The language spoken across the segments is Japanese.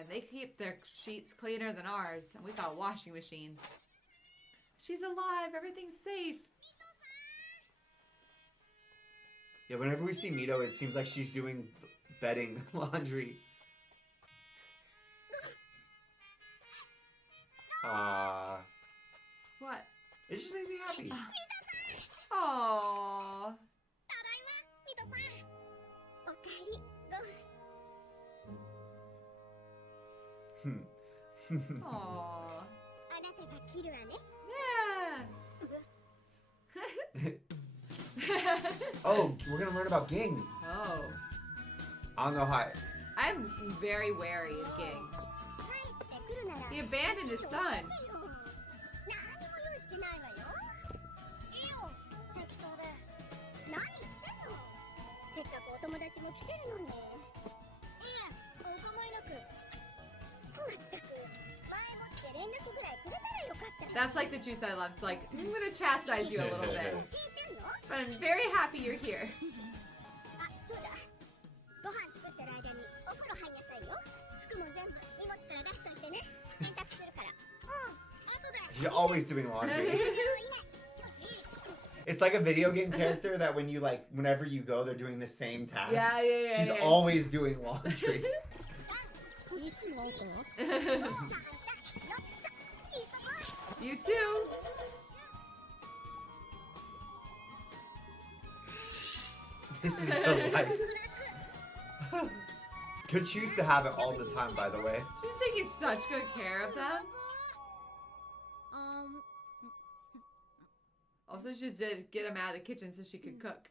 Man, they keep their sheets cleaner than ours. And we got a washing machine. She's alive. Everything's safe. Yeah, whenever we see Mito, it seems like she's doing bedding, laundry. What? It just made me happy. Aww. Aww. Yeah. Oh, we're gonna learn about Ging. Oh. I don't know how. I'm very wary of Ging. He abandoned his son. That's like the juice I love. It's like, I'm gonna chastise you a little bit. But I'm very happy you're here. You're always doing laundry. It's like a video game character that when you like, whenever you go, they're doing the same task. Yeah. She's always doing laundry. You too. This is the life. Could choose to have it all the time, by the way. She's taking such good care of them. Also, she did get him out of the kitchen so she could cook.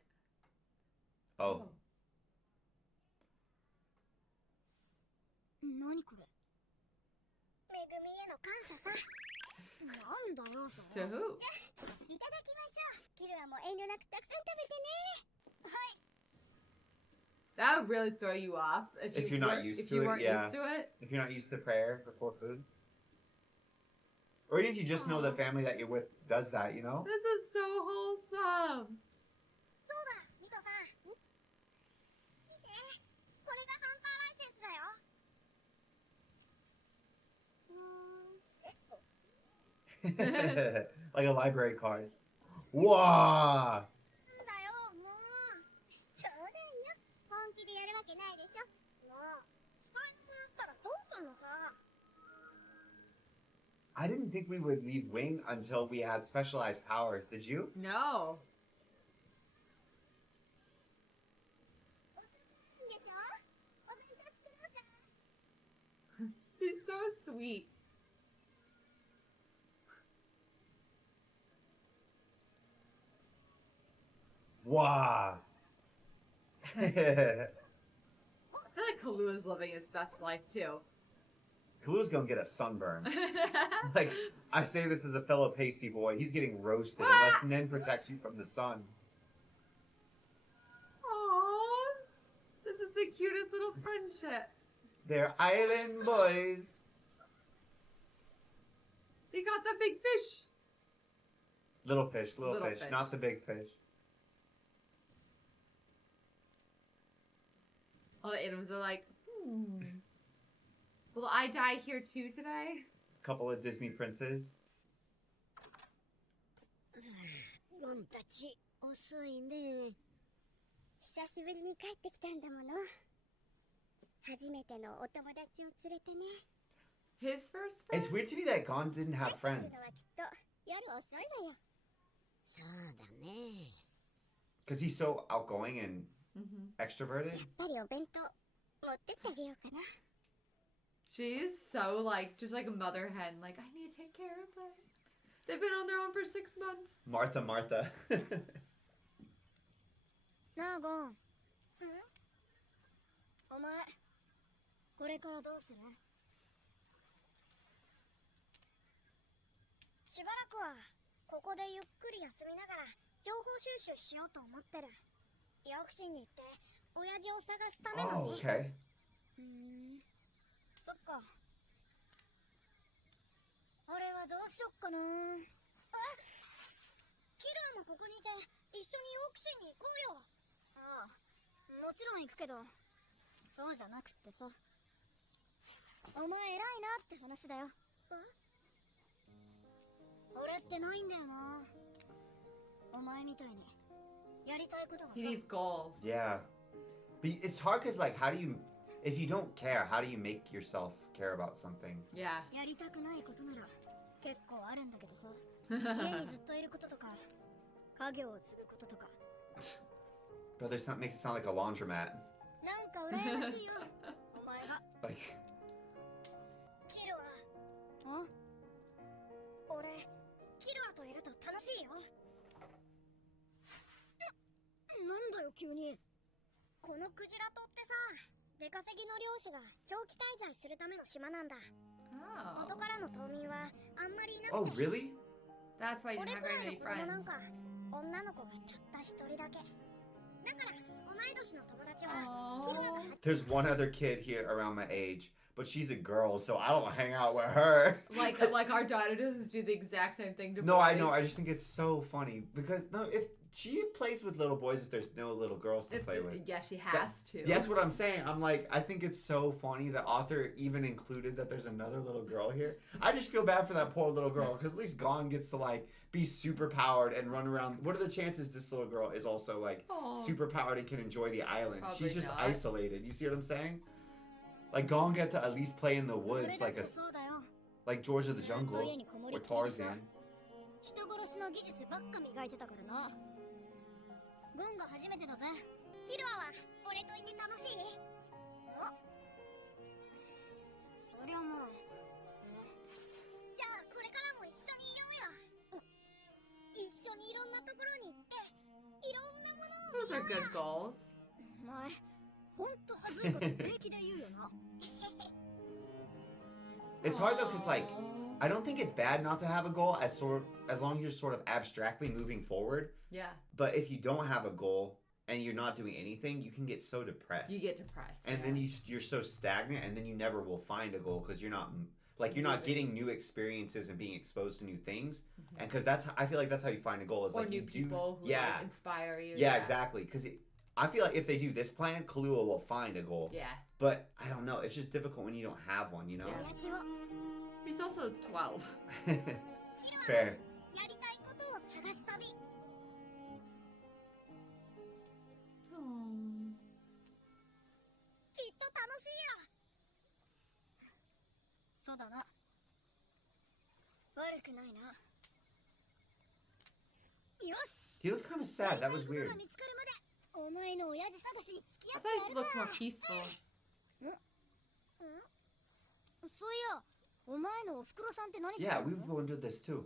Oh. To who? That would really throw you off If you're not used to it. If you weren't used to it. If you're not used to prayer before food. Or if you just know the family that you're with does that, you know? This is so wholesome. Like a library card. Wow! I didn't think we would leave Wing until we had specialized powers. Did you? No. She's so sweet. Wow. I feel like Kalua's living his best life too. Kalua's gonna get a sunburn. Like, I say this as a fellow pasty boy. He's getting roasted unless Nen protects you from the sun. Aww. This is the cutest little friendship. They're island boys. They got the big fish. Little fish, little Little fish, fish. not the big fish. All the animals are like, will I die here too today? Couple of Disney princes. ゴンたち遅いね。久しぶりに帰ってきたんだもの。初めてのお友達を連れてね。His first friend? It's weird to me that Gon didn't have friends. 帰ってくるのはきっと夜遅いわよ。そうだね。Because he's so outgoing and extroverted. やっぱりお弁当持ってってあげようかな。 She's so like, just like a mother hen. Like, I need to take care of them. They've been on their own for 6 months. Martha, Martha. なあゴン。お前、これからどうする？しばらくはここでゆっくり休みながら情報収集しようと思ってる。ヨークシーに行って親父を探すための Oh, ね。 okay. そっか。俺はどうしよっかな。キラーもここにいて一緒にヨークシーに行こうよ。ああ、もちろん行くけど、そうじゃなくってさ。お前偉いなって話だよ。俺ってないんだよな。お前みたいにやりたいことが He needs goals. Yeah. But it's hard because, like, how do you... If you don't care, how do you make yourself care about something? Yeah. やりたくないことなら結構あるんだけどさ。家にずっといることとか、家業を継ぐこととか。Brother, makes it sound like a laundromat. なんか羨ましいよ。お前が。Like... キルア。俺、キルアといると楽しいよ。なんだよ急に。このクジラ島ってさ、出稼ぎの漁師が長期滞在するための島なんだ。Oh. 元からの島民はあんまりいな Oh, くて。 really? That's why you 俺 didn't く have ら very い many の子供なん friends. か女の子がたった一人だけ。だから同い年の友達はキルアが Oh. There's one other kid here around my age, but she's a girl, so I don't hang out with her. Like our daughter does do the exact same thing to No, boys. I know. I just think it's so funny because no, if she plays with little boys, if there's no little girls to play with. Yeah, she has to. That's what I'm saying. I'm like, I think it's so funny. The author even included that there's another little girl here. I just feel bad for that poor little girl because at least Gon gets to like be super powered and run around. What are the chances this little girl is also like Aw. super powered and can enjoy the island? Probably She's just not. isolated. You see what I'm saying? Like Gon get to at least play in the woods like George of the Jungle or Tarzan. 人殺しの技術ばっか磨いてたからな。軍が初めてだぜ。キルアは俺といて楽しい？そりゃもう。じゃあこれからも一緒にいようよ。一緒にいろんなところに行っていろんなものを。 Those are good goals. お前ほんと恥ずいから平気で言うよな。It's hard though because like I don't think it's bad not to have a goal as long as you're sort of abstractly moving forward. Yeah. But if you don't have a goal and you're not doing anything, you can get so depressed. You get depressed. And then you're so stagnant, and then you never will find a goal because you're not getting new experiences and being exposed to new things. And because I feel like that's how you find a goal is or like new you people who like, inspire you. Yeah, exactly. Because I feel like if they do this plan, Kahlua will find a goal. Yeah. But I don't know. It's just difficult when you don't have one, you know? Yeah. He's also 12. Fair. やりたいことを探す旅。きっと楽しいよ。そうだな。悪くないな。よし。 He looked kind of sad. That was weird. 見つかるまでお前の親父探しに付き I 合って thought や he る looked か more peaceful. そういや、お前のおふくろさんって何して Yeah, る we've の？ wondered this too.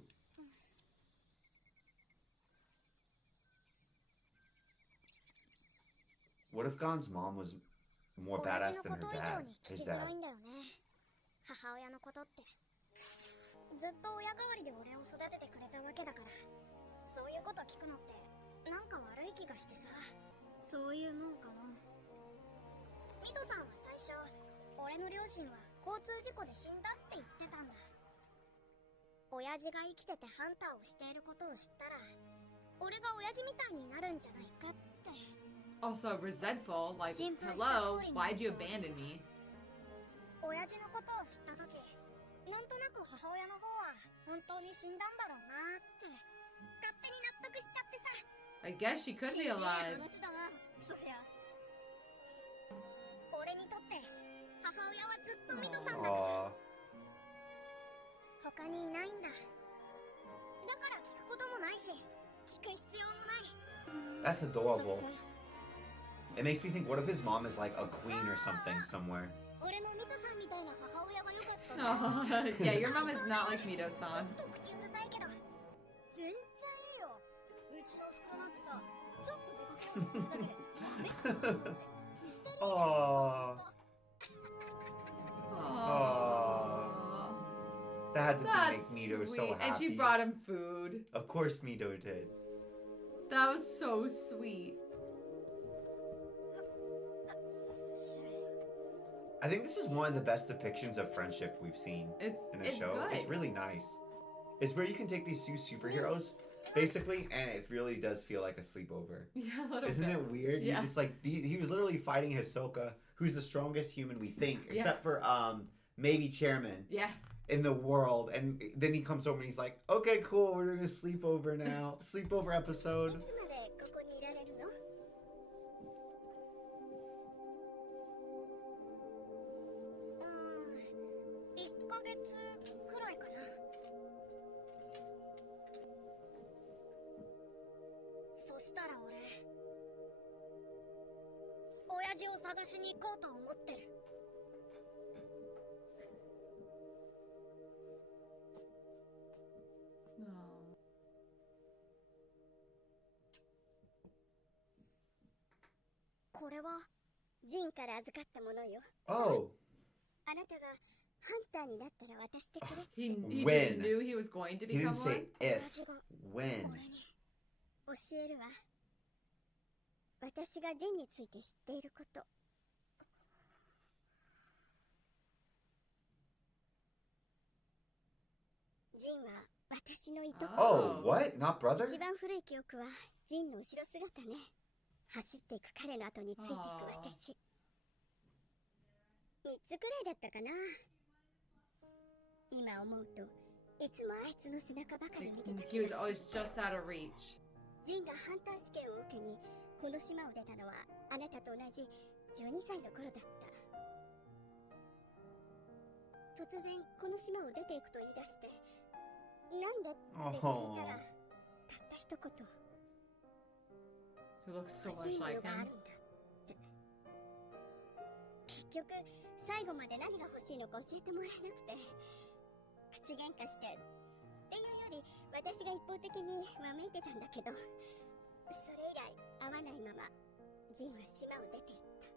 What if Gon's mom was more 親 badass 父の than こ her と以上 dad? に聞 His きづら dad. いんだよね。母親のことって。ずっと親代わりで俺を育ててくれたわけだから、そういうこと聞くのってなんか悪い気がしてさ。そういうもんかな。ミトさんは最初、俺の両親は交通事故で死んだって言ってたんだ。親父が生きててハンターをしていることを知ったら、俺が親父みたいになるんじゃないかって。Also resentful, like, hello, why'd you abandon me? 親父のことを知ったとき、なんとなく母親の方は本当に死んだんだろうなって勝手に納得しちゃってさ。 I guess she could be ひでえ alive. 話だな、そりゃ。俺にとって母親はずっとミトさんだから。 Aww. 他にいないんだ。だから聞くこともないし、聞く必要もない。 That's adorable. It makes me think, what if his mom is like a queen or something somewhere? 俺もミトさんみたいな母親が良かったな。 Oh, yeah, your mom is not like Mito-san. ちょっと口うるさいけど、全然いいよ。うちの袋なんてさ、ちょっと出かけようとするだけで、Aww. Aww. That had to That's make Mito so sweet. happy. And she brought him food. Of course Mito did. That was so sweet. I think this is one of the best depictions of friendship we've seen It's in a show. good. It's really nice. It's where you can take these two superheroes, basically, and it really does feel like a sleepover. Yeah, a little Isn't bit. it weird? Yeah. It's like he was literally fighting Hisoka, who's the strongest human we think, Yeah. except for maybe chairman Yes. in the world. And then he comes home and he's like, okay, cool, we're doing a sleepover now. Sleepover い episode. つまでここにいられるの？1ヶ月くらいかな。そしたら俺、親父を探しに行こうと思ってる。No. これはジンから預かったものよ。 Oh, あなたがハンターになったら渡してくれ。 He When? just knew he was going to he become didn't one. say if, 親父が when. 俺に教えるわ。私がジンについて知っていること。ジンは私のいとこ。 Oh, what? Not brother? 一番古い記憶はジンの後ろ姿ね。走っていく彼の後についていく私。3つくらいだったかな。今思うといつもあいつの背中ばかり見てた He 気が was する。 always just out of reach. ジンがハンター試験を受けにこの島を出たのはあなたと同じ12歳の頃だった。突然この島を出ていくと言い出して、なんでって聞いたら、たった一言、 He looks so 欲し much いもの like があ him. るんだって。結局最後まで何が欲しいのか教えてもらえなくて、口喧嘩してっていうより私が一方的にわめいてたんだけど、それ以来会わないままジンは島を出て行った。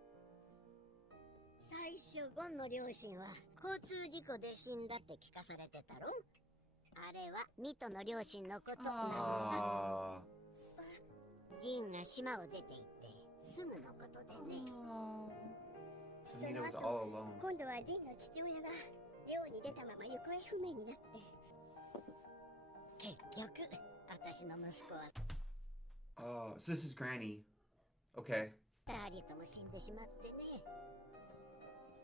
最初ゴンの両親は交通事故で死んだって聞かされてたろ。あれはミトの両親のことなのさ。 Ah, ジンが島を出て行ってすぐのことでね。 Oh. そ Mina の was 後 all alone. 今度はジンの父親が寮に出たまま行方不明になって、結局私の息子は Oh, so this is Granny. Okay. 2人とも死んでしまってね。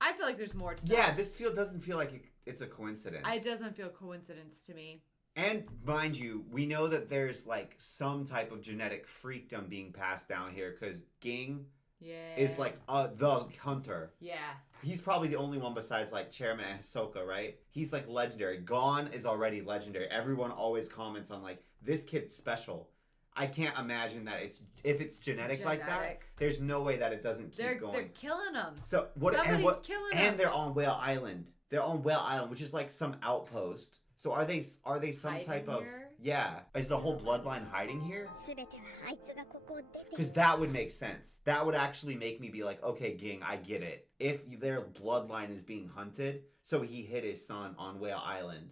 I feel like there's more to Yeah, that. this doesn't feel like it's a coincidence. It doesn't feel coincidence to me. And mind you, we know that there's like some type of genetic freakdom being passed down here because Ging Yeah. is like the hunter. Yeah. He's probably the only one besides like Chairman and Hisoka, right? He's like legendary. Gon is already legendary. Everyone always comments on like, this kid's special. I can't imagine that if it's genetic like that, Genetic. there's no way that it doesn't keep They're going. killing him. So what? Somebody's And killing and him. they're on Whale Island. They're on Whale Island, which is like some outpost. So are they some Hiding type of here? yeah? Is the whole bloodline hiding here? すべてはあいつがここを出て Because that would make sense. That would actually make me be like, okay, Ging, I get it. If their bloodline is being hunted, so he hid his son on Whale Island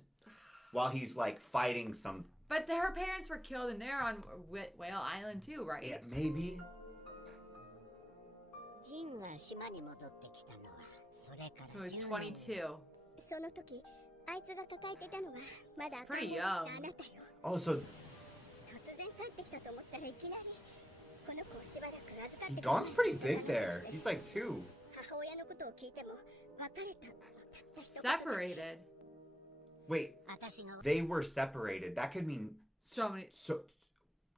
while he's like fighting some. But her parents were killed and they're on Whale Island too, right? Yeah, maybe. ジンが島に戻ってきたのはそれか So ら he's 10年。 22. その時あいつが抱えていたのはまだ It's 赤ん pretty 坊だった young. あなたよ。 Oh, so 突然帰ってきたと思ったらいきなりこの子をしばらく預かって Gon's pretty big there. He's like 2. 母親のことを聞いても別れたのたった一言だけ Separated. Wait, 私が they were separated. That could mean So many. so.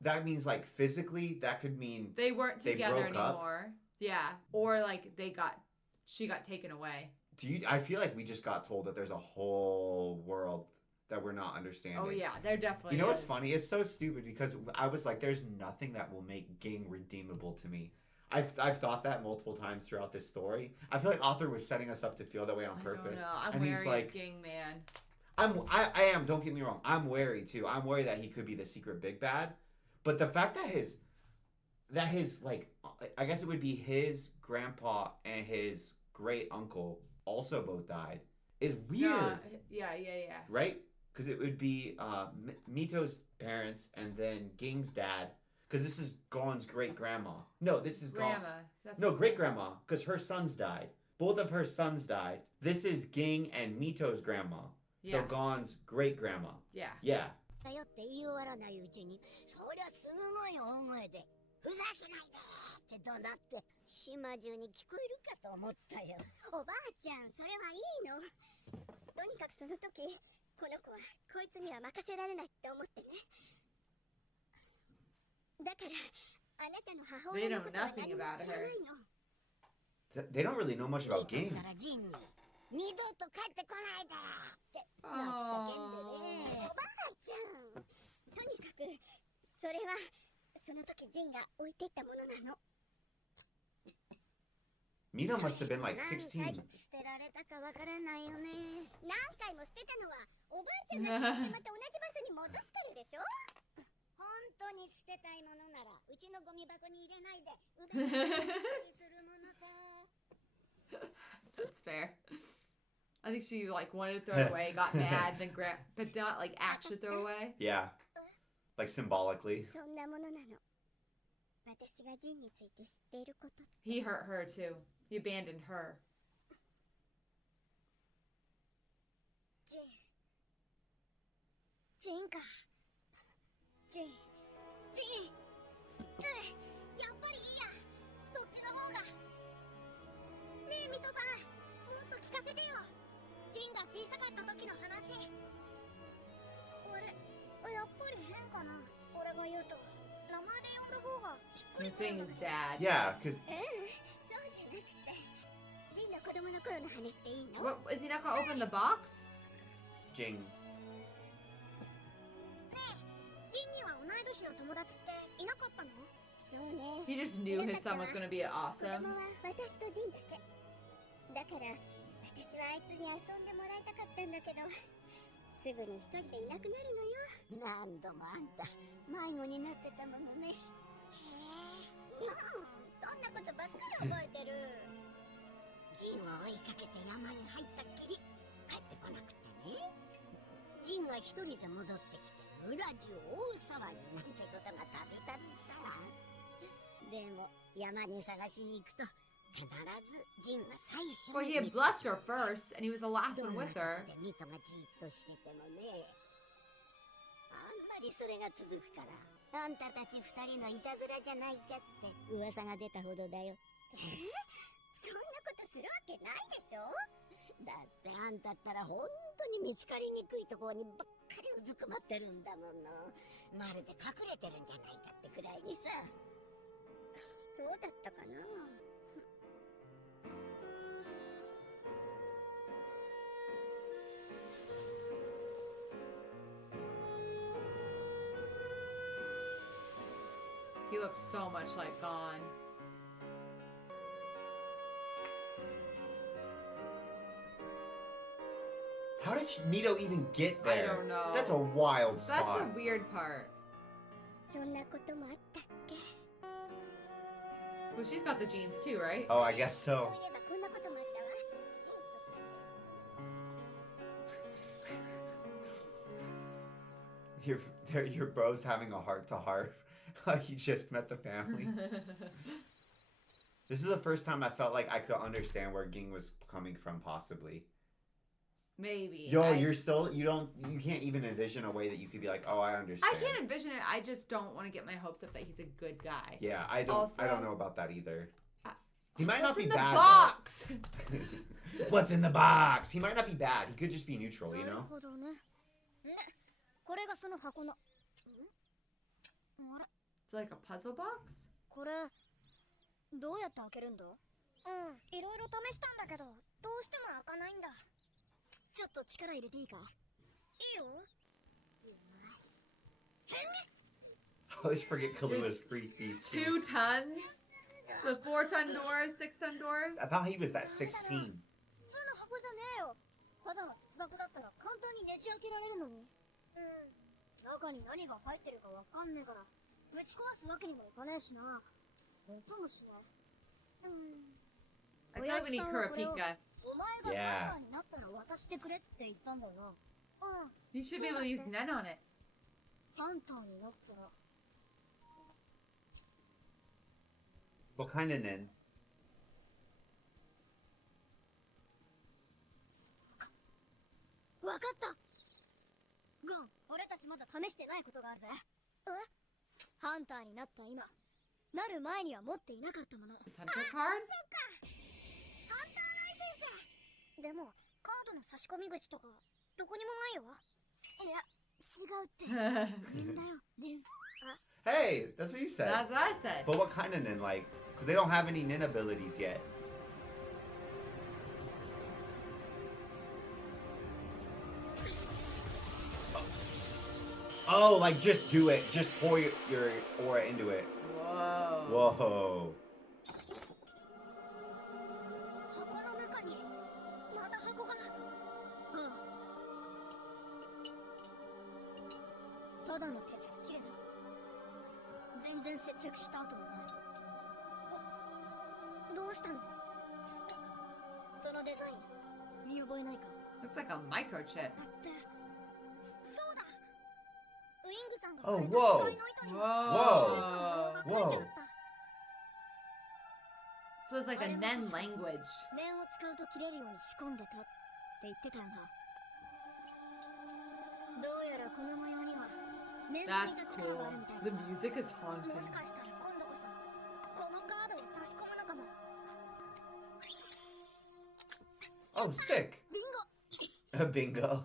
That means like physically. That could mean They weren't They together broke up? anymore. Yeah. Or like she got taken away. do you? I feel like we just got told that there's a whole world that we're not understanding. Oh yeah, they're definitely. You know what's is. funny? It's so stupid because I was like, there's nothing that will make Ging redeemable to me. I've thought that multiple times throughout this story. I feel like author was setting us up to feel that way on I purpose. don't know. I'm And he's wary like- of Ging, man. I am, don't get me wrong. I'm wary too. I'm worried that he could be the secret big bad. But the fact that his like I guess it would be his grandpa and his great uncle also both died is weird. Yeah. Right? Because it would be Mito's parents and then Ging's dad. Because this is Gon's great grandma. No, this is Grandma. Gon. That's No, his great grandma. grandma. Because her sons died. Both of her sons died. This is Ging and Mito's grandma. So Yeah. Gon's great grandma. Yeah. Yeah. だよって言い終わらないうちに、そりゃすごい大声で、ふざけないでっって怒鳴って島中に聞こえるかと思ったよ。おばあちゃん、それはいいの。とにかくその時この子はこいつには任せられないって思ってね。だからあなたの母親のことは何も知らないの。They don't really know much about games. だからジンに二度と帰ってこないでって泣き叫んでね。おばあちゃん、とにかくそれはその時ジンが置いていったものなの。Mina must have been like 16. 捨てられたかわからないよね。何回も捨てたのはおばあちゃんがまた同じ場所に戻してるでしょ。本当に捨てたいものならうちのゴミ箱に入れないで奪いするものさ。That's fair. I think she like wanted to throw it away, got mad, then but not like actually throw away. Yeah. Like symbolically. そんなものなの。私がジンについて知っていること。He hurt her too. He abandoned her. ジン。ジンか。ジン。ジン。やっぱりいいや。そっちの方が。ねえ、ミトさん。もっと聞かせてよ。ジンが小さかった時の話。あれ、やっぱり変かな。俺が言うと。名前で呼んだ方がしっくり He's saying his dad. Yeah, because そうじゃなくて。ジンの子供の頃の話でいいの？ What, is he not gonna open the box? Jing. ジンには同い年の友達っていなかったの？そうね。 He just knew his son was gonna be 子 awesome. 供は私とジンだけ。だから私はあいつに遊んでもらいたかったんだけど、すぐに一人でいなくなるのよ。何度もあんた迷子になってたものね。へえ。そんなことばっかり覚えてる。ジンを追いかけて山に入ったっきり帰ってこなくてね。ジンが一人で戻ってきて村中大騒ぎなんてことがたびたびさ。でも山に探しに行くと必ずジンが最初 Well, に he had left her first, and he was the last one with her. どんなとこでミトがじっとしててもね、あんまりそれが続くからあんたたち二人のいたずらじゃないかって噂が出たほどだよ。そんなことするわけないでしょ。だってあんたったら本当に見つかりにくいところにばっかりうずくまってるんだもの。まるで隠れてるんじゃないかってくらいにさ。そうだったかな。He looks so much like Gon. How did Mito even get there? I don't know. That's a wild That's spot. the weird part. そんなこともあったっけ。 Well, she's got the genes too, right? Oh, I guess そう so. いえばこんなこともあったわ。Your bro's having a heart to heart. He just met the family. This is the first time I felt like I could understand where Ging was coming from, possibly. Maybe. Yo, you can't even envision a way that you could be like, oh, I understand. I can't envision it. I just don't want to get my hopes up that he's a good guy. Yeah, I don't Also- know about that either. He might not What's be in the bad. box? though. What's in the box? He might not be bad. He could just be neutral, you なる know? ほどね。ね、これがその箱の。あれ、 It's like a puzzle box? これどうやって開けるんだ？いろいろ試したんだけど、どうしても開かないんだ。ちょっと力入れていいか？いいよ。よし。 I always forget Kalua's free feast. 2 tons? The 4-ton doors, 6-ton doors? I thought he was that 16. 普通の箱じゃねえよ。ただの鉄箱だったら簡単にねじ開けられるのに。中に何が入ってるかわかんねえから、ぶち壊すわけにもいかねえしな。音もしない。I feel like we need Kurapika. お前がハンターになったら渡してくれって言ったんだよな。You should be able to use Nen on it. ハンターになったら。 What kind of nin? わかった。ゴン、俺たちまだ試してないことがあるぜ。ハンターになった今、なる前には持っていなかったもの。 This hunter card? ハンターライセンス。でもカードの差し込み口とかどこにもないよ。いや違うって。念だよ念。 Hey, that's what you said. That's what I said. But what kind of nin? Like, because they don't have any nin abilities yet. Oh, like just do it. Just pour your aura into it. Whoa. Whoa. 箱の中にまた箱が。ただの鉄切れだ。全然接着した跡もない。どうしたの？そのデザイン見覚えないか？ Looks like a microchip. だってそうだ。ウィングさんが Oh, くれた whoa. 機械の糸に Whoa. は Whoa. So it's like a Nen language. 念を使うと切れるように仕込んでたって言ってたよな。どうやらこの模様には念と似 That's た力があ cool. るみたいだ。 The music is haunting. もしかしたら今度こそこのカードを差し込むのかも。 Oh, sick. ビンゴ。 Bingo.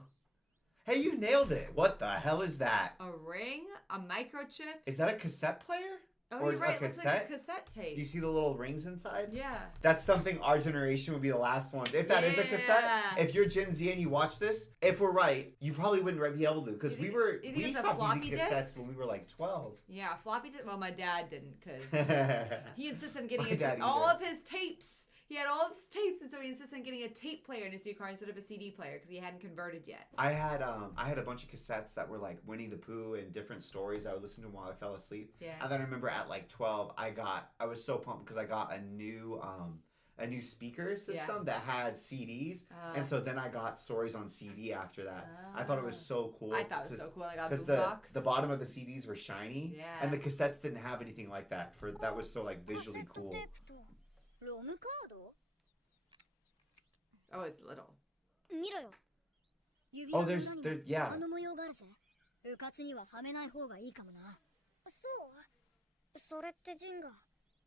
Hey, you nailed it. What the hell is that? A ring? A microchip? Is that a cassette player? Oh, Or you're a right. It looks like a cassette? cassette tape. Do you see the little rings inside? Yeah. That's something our generation would be the last ones. If that is a cassette, Yeah. if you're Gen Z and you watch this, if we're right, you probably wouldn't be able to because You think- you think we it's a stopped floppy using disk? cassettes when we were like 12. Yeah, floppy disk. Well, my dad didn't because I he insisted on My getting dad all either. of his tapes. He had all of his tapes, and so he insisted on getting a tape player in his new car instead of a CD player because he hadn't converted yet. had a bunch of cassettes that were like Winnie the Pooh and different stories I would listen to while I fell asleep. Yeah. And then I remember at like 12, I was so pumped because I got a new speaker system that had CDs, and so then I got stories on CD after that. I thought it was so cool. I thought it was so cool. I got a Because boombox. the bottom of the CDs were shiny, Yeah. and the cassettes didn't have anything like that. That was so like visually カセット cool. テープとロムカード？ Oh, it's little. 見ろよ。指 Oh, 輪の there's 裏に yeah. あの模様があるぜ。うかつにははめない方がいいかもな。そう？それってジンが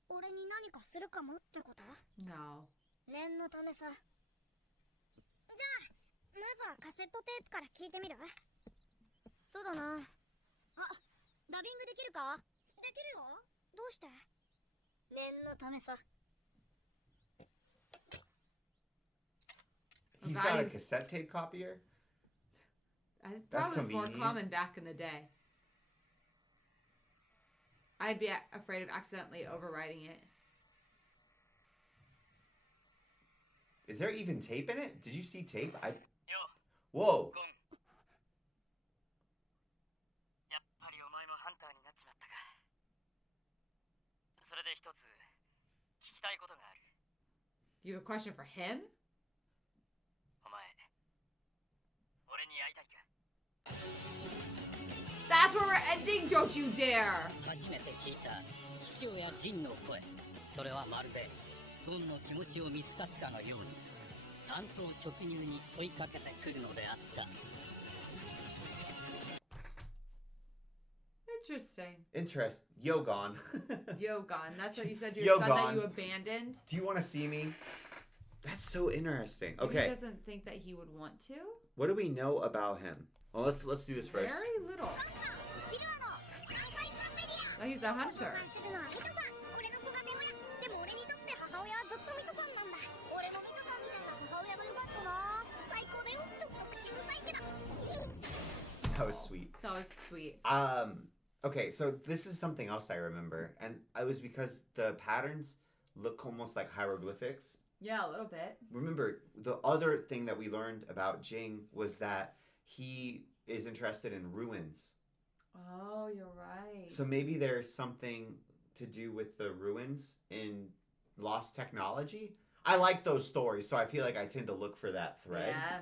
俺に何かするかもってこと？ No. 念のためさ。じゃあまずはカセットテープから聞いてみる？そうだな。あ、ダビングできるか？できるよ。どうして？念のためさ。 He's That got a is- cassette tape copier. It That's probably was more convenient. common back in the day. I'd be afraid of accidentally overwriting it. Is there even tape in it? Did you see tape? Yo, Whoa. ゴン。やっぱりお前もハンターになっちまったか。それで一つ聞きたいことがある。 You have a question for him? お前、俺に会いたいか？ That's where we're ending, don't you dare! 初めて聞いた父親ジンの声。それはまるでゴンの気持ちを見透かすかのように単刀直入に問いかけてくるのであった。 Interesting. Yogon. Yogon. That's what you said. Your son that Yogon. you abandoned. Do you want to see me? That's so interesting. Maybe Okay. He doesn't think that he would want to. What do we know about him? Well, let's do this first. Very little. ヒルアのアンサイクロペディア。 Oh, he's a hunter. 紹介するのはミトさん。俺の育て親。でも俺にとって母親はずっとミトさんなんだ。俺もミトさんみたいな母親がよかったな。最高だよ。ちょっと口うるさいけど。 That was sweet. That was sweet. Okay, so this is something else I remember, and it was because the patterns look almost like hieroglyphics. Yeah, a little bit. Remember, the other thing that we learned about Jing was that he is interested in ruins. Oh, you're right. So maybe there's something to do with the ruins in lost technology. I like those stories, so I feel like I tend to look for that thread. Yeah.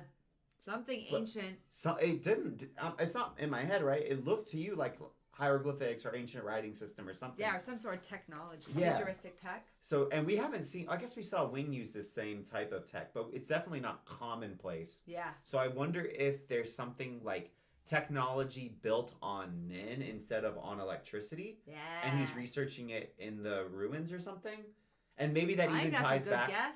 Something But- ancient. So it didn't. It's not in my head, right? It looked to you like hieroglyphics or ancient writing system or something. Yeah, or some sort of technology. Yeah. Futuristic tech. So, and we haven't seen. I guess we saw Wing use this same type of tech, but it's definitely not commonplace. Yeah. So I wonder if there's something like technology built on men instead of on electricity. Yeah. And he's researching it in the ruins or something. And maybe that even that's ties a good back. Guess.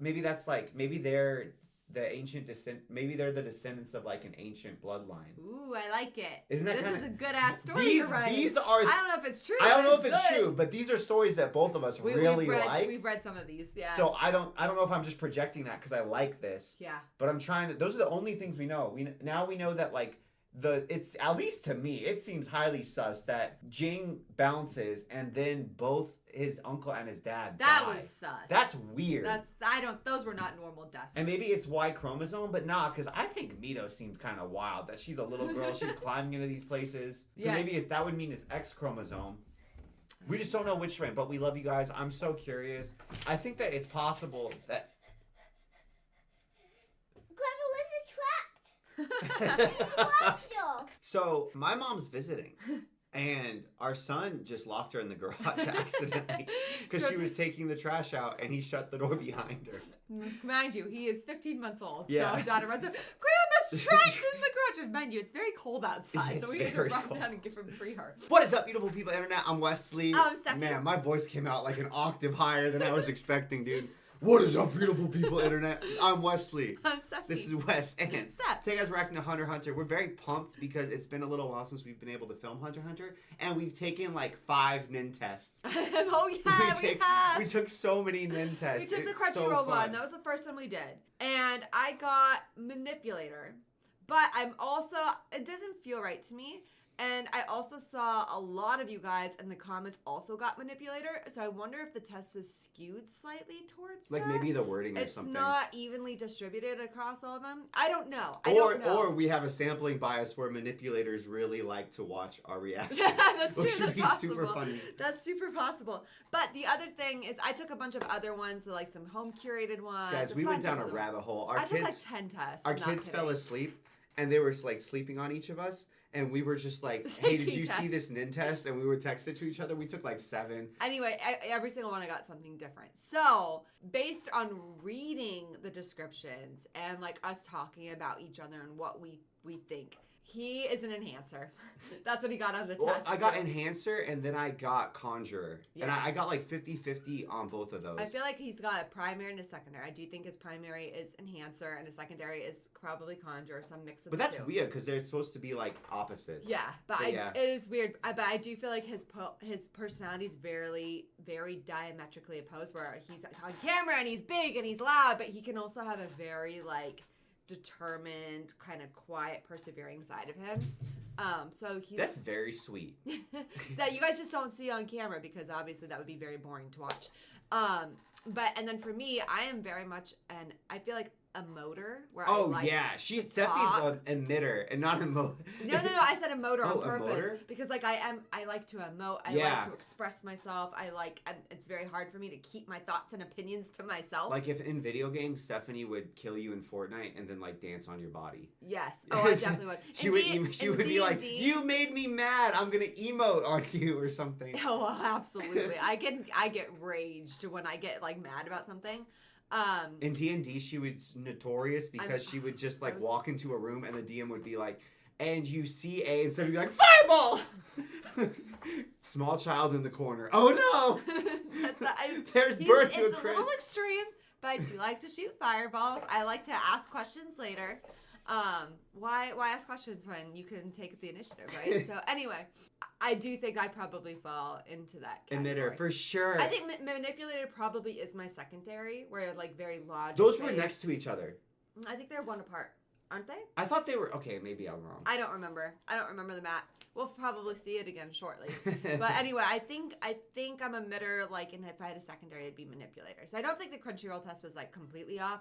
Maybe that's like, maybe they're the ancient maybe they're the descendants of like an ancient bloodline. Ooh, I like it. Isn't that this kinda, is a good ass story these, you're writing. These are, I don't know if it's true. I don't know if but it's good. true, but these are stories that both of us really like. We've read some of these, yeah. So I don't know if I'm just projecting that because I like this. Yeah. But I'm trying to. Those are the only things we know. We know that like it's at least to me it seems highly sus that Jing bounces and then both his uncle and his dad That die. was sus. That's weird. Those were not normal deaths. And maybe it's Y chromosome, but nah, because I think Mito seems kind of wild. That she's a little girl, she's climbing into these places. So Yeah. maybe that would mean it's X chromosome. We just don't know which strain, but we love you guys. I'm so curious. I think that it's possible that. Grandma Liz is trapped. So my mom's visiting. And our son just locked her in the garage accidentally because she was taking the trash out and he shut the door behind her. Mind you, he is 15 months old. Yeah. So daughter runs up, Grandma's trapped in the garage. And mind you, it's very cold outside. It's so we had to very run cold. down and free her. What is up, beautiful people internet? I'm Wesley. I'm Stephanie. Man, my voice came out like an octave higher than I was expecting, dude. What is up, beautiful people internet? I'm Wesley. I'm Stephanie. This is Wes and Steph. today guys, we're acting to Hunter x Hunter. We're very pumped because it's been a little while since we've been able to film Hunter x Hunter, and we've taken like 5 nin tests. Oh yeah, we have. We took so many nin tests. We took the It's so Crunchyroll one. fun. That was the first one we did. And I got Manipulator. But I'm also, it doesn't feel right to me. And I also saw a lot of you guys in the comments also got Manipulator. So I wonder if the test is skewed slightly towards Like that. maybe the wording or It's something. not evenly distributed across all of them. I don't know. Or we have a sampling bias where manipulators really like to watch our reaction. Yeah, that's true. Which would That's be possible. super funny. That's super possible. But the other thing is I took a bunch of other ones, so like some home curated ones. Guys, a we went bunch down of a other rabbit ones. hole. I took like 10 tests. Our I'm not kids fell kidding. asleep and they were like sleeping on each of us. And we were just like, hey, did you see this nin test? And we were texted to each other. We took like 7. Anyway, every single one I got something different. So, based on reading the descriptions and like us talking about each other and what we think, he is an enhancer. That's what he got on the Well, test. I got enhancer and then I got conjurer. And Yeah. I got like 50-50 on both of those. I feel like he's got a primary and a secondary. I do think his primary is enhancer and his secondary is probably conjurer, some mix of But the that's two. weird because they're supposed to be like opposites. Yeah, but yeah. it is weird. But I do feel like his personality is very, very diametrically opposed. Where he's on camera and he's big and he's loud, but he can also have a very like determined, kind of quiet, persevering side of him. So he's That's very sweet. that you guys just don't see on camera because obviously that would be very boring to watch. And then for me, I am very much I feel like a motor where I like she's to Steffi's talk. an emitter and not a No, I said a motor Oh, on a purpose motor? because like I like to emote. I Yeah. like to express myself. It's very hard for me to keep my thoughts and opinions to myself. Like if in video games Stephanie would kill you in Fortnite and then like dance on your body. Yes. Oh, I definitely would. She would be like, "You made me mad. I'm gonna emote on you or something." Oh, absolutely. I get raged when I get like mad about something. In D&D, she was notorious because she would just like walk into a room and the DM would be like, "And you see a," instead of be like, "Fireball!" Small child in the corner. Oh no! There's bird to a It's a crisp. little extreme, but I do like to shoot fireballs. I like to ask questions later. Why ask questions when you can take the initiative, right? So anyway, I do think I probably fall into that category. Emitter for sure. I think manipulator probably is my secondary, where like very logic. Those were next to each other. I think they're one apart, aren't they? I thought they were okay. Maybe I'm wrong. I don't remember the map. We'll probably see it again shortly. But anyway, I think I'm a emitter. Like, and if I had a secondary, it'd be manipulator. So I don't think the Crunchyroll test was like completely off.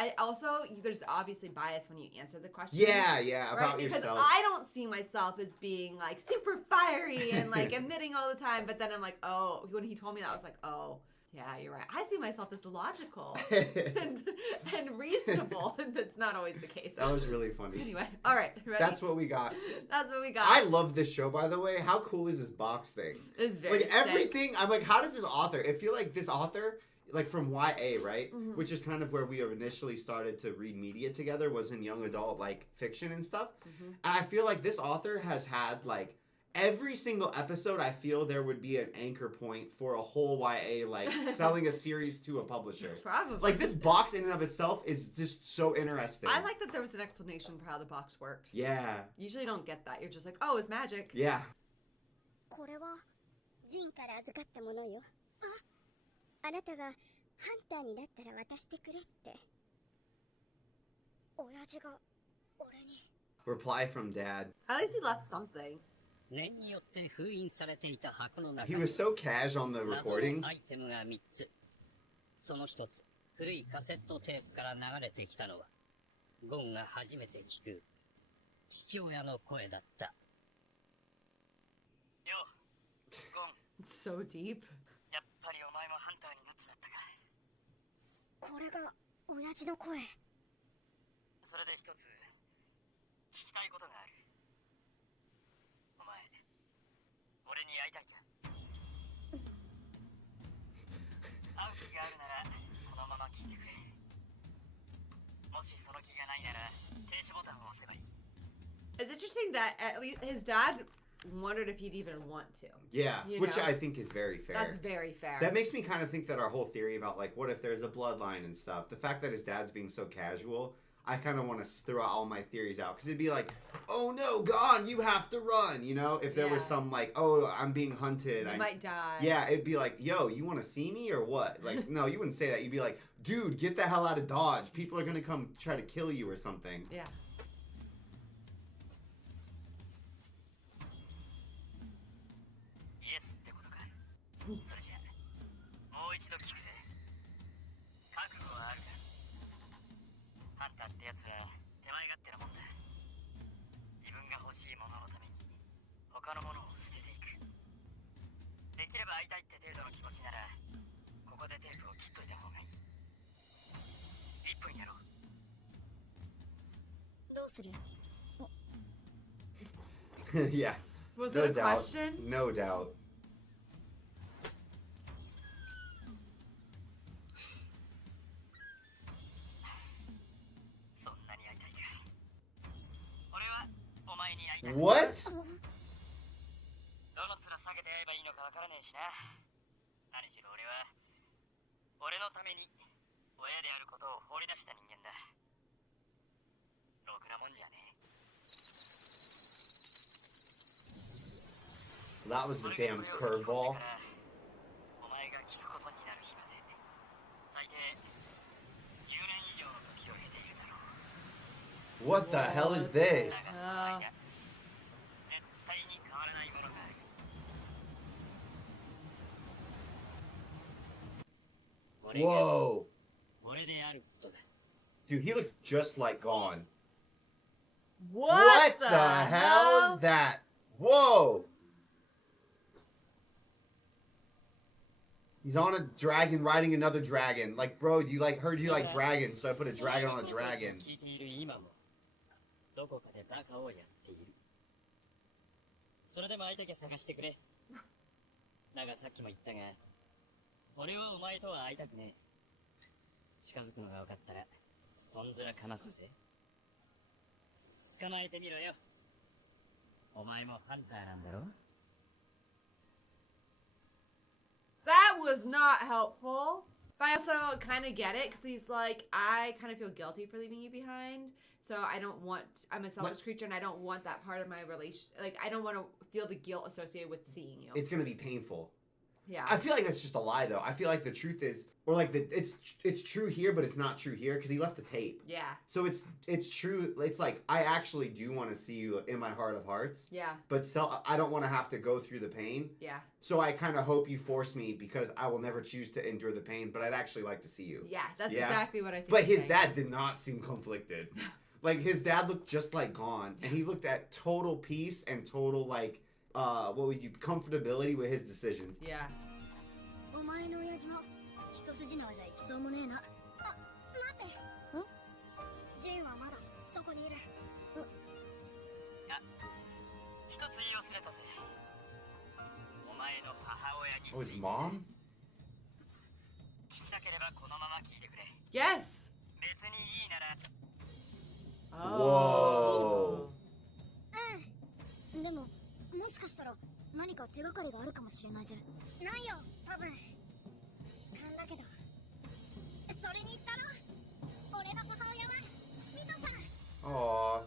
I also, there's obviously bias when you answer the question. Yeah, right? about Because yourself. I don't see myself as being like super fiery and like emitting all the time. But then I'm like, oh, when he told me that, I was like, oh, yeah, you're right. I see myself as logical and reasonable. That's not always the case. That was really funny. Anyway, all right, ready? That's what we got. That's what we got. I love this show, by the way. How cool is this box thing? It's very Like sick. everything, I'm like, how does this author? I feel like this author like from YA, right? Mhm. Which is kind of where we initially started to read media together, was in young adult like fiction and stuff. Mhm. And I feel like this author has had like every single episode, I feel there would be an anchor point for a whole YA, like selling a series to a publisher. Probably. Like this box in and of itself is just so interesting. I like that there was an explanation for how the box worked. Yeah. Usually you don't get that. You're just like, oh, it's magic. Yeah. これはジンから預かったものよ。あなたがハンターになったら渡してくれって。親父が俺に。 Reply from dad. At least he left something. 念によって封印されていた箱の中 He に was so cash on the 謎 recording. のアイテムが3つ。その一つ、古いカセットテープから流れてきたのは、ゴンが初めて聞く父親の声だった。よ、ゴン、 It's so deep. やっぱりお前もハンターになっちまったか。これが親父の声。それで一つ聞きたいことがある。お前、俺に会いたいか。会う気があるならそのまま聞いてくれ。もしその気がないなら停止ボタンを押せばいい。 It's interesting that at least his dad wondered if he'd even want to. Yeah, You which know? I think is very fair. That's very fair. That makes me kind of think that our whole theory about like what if there's a bloodline and stuff, the fact that his dad's being so casual, I kind of want to throw all my theories out, because it'd be like, oh no, Gon, you have to run, you know? If there was Yeah. some like, oh, I'm being hunted. He I might die. Yeah, it'd be like, yo, you want to see me or what? Like, no, you wouldn't say that. You'd be like, dude, get the hell out of Dodge. People are going to come try to kill you or something. Yeah. イエスってことか。それじゃもう一度聞くぜ。覚悟はあるか。ハンターってやつは手前勝手なもんだ。自分が欲しいもののために他のものを捨てていく。できれば会いたいって程度の気持ちならここでテープを切っといた方がいい。1分やろう。どうする？ Yeah. Was No that a doubt. question? No doubt. そんなに会いたいか。俺はお前に会いたい。 What? どの面下げて会えばいいのかわからねえしな。何しろ俺は俺のために親であることを放り出した人間だ。ろくなもんじゃねえ。 That was the damn curveball. お前が聞くことになる日まで最低10年以上の時を経ているだろう。 What the hell is this? だがその間絶対に変わらないものがある。俺が Whoa. 俺であることだ。 Dude, he looks just like Gon. What, the hell is that? Whoa. He's on a dragon riding another dragon. Like, bro, you like heard you like dragons, so I put a dragon on a dragon. 聞いている今もどこかでバカをやっている。それでも会いたきゃ探してくれ。だがさっきも言ったが、俺はお前とは会いたくねえ。近づくのが分かったら、とんずらかますぜ。捕まえてみろよ。お前もハンターなんだろ？ That was not helpful. But I also kind of get it because he's like, I kind of feel guilty for leaving you behind. So I don't want, I'm a selfish creature and I don't want that part of my relation. Like, I don't want to feel the guilt associated with seeing you. It's gonna be painful. Yeah. I feel like that's just a lie, though. I feel like the truth is, or like it's true here, but it's not true here because he left the tape. Yeah. So it's true. It's like I actually do want to see you in my heart of hearts. Yeah. But I don't want to have to go through the pain. Yeah. So I kind of hope you force me because I will never choose to endure the pain. But I'd actually like to see you. Yeah. That's Yeah. exactly what I think. But he's his saying. dad did not seem conflicted. Like his dad looked just like Gon, and he looked at total peace and total like what would you comfortability with his decisions. Yeah. お前の親父も一筋縄じゃいきそうもねえな。あ、待って。ん？ジンはまだそこにいる。あ、一つ言い忘れたぜ。お前の母親に Oh, his mom? 聞きたけはこのまま聞いてくれ。 Yes. 別にいいなら Whoa. うんでももしかしたら何か手がかりがあるかもしれないぜ。ないよ多分。なんだけどそれに言ったろ、俺の母親は見たから。 Aw.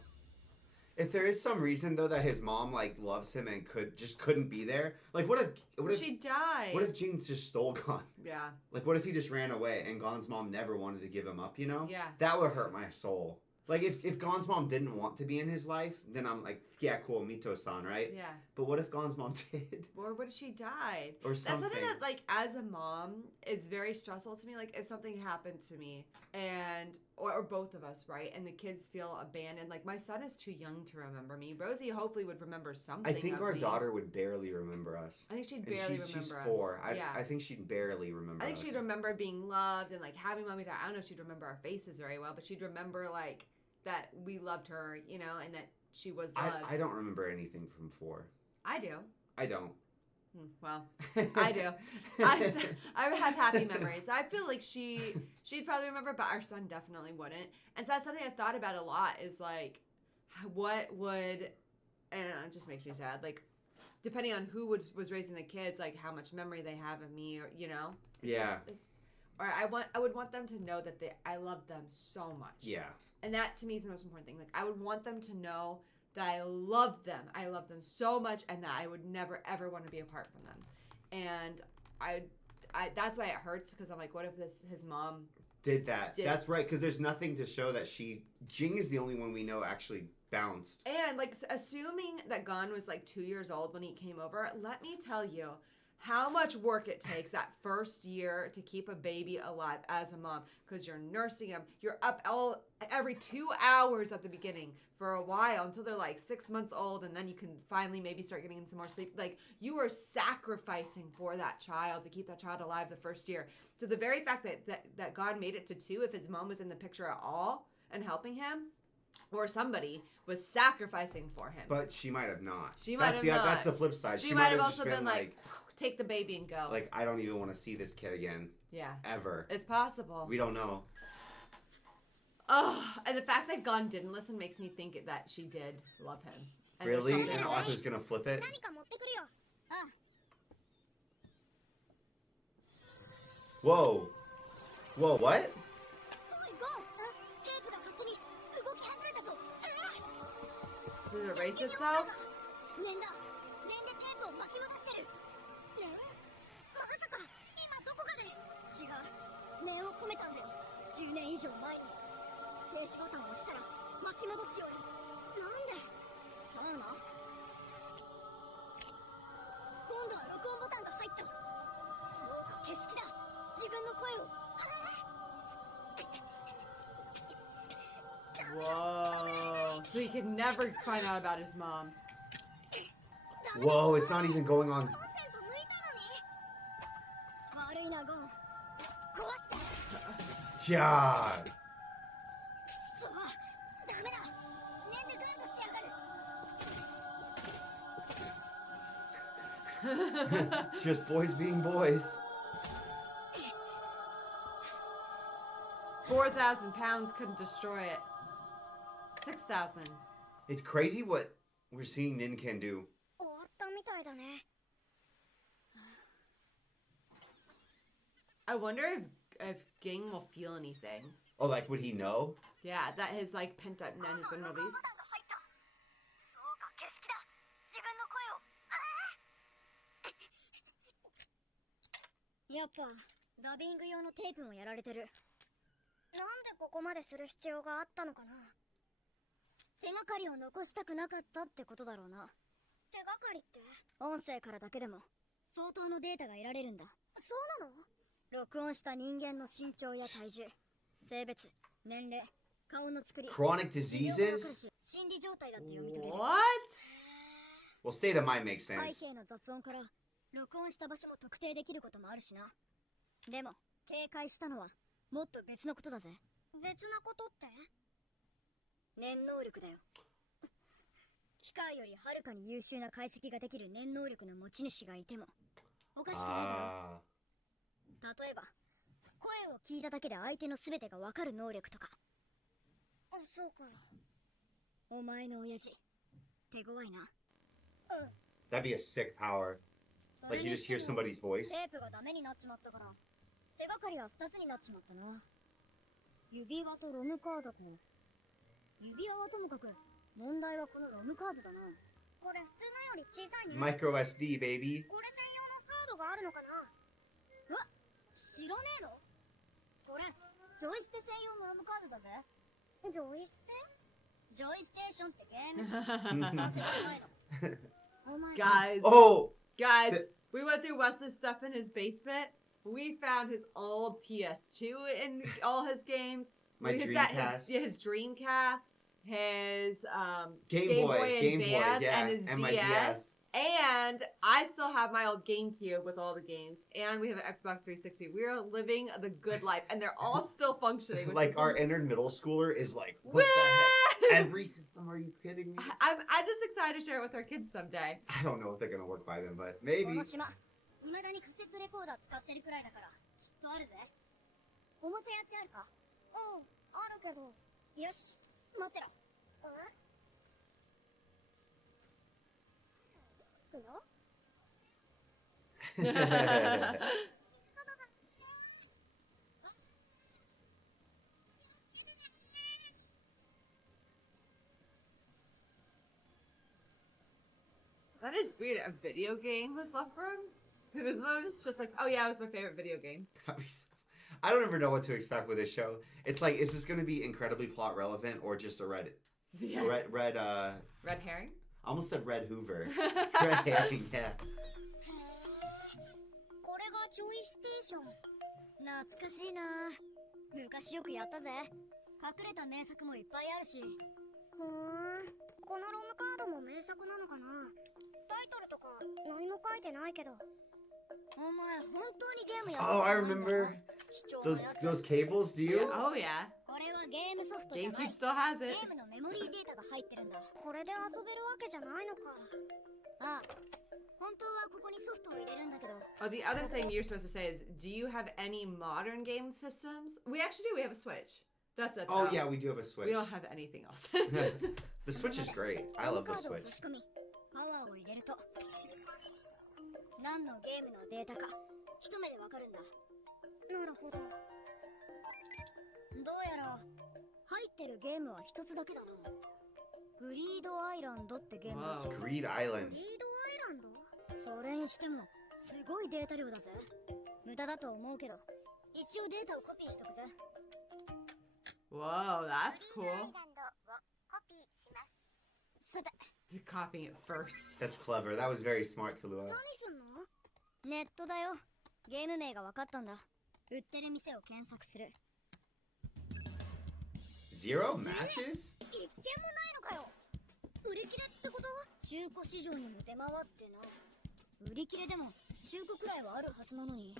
If there is some reason though that his mom like loves him and couldn't be there, like what if She died. what if Jing just stole Gon? Yeah. Like what if he just ran away and Gon's mom never wanted to give him up, you know? Yeah. That would hurt my soul. Like if Gon's mom didn't want to be in his life, then I'm like, yeah, cool, Mito-san, right? Yeah. But what if Gon's mom did? Or what if she died? Or That's something. something that, like, as a mom, is very stressful to me. Like, if something happened to me, and or both of us, right, and the kids feel abandoned. Like, my son is too young to remember me. Rosie hopefully would remember something. I think of our me. daughter would barely remember us. I think she'd And barely she's remember us. 4. Yeah. I think she'd barely remember I think us. she'd remember being loved and, like, having mommy die. I don't know if she'd remember our faces very well, but she'd remember, like, that we loved her, you know, and that she was loved. I don't remember anything from 4. I do. I don't. Well, I do. I have happy memories. I feel like she'd probably remember, but our son definitely wouldn't. And so that's something I've thought about a lot is like, what would, and it just makes me sad. Like, depending on who was raising the kids, like how much memory they have of me, or you know. Yeah. Or I would want them to know that I love them so much. Yeah. And that to me is the most important thing. Like I would want them to know that I love them. I love them so much, and that I would never ever want to be apart from them. And I that's why it hurts, because I'm like, what if his mom did that? That's right, because there's nothing to show that Jing is the only one we know actually bounced. And like, assuming that Gon was like 2 years old when he came over, let me tell you how much work it takes that first year to keep a baby alive as a mom, because you're nursing him. You're up every 2 hours at the beginning for a while until they're like 6 months old, and then you can finally maybe start getting some more sleep. Like, you are sacrificing for that child to keep that child alive the first year. So the very fact that God made it to 2, if his mom was in the picture at all and helping him, or somebody was sacrificing for him. But she might have not. She might have not. That's the flip side. She might have just also been like, take the baby and go. Like, I don't even want to see this kid again. Yeah. Ever. It's possible. We don't know. Oh, and the fact that Gon didn't listen makes me think that she did love him. And really? there's And something- author's gonna flip it? 何か持ってくるよ。あ、 Whoa. Whoa, what? おいゴン、テープが勝手に動き始めたぞ。 Did it erase itself? 念だ。念でテープを巻き戻してる。念？まさか今どこかで。違う。念を込めたんだよ。10年以上前に。停止ボタンを押したら巻き戻すように。なんで？そうな。今度は録音ボタンが入った。そうか、消す気だ。自分の声を。 Whoa. So he can never find out about his mom. Whoa, it's not even going on. 悪いなゴン。壊して。 God. そう、ダメだ。念でガードしてやがる。 Just boys being boys. 4,000 pounds couldn't destroy it. 6,000. It's crazy what we're seeing Nin can do. 終わったみたいだね。 I wonder if Ging will feel anything. Oh, like, would he know? Yeah, that his like pent up Nen has been 録音ボ released. タンが入った。そうか、消す気だ。自分の声を。やっぱダビング用のテープもやられてる。なんでここまでする必要があったのかな。手がかりを残したくなかったってことだろうな。手がかりって？音声からだけでも相当のデータが得られるんだ。そうなの？録音した人間の身長や体重、性別、年齢、顔の作り、 Chronic diseases? 心理状態だって読み取れる。 What? Well, state of mind makes 背 sense. 景の雑音から録音した場所も特定できることもあるしな。でも警戒したのはもっと別のことだぜ。別なことって？念能力だよ。機械よりはるかに優秀な解析ができる念能力の持ち主がいてもおかしくないだろう。例えば声を聞いただけで相手の全てが分かる能力とか。あ、そうか。お前の親父手強いな。That'd be a sick power. Like you just hear somebody's voice. テープがダメになっちまったから手がかりは2つになっちまったな。指輪とロムカードか。指輪はともかく問題はこのロムカードだな。これ普通のより小さいね。 Micro SD, baby. これ専用のカードがあるのかな。うわ、知らねえの。これジョイステ専用のロムカードだぜ。ジョイステジョイステーションってゲーム使ってないの。お前 Guys, Oh, guys, we went through Wesley's stuff in his basement. We found his old PS2 in all his games. My Dreamcast. His Dreamcast, his Game Boy, Advance, yeah, and his and my DS. DS. And I still have my old GameCube with all the games. And we have an Xbox 360. We are living the good life. And they're all still functioning. which Like is our amazing. inner middle schooler is like, what Woo! the heck? Every system, are you kidding me? I'm just excited to share it with our kids someday. I don't know if they're gonna work by them, but maybe. この島未だにカセットレコーダー使ってるくらいだからきっとあるぜ。おもちゃやってあるか。うん、あるけど。よし、待ってろ。行くよ。That is weird. A video game was left for him? This was just like, oh yeah, it was my favorite video game. I don't ever know what to expect with this show. It's like, is this gonna be incredibly plot relevant or just a red Yeah. red Red herring? I almost said Red Hoover. Red herring, yeah. これがジョイステーション。懐かしいな。昔よくやったぜ。隠れた名作もいっぱいあるし。ふーん。このロムカードも名作なのかな。タイトルとか何も書いてないけど。お前本当にゲームやってる Oh, I remember those cables, do you? Oh yeah. これはゲームソフトじゃない。 GameCube still has ゲ it. ームのメモリーデータが入ってるんだ。これで遊べるわけじゃないのか。ああ。本当はここにソフトを入れるんだけど。 Oh, the other thing you're supposed to say is, do you have any modern game systems? We actually do. We have a Switch. That's it. Oh though. yeah, we do have a Switch. We don't have anything else. The Switch is great. I love the ロムカードを Switch. 差し込み、パワーを入れると何のゲームのデータか一目でわかるんだ。なるほど。どうやら入ってるゲームは一つだけだな。グリードアイランドってゲームらしい。 Greed Island. グリードアイランド？それにしてもすごいデータ量だぜ。無駄だと思うけど、一応データをコピーしとくぜ。 Whoa, that's cool. コピーします。さて。 Copying it first. That's clever. That was very smart, Kahlua. 何すんの？ネットだよ。ゲーム名が分かったんだ。売ってる店を検索する。 Zero matches? 一件もないのかよ。売り切れってこと？中古市場にも出回ってな。売り切れでも中古くらいはあるはずなのに。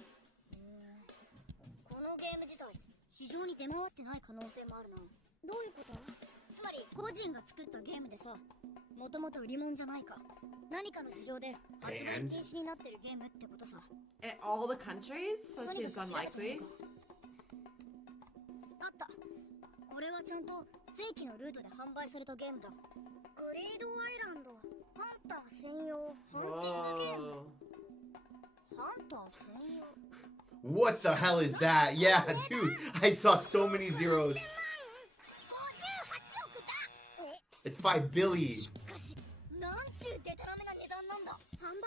このゲーム自体市場に出回ってない可能性もあるな。どういうこと？つまり個人が作ったゲームでさ、もともと売り物じゃないか、何かの事情で発売禁止になってるゲームってことさ。 In all the countries? So it seems unlikely. あった。これはちゃんと正規のルートで販売されたゲームだ。グリードアイランドハンター専用ハンティングゲーム。 Whoa. ハンター専用。 What the hell is that? Yeah, dude, I saw so many zeros. It's 5 billion.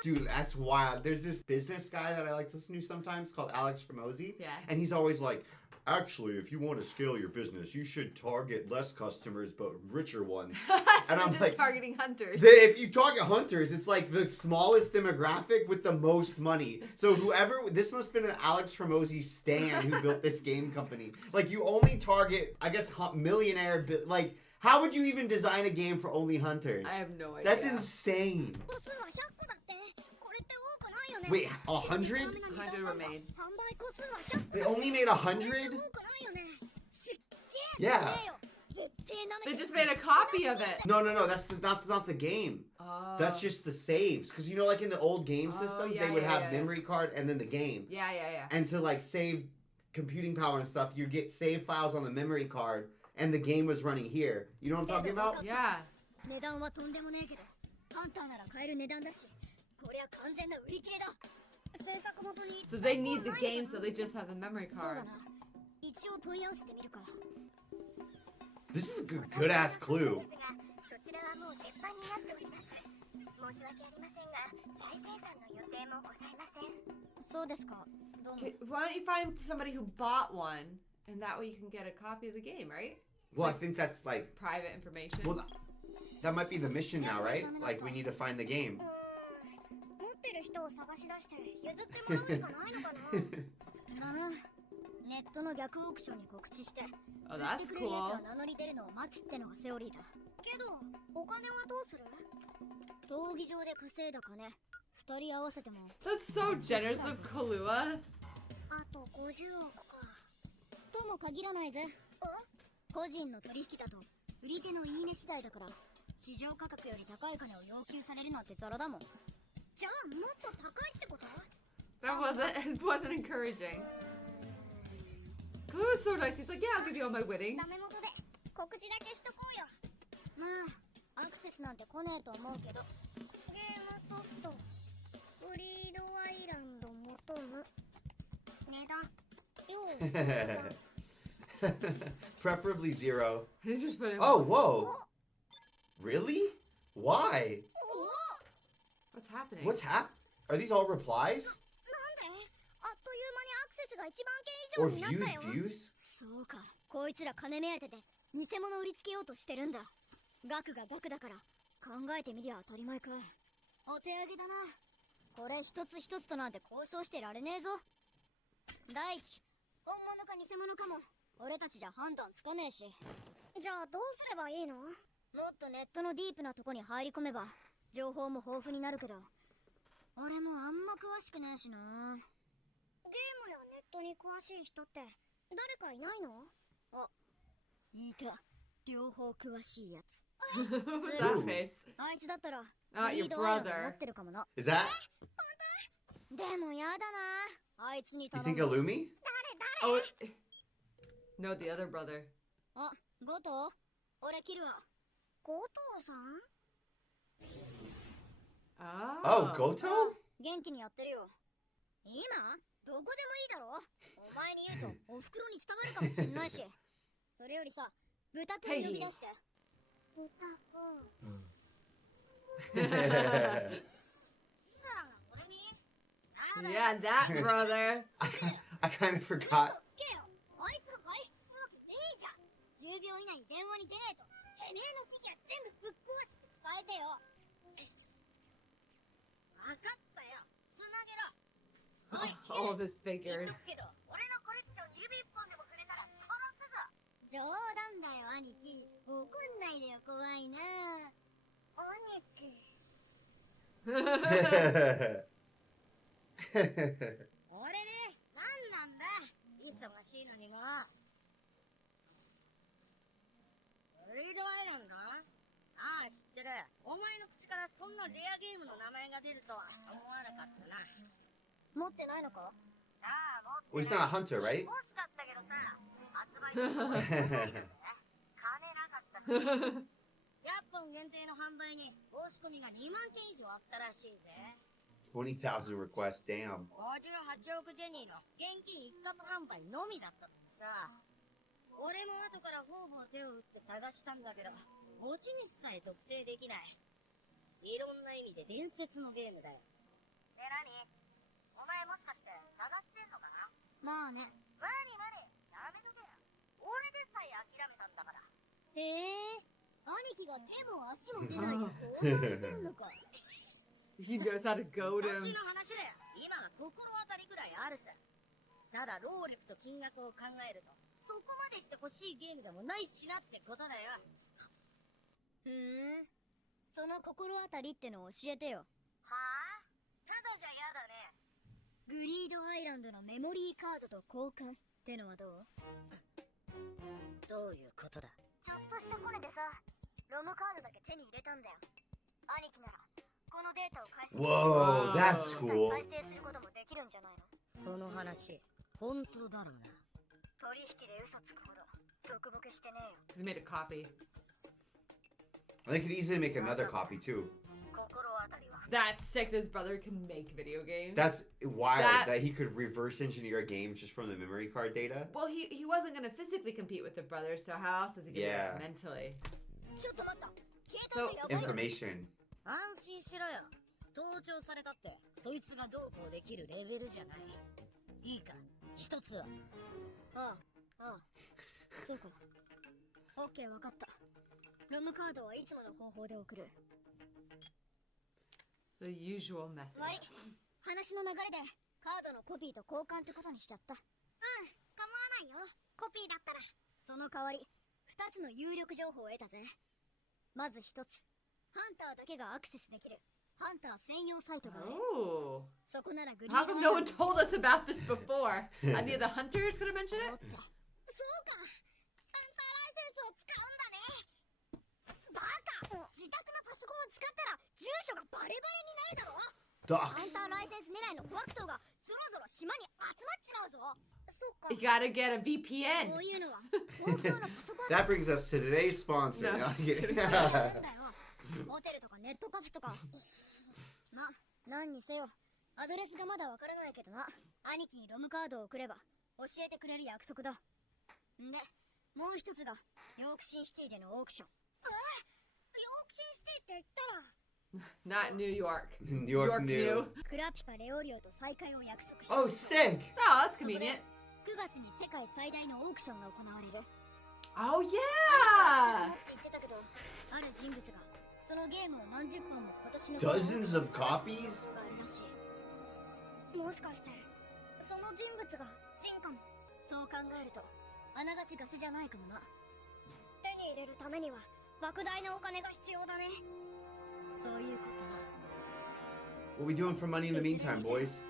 Dude, that's wild. There's this business guy that I like to listen to sometimes called Alex Ramosi. Yeah. And he's always like, actually, if you want to scale your business, you should target less customers but richer ones. And I'm I'm just like, targeting hunters. If you target hunters, it's like the smallest demographic with the most money. So whoever, this must have been an Alex Ramosi stan who built this game company. Like you only target, I guess, millionaire, like, how would you even design a game for only hunters? I have no idea. That's insane. Wait, 100? 100 were made. They only made 100? Yeah. They just made a copy of it. No, that's not the game. Oh. That's just the saves. Because you know, like in the old game systems, yeah, they would yeah, have yeah. memory card and then the game. Yeah. And to like save computing power and stuff, you get save files on the memory card, and the game was running here. You know what I'm talking about? Yeah. 値段はとんでもねえけどハンターなら買える値段だしこりゃ完全な売り切れだ制作元に So they need the game, so they just have the memory そうだ card. な一応問い合わせてみるか This is a good ass clue. そちらはもう鉄板になっております申し訳ありませんが再生産の予定もございませんそうですかどうも Okay, why don't you find somebody who bought one, and that way you can get a copy of the game, right? Well, I think that's like, Private information. well, that might be the mission now, right? Like, we need to find the game. 持ってる人を探し出して譲ってもらうしかないのかなだなネットの逆オークションに告知して Oh, 売っ that's てくれるやつ cool. は名乗り出るのを待つってのがセオリーだけどお金はどうする闘技場で稼いだ金二人合わせても That's so generous of Kahlua. あと50億かとも限らないぜ個人の取引だと売り手のいいね次第だから市場価格より高い金を要求されるなんてザラだもんじゃあもっと高いってこと That wasn't it wasn't encouraging. Kahlua was so nice. He's like, yeah, I'll give you all my winnings. ダメ元で告知だけしとこうよまあアクセスなんて来ねえと思うけどゲームソフトフリードアイランド求む値段よう Preferably 0. He just put in. Oh, whoa. Really? Why? What's happening? What's Are these all replies? なんであっという間にアクセスが1万 Or 件以上になったよ views? そうかこいつら金目当てで偽物売りつけようとしてるんだ額が額だから考えてみりゃ当たり前かお手上げだなこれ一つ一つとなんて交渉してられねえぞ第一本物か偽物かも俺たちじゃ判断つかねえしじゃあどうすればいいのもっとネットのディープなとこに入り込めば情報も豊富になるけど俺もあんま詳しくねえしなゲームやネットに詳しい人って誰かいないのあ、いた両方詳しいやつ What's that face? あいつだったら Ah, リ your ードアイランド brother. 持ってるかもな Is that? でもやだなあいつに You 頼 think む Illumi? Oh, no, the other brother. あ、ゴト俺キルアゴトさん Oh. Oh, Goto? 元気にやってるよ今どこでもいいだろお前に言うとお袋に伝わるかもしんないしそれよりさ豚くん呼び出して豚くん Yeah, that brother. I kind of forgot. あいつが外出するわけねえじゃん10秒以内に電話に出ないとてめえのフィギュア全部ぶっ壊して伝えてよ分かったよつなげろおい All of his 言っ figures. とくけど俺のコレクション指一本でもくれたら殺すぞ冗談だよ兄貴怒んないでよ怖いな兄貴俺で何なんだ忙しいのにもフリードアイランドああ知ってるお前の口からそんなレアゲームの名前が出るとは思わなかったな持ってないのかああ持 Well, って he's not a hunter, right? 欲しかったけどさ発売金なかったし100本限定の販売に申し込みが2万件以上あったらしいぜ 20,000 requests, damn. 58億ジェニーの現金一括販売のみだったってさ俺も後から方々手を打って探したんだけど持ち主さえ特定できないいろんな意味で伝説のゲームだよ何お前もしかして探してんのかなまあねやめとけよ俺でさえ諦めたんだからへえ兄貴が手も足も出ないで交渉してんのか He knows how to goad 私 him. の話だよ今は心当たりくらいあるさただ労力と金額を考えるとそこまでして欲しいゲームでもないしなってことだよその心当たりってのを教えてよはあただじゃやだねグリードアイランドのメモリーカードと交換ってのはどうどういうことだちょっとしたコネでさロムカードだけ手に入れたんだよ兄貴ならこのデータを返す Whoa, that's cool. 再生することもできるんじゃないのその話本当だろうな取引で嘘つくほど得ボケしてねえよ。 He's made a copy. They could easily make another copy too. 心当たりは That's sick. This brother can make video games. That's wild That- that he could reverse engineer a game just from the memory card data. Well, he wasn't gonna physically compete with the brother, so how else is he gonna Yeah. do it mentally? ちょっと待った。 So 携帯がやばいよ。 Information. 安心しろよ。盗聴されたってそいつがどうこうできるレベルじゃない。いいか、一つは。ああ、ああ。そうか。オッケー、わかった。ロムカードはいつもの方法で送る。 The usual method. 悪い。話の流れでカードのコピーと交換ってことにしちゃった。うん、構わないよ。コピーだったら。その代わり、2つの有力情報を得たぜ。まず1つ。ハンターだけがアクセスできる。ハンター専用サイトがある。 Oh. そこならグリー How ド come no one told us about this before? Any of the hunters could have mentioned そう it? か。ハンターライセンスを使うんだね。バカ。自宅のパソコンを使ったら住所がバレバレになるだろ。ハン Docs. ターライセンス狙いのファクトがゾロゾロ島に集まっちまうぞ。そうか。 You gotta get a VPN. こういうのは東京のパソコン That brings us to today's sponsor. No, No, I'm just kidding. なんだよ。ホテルとかネットカフェとか。ま、何にせよ。アドレスがまだわからないけどな。兄貴にロムカードを送れば教えてくれる約束だ。んで、もう一つがヨークシンシティでのオークション。ヨークシンシティって言ったら Not New York. Yorknew. クラピカレオリオと再会を約束した。 Oh, sick. Oh, that's convenient. 9月に世界最大のオークションが行われる。 Oh 持 yeah. って言ってたけど、ある人物がそのゲームを何十本も今年の Dozens of copies? があるらしい。もしかしてその人物がジンかも。そう考えるとあながちガセじゃないかもな。手に入れるためには莫大なお金が必要だね。そういうことな。 What we doing for money in the meantime, boys?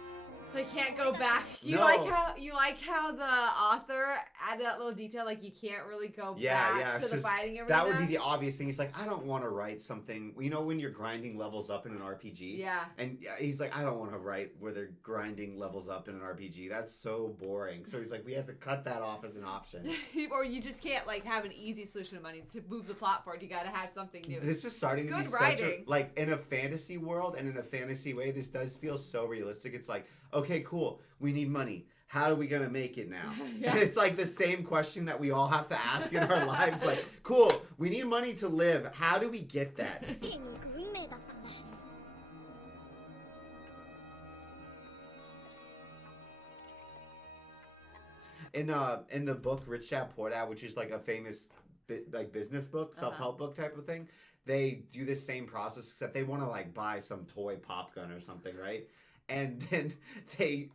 They can't go back. You No. like how the author added that little detail, like you can't really go Yeah, back yeah, to it's the just- fighting arena. That would be the obvious thing. He's like, I don't want to write something. You know, when you're grinding levels up in an RPG? Yeah. And he's like, I don't want to write where they're grinding levels up in an RPG. That's so boring. So he's like, we have to cut that off as an option. Or you just can't like have an easy solution to money to move the plot forward. You got to have something new. This is starting to be Good such writing. a, like, in a fantasy world and in a fantasy way, this does feel so realistic. It's like, okay, cool. We need money. How are we going to make it now? Yeah. And it's like the same question that we all have to ask in our lives. Like, cool, we need money to live. How do we get that? 手に行く運命だったんだ。In the book Rich Dad Poor Dad, which is like a famous like business book, self-help book type of thing, they do this same process except they want to like buy some toy pop gun or something, right? And then they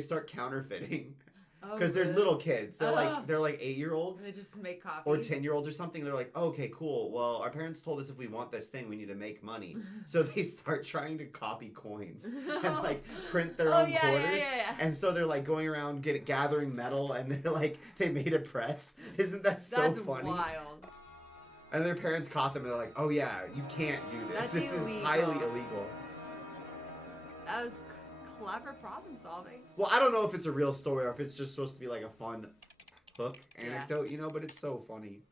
start counterfeiting because they're little kids. They're like 8-year-olds. They just make copies. Or 10-year-olds or something. They're like, okay, cool. Well, our parents told us if we want this thing, we need to make money. So they start trying to copy coins and like print their own quarters. Yeah. And so they're like going around gathering metal, and they're like, they made a press. Isn't that so That's funny? wild. And their parents caught them, and they're like, oh yeah, you can't do this. That's This illegal. is highly illegal. That was clever problem solving. Well, I don't know if it's a real story or if it's just supposed to be like a fun hook anecdote, you know, but it's so funny.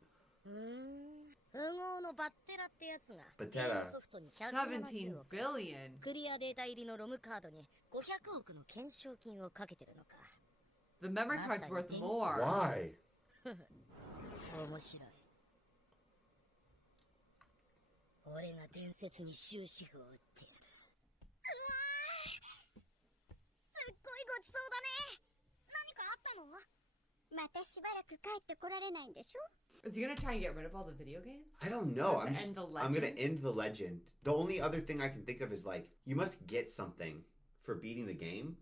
富豪のバッテラってやつがバッテラゲームソフトに170 17億 billion. クリアデータ入りのロムカードに500億の懸賞金をかけてるのか。 The memory card's worth more. Why? 面白い。俺が伝説に終止符を打ってやる。すっごいごちそうだね。何かあったの？またしばらく帰ってこられないんでしょ？ Is he gonna try and get rid of all the video games? I don't know. Does it end the I'm gonna legend? end the legend. The only other thing I can think of is like, you must get something for beating the game.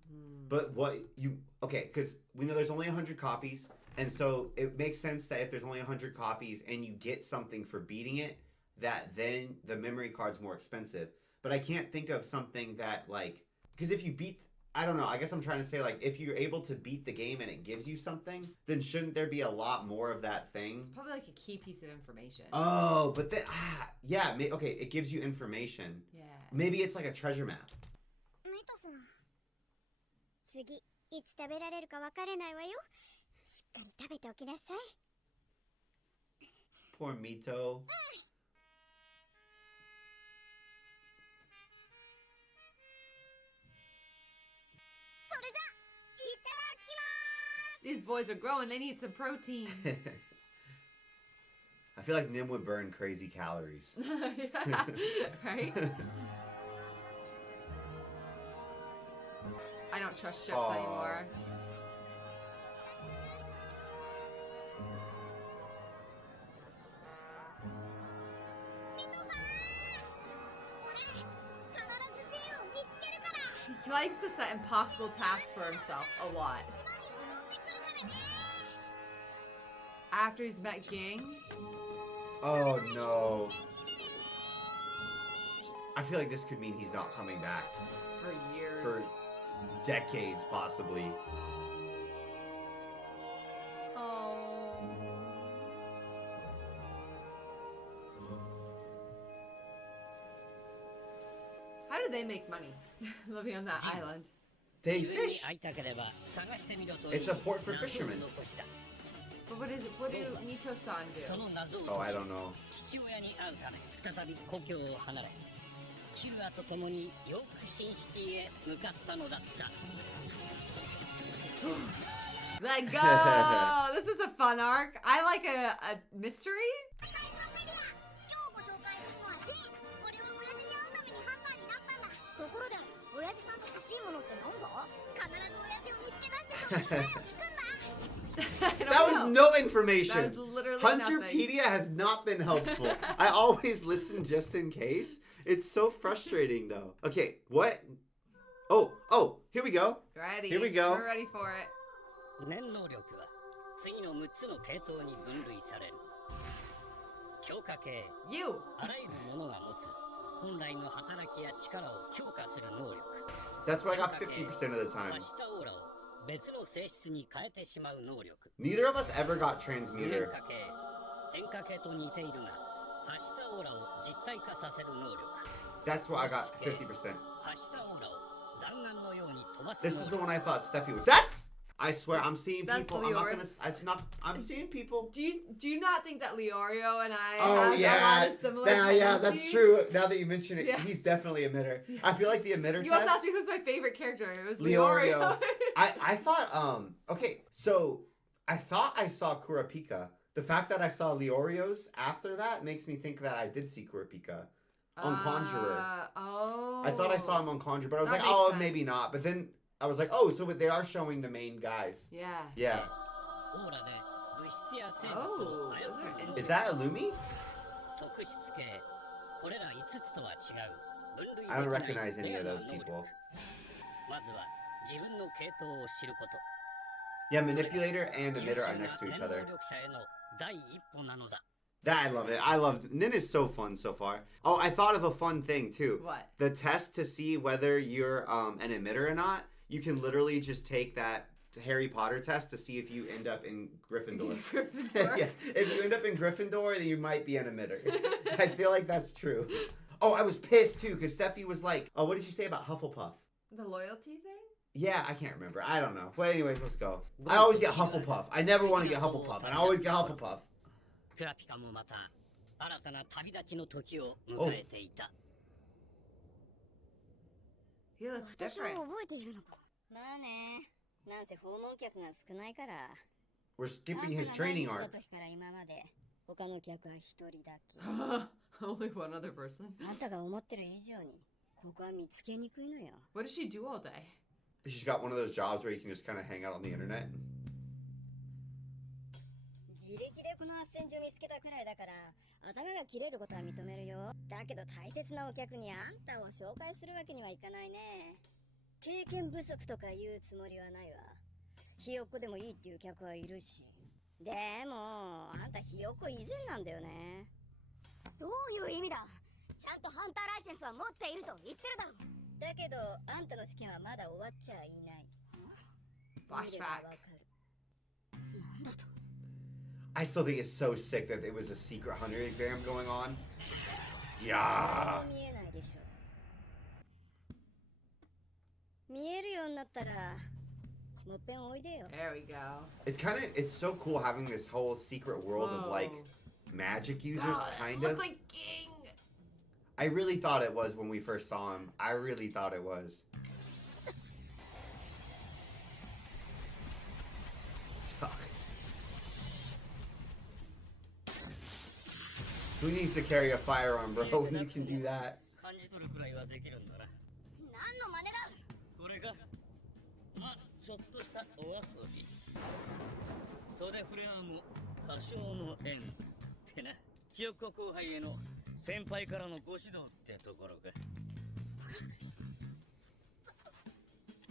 But because we know there's only 100 copies, and so it makes sense that if there's only 100 copies and you get something for beating it, that then the memory card's more expensive. But I can't think of something that like, because if you beat, I don't know, I guess I'm trying to say like, if you're able to beat the game and it gives you something, then shouldn't there be a lot more of that thing? It's probably like a key piece of information. Oh, but then, okay, it gives you information. Yeah. Maybe it's like a treasure map. ミトさん。次いつ食べられるか分からないわよ。しっかり食べておきなさい。 Poor Mito. それじゃいただきます。 These boys are growing. They need some protein. I feel like Nim would burn crazy calories. Yeah, right? I don't trust ships Aw. anymore. He likes to set impossible tasks for himself a lot. After he's met Ging, Oh no. I feel like this could mean he's not coming back for years. for decades, possibly. Oh. How do they make money living on that island? They fish. 会いたければ探してみろと It's a port for 謎を fishermen. 残した But what do Mito-san そ do? の謎を Oh, 解 I き don't know. 父親に会うため再び故郷を離れキルアと共にヨークシンシティへ向かったのだった Let go! This is a fun arc. I like a mystery. 今日ご紹介するのはシン。俺は親父に会うためにハンターになったんだ。ところで親父さんと欲しいものってなんだ？必ず親父を見つけ出してその答えを聞くんだ。 I don't That was know. no information. That was literally nothing. Hunterpedia has not been helpful. I always listen just in case. It's so frustrating though. Okay, what? Oh, here we go. Ready. Here we go. We're ready for it. 念能力は次の6つの系統に分類される強化系 You. あらゆるものが持つ本来の働きや力を強化する能力 That's what I got 50% of the time. 発したオーラを別の性質に変えてしまう能力 Neither of us ever got 変 transmuter. 化系変化系と似ているが発したオーラを実体化させる能力 That's what I got 50%. 発したオーラを弾丸のように飛ばす This is the 能 one 力 I thought Steffi was. That's. I swear, I'm seeing That's people. I'm not Leora. gonna. It's not. I'm seeing people. Do you not think that Leorio and I Oh have a yeah, lot of similar yeah, that's tendencies? true. Now that you mention it, Yeah. he's definitely emitter. I feel like the emitter You also test. asked me who's my favorite character. It was Leorio. Leorio. I thought okay, so I thought I saw Kurapika. The fact that I saw Leorio's after that makes me think that I did see Kurapika on Conjurer. Oh. I thought I saw him on Conjurer, but I was That like, makes oh, sense. maybe not. But then I was like, oh, so they are showing the main guys. Yeah. Yeah. オーラで物質や生物を Oh, 操 those る are 能力 Is that Illumi? 特質系これら5つとは違う分類 I don't できない recognize any レア of な those 能力 people. まずは自分の系統を知ること Yeah, manipulator and 優 emitter 秀 are な next to 念 each 能 other. 力者への第一歩なのだ That I love it. I love Nin is so fun so far. Oh, I thought of a fun thing too. What? The test to see whether you're an emitter or not. You can literally just take that Harry Potter test to see if you end up in Gryffindor. Gryffindor. Yeah, if you end up in Gryffindor, then you might be an emitter. I feel like that's true. Oh, I was pissed too because Steffi was like, "Oh, what did you say about Hufflepuff?" The loyalty thing? Yeah, I can't remember. I don't know. But anyways, let's go. I always get Hufflepuff. I never want to get Hufflepuff, and I always get Hufflepuff. クラピカもまた新たな旅立ちの時を迎えていた He looks 私を different. 覚えているのか。まあね、なんせ訪問客が少ないから。 We're あ skipping ん his たが前に training 来た arc. 時から今まで他の客は一人だけ。 Only one other person. あんたが思ってる以上にここは見つけにくいのよ。 What does she do all day? She's got one of those jobs where you can just kind of hang out on the internet. 自力でこの斡旋所見つけたくらいだから頭が切れることは認めるよ。だけど大切なお客にあんたを紹介するわけにはいかないね。経験不足とか言うつもりはないわ。ひよっこでもいいっていう客はいるし。でもあんたひよっこ以前なんだよね。どういう意味だ。ちゃんとハンターライセンスは持っていると言ってるだろ。だけどあんたの試験はまだ終わっちゃいない。見ればわか Flashback. る。なんだと。I still think it's so sick that it was a secret hunter exam going on. Yeah. 見えないでしょ。見えるようになったらもっぺんおいでよ。 There we go. It's so cool having this whole secret world of like magic users, God, it kind looked of. like King. I really thought it was when we first saw him. I really thought it was. Who needs to carry a firearm, bro? You can do that. 感じ取るくらいはできるんだな。何の真似だ。これがまあちょっとしたお遊び。袖フレアも多少の縁ってな。ひよっこ後輩への先輩からのご指導ってところか。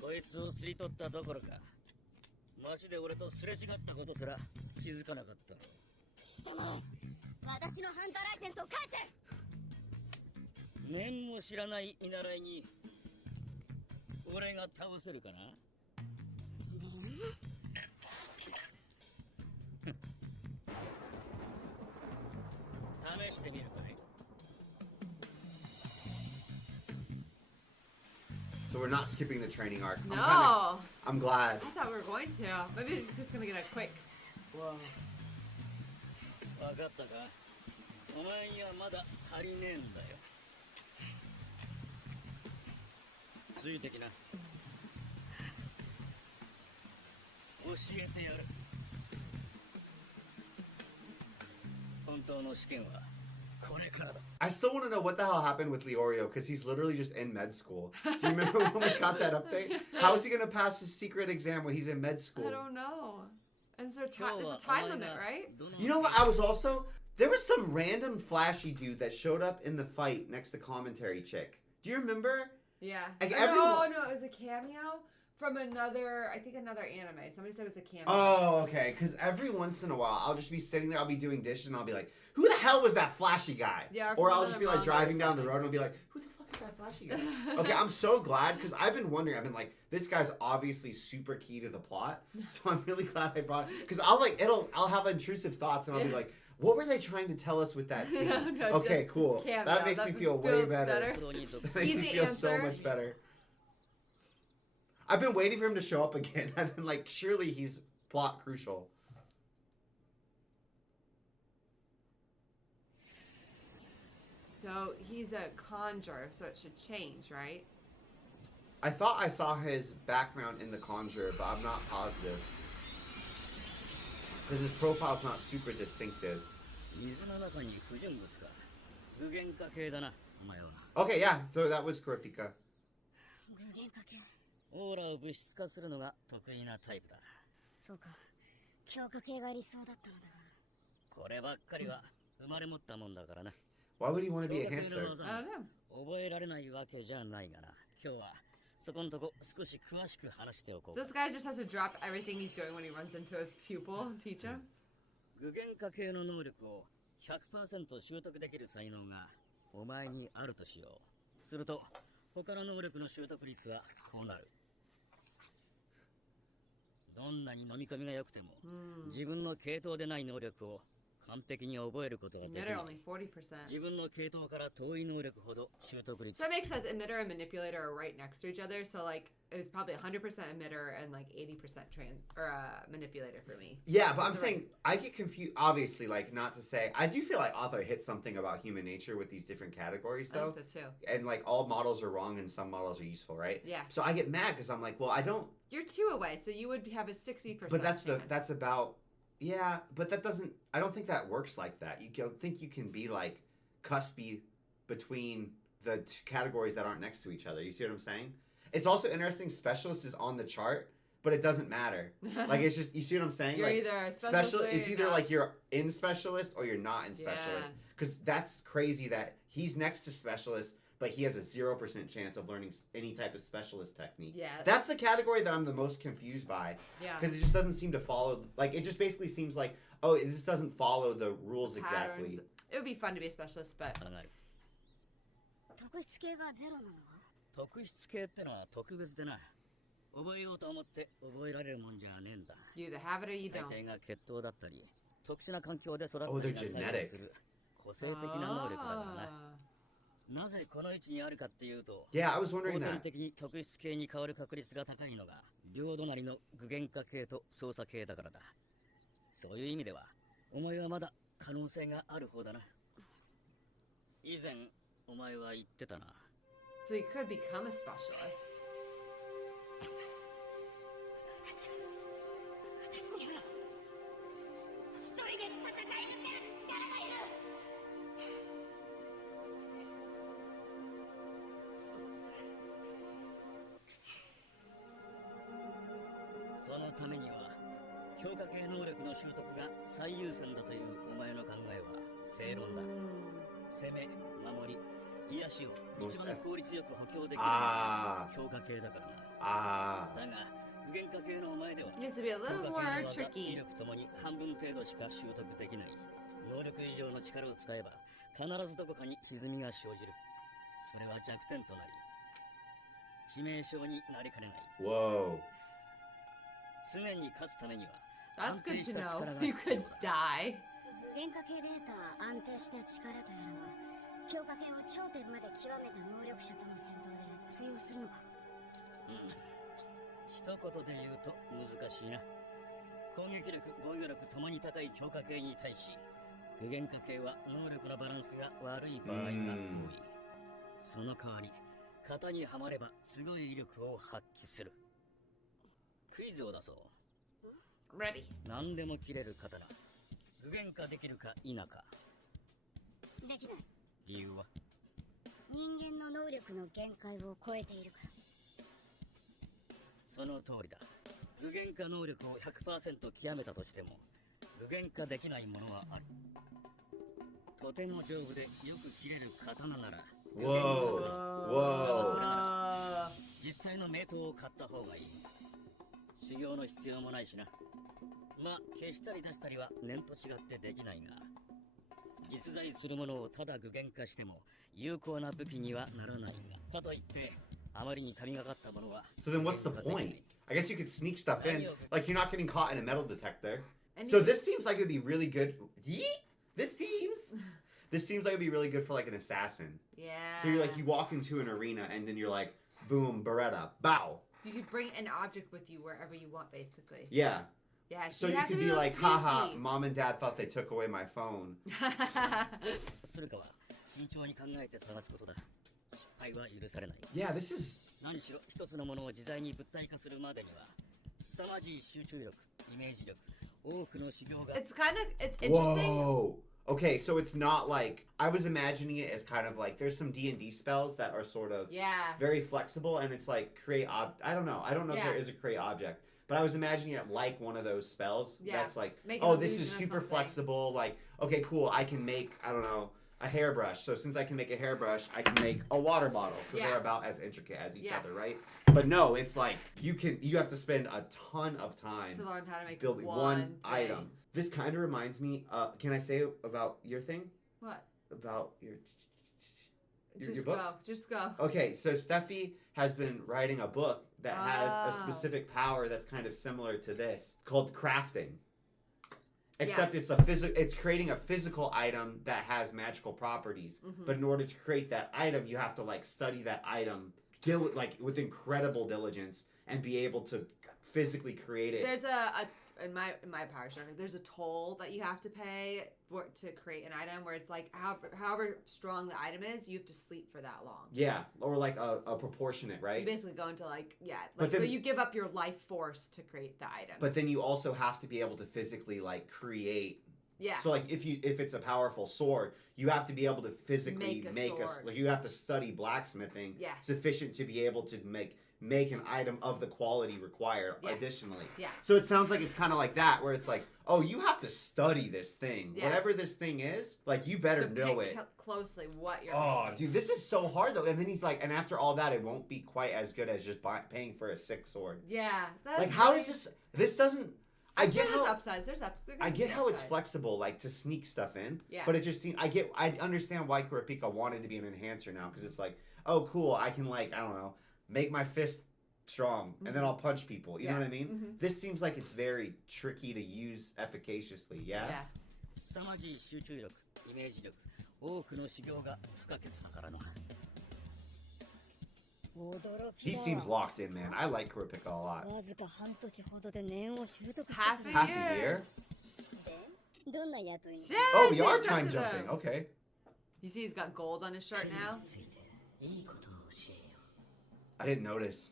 こいつをすり取ったどころか、街で俺とすれ違ったことすら気づかなかったろ。貴様、私のハンターライセンスを返せ。面も知らない見習いに俺が倒せるかな。試してみるかね。 So we're not skipping the training arc. No. I'm glad. I thought we were going to. Maybe we're just gonna get a quick. Whoa. 分かったか。お前にはまだ足りねえんだよ。ついてきな。教えてやる。本当の試験はこれからだ。 I still want to know what the hell happened with Leorio because he's literally just in med school. Do you remember when we got that update? How is he going to pass his secret exam when he's in med school? I don't know. And there's a time limit, right? You know what? I was also... There was some random flashy dude that showed up in the fight next to commentary chick. Do you remember? Yeah. Like No, everyone- it was a cameo from another anime. Somebody said it was a cameo. Oh, okay. Because every once in a while, I'll just be sitting there, I'll be doing dishes, and I'll be like, who the hell was that flashy guy? Yeah, or from I'll just be another like manga or driving down the something. road, and I'll be like, who the fuck is that flashy guy? Okay, I'm so glad, because I've been wondering, I've been like, this guy's obviously super key to the plot, so I'm really glad I brought it. Because I'll have intrusive thoughts, and I'll be like, what were they trying to tell us with that scene? No, Okay, just cool. cameo. That makes me That feel way feels better. better. That makes me Easy feel so answer. much better. I've been waiting for him to show up again. I've been like, surely he's plot crucial. So he's a conjurer, so it should change, right? I thought I saw his background in The Conjurer, but I'm not positive. Because his profile's not super distinctive. 水の中に不純物か。具現化系だな、お前は。 Okay, yeah, so that was Kurapika. 具現化系。オーラを物質化するのが得意なタイプだ。そうか。強化系が理想だったのだが。こればっかりは生まれ持ったもんだからな。 Why would he want to be a 強化系 hamster? の技 I don't know. 覚えられないわけじゃないがな。今日はそこんとこ少し詳しく話しておこう So。this guy just has to drop everything he's doing when he runs into a pupil and teach him? 具現化系の能力を 100% 習得できる才能がお前にあるとしよう。すると他の能力の習得率はこうなる。どんなに飲み込みが良くても、自分の系統でない能力を完璧に覚えることができ Emitter る。 only 40%. 自分の系統から遠い能力ほど習得率 So that makes sense. Emitter and manipulator are right next to each other. So like it was probably 100% emitter and like 80% manipulator for me. Yeah, but I'm Those are saying, I get confused, obviously, like, not to say, I do feel like author hit something about human nature with these different categories, I though. think so too. And, like, all models are wrong and some models are useful, right? Yeah. So I get mad because I'm like, well, I don't... You're 2 away, so you would have a 60%. But that's chance. that's about... Yeah, but that doesn't... I don't think that works like that. You don't think you can be, like, cuspy between the categories that aren't next to each other. You see what I'm saying? It's also interesting, specialist is on the chart, but it doesn't matter. Like, it's just... You see what I'm saying? You're like, either a specialist or it's you're either not. like you're in specialist or you're not in specialist. Yeah. Because that's crazy that he's next to specialist, but he has a 0% chance of learning any type of specialist technique. Yeah. That's the category that I'm the most confused by. Yeah. Because it just doesn't seem to follow, like, it just basically seems like, oh, this doesn't follow the rules exactly. Patterns. It would be fun to be a specialist, but 考える。特質系がゼロなのは。特質系ってのは特別でな。覚えようと思って覚えられるもんじゃねえんだ。 you either have it or you 大 don't. 体が血統だったり、特殊な環境で育ったり Oh, が they're 作 genetic. 用する個性的な能力だからな。 Ah. なぜこの位置にあるかっていうと、 Yeah, I was 後 wondering 天 that. 的に特質系に変わる確率が高いのが両隣の具現化系と操作系だからだ。そういう意味ではお前はまだ可能性がある方だな。以前お前は言ってたな。 So he could become a specialist. 私には一人で戦い抜ける力がいる。そのためには強化系能力の習得が最優先だというお前の考えは正論だ。攻め、守り、癒しを一番効率よく補強できる強化系だからな。だが具現化系のお前では Needs to be a 強 little 化 more 系の技、威 tricky. 力ともに半分程度しか習得できない。能力以上の力を使えば必ずどこかに歪みが生じる。それは弱点となり致命傷になりかねない。 Whoa. 常に勝つためには That's good to 安定した know. 力が You 必要 could だ。 die. 原価系データ安定した力とやらは強化系を頂点まで極めた能力者との戦闘で通用するのか。一言で言うと難しいな。攻撃力、防御力ともに高い強化系に対し具現化系は能力のバランスが悪い場合が多い。その代わり型にはまればすごい威力を発揮する。クイズを出そう。 Ready. 何でも切れる刀、具現化できるか否か。できない。理由は？人間の能力の限界を超えているから。その通りだ。具現化能力を 100% 極めたとしても具現化できないものはある。とても丈夫でよく切れる刀なら Whoa. それ Whoa. なら実際の名刀を買った方がいい。修行の必要もないしな。まあ消したり出したりは念と違ってできないが、実在するものをただ具現化しても有効な武器にはならないが、かといってあまりに神がかったものは So then what's the point? I guess you could sneak stuff in. Like you're not getting caught in a metal detector. And So you- this seems like it'd be really good. This seems like it'd be really good for like an assassin. Yeah. So you're like you walk into an arena and then you're like boom, Beretta, bow. You could bring an object with you wherever you want, basically. Yeah. Yeah. So you have could to be real like, haha, sneaky. mom and dad thought they took away my phone. するかは慎重に考えて探すことだ。失敗は許されない。 Yeah, this is 何しろ一つのものを自在に物体化するまでには凄まじい集中力、イメージ力、多くの修行が it's interesting. whoa. Okay, so it's not like I was imagining it as kind of like there's some D&D spells that are sort of Yeah. very flexible and it's like create I don't know if Yeah. there is a create object, but I was imagining it like one of those spells Yeah. that's like, Make an oh, this is illusion of super something. flexible, like okay, cool, I can make, I don't know, a hairbrush. So since I can make a hairbrush, I can make a water bottle because Yeah. they're about as intricate as each Yeah. other, right? But no, it's like you have to spend a ton of time To learn how to make building one one thing. item. This kind of reminds me, can I say about your thing? What? About your Just book? go. Just go. Okay, so Steffi has been writing a book that has a Oh. specific power that's kind of similar to this, called crafting. Yeah. Except it's creating a physical item that has magical properties. Mhm. But in order to create that item, you have to like study that item like with incredible diligence and be able to physically create it. There's in my power structure, there's a toll that you have to pay to create an item where it's like however strong the item is, you have to sleep for that long. Yeah, or like a proportionate, You right? basically go into But so then- you give up your life force to create the item. But then you also have to be able to physically like create. yeah. So like if it's a powerful sword, you have to be able to physically Make a make sword. like you have to study blacksmithing Yeah. sufficient to be able to make an item of the quality required Yes. additionally. Yeah. So it sounds like it's kind of like that where it's like, oh, you have to study this thing. Yeah. Whatever this thing is, like you better so know pick it. closely what you're Oh, making. dude, this is so hard though. And then he's like, and after all that, it won't be quite as good as just paying for a sick sword. Yeah. That's Like, how really- is this? This doesn't. I I'm get sure there's how upsides. There's I get how it's upsides. flexible, like to sneak stuff in. Yeah. But it just seems I understand why Kurapika wanted to be an enhancer now because it's like, oh, cool, I can like I don't know, make my fist strong and then I'll punch people. You know what I mean? Mhm. This seems like it's very tricky to use efficaciously. Yeah. Yeah. 凄まじい集中力、イメージ力、多くの修行が不可欠だからな。He seems locked in, man. I like Kurapika a lot. わずか半年ほどで念を習得した Half く a らい Half a year? でどんな雇いに Shit, Oh, we she are accepted time him. jumping. Okay. You see, he's got gold on his shirt now. ついていいことを教えよ I didn't notice.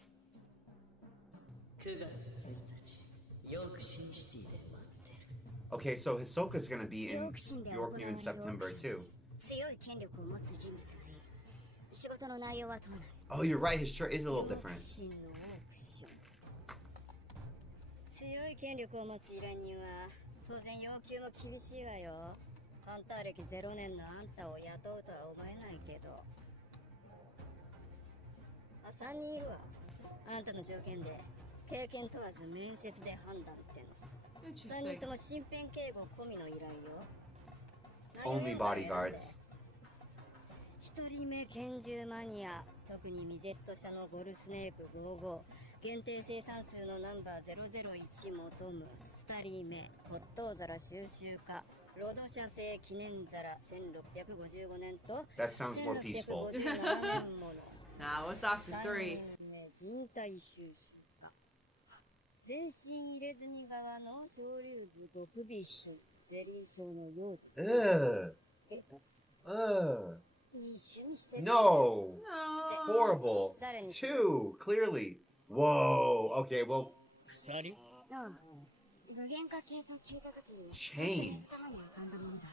う。9月1日、ヨークシンシティで待ってる。 Okay, so Hisoka's gonna be in ヨークシンで行われ Yorknew る in September オークション too. 強い権力を持つ人物がいる仕事の内容はどうなる Oh, you're right. His shirt is a ヨ little ーク different. シンのオークション強い権力を持つ依頼人は当然要求も厳しいわよハンター歴0年のあんたを雇うとは思えないけどあ3人いるわあんたの条件で経験問わず面接で判断っての3 Interesting. 人とも身辺警護込みの依頼よ Only bodyguards. 1人目拳銃マニア特にミゼット社のゴルスネーク55限定生産数のナンバー001求む2人目骨董皿収集家ロド社製記念皿1655年と That sounds more peaceful. 1657年もの Now, what's option 3 3? 人目人体収集家全身入れ墨側の昇竜図極美種ゼリー状の幼女 Ugh. エトス Ugh. 一緒にしてる No. No. Horrible. 誰に Two, clearly. Whoa. Okay, well, 鎖ああ具現化系と聞いた時に Chains 頭に浮かんだものだ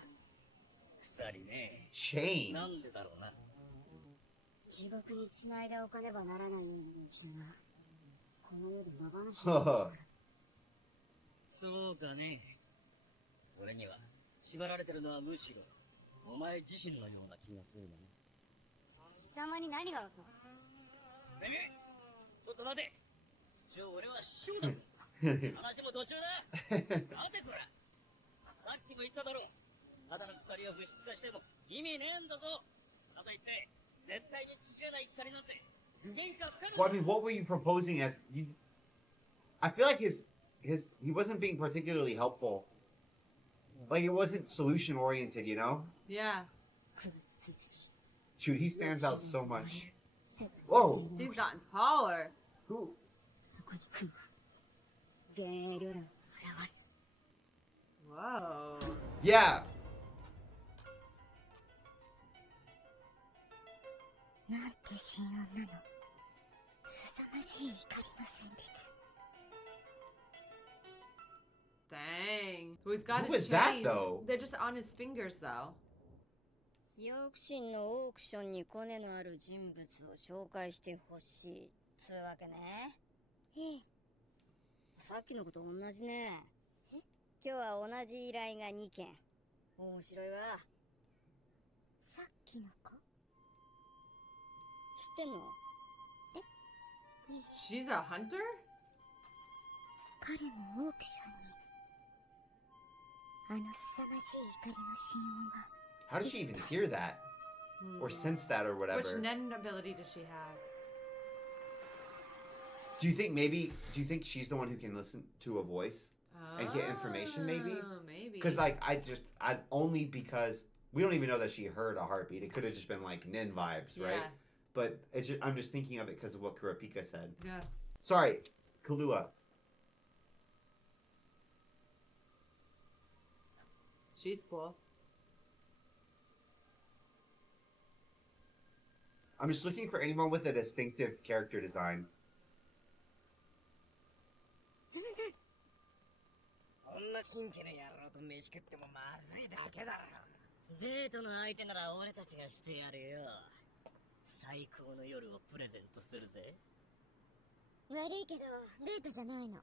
鎖ね。 chains. なんでだろうな。地獄に繋いでおかねばならないような連中がこの世で野放し Huh. そうかね。俺には縛られてるのはむしろお前自身のような気がするな。貴様に何がわかるちょっと待て。俺は師匠だ。話も途中だ。待てこら。さっきも言っただろう。ただの鎖を物質化しても意味ねえんだぞ。かといって絶対にちぎれない鎖なんて具現化不可能 Well, I mean, what were you proposing as you? I feel like he wasn't being particularly helpful. Like it wasn't solution oriented, you know? Yeah. 9月1日 Dude, he stands out so much. 世界 Whoa. 最大の He's gotten taller. Who? そこに来る幻影旅団が現れる Whoa. Yeah. なんて神恩なの凄まじい怒りの旋律 Dang. Well, he's got Who his is that, chains. though? They're just on his fingers, though. ヨークシンのオークションにコネのある人物を紹介してほしいつうわけねええさっきのこと同じね今日は同じ依頼が2件面白いわさっきの子知ってんの She's a hunter? 彼もオークションにあの凄まじい怒りの神音が How does she even hear that? Or sense that or Which whatever? Nen ability does she have? Do you think she's the one who can listen to a voice and get information maybe? Maybe. Because like I only because we don't even know that she heard a heartbeat. It could have just been like Nin vibes, right? Yeah. But I'm just thinking of it because of what Kurapika said. Yeah. Sorry, Kahlua. She's cool. I'm just looking for anyone with a distinctive character design. こんなチンケな野郎と飯食ってもまずいだけだろ。デートの相手なら俺たちがしてやるよ。最高の夜をプレゼントするぜ。悪いけどデートじゃねえの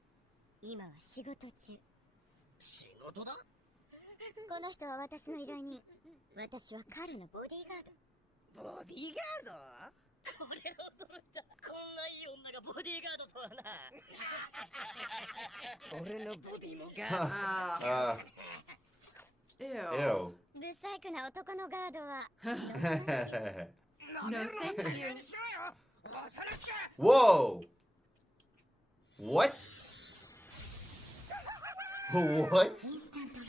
今は仕事中仕事だ？この人は私の依頼人私は彼のボディーガードボディーガード？これ驚いた。こんないい女がボディーガードとはな。俺のボディもガード。Ew. Ew. ブサイクな男のガードは No, thank you. Whoa! What? What? インスタントラ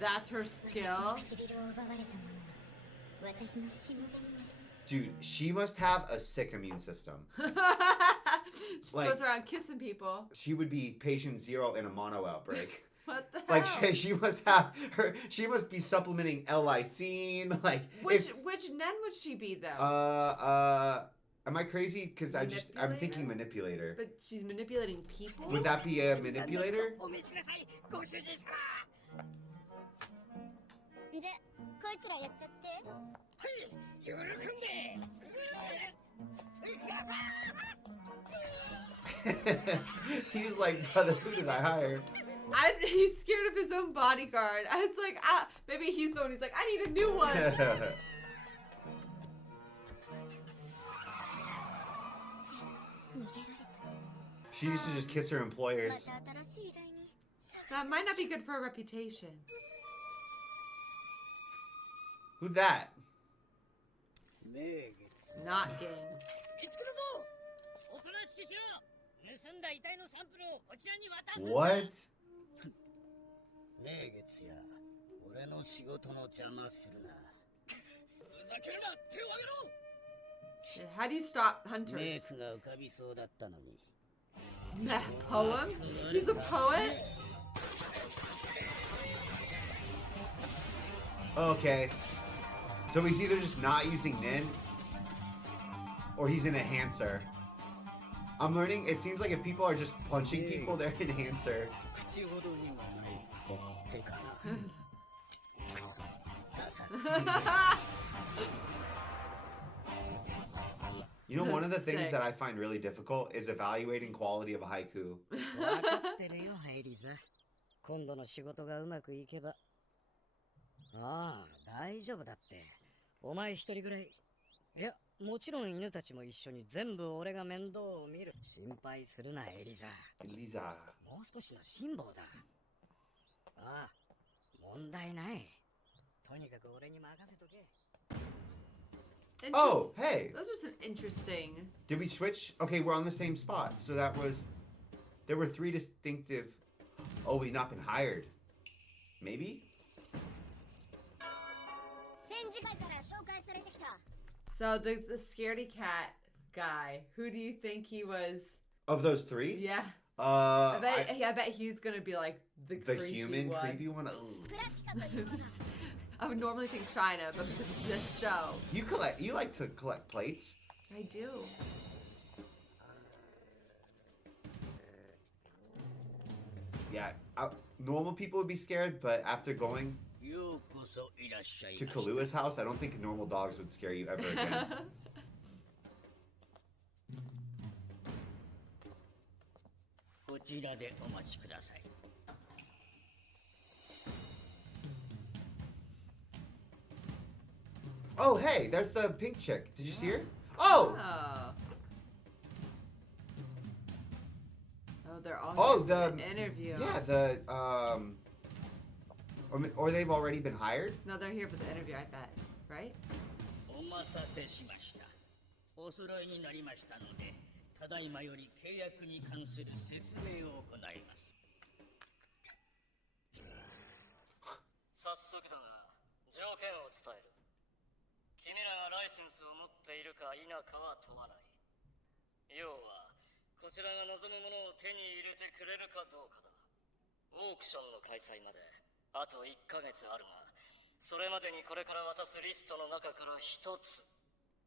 バ That's her ー私 skill. の唇を奪われた者は私のしもべになる Dude, she must have a sick immune system. Just Like- goes around kissing people. She would be patient 0 in a mono outbreak. What the Like hell? she must have her. She must be supplementing lysine. Like Which Nen would she be though? am I crazy? Because I'm thinking manipulator. But she's manipulating people. Would that be a manipulator? お召しくださいご主人様じゃこいつらやっちゃってはい喜んで He's like, brother, who did I hire? He's scared of his own bodyguard. It's like, maybe he's the one who's like, I need a new one. She used to just kiss her ま employers. た新しい依頼に That might not be good for her reputation. Who'd that? 名月 Not gang. 見つけたぞおとなしくしろ盗んだ遺体のサンプルをこちらに渡す What? 名月や俺の仕事の邪魔するなふざけるな手を挙げろ How do you stop メイ hunters? クが浮かびそうだったのに Poem? He's a poet? Okay. So he's either just not using Nin, or he's an enhancer. I'm learning, it seems like if people are just punching people, they're an enhancer. 口ほどにもないほっぺかなダサ You know, one of the That's things sick. that I find really difficult is evaluating quality of a haiku. 分かってるよハイリーズ今度の仕事がうまくいけばああ大丈夫だってお前一人ぐらいいやもちろん犬たちも一緒に全部俺が面倒を見る心配するなエリザ Lisa. もう少しの辛抱だああ問題ないとにかく俺に任せとけ Oh, hey. Those are some interesting. Did we switch? Okay, we're on the same spot. So that was... There were 3 distinctive... Oh, we've not been hired. Maybe? 戦時会から紹介されてきた So the scaredy cat guy, who do you think he was? Of those 3? Yeah. Uh, I bet he's gonna be like the the creepy human one. creepy one? Ugh. クラピカというもの I would normally think China, but because of this show, You like to collect plates? I do. Yeah. Normal people would be scared, but after going ようこそいらっしゃい to ました Kalua's house, I don't think normal dogs would scare you ever again. こちらでお待ちください Oh, hey, there's the pink chick. Did you see her? Oh! Oh. Oh, they're all Oh, here for the- interview. Yeah, or they've already been hired? No, they're here for the interview, I bet. Right? お待たせしましたお揃いになりましたのでただいまより契約に関する説明を行います早速だが条件を伝える君らがライセンスを持っているか否かは問わない要はこちらが望むものを手に入れてくれるかどうかだオークションの開催まであと1ヶ月あるがそれまでにこれから渡すリストの中から一つ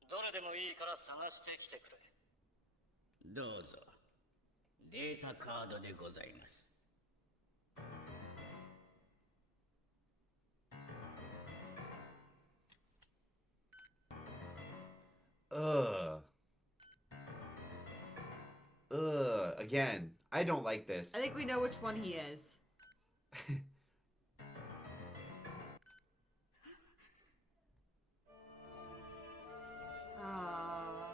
どれでもいいから探してきてくれどうぞデータカードでございます Ugh. Ugh. Again, I don't like this. I think we know which one he is. Aww.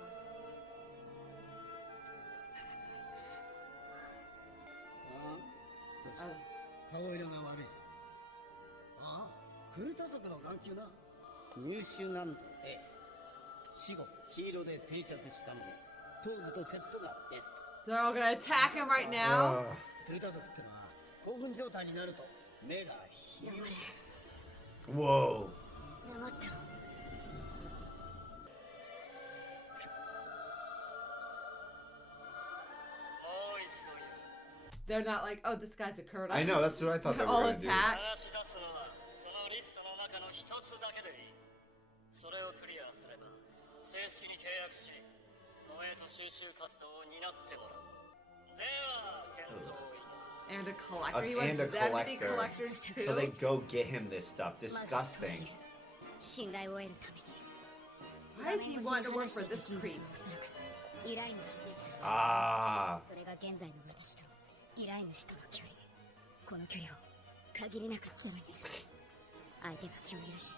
どうした顔色が悪いぞああクルタ族の眼球な入手難度で死後ヒーローで定着したもの頭部とセットがベス They're all gonna attack him right now. Ugh. トクルタ族ってのは興奮状態になると目が広がる Whoa. 黙ってろ They're not like, oh, this guy's a Kurta. I know, that's what I thought they They're were all gonna do. attacked. 話し出すのはそのリストの中の一つだけでいい。それをクリアすれば正式に契約し護衛と収集活動を担ってもらう。では検討員。 And a collector. He And wants a them to be collector. collectors too. So they go get him this stuff. Disgusting. 信頼を得るために Why does he want to work for this creep? 依頼主でする Ah. それが現在の私と依頼主との距離この距離を限りなくゼロにする相手が気を許し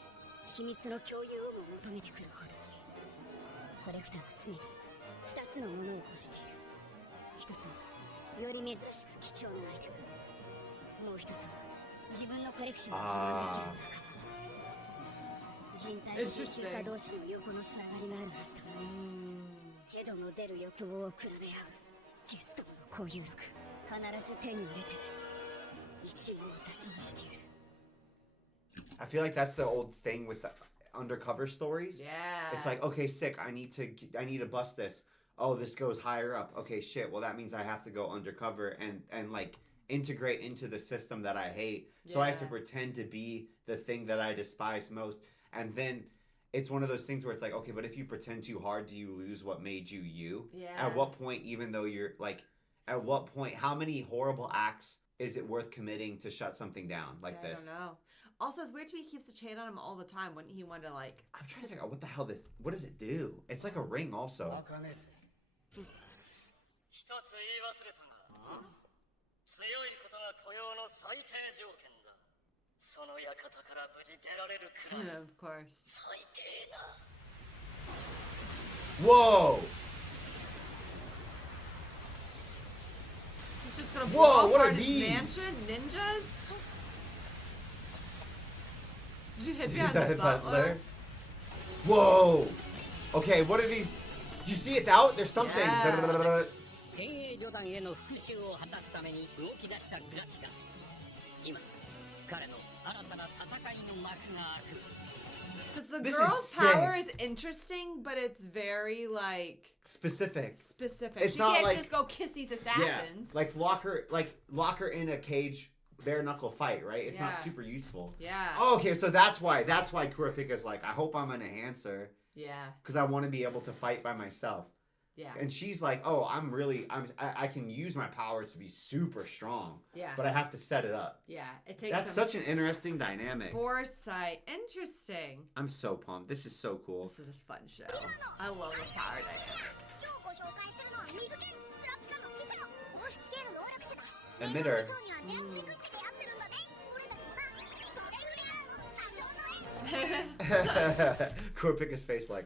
秘密の共有をも求めてくるほどにコレクターは常に2つのものを欲している1つはより珍しく貴重なアイテムもう1つは自分のコレクションを自慢できる仲間人体収集家同士の横のつながりがあるはずだヘドの出る欲望を比べ合うゲストの交友録必ず手に入れて一応立ちにしている I feel like that's the old thing with the undercover stories. Yeah. It's like, okay, sick. I need to bust this. Oh, this goes higher up. Okay, shit. Well, that means I have to go undercover and like integrate into the system that I hate. So I have to Yeah. pretend to be the thing that I despise most. And then it's one of those things where it's like, okay, but if you pretend too hard, do you lose what made you you? Yeah. At what point, even though you're like, at what point, how many horrible acts is it worth committing to shut something down like this? I don't know. Also, it's weird to me. He keeps the chain on him all the time. Wouldn't he want to like? I'm trying to figure out what the hell what does it do? It's like a ring also. 一つ言い忘れたが、強いことが雇用の最低条件だ。その館から無事出られるくらい Of course. 最低な。 Whoa! He's just gonna Whoa, blow what are apart his these? mansion. Ninjas. Did you hit me Is on that the a butler? Whoa! Okay, what are these? Do you see it's out? There's something. Yeah. 天影旅団への復讐を果たすために動き出したグラキが今彼の新たな戦いの幕が開く Because the This is girl's sick. power is interesting, but it's very like Specific. specific. It's She not can't like- just go kiss these Yeah, assassins. like lock her in a cage, bare knuckle fight, right? It's not Yeah. super useful. Yeah. Oh, okay, so that's why Kurapika's like, I hope I'm an enhancer Yeah. because I want to be able to fight by myself. Yeah. And she's like, oh, I can use my powers to be super strong, Yeah. but I have to set it up. Yeah. It takes That's some such an interesting dynamic. foresight. Interesting. I'm so pumped. This is so cool. This is a fun show. I love the power dynamic. 今日ご紹介するのは水系プラピカの使者放出系の能力者だ Emitter. ショーにはネオフィクして出会ってるんだね俺たちもな袖触れ合う多少の縁 Kurapika's face like,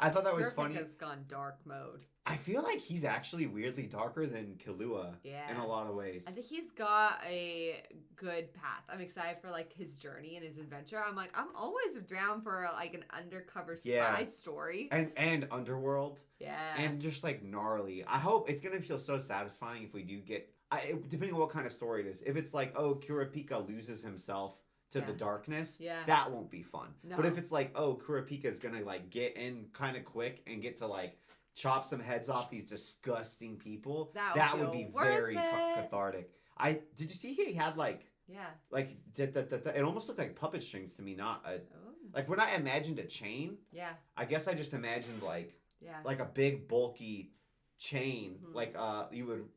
I thought that was funny. Has gone dark mode. I feel like he's actually weirdly darker than Killua Yeah. in a lot of ways. I think he's got a good path. I'm excited for like his journey and his adventure. I'm always down for like an undercover spy Yeah. story. And Underworld. Yeah. And just like gnarly. I hope it's gonna feel so satisfying if we do get, depending on what kind of story it is. If it's like, oh, Kurapika loses himself to the Yeah. darkness, Yeah. that won't be fun. No. But if it's like, oh, Kurapika's gonna like get in kind of quick and get to like chop some heads off these disgusting people, That would would be feel worth very it. cathartic. Did you see he had like yeah. it almost looked like puppet strings to me, not a Oh. like when I imagined a chain, Yeah. I guess I just imagined like Yeah. a big bulky chain, Mhm. like you would,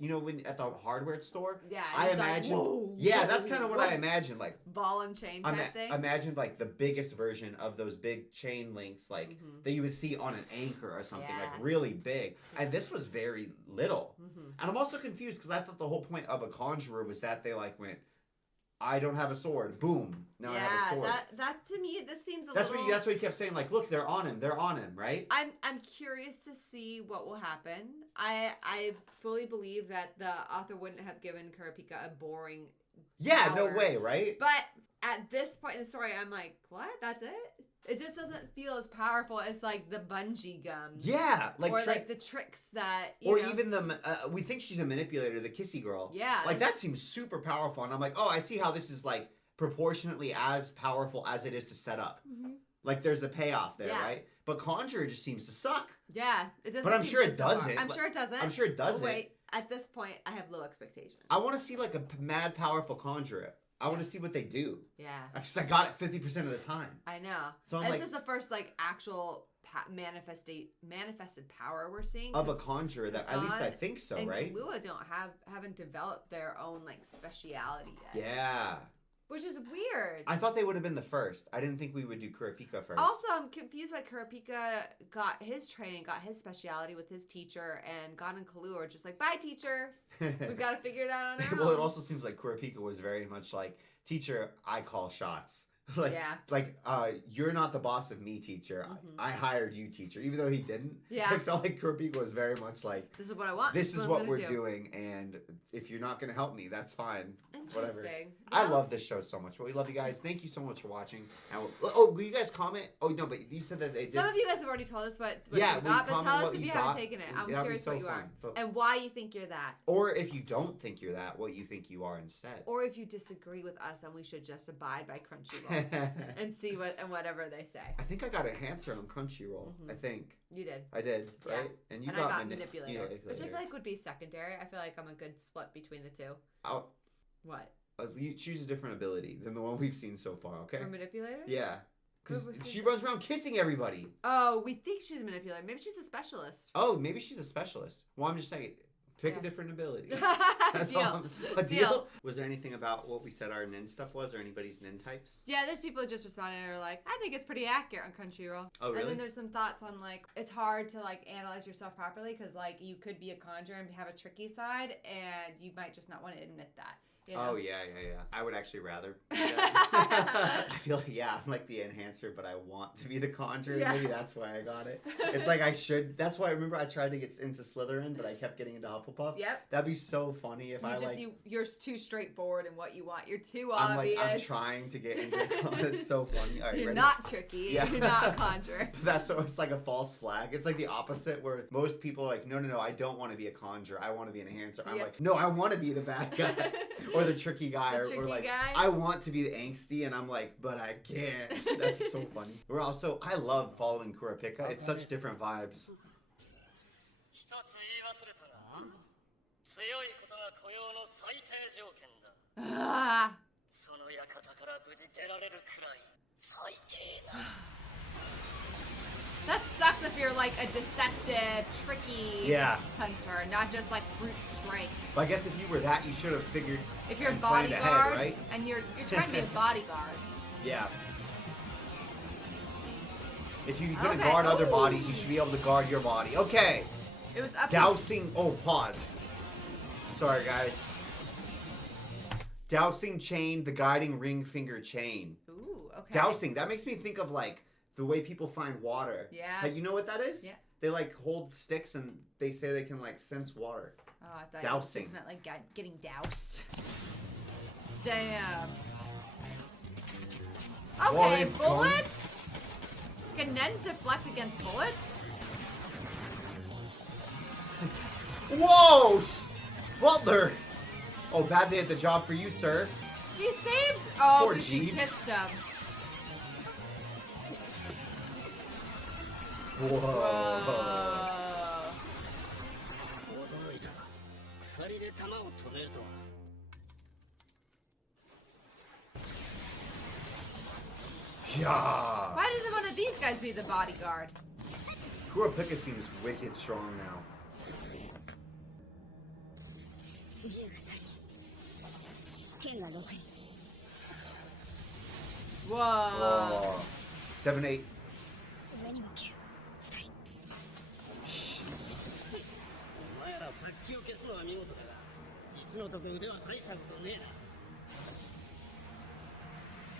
when at the hardware store. Yeah. I it's like, imagine, whoa, yeah, whoa, that's kind of what whoa. I imagined. Like Ball and chain type thing. imagined like the biggest version of those big chain links, like Mhm. that you would see on an anchor or something, Yeah. like really big. And this was very little. Mhm. And I'm also confused because I thought the whole point of a conjurer was that they like went, I don't have a sword. Boom. Now I have a sword. that to me, this seems a That's little. what he kept saying. Like, look, they're on him, right? I'm curious to see what will happen. I fully believe that the author wouldn't have given Kurapika a boring. Yeah, power. no way, right? But at this point in the story, I'm like, what? That's it? It just doesn't feel as powerful as like the bungee gum. Yeah, like or like the tricks that. or know, even we think she's a manipulator, the kissy girl. Yeah. Like that seems super powerful, and I'm like, oh, I see how this is like proportionately as powerful as it is to set up. Mhm. Like there's a payoff there, Yeah. right? But conjurer just seems to suck. Yeah, it doesn't. But I'm seem sure good it so far. doesn't. I'm sure it doesn't. I'm sure it doesn't. Oh, wait. At this point, I have low expectations. I want to see like a mad powerful conjurer. I want to see what they do. Yeah. I got it 50% of the time. I know. So I'm this like- is the first like actual manifested power we're seeing Of a conjurer that at least I think so, and right? Kahlua haven't developed their own like speciality yet. Yeah. Which is weird. I thought they would have been the first. I didn't think we would do Kurapika first. Also, I'm confused why Kurapika got his training, got his speciality with his teacher, and Gon and Kahlua are just like, bye, teacher. We've got to figure it out on our own. Well, it also seems like Kurapika was very much like, teacher, I call shots. You're not the boss of me, teacher. I hired you, teacher. Even though he didn't. Yeah. I felt like Kurapika was very much like, this is what I want. this is what I'm we're gonna do. doing, and if you're not going to help me, that's fine. Whatever. Interesting. I Yeah. love this show so much. But we love you guys. Thank you so much for watching. And will you guys comment? Oh, no, but you said that they did. Some of you guys have already told us what Yeah, you we got, but comment tell us what if you you got. haven't taken it. I'm That'd be curious so what you fun. are. But- And why you think you're that. Or if you don't think you're that, what you think you are instead. Or if you disagree with us and we should just abide by Crunchyroll and see whatever they say. I think I got enhancer on Crunchyroll. I think. You did. I did, Yeah. right? And you And I got manipulator. manipulator, which I feel like would be secondary. I feel like I'm a good split between the two. What? You choose a different ability than the one we've seen so far, okay? For manipulator? Yeah. Because What was she it? runs around kissing everybody. Oh, we think she's a manipulator. Maybe she's a specialist. Oh, maybe she's a specialist. Well, I'm just saying, pick Yeah. a different ability. Deal. A deal? Deal. Was there anything about what we said our nin stuff was, or anybody's nin types? Yeah, there's people who just responding and are like, I think it's pretty accurate on Crunchyroll. Oh, really? And then there's some thoughts on like, it's hard to like analyze yourself properly because like you could be a conjurer and have a tricky side and you might just not want to admit that. You know? Oh, yeah. I would actually rather be that. I feel like, I'm like the enhancer, but I want to be the conjurer. Yeah. Maybe that's why I got it. It's like I should. That's why I remember I tried to get into Slytherin, but I kept getting into Hufflepuff. Yep. That'd be so funny if You're too straightforward in what you want. You're too I'm obvious. I'm trying to get into It's so funny. All So right, you're ready? not tricky. Yeah. You're not a conjurer. But that's so it's like a false flag. It's like the opposite where most people are like, no, I don't want to be a conjurer. I want to be an enhancer. I'm Yeah. like, no, I want to be the bad guy or the tricky guy. The or tricky like, guy? I want to be the angsty, and I'm like, but I can't. That's so funny. I love following Kurapika. It's such different vibes. 一つ言い忘れたが強いことが雇用の最低条件だ Ah. その館から無事出られるくらい最低な That sucks if you're like a deceptive, tricky Yeah. hunter, not just like brute strength. But I guess if you were that, you should have figured. If you're a and planned bodyguard ahead, right? and you're trying to be a bodyguard. Yeah. If you're gonna Okay. guard other Ooh. bodies, you should be able to guard your body. Okay. It was up. Dousing. Oh, pause. Sorry, guys. Dousing chain, the guiding ring finger chain. Ooh, okay. Dousing. That makes me think of like the way people find water. Yeah. Like, you know what that is? Yeah. They like hold sticks and they say they can like sense water. Oh, I thought Dousing. it was just not like getting doused. Damn. Okay, Whoa, bullets? Can Nen deflect against bullets? Whoa! Butler! Oh, bad day at the job for you, sir. He saved. Oh, Poor but she Jeeves. kissed him. Whoa. 驚いた鎖で弾を止めるとは Yeah. Why doesn't one of these guys be the bodyguard? Kurapika seems wicked strong now. 銃が3人剣が6人 Whoa. Oh. 7, 8. 上にも剣2人 Shh. お前ら殺気を消すのは見事だが実のとこ腕は大したことねえな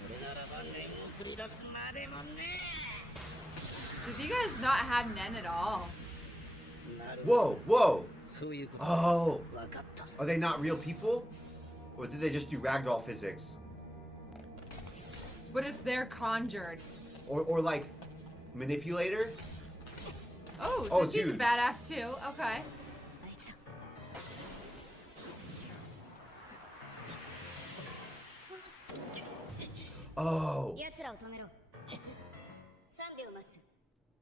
俺なら晩年を送り出すまでもね Did you guys not have Nen at all? えなる Whoa, whoa. そういうこと Oh. 分かったぞ Are they not real people? Or did they just do ragdoll physics? What if they're conjured? Or like manipulator? Oh, so Oh, she's dude. a badass too. Okay. あいつだ Oh. 奴らを止めろ3秒待つ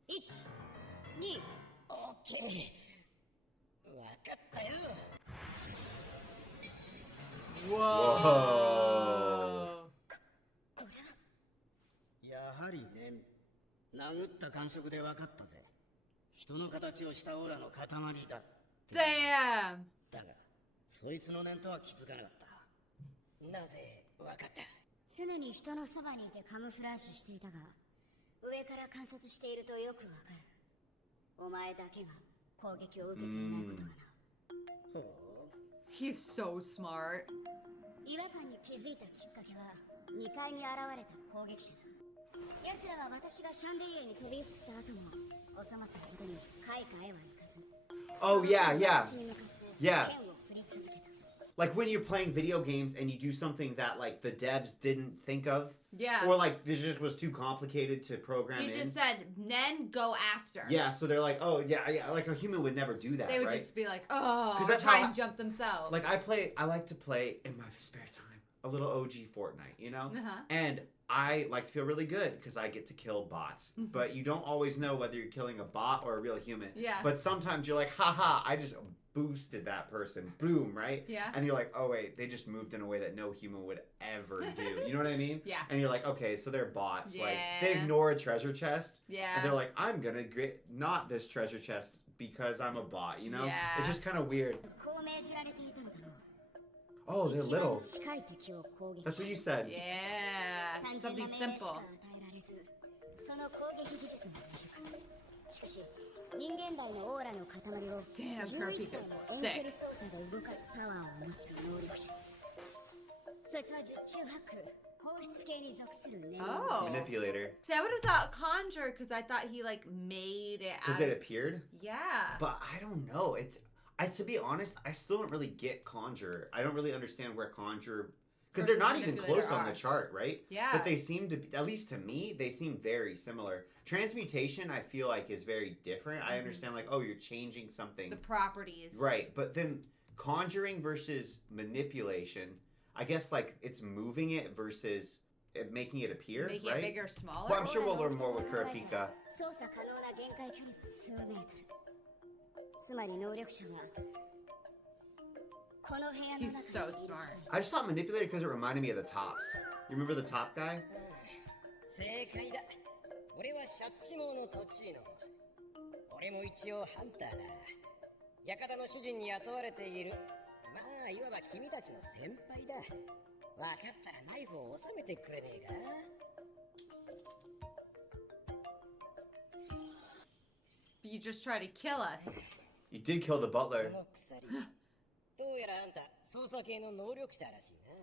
1 2オッケー分かったよ Whoa. これはやはりね、殴った感触で分かったぜ。人の形をしたオーラの塊だ。 Damn. だが、そいつの念とは気づかなかった。なぜ分かった？常に人のそばにいてカムフラッシュしていたが、上から観察しているとよくわかる。お前だけが攻撃を受けていないことがな。ほう。 He's so smart. 違和感に気づいたきっかけは2階に現れた攻撃者だ。奴らは私がシャンデリアに飛び移った後もお粗末な人に快かへはいかず。 Oh yeah, yeah. 私に向かって Yeah. 剣を振り続けた。 Like when you're playing video games and you do something that like the devs didn't think of, Yeah. or like this just was too complicated to program He in. just said, Nen, go after. Yeah, so they're like, oh yeah, yeah, like a human would never do that, They would right? just be like, oh, 'Cause that's try how and jump themselves. Like I like to play in my spare time a little OG Fortnite, you know? Uh-huh. And I like to feel really good because I get to kill bots. But you don't always know whether you're killing a bot or a real human. Yeah. But sometimes you're like, haha, I just boosted that person. Boom, right? Yeah. And you're like, oh wait, they just moved in a way that no human would ever do. You know what I mean? Yeah. And you're like, okay, so they're bots. Like they Yeah. ignore a treasure chest. Yeah. And they're like, I'm gonna get not this treasure chest because I'm a bot, you know? Yeah. It's just kind of weird. こう命じられていたのだろう。 Oh, they're 一番 little. 近い敵を攻撃 That's what you said. Yeah. 単純な Something 命令しか simple. 与えられず、その攻撃技術も未熟。しかし、人間大のオーラの塊を Damn, 11 Kurapika's 体の遠距離操作で動かすパワーを持つ能力者。そいつは十中八九、放出系に属する念能 Oh. 力者。 Manipulator. See, I would have thought conjure because I thought he like made it. Because out it of- appeared? Yeah. But I don't know. To be honest, I still don't really get Conjure. I don't really understand where Conjure... Because they're not Versus even Manipulator close on are. the chart, right? Yeah. But they seem to be, at least to me, they seem very similar. Transmutation, I feel like, is very different. I understand, like, oh, you're changing something. The properties. Right, but then Conjuring versus Manipulation, I guess, like, it's moving it versus making it appear, Making right? it bigger, smaller. Well, I'm sure we'll learn more with Kurapika. 操作可能な限界距離は数メートル。つまり能力者はこの部屋の He's 中 so にいる smart. 二人。 I just thought Manipulator because it reminded me of the tops. You remember the top guy? 正解だ。俺はシャッチモーのトチーノ。俺も一応ハンターだ。館の主人に雇われている。まあ、いわば君たちの先輩だ。分かったらナイフを収めてくれねえか？ You just try to kill us. You did kill the そ butler. の鎖。どうやらあんた操作系の能力者らしいな。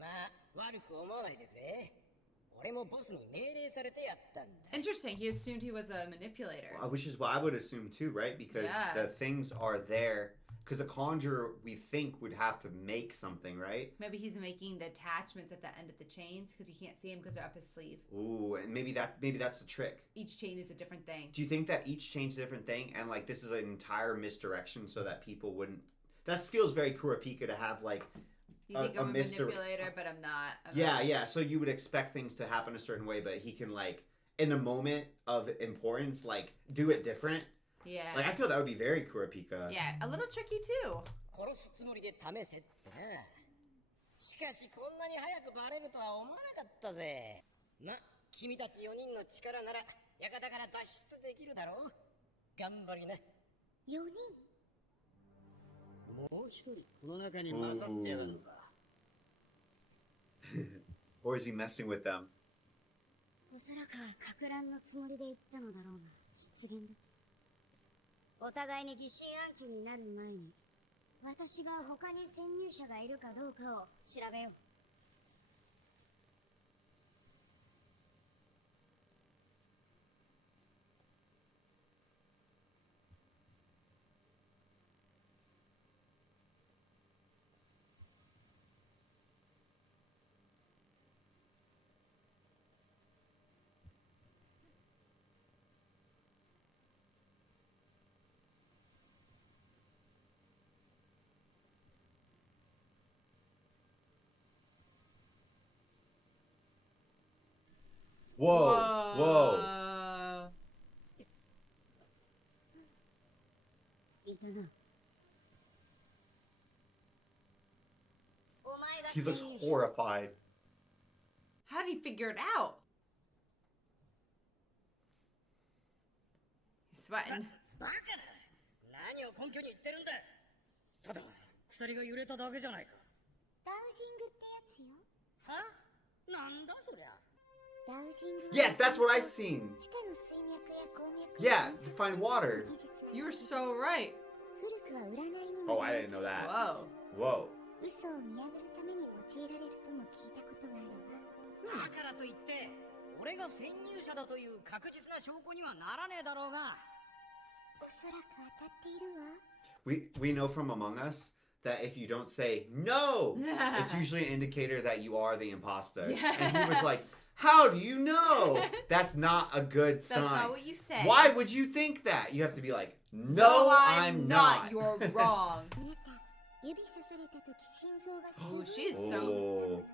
まあ、悪く思わないでくれ。俺もボスに命令されてやったんだ。 Interesting. He assumed he was a manipulator. Which is what I would assume too, right? Because Yeah. the things are there. Because a conjurer, we think, would have to make something, right? Maybe he's making the attachments at the end of the chains because you can't see them because they're up his sleeve. Ooh, and maybe that's the trick. Each chain is a different thing. Do you think that each chain's a different thing, and like this is an entire misdirection so that people wouldn't? That feels very Kurapika to have like. You think a I'm a misdir- manipulator, but I'm not. Yeah, yeah. So you would expect things to happen a certain way, but he can like, in a moment of importance, like do it different. Yeah. Like I feel that would be very Kurapika. Yeah, a little tricky too. 殺すつもりで試せってな。しかしこんなに早くバレるとは思わなかったぜ。ま、君たち4人の力なら館から脱出できるだろう。頑張りな。 4人。もう一人この中に混ざってやがるのか。 Or is he messing with them? おそらくはかく乱のつもりで言ったのだろうが失言だ。お互いに疑心暗鬼になる前に私が他に潜入者がいるかどうかを調べよう。 Whoa, whoa. いたな。He looks horrified. How did he figure it out? He's sweating. バカな。何を根拠に言ってるんだ。ただ鎖が揺れただけじゃないか。ダウジングってやつよ。は？なんだそりゃ。ダウジング Yes, that's what I've seen. 地下の水脈や鉱脈 Yeah, to find water. You were so right. 古くは占いに Oh, も I didn't know that. Whoa. Whoa. 嘘を見破るために用いられるとも聞いたことがあるわ。だからといって俺が潜入者だという確実な証拠にはならねえだろうが。おそらく当たっているわ。We know from Among Us that if you don't say no, it's usually an indicator that you are the imposter. Yeah. And he was like, how do you know? That's not a good That's sign. not what you say. Why would you think that? You have to be like, no, I'm not. You're wrong. あなた、指さされた時心臓がすご Oh, い。 she's so. Oh.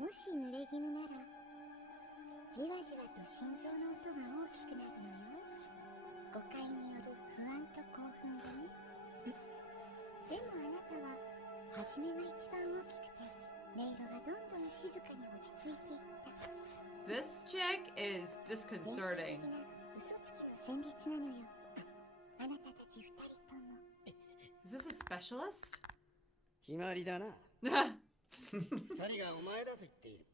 もし濡れ衣なら、じわじわと心臓の音が大きくなるのよ。誤解による不安と興奮がね。でもあなたは、初めが一番大きくて、音色がどんどん静かに落ち着いていった。 This chick is 伝説 disconcerting. 的な嘘つきの戦術なのよ。あなたたち二人とも。 Is this a specialist? 決まりだな。 That's 二人がお前だと言っている。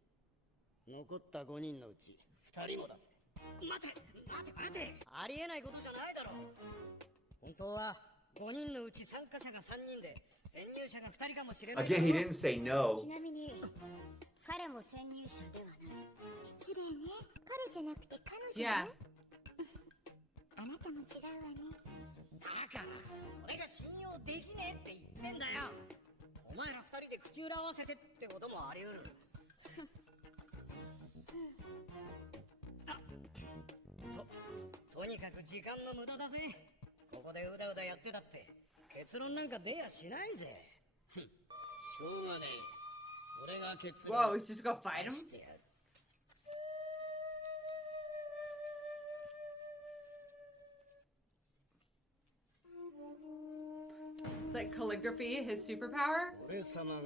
残った5人のうち2人もだぜ。待て待て。ありえないことじゃないだろう。本当は5人のうち参加者が3人で潜入者が2人かもしれない。 Again, he didn't say no. ちなみに彼も潜入者ではない。失礼ね。彼じゃなくて彼女 yeah. よ。あなたも違うわね。だからそれが信用できねえって言ってんだよ。お前ら2人で口裏合わせてってこともあり得る。とにかく時間の無駄だぜ。ここでうだうだやってたって結論なんか出やしないぜ。しょうがねえ。俺が結 Whoa, 論 he's just gonna fight him? してやる。It's like calligraphy, his superpower? 俺様が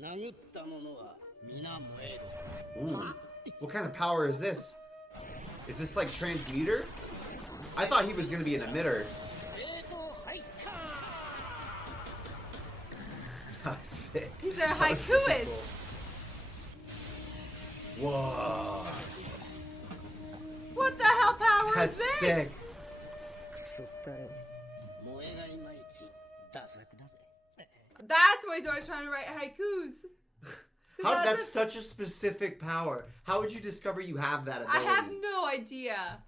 殴った者は皆燃える。 Ooh. What kind of power is this? Is this like transmuter? I thought he was going to be an emitter. 正当入った Sick. He's a That was super haikuist. cool. Whoa. What the hell power That's is this? sick. クソったれ。萌えがいまいちダサくだぜ。 That's why he's always trying to write haikus. How, That's that's such a specific power. How would you discover you have that I ability? have no idea.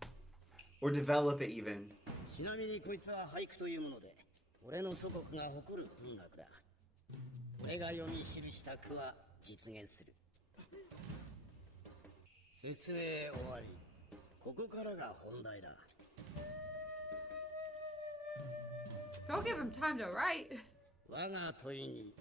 Or develop it even? ちなみにこいつは俳句というもので、俺の祖国が誇る文学だ。俺が読み記した句は実現する。説明終わり。ここからが本題だ。 Don't give him time to write. 我が問いに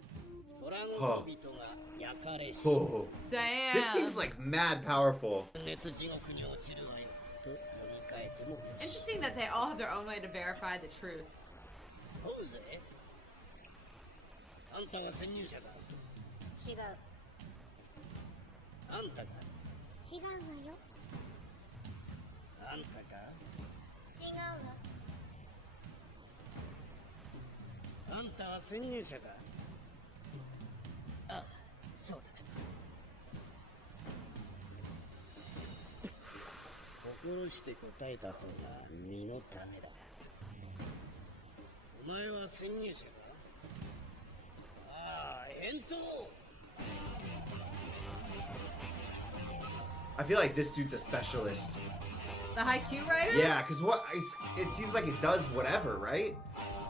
空の人々が焼かれし、 Oh. This seems Damn. like mad powerful. 熱地獄に落ちるわよ。と読み替えてもよし。 Interesting that they all have their own way to verify the truth. ほうぜ。あんたが潜入者か。違う。あんたか。違うわよ。あんたか。違うわ。あんたは潜入者か。ああ、そうだ。心して答えた方が身のためだ。お前は潜入者か。ああ、返答。 I feel like this dude's a specialist. The haiku writer? Yeah, because it seems like it does whatever, right?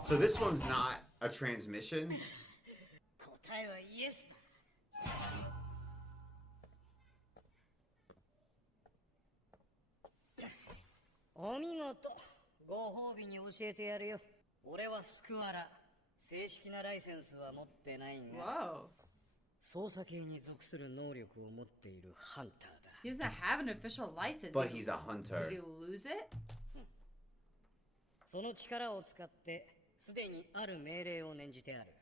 So this one's not a transmission. 答えはイエス。お見事。ご褒美に教えてやるよ。俺はスクワラ。正式なライセンスは持ってないが、 Whoa. 捜査系に属する能力を持っているハンターだ。 He doesn't have an official license. But Did he's a hunter. you lose it? その力を使って、すでにある命令を念じてある。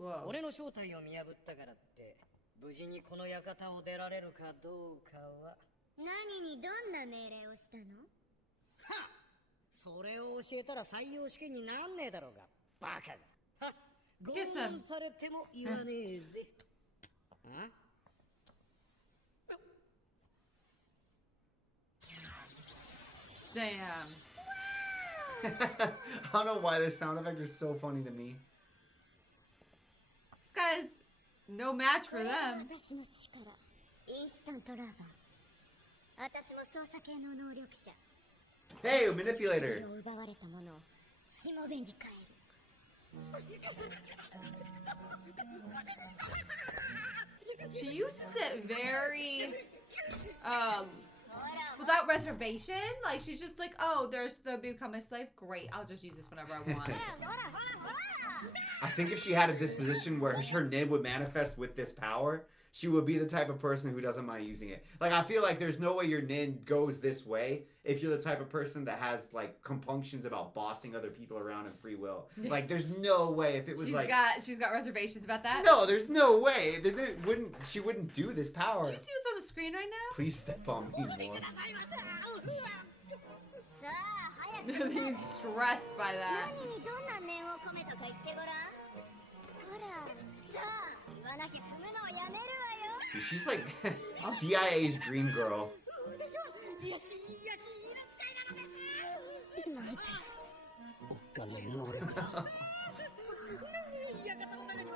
Whoa. 俺の正体を見破ったからって無事にこの館を出られるかどうかは。何にどんな命令をしたの？はっ、それを教えたら採用試験になんねえだろうがバカが。はっ、拷問されても言わねえぜ。んDamn. I don't know why this sound effect is so funny to me. This guy's no match for them. 私の力、インスタントラーバー。私も操作系の能力者。 Hey, a manipulator. 奪われたものをしもべに変える。She uses it very, without reservation. Like, she's just like, oh, there's the become a slave. Great, I'll just use this whenever I want. I think if she had a disposition where her nin would manifest with this power, she would be the type of person who doesn't mind using it. Like, I feel like there's no way your nin goes this way if you're the type of person that has, like, compunctions about bossing other people around in free will. Like, there's no way if it was She's got reservations about that. No, there's no way. She wouldn't do this power. Do you see what's on the screen right now? Please step on me more. He's stressed by that. 何にどんな念を込めたか言ってごらん。ほら、さあ、言わなきゃ踏むのをやめるわよ。 Dude, she's like CIA's dream girl. でしょ。よし、よし、犬使いなのです。なんて。おっかねえ能力だ。館の中には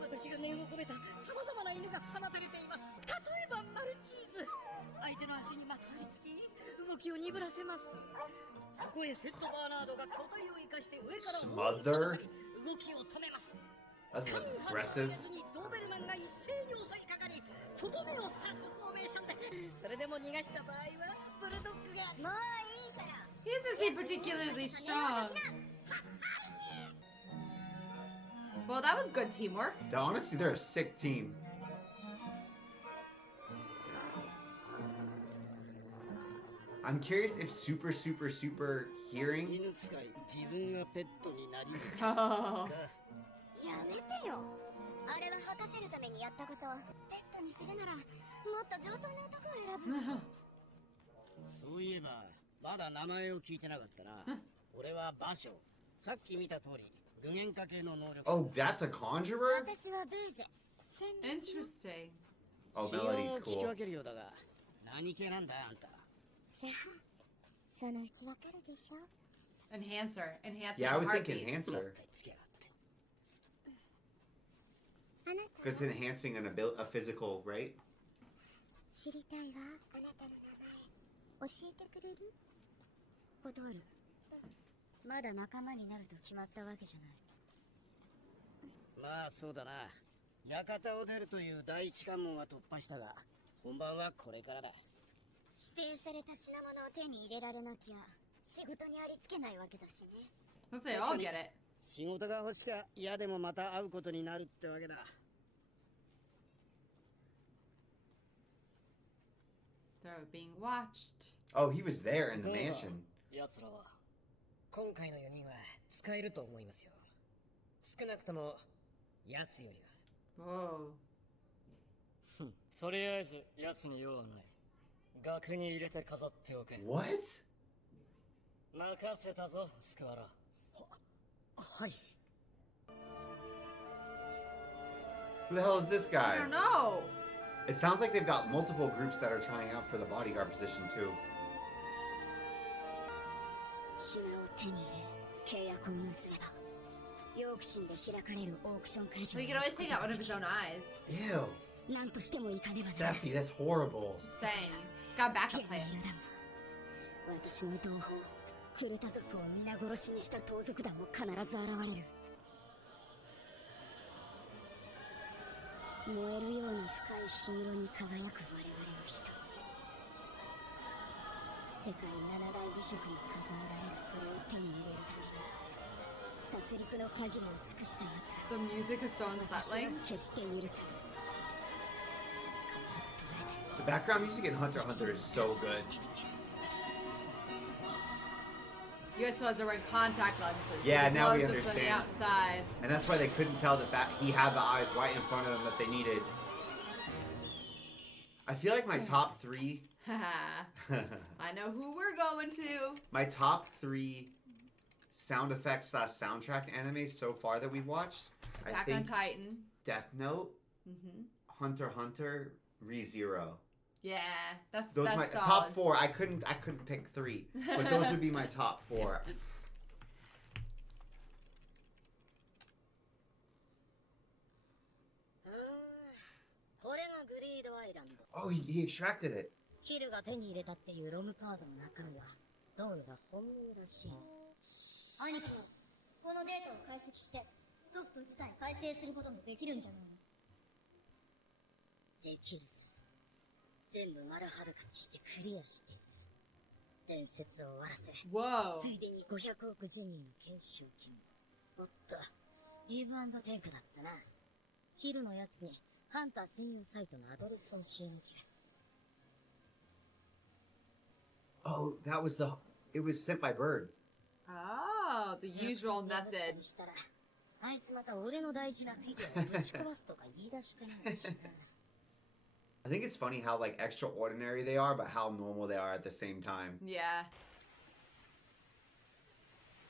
私が念を込めたさまざまな犬が放たれています。例えばマルチーズ。相手の足にまとわりつき、動きを鈍らせます。そこへセットバーナードが個体を生かして上から Smother? 動きを止めます。 That's aggressive. ドーベルマンが一斉に襲いかかり、とどめを刺すフォーメーションで、それでも逃がした場合はブルドッグがもういいから。 He doesn't seem particularly strong. Well, that was good teamwork. Honestly, they're a sick team. I'm curious if super hearing. 犬使い、自分がペットになり Oh. やめてよ。あれは吐かせるためにやったこと。ペットにするならもっと上等な男を選ぶ。そういえばまだ名前を聞いてなかったな。俺は馬匠。さっき見た通り具現化系の能力。 Oh, that's a conjurer? 私はベーゼ。 Interesting. Oh, 一 Melody's 応聞き cool. 分けるようだが、何系なんだあんた。さあ、そのうちわかるでしょ。 Enhancer. Enhancer. Yeah, I would think heartbeats. enhancer. つけやがって。あなた Because enhancing a physical, right? 知りたいわ。あなたの名前教えてくれる？断る。まだ仲間になると決まったわけじゃない。まあそうだな。館を出るという第一関門は突破したが、本番はこれからだ。指定された品物を手に入れられなきゃ仕事にありつけないわけだしね。 Hope they all get it. 仕事が欲しか嫌でもまた会うことになるってわけだ。 They're being watched. Oh, he was there in the mansion. 奴らは今回の4人は使えると思いますよ。少なくとも奴よりは。 Whoa. とりあえず奴に用はない。額に入れて飾っておけ。 What? 任せたぞ、スクワラ。はい。 Who the hell is this I guy? don't know. It sounds like they've got multiple groups that are trying out for the bodyguard position too. 品を手に入れ、契約を結べば、ヨークシンで開かれるオークション会場 So he could always take out one of his own eyes. Ew. 何としても行かねばならない。 Steffi, that's horrible. Just saying. He's got a い backup や plan. いやだが、私の同胞、クレタ族を皆殺しにした盗賊団も必ず現れる。燃えるような深い火色に輝く我々の瞳。世界七大美食に数えられるそれを手に入れるために殺戮の限りを尽くした奴ら The music is so 私は unsettling. 決して許さない。必ず捕らえて The background music in Hunter x Hunter is so good. You guys supposed to wear contact lenses. Yeah, so now we just on the understand. outside. And that's why they couldn't tell that he had the eyes right in front of them that they needed. I feel like my top 3... I know who we're going to. My top 3 sound effects / soundtrack anime so far that we've watched. Attack on Titan. Death Note, Hunter x Hunter, ReZero. Yeah, that's My solid. top 4. I couldn't pick 3, but those would be my top 4. Oh, he extracted it. ヒルが手に入れたっていうロムカードの中身はどうやら本物らしい。兄貴、このデータを解析してソフト自体再生することもできるんじゃないの？できるさ。全部丸裸にしてクリアして伝説を終わらせ、 Whoa. ついでに500億ジェニーの懸賞金も。おっと、ギブアンドテイクだったな。ヒルのやつにハンター専用サイトのアドレスを教えなきゃ。 Oh, it was sent by Bird. Oh, the usual method. あいつまた俺の大事なフィギュアをぶち壊すとか言い出しかないしな。I think it's funny how like extraordinary they are, but how normal they are at the same time. Yeah.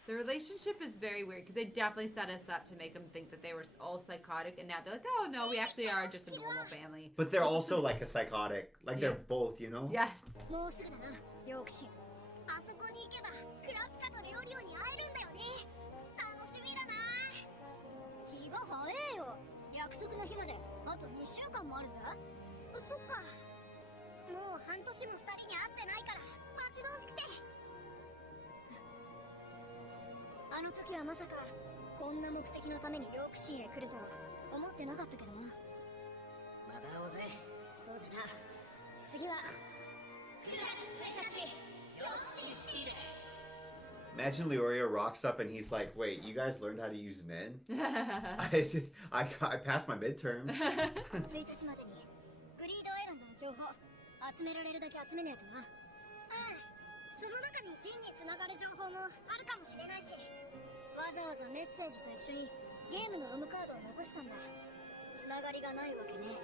The relationship is very weird because they definitely set us up to make them think that they were all psychotic, and now they're like, oh no, we actually are just a normal family. But they're also like a psychotic. Like they're both, you know? Yes. もうすぐだな、ヨークシー。あそこに行けばクラピカとレオリオに会えるんだよね。楽しみだな。気が早えよ。約束の日まであと2週間もあるぜ。そっか。もう半年も2人に会ってないから待ち遠しくて。あの時はまさかこんな目的のためにヨークシーへ来るとは思ってなかったけどな。まだ会おうぜ。そうだな。次は9月1日、ヨークシーシティで。 Imagine Leorio rocks up and he's like, wait, you guys learned how to use Nen? I passed my midterms. 1日までにグリードアイランドの情報集められるだけ集めないとな。うん。その中にジンにつながる情報もあるかもしれないし、わざわざメッセージと一緒にゲームのロムカードを残したんだ。つながりがないわけね。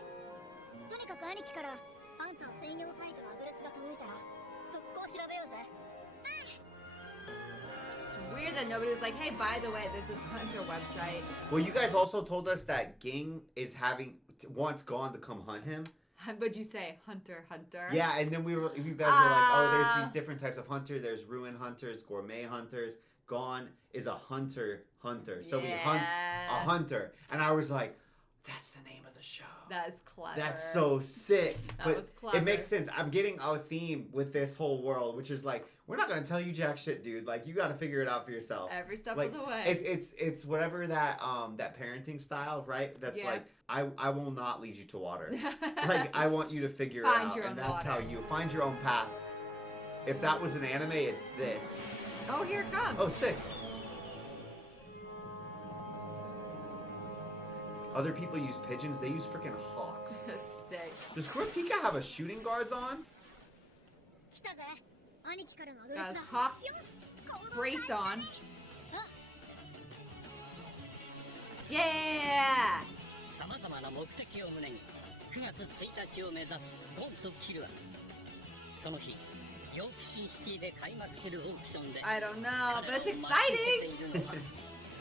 とにかく兄貴からハンター専用サイトのアドレスが届いたら速攻調べようぜ。 It's weird that nobody was like, hey, by the way, there's this hunter website. Well, you guys also told us that Ging is wants Gon to come hunt him. What'd you say? Hunter. Yeah, and then you guys were like, oh, there's these different types of hunter. There's ruin hunters, gourmet hunters. Gon is a hunter. So he hunts a hunter. And I was like, that's the name of the show. That is clever. That's so sick. That was clever. It makes sense. I'm getting a theme with this whole world, which is like, we're not gonna tell you jack shit, dude. Like, you gotta figure it out for yourself. Every step like, of the way. It's whatever that parenting style, right? That's like, I will not lead you to water. Like, I want you to figure it out, your own and that's water. how you find your own path. If that was an anime, it's this. Oh, here it comes. Oh, sick. Other people use pigeons. They use freaking hawks. That's sick. Does Kurapika have a shooting guards on? 来たぜ。兄貴からのアドレ Got ス his だ。 hawk よし。 brace on. あ、 Yeah! さまざまな目的を胸に9月1日を目指すゴンとキルア。その日、ヨークシーシティで開幕するオークションで I don't know, but it's 彼らを待ち受けて exciting! いるのは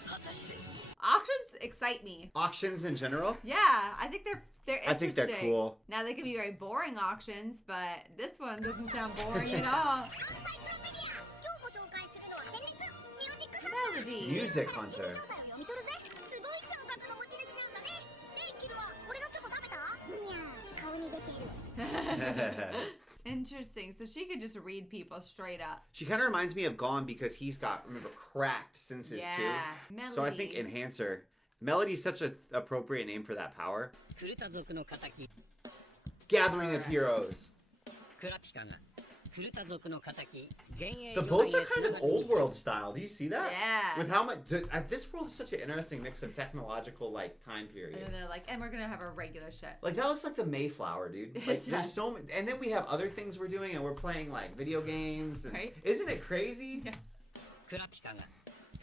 果たして Auctions excite me. Auctions in general? Yeah, I think they're I think interesting. they're cool. Now they can be very boring auctions, but this one doesn't sound boring at all. サイクロペディア。今日ご紹介するのは戦列ミュージックハンター。 Melody. Music から新 Hunter. 正体を読み取るぜ。すごい聴覚の持ち主なんだね。ねえキルは俺のチョコ食べた？にゃー、顔に出てる。 Interesting. So she could just read people straight up. She kind of reminds me of Gon because he's got, remember, cracked senses too. Melody. So I think Enhancer. Melody's such an appropriate name for that power. クルタ族の仇 Gathering of Heroes. クラピカがクルタ族の仇幻影 The 鎧 boats へ are kind of 繋がってい old る world style. Do you see that? Yeah. With how much this world is such an interesting mix of technological like time And periods. then they're like, and we're gonna have a regular ship. Like that looks like the Mayflower, dude. It Like, there's does. so many, and then we have other things we're doing, and we're playing like video games. And, Right. Isn't it crazy? Yeah. クラピカが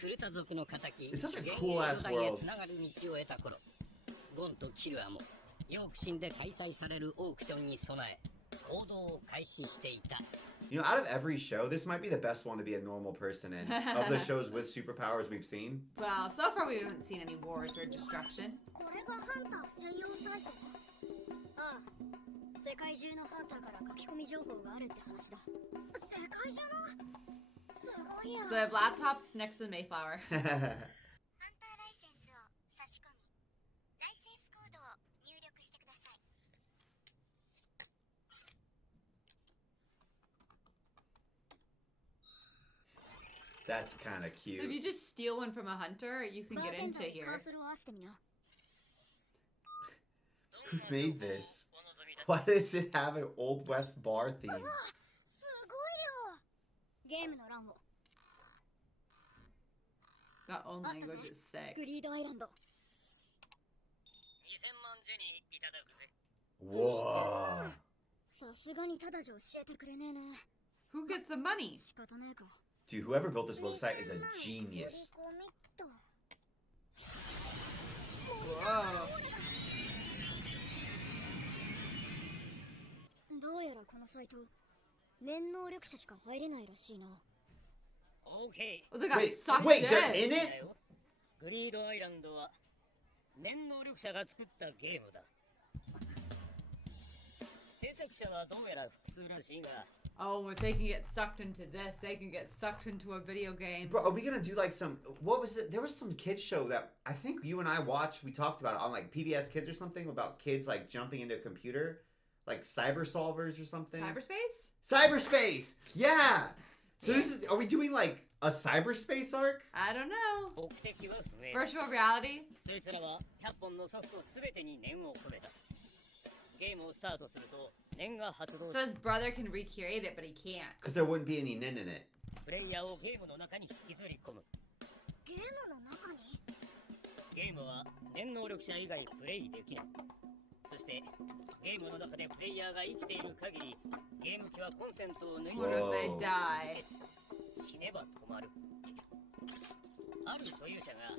クルタ族の仇 It's such a 幻 cool 影 ass 時代へ world. つながる道を得た頃、ゴンとキルアもヨークシンで開催されるオークションに備え行動を開始していた。 You know, out of every show, this might be the best one to be a normal person in. Of the shows with superpowers we've seen. Well, so far we haven't seen any wars or destruction. これがハンター専用サイト。ああ、世界中のハンターから書き込み情報があるって話だ。世界中の？すごいや。 So they have laptops next to the Mayflower. ハンターライセンスを差し込み、ライセンスコードを入力してください。 That's kind of So if cute. you just steal one from a hunter, you can バー get テンダ into ーにカー here. ソルを合わせてみな。 Who made this? Why does it have an Old West bar theme? すごいよ。ゲームの欄を。 That own language is sick. グリードアイランド。 2000万ジェニーいただくぜ。 Whoa. さすがにただじゃ教えてくれねえね。 Who gets the money? 仕方ねえか。 Dude, whoever built this website is a genius. Whoa. どうやらこのサイト、念能力者しか入れないらしいな。オーケ Oh, they got Wait, sucked wait, in. they're in ー。 it? だよ。グリードアイランドは念能力者が作ったゲームだ。制作者はどうやら複数らしいが、 Oh, if they can get sucked into this, they can get sucked into a video game. Bro, are we gonna do like some? What was it? There was some kids show that I think you and I watched. We talked about it on like PBS Kids or something about kids like jumping into a computer, like cyber solvers or something. Cyberspace? Cyberspace. Yeah. So this is. Are we doing like a cyberspace arc? I don't know. 目的は不明。 Virtual reality? そいつらは100本のソフトすべてに念を込めた。ゲームをスタートすると念が発動 So his brother can recreate it, but he can't. Because there wouldn't be any nin in it. プレイヤーをゲームの中に引きずり込む。ゲームの中に？ゲームは念能力者以外プレイできない。そしてゲームの中でプレイヤーが生きている限り、ゲーム機はコンセントを抜い What て if they Whoa. die? 死ねば止まる。ある所有者が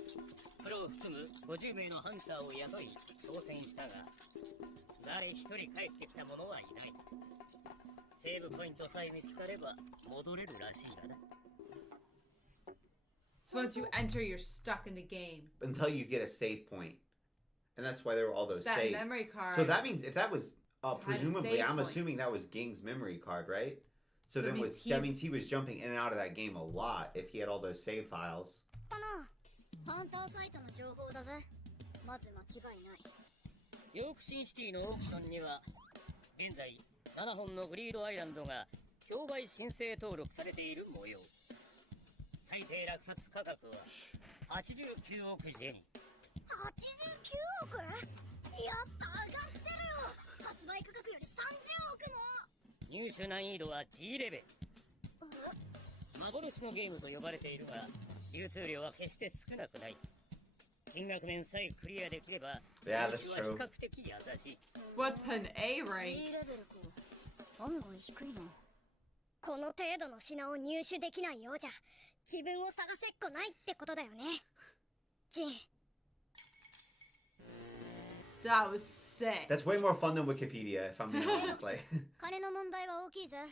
プロを含む50名のハンターを雇い挑戦したが、誰一人帰ってきた者はいない。セーブポイントさえ見つかれば戻れるらしいがな。 So once you enter, you're stuck in the game. Until you get a save point. And that's why there were all those That saves. memory card. So that means if that was It had a presumably, save I'm point. assuming that was Ging's memory card, right? So So it then means that means he was jumping in and out of that game a lot if he had all those save files. かな。ハンターサイトの情報だぜ。まず間違いない。ヨークシンシティのオークションには現在7本のグリードアイランドが競売申請登録されている模様。最低落札価格は89億ジェニー。89億？やった、上がってるよ。発売価格より30億も。入手難易度は G レベル。幻のゲームと呼ばれているが、流通量は決して少なくない。金額面さえクリアできれば、 Yeah, 入 that's 手は true. 比較的優しい。 What's an A G rank? レベルか。案外低いな。この程度の品を入手できないようじゃ、自分を探せっこないってことだよね。ジン。 That was sick. That's way more fun than Wikipedia, if I'm being honest. Like, 金の問題は大きいぜ。ね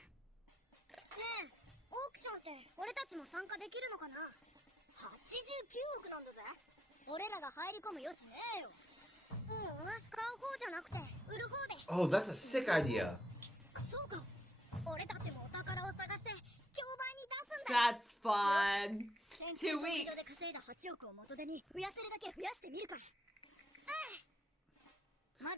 え、オークションって俺たちも参加できるのかな？ 89億なんだぜ。俺らが入り込む余地ねえよ。買う方じゃなくて売る方で。 oh, that's a sick idea. そうか。俺たちもお宝を探して競売に出すんだ。 That's fun. 2 weeks. で稼いだ8億を元手に増やせるだけ増やしてみるから。まず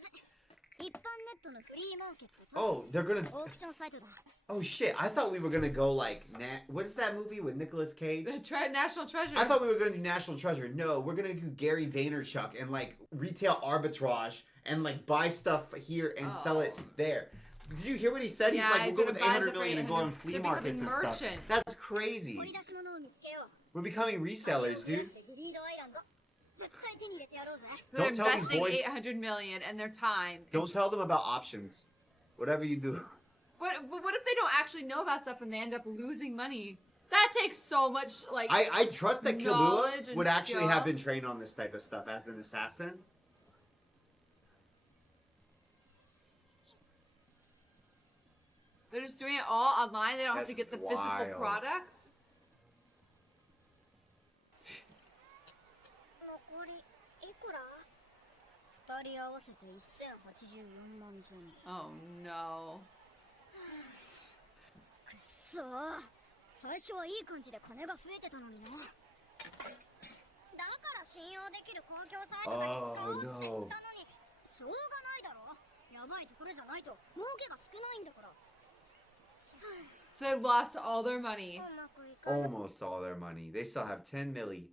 一般ネットのフリーマーケットと Oh, they're gonna. オークションサイトだ。 Oh shit! I thought we were gonna go like what is that movie with Nicolas Cage? National Treasure. I thought we were gonna do National Treasure. No, we're gonna do Gary Vaynerchuk and like retail arbitrage and like buy stuff here and sell it there. Did you hear what he said? He's Yeah, like, he's we'll go gonna with buy 800 stuff for million and go on 800. flea They're markets and becoming stuff. merchants. That's crazy. 掘り出し物を見つけよう。 We're becoming resellers, 増や dude. してグリードアイランド。絶対手に入れてやろうぜ。 They're Don't tell these investing boys- 800 million and their time. Don't tell them about options. Whatever you do. What if they don't actually know about stuff and they end up losing money? That takes so much, like... I trust that knowledge Killua and would actually skill. have been trained on this type of stuff as an assassin. They're just doing it all online. They don't have to That's get the physical wild. products. 残りいくら2人合わせて1084万ジョン。 Oh no. そう最初はいい感じで金が増えてたのになだから信用できる公共サイトだけ使おうって言ったのにしょうがないだろやばいところじゃないと儲けが少ないんだから So they lost all their money. うまくいかない Almost all their money. They still have 10 milli.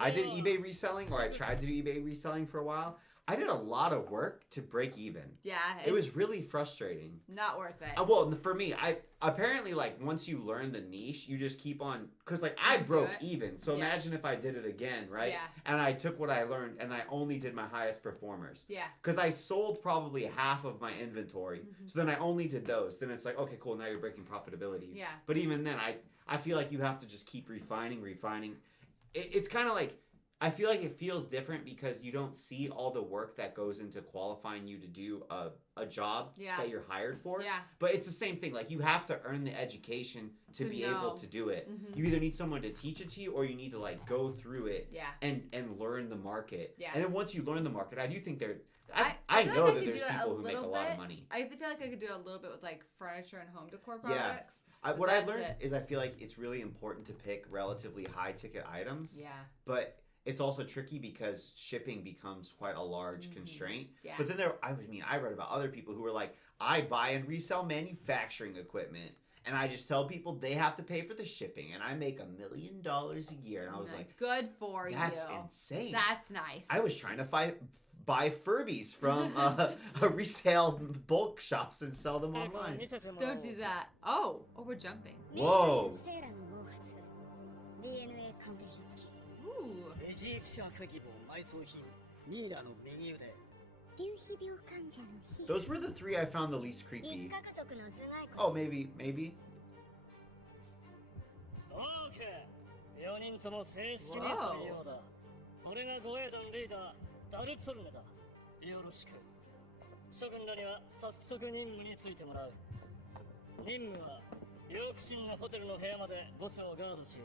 I did eBay reselling, or I tried to do eBay reselling for a while. I did a lot of work to break even. Yeah, It was really frustrating. not worth it. Well, for me, I apparently, like, once you learn the niche, you just keep on, because, like, I Do broke it. even. So Yeah. imagine if I did it again, right? Yeah. And I took what I learned and I only did my highest performers. Yeah. Because I sold probably half of my inventory. Mhm. So then I only did those. Then it's like, okay, cool, now you're breaking profitability. Yeah. But even then, I feel like you have to just keep refining. It's kind of like, I feel like it feels different because you don't see all the work that goes into qualifying you to do a job Yeah. that you're hired for. Yeah. But it's the same thing. Like, you have to earn the education to To be know. able to do it. Mhm. You either need someone to teach it to you, or you need to, like, go through it Yeah. and learn the market. Yeah. And then once you learn the market, I do think I I feel know like I that could there's do it a people who make a little lot of bit. money. I feel like I could do it a little bit with like furniture and home decor Yeah. products. What I that's learned it. is I feel like it's really important to pick relatively high ticket items. Yeah. But it's also tricky because shipping becomes quite a large Mhm. constraint. Yeah. But then I read about other people who were like, I buy and resell manufacturing equipment, and I just tell people they have to pay for the shipping, and I make $1 million a year. And I was like, good for that's you. insane. That's nice. I was trying to buy Furbies from a resale bulk shops and sell them online. Don't do that. Oh, we're jumping. Whoa. セーラの毛髪 DNA 鑑定書付き Ooh. エジプシャン石棒埋葬品ミイラの右腕粒子病患者の日 Those were the three I found the least 一 creepy. 家族の頭蓋 Oh, 骨 maybe. オーケー4人とも正式に採用だこれが護衛団リーダーダルツォルネだよろしく諸君らには早速任務についてもらう任務はヨークシンのホテルの部屋までボスをガードし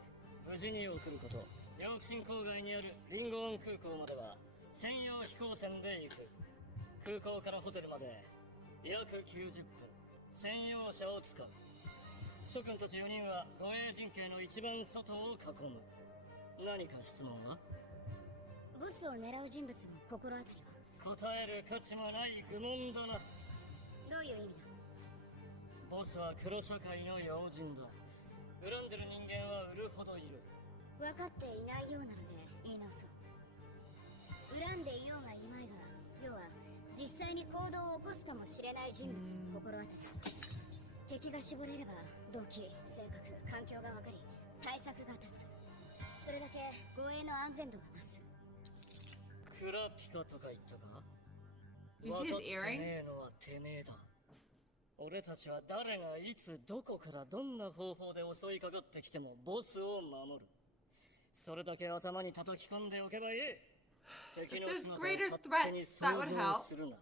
無事に送ることヨークシン郊外にあるリンゴ湾空港までは専用飛行船で行く空港からホテルまで約90分専用車を使う諸君たち4人は護衛陣形の一番外を囲む何か質問はボスを狙う人物の心当たりは答える価値もない愚問だなどういう意味だボスは黒社会の要人だ恨んでる人間は売るほどいる分かっていないようなので言い直そう恨んでいようがいまいが要は実際に行動を起こすかもしれない人物の心当たり敵が絞れれば動機性格環境が分かり対策が立つそれだけ護衛の安全度が増すクラピカとか言ったか You see his 分かって earring? ねえのはてめえだ俺たちは誰がいつどこからどんな方法で襲いかかってきてもボスを守るそれだけ頭に叩き込んでおけばいい敵の there's 姿を greater 勝手に threats, that would 想 help. 像するな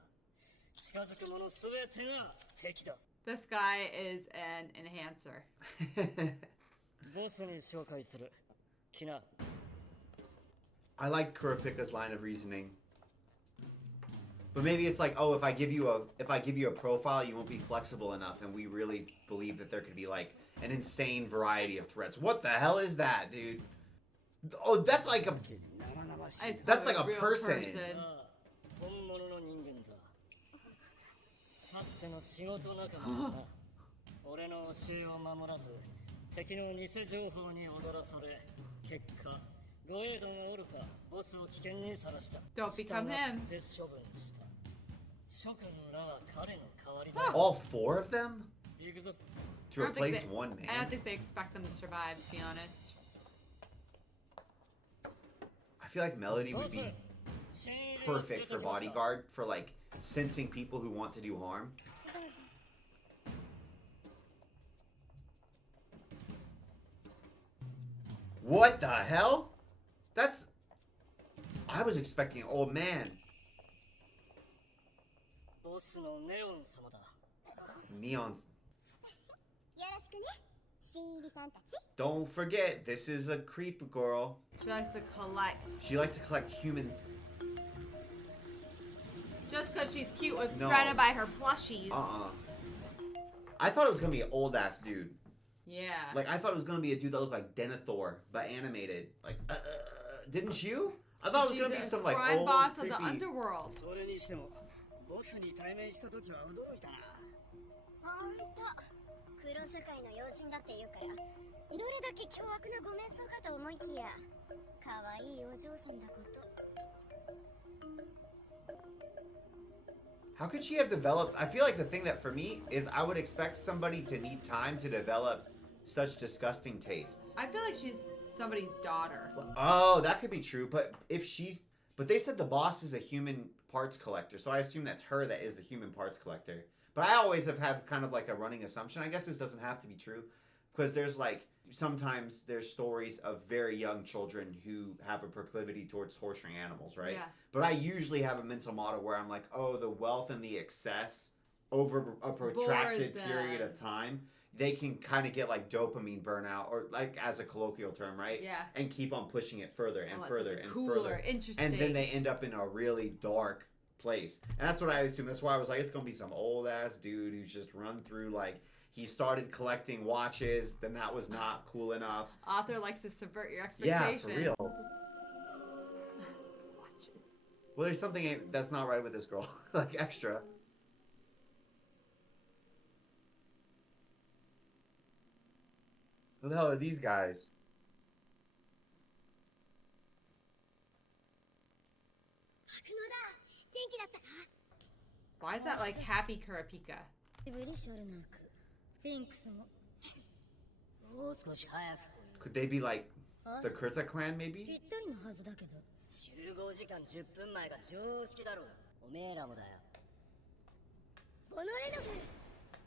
近づく者すべてが敵だ This guy is an enhancer. ボスに紹介するキナ I like Kurapika's line of reasoning. But maybe it's like, oh, if I give you a profile, you won't be flexible enough, and we really believe that there could be like an insane variety of threats. What the hell is that, dude? Oh, that's like a It's That's probably like a real person. ああ本物の人間だかつての仕事仲間だな俺の教えを守らず敵の偽情報に踊らされ結果護衛団はおるかボスを危険にさらした Don't become him. 従って処分した諸君らは彼の代わりだ all four of them 行くぞ to I don't think replace they- one I don't man. think they expect them to survive, to be honest. I feel like Melody would be 新入りを連れ perfect て for きました bodyguard for like sensing people who want to do harm. Does. 」 「 「 「 」 「 「」 「」 「」 「」 「」 「」 「」 「」 「」 「」 「」 「」 「」 「」 「」 「」 「」 「」 「」 「」 「」 「」 「」 「」 「」 「」 「」 「」 「」 「」 「」 「」 「」 「」 「」 「」 「」 「」 「」 「」 「」 「」 「」 「」 「」 「」 「」 "" What the hell? That's... I was expecting an old man. ボスのネオン様だ。 Neon. よろしくね新入りさんたち Don't forget, this is a creep girl. She likes to collect. She likes to collect human... Just because she's cute with No. trying to buy her plushies. I thought it was gonna be an old ass dude. Yeah. Like, I thought it was gonna be a dude that looked like Denethor, but animated. Like, didn't you? I thought it was She's gonna be a some like crime old, boss creepy... of the underworld. それにしても、ボスに対面した時は驚いたな。ほんと黒社会の要人だって言うからどれだけ凶悪なご面相かと思いきや可愛いお嬢さんだこと How could she have developed? I feel like the thing that for me is I would expect somebody to need time to develop such disgusting tastes. I feel like she's somebody's daughter. Oh, that could be true. But if she's... But they said the boss is a human parts collector. So I assume that's her that is the human parts collector. But I always have had kind of like a running assumption. I guess this doesn't have to be true. Because there's like... Sometimes there's stories of very young children who have a proclivity towards torturing animals, right? Yeah. But I usually have a mental model where I'm like, oh, the wealth and the excess over a protracted Bored period them. of time, they can kind of get like dopamine burnout, or like as a colloquial term, right? Yeah. And keep on pushing it further and Oh, it's further like and cooler, further. interesting. And then they end up in a really dark place. And that's what I assume. That's why I was like, it's going to be some old ass dude who's just run through like... He started collecting watches, then that was not cool enough. Author likes to subvert your Yeah, expectations. for real. Watches. Well, there's something that's not right with this girl. Like, extra. Who the hell are these guys? Why is that like happy Kurapika? ブリシャルナークフィンクスももう少し早く来い。 Could they be like the Kurta clan, ぴ maybe? ったりのはずだけど集合時間10分前が常識だろう。おめえらもだよ。ボノレノフ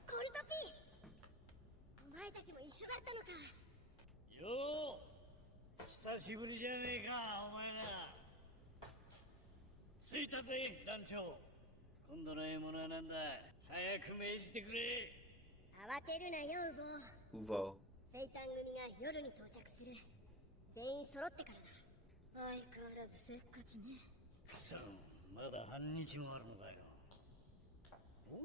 コリトピーお前たちも一緒だったのかよう久しぶりじゃねえか、お前ら。着いたぜ、団長。今度の獲物はなんだ。早く命じてくれ。慌てるなよウボ Uvo. フェイタン組が夜に到着する全員揃ってからだ相変わらずせっかちねくそ、まだ半日もあるのかよ。お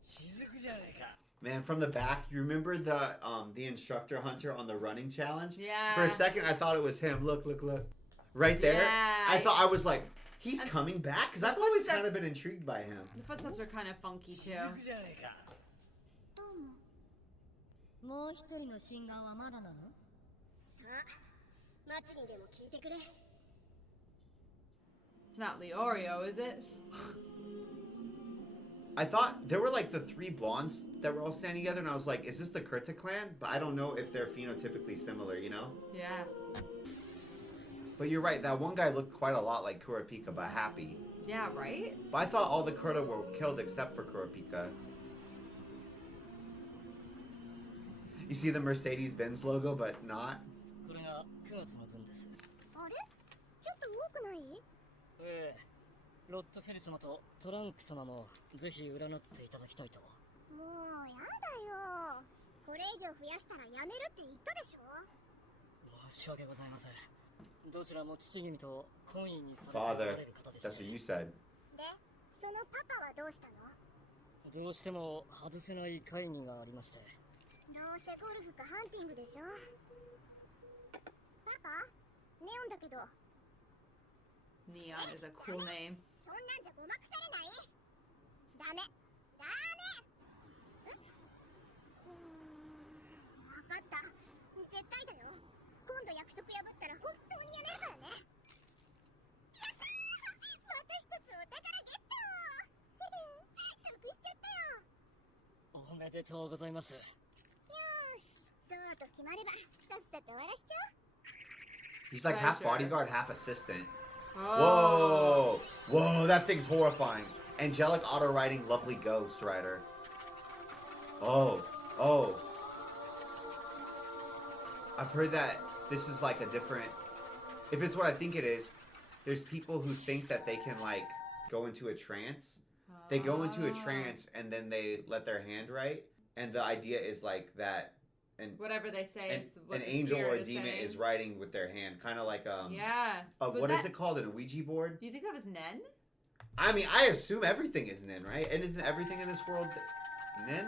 雫じゃねえか。 Man, from the back, you remember the instructor hunter on the running challenge? Yeah. For a second, I thought it was him. Look. Right there. Yeah. I was like, he's coming back? Because I've always kind of footsteps- been intrigued by him. The footsteps are kind of funky too. 雫じゃねえか。どうももう一人の新顔はまだなのさあマチにでも聞いてくれ It's not Leorio, is it? I thought there were like the three blondes that were all standing together, and I was like, is this the Kurta clan? But I don't know if they're phenotypically similar, you know? Yeah. But you're right, that one guy looked quite a lot like Kurapika, but happy. Yeah, right? But I thought all the Kurta were killed except for Kurapika. You see the Mercedes-Benz logo, but not? これが9月の分です。あれちょっと多くないええ、ロッドフェル様とトランク様もぜひ占っていただきたいと。もうやだよこれ以上増やしたらやめるって言ったでしょ申し訳ございません。どちらも父君と婚姻にされておら Father. れる方でし That's て what you said. でそのパパはどうしたのどうしても外せない会議がありまして。どうせゴルフかハンティングでしょパパネオンだけど Neon is a cool name. そんなんじゃごまかされないダメわかった絶対だよ今度約束破ったら本当にやめるからねやったーまた一つお宝ゲット得しちゃったよおめでとうございます。よーしそうと決まればさっさと終わらしちゃおう He's like half Pleasure. bodyguard, half assistant. Oh. Whoa, that thing's horrifying. Angelic auto riding, lovely ghost rider. Oh. I've heard that this is like a different. If it's what I think it is, there's people who think that they can like go into a trance. They go into a trance and then they let their hand write, and the idea is like that. And whatever they say is what an the angel or a spirit is demon saying. is writing with their hand, kind of like Yeah. what is it called? An Ouija board? Do you think that was Nen? I mean, I assume everything is Nin, right? And isn't everything in this world Nin?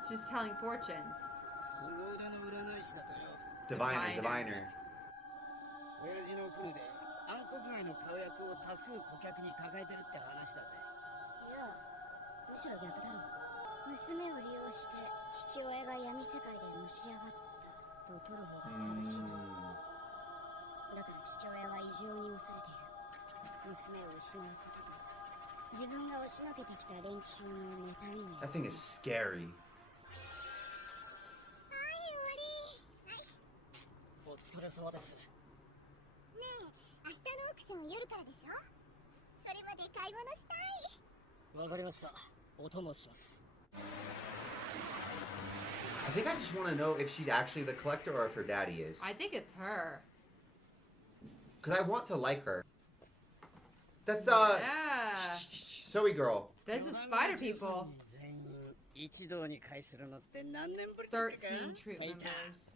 It's just telling fortunes. Diviner. 親父の船で暗黒街の火薬を多数顧客に抱えてるって話だぜ。いや、むしろ逆だろう。娘を利用して父親が闇世界でのし上がったと取る方が正しいだろう。だから父親は異常に恐れている。娘を失うことと自分が押しのけてきた連中の妬みに。That thing is scary. お疲れ様です。ねえ、明日のオークション夜からでしょ。それまで買い物したい。わかりました。お供します。I think I just want to know if she's actually the collector or if her daddy is. I think it's her. Because I want to like her. That's Yeah. Zoe girl. This is Spider People. 全員一堂に会するのって何年ぶりだっけか。 13 troop いた。 members.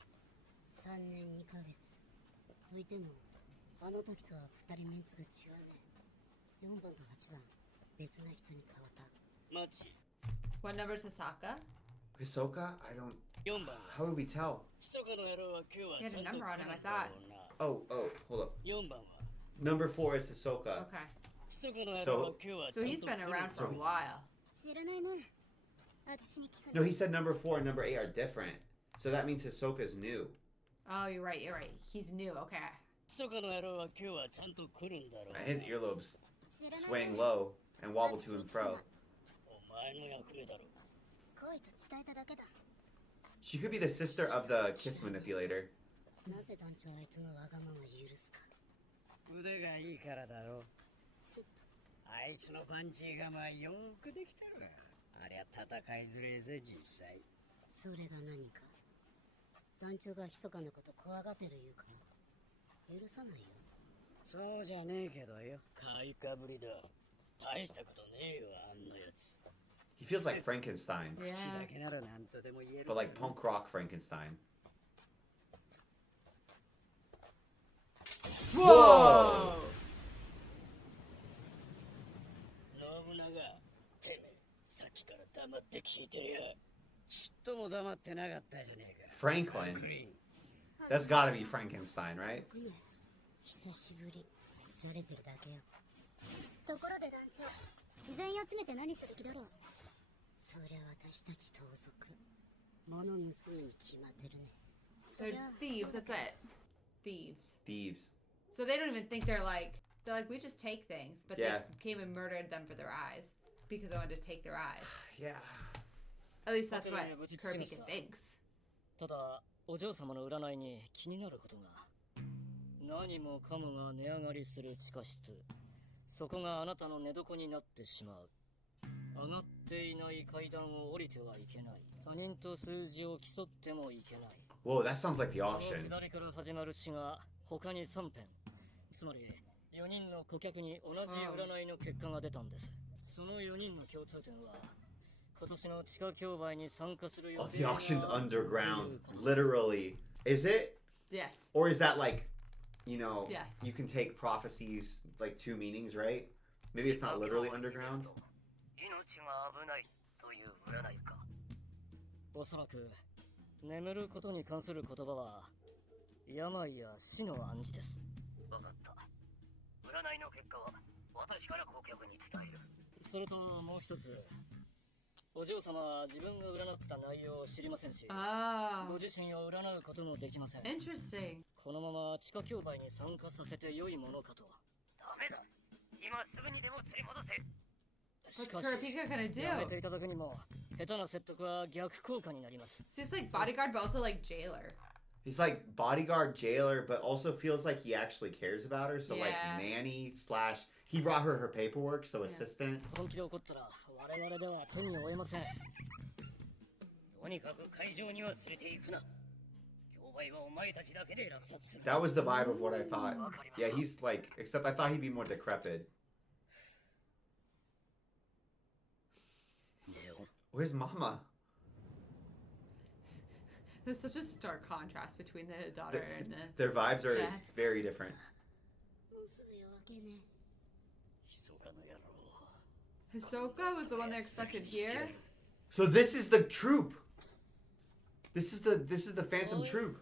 3年2ヶ月といてもあの時とは2人メンツが違うね。4番と8番別な人に変わった。マチ。 What number is Sasaka? Hisoka? I don't... 4番。 How would we tell? 密かの野郎は今日は He had ち a ゃんと number on him, I 来るんだ thought. ろうな。Oh, hold up. 4番は Number 4 is Hisoka. Okay. 密かの野郎は今日はち So ゃん he's と been 来るん around だ for ろ a う。 while. 知らないね。私に聞く No, he said number 4 and number 8 are different. So that means Hisoka's new. Oh, you're right. He's new. Okay. 密かの野郎は今日はちゃんと来るんだろう。 His earlobes 知らない swaying low and wobble to and fro. お前の役目だろう。来いと伝えただけだ。 She could be the sister of the kiss manipulator. なぜ団長はあいつのわがまま許すか。腕がいいからだろう。あいつのパンチ構えよくできてる。ありゃ戦いづれえぜ実際。それが何か。団長が密かなこと怖がってるいうかも。許さないよ。そうじゃねえけどよ。買いかぶりだ。大したことねえよあんなやつ。 He feels like Frankenstein, Yeah. 口だけならなんとでも言える。 but like punk rock Frankenstein. Whoa! 信長、てめえ、さっきから黙って聞いてるよ。ちっとも黙ってなかったじゃねえか。 Franklin? クリーン。 That's gotta be Frankenstein, right? 久しぶり。じゃれてるだけよ。ところで団長、全員集めて何する気だろう。そりゃ私たち盗賊。物盗むに決まってるね。 They're thieves. That's it. Thieves. Thieves. So they don't even think they're like we just take things, but Yeah. they came and murdered them for their eyes because they wanted to take their eyes. Yeah. At least that's what Kirby thinks. ただ、お嬢様の占いに気になることが。何もかもが値上がりする地下室。そこがあなたの寝床になってしまう。上がっていない階段を降りてはいけない。他人と数字を競ってもいけない。 Whoa, that sounds like the この auction. 下りから始まる詩が他に3編。つまり4人の顧客に同じ占いの結果が出たんです。その4人の共通点は今年の地下競売に参加する予 Oh, 定 the が auction's underground. Literally. Is it? Yes. Or is that like, you know, Yes. you can take prophecies like two meanings, right? Maybe it's not literally underground. 命が危ないという占いか。おそらく眠ることに関する言葉は病や死の暗示です。わかった。占いの結果は私から顧客に伝える。それともう一つ、お嬢様は自分が占った内容を知りませんし、 Oh. ご自身を占うこともできません。 Interesting. このまま地下競売に参加させて良いものかと。ダメだ。今すぐにでも連れ戻せ。し What's かし、 Kurapika gonna do? やめていただくにも下手な説得は逆効果になります。 So he's like bodyguard, but also like jailer. He's like bodyguard, jailer, but also feels like he actually cares about her. So like Yeah. nanny slash, he brought her paperwork, so Yeah. assistant. 本気で怒ったら我々では手に負えません。とにかく会場には連れて行くな。That was the vibe of what I thought. Yeah, he's like, except I thought he'd be more decrepit. Where's Mama? There's such a stark contrast between the daughter and the... Their vibes are dad. very different. すぐわけね Hisoka was the one they expected here. So this is the troop. This is the Phantom Troop.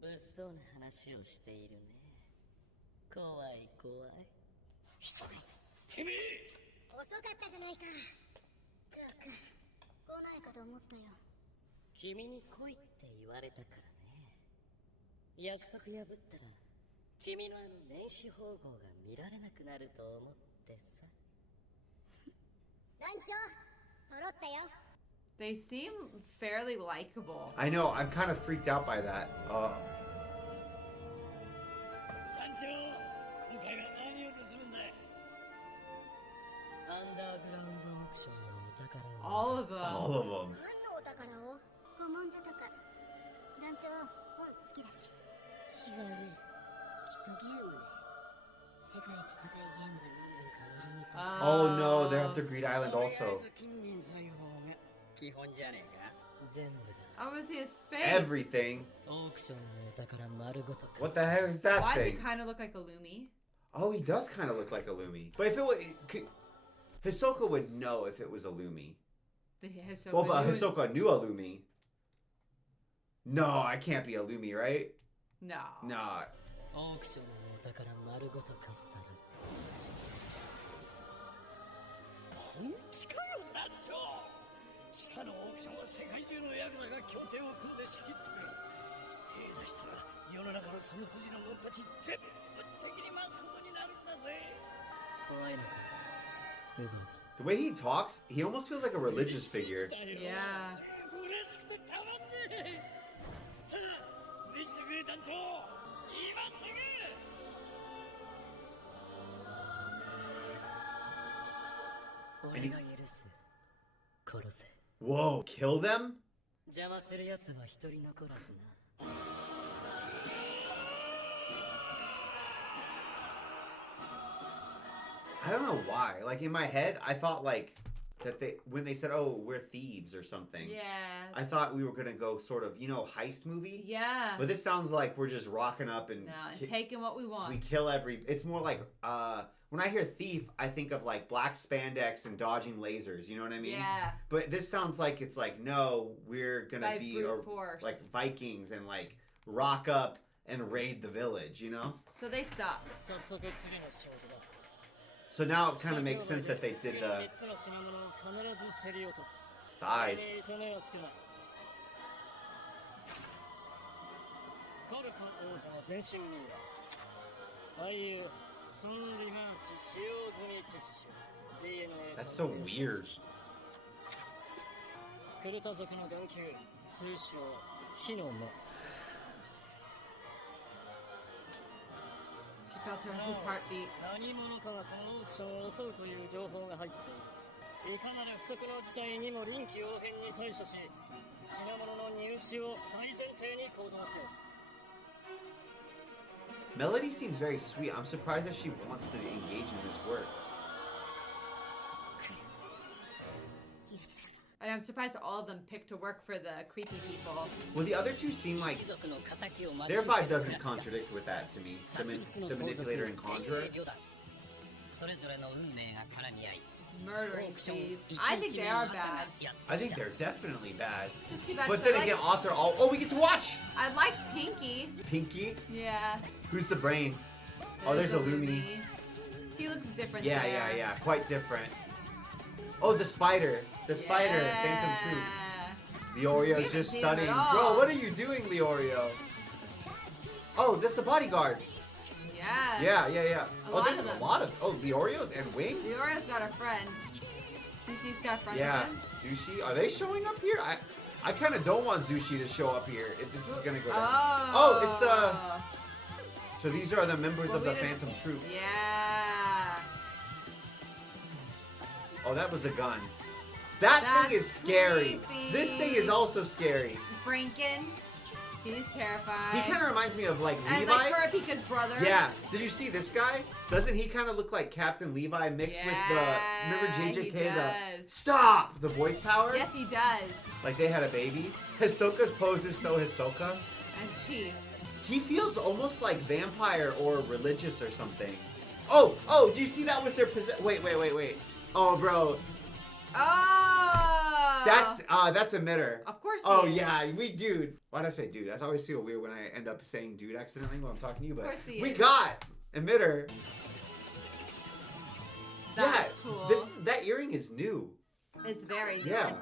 物騒な話をしているね。怖い怖い。てめえ遅かったじゃないかったく来ないかと思ったよ君に来いって言われたからね。約束破ったら君の年始縫合が見られなくなると思ってさ。団長揃ったよ They seem fairly likable. I know. I'm kind of freaked out by that. 団長今回は何を盗むんだアンダーグラウンドオークションのお宝を All of them. all of them. 何のお宝を古文書とか団長本好きだし違うね。きっとゲームね。世界一高いゲームが何年か俺に Oh no, they're after Greed Island also. 金銀財宝が基本じゃねえか全部だ。 I want to see his face. Everything. オークションのお宝丸ごと What the hell is that Why does he thing? kind of look like a Lumi? Oh, he does kind of look like a Lumi. But if it was, Hisoka would know if it was a Lumi. The Hisoka. Well, but Lumi- Hisoka knew a Lumi. No, I can't be a Lumi, right? No. Nah. オークションのお宝丸ごとかっさら。本気かよ団長地下のオークションは世界中のヤクザが協定を組んで仕切ってる手出したら世の中のその筋の者たち全部敵に回すことになるんだぜ怖いのか。部分。 The way he talks, he almost feels like a religious figure. Yeah. 嬉しくてたまんねえさあ見せてくれ団長今すぐ And 俺 he- が許す。殺せ。 Whoa, kill them? 邪魔する奴は一人残らずな。I don't know why. Like in my head, I thought like that when they said, "Oh, we're thieves" or something. Yeah. I thought we were gonna go sort of, heist movie. Yeah. But this sounds like we're just rocking up and No, and taking what we want. we kill every. It's more like when I hear thief, I think of like black spandex and dodging lasers. You know what I mean? Yeah. But this sounds like it's like no, we're gonna By be brute force. like Vikings and like rock up and raid the village. You know? So they suck. 早速次の仕事だ。 So now it kind of makes sense that they did the 3つの品物を必ず競り落とす。 eyes. 糸目をつけない。カルカ王者の全身民だ。俳優、ソン・リマーチ使用済みティッシュ。DNA That's so weird. クルタ族の眼球、通称、火の目。 She felt his heartbeat. 何者かがこのオークションを襲うという情報が入っている。いかなる不測の事態にも臨機応変に対処し、品物の入手を大前提に行動せよ。 Melody seems very sweet. I'm surprised that she wants to engage in this work. And I'm surprised all of them picked to work for the creepy people. Well, the other two seem like 一族の仇を their vibe doesn't contradict with that to me. The manipulator and conjurer. それぞれの運命が絡み合い。 Murdering thieves. I think they are bad. I think they're definitely bad. Just too bad. But 'cause then I again, liked- author all. Oh, we get to watch I liked Pinky. Pinky. Yeah. Who's the brain? Oh, there's a Lumi. He looks different Yeah, there. yeah. Quite different. Oh, the spider. The spider. Phantom Troop. Leorio's haven't just seen him at stunning. all. Bro, what are you doing, Leorio? Oh, that's the bodyguards. Yeah. Yeah. A Oh, lot there's of a them. lot of. Oh, Leorio's and Wing? Leora's got a friend. You see he's got a friend Yeah. with him? Zushi. Are they showing up here? I kind of don't want Zushi to show up here if this is going to go down. Oh. It's the. So these are the members Well, of the we didn't- Phantom Troop. Yeah. Oh, that was a gun. That thing That's is scary. creepy. This thing is also scary. Franken. He's terrified. He kind of reminds me of like and Levi. like Kurapika's brother. Yeah. Did you see this guy? Doesn't he kind of look like Captain Levi mixed with the remember JJK? He The does. stop the voice power. Yes, he does. Like they had a baby. Hisoka's pose is so Hisoka. And Chief. He feels almost like vampire or religious or something. Oh, do you see that was their wait. Oh, bro. Oh! That's emitter. Of course he Oh, is. yeah, dude. Why'd I say dude? I always feel weird when I end up saying dude accidentally when I'm talking to you, but Of course he we is. got emitter. That's cool. That earring is new. It's very good. Yeah.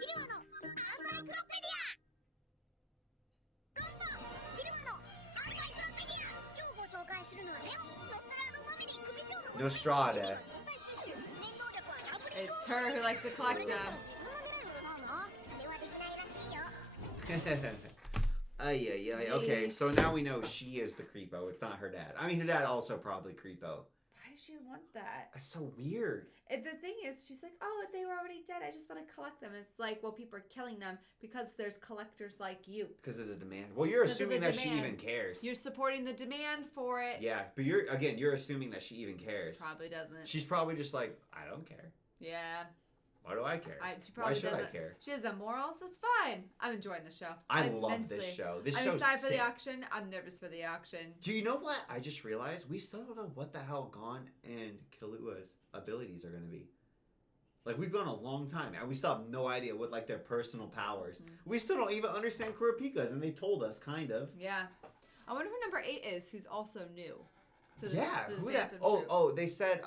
キルアのアンサイクロペディアどうもキルアのアンサイクロペディア今日ご紹介するのはねノストラードファミリー組長の Nostrade. 全体収集念能力はサブリ It's her who likes to collect them. それはできないらしいよ Ay. Okay, so now we know she is the creepo. It's not her dad. I mean, her dad also probably creepo. Why does she want that? That's so weird. And the thing is, she's like, oh, they were already dead. I just want to collect them. It's like, well, people are killing them because there's collectors like you. Because of the demand. Well, you're Because of the assuming that she demand. even cares. You're supporting the demand for it. Yeah, but you're assuming that she even cares. Probably doesn't. She's probably just like, I don't care. Yeah. Why do I care? She probably Why should doesn't. I care? She has a morals. It's fine. I'm enjoying the show. I love immensely. this show. This I'm show's excited for sick. the auction. I'm nervous for the auction. Do you know what I just realized? We still don't know what the hell Gon and Killua's abilities are going to be. Like, we've gone a long time, and we still have no idea what, like, their personal powers. We still don't even understand Kurapika's, and they told us, kind of. Yeah. I wonder who number 8 is, who's also new. To this, Yeah, to the who that? Phantom Troop. Oh, they said,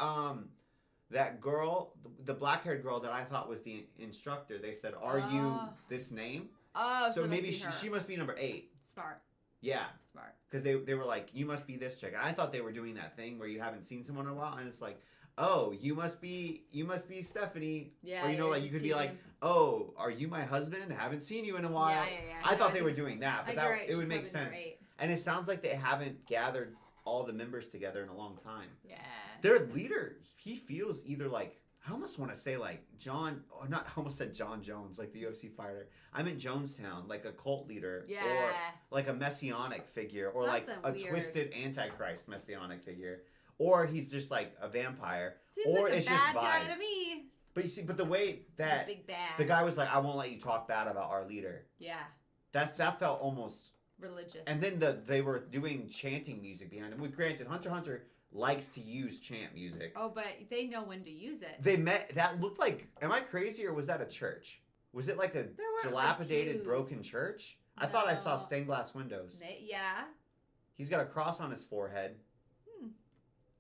that girl, the black-haired girl that I thought was the instructor, they said, are you this name? Oh, so, So it maybe must be her. she must be number 8. Smart. Yeah. Smart. Because they were like, you must be this chick. And I thought they were doing that thing where you haven't seen someone in a while, and it's like, oh, you must be Stephanie. Yeah. Or, you know, you're like, you just could be like, teasing. oh, are you my husband? Haven't seen you in a while. Yeah. I No, thought they think- were doing that, but I think you're right. it would She's make probably number sense. 8. And it sounds like they haven't gathered all the members together in a long time. Yeah. Their leader, he feels either like, I almost want to say like John, or not, I almost said John Jones, like the UFC fighter. I'm in Jonestown, like a cult leader. Yeah. Or like a messianic figure, or like Something a weird. twisted antichrist messianic figure. Or he's just like a vampire. Seems or like a it's bad just guy vibes. to me. But you see, but the way The that big bad. the guy was like, I won't let you talk bad about our leader. Yeah. That felt almost. Religious. And then they were doing chanting music behind him. Granted, Hunter x Hunter likes to use chant music. Oh, but they know when to use it. They met. That looked like. Am I crazy or was that a church? Was it like a There weren't, like, dilapidated, pews. broken church? I thought I saw No. stained glass windows. Yeah. He's got a cross on his forehead.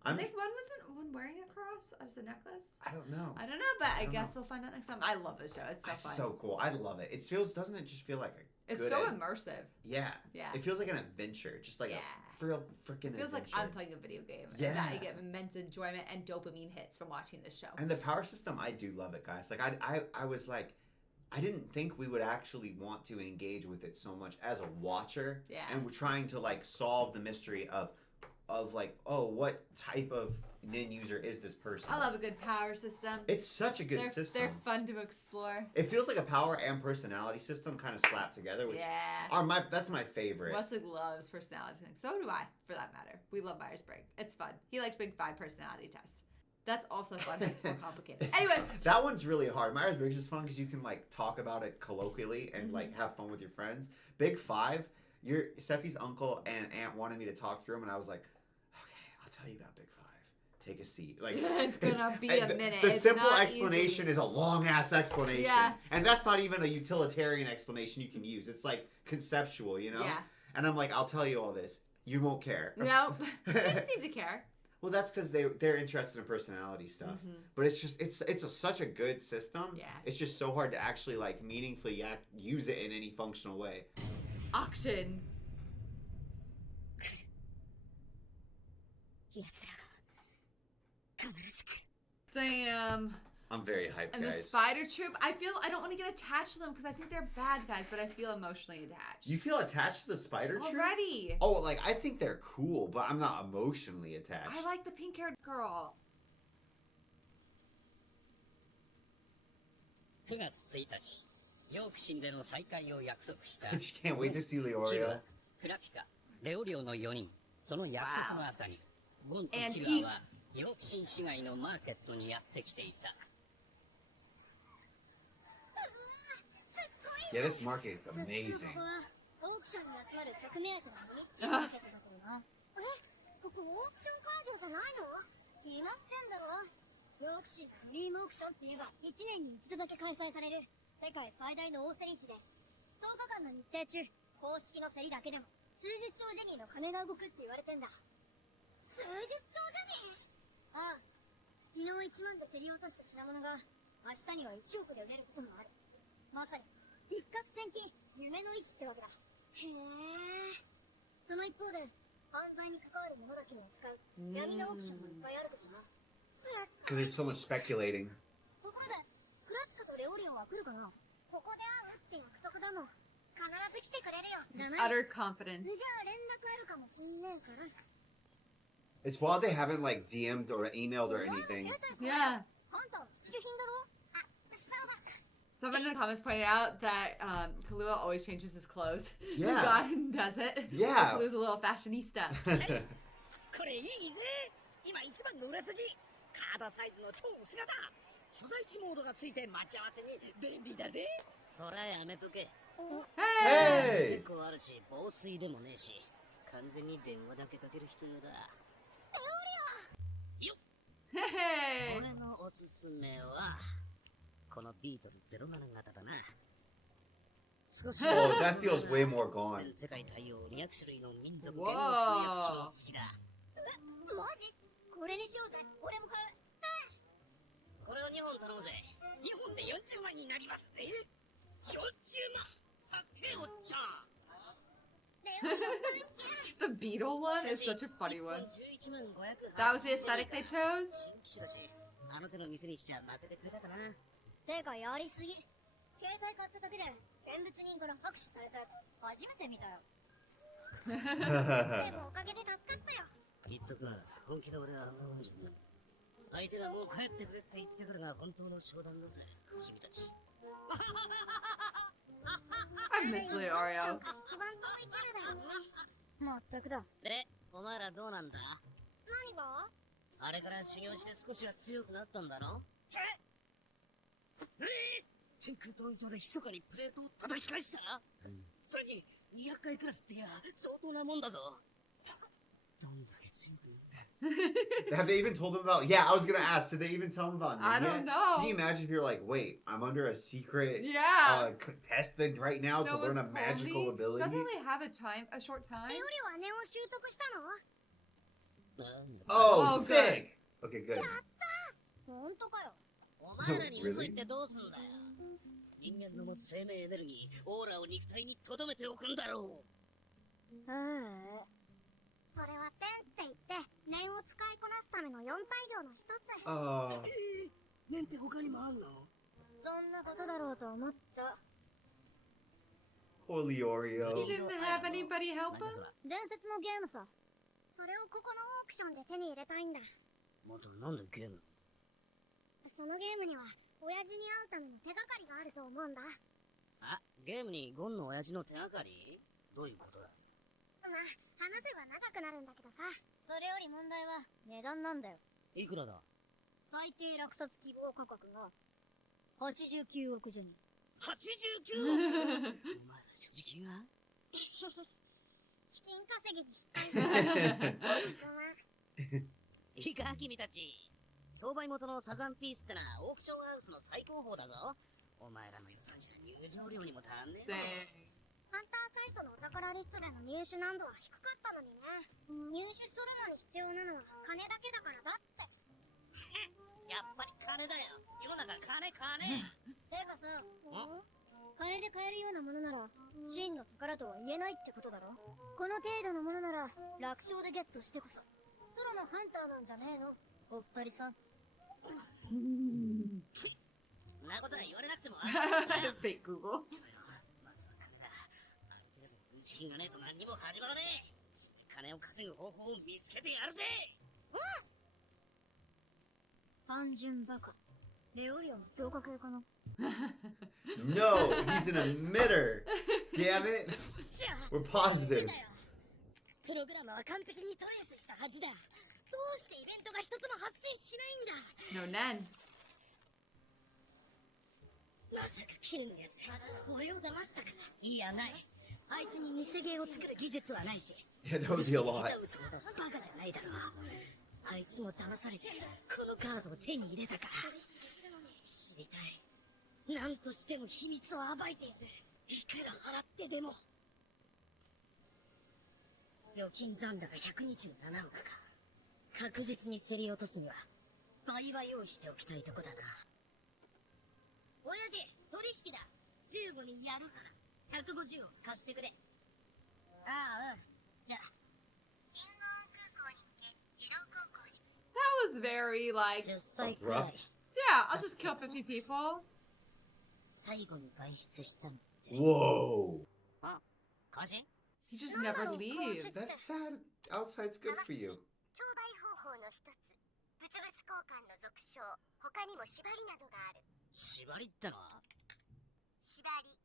I think one wasn't wearing a cross as a necklace. I don't know. I don't know, but I don't guess we'll find out next time. I love this show. It's so That's fun. so cool. I love it. It feels. Doesn't it just feel like a? It's good so ad- immersive. Yeah. Yeah. It feels like an adventure, just like Yeah. a thrill freaking It feels like adventure. I'm playing a video game. Yeah. And that I get immense enjoyment and dopamine hits from watching this show. And the power system, I do love it, guys. Like I was like, I didn't think we would actually want to engage with it so much as a watcher. Yeah. And we're trying to like solve the mystery of like, oh, what type of nin user is this person? I love a good power system. It's such a good system. They're fun to explore. It feels like a power and personality system kind of slapped together, which Yeah. that's my favorite. Wesley loves personality things. So do I, for that matter. We love Myers-Briggs. It's fun. He likes Big 5 personality tests. That's also fun, but it's more complicated. Anyway. That one's really hard. Myers-Briggs is fun because you can like talk about it colloquially and like have fun with your friends. Big 5, Steffi's uncle and aunt wanted me to talk through him, and I was like, okay, I'll tell you about Big 5. Take a seat. Like It's gonna be a minute. The It's simple not explanation easy. is a long ass explanation. Yeah. And that's not even a utilitarian explanation you can use. It's like conceptual, you know? Yeah. And I'm like, I'll tell you all this. You won't care. Nope. They didn't seem to care. Well, that's because they're interested in personality stuff. But it's just such a good system. Yeah. It's just so hard to actually like meaningfully use it in any functional way. Auction. 奴らが必ず来る Damn. I'm very hyped, And the guys. spider troop, I don't want to get attached to them because I think they're bad guys, but I feel emotionally attached. You feel attached to the spider troop? Already. Oh, like I think they're cool, but I'm not emotionally attached. I like the pink-haired girl. 9月1日ヨークシンでの再会を約束した。 I just can't wait to see キ Leorio. はクラピカ、レオリオの4人。その約束の朝に、ゴンとキAntiques. ラはヨークシン市街のマーケットにやってきていた。 Yeah, this market is amazing. オークションに集まる100名当てのミッチーマーケットだけどな。ここオークション会場じゃないの？決まってんだろ。ヨークシードリームオークションって言えば1年に一度だけ開催される世界最大の大競り市で、10日間の日程中、公式の競りだけでも数十兆ジェニーの金が動くって言われてんだ。数十兆ジェニー？ああ。昨日1万で競り落とした品物が明日には1億で売れることもある。まさに一攫千金、夢の位置ってわけだ。へえ。その一方で犯罪に関わるものだけを扱う闇のオークションもいっぱいあるけどな。 Because there's so much speculating. ところでクラッカとレオリオンは来るかな？ここで会うって約束だもん。必ず来てくれるよ。だな。 Utter confidence. じゃあ連絡あるかもしんねえから。 It's wild they haven't like DM'd or emailed or anything. Yeah. あんた必需品だろ？あ、そうだ。 Someone in the comments pointed out that Kahlua always changes his clothes. Yeah. God does it. Yeah. Kalua's a little fashionista. これいいぜ。今一番の売れ筋。カードサイズの超薄型。所在地モードがついて待ち合わせに便利だぜ。そらやめとけ。 Hey! Hey! 結構あるし、防水でもねえし、完全に電話だけかける人用だ。よっ Hey! 俺のおすすめは、このビートル07型だな。少し Oh, that feels way more gone. 全世界対応200種類の民族言語通訳機能付きだ。マジ？これにしようぜ。俺も買う。これを2本頼むぜ。 2本で40万になりますぜ。40万。たっけおっちゃん。 The beetle one is such a funny one. 11万580 That was the aesthetic they chose? 新機種だし、あの手の店にしちゃ負けてくれたかな。てかやりすぎ。携帯買っただけで見物人から拍手されたやつ初めて見たよ。でもおかげで助かったよ。言っとくわ、本気で俺はあんなもんじゃない。相手がもう帰ってくれって言ってくるが本当の商談だぜ、君たち。I miss Leorio. 一番遠いキャラだよね。まったくだ。で、お前らどうなんだ？何が？あれから修行して少しは強くなったんだろ？天空闘技場で密かにプレートを叩き返した、それに200回クラスってや相当なもんだぞ。どんだけ強くなる？ Have they even told him about? Yeah, I was gonna ask. Did they even tell him about? I Nin don't yet? know. Can you imagine if you're like, wait, I'm under a secret Yeah. contestant right now to No learn a one's told magical me. ability? Doesn't they have a short time? レオリはネオ習得したの？なんだ Oh, Oh, sick. Okay, good. 本当かよ。お前らに嘘言ってどうすんだよ。人間の持つ生命エネルギー、オーラを肉体に留めておくんだろう。それはテンって言って念を使いこなすための4大量の一つ。 Oh. 念って他にもあんの？そんなことだろうと思った。 Poor Leorio. He didn't have anybody help なんだ him? そら。伝説のゲームさ。それをここのオークションで手に入れたいんだ。またなんでゲーム？そのゲームには親父に会うための手がかりがあると思うんだ。あ、ゲームにゴンの親父の手がかり？どういうことだ？まあ、話せば長くなるんだけどさ。それより問題は値段なんだよ。いくらだ？最低落札希望価格が89億ジェニー。 89億。お前ら所持金は？資金稼ぎに失敗した。いいか君たち。商売元のサザンピースってな、オークションハウスの最高峰だぞ。お前らの予算じゃ入場料にも足んねえぞ。ハンターサイトのお宝リストでの入手難度は低かったのにね。入手するのに必要なのは金だけだからだって。やっぱり金だよ。世の中金。てかさ、金で買えるようなものなら真の宝とは言えないってことだろ。この程度のものなら楽勝でゲットしてこそプロのハンターなんじゃねえの、お二人さん。そんなことは言われなくてもあるんだよ。 Fake Google. まずは金だ。ある程度の資金がねえと何にも始まらねえ。金を稼ぐ方法を見つけてやるぜ。単純バカ。レオリオン強化系かな。 No, he's an emitter. Damn it. We're positive. プログラムは完璧にトレースしたはずだ。どうしてイベントが一つも発生しないんだ。 No, Nen. まさかキルのやつ俺を騙したか。いやない。あいつに偽芸を作る技術はないし。 Yeah, that would be a lot. バカじゃないだろう。あいつも騙されてこのカードを手に入れたか。知りたい。何としても秘密を暴いてやる。いくら払ってでも。預金残高127億か。確実に競り落とすには倍は用意しておきたいとこだな。親父、取引だ。15人やるから150億貸してくれ。ああ、うん。じゃあリンゴン空港に行って自動航行します。 That was very like, 10歳くらい。 yeah, I'll just kill 50 people. 最後に外出したのって。 Whoa. 歌人 He just never leaves. That's sad. Outside's good for you. 競売方法の一つ、物々交換の俗称、他にも縛りなどがある。縛りってのは縛り、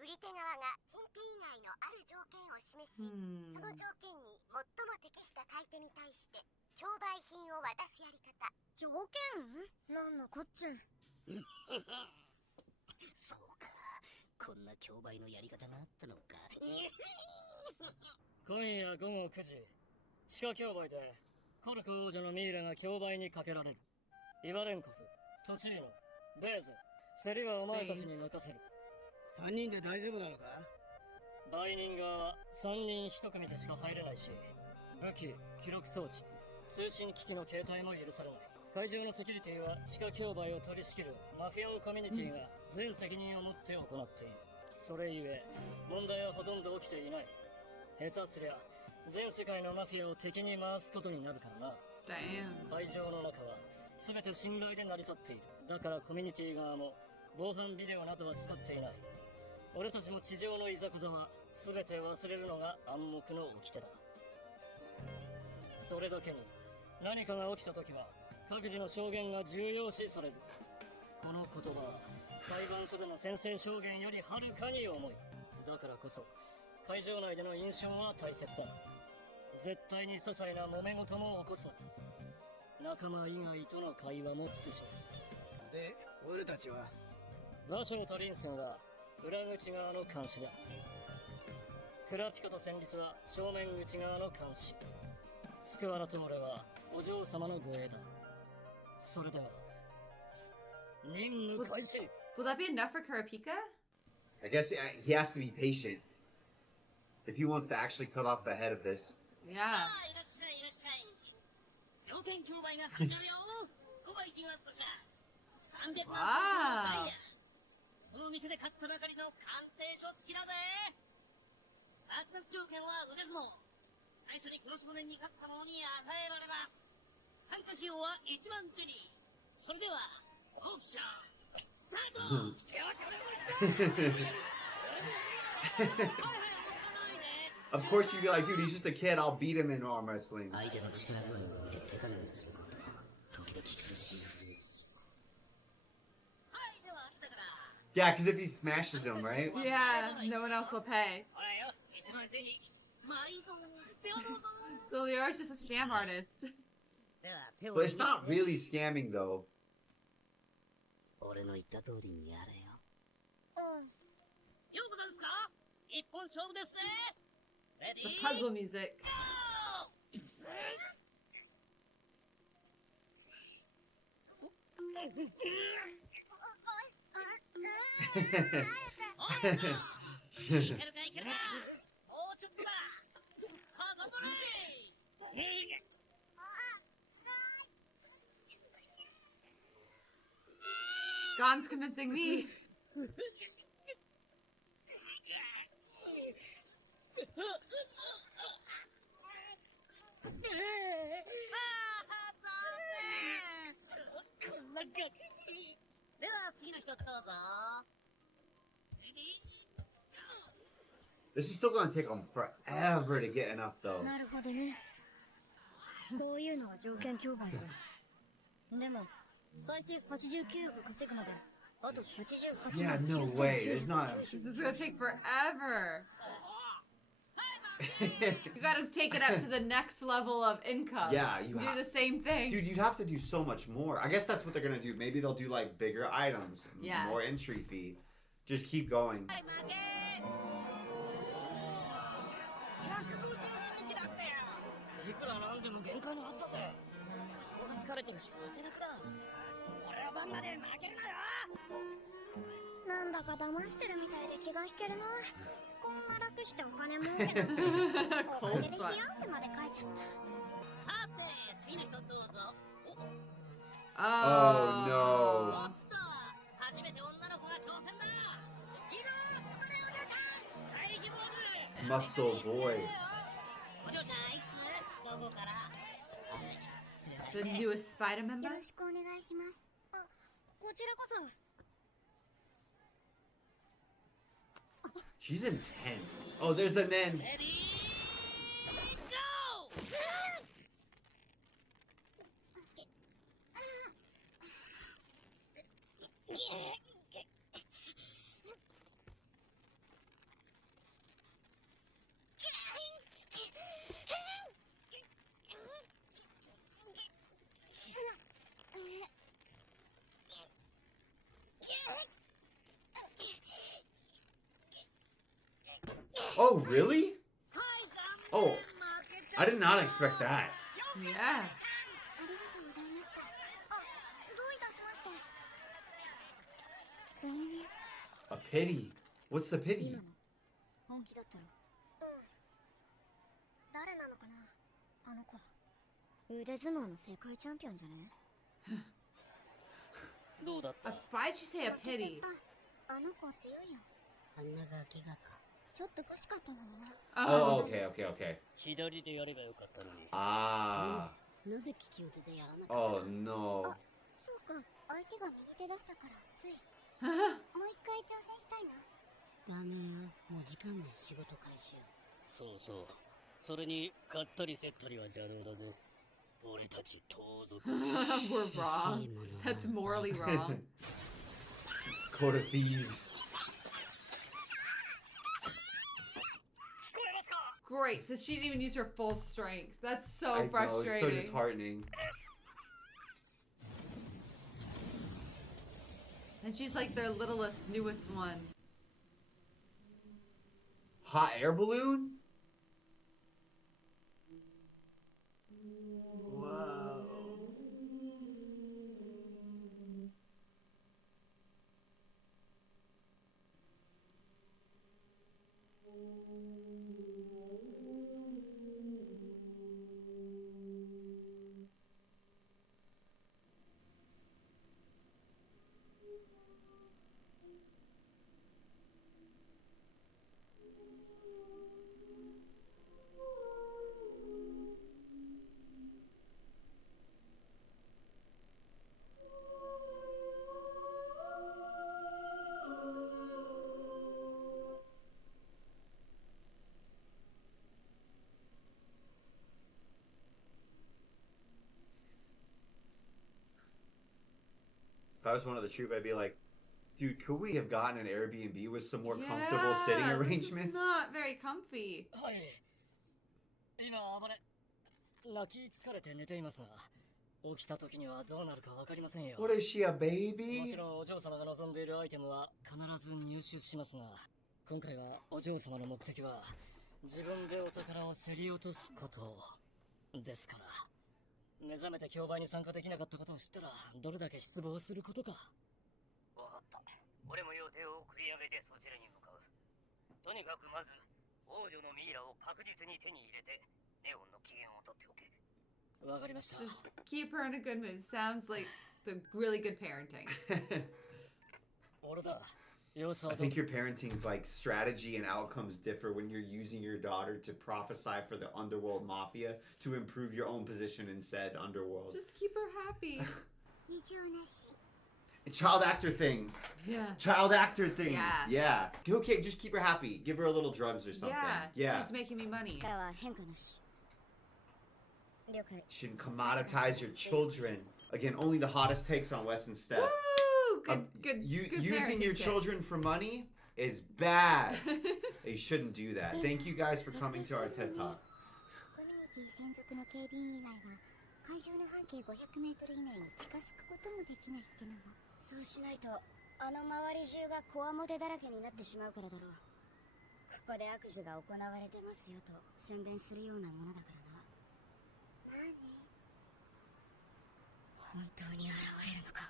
売り手側が金品以外のある条件を示し、その条件に最も適した買い手に対して競売品を渡すやり方。条件？なんのこっちゃ。そうか、こんな競売のやり方があったのか。今夜午後9時、地下競売でコルク王女のミイラが競売にかけられる。イワレンコフ、トチーノ、ベーゼ、競りはお前たちに任せる。3人で大丈夫なのか？売人側は3人1組でしか入れないし、武器、記録装置、通信機器の携帯も許されない。会場のセキュリティは地下競売を取り仕切るマフィオンコミュニティが全責任を持って行っている。それゆえ問題はほとんど起きていない。下手すりゃ全世界のマフィアを敵に回すことになるからな。 Damn. 会場の中は全て信頼で成り立っている。だからコミュニティ側も防犯ビデオなどは使っていない。俺たちも地上のいざこざは全て忘れるのが暗黙の掟だ。それだけに何かが起きた時は各自の証言が重要視される。この言葉は裁判所での宣誓証言よりはるかに重い。だからこそ会場内での印象は大切だ。絶対に些細な揉め事も起こすな。仲間以外との会話も慎む。で、俺たちはラショーとリンスンは裏口側の監視だ。クラピコと戦慄は正面口側の監視。スクワラと俺はお嬢様の護衛だ。それでは任務開始。 Will that be enough for Kurapika? I guess he has to be patient if he wants to actually cut off the head of this. Yeah. いらっしゃいいらっしゃい。条件競売が始まるよ。お売金はこちら300万ダイヤ。その店で買ったばかりの鑑定書付きだぜ。落札条件は腕相撲。最初にこの少年に勝った者に与えられば参加費用は1万ジュニー。それではオークションスタート。Of course you'd be like, dude, he's just a kid. I'll beat him in arm wrestling. 相手の力具合を見て手加減することは時々苦しいふりです。はいではあなたから Yeah, because if he smashes him, right? Yeah, no one else will pay. ほらよ、一番手に毎度手をどうぞ。 So Leor's just a scam artist. では手を But it's not really scamming, though. 俺の言った通りにやれよ。ようござんすか？一本勝負ですぜ。レデ The ィー puzzle music. Gon's convincing me. This is still gonna take him forever to get enough, though. なるほどね。こういうのは条件競売だ。でも最低89億稼ぐまであと88 Yeah, no way. There's not. This is gonna take forever. You gotta take it up to the next level of income. Yeah, you do have. the same thing. Dude, you'd have to do so much more. I guess that's what they're gonna do. Maybe they'll do like bigger items, Yeah. more entry fee. Just keep going. いくらなんでも限界のあったぜ。顔が疲れてるし汗だくだ。俺の番まで負けるなよ。なんだか騙してるみたいで気が引けるな。こんな楽してお金儲けだっておかげで冷や汗までかいちゃった。さて、次の人どうぞ。Oh Oh, お no. っと、初めて女の子が挑戦だ。いいぞ、お姉お嬢ちゃん。大気坊主。 Muscle boy. お嬢ちゃんいくつ？どこから？あれ、The newest Spider よ member? ろしくお願いします。あ、こちらこそ。 She's intense. Oh, there's the Nen. レディー、ゴー！ Oh, really? Oh, I did not expect that. Yeah. ありがとうございました。あ、どういたしまして。残念。 A pity. What's the pity? 今の本気だったろ。うん。誰なのかな、あの子。腕相撲の世界チャンピオンじゃね。どうだった？ Why'd she say a 負けちゃっ pity? た。あの子強いよ。あんなガキがか。ちょっと欲しかったのにな。 Oh, Oh. okay, okay, okay. 左でやればよかったのに。 Ah. なぜ利き腕でやらなかった？ Oh, no. そうか、相手が右手出したからつい。もう一回挑戦したいな。ダメよ、もう時間ね、仕事開始よ。そうそう。それに買ったり競ったりは邪道だぜ。俺たち盗賊。 We're wrong. That's morally wrong. Code of Thieves. Great. So she didn't even use her full strength. That's so I know, it's so frustrating. disheartening. And she's like their littlest, newest one. Hot air balloon? Whoa. If I was one of the troop, I'd be like, dude, could we have gotten an Airbnb with some more comfortable sitting Yeah, arrangements? This is not very comfy. はい。今暴れ。泣き疲れて寝ていますが、起きた時にはどうなるかわかりませんよ。 What is she, a も baby? ちろんお嬢様が望んでいるアイテムは必ず入手しますが、今回はお嬢様の目的は自分でお宝を競り落とすことですから。目覚めて競売に参加できなかったことを知ったらどれだけ失望することか。わかった。俺も予定を繰り上げてそちらに向かう。とにかくまず王女のミイラを確実に手に入れてネオンの機嫌を取っておけ。わかりました。 Just keep her in a good mood. Sounds like the really good parenting. 俺だ。様子は I どう think your parenting like strategy and outcomes differ when you're using your daughter to prophesy for the underworld mafia to improve your own position in said underworld. Just keep her happy. 異常なし。 Child actor things. Yeah. Child actor things. Yeah. Yeah. Okay, just keep her happy. Give her a little drugs or something. Yeah. She's making me money. からは変化なし。了解。Shouldn't commoditize your children. Again, only the hottest takes on Wes and Steph. Woo! Good Using your children for money is bad. You shouldn't do that. Thank you guys for coming to our TED Talk. コミュニティ専属の警備員以外は会場の半径500メートル以内に近づくこともできないってのは。そうしないとあの周り中がコアモテだらけになってしまうからだろう。ここで悪事が行われてますよと宣伝するようなものだからな。まあね。本当に現れるのか。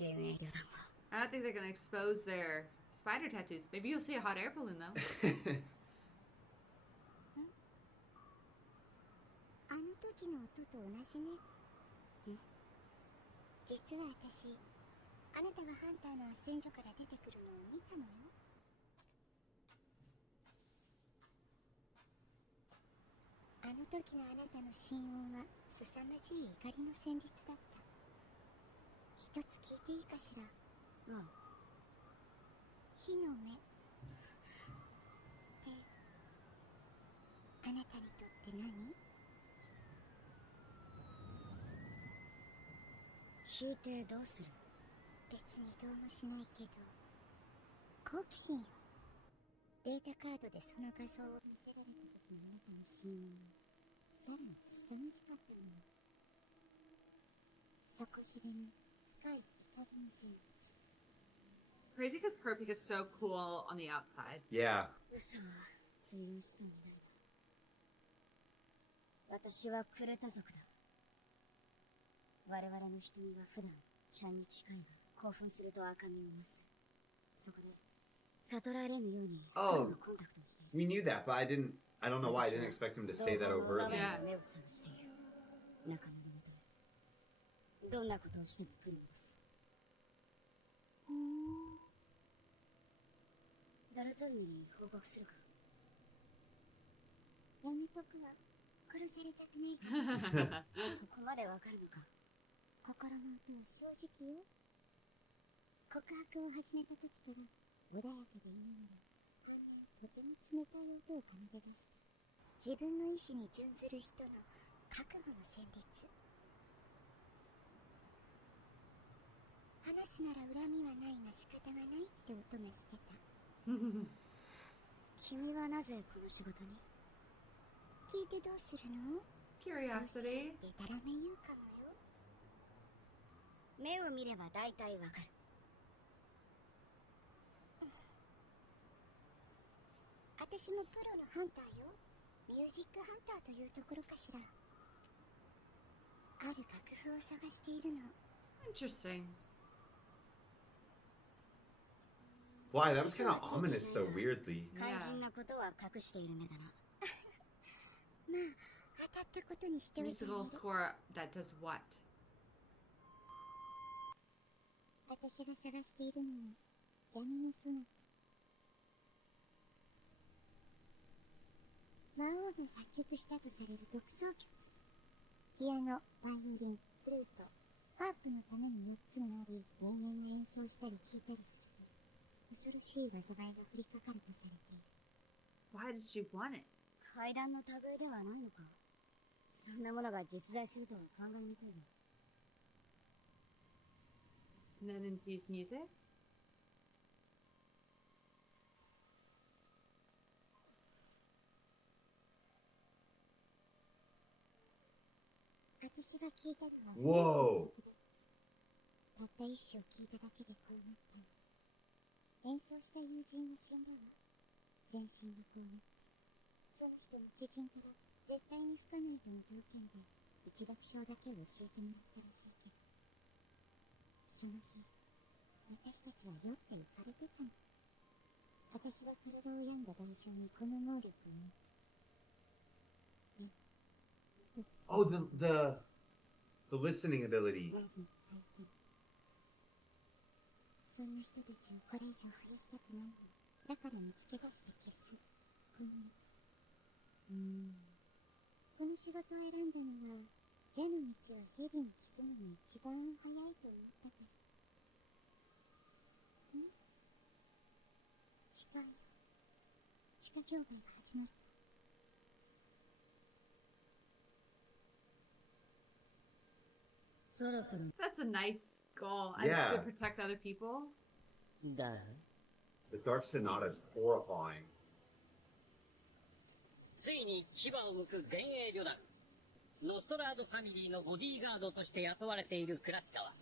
幻影旅団は。I don't think they're gonna expose their spider tattoos. Maybe you'll see a hot air balloon though. あの時の音と同じね。実は私、あなたがハンターの斡旋所から出てくるのを見たのよ。あの時のあなたの心音は凄まじい怒りの旋律だった。一つ聞いていいかしら。ああ。火の目ってあなたにとって何？聞いてどうする？別にどうもしないけど好奇心よ。データカードでその画像を見せられた時のあなたの心音はさらに凄まじかったのよ。底知れぬ深い怒りの旋律。 Crazy because Perpik is so cool on the outside. Yeah. 嘘は通用しそうにないわ。私はクレタ族だ。我々の瞳は普段ちゃんに近いが興奮すると赤みを増す。そこで悟られぬように彼のコンタクトをしている。 We knew that, but I don't know why I didn't expect him to say that overtly. 目を探している。中野のもとへどんなことをしても取り戻す。ダルツーネに報告するか。やめとくわ。殺されたくないから。そこまでわかるのか。心の音は正直よ。告白を始めた時から穏やかでいながら反面とても冷たい音を奏で出した。自分の意志に準ずる人の覚悟の旋律。話すなら恨みはないが仕方がないって音がしてた。君はなぜこの仕事に？聞いてどうするの？ Curiosity. でたらめ言うかもよ。目を見れば大体わかる。私もプロのハンターよ。ミュージックハンターというところかしら。ある楽譜を探しているの。Interesting. Why? That was kind of ominous, though, weirdly. 肝心なことは隠している目だな。まあ、当たったことにしておいて。 Musical score that does what? 私が探しているのは闇のソナタ。魔王が作曲したとされる独奏曲。ピアノ、バイオリン、フルート、ハープのために4つがあり、人間が演奏したり聴いたりすると恐ろしい災いが降りかかるとされている。 Why does she want it? 階段の類ではないのか。そんなものが実在するとは考えにくいが。And then infuse music? 私が聞いたのは Whoa! たった一生聞いただけでこうなったの。演奏した友人が死んだわ。全身がこうなって。その人の知人から絶対に吹かないとの条件で一楽章だけを教えてもらったらしいけど、その日私たちは酔って浮かれてたの。私は体を病んだ代償にこの能力を持った。Oh, the listening ability. そんな人たちをこれ以上増やしたくないの。だから見つけ出して消す。このこの仕事を選んだのはジャの道はヘブン聞くのが一番早いと思ったから。地下競売が始まる。That's a nice goal. Yeah. To protect other people. だ The Dark Sonata is horrifying. ついに牙を剥く幻影旅団ノストラードファミリーのボディーガードとして雇われているクラッカは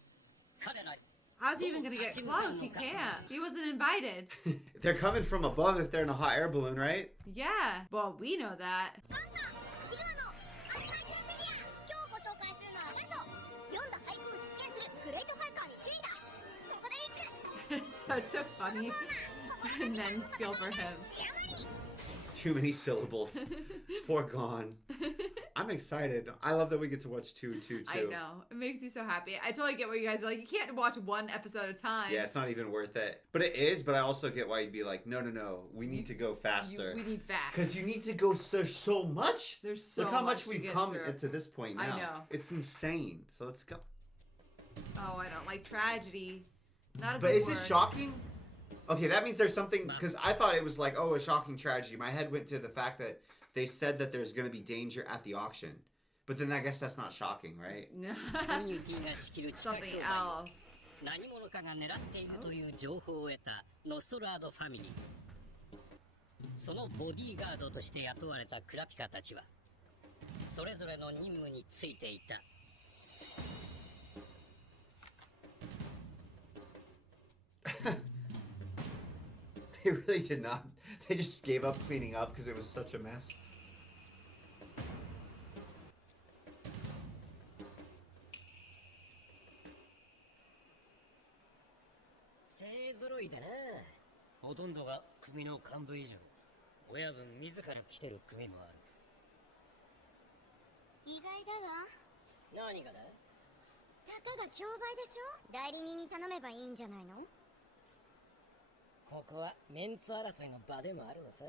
彼ら How's he even gonna get close? He can't. He wasn't invited. They're coming from above if they're in a hot air balloon, right? Yeah. Well, we know that. 今日ご紹介するのは文章読んだ俳句を実現するグレートハイカーに注意だここで一句 It's such a funny men's skill for him. Too many syllables. Poor Gon. I'm excited. I love that we get to watch two too. I know. It makes you so happy. I totally get what you guys are like. You can't watch one episode at a time. Yeah, it's not even worth it. But it is, but I also get why you'd be like, no. We need to go faster. We need fast. Because you need to go, there's so much. There's so Look how much to we've get come through. to this point now. I know. It's insane. So let's go. Oh, I don't like tragedy. Not a But good is word. it shocking? Okay, that means there's something, because I thought it was like, oh, a shocking tragedy. My head went to the fact that they said that there's going to be danger at the auction. But then I guess that's not shocking, right? コミュニティが仕切る地下 Something 商売 else. 何者かが狙っているという情報を得たノストラードファミリーそのボディーガードとして雇われたクラピカたちはそれぞれの任務についていた They really did not. They just gave up cleaning up because it was such a mess. 勢ぞろいだなほとんどが組の幹部以上親分自ら来てる組もある意外だが何がだたかが競売でしょ代理人に頼めばいいんじゃないのここはメンツ争いの場でもあるのさ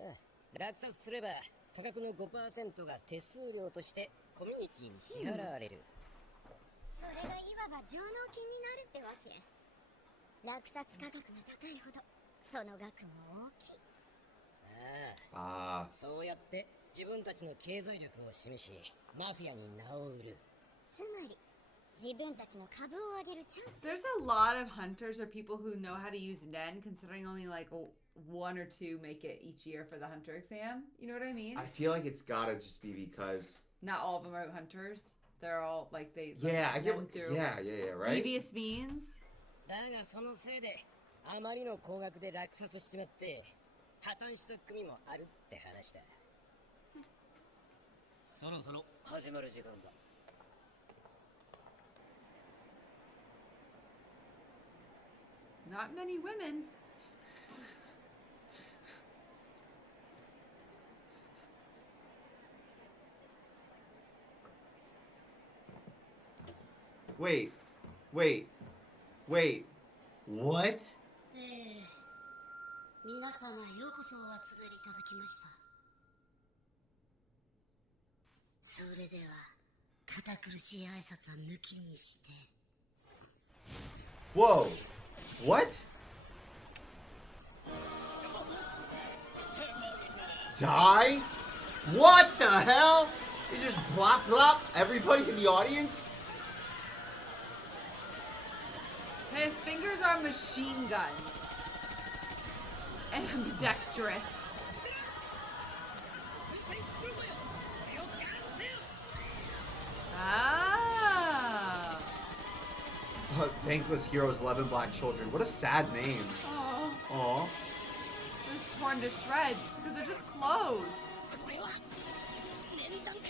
落札すれば価格の 5% が手数料としてコミュニティに支払われる、それがいわば上納金になるってわけ落札価格が高いほどその額も大きいああ Ah. そうやって自分たちの経済力を示しマフィアに名を売るつまり自分たちの株を上げるチャンス There's a lot of hunters or people who know how to use Nen, considering only like one or two make it each year for the hunter exam. You know what I mean? I feel like it's gotta just be because. Not all of them are hunters. They're all like they Yeah, I get. Nen through Yeah, right. devious means. だがそのせいであまりの高額で落札しちまって破綻した組もあるって話だそろそろ始まる時間だ Not many women. Wait. What? 皆様ようこそお集まりいただきましたそれでは堅苦しい挨拶は抜きにして Whoa. What? Die? What the hell? You just plop plop everybody in the audience? His fingers are machine guns. And ambidextrous. Ah. Thankless Heroes, 11 Black Children. What a sad name. Oh. Aw. They're just torn to shreds because they're just clothes. これは面談か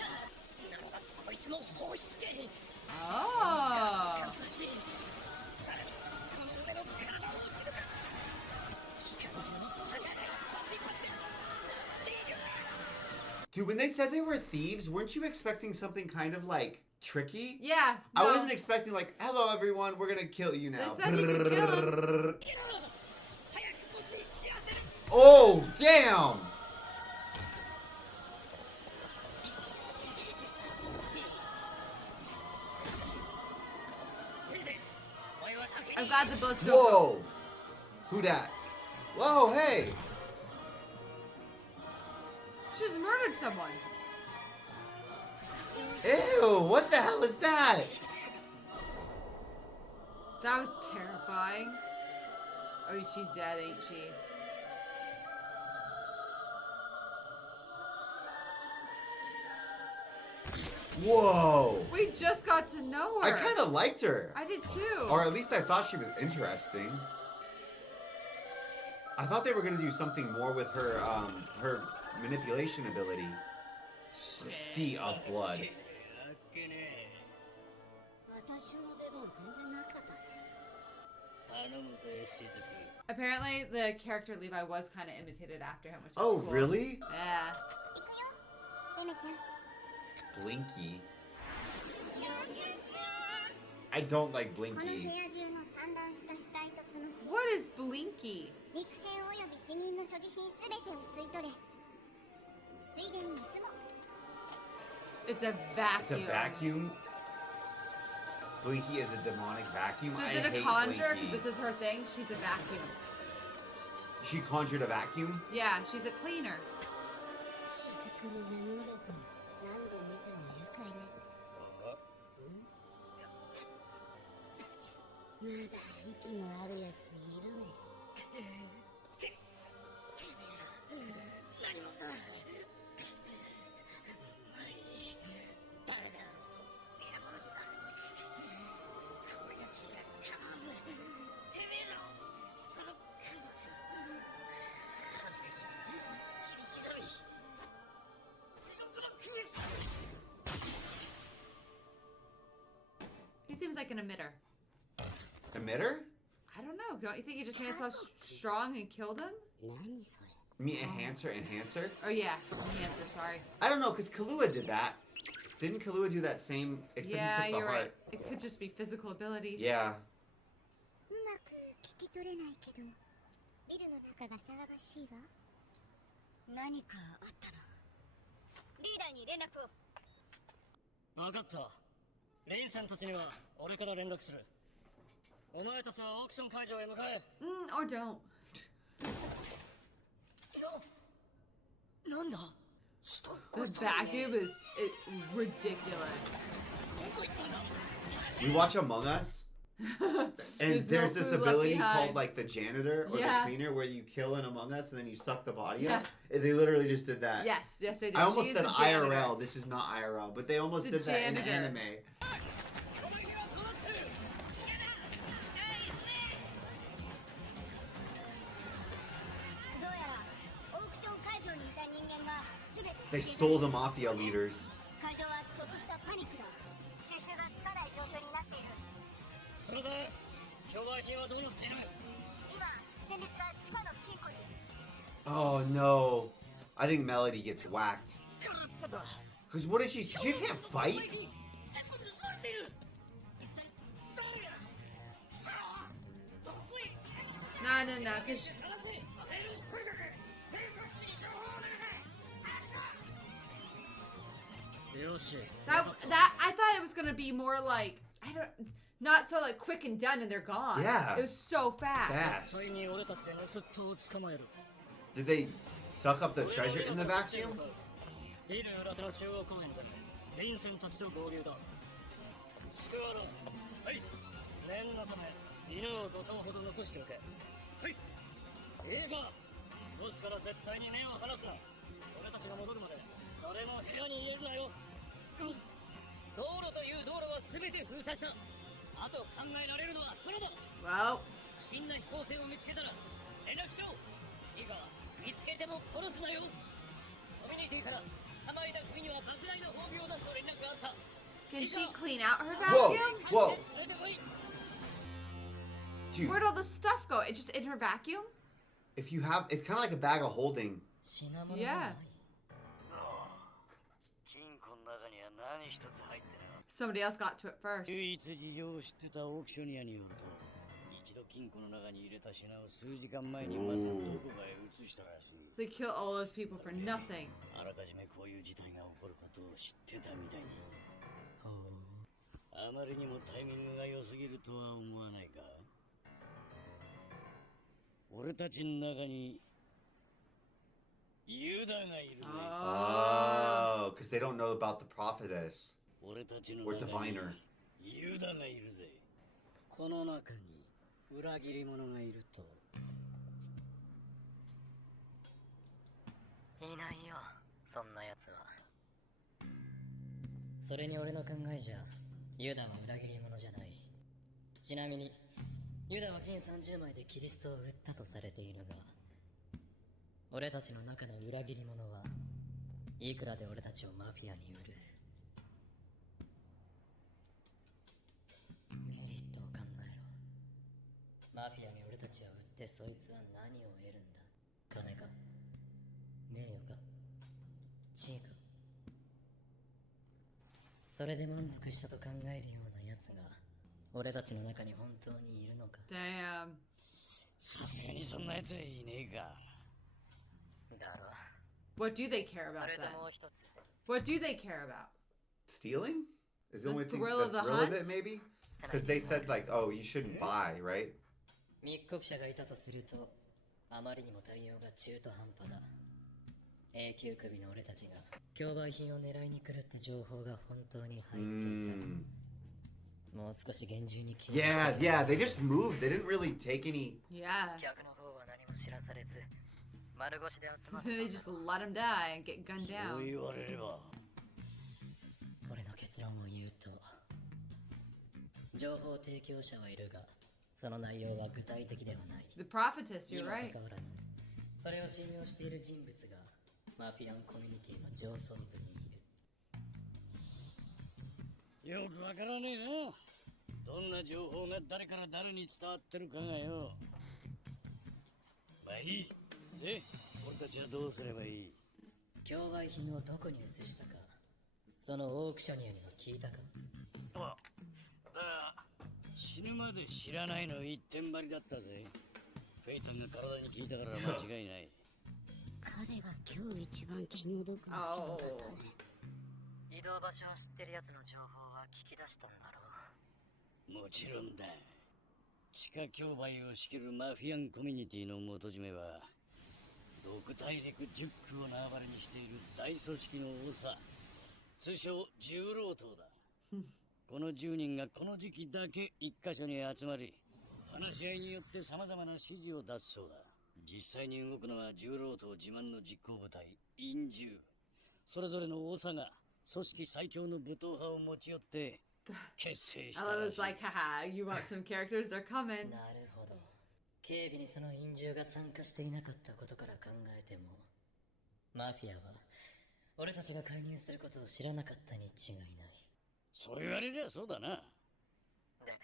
なのがこいつの放出権 Oh. さらにこの上の体を落ちるか機関銃の弾がバツバツで鳴っている Dude, when they said they were thieves, weren't you expecting something kind of like tricky? Yeah. I no. wasn't expecting like, hello everyone, we're gonna kill you now. They said you could kill him. 早くボスに知らせる Oh, damn! I'm glad the boats don't. Whoa! Who dat? Whoa, hey! She just murdered someone. Ew, what the hell is that? That was terrifying. Oh, she's dead, ain't she? Whoa. We just got to know her. I kind of liked her. I did too. Or at least I thought she was interesting. I thought they were gonna do something more with her her manipulation ability. Sea of blood. 私の出番全然なかったね。頼むぜ、しずく。 Apparently, the character Levi was kind of imitated after him, which is Oh, cool. really? Yeah. 行くよゆめちゃん Blinky. I don't like この部 Blinky. 屋中の散乱した死体とその血 What is Blinky? 肉片および死人の所持品すべてを吸い取れついでに椅子も It's a It's a vacuum. vacuum. Blinky is a demonic vacuum. So I is it a hate conjure? Blinky. Because this is her thing. She's a vacuum. She conjured a vacuum? Yeah, she's a cleaner. しずくの名能力何度見ても愉快ね。まだ息のあるやついるね。何も誰であろうと皆殺すだ。これがてめえら構わずてめえらその家族恥ずかしい切り刻み地獄の苦しさ He seems like an emitter. Emitter? I don't know. Don't you think he just made himself strong and killed him? 何それ。 Me enhancer? Oh yeah, enhancer. Sorry. I don't know, because Kahlua did that. Didn't Kahlua do that same, except Yeah, he took the you're heart? right. It could just be physical ability. Yeah. うまく聞き取れないけどビルの中が騒がしいわ何かあったのリーダーに連絡を分かった。レインさんたちには俺から連絡する。お前たちはオークション会場へ向かえ。Or don't. なんだ The vacuum is ridiculous. We watch Among Us, and There's there's no this food left ability behind. called like the janitor or Yeah. the cleaner where you kill an Among Us and then you suck the body Yeah. up. And they literally just did that. Yes, yes they did. I almost She's said the janitor. IRL. This is not IRL, but they almost The did that in janitor. anime. どうやらオークション会場にいた人間が全て They stole the mafia leaders. 会場はちょっとしたパニックだ収拾がつかない状況になっているそれで、競売品はどうなっている？今戦列が地下の金庫に Oh no. I think Melody gets whacked. Because what is she? She can't fight? 全部盗まれている一体誰がさあどこへ No, no, no. Cause 探せメールとにかく偵察機に情報を流せよし。 that I thought it was gonna be more like not so like quick and done and they're gone. Yeah. It was so fast. Fast. それに俺たちで盗っ人を捕まえる。 Did they suck up the treasure in the vacuum? ビル裏手の中央公園でリンセンたちと合流だ。スクワロン。はい。念のため犬を5頭ほど残しておけ。はい。いいか。ボスから絶対に目を離すな。俺たちが戻るまで誰も部屋に入れるなよ。はい道路という道路は全て封鎖した。あと考えられるのはそれだ。 Well, 不審な飛行船を見つけたら連絡しろ。いいか。見つけても殺すなよ。コミュニティから捕まえた国には莫大な褒美を出すと連絡があった。 can she clean out her Whoa. vacuum? Whoa. 連れてこい。 Dude, Where'd all the stuff go? It just in her vacuum? if you have, it's kind of like a bag of holding. 品物がない Yeah. 金庫の中には何一つ入ってなかっ Somebody else got to it た。 first. 唯一事情を知ってたオークショニアによると、一度金庫の中に入れた品を数時間前にまたどこかへ移したらしい。 They kill all those people for nothing. あらかじめこういう事態が起こることを知ってたみたいに。あまりにもタイミングが良すぎるとは思わないか。俺たちの中にユダがいるぜ。 Oh, because they don't know about the prophetess. 俺たちの Or 中に diviner. ユダがいるぜ。この中に裏切り者がいると。いないよ、そんな奴は。それに俺の考えじゃ、ユダは裏切り者じゃない。ちなみに、ユダは金30枚でキリストを売ったとされているが、俺たちの中の裏切り者はいくらで俺たちをマフィアに売る。メリットを考えろ。マフィアに俺たちを売ってそいつは何を得るんだ。金か、名誉か、地位か。それで満足したと考えるような奴が俺たちの中に本当にいるのか。 Damn. さすがにそんな奴はいねえか。だろ。 What do they care そ about れと then? もう一つ。 What do they care about? Stealing is the The only thing. thrill of the thrill of hunt? it, maybe, because they said like, oh, you shouldn't buy, right? 密告者がいたとすると、あまりにも対応が中途半端だ。永久首の俺たちが競売品を狙いに来るって情報が本当に入っていた。 Mm. もう少し厳重に気 Yeah, yeah. They just moved. They didn't really take any. Yeah. 客の方は何も知らされず、丸腰で集まった。 They just let him die and get gunned そう down. 言われれば。俺の結論を言うと、情報提供者はいるが、その内容は具体的ではない。 The prophetess, に you're も right. かかわらず、それを信用している人物がマフィアンコミュニティの上層部にいる。よくわからねえな。どんな情報が誰から誰に伝わってるかがよ。まあいい。で、俺たちはどうすればいい？競売品をどこに移したか、そのオークショニアには聞いたか。あ、だが死ぬまで知らないの一点張りだったぜ。フェイトンが体に聞いたから間違いない。彼が今日一番気の毒な人だったね。移動場所を知ってる奴の情報は聞き出したんだろう。もちろんだ。地下競売を仕切るマフィアンコミュニティの元締めは、6大陸10区を縄張りにしている大組織の長、通称十郎党だ。この10人がこの時期だけ一箇所に集まり、話し合いによって様々な指示を出すそうだ。実際に動くのは十郎党自慢の実行部隊、陰獣。それぞれの長が組織最強の武闘派を持ち寄って結成した I ら love し it's い。 like, haha, you want some characters? They're coming. なるほど。警備にその陰獣が参加していなかったことから考えても、マフィアは俺たちが介入することを知らなかったに違いない。そう言われりゃそうだな。で、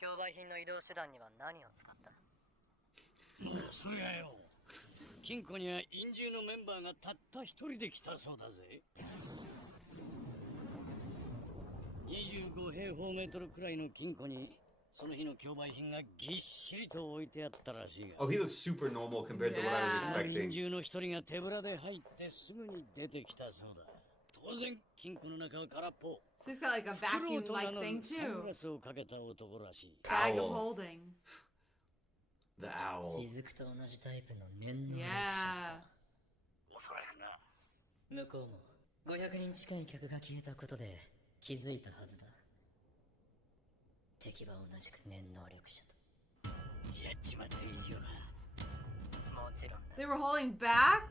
競売品の移動手段には何を使った？もうそりゃよ。金庫には陰獣のメンバーがたった一人で来たそうだぜ。25平方メートルくらいの金庫にその日の競売品がぎっしりと置いてあったらしいが。 Oh, he looks super normal compared to what I was その陰 expecting. 獣の一人が手ぶらで入ってすぐに出てきたそうだ。当然金庫の中は空っぽ。 So he's got like a 袋と vacuum 名 like 乗る thing サング too. ラスをかけた男らしい。 Bag of Owl. holding. The owl. 雫と同じタイプの念の Yeah. おそらくな。向こうも500人近い客が消えたことで気づいたはずだ。敵は同じく念能力者と。やっちまっていいよな。もちろんだ。 They were holding back?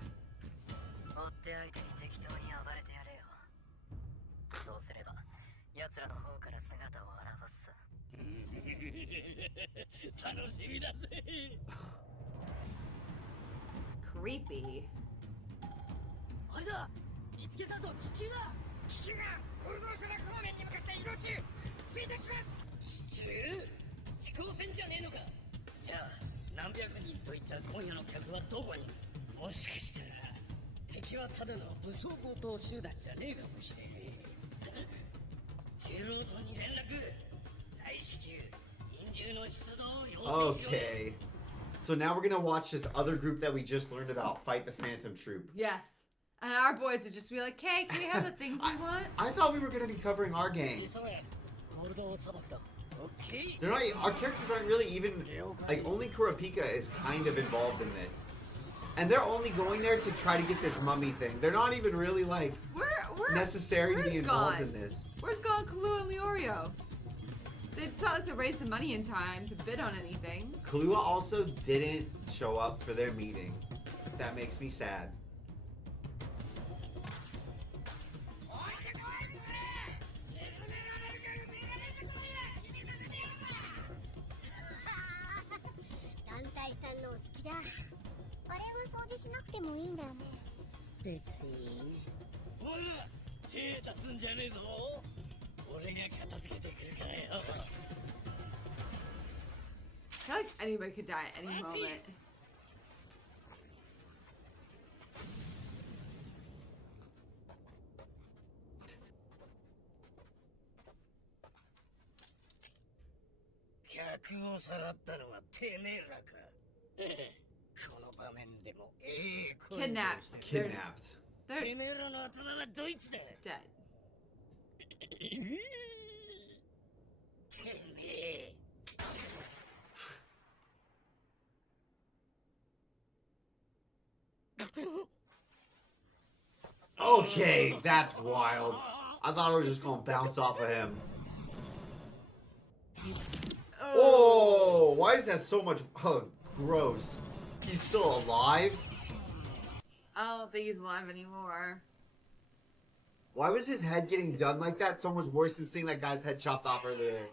追って相手に適当に暴れてやれよ。そうすれば、奴らの方から姿を現すさ。楽しみだぜ。 Creepy. あれだ、見つけたぞ、気球だ。気球がコルドー砂方面に向かって移動中。追跡します。気球？飛行船じゃねえのか。じゃあ何百人といった今夜の客はどこに？もしかしたら敵はただの武装強盗集団じゃねえかもしれねえ。ジェロートに連絡。大至急陰獣の出動を要請しろ。 Okay. So now we're gonna watch this other group that we just learned about fight the Phantom Troop. Yes. And our boys would just be like, hey, can we have the things we want? I thought we were gonna be covering our gang. 急げ。コルドー砂漠だ。オッケー。 They're not. Our characters aren't really even like. Only Kurapika is kind of involved in this, and they're only going there to try to get this mummy thing. They're not even really like Where necessary to be where's involved Gon? in this. Where's Gon, Kalu, and Leorio? It's not like they raised the money in time to bid on anything. Kahlua also didn't show up for their meeting. That makes me sad. I feel like anybody could die at any moment. Kidnapped. Kidnapped. They're てめえらの頭はドイツだ。 dead. てめえ。 Okay, that's wild. I thought it was just gonna bounce off of him. Oh, why is that so much? Oh, gross. He's still alive? I don't think he's alive anymore. Why was his head getting done like that so much worse than seeing that guy's head chopped off earlier?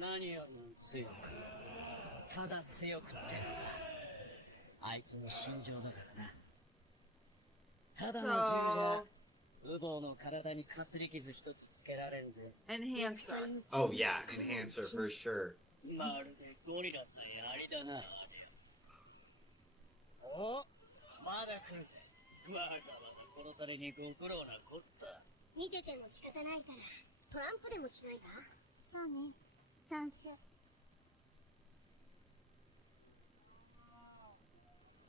何より強く、ただ強くってのはあいつの心情だからな。ただの銃がウボウの体にかすり傷一つつけられんぜ。 Enhancer. Oh yeah, enhancer for sure. まるでゴリラさんやありだな。お、まだ来るぜ。わざわざ殺されにご苦労なこった。見てても仕方ないからトランプでもしないか。そうね、賛成。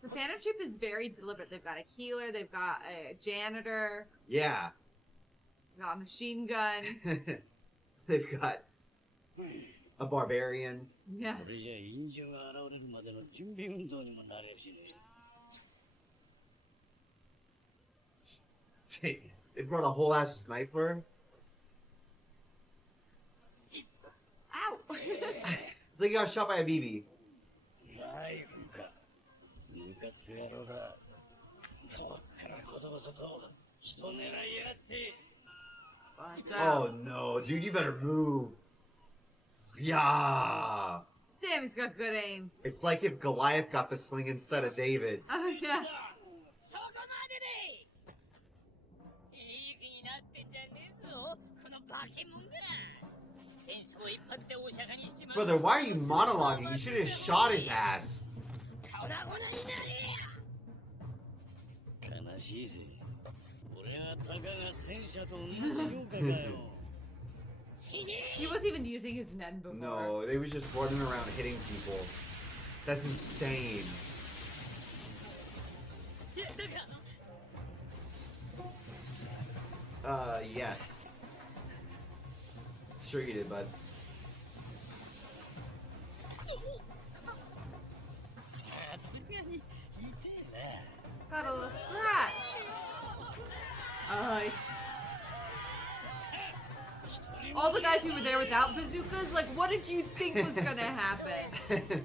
The Phantom Troop is very deliberate. They've got a healer, they've got a janitor, Yeah. they've got a machine gun. They've got a barbarian. Yeah. これじゃ印象が現れるまでの準備運動にもなれるしね。 They brought a whole ass sniper. Ow! It's like he got shot by a BB. ナイフか。ムカつく野郎だ。そっからこそこそと人狙いやって。 Oh no, dude, you better move. Yeah. Damn, he's got good aim. It's like if Goliath got the sling instead of David. Oh, yeah. そこまでで。いい気になってんじゃねえぞ。この化け物が。戦車を一発でお釈迦にしちまう。 Brother, why are you monologuing? You should have shot his ass. 粉々になれ。悲しいぜ。俺がたかが戦車と同じ評価かよ。 He wasn't even using his Nen before. No, they was just running around hitting people. That's insane. Yes. Sure you did, bud. Got a little scratch. All the guys who were there without bazookas, like, what did you think was gonna happen?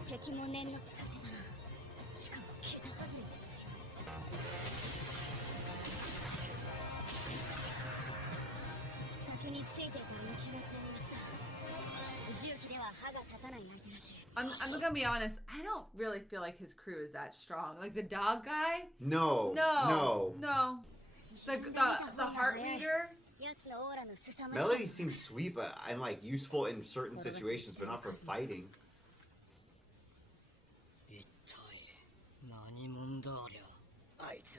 敵も念の使ってだな。しかも桁外れですよ。先についてた命の全滅だ。銃器では歯が立たない相手らしい。 I'm gonna be honest, I don't really feel like his crew is that strong. Like the dog guy? No. No. The heart leader? 奴のオーラの凄まじさ。 Melody seems sweet, but and like useful in certain situations, but not for fighting. 一体何者だありゃ。あいつ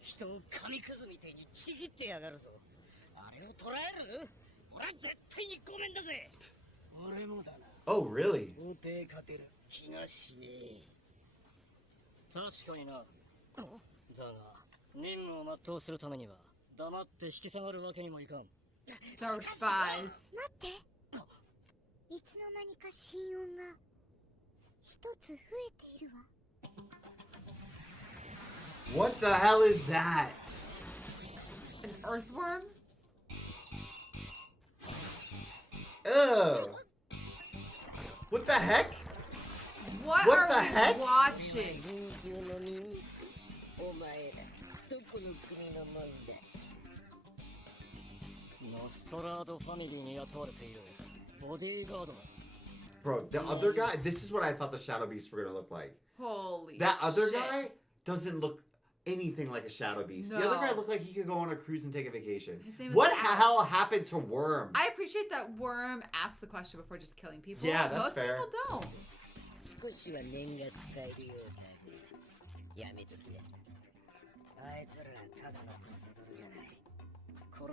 人を紙くずみてえにちぎってやがるぞ。あれを捕らえる？俺は絶対にごめんだぜ。俺もだな。 Oh, really? 到底勝てる気がしねえ。確かにな。だが任務を全うするためには黙って引き下がるわけにもいかん。 They're spies. 待って。いつの間にか心音が一つ増えているわ。 What the hell is that? An earthworm? Ugh. What the heck? What What are the we heck? watching? 臨終の耳お前らどこの国のもんだノストラードファミリーに雇われているボディーガードだ。 Bro, the other guy, this is what I thought the Shadow Beasts were gonna look like. Holy That other shit. guy doesn't look anything like a Shadow Beast. The No. other guy looked like he could go on a cruise and take a vacation. His name is What Al. hell happened to Worm? I appreciate that Worm asked the question before just killing people. Yeah, that's Most fair. people don't. 少しは念が使えるようだやめときやあいつらただのコソ泥じゃない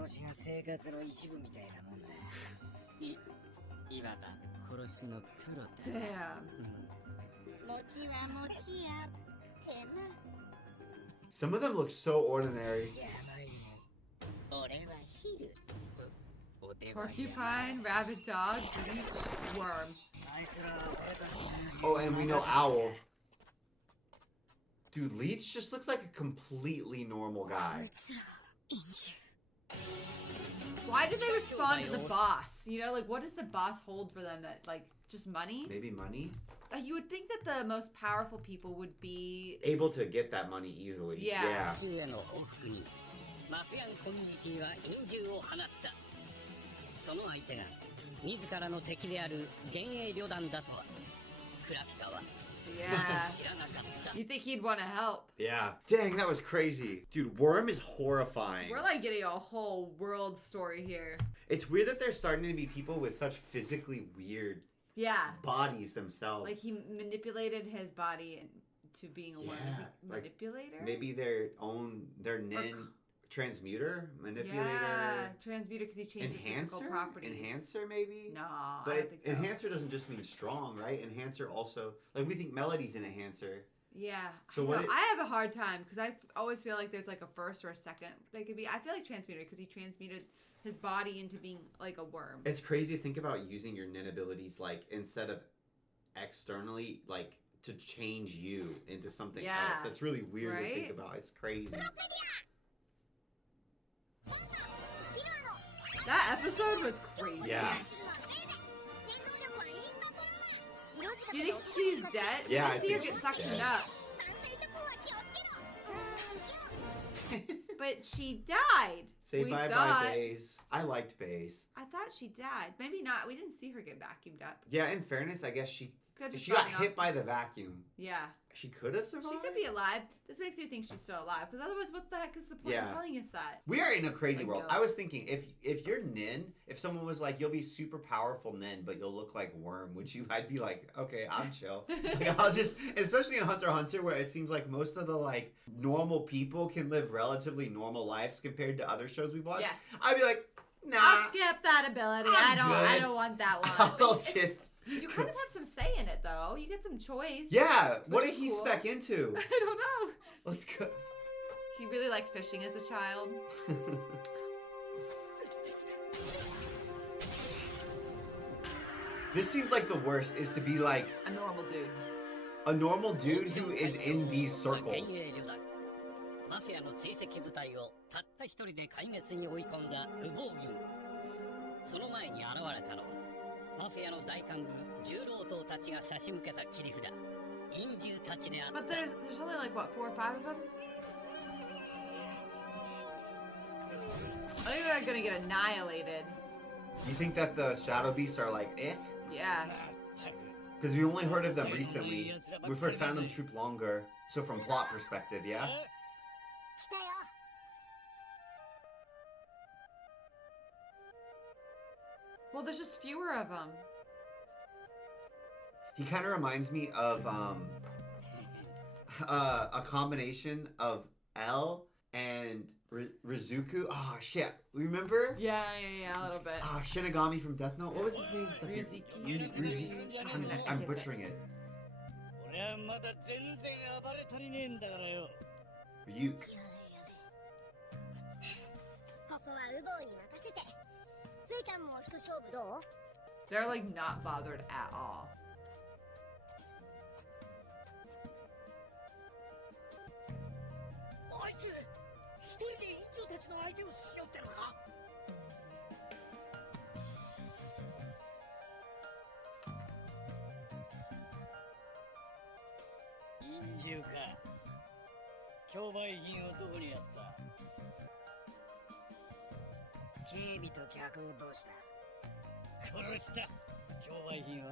殺しが生活の一部みたいなもんだいわば殺しのプロだ。 Damn. 餅は餅やってな Some of them look so ordinary. 山よ俺はヒル Porcupine, rabbit dog, leech, worm. あいつらは俺たち Oh, and we know Owl. Dude, Leech just looks like a completely normal guy. Why did they respond to the boss? You know, like, what does the boss hold for them? That, like, just money? Maybe money? You would think that the most powerful people would be... Able to get that money easily. Yeah. 昼夜の往復にマフィアンコミュニティは陰獣を放ったその相手が自らの敵である幻影旅団だとはクラピカは Yeah. 知らなかった You think he'd want to help. Yeah. Dang, that was crazy. Dude, Worm is horrifying. We're, like, getting a whole world story here. It's weird that they're starting to be people with such physically weird Yeah. bodies themselves. Like, he manipulated his body into being a worm. Yeah, like, Manipulator? Maybe their Nin transmuter? Manipulator? Yeah, transmuter because he changed the physical Enhancer? properties. Enhancer, maybe? No, I But don't think so. enhancer doesn't just mean strong, right? Enhancer also, like we think Melody's an enhancer. Yeah. So I what know. it- I have a hard time because I always feel like there's like a first or a second. They could be. I feel like transmuter because he transmuted his body into being like a worm. It's crazy to think about using your Nin abilities, like instead of externally, like to change you into something Yeah. else. That's really weird to think Right? about. It's crazy. That episode was crazy. Yeah. Do you think she's dead? Yeah, I I see her think get she's suctioned dead. up. But she died. Say We bye thought- bye, Baze. I liked Baze. I thought she died. Maybe not. We didn't see her get vacuumed up. Yeah, in fairness, I guess she Could got gotten hit up. by the vacuum. Yeah. She could have survived. She could be alive. This makes me think she's still alive. Because otherwise, what the heck is the point Yeah. of telling us that? We are in a crazy Like world. go. I was thinking, if you're Nin, if someone was like, you'll be super powerful Nin, but you'll look like Worm, would you? I'd be like, okay, I'm chill. Like, I'll just, especially in Hunter x Hunter, where it seems like most of the like normal people can live relatively normal lives compared to other shows we've watched. Yes. I'd be like, nah. I'll skip that ability. I'm I good. don't want that one. I'll But it's- just. You kind of have some say in it, though. You get some choice. Yeah. What Which did is he cool. spec into? I don't know. Let's go. He really liked fishing as a child. This seems like the worst is to be like A normal dude. a normal dude who is in these 幻 circles. 影旅団マフィアの追跡部隊をたった一人で壊滅に追い込んだ羽毛銀その前に現れたのはマフィアの大幹部重労働たちが差し向けた切り札陰獣たちであった But there's only like, what, 4 or 5 of them? I think they're gonna get annihilated. You think that the Shadow Beasts are like, eh? Yeah. まったく Because we only heard of them recently. We've heard Phantom Troop longer. So from plot perspective, yeah? 来たよ Well, there's just fewer of them. He kind of reminds me of a combination of L and Rizuku. Oh shit, remember? Yeah, a little bit. Oh, Shinigami from Death Note. What was his name? I'm butchering it. 俺はまだ全然暴れ足りねえんだからよ Ryuk. ここはウボウに任せてフェイちゃんも一勝負どう They're like not bothered at all. あいつ一人で院長たちの相手をしようってのか銃か。競売品はどこにあった？警備と客をどうした？殺した。競売品は？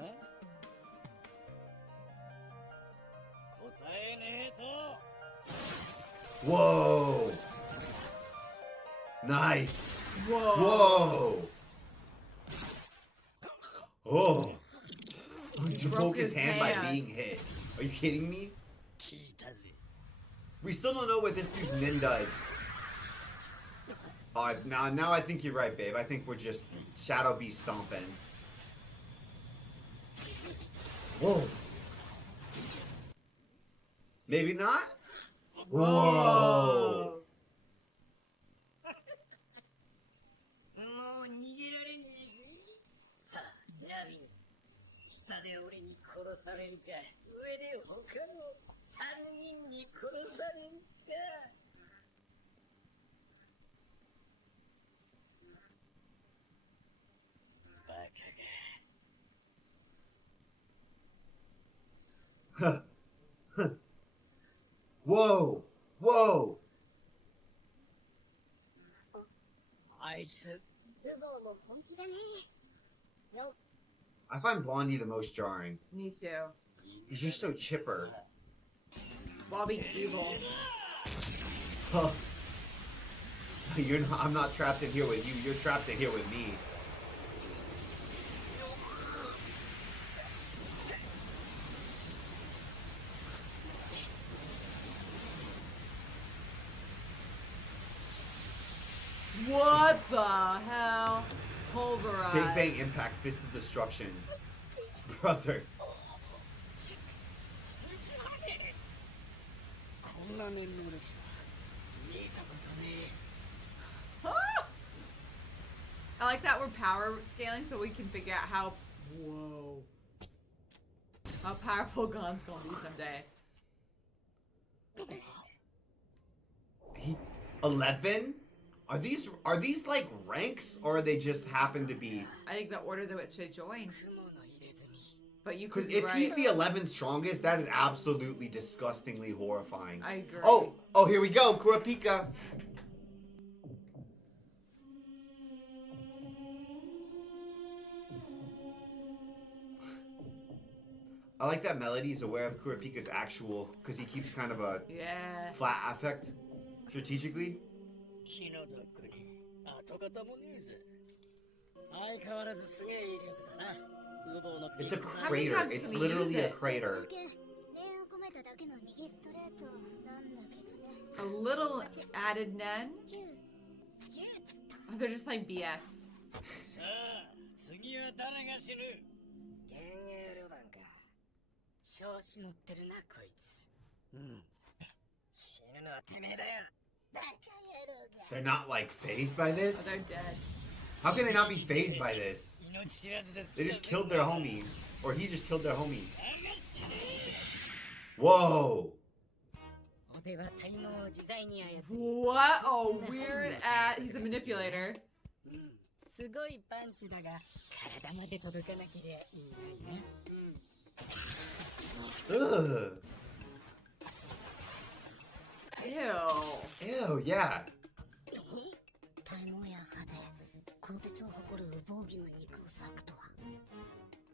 答えねえと。 Whoa. Nice. Whoa. Whoa. Oh. He broke broke his his hand by hand. being hit. Are you kidding me? 聞いたぜ。 We still don't know what this dude's nin does. Now I think you're right, babe. I think we're just Shadow Beast stomping. Whoa. Maybe not? Whoa. もう逃げられねえぜ。さあ、ラビン。下で俺に殺されるか、上で他の3人に殺されるか。バカが。 Whoa. Whoa. あいつ、ルボーも本気だね。よ I find Blondie the most jarring. Me too. He's just so chipper. While being evil. Huh. I'm not trapped in here with you. You're trapped in here with me. What the hell? Pulverize. Big Bang Impact, Fist of Destruction. Brother. こんな念能力者見たことね Ah! I like that we're power scaling so we can figure out how powerful Gon's gonna be someday. 11? Are these like ranks, or are they just happen to be? I think the order that it should join. え。雲の入れ墨。 But you Because could be if he's right. the 11th strongest, that is absolutely disgustingly horrifying. I agree. Oh, here we go, Kurapika. I like that Melody's aware of Kurapika's actual, because he keeps kind of a Yeah. flat affect strategically. 気の毒に跡形もねえぜ。相変わらずすげえ威力だな。ウボウの It's a ピック How many crater. times It's can we use literally a it? crater. 念を込めただけの右ストレートなんだけどね。 A little added Nen. 9、10 Oh, they're just playing BS. さあ、次は誰が死ぬ？幻影旅団か。調子乗ってるな、こいつ。うん。死ぬのはてめえだよ。バカ野郎が。 They're not like phased by Oh, this? they're dead. How can they not be phased by this? 命知らずです。 They just killed their homie. Or he just killed their homie. あが死ね Whoa! お手渡りの自在に操り。 What a weird he's a manipulator. すごいパンチだが、体まで届かなけりゃ意味ないな。Ugh. Ew. Ew, yeah. 体毛や歯で、鋼鉄を誇る無防備の肉を裂くとは。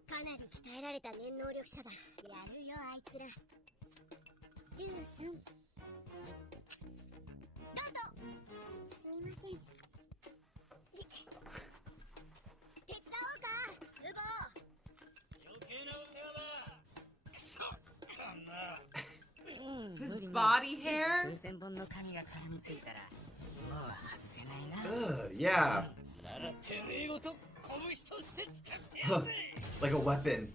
かなり鍛えられた念能力者だ。やるよあいつら。13。ガート。すみません。手伝おうか、ルボー。余計なお世話だ。くそ、こんな。His body hair? 数千本の髪が絡みついたら、もう外せないな。 Ugh, yeah. ならてめえごと拳として使ってやるぜ。 Like a weapon.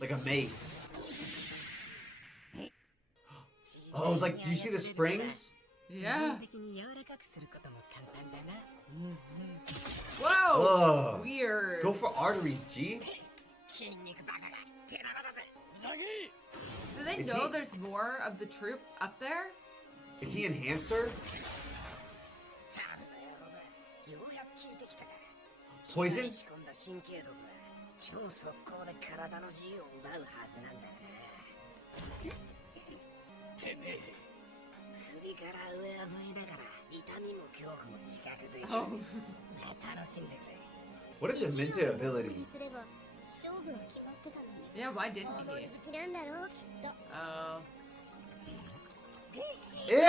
Like a mace. Oh, like, do you see the springs? Yeah. 的に柔らかくすることも簡単だな。 Whoa. Ugh. Weird. Go for arteries, G. 筋肉バカが手柄だぜ。ふざけ。 Do they Is know he- there's more of the troop up there? Is he Enhancer? タブの野郎だ。ようやく効いてきたか。 Poison? 仕込んだ神経毒は超速攻で体の自由を奪うはずなんだがな。ててめえ首から上は V だから痛みも恐怖も視覚できる、楽しんでくれ。 What a demented ability. すれば勝負は決まってたのに。 Yeah, why didn't 王道 he? 好きなんだろうきっと。 Oh. Ew! Ew!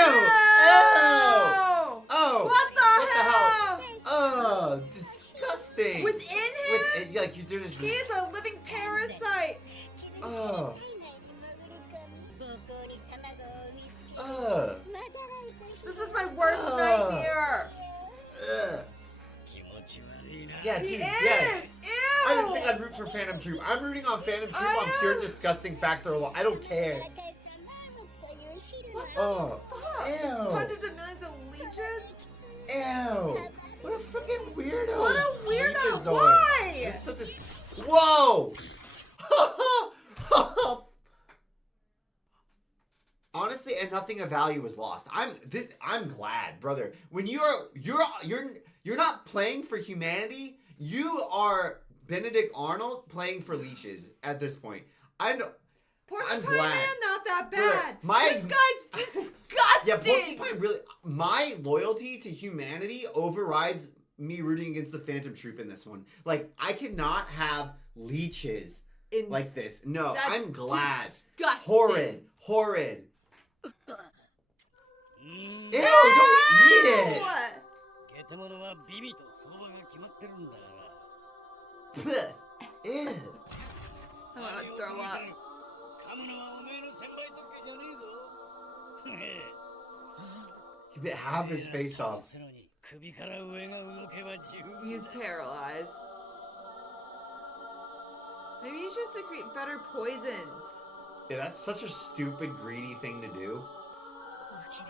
Oh! What the hell? Oh, disgusting! Within him? Like, they're just... He is a living parasite. Oh. 膀胱に卵を産みつけ Ugh. マダラリと一緒 This is my worst nightmare. Ugh. 気持ち悪いな。 Yeah, He dude, is. yes. I didn't Ew. think I'd root for Phantom Troop. I'm rooting on Phantom Troop I on pure am. disgusting factor alone. I don't care. から帰ったマーモクという汁の Oh. Fuck. Ew. Hundreds of millions of leeches. Ew. What a freaking weirdo. What a weirdo. Freakazoid. Why? It's so Whoa! Honestly, and nothing of value was lost. I'm glad, brother. When you're not playing for humanity, you are Benedict Arnold playing for leashes at this point. I'm Porcupine glad. Man, not that Brother, bad. This guy's disgusting. Yeah, Porcupine really. My loyalty to humanity overrides me rooting against the Phantom Troop in this one. Like, I cannot have leeches like this. No, That's I'm glad. disgusting. Horrid. うーん Ew, don't eat it. ゲテモノはビビと相場が決まってるんだから Blech. Ew. I'm gonna throw up. 噛むのはおめえの先輩特権じゃねえぞ He bit half his face off. するに首から上が動けば十分 He's paralyzed. Maybe you should secrete better poisons. Yeah, that's such a stupid, greedy thing to do. 負ける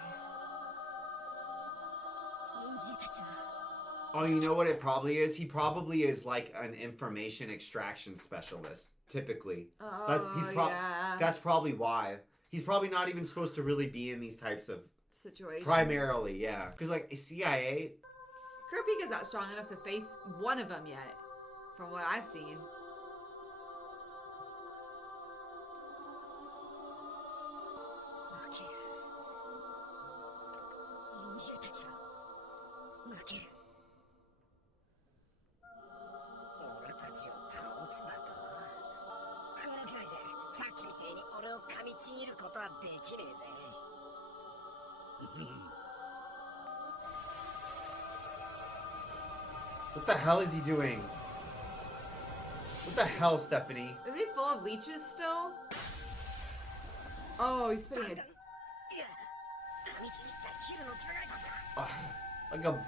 忍獣たちは Oh, you know what it probably is? He probably is like an information extraction specialist, typically. Oh, yeah. That's probably why. He's probably not even supposed to really be in these types of... Situation. Primarily, yeah. Because, like, CIA... Kurapika's not strong enough to face one of them yet, from what I've seen. 負ける忍獣たちは負ける俺たちを倒すだとこの距離じゃさっきみてえに俺を噛みちぎることはできねえぜ What the hell is he doing? What the hell, Stephanie? Is he full of leeches still? Oh, he's spitting it. いや噛みちぎったヒルの違いだぜ Like a...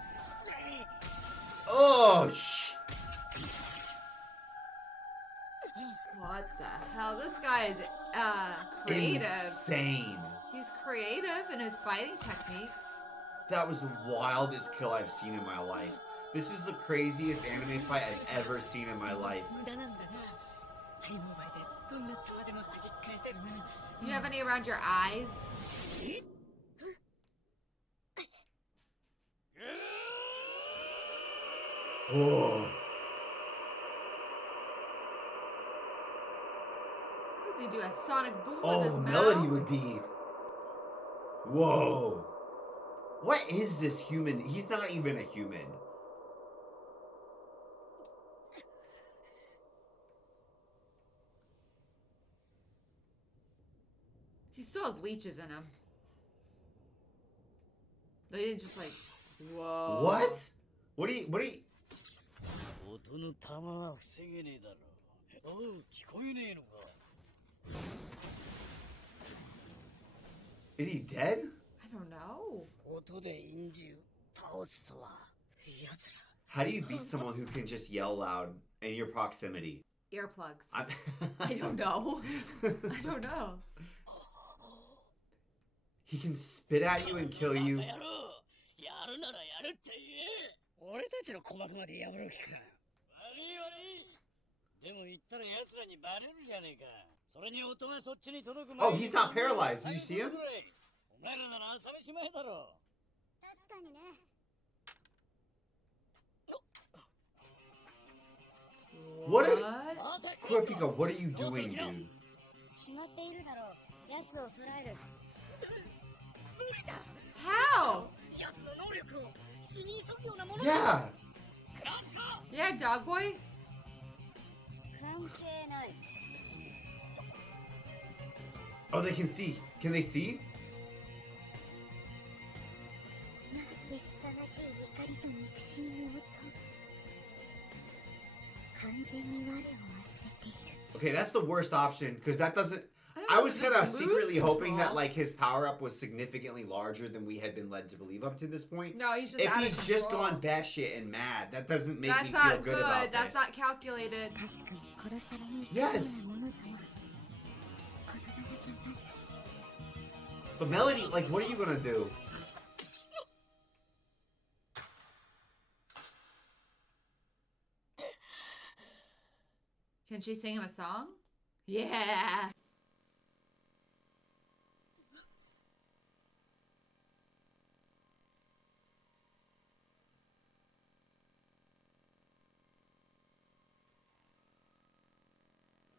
Oh, shh. What the hell? This guy is creative. Insane. He's creative in his fighting techniques. That was the wildest kill I've seen in my life. This is the craziest anime fight I've ever seen in my life. 無駄なんだなタイムオーバーでどんな球でも弾き返せるな Do you have any around your eyes? Oh. What does he do? A sonic boom with Oh, his mouth? Melody would be... Whoa. What is this human? He's not even a human. He still has leeches in him. They didn't just like, whoa. What? What do you... 音の玉は防げねえだろおう聞こえねえのか Is he dead? I don't know. 音で忍獣倒すとは奴ら How do you beat someone who can just yell loud in your proximity? Earplugs. I'm- I don't know. I don't know. He can spit at you and kill you. やろうやるならやるって言え俺たちの鼓膜まで破る気か悪い悪いでも言ったら奴らにバレるじゃねえかそれに音がそっちに届く前 Oh, he's not paralyzed. Did you see him? お前らなら朝飯前だろ確かにね What are... 待て Kurapika, what are you doing, dude? 決まっているだろう奴を捕らえる理だ。 How? 奴の能力を死に急ぐようなもの Yeah. クラスか。 Yeah, dog boy. 関係ない。 Oh, they can see. Can they see? なんて凄まじい怒りと憎しみの音。完全に我を忘れている。 Okay, that's the worst option because that doesn't. I was kind of Lose secretly hoping that control. like his power up was significantly larger than we had been led to believe up to this point. No, he's just If out of he's just control. gone batshit and mad, that doesn't make That's me feel not good good. about That's this. not calculated. 確かに殺されに行くような Yes. ものだわ。このままじゃまず But Melody, like, what are you gonna do? Can she sing him a song? Yeah.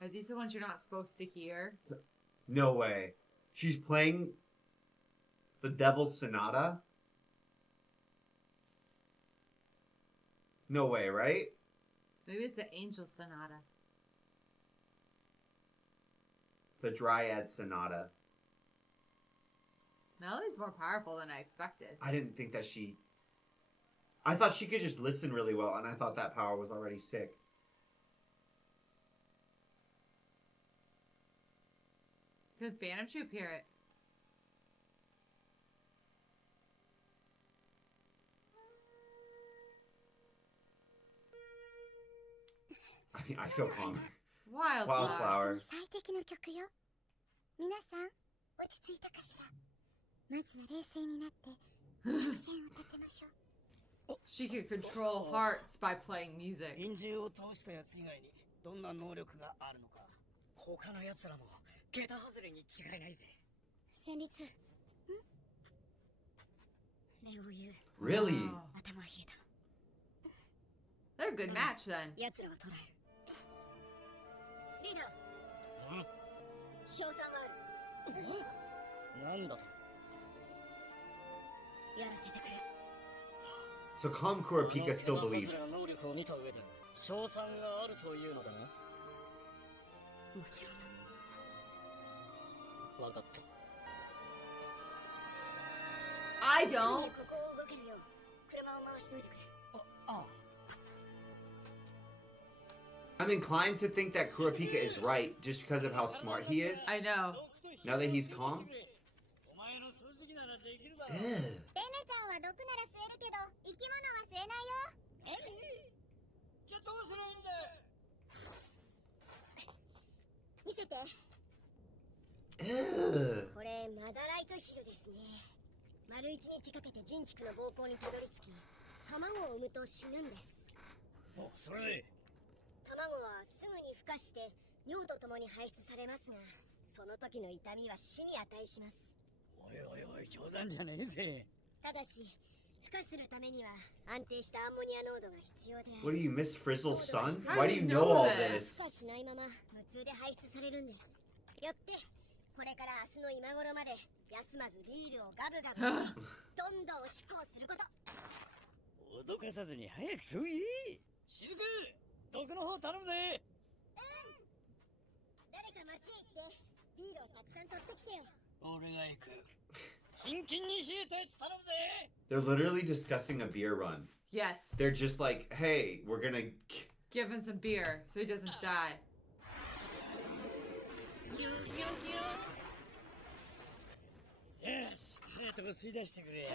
Are these the ones you're not supposed to hear? No way. She's playing the Devil's Sonata? No way, right? Maybe it's the Angel Sonata. The Dryad Sonata. Melody's more powerful than I expected. I didn't think that she... I thought she could just listen really well, and I thought that power was already sick. Could Phantom Troop hear it? I mean, I feel calmer. Wildflower. Wildflower. 最適の曲よ。皆さん、落ち着いたかしら。まずは冷静になって作戦を立てましょう。 She can control hearts by playing music. 臨時を倒したやつ以外にどんな能力があるのか。他のやつらも桁外れに違いないぜ。戦慄。礼を言う。 Really? Wow. 頭は冷えた。 They're a good match then. 奴らを捕らえる。リーダー。賞賛はある。なんだと。やらせてくれ。 So calm Kurapika still believes. 能力を見た上で賞賛があるというのだな。もちろんだ。わかった。 I すぐに don't. ここを動けるよう車を回しておいてくれ。ああ。 I'm inclined to think that Kurapika is right just because of how smart he is. I know. Now that he's calm. お前の数字ならできるだろ。 Ugh. レネちゃんは毒なら吸えるけど生き物は吸えないよ。何？じゃあどうすりゃいいんだ。見せて。 Ugh. これマダライトヒルですね。丸一日かけて人畜の膀胱にたどり着き、卵を産むと死ぬんです。お、それで。卵はすぐに孵化して尿とともに排出されますが、その時の痛みは死に値します。おいおいおい、冗談じゃねえぜ。ただし、孵化するためには安定したアンモニア濃度が必要である。 What are you, Miss Frizzle's son? How Why do do you you know know all this? this? 孵化しないまま無痛で排出されるんです。よって、これから明日の今頃まで休まずビールをガブガブどんどんおしっこをすること。脅かさずに早くそう言え。しずく、毒の方頼むぜ。誰か町へ行ってビールをたくさん取ってきてよ。俺が行く。キンキンに冷えたやつ頼むぜ。 They're literally discussing a beer run. Yes. They're just like, hey, we're gonna. Give him some beer so he doesn't die. よし、早いとこ吸い出してくれや。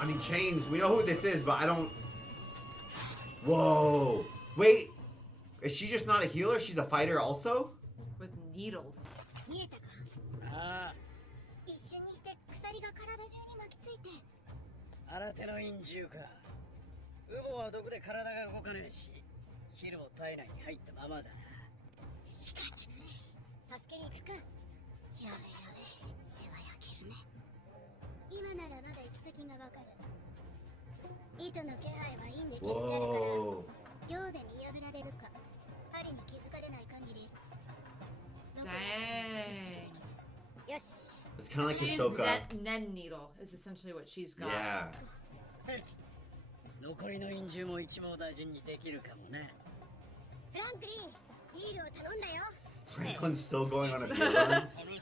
I mean, Chains, we know who this is, but I don't. Whoa. Wait. Is she just not a healer? She's a fighter also? With needles. 見えたか。あ一瞬にして鎖が体中に巻きついて。あ、新手の陰獣か。ウボは毒で体が動かねえし、ヒルも体内に入ったままだな。仕方ない。助けに行くか。やれやれ、世話焼けるね。今ならまだ行き先がわかる。糸の気配はいいね。れるか針に気づかれない限り Dang. よし It's kind of like She's Ahsoka. Nen Needle is essentially what she's got. Yeah. 残りの陰獣も一網大順にできるかもね。フランクリンビールを頼んだよ Franklin's still going on a beer run. 楽し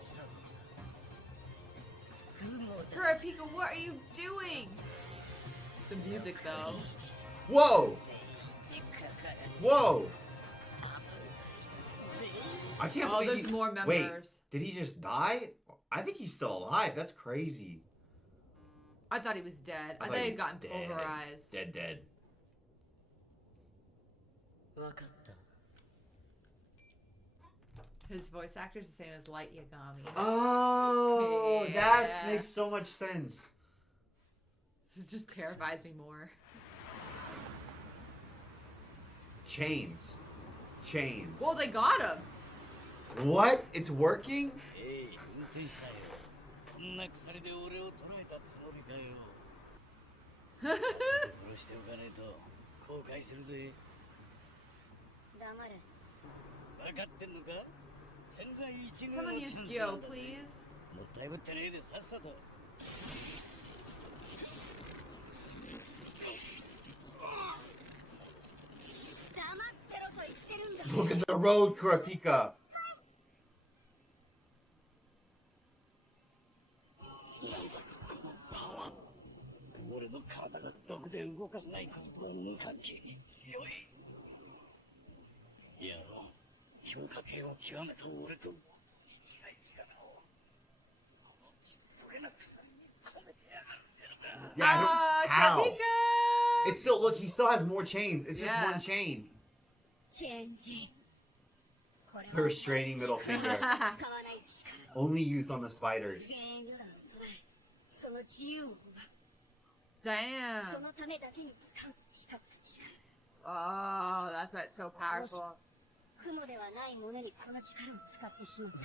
そうだ。 Kurapika, what are you doing? The music, though. Whoa! Whoa! I can't Oh, believe there's more members. Wait, did he just die? I think he's still alive. That's crazy. I thought he was dead. I thought thought he he'd was gotten dead. pulverized. Dead. わかった。 His voice actor's the same as Light Yagami. Oh, Yeah. that makes so much sense. It just terrifies me more. Chains. Well, they got him. What? It's working? 運転手さんよ。こんな鎖で俺を捕らえたつもりかよ。殺しておかねえと後悔するぜ。黙れ分かってんのか？千載一遇の Someone チ use ャンス Gyo, なんだ。 please. もったいぶってねえでさっさと。 黙ってろと言ってるんだ Look at the road, Kurapika. 俺の体が毒で動かせないことと無関係に強い。いや、評価系を極めた俺と生きがい力をこのちっぽけな草に込めてやがるってのか。 Yeah, how? Kurapika! It's still, look, he still has more chains. It's just Yeah. one chain. チェンジこれ The restraining middle finger. 使わない力 Only used on the spiders. 原油断を捉えその自由を奪う Damn. そのためだけに使うと誓った力 Oh, that's why it's so powerful. 雲ではないものにこの力を使ってしまった場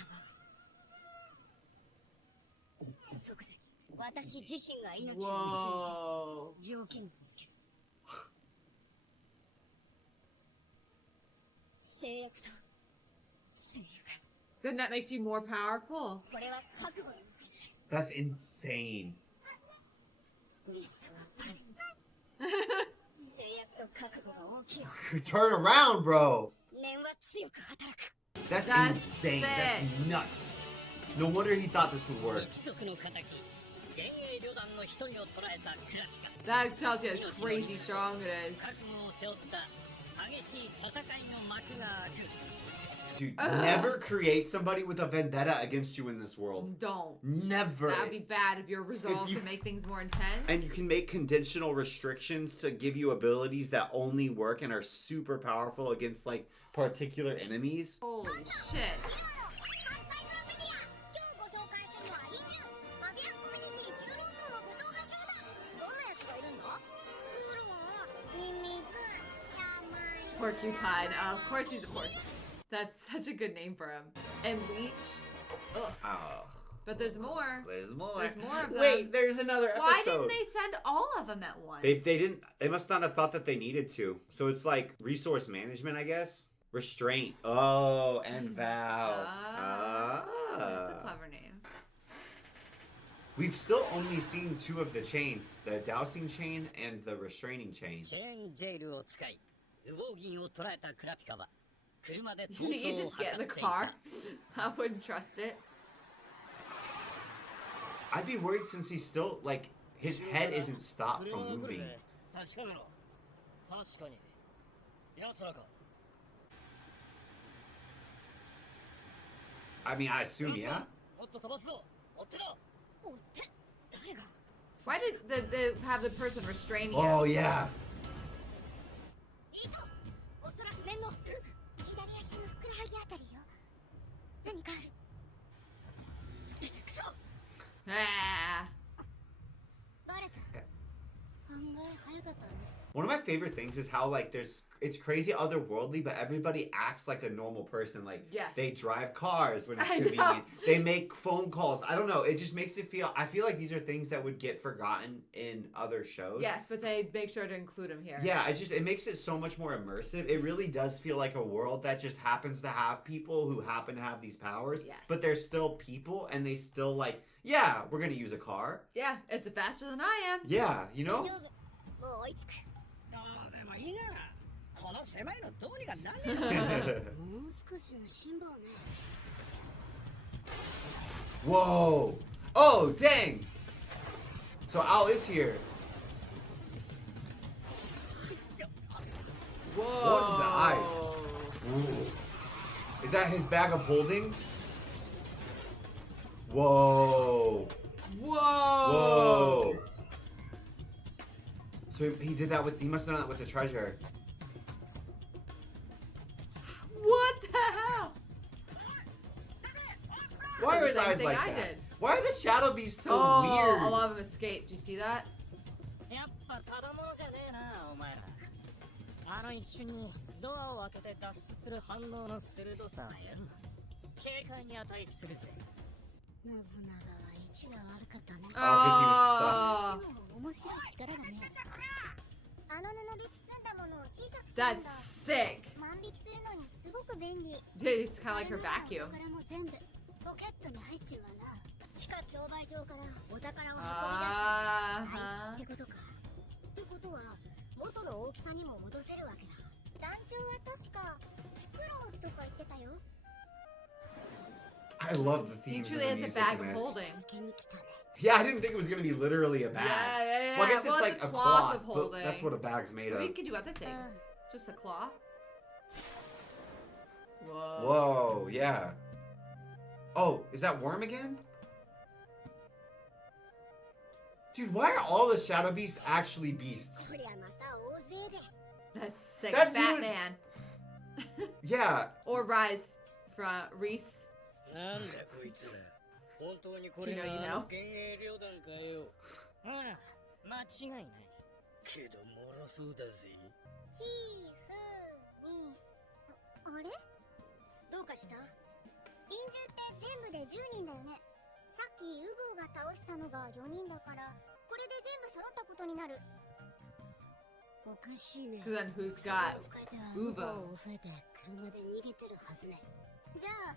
合即座に私自身が命を失い Whoa. 条件をつける制約と制約 Then that makes you more powerful. これは覚悟の証 That's insane. リスクはパリ制約と覚悟が大きい Turn around, bro. 念は強く働く That's That's insane. sick. That's nuts. No wonder he thought this would work. 一族の仇、幻影旅団の一人を捕らえたクラピカ。 That tells you how crazy strong it is. 覚悟を背負った激しい戦いの幕が開く。 Dude, never create somebody with a vendetta against you in this world. Don't. Never. That would be bad if your resolve you- can make things more intense. And you can make conditional restrictions to give you abilities that only work and are super powerful against like particular enemies. Holy shit. 今日ご紹介するのはイニューアビアンコミュニティ重労働の武闘派集団どんなやつがいるんだフクロウミミズ山 Porcupine. Of course he's a pork. That's such a good name for him. And Leech. Ugh. Oh, But there's more. there's more. There's more of them. Wait, there's another episode. Why didn't they send all of them at once? They didn't. They must not have thought that they needed to. So it's like resource management, I guess. Restraint. Oh, and vow. That's a clever name. We've still only seen two of the chains: the dowsing chain and the restraining chain. チェーンジェイルを使い、羽毛銀を捕らえたクラピカは車で逃 You 走を just 図 get in the ってい car. た。 I wouldn't trust it. I'd be worried since he's still like his head isn't stopped 車 from を送る moving. ぜ。確かめろ。確かに。奴らか。 I mean, I assume, yeah. もっと飛ばすぞ。追ってろ。追って誰が Why did they have the person restraining Oh him? yeah. いいとおそらく面の左足のふくらはぎあたりよ何かあるくそ Ah. バレた案外早かったね One of my favorite things is how like it's crazy otherworldly, but everybody acts like a normal person. Like Yes. they drive cars when it's I know. convenient. They make phone calls. I don't know. It just makes it feel. I feel like these are things that would get forgotten in other shows. Yes, but they make sure to include him here. Yeah, it makes it so much more immersive. It really does feel like a world that just happens to have people who happen to have these powers. Yes. But they're still people, and they still like, yeah, we're gonna use a car. Yeah, it's faster than I am. Yeah, you 大 know. 丈夫もう追いつくああでもいいなこの狭いのどうにかなんねえのもう少しの辛抱ね Whoa! Oh, dang! So Al is here. Whoa. What in the eyes? Ooh. Is that his bag of holding? Whoa! Whoa. Whoa! So he did that with. He must have done that with the treasure. What the hell? Why are The his same eyes thing like I that? did. Why are the shadow beasts so Oh, weird? a lot of them escaped. Do you see that? やっぱただものじゃねえなお前らあの一瞬にドアを開けて脱出する反応の鋭さはよ警戒に値するぜ信長は位置が悪かったね Oh, 'cause he was でも面白い力がねあの布で包んだものを小さくするん That's だ sick. 万引きするのにすごく便利 Dude, it's kind of like her これなら vacuum. お宝も全部ポケットに入っちまうな地下競売場からお宝を運び出したあい Uh-huh. つってことかってことは元の大きさにも戻せるわけだ団長は確かフクロウとか言ってたよ I love the He themes of truly the has a music bag in of this. holding. 助けに来たね Yeah, I didn't think it was gonna be literally a bag. Yeah, yeah, yeah. Well, I guess Well, it's like it's a a cloth, cloth of but holding. that's what a bag's made Maybe of. you could do other things. It's just a cloth. Whoa. Whoa, yeah. Oh, is that Worm again? Dude, why are all the shadow beasts actually beasts? こりゃまた大勢で That's sick. That dude- Batman. Yeah. Or Rise from Reese. なんだこいつら本当にこれ You know, が you あ know. の幻影旅団かよああ間違いないけど脆そうだぜひーふーみあれどうかした臨終って全部で10人だよねさっきウボウが倒したのが4人だからこれで全部揃ったことになるおかしいね So then who's それ got を使えては Uber? ウボを抑えて車で逃げてるはずねじゃあ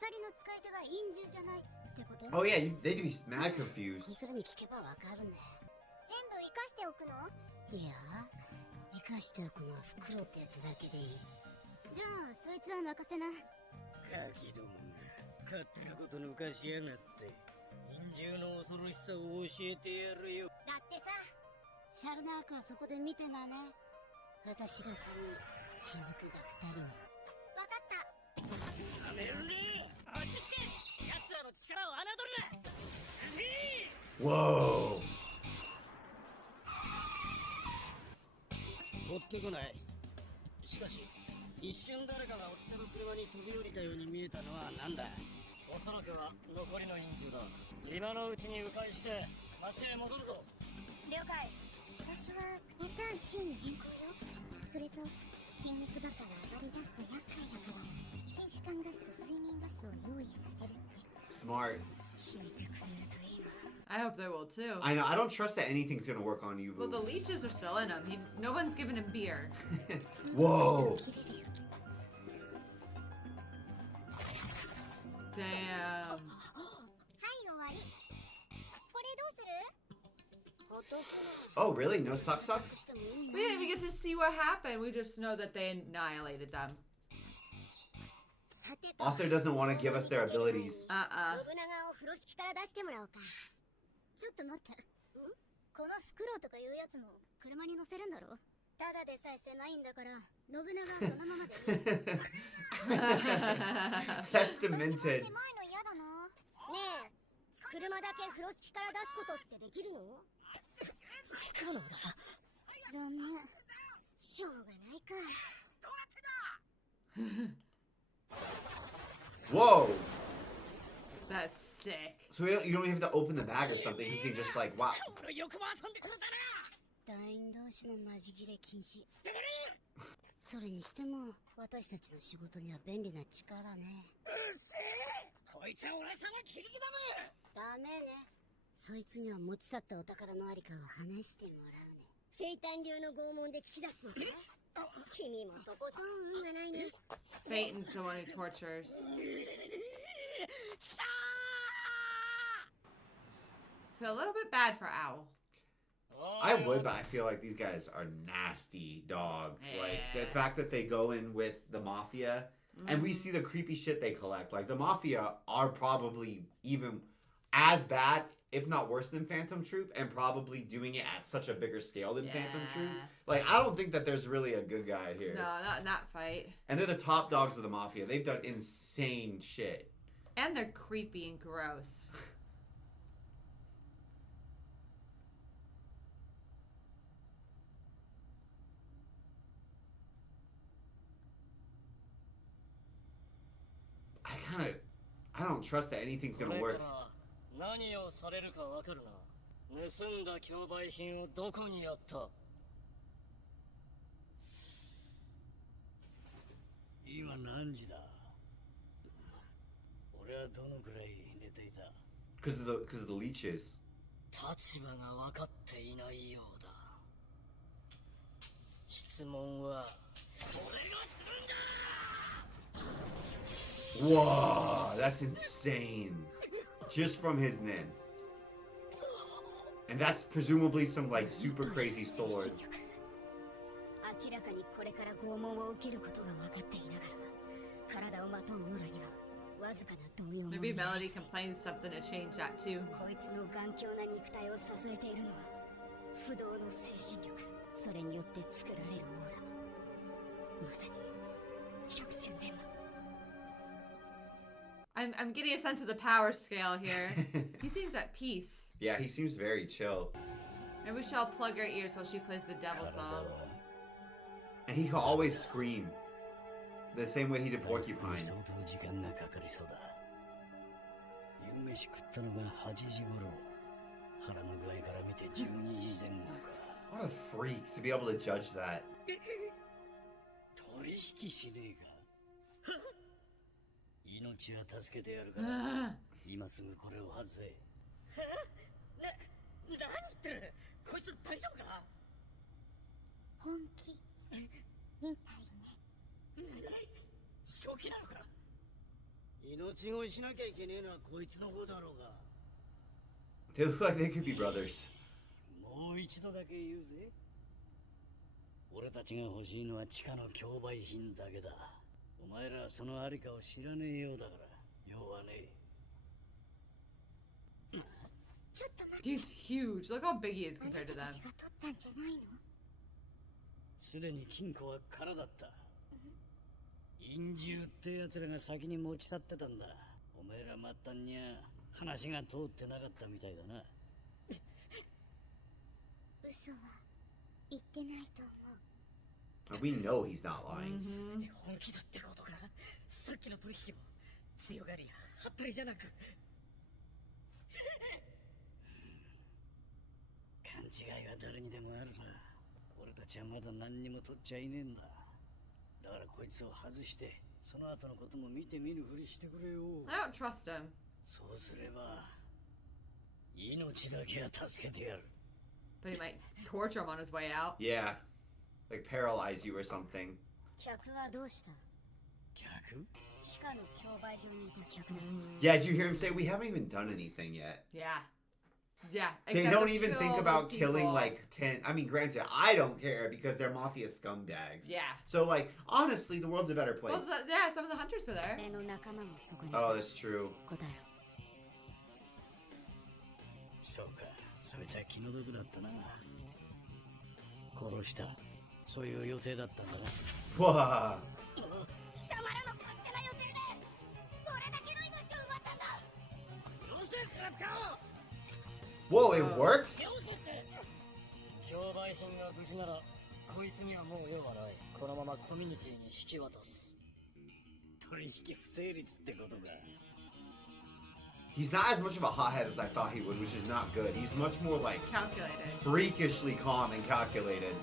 鎖の使い手が臨終じゃないってこと Oh yeah, they do be mad confused. こいつらに聞けばわかるね全部生かしておくのいや生かしておくのは袋ってやつだけでいいじゃあそいつは任せなガキどもが勝手なこと抜かしやがって臨終の恐ろしさを教えてやるよだってさシャルナークはそこで見てなね私が3人雫が2人ねわかったやめるね落ち着け奴らの力を侮るな Whoa. 追ってこないしかし一瞬誰かが追ってる車に飛び降りたように見えたのは何だおそらくは残りの人数だ今のうちに迂回して町へ戻るぞ了解場所はまた週に変更よそれと筋肉だから暴れ出すと厄介だから筋弛緩ガスと睡眠ガスを用意させるって Smart. 聞いてくれるといいな I hope they will too. I know. I don't trust that anything's gonna work on you. Well, the leeches are still in him. No one's given him beer. Whoa. 切れるよ Damn. はい終わりこれどうする落とせ Oh really? No suck suck? なくしても意味 We ない didn't even get to see what happened. We just know that they annihilated them. さてと Author doesn't want to give us their abilities. 信長を風呂敷から出してもらおうかちょっと待ってこのフクロウとかいうやつも車に乗せるんだろただでさえ狭いんだから信長はそのままでいい That's 私も狭い demented. の嫌だなねえ車だけ風呂敷から出すことってできるの不可能だ残念しょうがないか Whoa. That's sick. So you don't even have to open the bag or something. You can just like wow. よくも遊んでくれたな大員同士のマジ切れ禁止。それにしても私たちの仕事には便利な力ね。うっせえ、こいつは俺様切り刻む。ダメね。そいつには持ち去ったお宝のありかを話してもらうね。フェイタン流の拷問で聞き出すのか。君もとことん運がないね。 Peyton's the one who tortures. Feel a little bit bad for Owl. I would, but I feel like these guys are nasty dogs. Like the fact that they go in with the mafia, and we see the creepy shit they collect. Like the mafia are probably even as bad, if not worse than Phantom Troop, and probably doing it at such a bigger scale than Phantom Troop. Like I don't think that there's really a good guy here. No, not in that fight. And they're the top dogs of the mafia. They've done insane shit. And they're creepy and gross. I don't trust that anything's gonna work. 何をされるかわかるな。盗んだ競売品をどこにやった？今何時だ？俺はどのくらい寝ていた？ Because of the leeches. 立場が分かっていないようだ。質問は俺がするんだ。 Whoa, that's insane. Just from his nin. And that's presumably some like super crazy sword. 明らかにこれから拷問を受けることが分かっていながら、体をまとうオーラにはわずかな動揺もない。 Maybe Melody can plan something to change that too. こいつの頑強な肉体を支えているのは不動の精神力。それによって作られるオーラ。まさに百戦錬磨。 I'm getting a sense of the power scale here. He seems at peace. Yeah, he seems very chill. Maybe she'll plug her ears while she plays the devil song. And he can always scream. The same way he did Porcupine. 相当時間がかかりそうだ。夕飯食ったのが8時頃。腹の具合から見て12時前後か。 What a freak to be able to judge that. 取引しねえか。命は助けてやるから。今すぐこれを外せ。何言ってる？こいつ大丈夫か？本気みたいね。正気なのか？命乞いしなきゃいけねえのはこいつの方だろうが。 They look like they could be brothers. もう一度だけ言うぜ。俺たちが欲しいのは地下の競売品だけだ。お前らそのありかを知らねえようだから。用はねえ。ちょっと待って。 He's huge. Look how big he is あなた compared to た them. ちが取ったんじゃないの？すでに金庫は空だった。陰獣って奴らが先に持ち去ってたんだ。お前ら末端にゃ話が通ってなかったみたいだな。嘘は言ってないと思う。 We know he's not lying. 本気だってことか？さっきの取引も強がりやはったりじゃなく。勘違いは誰にでもあるさ。俺たちはまだ何にも取っちゃいねえんだ。だからこいつを外してその後のことも見て見ぬふりしてくれよ。 I don't trust him. そうすれば命だけは助けてやる。 But he might torture him on his way out. Yeah. Like paralyze you or something. 客はどうした？客？地下の競売場にいた客だ。 Yeah, did you hear him say we haven't even done anything yet? Yeah. Yeah. They except don't for even kill think all about those killing people. like 10. I mean, granted, I don't care because they're mafia scumbags. Yeah. So, like, honestly, the world's a better place. Well, yeah, some of the hunters were there. 俺の仲間もそこにい Oh, た。 that's true. 答えろ。そうか、そいつは気の毒だったな。殺した。そういう予定だったんだな。Whoa. 貴様らの勝手な予定でどれだけの命を奪ったんだ。よせからか。 Whoa, it worked? 競売品が無事ならこいつにはもう用はない。このままコミュニティに引き渡す。取引不成立ってことか。He's not as much of a hothead as I thought he would, which is not good. He's much more like Calculated. freakishly calm and calculated.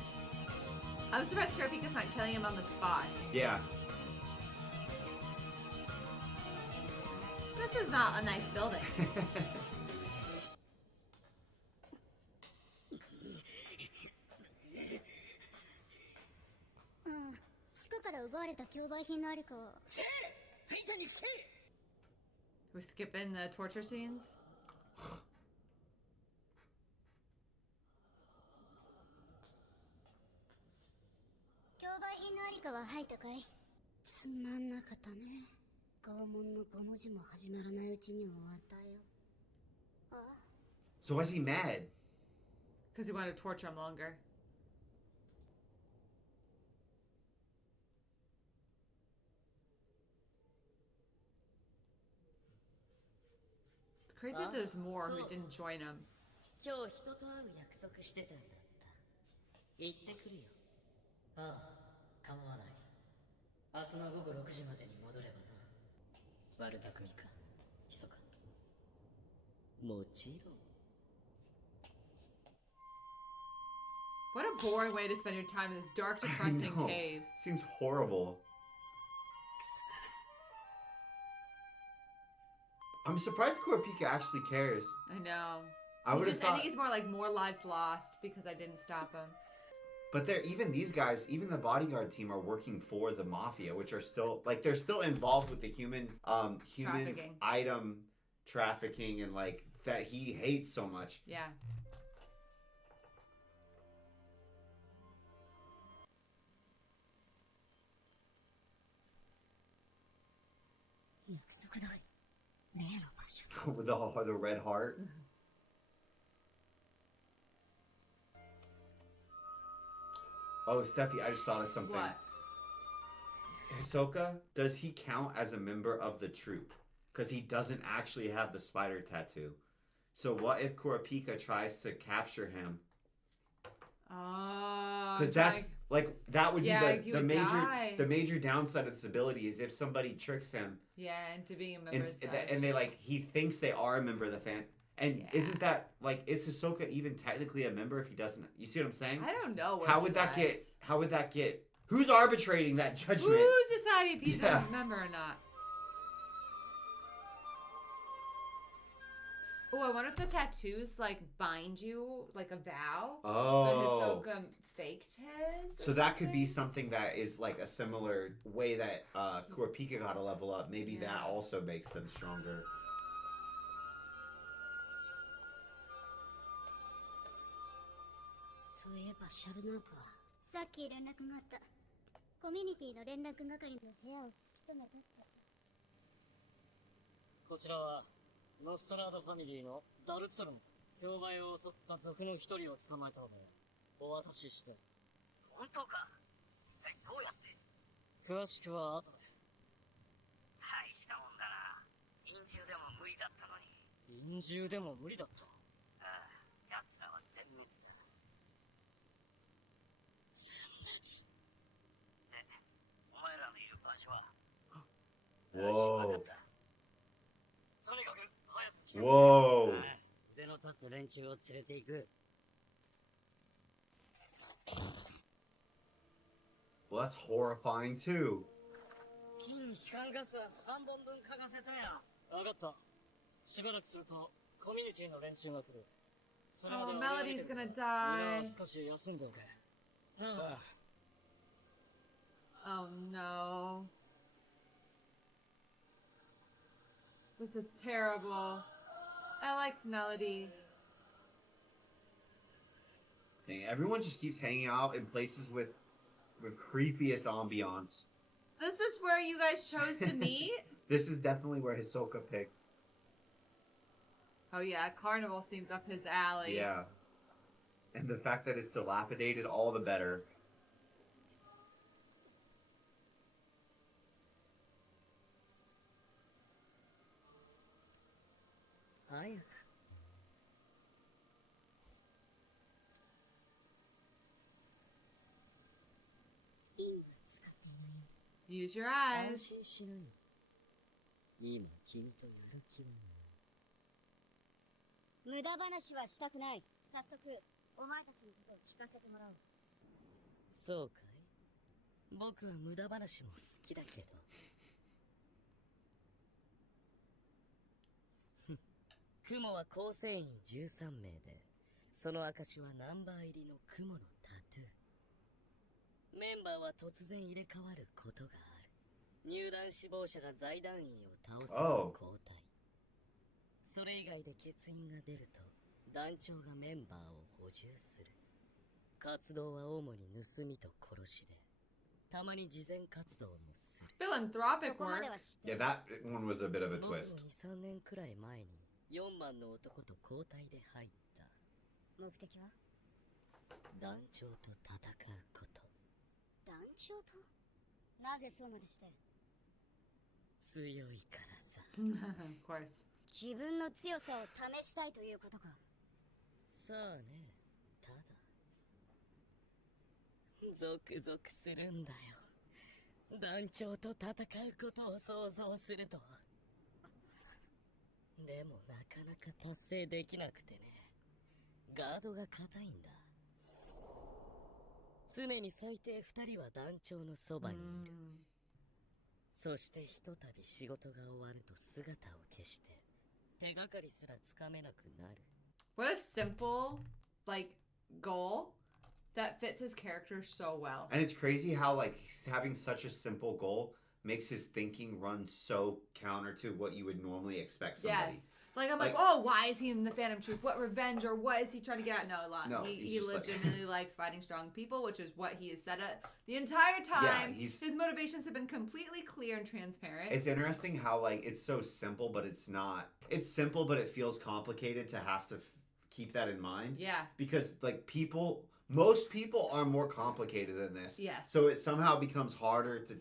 I'm surprised Kurapika's not killing him on the spot. Yeah. This is not a nice building. 地下から奪われた競売品のありかを。せいフェイタに聞け We're skipping the torture scenes. 競売品のありかは入ったかい？つまんなかったね。拷問の5文字も始まらないうちに終わったよ。あ So why is he mad? Because he wanted to torture him longer. It's crazy that there's more who didn't join him. 今日人と会う約束してたんだった行ってくるよああ構わない明日の午後6時までに戻ればな悪巧みか密かもちろん What a boring way to spend your time in this dark, I depressing know. cave. Seems horrible. I'm surprised Kurapika actually cares. I know. I would have I thought, think he's more like more lives lost because I didn't stop him. but they're even these guys, even the bodyguard team are working for the mafia, which are still like they're still involved with the human Trafficking. item trafficking and like that he hates so much. Yeah. With the red heart. Oh, Steffi, I just thought of something. What? Hisoka, does he count as a member of the troupe? Because he doesn't actually have the spider tattoo. So what if Kurapika tries to capture him? Because that's like that would Yeah, be he the would die. major downside of this ability is if somebody tricks him Yeah, into being a member of the and they like he thinks they are a member of the fan. And Yeah. isn't that like is Hisoka even technically a member if he doesn't? You see what I'm saying? I don't know. What How he would that does. get? How would that get? Who's arbitrating that judgment? Who's deciding if he's Yeah. a member or not? Oh, I wonder if the tattoos like bind you like a vow. Oh. But Hisoka faked his. So that could be something that is like a similar way that Kurapika got to level up. Maybe Yeah. that also makes them stronger. そういえばシャルナーか。さっき連絡があった。コミュニティの連絡係の部屋を突き止めたってさ。こちらはノストラードファミリーのダルツロン競売を襲った族の一人を捕まえたのでお渡しして本当かどうやって詳しくは後で大したもんだな陰獣でも無理だったのに陰獣でも無理だったああ奴らは全滅だでお前らのいる場所はわか Whoa. ったとにかく早く来て Whoa. 腕の立つ連中を連れて行く Well, that's horrifying too. 金士官ガスは3本分嗅がせたよ分かったしばらくするとコミュニティの連中が来るそれまで Oh, 俺を見 Melody's てくれ gonna みんな die. 少し休んでおけ Oh no. This is terrible. I like Melody. Dang, everyone just keeps hanging out in places with the creepiest ambiance. This is where you guys chose to meet? This is definitely where Hisoka picked. Oh yeah, Carnival seems up his alley. Yeah. And the fact that it's dilapidated, all the better. Hi. Use your 安 eyes. 心しなよ今君とやる気はない無駄話はしたくない。早速お前たちのことを聞かせてもらおう。そうかい？僕は無駄話も好きだけど。雲は構成員13名で、その証はナンバー入りの雲のタトゥー。メンバーは突然入れ替わることがある。入団死亡者が財団員を倒すと交代。それ以外で欠員が出ると、団長がメンバーを補充する。活動は主に盗みと殺しで、たまに慈善活動もする。Philanthropic そこま work. では知って Yeah, る。 that one was a bit of a 僕も twist. 2、3年くらい前に4番の男と交代で入った。目的は団長と戦うこと。団長と？なぜそうまでして？強いからさ。Of course. 自分の強さを試したいということか。さあね、ただゾクゾクするんだよ。団長と戦うことを想像すると。でもなかなか達成できなくてね。ガードが硬いんだ。常に最低2人は団長のそばにいる。そしてひとたび仕事が終わると姿を消して手がかりすらつかめなくなる。 What a simple, like, goal that fits his character so well. And it's crazy how like having such a simple goal makes his thinking run so counter to what you would normally expect somebody. Yes. Like, I'm like, oh, why is he in the Phantom Troop? What revenge or what is he trying to get at? No, he he's just legitimately likes fighting strong people, which is what he has said it the entire time. he's- His motivations have been completely clear and transparent. It's interesting how like it's so simple, but it's not. It's simple, but it feels complicated to have to keep that in mind. Yeah. Because like most people are more complicated than this. Yes. So it somehow becomes harder to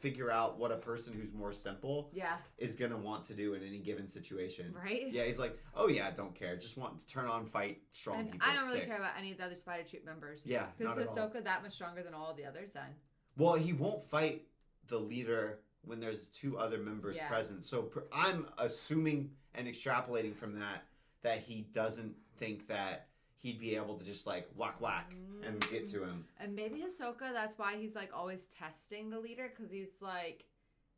figure out what a person who's more simple is gonna want to do in any given situation. Right? Yeah, he's like, oh yeah, don't care. Just want to turn on, fight strong And people. I don't really Sick. care about any of the other Spider Troop members. Yeah, Because not at all. Hisoka that much stronger than all the others then. Well, he won't fight the leader when there's two other members present. So I'm assuming and extrapolating from that he doesn't think that he'd be able to just like whack and get to him. And maybe Hisoka, that's why he's like always testing the leader, because he's like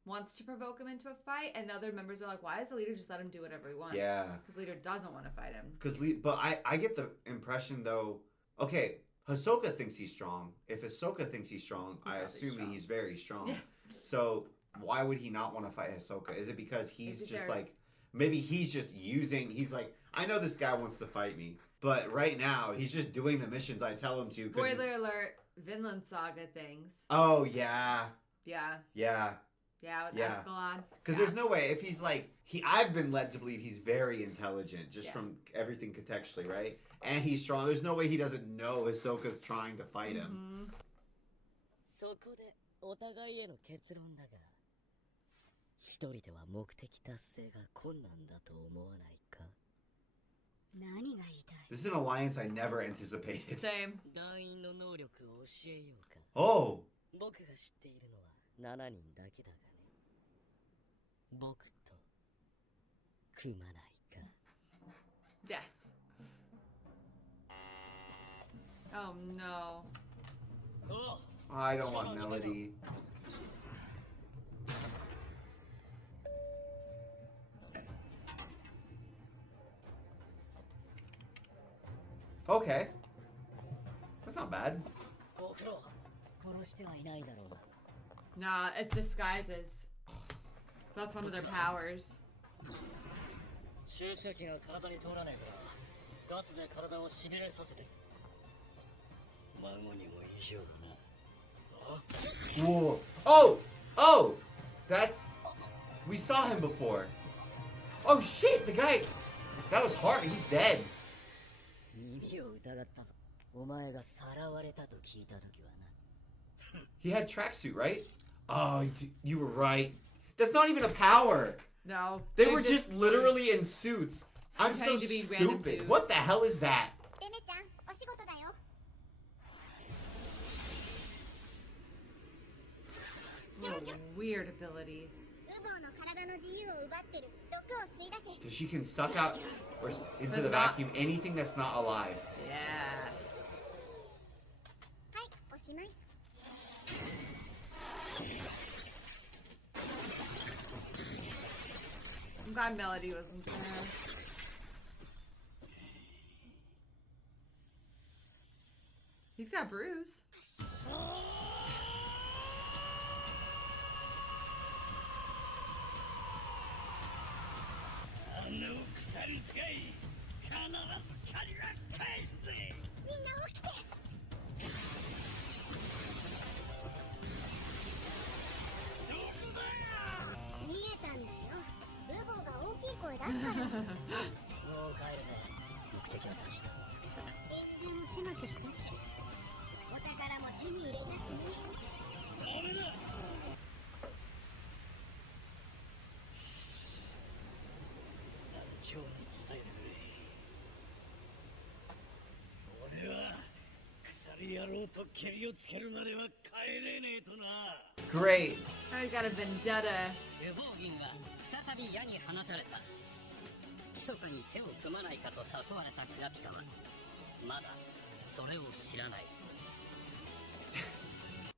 wants to provoke him into a fight, and the other members are like, why does the leader just let him do whatever he wants? Yeah. Because the leader doesn't want to fight him. But I get the impression though, okay, Hisoka thinks he's strong. If Hisoka thinks he's strong, I assume he's very strong. Yes. So why would he not want to fight Hisoka? Is it because he's just there- like, maybe he's just he's like, I know this guy wants to fight me, but right now he's just doing the missions I tell him to. Spoiler alert, Vinland Saga things. Oh, yeah. Yeah. Yeah. Yeah, with Yeah. Escalon. Because there's no way, if he's like, I've been led to believe he's very intelligent, just from everything contextually, right? And he's strong. There's no way he doesn't know Hisoka's trying to fight him. そこでお互いへの結論だが、一人では目的達成が困難だと思わないか？何が言いたい？ This is an alliance I never anticipated. Same. 団員の能力を教えようか。 Oh! 僕が知っているのは7人だけだがね。僕と組まないか？ Yes. Oh no. I don't want Melody. Okay. That's not bad. ご苦労。殺してはいないだろうな。 Nah, it's disguises. That's one of their powers. 注射器が体に通らないからガスで体をしびれさせてる。孫にも異常だな。 Whoa. Oh! Oh! That's... We saw him before. Oh shit! The guy... That was hard. He's dead. 耳を疑ったぞ。お前がさらわれたと聞いたときはな。 He had tracksuit, right? Oh, you were right. That's not even a power. No. They they're were just literally in suits. I'm so pretending to be random stupid. dudes. What the hell is that? デメちゃん、お仕事だよ。 What a weird ability. うボーの体の自由を奪ってる毒を吸い出せ So she can suck out or into the But not- vacuum anything that's not alive. Yeah. はいおしまい I'm glad Melody wasn't there. He's got Bruce. あの鎖使い必ず借りは返すぜみんな起きてどこだよ逃げたんだよルボーが大きい声出すからもう帰るぜ。目的は達した。拳銃も始末したしお宝も手に入れたしねダメだ団長に伝えてくれ俺は鎖野郎と蹴りをつけるまでは帰れねえとな Great. Now he's got a vendetta. 無謀銀は再び矢に放たれた。密かに手を組まないかと誘われたクラピカはまだそれを知らない。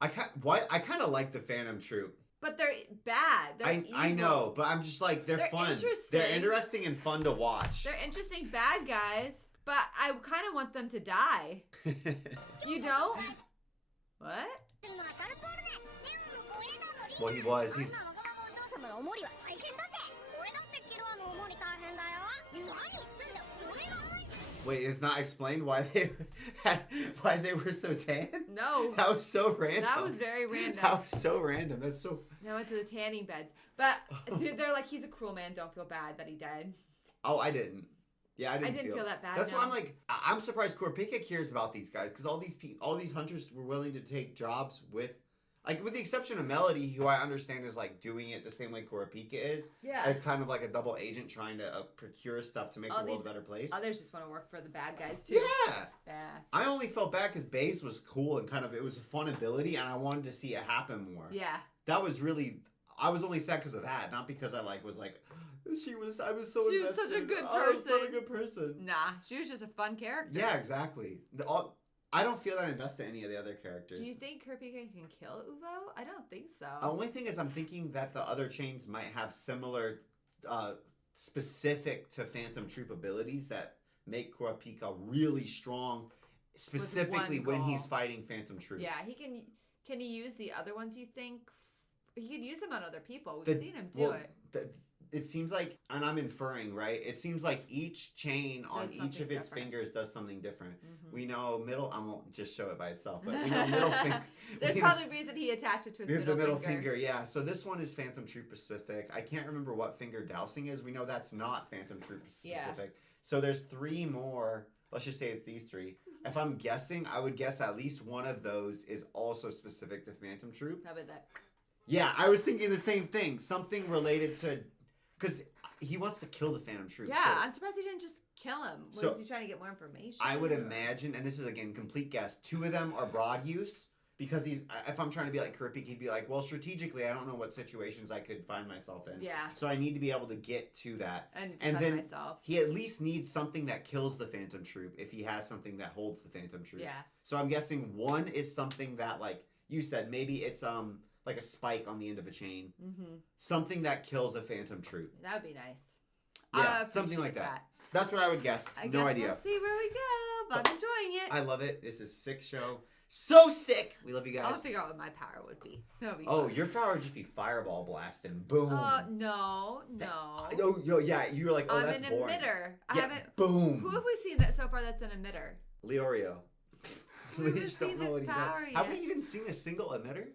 I kind of like the Phantom Troop. But they're bad. They're I evil. know, but I'm just like they're fun. Interesting. They're interesting and fun to watch. They're interesting bad guys, but I kind of want them to die. You know? What? でも当たるつもりねネオンの護衛なのに Well, he was. He's あんなわがままお嬢様のおもりは大変だぜ俺だってキルアのおもり大変だよ何言ってんだ俺が wait. It's not explained why they were so tan. No. That was so random. That was very random. That was so random. That's so. Now into the tanning beds. But dude, they're like, he's a cruel man. Don't feel bad that he died. Oh, I didn't. Yeah, I didn't, feel that bad, That's why no. I'm like, I'm surprised Kurapika cares about these guys because all these hunters were willing to take jobs with, like, with the exception of Melody, who I understand is like doing it the same way Kurapika is. Yeah. As kind of like a double agent trying to procure stuff to make All the world a these better place. Others just want to work for the bad guys too. Yeah. Yeah. I only felt bad because Baze was cool and kind of it was a fun ability, and I wanted to see it happen more. Yeah. That was really. I was only sad because of that, not because I was like. I was so She was invested. such a good I was such a person. good person. Nah, she was just a fun character. Yeah, exactly. I don't feel that invested in any of the other characters. Do you think Kurapika can kill Uvo? I don't think so. The only thing is, I'm thinking that the other chains might have similar, specific to Phantom Troop abilities that make Kurapika really strong, specifically one when he's goal. fighting Phantom Troop. Yeah, he can. Can he use the other ones? You think he can use them on other people? We've seen him do it. It seems like, and I'm inferring, right? It seems like each chain on Does each something of his different. fingers does something different. Mhm. We know I won't just show it by itself, but we know middle finger. There's we know- probably a reason he attached it to his the middle, middle finger, yeah. So this one is Phantom Troop specific. I can't remember what finger dousing is. We know that's not Phantom Troop specific. Yeah. So there's 3 more. Let's just say it's these 3. If I'm guessing, I would guess at least one of those is also specific to Phantom Troop. How about that? Yeah, I was thinking the same thing. Something related to, because he wants to kill the Phantom Troop. Yeah, so I'm surprised he didn't just kill him. Was So, he trying to get more information? I would or- imagine, and this is again complete guess. 2 of them are broad use. Because if I'm trying to be like Kurapika, he'd be like, well, strategically, I don't know what situations I could find myself in. Yeah. So I need to be able to get to that. And And defend then myself. he at least needs something that kills the Phantom Troop if he has something that holds the Phantom Troop. Yeah. So I'm guessing 1 is something that, like you said, maybe it's like a spike on the end of a chain. Mm-hmm. Something that kills a Phantom Troop. That would be nice. Yeah, I something like appreciate that. That's what I would guess. I No guess idea. We'll see where we go, but I'm enjoying it. I love it. This is sick show. So sick. We love you I'll guys. figure out what my power would be. That'll be Oh, fun. your power would just be fireball blasting. Boom. No. Oh, yo, yeah. You were like, oh, I'm that's an boring. emitter. I Yeah, haven't. boom. Who have we seen that so far that's an emitter? Leorio. We haven't seen his power Have we yet. even seen a single emitter?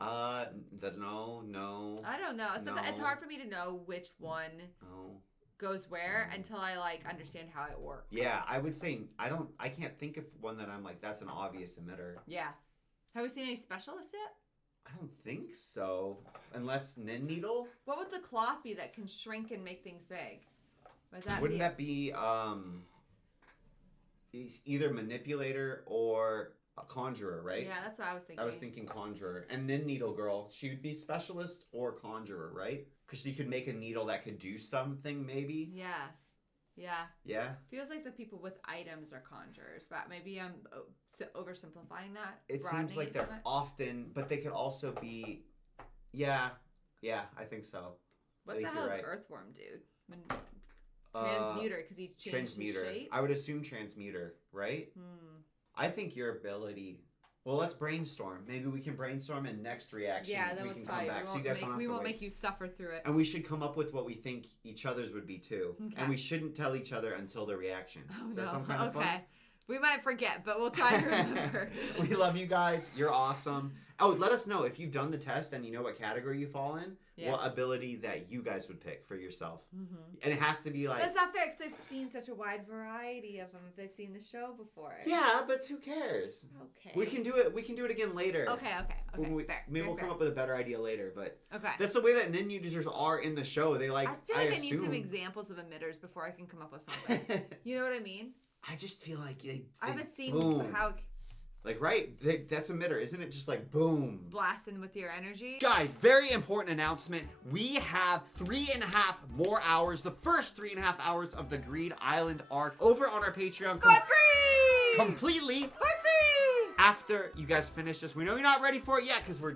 No. I don't know. No. It's hard for me to know which one No. goes where until I understand how it works. Yeah, I would say I can't think of one that I'm like that's an obvious emitter. Yeah. Have we seen any specialists yet? I don't think so, unless Nin Needle. What would the cloth be that can shrink and make things big? What does that Wouldn't be? that be it's either manipulator or a conjurer, right? Yeah, that's what I was thinking. I was thinking conjurer. And then needle girl, she would be specialist or conjurer, right? Because she could make a needle that could do something, maybe. Yeah. Yeah. Yeah? Feels like the people with items are conjurers, but maybe I'm oversimplifying that. It seems broadening like it they're too much. often, but they could also be, yeah, I think so. What I the think hell you're is right. Earthworm, dude? Transmuter, because he changed his Transmuter. shape. I would assume transmuter, right? I think your ability. Well, let's brainstorm. Maybe we can brainstorm in next reaction. Yeah, then we we'll can tell come you. back, so you guys don't have We to won't wait. make you suffer through it. And we should come up with what we think each other's would be too. Okay. And we shouldn't tell each other until the reaction. Oh, Is that no. some kind of fun? Okay. We might forget, but we'll try to remember. We love you guys. You're awesome. Oh, let us know if you've done the test and you know what category you fall in. Yeah. What ability that you guys would pick for yourself. And it has to be like... That's not fair, because they've seen such a wide variety of them if they've seen the show before. Yeah, but who cares? Okay. We can do it. We can do it again later. Okay. When we- Fair. maybe fair, we'll come fair. up with a better idea later, but Okay. that's the way that ninja users are in the show. They like, I feel like I assume. need some examples of emitters before I can come up with something. You know what I mean? I just feel like I haven't seen boom. how Like, right? That's emitter, isn't it? Just like boom. blasting with your energy. Guys, very important announcement. We have 3.5 more hours, the first 3.5 hours of the Greed Island arc over on our Patreon. For free! Completely. For free! After you guys finish this, we know you're not ready for it yet because we're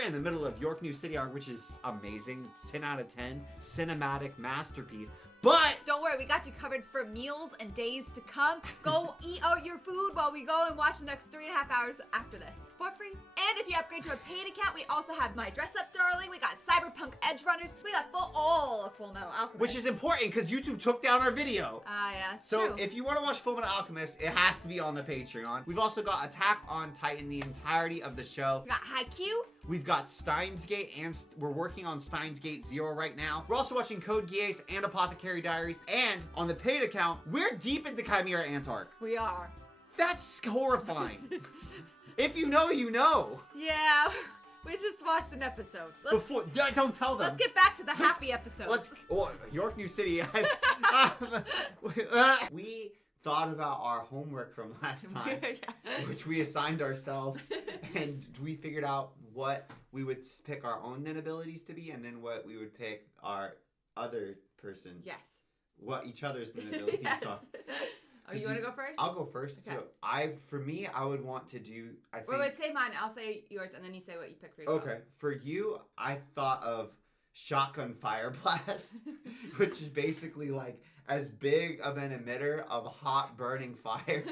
in the middle of Yorknew City Arc, which is amazing. 10 out of 10. Cinematic masterpiece. But Don't worry, we got you covered for meals and days to come. Go eat out your food while we go and watch the next 3.5 hours after this for free. And if you upgrade to a paid account, we also have My Dress Up Darling. We got Cyberpunk Edge Runners. We got all of Full Metal Alchemist. which is important because YouTube took down our video. Yeah, So true. if you want to watch Fullmetal Alchemist, it has to be on the Patreon. We've also got Attack on Titan, the entirety of the show. We got Haikyuu. We've got Steins Gate, and we're working on Steins Gate 0 right now. We're also watching Code Geass and Apothecary Diaries. And on the paid account, we're deep into Chimera Antark. We are. That's horrifying. If you know, you know. Yeah, we just watched an episode. Don't tell them. Let's get back to the happy episodes. Yorknew City. We thought about our homework from last time, Yeah. which we assigned ourselves, and we figured out what we would pick our own then abilities to be, and then what we would pick our other person. Yes. What each other's then abilities Yes. are. Oh, you want to go first? I'll go first. Okay. So for me, I would want to do. I think. Wait, say mine. I'll say yours, and then you say what you pick for yourself. Okay. For you, I thought of shotgun fire blast, which is basically like as big of an emitter of hot burning fire,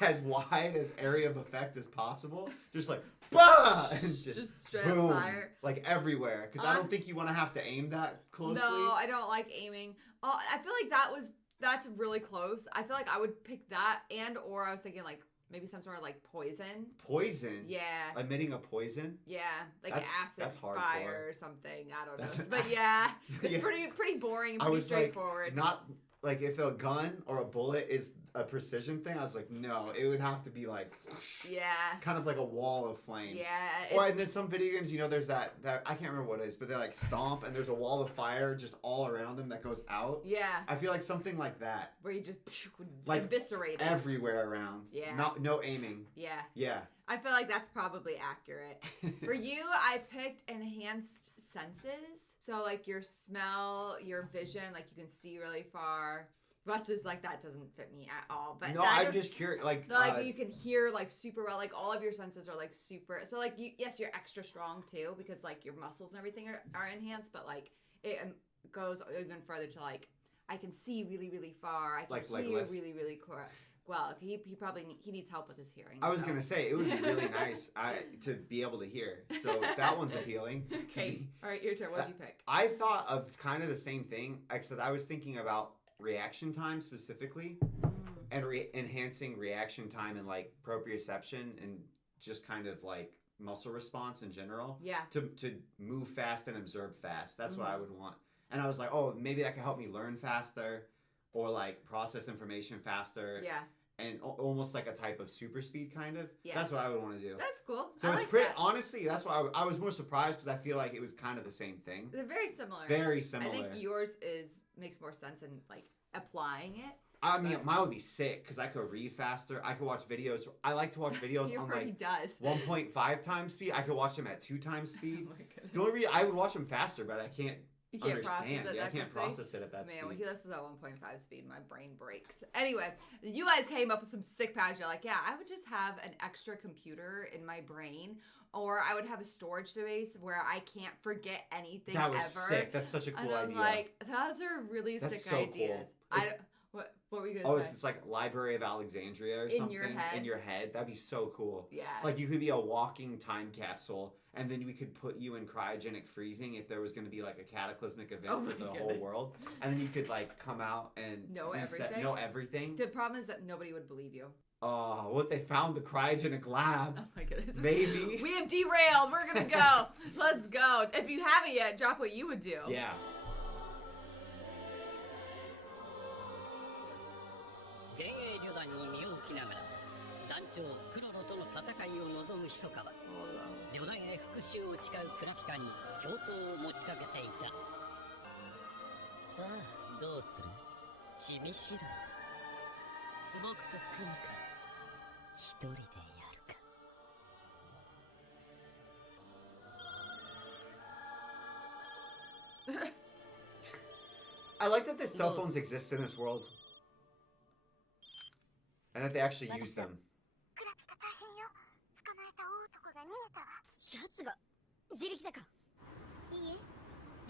as wide as area of effect as possible. Just like, bah! And Just straight boom, up fire. like everywhere. Because I don't think you want to have to aim that closely. No, I don't like aiming. Oh, I feel like that's really close. I feel like I would pick that, or I was thinking like maybe some sort of like poison. Poison? Yeah. Emitting a poison? Yeah, like That's acid hardcore. fire or something. I don't That's- know. But yeah, it's Yeah. pretty boring and I pretty was straightforward. like, not like if a gun or a bullet is a precision thing, I was like, no, it would have to be like, Yeah. kind of like a wall of flame. Yeah. Or and then some video games, there's that I can't remember what it is, but they're like stomp and there's a wall of fire just all around them that goes out. Yeah. I feel like something like that. Where you just Like eviscerate it. everywhere around. Yeah. No aiming. Yeah. Yeah. I feel like that's probably accurate. For you, I picked enhanced senses. So like your smell, your vision, like you can see really far. Rust is like that doesn't fit me at all. But No, I'm just curious. Like you can hear like super well. Like all of your senses are like super. So like yes, you're extra strong too because like your muscles and everything are enhanced. But like it goes even further to like I can see really really far. I can hear Legolas. really really well. He probably needs help with his hearing. I was so. gonna say it would be really nice to be able to hear. So that one's appealing. to Okay. me. All right, your turn. What'd you pick? I thought of kind of the same thing, except I was thinking about reaction time specifically, and enhancing reaction time and like proprioception and just kind of like muscle response in general. Yeah. To move fast and observe fast. That's what I would want. And I was like, oh, maybe that could help me learn faster, or like process information faster. Yeah. And almost like a type of super speed, kind of. Yeah. That's what I would want to do. That's cool. So I it's like pretty. that. Honestly, that's why I was more surprised because I feel like it was kind of the same thing. They're very similar. Very similar. I think yours makes more sense in like applying it. I mean, mine would be sick because I could read faster. I could watch videos. I like to watch videos on he like does. 1.5 times speed. I could watch them at 2 times speed. Oh my goodness. The only reason I would watch them faster, but I can't You can't understand. process it Yeah, I that can't quickly? process it at that Man, speed. when he listens at 1.5 speed, my brain breaks. Anyway, you guys came up with some sick patterns. You're like, yeah, I would just have an extra computer in my brain, or I would have a storage device where I can't forget anything That was ever. sick. That's such a cool And I'm idea. like, those are really That's sick so cool. ideas. What were you Oh, gonna say? it's like Library of Alexandria or In something your head? in your head. That'd be so cool. Yeah. Like you could be a walking time capsule, and then we could put you in cryogenic freezing if there was going to to be like a cataclysmic event Oh for the my whole goodness. world, and then you could like come out and Know everything? know everything. The problem is that nobody would believe you. Oh, what they found the cryogenic lab? Oh my goodness. Maybe. We have derailed. We're gonna go. Let's go. If you haven't yet, drop what you would do. Yeah. 幻影旅団に身を置きながら団長クロロとの戦いを望む密かは旅団へ復讐を誓うクラピカに共闘を持ちかけていた。さあどうする？君次第だ。僕と組むか一人でやるか。 I like that their cell phones exist in this world, and that they actually use them. クラピカ大変よ。捕まえた大男が逃げたわ。奴が自力だか。いいえ、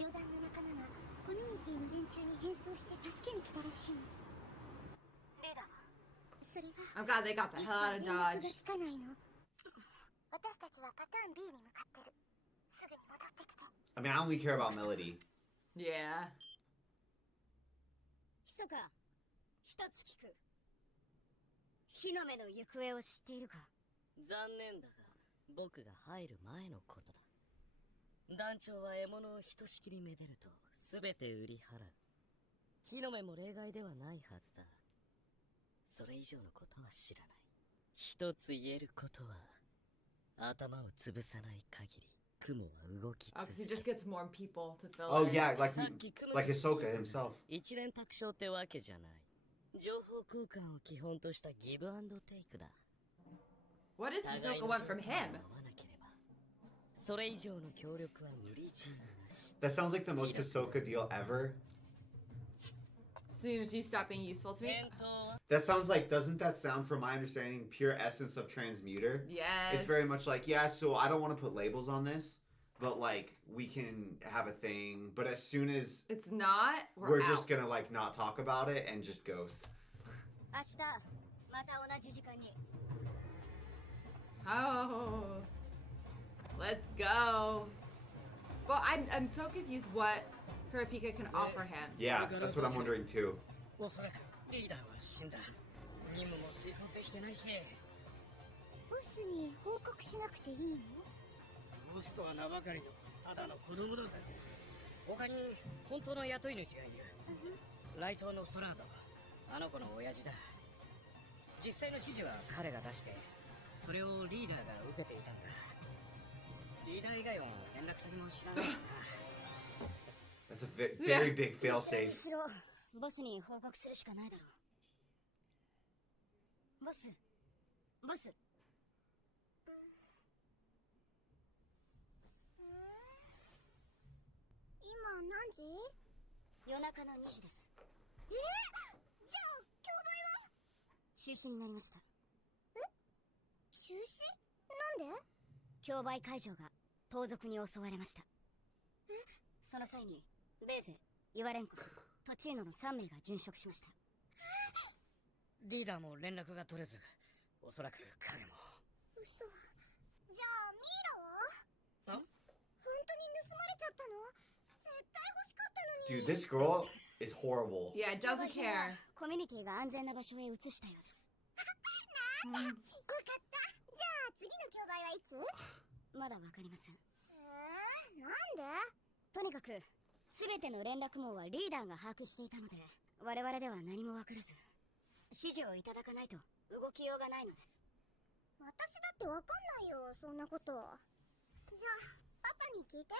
旅団の仲間がコミュニティの連中に変装して助けに来たらしいの。レーダーそれが I'm glad they got the 一 hell out 切 of 連絡が Dodge. つかないの。私たちはパターン B に向かってる。すぐに戻ってきて。 I mean, I only care about Melody. Yeah. 密か、一つ聞く。火の目の行方を知っているか。残念だが僕が入る前のことだ。団長は獲物をひとしきりめでると全て売り払う。火の目も例外ではないはずだ。それ以上のことは知らない。一つ言えることは頭を潰さない限り雲は動き Oh, 続 because he け just る。 gets more people to fill Oh in. yeah, like さっき雲 like Hisoka himself. 一連卓章ってわけじゃない。情報交換を基本としたギブアンドテイクだ。 What does 互い Hisoka の want from 条件 him? を合わなければそれ以上の協力は無理強いなし。 That sounds like the most Hisoka deal ever. As soon as you stop being useful to me. 返答は That sounds like, doesn't that sound, from my understanding, pure essence of Transmuter? Yes. It's very much like, yeah, so I don't want to put labels on this, but like we can have a thing. But as soon as It's not. we're Out. just gonna like not talk about it and just ghost. 明日また同じ時間に。 Oh. Let's go. But I'm so confused what Kurapika can offer him. Yeah, that's what I'm wondering too. おそらくリーダーは死んだ。任務も遂行できてないし、ボスに報告しなくていいの？ボスとは名ばかりのただの子供だぜ。他に本当の雇い主がいる。ライトのソラード、あの子の親父だ。実際の指示は彼が出して、それをリーダーが受けていたんだ。リーダー以外は連絡先も知らないな。 That's a very big どちらに failsafe. しろボスに報告するしかないだろう。ボス、ボス。今何時？夜中の2時です。じゃあ競売は？中止になりました。中止？なんで？競売会場が盗賊に襲われました。その際にベーゼ、ユワレンコ、トチーノの3名が殉職しました。リーダーも連絡が取れず、おそらく彼も。嘘。じゃあミイラは？ん？本当に盗まれちゃったの？絶対欲しかったのに。 Dude, this girl is horrible. Yeah, it doesn't care. コミュニティが安全な場所へ移したようです。なんだ、よかった。じゃあ次の競売はいつ？まだわかりません。なんで？とにかく全ての連絡網はリーダーが把握していたので、我々では何もわからず、指示をいただかないと動きようがないのです。私だってわかんないよ、そんなこと。じゃあパパに聞いて。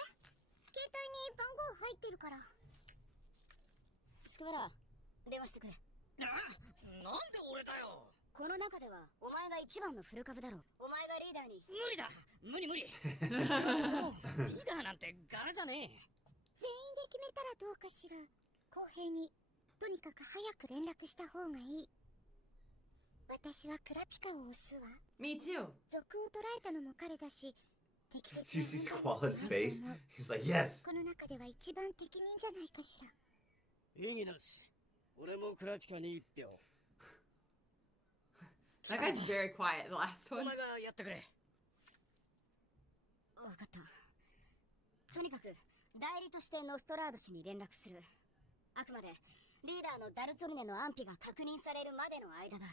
携帯に番号入ってるから。スクワラ、電話してくれ。なんで俺だよ。この中ではお前が一番のフル株だろう。お前がリーダーに。無理だ、無理無理。もうリーダーなんて柄じゃねえ。全員で決めたらどうかしら。公平にとにかく早く連絡した方がいい。私はクラピカを押すわ。 Me too. 賊を捕らえたのも彼だし、適切 Do you see Squall's face? He's like, yes. この中では一番適任じゃないかしら。意義なし。俺もクラピカに一票。 That guy's very quiet. The last お one. 前がやってくれ。分かった。とにかく代理としてノストラード氏に連絡する。あくまでリーダーのダルツォルネの安否が確認されるまでの間だ。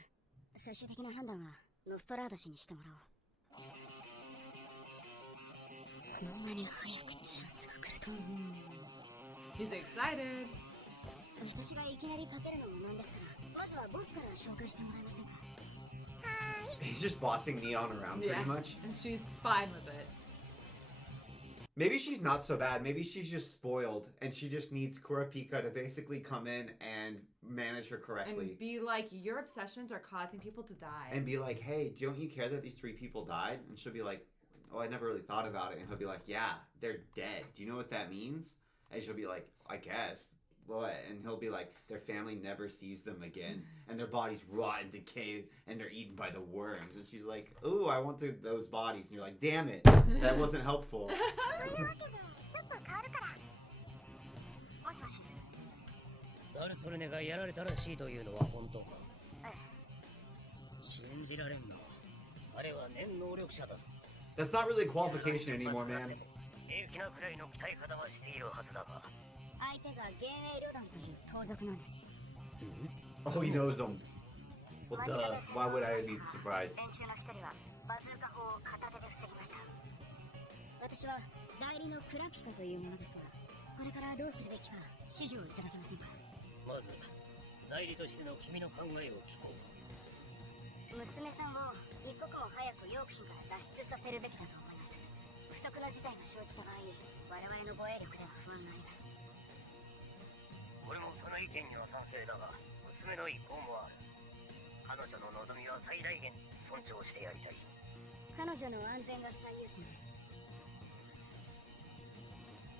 最終的な判断はノストラード氏にしてもらおう。こんなに早くチャンスが来ると。 He's excited. 私がいきなりかけるのもなんですから、まずはボスから紹介してもらえませんか。 He's just bossing Neon around pretty Yes. much. And she's fine with it. Maybe she's not so bad. Maybe she's just spoiled and she just needs Kurapika to basically come in and manage her correctly. And be like, your obsessions are causing people to die. And be like, hey, don't you care that these 3 people died? And she'll be like, oh, I never really thought about it. And he'll be like, yeah, they're dead. Do you know what that means? And she'll be like, I guess. What? And he'll be like, their family never sees them again. And their bodies rot and decay and they're eaten by the worms. And she's like, ooh, I want those bodies. And you're like, damn it. That wasn't helpful. ダルソルネがやられたらしいというのは本当か。信じられんの。彼は念能力者だぞ。 That's not really a qualification anymore, man. 平気なくらいの鍛え方はしているはずだが。相手が幻影旅団という盗賊なんです。 Oh, he knows them. Well, duh. Why would I be surprised? 連中の一人はバズーカ砲を片手で防ぎました。私は代理のクラピカというものですが、これからどうするべきか指示をいただけませんか。まず代理としての君の考えを聞こうか。娘さんを一刻も早くヨーク州から脱出させるべきだと思います。不測の事態が生じた場合、我々の護衛力では不安があります。俺もその意見には賛成だが、娘の意向もある。彼女の望みは最大限尊重してやりたい。彼女の安全が最優先です。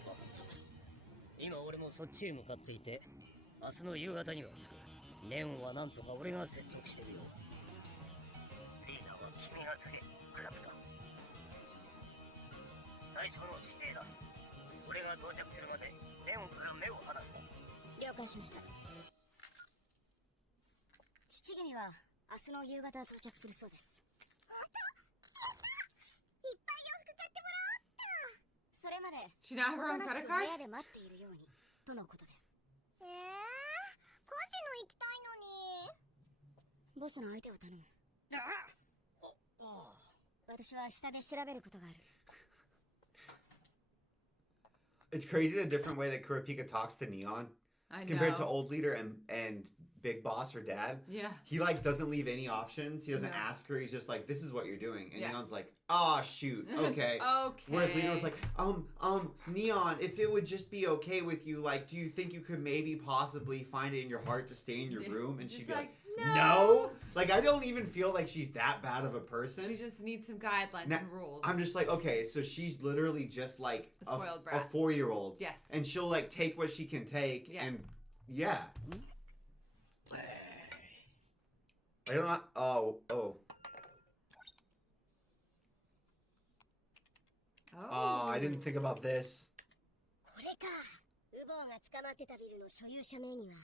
分かった。今俺もそっちへ向かっていて、明日の夕方には着く。ネオンはなんとか俺が説得してるよ。リーダーは君が次、クラピカ。最初の指令だ。俺が到着するまでネオンから目を離すな。了解しました。父君は明日の夕方到着するそうです。本当？いっぱい洋服買ってもらおうっと。それまで She not have her own おとなし credit く部 card? 屋で待っているようにとのことです。カジノ行きたいのに。ボスの相手を頼む。私は下で調べることがある。It's crazy the different way that Kurapika talks to Neon I know. compared to old leader and Big Boss, her dad. Yeah. He like doesn't leave any options. He doesn't No. ask her. He's just like, this is what you're doing. And Yes. Neon's like, ah, shoot. Okay. Okay. Whereas Leader was like, Neon, if it would just be okay with you, like, do you think you could maybe possibly find it in your heart to stay in your Yeah. room? And She's she'd be like, like, no. Like, I don't even feel like she's that bad of a person. She just needs some guidelines Now, and rules. I'm just like, okay, so she's literally just like A spoiled a brat. 4-year-old. Yes. And she'll like take what she can take. Yes. And yeah. I don't know. Oh. Oh. I didn't think about this. これか。ウボーが捕まってたビルの所有者名には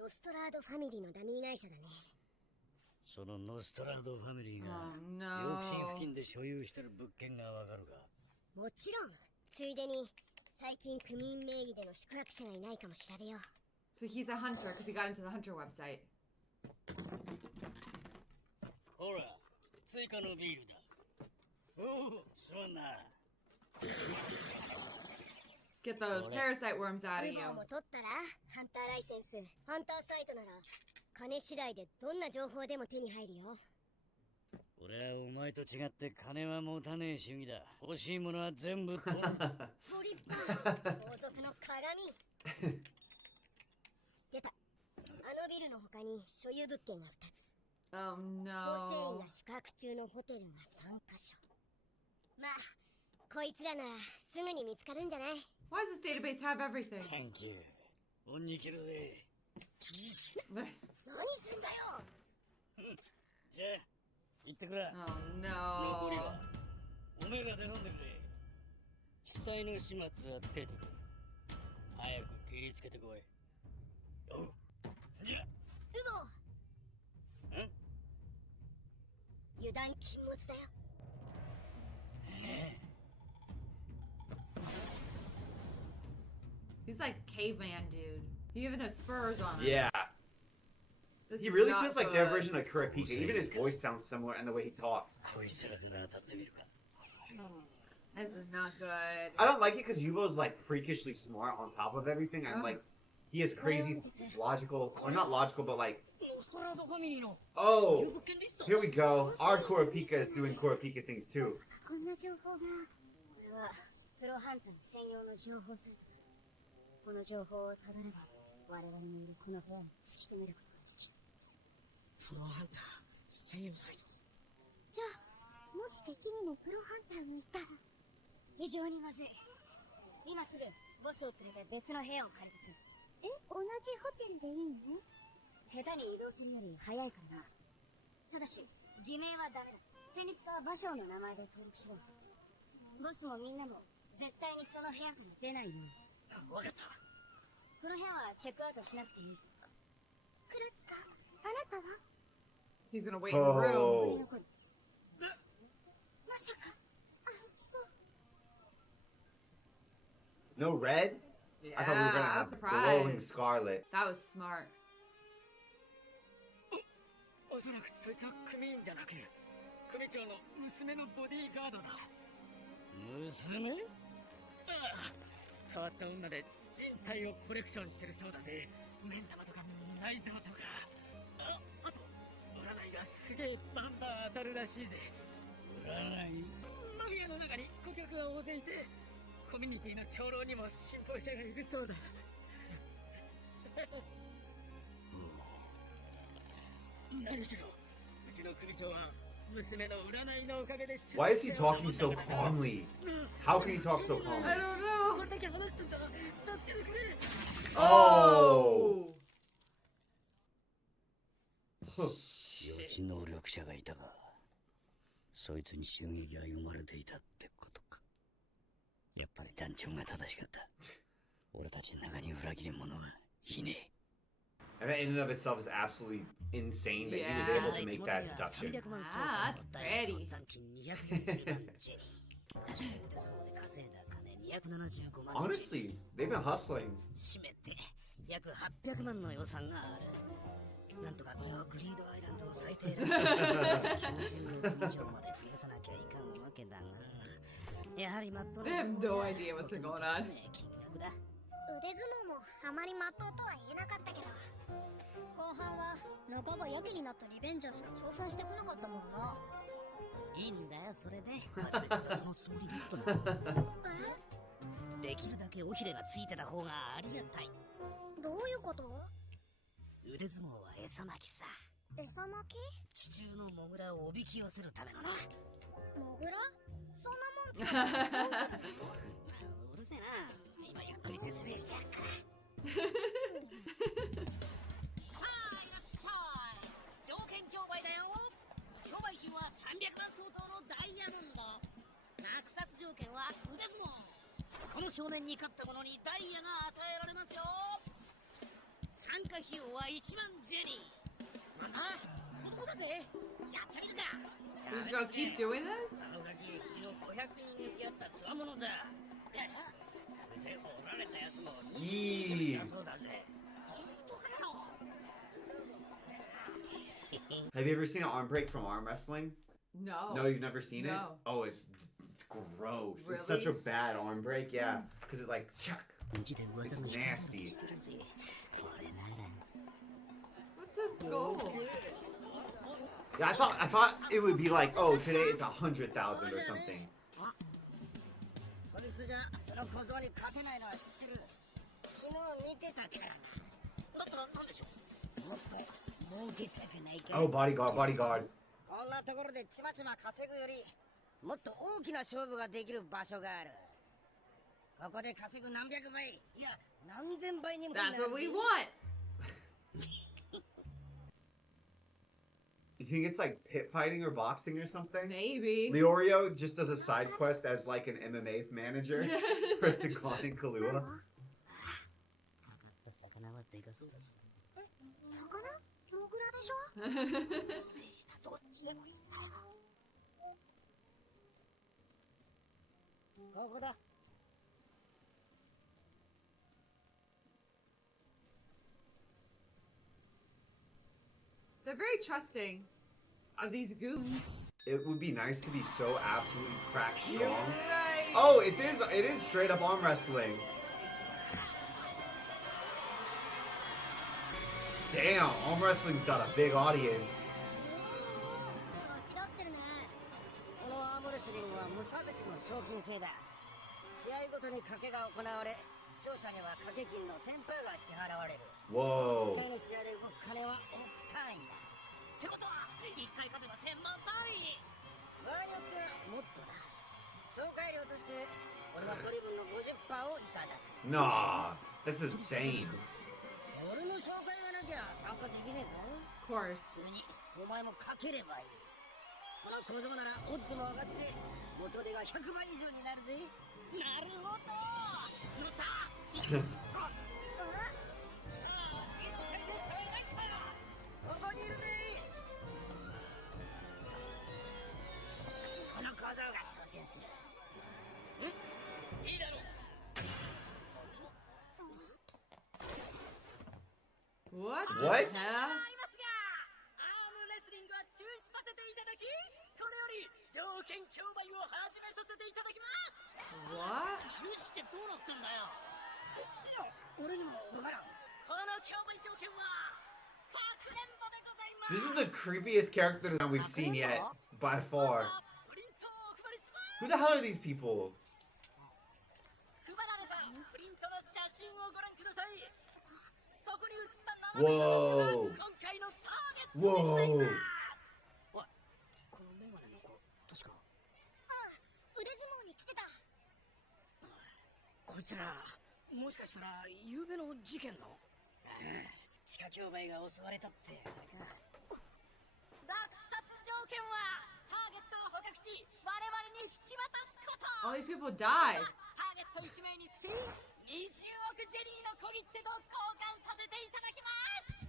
ノストラードファミリーのダミー会社だね。そのノストラードファミリーが Oh ヨークシン no. 付近で所有してる物件がわかるか。もちろん。ついでに最近区民名義での宿泊者がいないかも調べよう。 So he's a hunter because he got into the hunter website. ほら、追加のビールだ。おお、すまんな。 Get those parasite worms out of ウ you. ボーも取ったらハンターライセンス。ハンターサイトなら金次第でどんな情報でも手に入るよ。俺はお前と違って金は持たねえ主義だ。欲しいものは全部取る。トリッパー。王族の鏡。出た。あのビルの他他に所有物件が2つ。 Oh 構成員 no. が宿泊中のホテルが3カ所。まあこいつらならすぐに見つかるんじゃない？ Why does this database have everything? サンキュー。恩に切るぜ。何すんだよ。じゃあ行ってくれ。 Oh 残り no. はおめえらで飲んでくれ。死体の始末はつけてくれ。早く切りつけてこい。おう。じゃあ。ウボ。油断禁物だよ。He's like caveman dude. He even has spurs on him. Yeah. This He is really not feels like their good. version of Kurapika. Even his voice sounds similar and the way he talks. こいつらでな当たってみるか。 This is not good. I don't like it because Yuvo's like freakishly smart on top of everything. I'm like, he has crazy logical, or not logical, but like, ノストラドファミリーの oh, here we go. Our Kurapika is doing Kurapika things too. こんな情報が。これはプロハンター専用の情報サイトだ。この情報をたどれば我々のいるこの部屋に突き止めることができる。プロハンター専用サイト。じゃあもし敵にもプロハンターがいたら非常にまずい。今すぐボスを連れて別の部屋を借りてくる。同じホテルでいいの？下手に移動するより早いからな。ただし偽名はダメだ。戦慄か馬将の名前で登録しろ。ボスもみんなも絶対にその部屋から出ないように。わかった。この部屋はチェックアウトしなくていい。クラッカー、あなたは？ He's gonna wait in the room. Oh. まさかあいつと。 No red? Yeah, I thought we were gonna I was have glowing surprised. scarlet. That was smart. おそらくそいつは組員じゃなく組長の娘のボディーガードだ。娘？ああ、変わった女で人体をコレクションしてるそうだぜ。目ん玉とか内臓とか。あと占いがすげえバンバン当たるらしいぜ。占い？マフィアの中に顧客が大勢いて、コミュニティの長老にも信奉者がいるそうだ。何しろ、うちの組長は娘の占いのおかげで。 Why is he talking so calmly? How can he talk so I calmly? don't know. これだけ話すんだ。助けてくれ。 Oh! 予知能力者がいたが、そいつに襲撃が生まれていたってことか。やっぱり団長が正しかった。俺たちの中に裏切り者はいねえ。 And that in and of itself is absolutely insane that he was Yeah. able to make that deduction. Ah, that's pretty. 残金200万ジェニー。そして腕相撲で稼いだ金275万。 Honestly, they've been hustling. 締めて約800万の予算がある。なんとかこれをグリードアイランドの最低ランク9,000億以上まで増やさなきゃいかんわけだが、やはりマット They have no idea what's going on. 金額だ。腕相撲もあまりまっとうとは言えなかったけど、後半は半ばやけになったリベンジャーしか挑戦してこなかったもんな。いいんだよ、それで。初めからそのつもりだったの。できるだけ尾ひれがついてた方がありがたい。どういうこと？腕相撲は餌巻きさ。餌巻き？地中のモグラをおびき寄せるためのな。モグラ？そんなもん使う？うるせえな。今ゆっくり説明してやるから。さあ、いらっしゃい。条件競売だよ。競売品は300万相当のダイヤモンド。落札条件は腕相撲。この少年に勝った者にダイヤが与えられますよ。参加費用は1万ジェニー。なんだ？子供だぜ。やってみるか。 We're just gonna keep doing this? あのガキ、昨日500人抜き合ったつわものだ。腕を折られたやつもいい。そうだぜ。本当かよ。 Have you ever seen an arm break from arm wrestling? No. No, you've never seen it? No. Oh, it's gross. Really? It's such a bad arm break, yeah. Because it like, chuck. うちで噂が It's して nasty. るぜ。これなら。 What's his goal? Yeah, I thought it would be like, oh, today it's 100,000 or something. こいつじゃその小僧に勝てないのは知ってる。昨日見てたからな。だったらなんでしょう。もっと儲けたくないか Oh, bodyguard, bodyguard. こんなところでちまちま稼ぐよりもっと大きな勝負ができる場所がある。ここで稼ぐ何百倍いや何千倍にもなる。 That's what we want. You think it's like pit fighting or boxing or something? Maybe. Leorio just does a side quest as like an MMA manager for the Gon and Kahlua. 魚はでかそうだぞ。魚モグラでしょ。せーなどっちでもいいんだ。ここだ。 They're very trusting of these goons. It would be nice to be so absolutely crack You're strong. right. Oh, it is straight up arm wrestling. Damn, arm wrestling's got a big audience. 気取ってるね。このアームレスリングは無差別の賞金制だ。試合ごとに賭けが行われ、勝者には賭け金の10%が支払われる。 Whoa. 1回の試合で動く金は億単位だ。ってことは1回勝てば1000万単位。場合によってはもっとだ。紹介料として俺は取り分の 50% をいただく。 Nah, that's insane. 俺の紹介がなきゃ参加できねえぞ。 Of course. それにお前もかければいい。その構造ならオッズも上がって元手が100倍以上になるぜ。なるほど。乗った。ここにいるぜ。この構造が挑戦する。いいだろう。 What? What? The hell? ありますが、アームレスリングは中止させていただき、これより条件競売を始めさせていただきます。 What? 中止ってどうなったんだよ。いや、俺にもわからん。この競売条件はかくれんぼでございます。 This is the creepiest character design we've seen yet, by far. プリントをお配りします。 Who the hell are these people? 配られたプリントの写真をご覧ください。そこに写った生 Whoa. 今回のターゲットでござい Whoa. ます。おい、このメガネの子、確か。ああ、腕相撲に来てた。こいつら、もしかしたら、夕べの事件の。地下競売が襲われたって、あれか。落札条件は、ターゲットを捕獲し、我々に引き渡すこと。 All these people died. ターゲット1名につき、20億ジェリーの小切手と交換させていただきます。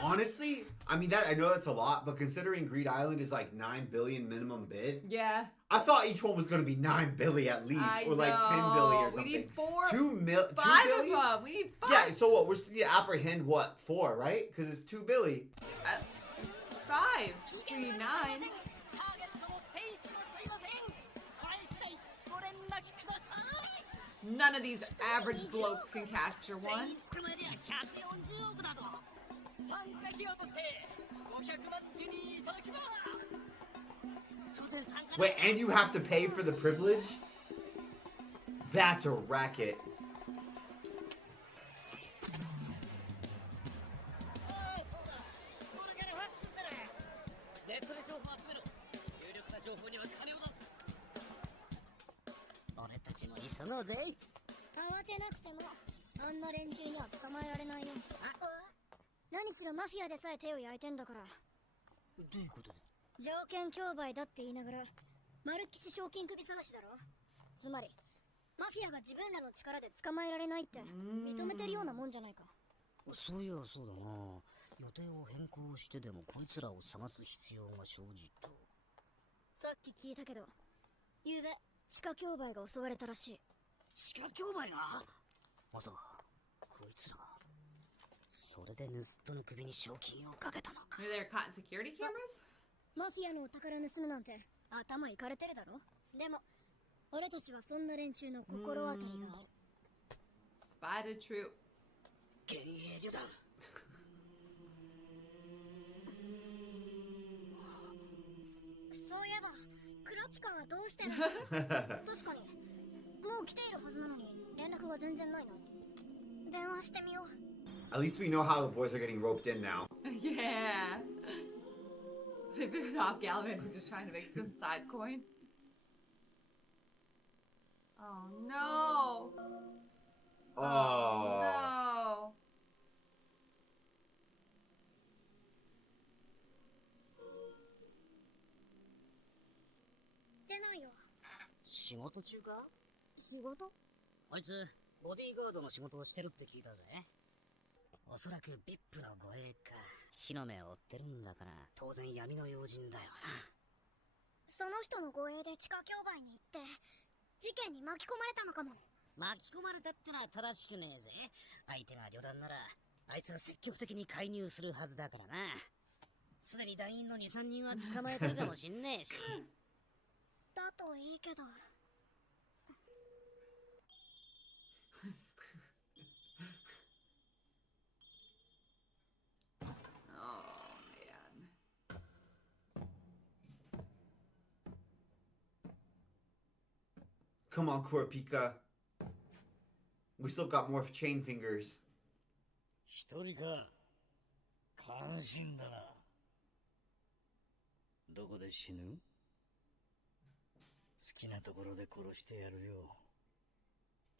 Honestly, I mean that I know that's a lot, but considering Greed Island is like 9 billion minimum bid, Yeah. I thought each one was gonna be 9 billion at least, I or like 10 know. billion or We something. need 4, 2 5 billion? of them. We need 5. Yeah, so what? We're supposed to apprehend what? 4, right? Because it's 2 billion. 5. 3, 9. ターゲットのフェイスも問いません。返したい。ご連絡ください。 None of these average blokes can capture 全 one. 員捕まえりゃ140億だぞ。参加費用として500万ジェリーいただきます。当然参加 Wait, and you have to pay for the privilege? That's a racket. おい、そうだ。これからファックスする。ネットで情報を集めろ。有力な情報には金を出す。俺たちも急ごうぜ。慌てなくても、あんな連中には捕まえられないよ。何しろマフィアでさえ手を焼いてんだから。どういうことだ。条件競売だって言いながら、まるっきし賞金首探しだろ。つまり、マフィアが自分らの力で捕まえられないって認めてるようなもんじゃないか。そういやそうだな。予定を変更してでもこいつらを探す必要が生じた。さっき聞いたけど、昨べ地下競売が襲われたらしい。地下競売が？まさかこいつらそれで盗人の首に賞金をかけたのか。 Maybe they're caught in security cameras? マフィアのお宝盗むなんて頭いかれてるだろ。でも俺たちはそんな連中の心当たりがある。Spotted troop. 幻影旅団。そういえばクラピカはどうしてるの？確かにもう来ているはずなのに連絡が全然ないの。電話してみよう。At least we know how the boys are getting roped in now. Yeah. They've been off gallivanting, just trying to make some side coin. Oh no! Oh. No! 出ないよ。仕事中か？仕事？あいつ、ボディーガードの仕事をしてるって聞いたぜ。おそらくビップの護衛か。火の目を追ってるんだから、当然闇の用心だよな。その人の護衛で地下競売に行って事件に巻き込まれたのかも。巻き込まれたってのは正しくねえぜ。相手が旅団なら、あいつは積極的に介入するはずだからな。すでに団員の 2,3 人は捕まえてるかもしんねえし。だといいけど。Oh man. Come on, Kurapika. We still got more chain fingers. 一人か。関心だな。どこで死ぬ？好きなところで殺してやるよ。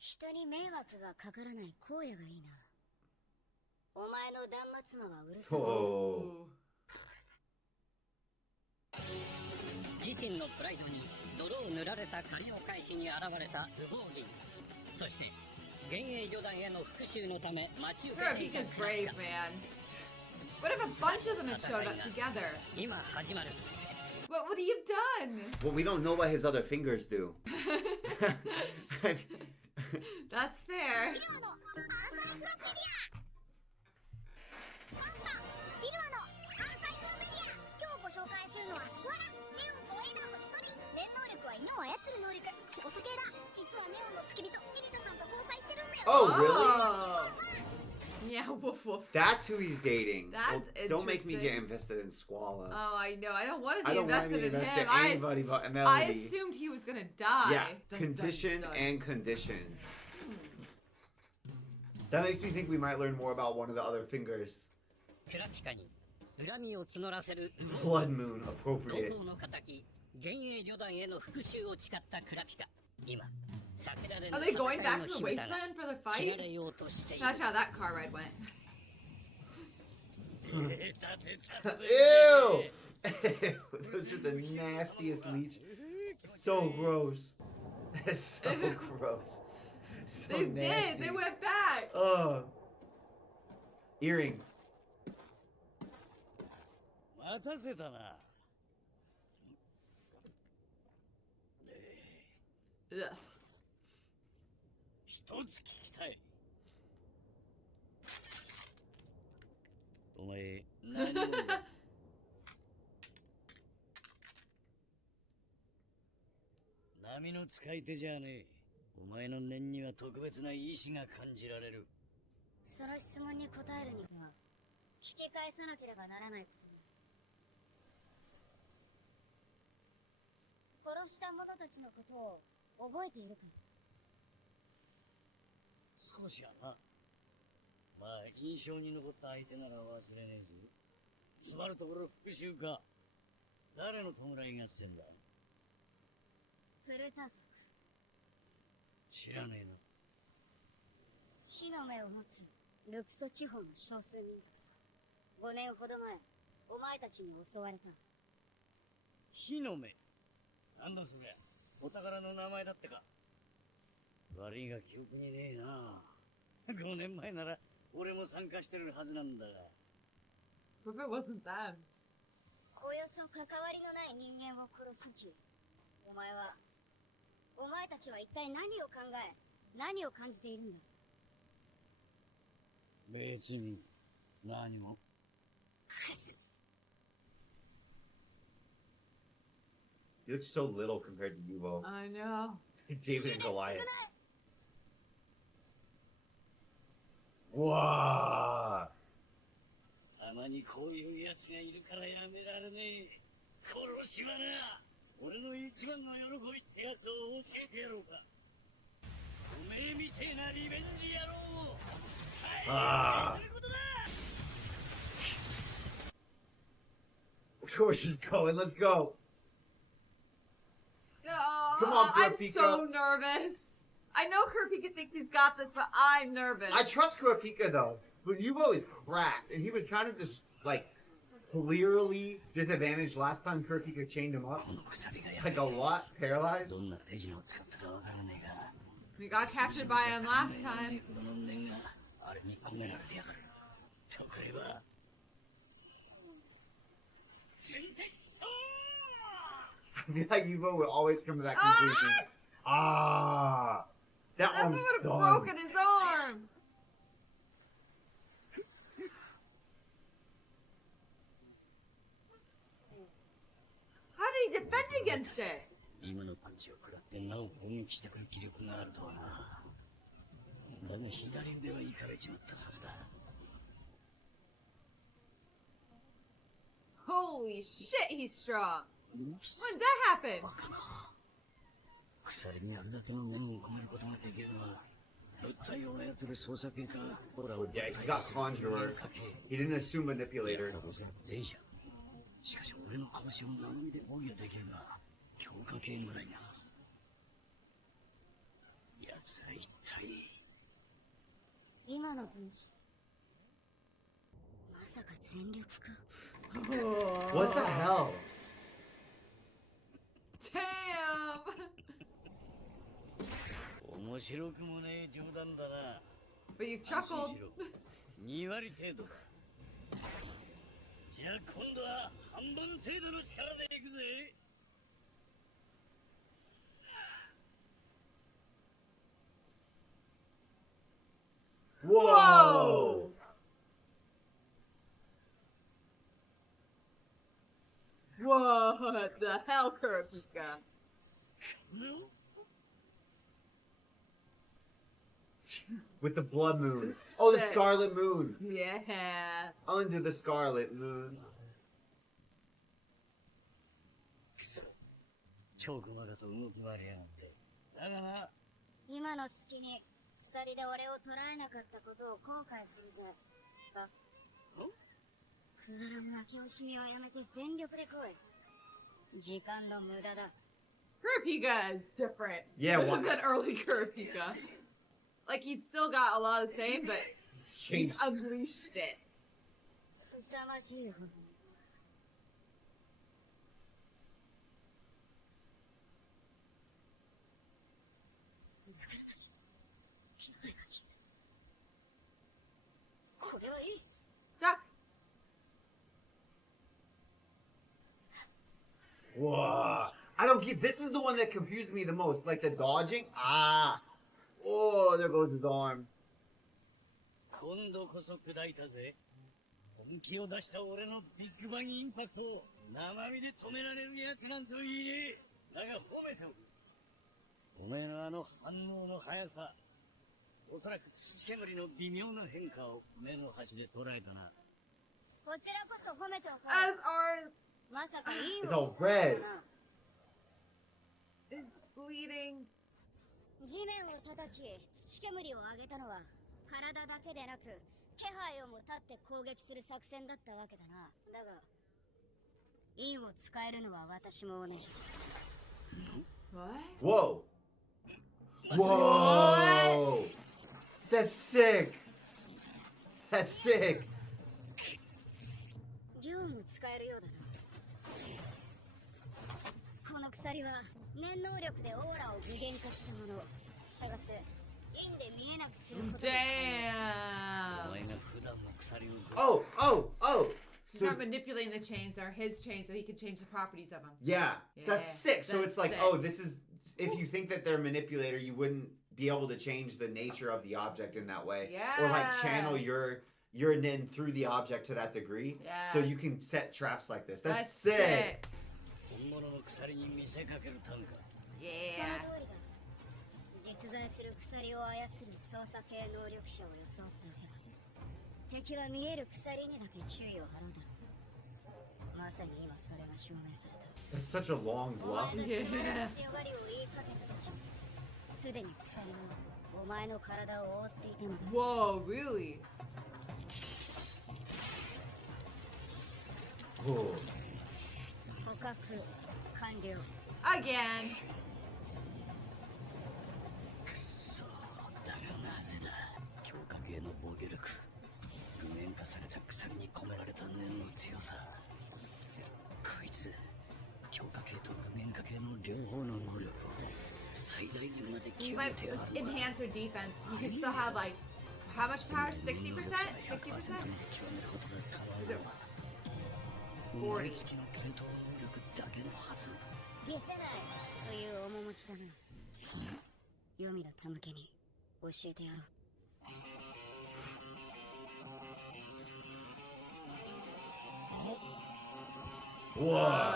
人に迷惑がかからない荒野がいいな。お前の断末魔はうるさそう。Oh. 自身のプライドに泥を塗られた借りを返しに現れた無謀人。そして幻影旅団への復讐のため待ち受けていた Kurapika's brave, man. What if a bunch of them had showed up together? 今始まる。 What would he have done? Well, we don't know what his other fingers do. That's fair. ヒルアのアンサイクロペディア。パンパヒルアのアンサイクロペディア。今日ご紹介するのはスコアラネオンとエイダーの一人。念能力は犬を操る能力。お酒だ。実はネオンの付き人エリタさんと交際してるんだよ。 Oh, really? Oh. Yeah, woof woof. That's who he's dating. That's Don't make me get interesting. invested in Squalla. Oh, I know. I don't want to I be don't want to invested be in invested him. in anybody but I Melody. assumed he was gonna die. Yeah, Dun, condition dun, dun. and condition. That makes me think we might learn more about one of the other fingers. クラピカに恨みを募らせる Blood Moon, 同 appropriate. 胞の敵幻影旅団への復讐を誓ったクラピカ。今避けられる Are they going 戦い back の to the 火蓋が wasteland for the 切ら fight? れようとしている。 That's how that car ride went. 出た出た。 Ew! Those are the nastiest leech. So gross. That's so gross. So They nasty. did. They went back. Ugh. Earring. 待たせたな。 Ugh. 一つ聞きたい。お前、何を波の使い手じゃねえ。お前の念には特別な意志が感じられる。その質問に答えるには引き返さなければならないことだ。殺した者たちのことを覚えているか？少しはな。まあ、印象に残った相手なら忘れねえぞ。つまるところ復讐か。誰の弔い合戦だ？フルタ族。知らねえな。火の目を持つルクソ地方の少数民族だ。5年ほど前、お前たちに襲われた。火の目。なんだそりゃ。お宝の名前だってか。悪いが記憶にねえな。5年前なら俺も参加してるはずなんだが。 What if it wasn't them? およそ関わりのない人間を殺す時、お前たちは一体何を考え、何を感じているんだ？別に何も。You look so little compared to Yuvo. I know. David and Goliath. わあ。たまにこういうやつがいるからやめられねえ。殺しはな、俺の一番の喜びってやつを教えてやろうか。おめえみてえなリベンジ野郎を。Ah. course it's going. Let's go. Oh, Come on, I'm Kurapika. so nervous. I know Kurapika thinks he's got this, but I'm nervous. I trust Kurapika though, but you've always cracked, and he was kind of just like clearly disadvantaged last time Kurapika chained him up, like a lot paralyzed. どんな手品を使ったかわからねえが We got captured by him last time. この念があれに込められてやがる例えば全体そう I feel like Yubo would always come to that conclusion. Ah, that That one's would have done. broken his arm. How did he defend against it? 今のパンチを食らってなお攻撃してくる気力があるとはなだが左腕はいかれちまったはずだ Holy shit, he's strong. When did that happen? 鎖にあれだけの念を込めることができるのは物体を操る操作系かほら Yeah, he's got conjurer. He didn't assume manipulator. 前者しかし俺の拳を生身で防御できるが強化系ぐらいなはず奴は一体今のパンチまさか全力か What the hell? Damn. 面白くもねえ冗談だな But you chuckled. 2割程度だじゃあ今度は半分程度の力でいくぜ Whoa! What the hell, Kurapika? With the blood moon. Oh, the Sick. scarlet moon. Yeah. Under the scarlet moon. 超駒だと動き回りやがってだがな今の隙に鎖で俺を捕らえなかったことを後悔するぜあくだらぬ泣き惜しみはやめて全力で来い時間の無駄だ Kurapika is different. Yeah, what- than early Kurapika. Like he's still got a lot of the same, but he Changed. unleashed it. 凄まじいほどだからし気配が消えたこれはいい Duck. Whoa. I don't get. This is the one that confused me the most. Like the dodging. Ah. Oh, there goes his arm. 今度こそ砕いたぜ本気を出した俺のビッグバンインパクトを生身で止められるやつなんぞいねえだが褒めておくおめえのあの反応の速さおそらく土煙の微妙な変化を目の端で捉えたなこちらこそ褒めておこ As う our まさかいい It's を all red. is bleeding. 地面を叩き土煙を上げたのは体だけでなく気配をも立って攻撃する作戦だったわけだなだがいいを使えるのは私も同じ What? Whoa. Whoa. That's sick. That's sick. 業務使えるようだなこの鎖は念能力でオーラを具現化したものしたがってインで見えなくすること お Damn. 前が普段の鎖を Oh, oh, oh. He's So, not manipulating the chains; they're his chains, so he can change the properties of them. yeah. So that's Yeah, sick. So that's it's like, sick. oh, this is. If you think that they're a manipulator, you wouldn't be able to change the nature of the object in that way, or like channel Yeah. your nin through the object to that degree. Yeah. So you can set traps like this. That's, That's sick. 本物の鎖に見せかけるためか Yeah. その通りだ実在する鎖を操る操作系能力者を装っておけば敵は見える鎖にだけ注意を払うだろうまさに今それが証明された That's such a long お前 bluff. が強がりを言いかけた時すでに鎖はお前の体を覆っていたのだ Whoa, really? Oh. 覚完了。 Again. くそだがなぜだ強化系の防御力具現化された鎖に込められた念の強さこいつ強化系と具現化系の両方の能力を最大限まで He 極 might めてある enhance her defense. He could still have like how much power? 60%? 60%? 極めることが可能だ 40. 生まれつきの系統能力だけのはず消せないという面持ちだな。読みの手向けに教えてやろう。 Whoa.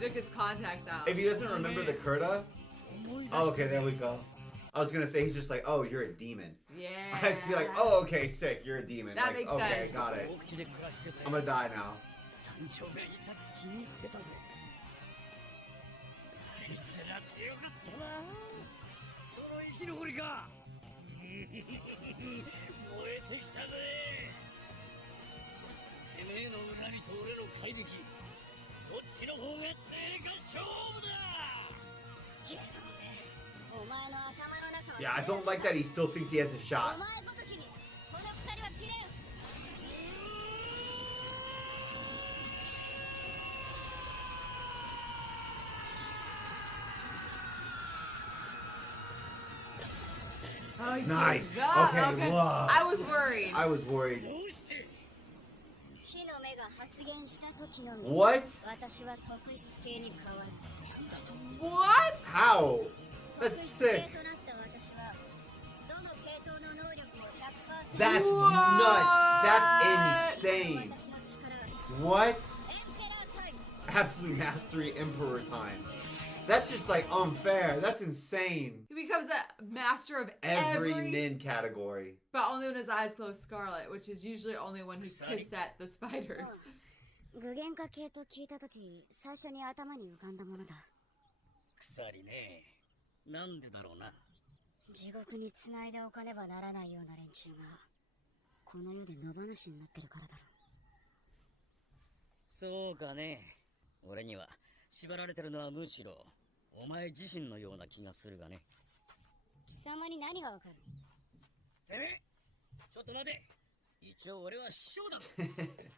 Took his contacts out. If he doesn't remember the Kurta, oh, okay, there we go. I was gonna say he's just like, oh, you're a demon. Yeah. I have to be like, oh, okay, sick, you're a demon. That like, makes okay, sense. got it. 大口で暮らしてた I'm gonna die now. 団長がいた気に入ってたぜあいつら強かったなその生き残りか燃えてきたぜてめえの恨みと俺の怪力どっちの方が強いか勝負だ消えそうね。お前の頭の中は Yeah, I don't like that he still thinks he has a お shot. 前ごときにこの鎖は切れる。 Oh, he Nice. can't go. Okay, whoa. I was worried. I was worried. どうして 火の目が発現した時のみ What? 私は特質系に変わる。 What? How? 特 That's 質系 sick. となった私はどの系統の能力を 100% That's What? nuts. That's insane. 私の力 What? エンペラータイム Absolute mastery emperor time. That's just like unfair. That's insane. He becomes a master of Every nin category. but only when his eyes close Scarlet, which is usually only when he pissed at the spiders. 具現化系と聞いた時最初に頭に浮かんだものだ。鎖ねなんでだろうな地獄に繋いでおかねばならないような連中がこの世で野放しになってるからだろそうかね俺には縛られてるのはむしろお前自身のような気がするがねう。貴様に何がわかる。てめえちょっと待て一応俺は師匠だぞ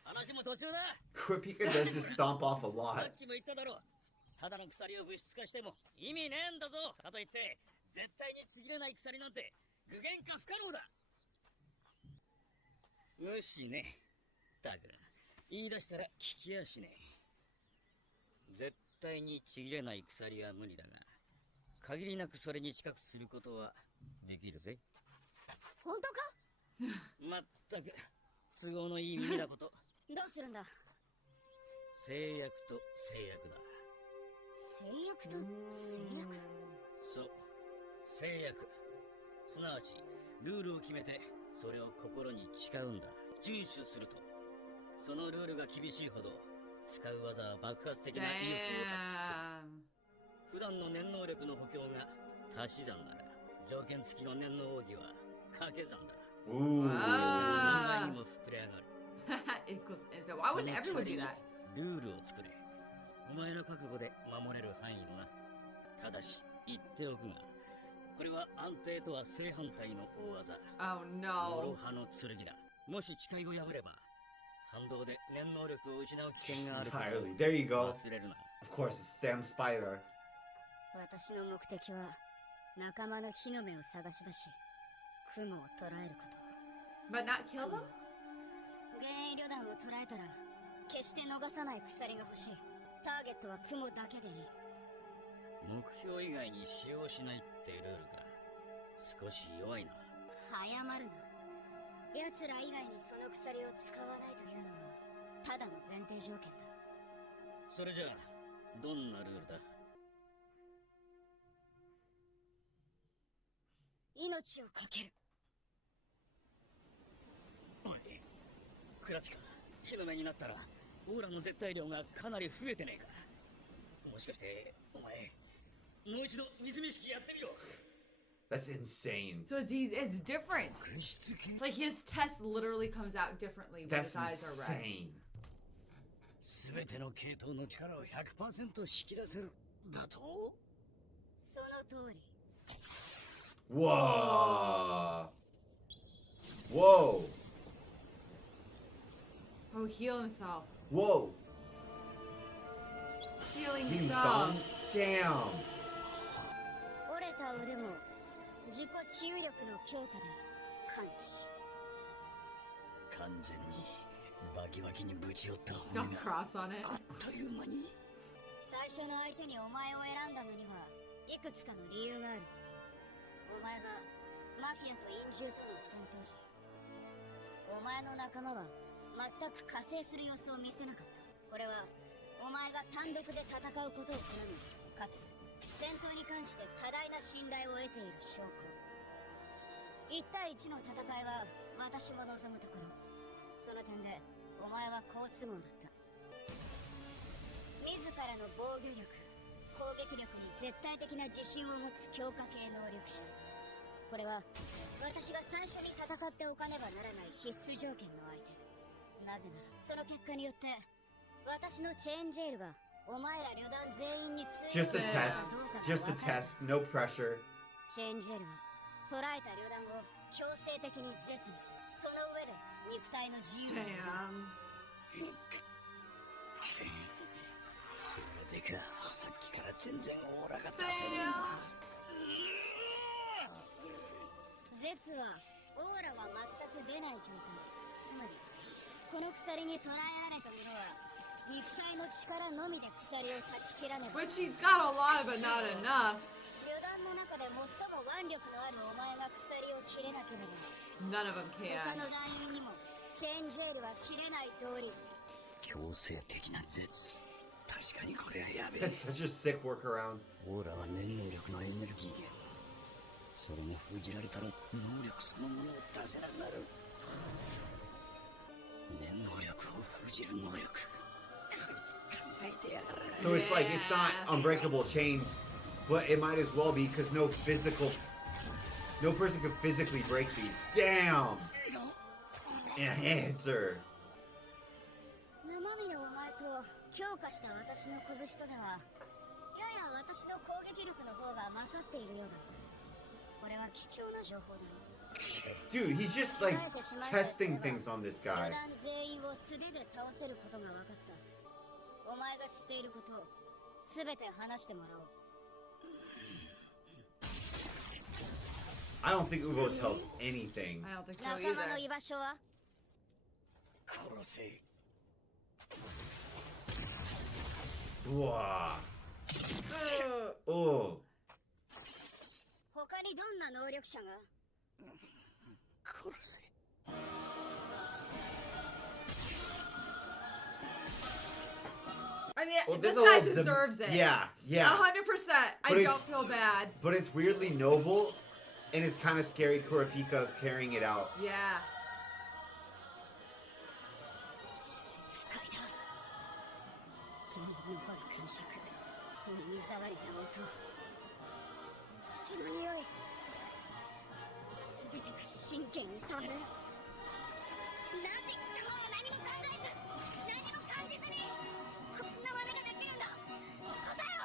話も途中だ Kurapika does this stomp off a さ lot. っきも言っただろただの鎖を物質化しても意味ねえんだぞかといって絶対にちぎれない鎖なんて具現化不可能だ無視ねたく言い出したら聞きやしねえ絶対にちぎれない鎖は無理だが限りなくそれに近くすることはできるぜ本当か。まったく都合のいい耳だことどうするんだ。制約と制約だ制約と制約。そう制約すなわちルールを決めてそれを心に誓うんだ遵守するとそのルールが厳しいほど使う技は爆発的な威力を発 Damn. す普段の念能力の補強が足し算なら条件付きの念の奥義は掛け算だ Ooh. あー何倍にも膨れ上がる Equals infinite. Why wouldn't everyone do that? ルールを作れお前の覚悟で守れる範囲のなただし言っておくがこれは安定とは正反対の大技 Oh 諸 no. 刃の剣だもし誓いを破れば反動で念能力を失う危険があることを Entirely. There you go. 忘れるな Of course, it's damn spider. 私の目的は仲間の火の目を探し出し雲を捕らえること。 But not kill them? 幻影旅団を捕らえたら決して逃さない鎖が欲しい。ターゲットは雲だけでいい。目標以外に使用しないってルールか少し弱いな早まるな。奴ら以外にその鎖を使わないというのはただの前提条件だ。それじゃあどんなルールだ命をかける。おいクラティカ火の目になったらオーラの絶対量がかなり増えてねえかもしかしてお前もう一度水見式やってみろ That's insane. So it's different. Like his test literally comes out differently when That's his eyes are red. insane. 全ての系統の力を 100% 引き出せるだと。その通り。 Whoa. Whoa. Oh, heal himself. Whoa. Healing He's himself. done? Damn. 折れた腕も自己治癒力の強化で完治。完全にバキバキにぶち寄った骨 Got a が cross on it. あっという間に。最初の相手にお前を選んだのにはいくつかの理由がある。お前がマフィアと陰獣との戦闘時、お前の仲間は全く加勢する様子を見せなかった。これはお前が単独で戦うことを好み、かつ戦闘に関して多大な信頼を得ている証拠。1対1の戦いは私も望むところ。その点でお前は好都合だった。自らの防御力、攻撃力に絶対的な自信を持つ強化系能力者。これは私が最初に戦っておかねばならない必須条件の相手。なぜならその結果によって私のチェーンジェイルがお前ら旅団全員に通用 Just a するか test. どうかが Just a 分かる。 test. No pressure. チェーンジェイルは捉えた旅団を強制的に絶にする。その上で肉体の自由を奪う。 Damn. それでか、さっきから全然オーラが出せねえな。絶はオーラは全く出ない状態。つまりこの鎖に捕らえられた者は肉体の力のみで鎖を断ち切らねば。 Which he's got a lot, but not enough. 旅団の中で最も腕力のあるお前が鎖を切れなければ None of them 他 can. の団員にもチェーンジェイルは切れない通り。強制的な絶。確かにこれはやべえ。 That's such a sick workaround. オーラは念能力のエネルギー。それが封じられたら能力そのものを出せなくなる。念能力を封じる能力。こいつ考えてやがる。 So it's like it's not unbreakable chains, but it might as well be because no person could physically break these. Damn. Enhancer. 生身のお前と強化した私の拳とではやや私の攻撃力の方が勝っているようだ。これは貴重な情報だろ。 Dude, he's just like testing things on this 旅 guy. 団全員を素手で倒せることが分かった。お前が知っていることを全て話してもらおう。 I don't think Uvo tells anything. I don't think so 仲間の either. 居場所は殺せ。 Whoa. Ugh. Oh. 他にどんな能力者が。殺せ。 I mean, Well, this there's a guy little deserves it. Yeah, yeah. 100%. I But it's- don't feel bad. But it's weirdly noble, and it's kind of scary Kurapika carrying it out. Yeah. 実に不快だ。手に残る感触、耳障りな音、血の匂い、すべてが神経に触る。なんで貴様は何も考えず、何も感じずにこんな真似ができるんだ。答えろ。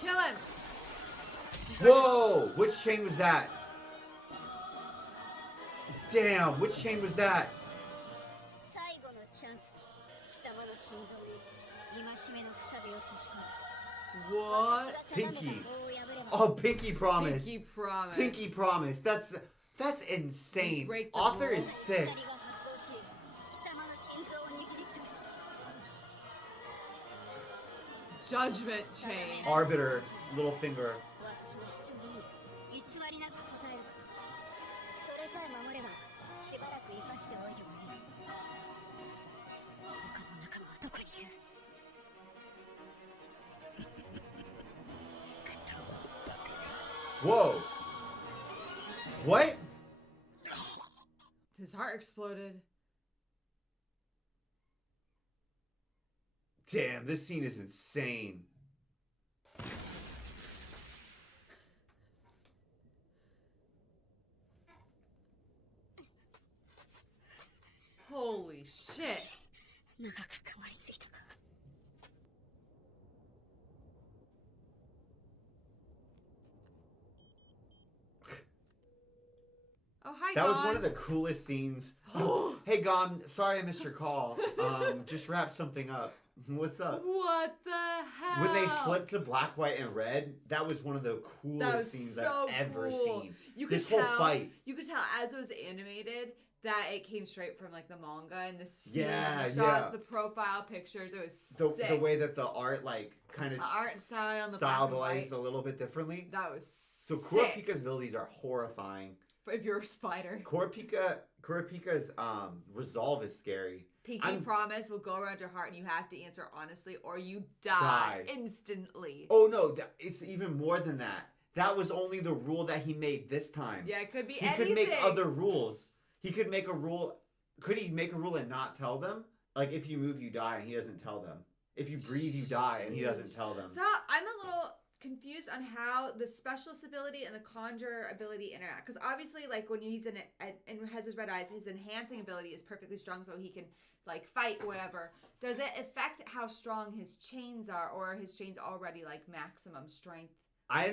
Kill him. Whoa! Which chain was that? Damn, which chain was that? 最後のチャンスだ。貴様の心臓に戒めのくさびを差し込む。 What? 私が定めた Pinky. 法を破れば Oh, Pinky promise. Pinky promise. Pinky promise. That's insane. Break the Author is rules. sick. 鎖が発動し、貴様の心臓を握りつぶす。 Judgment chain. Arbiter, little finger. 私の質問に偽りなく答えること。それさえ守ればしばらく生かしておいてもいい。他の仲間はどこにいる？ Whoa. What? His heart exploded. Damn, this scene is insane. 長くかまりついたか。 Oh, hi, That was Gon. one of the coolest scenes. Hey, Gon, sorry I missed your call. Just wrap something up. What's up? What the hell? When they flipped to black, white, and red, that was one of the coolest scenes so I've ever cool. seen. You could This tell, whole fight. You could tell as it was animated that it came straight from like the manga and the scene, Yeah, the shots, yeah. the profile pictures. It was sick. The way that the art like kind of The art style and the black and white. stylized a little bit differently. That was So sick. Kurapika's abilities are horrifying. If you're a spider. Kurapika's resolve is scary. Pinky promise will go around your heart and you have to answer honestly or you die. Instantly. Oh no, it's even more than that. That was only the rule that he made this time. Yeah, it could be He anything. could make other rules. He could make a rule. Could he make a rule and not tell them? Like if you move, you die, and he doesn't tell them. If you breathe, you die, and he doesn't tell them. So I'm a little confused on how the specialist ability and the conjure ability interact. Because obviously, like when he's in it and has his red eyes, his enhancing ability is perfectly strong, so he can like fight or whatever. Does it affect how strong his chains are, or are his chains already like maximum strength? I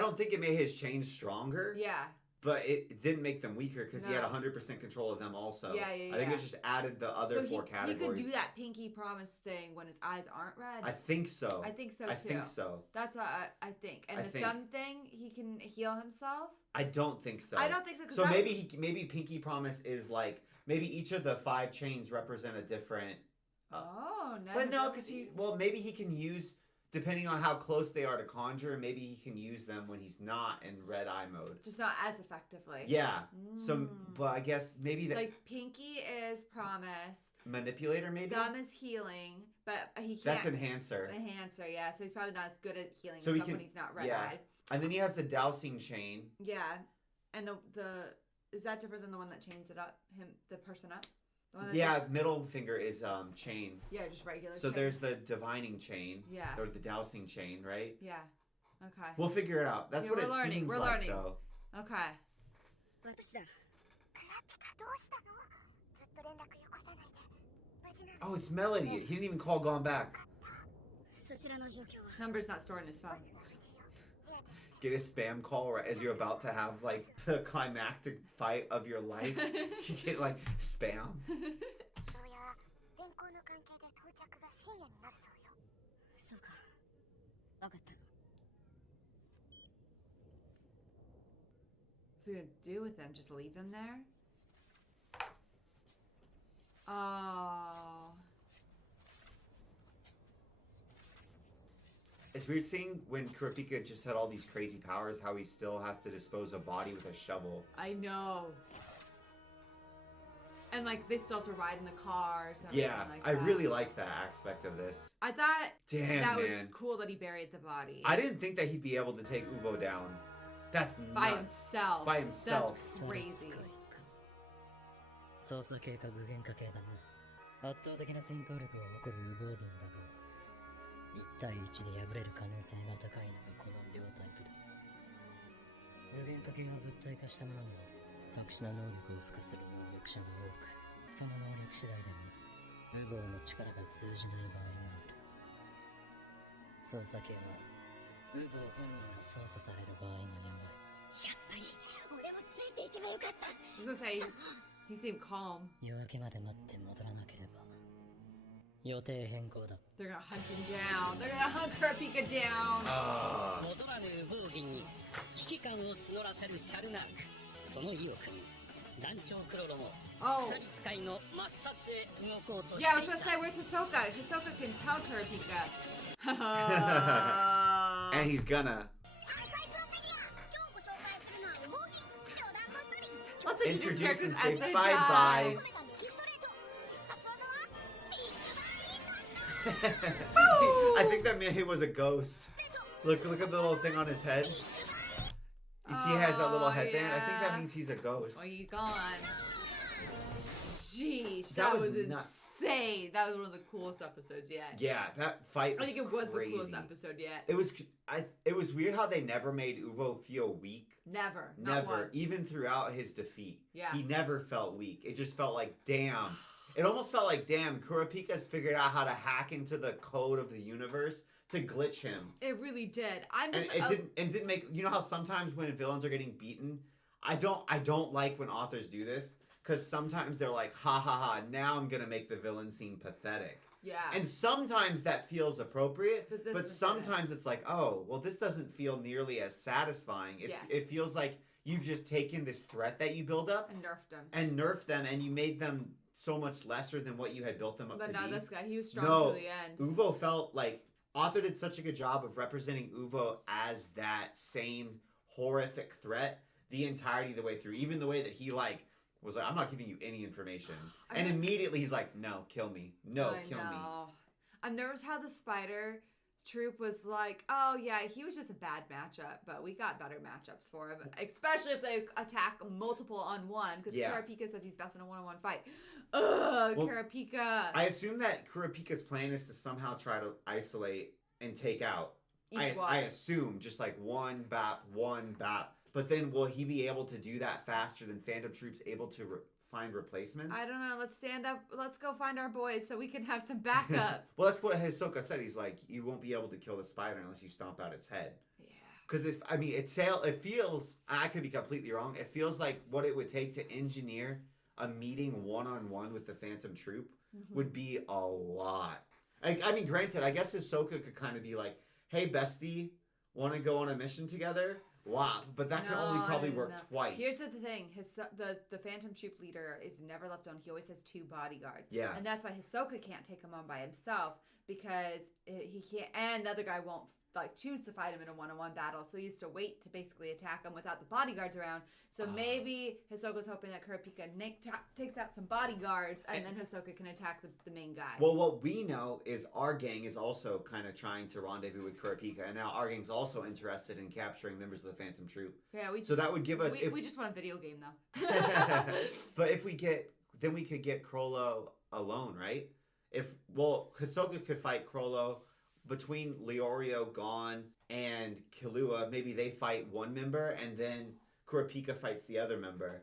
don't think it made his chains stronger. Yeah. But it didn't make them weaker because he had No. 100% control of them also. Yeah. I think it just added the other four categories. He could do that pinky promise thing when his eyes aren't red. I think so. I think so too. I think so. That's what I think. And the thumb thing, he can heal himself. I don't think so. I don't think so. So maybe pinky promise is like maybe each of the 5 chains represent a different. Oh, no. But no, because maybe he can use. Depending on how close they are to conjure, maybe he can use them when he's not in red eye mode. Just not as effectively. Yeah. So, but I guess maybe that like pinky is promise. Manipulator, maybe. Thumb is healing, but he can't. That's enhancer. Enhancer, yeah. So he's probably not as good at healing So himself when he's not red eyed. And then he has the dowsing chain. Yeah, and the is that different than the one that chains it up? The person up. Yeah, middle finger is chain. Yeah, just regular. So chain. there's the divining chain. Yeah. Or the dowsing chain, right? Yeah. Okay. We'll figure it out. That's what it seems We're like, learning. though. Okay. 私だ。 Oh, it's Melody. He didn't even call Gone back. そちらの状況は。 Number's not stored in his phone. Get a spam call right as you're about to have like the climactic fight of your life. You get like spam. どうやら天候の関係で到着が深夜になるそうよ。そうか。わかった。 What's he gonna do with him? Just leave him there? Oh. It's weird seeing when Kurapika just had all these crazy powers, how he still has to dispose of body with a shovel. I know. And like they still have to ride in the cars. Yeah, like I that. really like that aspect of this. I thought Damn, was man. cool that he buried the body. I didn't think that he'd be able to take Uvo down. That's nuts. By himself. By himself. That's crazy. 操作系か具現化系だな。圧倒的な戦闘力を誇る無防軍だが、1対1で敗れる可能性が高いのがこの両タイプだ。具現化系が物体化したものに特殊な能力を付加する能力者が多く、その能力次第でも無防の力が通じない場合がある。操作系は無防本人が操作される場合がやばい。やっぱり俺もついていけばよかった。 I was gonna say he seemed calm. 夜明けまで待って戻らなければ予定変更だ。 They're gonna hunt him down. They're gonna hunt Kurapika down. 戻らぬ無防銀に危機感を募らせるシャルナーク。その意を組み、団長クロロも Oh. 鎖使いの抹殺へ動こうとしてい Yeah, I was た。 gonna say, where's Hisoka? Hisoka can tell Kurapika. And he's gonna. Let's introduce characters and say as they bye-bye. die. I think that man he was a ghost. Look at the little thing on his head. You see, he has that little headband. I think that yeah. means he's a ghost. Oh, you gone. Sheesh, That that was was nuts. insane. That was one of the coolest episodes yet. Yeah, that fight I was think it was crazy. the coolest episode yet. It was weird how they never made Uvo feel weak. Never. Not Never. once. Even throughout his defeat. Yeah. He never felt weak. It just felt like, damn, It almost felt like, damn, Kurapika's figured out how to hack into the code of the universe to glitch him. It really did. I'm just. And it didn't make. You know how sometimes when villains are getting beaten, I don't like when authors do this because sometimes they're like, ha ha ha. Now I'm gonna make the villain seem pathetic. Yeah. And sometimes that feels appropriate, But but sometimes it's like, oh, well, this doesn't feel nearly as satisfying. It feels like you've just taken this threat that you build up and nerfed them, and you made them so much lesser than what you had built them up to be. But now this guy, he was strong to the end. Uvo felt like author did such a good job of representing Uvo as that same horrific threat the entirety of the way through, even the way that he was like, I'm not giving you any information. And immediately he's like, no, kill me. No, kill me. And there was how the spider troop was like, oh yeah, he was just a bad matchup, but we got better matchups for him, especially if they attack multiple on one, because Kurapika says he's best in a one-on-one fight. Ugh, well, Kurapika. I assume that Kurapika's plan is to somehow try to isolate and take out. I assume just like one bap. But then will he be able to do that faster than Phantom Troop's able to find replacements? I don't know. Let's stand up. Let's go find our boys so we can have some backup. Well, that's what Hisoka said. He's like, you won't be able to kill the spider unless you stomp out its head. Yeah. Because it feels, I could be completely wrong, it feels like what it would take to engineer a meeting one-on-one with the Phantom Troop would be a lot. I mean, granted, I guess Hisoka could kind of be like, hey, bestie, want to go on a mission together? Wow, but that can only probably work twice. Here's the thing: the Phantom Troop leader is never left alone. He always has 2 bodyguards. Yeah, and that's why Hisoka can't take him on by himself because he can't, and the other guy won't choose to fight him in a one-on-one battle. So he has to wait to basically attack him without the bodyguards around. So maybe Hisoka's hoping that Kurapika takes out some bodyguards, and then Hisoka can attack the main guy. Well, what we know is our gang is also kind of trying to rendezvous with Kurapika, and now our gang's also interested in capturing members of the Phantom Troop. Yeah, so that would give us. We just want a video game though. But if we then we could get Chrollo alone, right? Hisoka could fight Chrollo. Between Leorio, Gon, and Killua, maybe they fight one member, and then Kurapika fights the other member.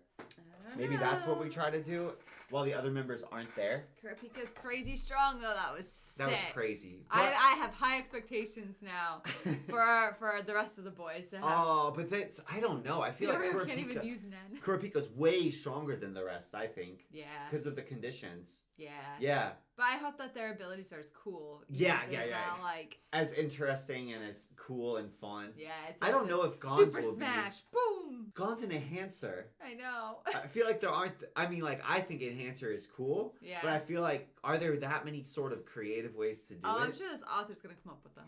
Maybe that's what we try to do while the other members aren't there. Kurapika's crazy strong, though. That was sick. That was crazy. But I have high expectations now for the rest of the boys to have. Oh, but that's, I don't know. I feel like Kurapika's way stronger than the rest, I think. Yeah. Because of the conditions. Yeah. Yeah. But I hope that their abilities are as cool. Yeah. As interesting and as cool and fun. Yeah. I don't know if Gon's Super Smash. Boom. Gon's an enhancer. I know. I feel like there aren't. I think enhancer is cool. Yeah. But I feel like, are there that many sort of creative ways to do it? I'm sure this author's gonna come up with them.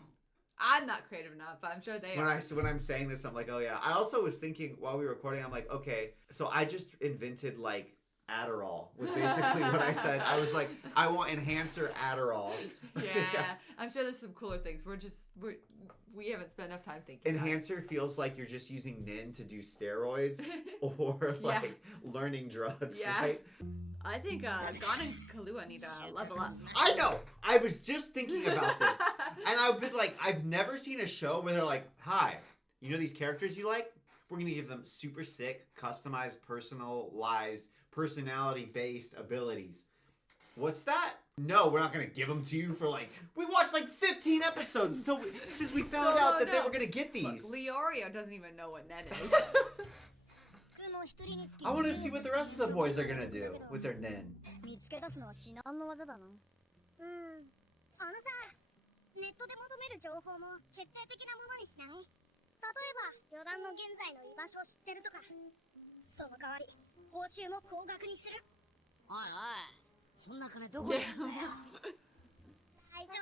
I'm not creative enough, but I'm sure they are. When I'm saying this, I'm like, oh yeah. I also was thinking while we were recording, I'm like, okay, so I just invented Adderall was basically what I said. I was like, I want enhancer Adderall. Yeah. I'm sure there's some cooler things. We haven't spent enough time thinking. Enhancer feels like you're just using Nin to do steroids or learning drugs, right? I think Gon and Killua need to level up. I know. I was just thinking about this. And I've been like, I've never seen a show where they're like, hi, you know these characters you like? We're going to give them super sick, customized, personalized, personality-based abilities. What's that? No, we're not going to give them to you for we watched 15 episodes since we found out that they were going to get these. Look, Leorio doesn't even know what Nen is. I want to see what the rest of the boys are going to do with their Nen. ネットで求める情報も決定的なものにしない？例えば余談の現在の居場所を知ってるとか。その代わり報酬も高額にする。おいおい、そんな金どこにあるんだよ。大丈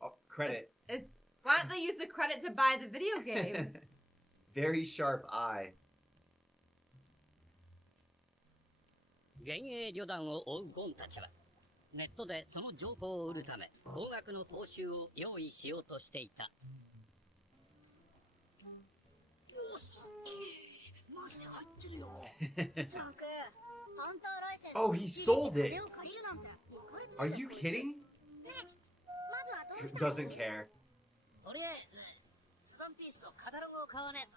夫。Oh, credit. Why don't they use the credit to buy the video game? Very sharp eye. 幻影旅団を追うゴンたちはネットでその情報を売るため高額の報酬を用意しようとしていた。おすげえ、マジで入ってるよ。ジャンク、ハンターライセンス。 Oh, he sold it. 手を借りるなんて。Are you kidding? ねえ、まずはどうした？ Doesn't care. とりあえずスザンピースのカタログを買わねえと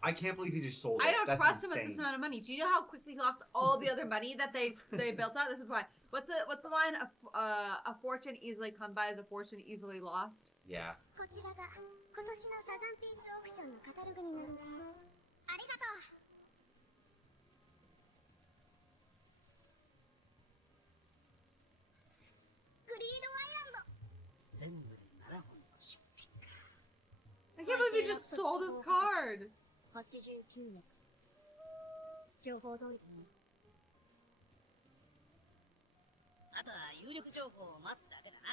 な。I can't believe he just sold it. I don't That's trust him with insane. this amount of money. Do you know how quickly he lost all the other money that they built up? This is why. What's the line? A fortune easily come by is a fortune easily lost. Yeah. こちらが今年のサザンピースオークションのカタログになります。ありがとう。グリードアイランド。全部で7本の出品か。 I can't believe he just sold his card. 89円。情報通りだね。あとは有力情報を待つだけだな。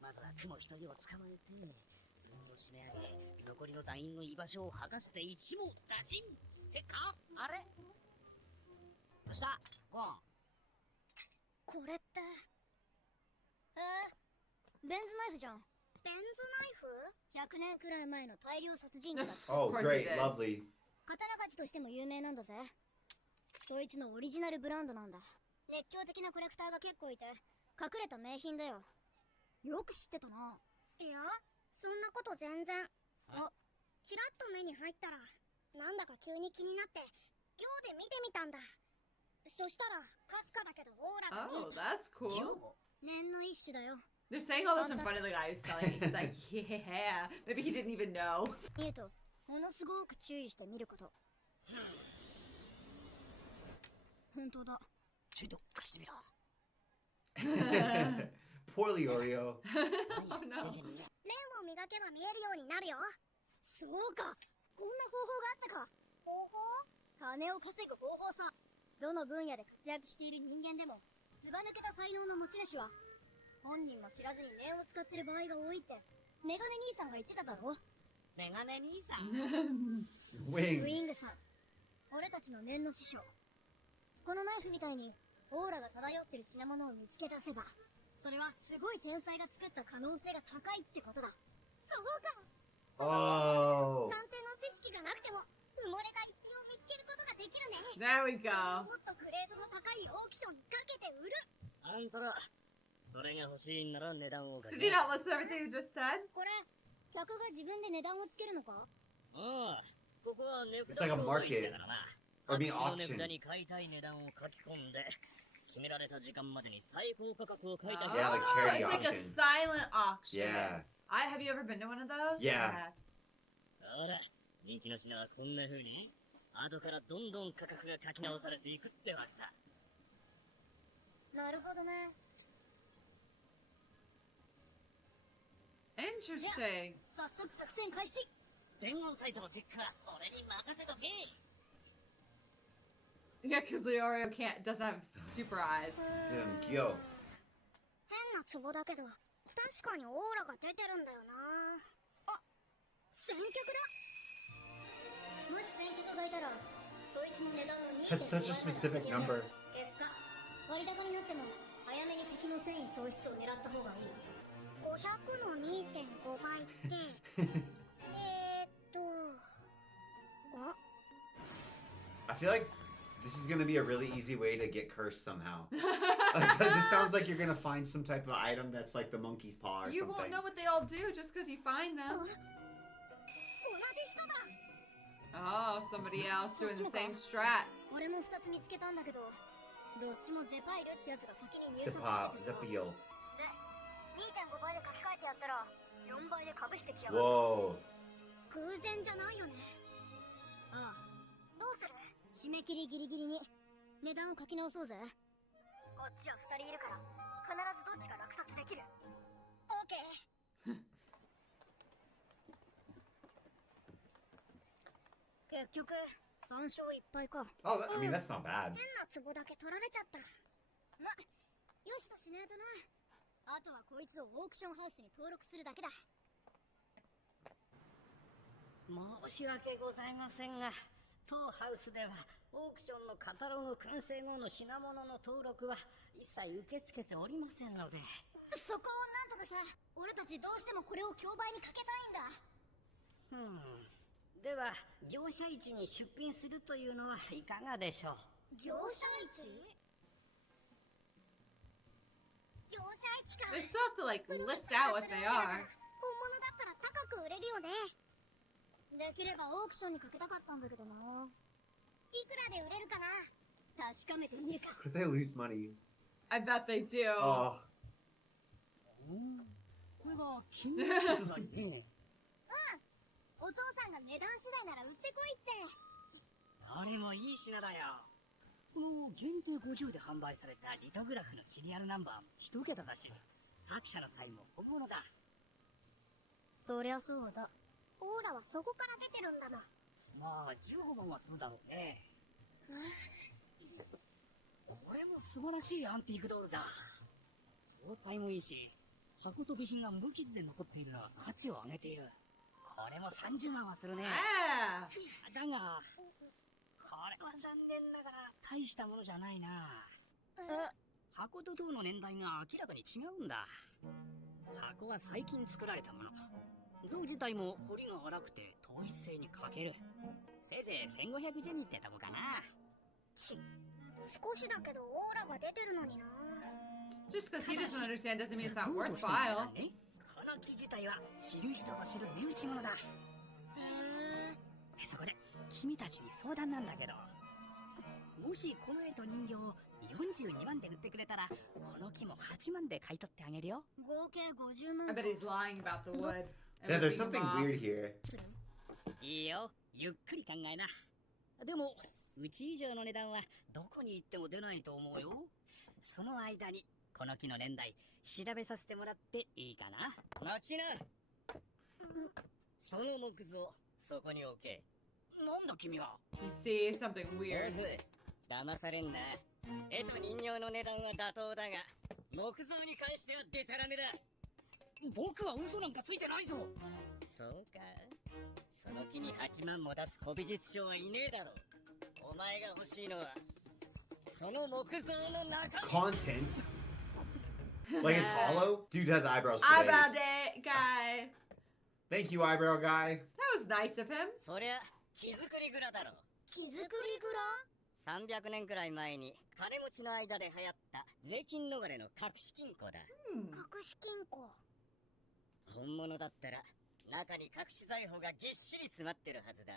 まずは雲一人を捕まえて、そいつを締め上げ、残りの団員の居場所を吐かせて一網打尽ってかあれどうしたゴン。これってベンズナイフじゃん。ベンズナイフ ?100 年くらい前の大量殺人鬼が作っ Oh, course great, he did. lovely. 刀鍛冶としても有名なんだぜ。そいつのオリジナルブランドなんだ。熱狂的なコレクターが結構いて、隠れた名品だよ。よく知ってたな。いや、そんなこと全然。チラッと目に入ったら、なんだか急に気になって、行で見てみたんだ。そしたら、かすかだけどオーラが見 Oh, えた。 that's cool. 念の一種だよ。 They're saying all this in front of the guy who's selling it. He's like, yeah. Maybe he didn't even know. 見ると、ものすごく注意して見ること。本当だ。ちょいと貸してみろ。Poorly, Oreo. Oh no. 全然見えない。レンを磨けば見えるようになるよ。そうか。こんな方法があったか。方法？金を稼ぐ方法さ。どの分野で活躍している人間でも、ずば抜けた才能の持ち主は、本人も知らずに念を使ってる場合が多いって、メガネ兄さんが言ってただろ。メガネ兄さん。ウ Wing. ィングさん。俺たちの念の師匠。このナイフみたいに、オーラが漂ってる品物を見つけ出せば、それはすごい天才が作った可能性が高いってことだ。そうか。 Oh. 探偵の知識がなくても埋もれた一品を見つけることができるね。 There we それを go. もっとグレードの高いオークションにかけて売る。あんたら、それが欲しいんなら値段をかけ Did he not listen to everything you just said? これ客が自分で値段をつけるのか？ああ、ここは値 It's 札 like a の market. だからな。 Or being 白紙の値 auctioned. 札に買いたい値段を書き込んで、決められた時間までに最高価格を書いた Yeah, like Oh, charity it's like a auction. silent auction. Yeah. Have you ever been to one of those? Yeah. あら、人気の品はこんな風に、後からどんどん価格が書き直されていくってわけさ。なるほどね。 Interesting. 早速作戦開始。伝言サイトのチェックは俺に任せとけ。 Yeah, because Leorio doesn't have super eyes. Yo. 変なツボだけど、確かにオーラが出てるんだよな。あ、先客だ。もし先客がいたら、そいつの値段の That's such a specific number. 結果、割高になっても早めに敵の戦意喪失を狙った方がいい。500の 2.5 倍ってあ I feel like this is gonna be a really easy way to get cursed somehow. Like, this sounds like you're gonna find some type of item that's like the monkey's paw or You something. won't know what they all do just because you find them. 同じ人だ。 Oh, somebody else doing the same strat. 俺も2つ見つけたんだけど、どっちもゼパイルってやつが先に入札してて Zip-hop, さ。 Zepio. で、2.5 倍で書き換えてやったら4倍で株してきやがる。 Whoa. 偶然じゃないよね。ああ、どうする？締め切りギリギリに値段を書き直そうぜ。こっちは2人いるから必ずどっちか落札できる。オーケー。結局3勝1敗か。 Oh, I mean, that's not bad. 変なツボだけ取られちゃった。ま、よしとしねえとな。あとはこいつをオークションハウスに登録するだけだ。申し訳ございませんが、当ハウスではオークションのカタログ完成後の品物の登録は一切受け付けておりませんので。そこをなんとかさ、俺たちどうしてもこれを競売にかけたいんだ。では業者市に出品するというのはいかがでしょう。業者市？業者市か。 They still have to like list out what they are. 本物だったら高く売れるよね。できればオークションにかけたかったんだけどな。いくらで売れるかな。確かめてみるか。Could they lose money? I bet they do. Oh. これが気になるんだね。お父さんが値段次第なら売ってこいって。あれもいい品だよ。この限定50で販売されたリトグラフのシリアルナンバーも一桁だし、作者のサインも本物だ。そりゃそうだ。オーラはそこから出てるんだな。まあ15番はそうだろうね。これも素晴らしいアンティークドールだ。状態もいいし、箱と備品が無傷で残っているのは価値を上げている。これも30万はするね。Ah. だが、これは残念ながら大したものじゃないな。箱と銅の年代が明らかに違うんだ。箱は最近作られたもの。銅自体も彫りが荒くて統一性に欠ける。せいぜい1500ジェニってとこかな。少しだけどオーラが出てるのにな。Just because he doesn't understand doesn't mean it's not こ worthwhile. の木自体は知る人ぞ知る値打ち物だ。そこで君たちに相談なんだけど、もしこの絵と人形を42万で売ってくれたら、この木も8万で買い取ってあげるよ。合計50万。 I bet he's lying about the wood. Yeah, and there's ripping the something box. weird here. いいよ、ゆっくり考えな。でもうち以上の値段はどこに行っても出ないと思うよ。その間にこの木の年代調べさせてもらっていいかな。待ちな。その木像そこに置け。なんだ君は。 You see something 坊 weird. 主、騙されんな。絵と人形の値段は妥当だが、木像に関してはデタラメだ。僕は嘘なんかついてないぞ。そうか。その木に8万も出す古美術商はいねえだろ。お前が欲しいのはその木像の中身。 Content? Like it's hollow? Dude has eyebrows for Eyebrow days. day guy. Thank you, eyebrow guy. That was nice of him. そりゃ木造り蔵だろ。木造り蔵。 300年くらい前に金持ちの間で流行った税金逃れの隠し金庫だ。隠し金庫。本物だったら中に隠し財宝がぎっしり詰まってるはずだ。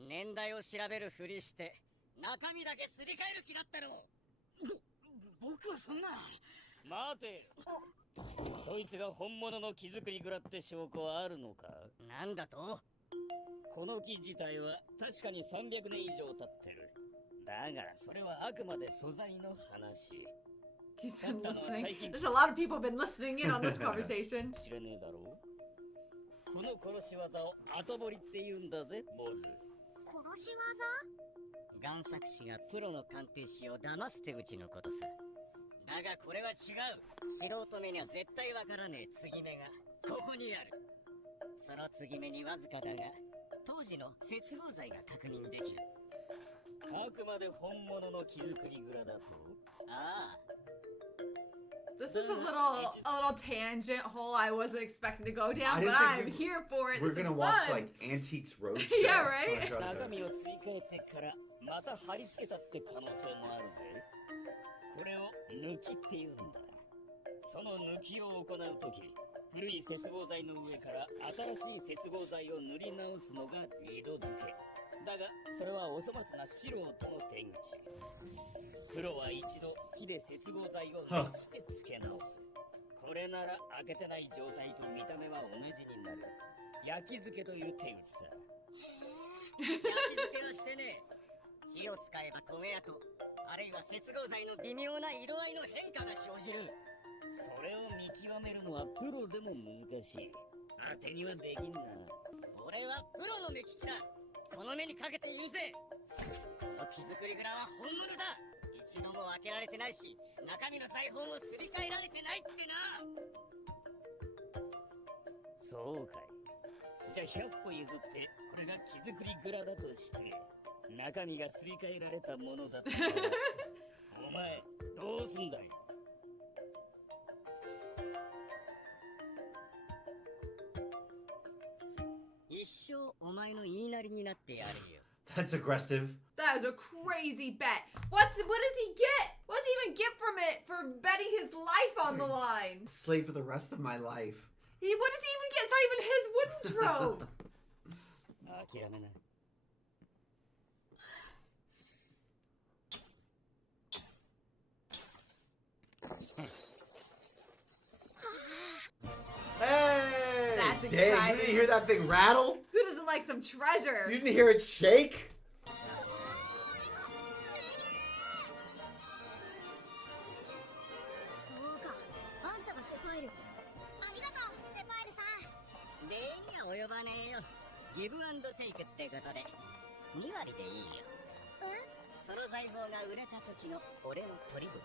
年代を調べるふりして中身だけすり替える気だったろ。僕はそんな。待て。そいつが本物の木造り蔵って証拠はあるのか。なんだと。この木自体は確かに300年以上経ってる。だがそれはあくまで素材の話。 He's been listening. There's a lot of people been listening in on this conversation. 知らねえだろう。この殺し技を後彫りって言うんだぜ、坊主。殺し技？贋作師がプロの鑑定士を騙す手口のことさ。だがこれは違う。素人目には絶対わからねえ継ぎ目がここにある。その継ぎ目にわずかだが当時の接合剤が確認できる。あくまで本物の木造り蔵だと。ああ。 This is a little tangent hole I wasn't expecting to go down, but I didn't I'm think here for it. We're This is gonna watch fun. like Antiques Roadshow. Yeah, right? 中身をすり替えてからまた貼り付けたって可能性もあるぜ。これを抜きって言うんだ。その抜きを行うとき、古い接合剤の上から新しい接合剤を塗り直すのが二度付け。だがそれはお粗末な素人の手口。プロは一度木で接合剤を熱して付け直す。これなら開けてない状態と見た目は同じになる。焼き付けという手口さ。焼き付けはしてねえ。火を使えば焦げ跡、あるいは接合剤の微妙な色合いの変化が生じる。それを見極めるのはプロでも難しい。当てにはできんな。俺はプロの目利きだ。この目にかけて言うぜ。この木造り蔵は本物だ。一度も開けられてないし、中身の財宝もすり替えられてないってな。そうかい。じゃあ100歩譲ってこれが木造り蔵だとして中身がすり替えられたものだったらお前どうすんだよ。一生お前の言いなりになってやるよ。That's aggressive. That was a crazy bet. What does he get? What does he even get from it for betting his life on the line? Slave for the rest of my life. What does he even get? It's not even his wooden trove. 諦めな。Hey! That's Dang, you exciting. didn't hear that thing rattle? Who doesn't like some treasure? You didn't hear it shake? そうか、あんたがゼパイル。ありがとう、ゼパイルさん。礼には及ばねえよ。ギブアンドテイクってことで2割でいいよ。その財宝が売れた時の俺の取り分。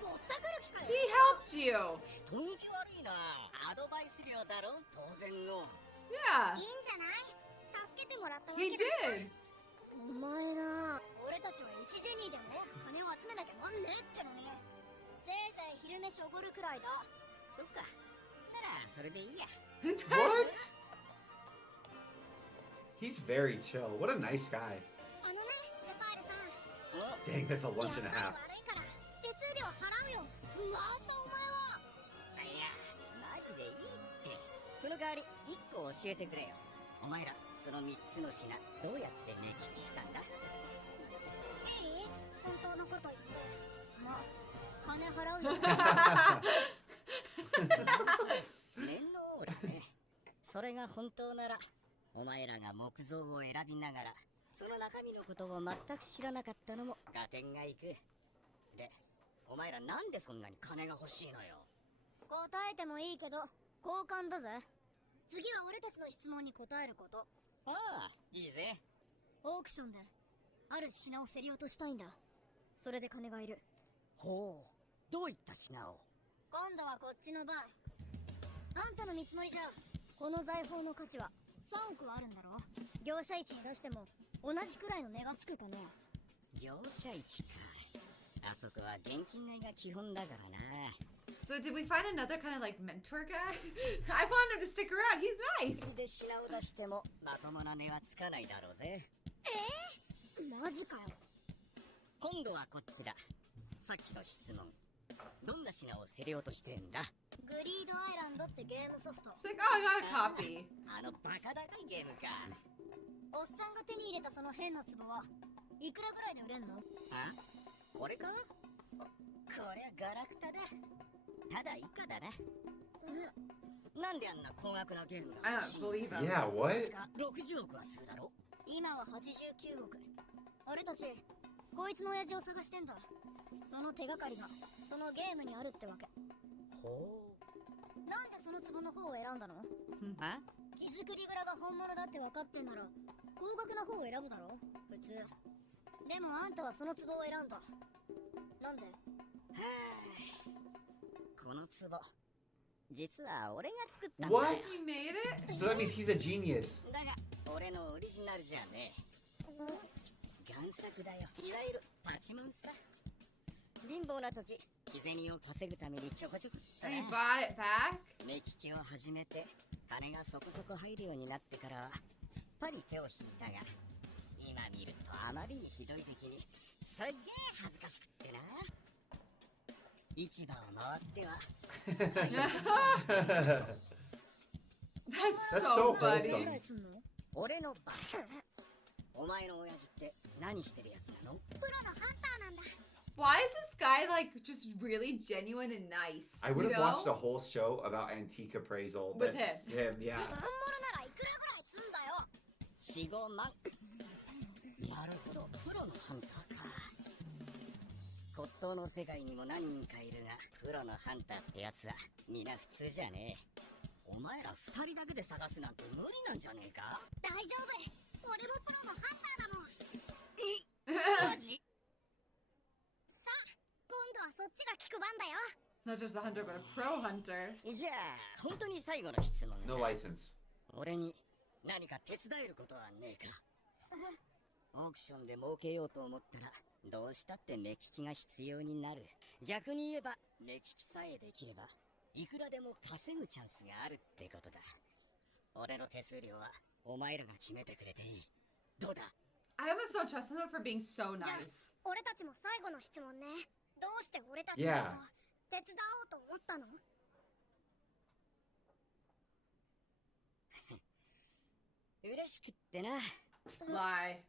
ぼったくる気かよ。 He helped you. 人聞き悪いな。アドバイス料だろ、当然の。Yeah. いいんじゃない？助けてもらったわ He けだし did. お前な、俺たちは1ジェニーでも金を集めなきゃなんねえってのに。せいぜい昼飯おごるくらいだ。そっか。ならそれでいいや。 What? He's very chill. What a nice guy. あのね、ゼパイルさん。お Dang, that's a lunch and a やっ half. ぱり悪いから手数料払うよ。なんだお前は。いや、マジでいいって。その代わり1個教えてくれよ。お前らその3つの品どうやって目利きしたんだ？いい？本当のこと言って。まあ、金払うよ。念のオーラね。それが本当ならお前らが木造を選びながらその中身のことを全く知らなかったのも合点がいく。で、お前らなんでそんなに金が欲しいのよ。答えてもいいけど交換だぜ。次は俺たちの質問に答えること。ああ、いいぜ。オークションである品を競り落としたいんだ。それで金がいる。ほう、どういった品を？今度はこっちの番。あんたの見積もりじゃこの財宝の価値は3億はあるんだろ。業者市に出しても同じくらいの値がつくかね。業者市か。あそこは現金買いが基本だからな。 So did we find another kind of like mentor guy? I want him to stick around. He's nice. で品を出してもまともな値はつかないだろうぜ。マジかよ。今度はこっちだ。さっきの質問。どんな品を競り落としてんだ？グリードアイランドってゲームソフト。 It's like, oh, I got a copy. あのバカ高いゲームか。おっさんが手に入れたその変な壺はいくらぐらいで売れんの？あ？これか？こりゃガラクタだ。ただ以下だな。なんであんな高額なゲーム I が don't believe him. Yeah, what? 確か60億はするだろ。今は89億。俺たちこいつの親父を探してんだ。その手がかりがそのゲームにあるってわけ。ほなんでその壺の方を選んだの？う。あ？木作り蔵が本物だって分かってんなら高額な方を選ぶだろ普通。でもあんたはその壺を選んだ。なんで？はあ、この壺実は俺が作ったんだよ。 What? He made it? So that means he's a genius. だが俺のオリジナルじゃねえ。贋作だよ。いわゆるパチモンさ。貧乏な時日銭を稼ぐためにちょこちょこっと And he な bought it back? 目利きを始めて金がそこそこ入るようになってからはすっぱり手を引いたが、今見るとあまりにひどい出来にすっげえ恥ずかしくってな。市場を回っては That's That's so so funny. wholesome. ぐらいすんの？俺のバカ。お前の親父って何してるやつなの？プロのハンターなんだ。 Why is this guy like just really genuine and nice? I would you have know? watched a whole show about antique appraisal. With That's him, yeah. 本物ならいくらぐらいすんだよ。4、5万。なるほど、プロのハンターか。骨董の世界にも何人かいるが、プロのハンターってやつは皆普通じゃねえ。お前ら2人だけで探すなんて無理なんじゃねえか？大丈夫。俺もプロのハンターだもん。マジ？さあ、今度はそっちが聞く番だよ。 Not just a hunter, but a pro hunter. じゃあ、本当に最後の質問だ。 No license. 俺に何か手伝えることはねえか？オークションで儲けようと思ったらどうしたって目利きが必要になる。逆に言えば目利きさえできればいくらでも稼ぐチャンスがあるってことだ。俺の手数料はお前らが決めてくれていい。どうだ？ I almost don't trust him for being so nice. 俺たちも最後の質問ね。どうして俺たち Yeah. のこと手伝おうと思ったの？嬉しくってな。 Lie.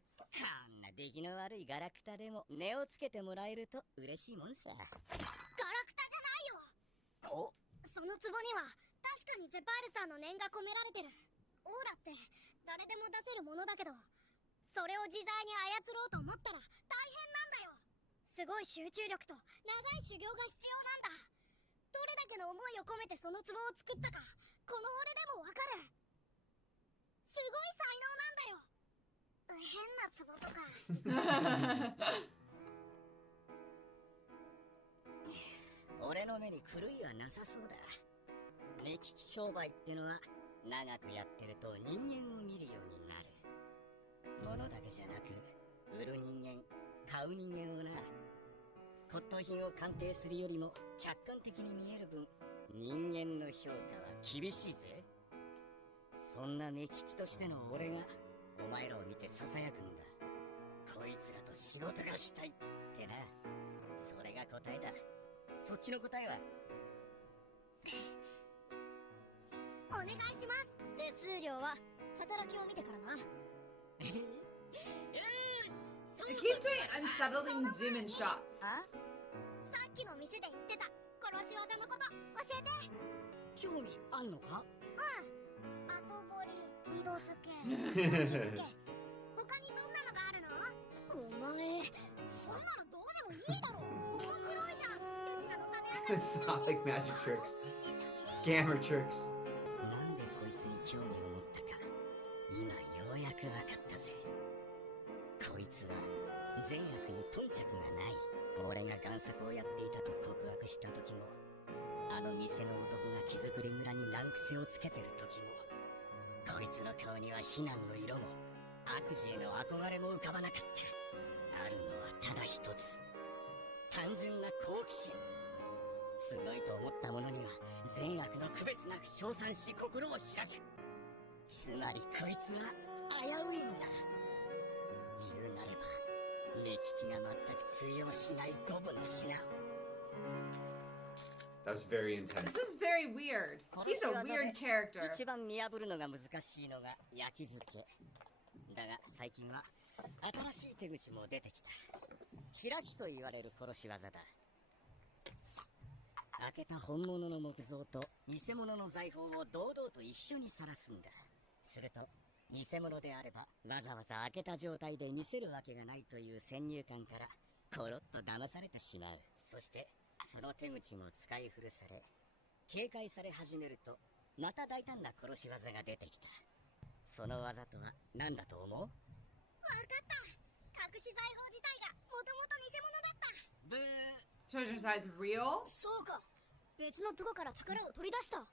あんな出来の悪いガラクタでも値をつけてもらえると嬉しいもんさ。ガラクタじゃないよ。お、その壺には確かにゼパールさんの念が込められてる。オーラって誰でも出せるものだけど、それを自在に操ろうと思ったら大変なんだよ。すごい集中力と長い修行が必要なんだ。どれだけの思いを込めてその壺を作ったか、この俺でもわかる。すごい才能なんだよ。変な壺とか俺の目に狂いはなさそうだ。目利き商売ってのは長くやってると人間を見るようになる。物だけじゃなく、売る人間、買う人間をな。骨董品を鑑定するよりも客観的に見える分、人間の評価は厳しいぜ。そんな目利きとしての俺がお前らを見て囁くんだ。こいつらと仕事がしたいってな。それが答えだ。そっちの答えは？お願いします。手数料は働きを見てからな。It keeps doing unsettling zoom in shots. さっきの店で言ってた殺し技のこと教えて。興味あんのか？後彫り、色付け、巻き付け。他にどんなのがあるの？お前、そんなのどうでもいいだろ。面白いじゃん。手品の種明かし。It's not like magic tricks. Scammer tricks. なんでこいつに興味を持ったか、今ようやく分かったぜ。こいつは善悪に頓着がない。俺が贋作をやっていたと告白した時も、あの店の男が木造り村に難癖をつけてる時も、こいつの顔には非難の色も悪事への憧れも浮かばなかった。あるのはただ一つ、単純な好奇心。すごいと思った者には善悪の区別なく称賛し心を開く。つまりこいつは危ういんだ。言うなれば目利きが全く通用しない五分の品。 That was very intense. This is very weird. He's a weird character. 一番見破るのが難しいのが焼き付けだが、最近は新しい手口も出てきた。開きと言われる殺し技だ。開けた本物の木造と偽物の財宝を堂々と一緒にさらすんだ。すると偽物であればわざわざ開けた状態で見せるわけがないという先入観からコロッと騙されてしまう。そしてその手口も使い古され警戒され始めると、また大胆な殺し技が出てきた。その技とは何だと思う？わかった。隠し財宝自体がもともと偽物だった。ブー。 Treasure side's real? そうか。別のとこから宝を取り出した。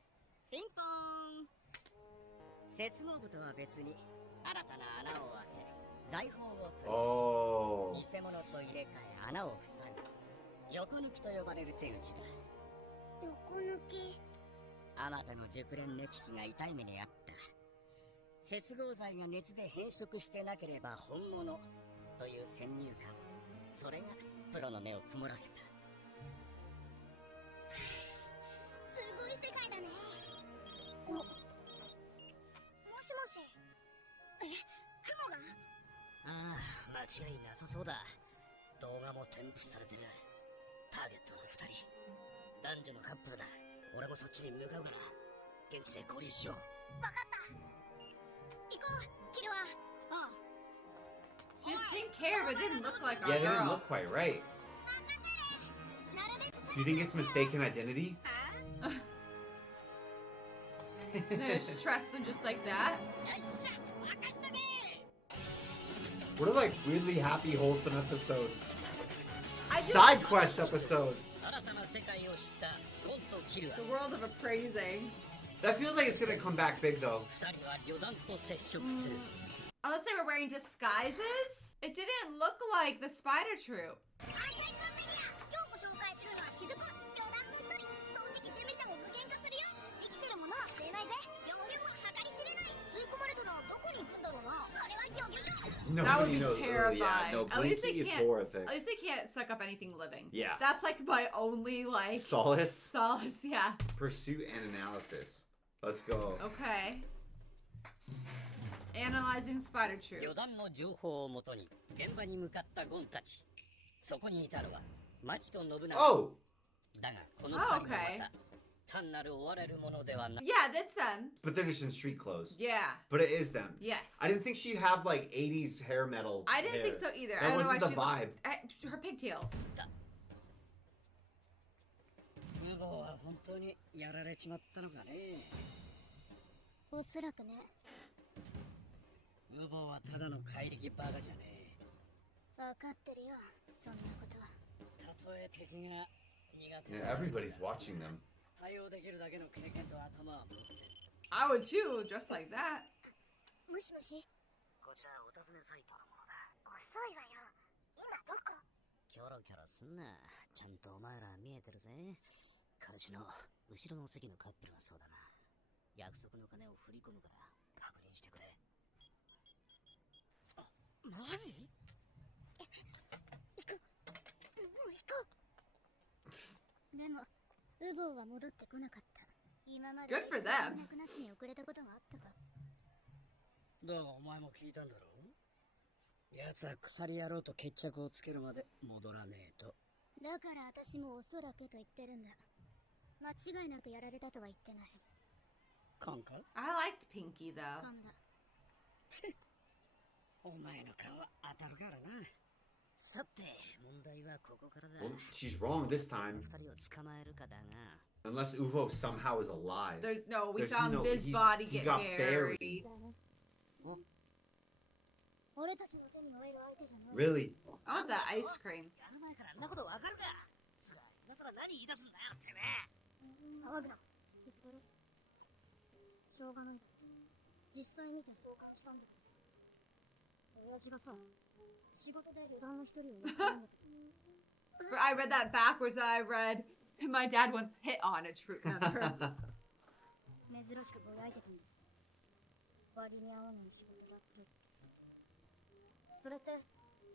ピンポーン。接合部とは別に新たな穴を開け財宝を取り出す。偽物と入れ替え穴を塞ぐ横抜きと呼ばれる手口だ。横抜き。あまたの熟練目利きが痛い目にあった。接合剤が熱で変色してなければ本物という先入観、それがプロの目を曇らせた。すごい世界だね。もしもし。雲が？ああ、間違いなさそうだ。動画も添付されてる。ターゲットは2人。男女のカップルだ。俺もそっちに向かうから、現地で合流しよう。わかった。行こう、キルは。ああ。 She has pink hair, but it didn't look like our Yeah, they didn't girl. look quite right. なるべく。 Do you think it's mistaken identity? They just trust him just like that. What a like weirdly happy, wholesome episode. I do Side quest episode. 新たな世界を知ったコントキルは the world of appraising. That feels like it's gonna come back big though. 2人は旅団と接触する。 Unless they were wearing disguises? It didn't look like the spider troop. 安全コンビニア。今日ご紹介するのは雫。旅団の一人。同時期ペメちゃんを具現化するよ。生きてるものは吸えないぜ。容量は計り知れない。吸い込まれたらどこに行くんだろうな。それはギョギョギョ。 That would Nobody be knows. terrifying. Yeah, no, At least they Blinky is can't. horrific. At least they can't suck up anything living. Yeah. That's like my only like Solace, solace. Yeah. pursuit, and analysis. Let's go. Okay. Analyzing spider troop. 旅団の情報をもとに現場に向かったゴンたち。そこにいたのは牧と信長。 Oh! だがこの二人もま Okay. た単なる追われるものではない。 Yeah, that's them. But they're just in street clothes. Yeah. But it is them. Yes. I didn't think she'd have like 80s hair metal. I didn't hair. think so either. That I don't know why wasn't the she vibe. her pigtails. ウボは本当にやられちまったのかね。おそらくね。ウボはただの怪力バカじゃね分かってるよ、そんなことは。え。たとえ敵が苦手 Yeah, な everybody's watching them. 対応できるだけの経験と頭は持ってる。 I would too, just like that. もしもし。こちらお尋ねサイトのものだ。遅いわよ。今どこ？キョロキョロすんな。ちゃんとお前ら見えてるぜ。彼氏の後ろの席のカップルがそうだな。約束の金を振り込むから確認してくれ。あ、マジ？行く。もう行こう。でも、ウボウは戻ってこなかった。今まで Good for them. 連絡なしに遅れたことがあったか。だがお前も聞いたんだろう？奴は鎖野郎と決着をつけるまで戻らねえと。だから私もおそらくと言ってるんだ。間違いなくやられたとは言ってない。カンか？ I liked Pinky though. カムだ。お前の顔は当たるからな。さて、問題はここからだ。 Well, she's wrong this time. 二人を捕まえるかだが。 Unless Uvo somehow is alive. There's no, we There's saw no- his he's- body he get got buried. buried. 俺たちの手に負える相手じゃない。 Really? I want that ice cream. やる前からあんなことわかるか。つが今さら何言い出すんだよてめえ。騒ぐな。気づかれ。しょうがないだろ。実際見て相関したんだ。親父がさ、仕事で旅団の一人をやってるんだけど。I read that backwards. I read my dad once hit on a troop member. 珍しくぼやいてたんだ。割に合わない仕事ばっかり。それって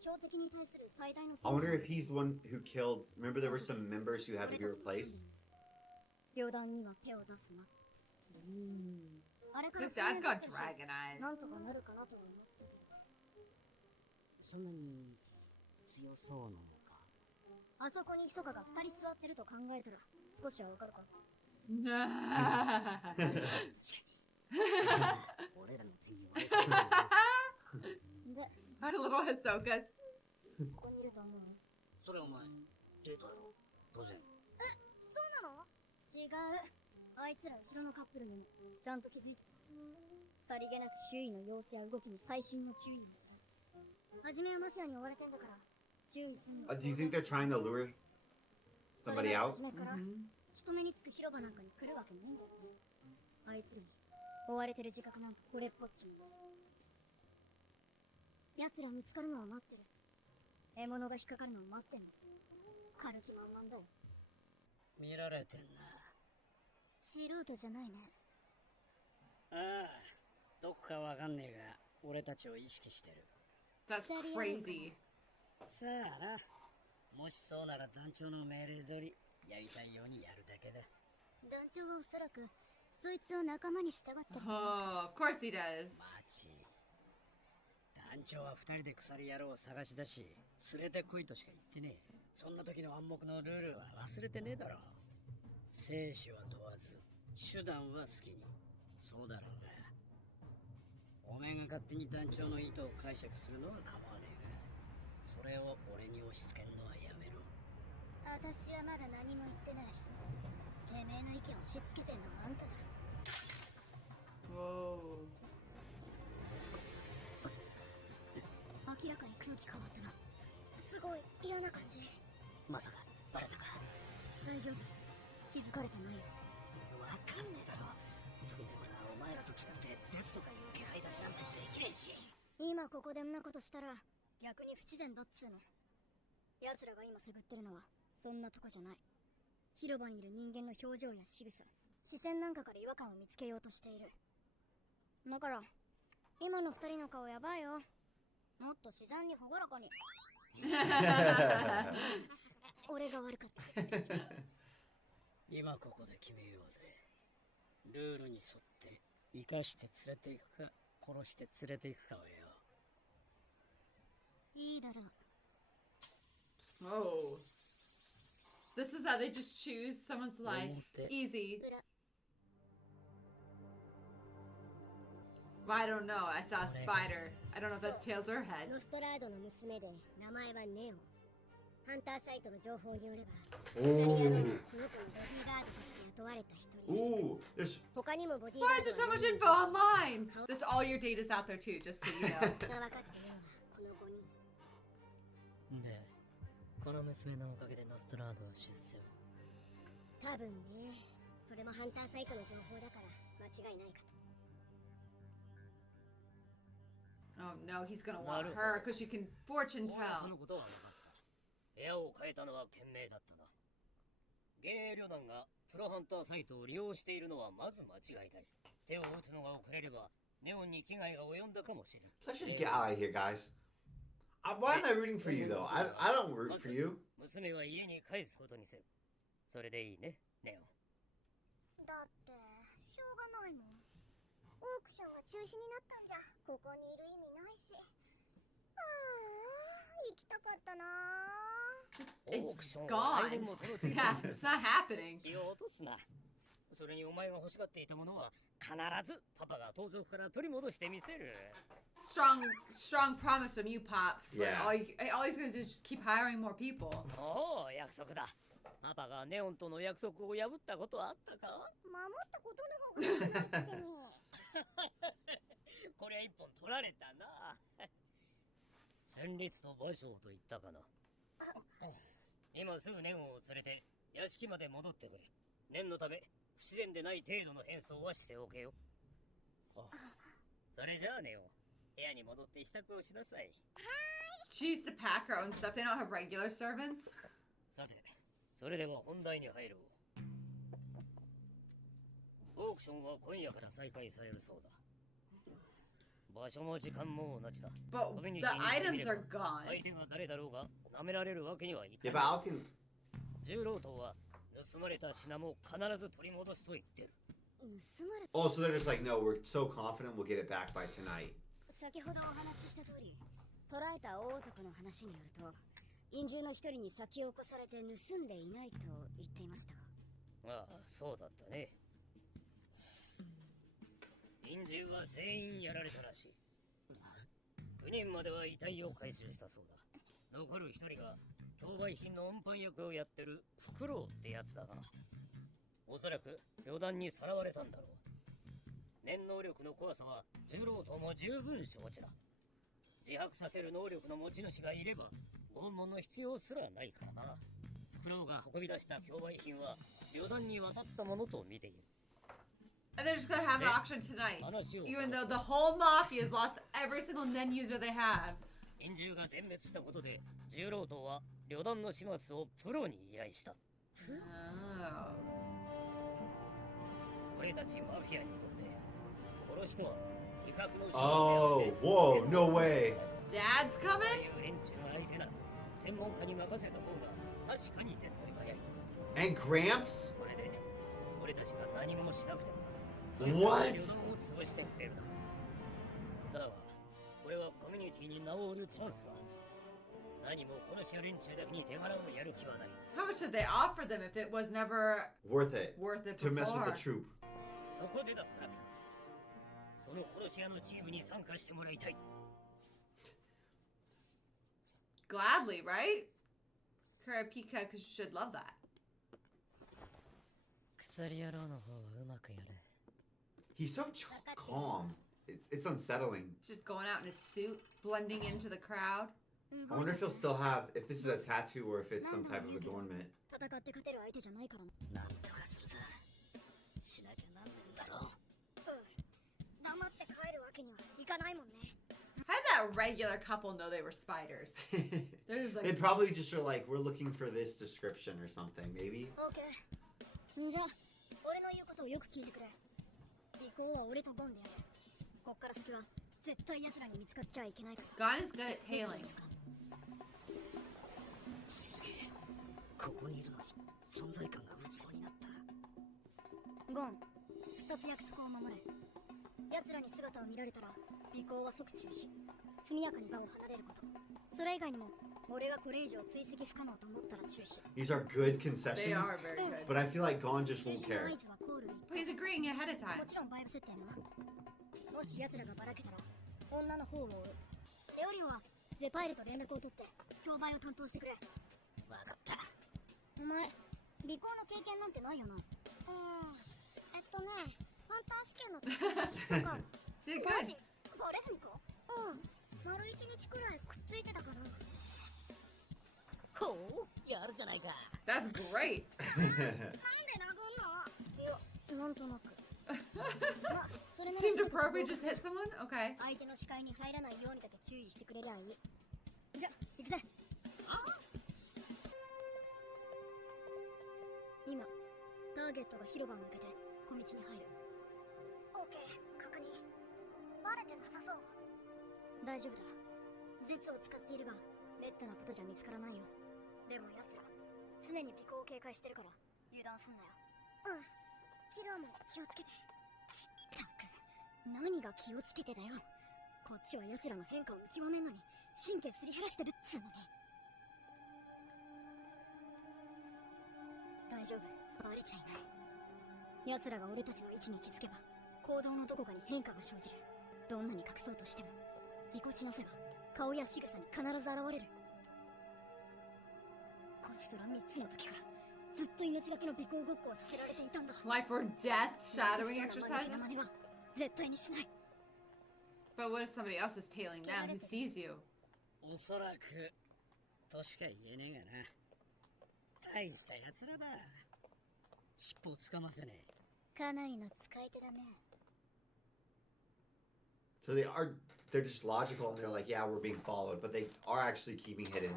標的に対する最大の I wonder if he's the one who killed. Remember, there were some members who had to be replaced? 旅団には手を出すな。あれから His 数 dad's 年経 got ったし dragon eyes. なんとかなるかなとは思ってる。そんなに強そうなのか。あそこに人が2人座ってると考えたら少しはわかるか。俺らの手に負えそうだな。で、 Our little Hisokas. ここにいると思う。それお前、デートだろ当然。そうなの？違う。あいつら後ろのカップルにもちゃんと気づいてた。さりげなく周囲の様子や動きに細心の注意をした。初めはマフィアに追われてんだから注意すんの。 Do you think they're trying to lure それ somebody が out? 初めから人目につく広場なんかに来るわけねえんだよ。あいつらに追われてる自覚なんかこれっぽっちも。奴ら見つかるのを待ってる。獲物が引っかかるのを待ってんの。軽気満々だよ。見られてんな。素人じゃないね。ああ、どこかわかんねえが、俺たちを意識してる。 That's crazy. さあな。もしそうなら団長の命令通り、やりたいようにやるだけだ。団長はおそらくそいつを仲間に従ってる。 Oh, of course he does. マジ。団長は二人で鎖野郎を探し出し、連れてこいとしか言ってねえ。そんな時の暗黙のルールは忘れてねえだろ。生死は問わず、手段は好きに。そうだろうな。おめえが勝手に団長の意図を解釈するのは構わねえが、それを俺に押し付けるのはやめろ。私はまだ何も言ってない。てめえの意見を押し付けてんのはあんただ。 Whoa. 明らかに空気変わったな。すごい嫌な感じ。まさか、バレたか。大丈夫。気づかれてないよ。わかんねえだろ。特に俺はお前らと違って絶とかいう気配立ちなんてできねえし。今ここでんなことしたら逆に不自然だっつうの。奴らが今探ってるのはそんなとこじゃない。広場にいる人間の表情や仕草、視線なんかから違和感を見つけようとしている。だから今の二人の顔やばいよ。もっと自然に朗らかに。俺が悪かった。今ここで決めようぜ。ルールに沿って生かして連れていくか、殺して連れて行くかはよ。いいだろう。 Oh. This is how they just choose someone's life. Easy. Well, I don't know. I saw a spider. I don't know if that's tails or ノ heads. ストラードの娘で名前はネオ。ハンターサイトの情報によれば、こ Ooh. の子のボディーガードとして雇われた一人です。 Ooh. There's 他にもボディー Why ガー is there ド so は much info online? This all your data's out there too, just so you know. が分かっているのはこの5人。で、この娘のおかげでノストラードは出世を。多分ね、それもハンターサイトの情報だから間違いないかと。 Oh no, he's gonna want her because she can fortune そ tell. のことは分かった。部屋を変えたのは賢明だったな。幻影旅団がプロハンターサイトを利用しているのはまず間違いない。手を打つのが遅れれば、ネオンに危害が及んだかもしれん。 Let's just get out of here, guys. Why am I rooting for you though? I don't root for you. 娘は家に帰すことにせよ。それでいいね、ネオン。だってしょうがないもん。オークションが中止になったんじゃここにいる意味ないし。ああ、行きたかったな。オーク It's ションは来 gone. 年もそのうちに Yeah, it's not happening. 気を落とすな。それにお前が欲しがっていたものは必ずパパが盗賊から取り戻してみせる。Strong promise from you, Pops. But Yeah. all he's gonna do is just keep hiring more people. おお、約束だ。パパがネオンとの約束を破ったことはあったか？守ったことの方が少ないくせに。こりゃ一本取られたな。戦慄と馬将と言ったかな。今すぐネオンを連れて屋敷まで戻ってくれ。念のため不自然でない程度の変装はしておけよ。それじゃあネオン、部屋に戻って支度をしなさい。She used to pack her own stuff. They don't have regular servants. さて、それでは本題に入ろう。オークションは今夜から再開されるそうだ。場所も時間も同じだ。 But 壁に the 記入してみ items れば are gone. 相手が誰だろうが舐められるわけにはいか Yeah, な but い。 I can. 重労働は盗まれた品も必ず取り戻すと言ってる。盗まれ Oh, so they're just like, no, we're so confident we'll get it back by tonight. 先ほどお話しした通り、捕らえた大男の話によると、陰獣の一人に先を越されて盗んでいないと言っていましたが。ああ、そうだったね。陰獣は全員やられたらしい。9人までは遺体を回収したそうだ。残る1人が競売品の運搬役をやってるフクロウってやつだが、おそらく旅団にさらわれたんだろう。念能力の怖さは重労働も十分承知だ。自白させる能力の持ち主がいれば拷問の必要すらないからな。フクロウが運び出した競売品は旅団に渡ったものと見ている。 And they're just gonna have an auction tonight. Even though the whole mafia has lost every single nen user they have. 陰獣が全滅したことで重労働は旅団の始末をプロに依頼した。 Oh. 俺たちマフィアにとって殺しとは威嚇の手段 Oh, whoa, no way. Dad's こう coming? いう連中相手なら専門家に任せた方が確かに手っ取り早い。 And Gramps? これで俺たちが何もしなくても What? 旅団を潰してくれるだろう。だがこれはコミュニティに名を売るチャンスだ。何もこのシア連中だけに手柄をやる気はない。 How much did they offer them if it was never Worth it. worth it To mess with before? the troop. そこでだクラピカ。その殺し屋のチームに参加してもらいたい。 Gladly, right? Kurapika should love that. 鎖野郎の方はうまくやれ。 He's so calm. It's unsettling. Just going out in a suit, blending into the crowd. I wonder if he'll still have, if this is a tattoo or if it's some type of adornment. 戦って勝てる相手じゃないからな。なんとかするさ。しなきゃなんねんだろ。黙って帰るわけにはいかないもんね。 How did that regular couple know they were spiders? They're just They like, probably just are like, we're looking for this description or something, maybe. オーケー。じゃあ、俺の言うことをよく聞いてくれ。尾行は俺とゴンでやる。こっから先は絶対奴らに見つかっちゃいけないから。 God is good at tailing. すげえ。ここにいるのに存在感が器になった。ゴン、二つ約束を守れ。奴らに姿を見られたら尾行は即中止。速やかに場を離れること。それ以外にも俺がこれ以上追跡不可能と思ったら中止。 These are good They concessions, are very good. but I feel like Gon just 中 won't 止の care. 合図はコール1 But he's agreeing ahead of も time. ちろんバイブ設定な。もし奴らがばらけたら女の方を追う。テオリオはゼパイルと連絡を取って競売を担当してくれ。わかった。お前尾行の経験なんてないよな。ハンター試験の時とか Did マ good. ジバレずにか。丸1日くらいくっついてたから。ほう、やるじゃないか。That's great. なんで殴んの。いや、なんとなく。ま、それなら Seemed appropriate. Just hit someone. Okay. 相手の視界に入らないようにだけ注意してくれりゃいい。じゃ、行くぜ。今、ターゲットが広場を抜けて小道に入る。オーケー、確認。バレてなさそう。大丈夫だ。絶を使っているが、めったなことじゃ見つからないよ。でも奴ら、常に尾行を警戒してるから、油断すんなよ。キラーも気をつけて。ちったく、何が気をつけてだよ。こっちは奴らの変化を見極めんのに、神経すり減らしてるっつうのに。大丈夫、バレちゃいない。奴らが俺たちの位置に気づけば、行動のどこかに変化が生じる。どんなに隠そうとしても、ぎこちなせば顔や仕草に必ず現れる。こちとら3つの時からずっと命がけの尾行ごっこをさせられていたんだ。 Life or death shadowing 私らの間抜けな exercises. 真似は絶対にしない。 But what if somebody else is tailing them who sees you? おそらくとしか言えねえがな。大した奴らだ。尻尾をつかませねえ。かなりの使い手だね。 So they're just logical and they're like, yeah, we're being followed, but they are actually keeping hidden.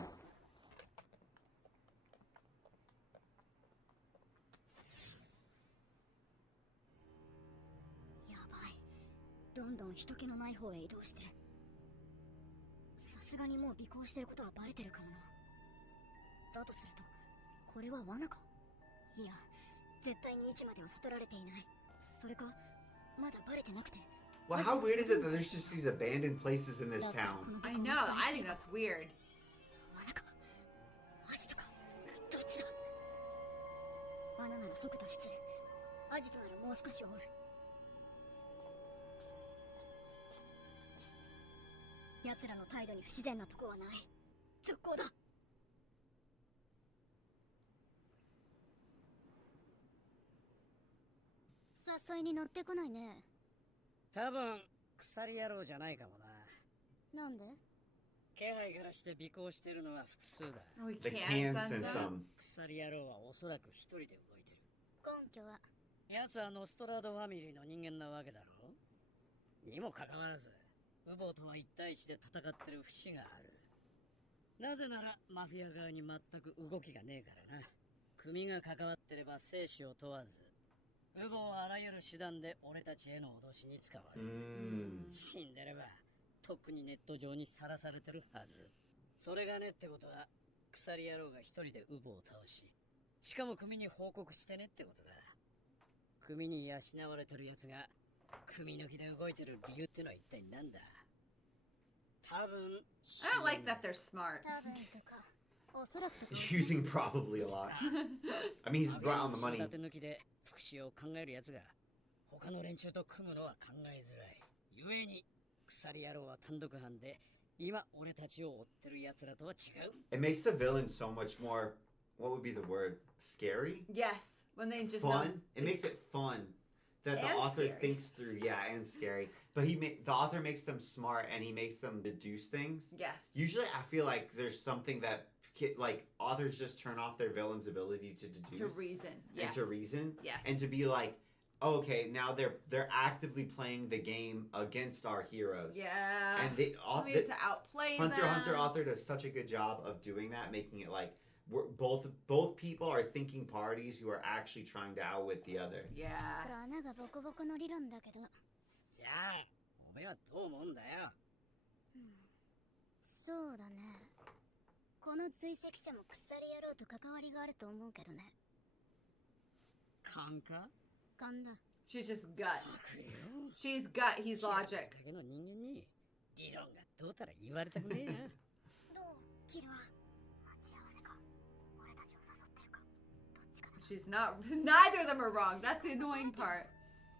やばい。どんどん人気のない方へ移動してる。さすがにもう尾行してることはバレてるかもな。だとすると、これは罠か。いや、絶対に位置までは悟られていない。それか、まだバレてなくて。 Well, how weird is it that there's just these abandoned places in this town? I know. I think that's weird. 罠かアジトかどっちだ。罠なら即脱出。アジトならもう少し追う。奴らの態度に不自然なとこはない。続行だ。誘いに乗ってこないね。多分鎖野郎じゃないかもな。なんで。気配からして尾行してるのは複数だ。 Oh, we They can't can send send them. some. 鎖野郎はおそらく一人で動いてる。根拠は。奴はノストラードファミリーの人間なわけだろ。にもかかわらずウボとは1対1で戦ってる節がある。なぜならマフィア側に全く動きがねえからな。組が関わってれば生死を問わず、ウボはあらゆる手段で俺たちへの脅しに使われる。死んでればとっくにネット上にさらされてるはず。それがねってことは、鎖野郎が一人でウボを倒し、しかも組に報告してねってことだ。組に養われてる奴が組抜きで動いてる理由ってのは一体なんだ。多分 I don't like that they're smart. 多分とか、おそらくとか。 Using probably a lot. I mean, he's right on the money. 立て抜きで復讐を考える奴が他の連中と組むのは考えづらい。ゆえに鎖野郎は単独犯で今俺たちを追ってる奴らとは違う。 It makes the villain so much more, what would be the word? Scary? Yes, when they just Fun? know. It makes it fun that the And author scary. thinks through. Yeah, and scary. But the author makes them smart and he makes them deduce things. Yes. Usually I feel like there's something that like authors just turn off their villain's ability to deduce To reason. and Yes. to reason Yes. and to be like, oh, okay, now they're actively playing the game against our heroes. Yeah. And they We have to outplay Hunter them. Hunter author does such a good job of doing that, making it like we're both people are thinking parties who are actually trying to outwit the other. Yeah. 穴がボコボコの理論だけど。じゃあおめえはどう思うんだよ。そうだね。この追跡者も鎖野郎と関わりがあると思うけどね。勘か？勘だ。 She's just gut. くよ。She's gut, he's logic. だけの人間に理論がどうたら言われたくねえな。どうキルは。 She's not. Neither of them are wrong. That's the annoying part.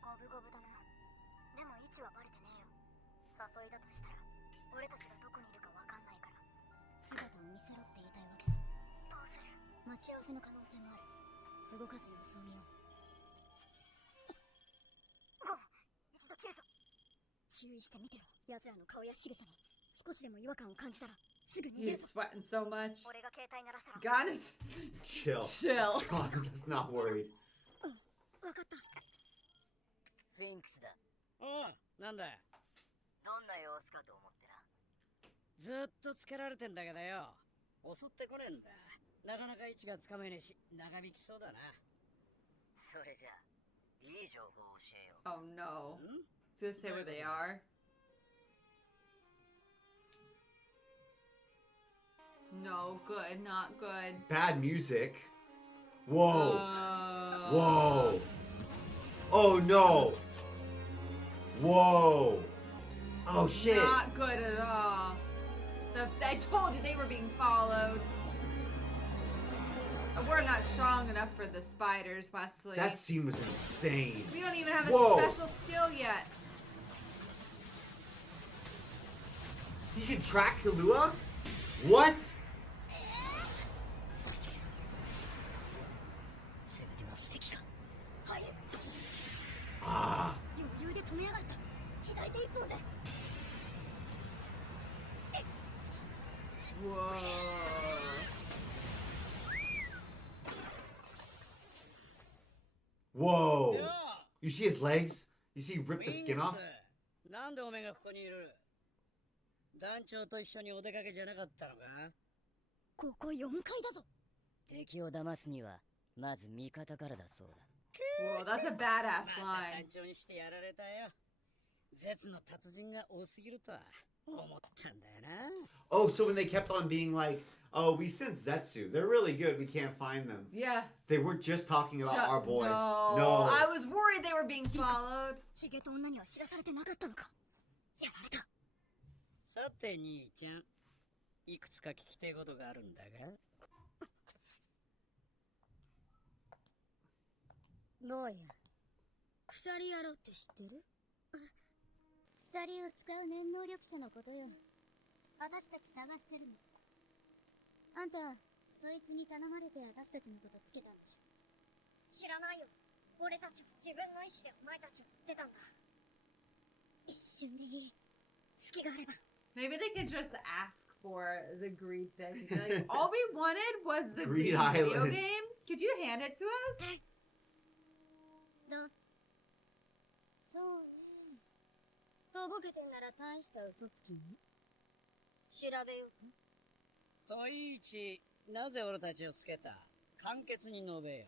五分五分だな。でも位置はバレてねえよ。誘いだとしたら俺たちがどこにいるかわかんないから姿を見せろって言いたいわけさ。どうする？待ち合わせの可能性もある。動かず様子を見よう。ごめん、一度切るぞ。注意して見てろ。奴らの顔や仕草に少しでも違和感を感じたらすぐ逃げる He's ぞ。 sweating so much. 俺が携帯鳴らしたら。 God is Chill. chill. I'm just not worried. わかった。フィンクスだ。おう、なんだ。どんな様子かと思ってな。ずっとつけられてんだけどよ。襲ってこねえんだ。なかなか位置がつかめねえし、長引きそうだな。それじゃあいい情報を教えよう。 Oh no. ん It's gonna say where they are. No, good, not good. Bad music. Whoa. Oh. Whoa. Oh no. Whoa. Oh shit. Not good at all. I told you they were being followed. We're not strong enough for the spiders, Wesley. That scene was insane. We don't even have a Whoa. special skill yet. He can track Kahlua? What? 全ては布石か。はい。 Ah. 余裕で止めやがった。左手一本で。 Whoa. Whoa. よ You see his legs? You see he う ripped the フィン skin ク off? ス、なんでおめえがここにいる？団長と一緒にお出かけじゃなかったのか？ここ4階だぞ。敵を騙すにはまず味方からだそうだ。 Whoa, that's a badass また line. 団長にしてやられたよ。絶の達人が多すぎるとは思ったんだよな。 Oh, so when they kept on being like, oh, we sent Zetsu. They're really good. We can't find them. Yeah. They weren't just talking about our boys. No. I was worried they were being followed. ヒゲと女には知らされてなかったのか。やられた。さて兄ちゃん、いくつか聞きたいことがあるんだが。どうや。鎖やろうって知ってる？鎖を使う念能力者のことよ。私たち探してるの。あんた、そいつに頼まれて私たちのことつけたんでしょ。知らないよ。俺たちは自分の意志でお前たちを言ってたんだ。一瞬でいい。隙があれば。 Maybe they could just ask for the greed thing. Like, all we wanted was the Greed greed video Island. game. Could you hand it to us? どう？そうね。とぼけてんなら大した嘘つきね。調べようか。といち、なぜ俺たちをつけた？簡潔に述べよ。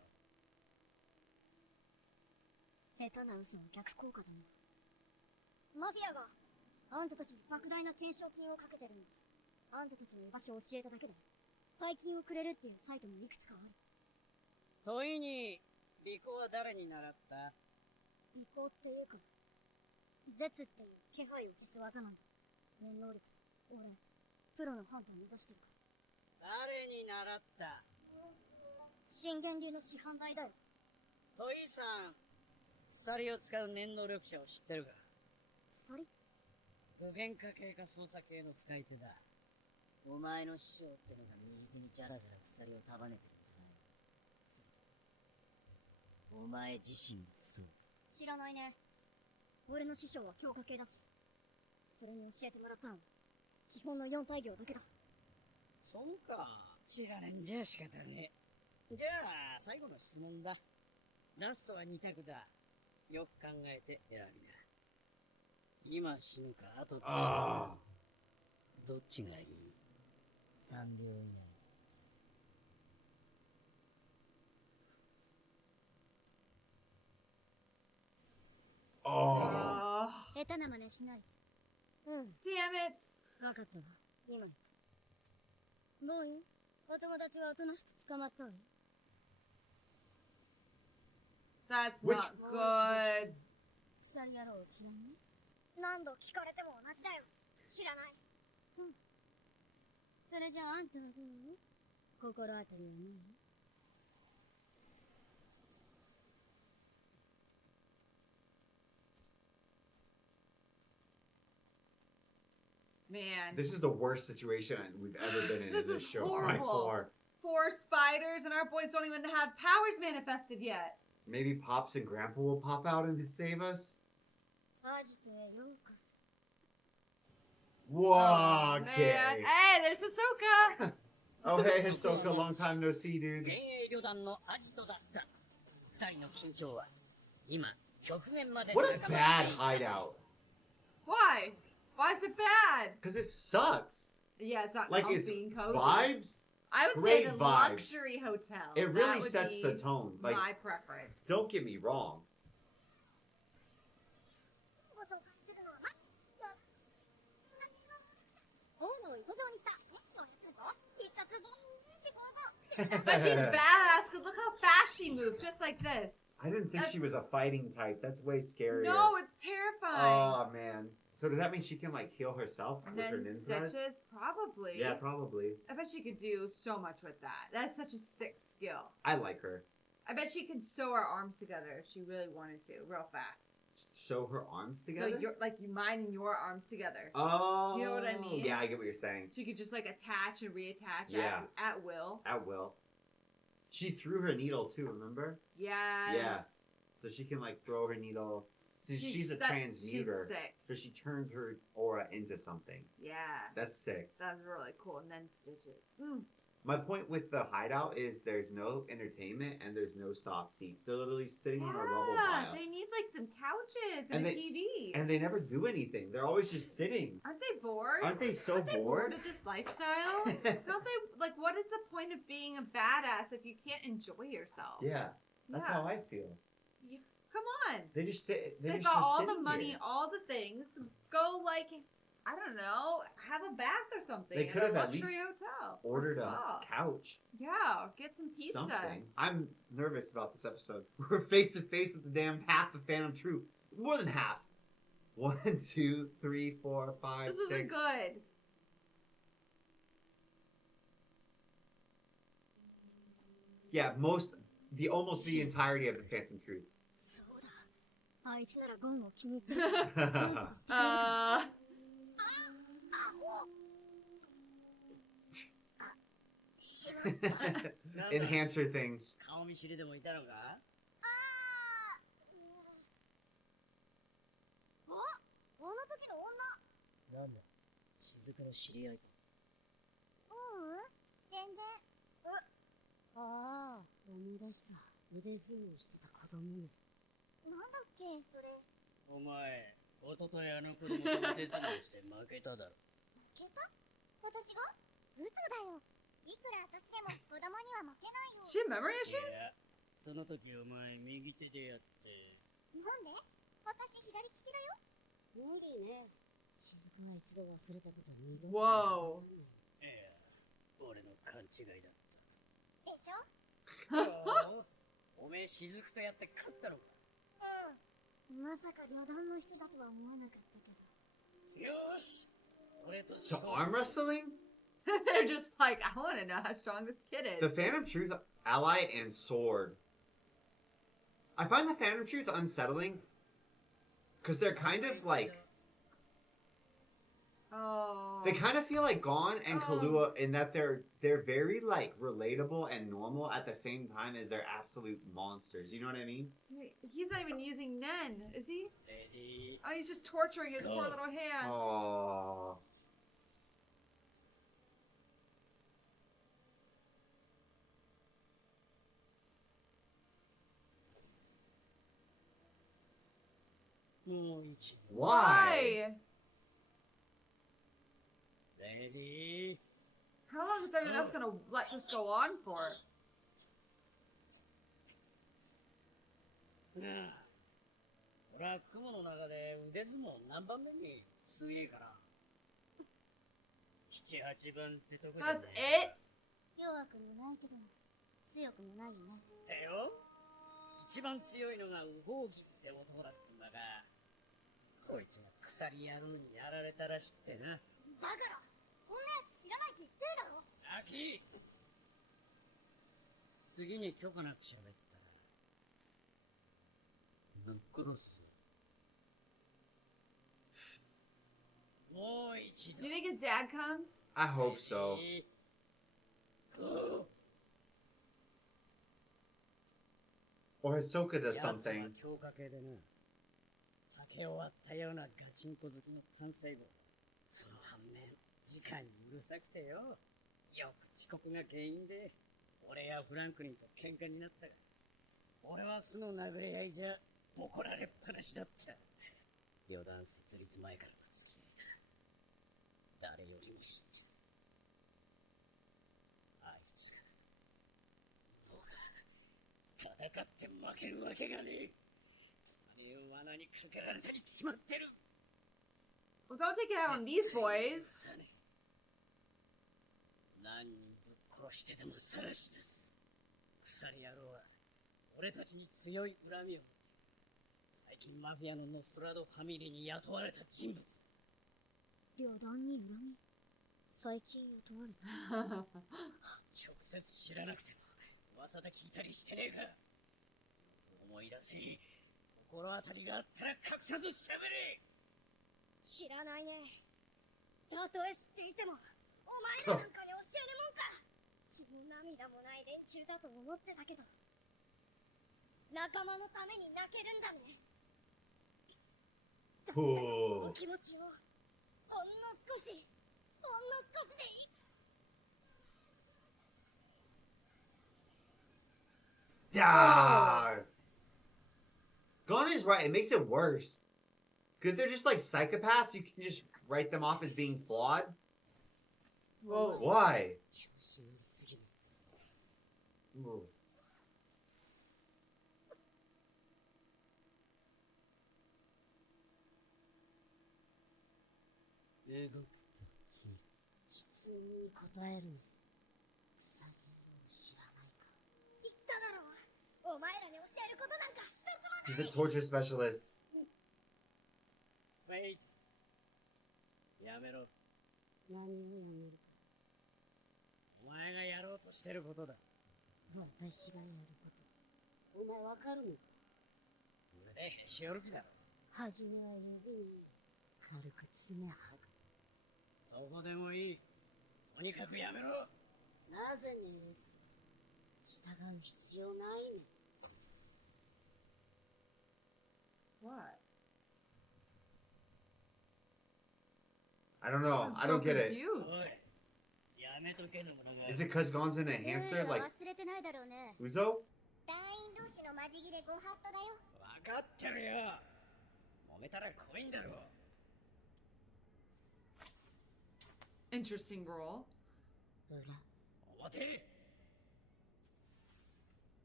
下手な嘘は逆効果だな。マフィアがあんたたちに莫大な懸賞金をかけてるの。あんたたちの居場所を教えただけで大金をくれるっていうサイトもいくつかある。問いに、尾行は誰に習った？尾行っていうか、絶っていう気配を消す技なんだ。念能力。俺、プロのハンター目指してるから。誰に習った？信玄流の師範代だよ。問いさん、鎖を使う念能力者を知ってるか？鎖？具現化系か操作系の使い手だ。お前の師匠ってのが右手にジャラジャラ鎖を束ねてるんじゃない。それとお前自身がそう。知らないね。俺の師匠は強化系だし。それに教えてもらったのは基本の4体行だけだ。そうか。知らねえんじゃ仕方ねえ。じゃあ、最後の質問だ。ラストは2択だ。よく考えて選びな。今死ぬか、後で死ぬか。どっちがいい？ 3秒以内。Oh. 下手な真似しない。うん。 Damn it. わかったわ。今。どうよ？お友達はおとなしく捕まったわよ。 That's Which- not good. 鎖野郎を知らない？何度聞かれても同じだよ。知らない。それじゃああんたはどう？心当たりはない？ Man. This is the worst situation we've ever been in This this is show. horrible. By far. 4 spiders, and our boys don't even have powers manifested yet. Maybe Pops and Grandpa will pop out and save us. Whoa, Oh, okay. man. Hey, there's Ahsoka. Oh, hey, Hisoka, long time no see, dude. 幻影旅団のアジトだった。二人の緊張は今極限まで What a 高ま bad っている。 hideout. Why? Why is it bad? Because it sucks. Yeah, it's not Like, it's comfy and cozy. vibes. I would great say the vibes. luxury hotel. It That really would sets be the tone. Like, my preference. don't get me wrong. 王の糸状にした戦士をやつぞ。必殺銀士行動。 But she's badass. 'Cause look how fast she moved, just like this. I didn't think she was a fighting type. That's way scarier. No, it's terrifying. Oh, man. So does that mean she can, like, heal herself And with her then ninja? stitches, probably. Yeah, probably. I bet she could do so much with that. That's such a sick skill. I like her. I bet she could sew her arms together if she really wanted to, real fast. Show her arms together? So you're like mine and your arms together. Oh. You know what I mean? Yeah, I get what you're saying. So you could just like attach and reattach Yeah. at will. At will. She threw her needle too, remember? Yes. Yeah. So she can like throw her needle. She's a transmuter. She's sick. So she turns her aura into something. Yeah. That's sick. That's really cool. And then stitches. Mm. My point with the hideout is there's no entertainment and there's no soft seats. They're literally sitting on a rubble pile. They need like some couches And and, a they- TV. And they never do anything. They're always just sitting. Aren't they bored? Aren't they so Aren't they bored? of this lifestyle? Don't they like? What is the point of being a badass if you can't enjoy yourself? Yeah. That's Yeah. how I feel. Come on. They just sit. They've just got all sitting the money, here. all the things. Go like, I don't know, have a bath or something. They in could a have at luxury least hotel. or Ordered a spa. couch. Yeah, get some pizza. Something. I'm nervous about this episode. We're face to face with the damn half the Phantom Troop. It's more than half. 1, 2, 3, 4, 5, This 6. isn't good. Yeah, almost the entirety of the Phantom Troop. そうだ。あいつならゴンを気に入ってる。 Uh, しまった。なんだ Enhancer things. 顔見知りでもいたのか？あの時の女。なんだ雫の知り合いか。全然。ああ思い出した。腕相撲してた子供ね。なんだっけそれ。お前、おとといあの子供と腕相撲して負けただろ。負けた？私が？嘘だよ。いくら私でも子供には負けないよ。 she have memory い issues? や、その時お前右手でやって。なんで？私左利きだよ。無理ね。雫が一度忘れたことは二度と Whoa. いや、俺の勘違いだっでしょ？た。おめえ雫とやって勝ったのか。まさか旅団の人だとは思わなかったけど。よーし、俺と So arm wrestling? They're just like, I want to know how strong this kid is. The Phantom Truth ally and sword. I find the Phantom Truth unsettling because they're kind of like Oh. they kind of feel like Gon and Oh. Kahlua in that they're very like relatable and normal at the same time as they're absolute monsters. You know what I mean? He's not even using Nen, is he? レディー Oh, he's just torturing his poor Go. little hand. Oh. Why? Ready? How long is everyone else gonna let this go on for? なあ、俺は雲の中で腕相撲何番目に強えかな。7、8番ってとこじゃ That's ね it? 弱くもないけど、強くもないよね。えよ。一番強いのがウホウギって男だったんだが、いつが鎖野郎にやられたらしくてな。だからそんなやつ知らないって言ってるだろ。アキ、次に許可なく喋ったらぶっ殺す。もう一度。 Do you think his dad comes? I hope so. Or Hisoka does やつは something. 強化系でな。酒を割ったようなガチンコ好きの単細胞。その反面、時間にうるさくてよ。よく遅刻が原因で、俺やフランクリンと喧嘩になったが、俺はその殴り合いじゃボコられっぱなしだった。旅団設立前からの付き合いだ。誰よりも知ってる。あいつが、僕が戦って負けるわけがねえ。金を罠にかけられたに決まってる。 Well, don't take it out on these boys. 何人ぶっ殺してでも晒し出す。鎖野郎は俺たちに強い恨みを持っている。最近マフィアのノストラドファミリーに雇われた人物。旅団に恨み。最近雇われた。直接知らなくても噂で聞いたりしてねえか。思い出せ。心当たりがあったら隠さず喋れ。知らないね。たとえ知っていてもお前らなんかに教えるもんか。血も涙もない連中だと思ってたけど、仲間のために泣けるんだね。だったらその気持ちをほんの少しでいい。 God. Gon is right. It makes it worse. Because they're just like psychopaths. You can just write them off as being flawed. Whoa. Why? 調子乗りすぎる。 Ooh. 動くとき、質問に答えるね。さっきの知らないか。言っただろう。お前らに教えることなんか一つも He's ない。 a torture specialist. フェイト。やめろ。何をやめるか。お前がやろうとしてることだ。私がやること。お前わかるの？腕へし折る気だろ。はじめは指に軽く爪吐く。どこでもいい。とにかくやめろ。なぜ命令する？従う必要ないね。 What? I don't know. I'm I so don't get it. confused. やめとけのものが。 Is it because Gon's an enhancer? Like 忘れてないだろうね。 Uzo? 団員同士のマジギレご法度だよ。わかってるよ。揉めたら怖いんだろう。 Interesting role. 表。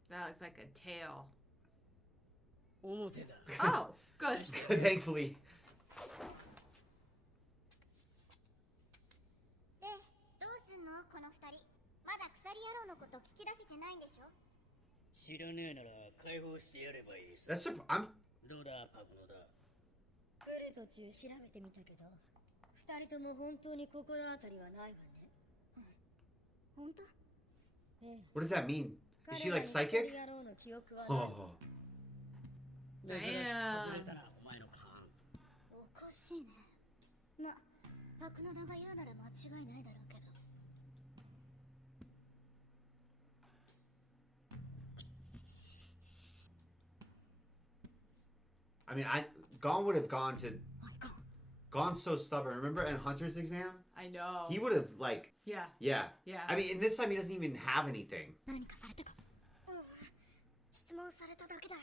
That looks like a tail. 表だ。 Oh, good. Thankfully. で、どうすんのこの二人。まだ鎖野郎のこと聞き出せてないんでしょ。知らねえなら解放してやればいいさ。 That's I'm どうだ、パクノだ。来る途中調べてみたけど、二人とも本当に心当たりはないわね。本当？ええ。 what does that mean? Is she like 彼 psychic? らに鎖野郎の記憶はない。 Oh. 珍しく外れ Damn. たな、お前の勘。おかしいね。ま、パクノダが言うなら間違いないだろうけど。 I mean, Gon would have gone to. Gon's so stubborn. Remember in Hunter's exam? I know. He would have like. Yeah. Yeah. Yeah. I mean, in this time he doesn't even have anything. 何かされてた？質問されただけだよ。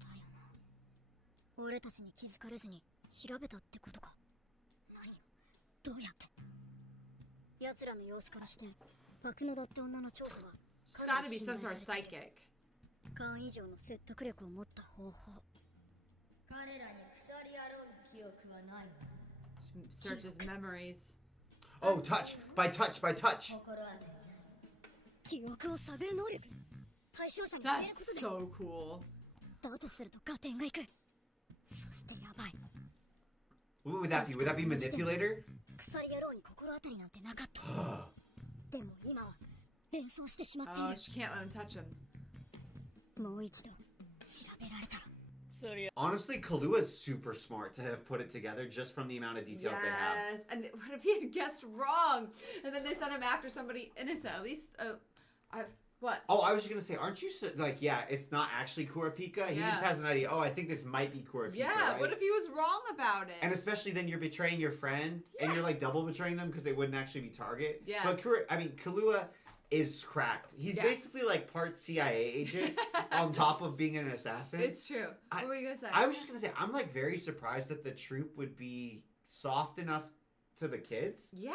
だよな。俺たちに気づかれずに調べたってことか。何？どうやって？奴らの様子からして、パクノダって女の調査は She's gotta be some sort of psychic. 勘以上の説得力を持った方法。彼らに鎖野郎の記憶はないわ。 She searches memories. Oh, touch! By touch! By touch! 心当たりはない。記憶を探る能力。対象者に触れるこ That's とで。 so cool. だとすると合点がいく。そしてやばい。What would that be? Would that be manipulator? 鎖野郎に心当たりなんてなかったでも今は連想してしまってい Oh, る she can't let him touch him. もう一度調べられたら Honestly, Kaluuya's super smart to have put it together just from the amount of details they have. Yes, and what if he had guessed wrong? And then they sent him after somebody innocent. At least, what? Oh, I was just gonna say, aren't you like, yeah, it's not actually Kurapika. He just Yeah. has an idea. Oh, I think this might be Kurapika. Yeah, right? what if he was wrong about it? And especially then you're betraying your friend, and you're like double betraying them because they wouldn't actually be target. Yeah. But Kaluuya is cracked. He's Yes. basically like part CIA agent on top of being an assassin. It's true. What were you gonna say? I was just gonna say, I'm like very surprised that the troop would be soft enough to the kids. Yeah.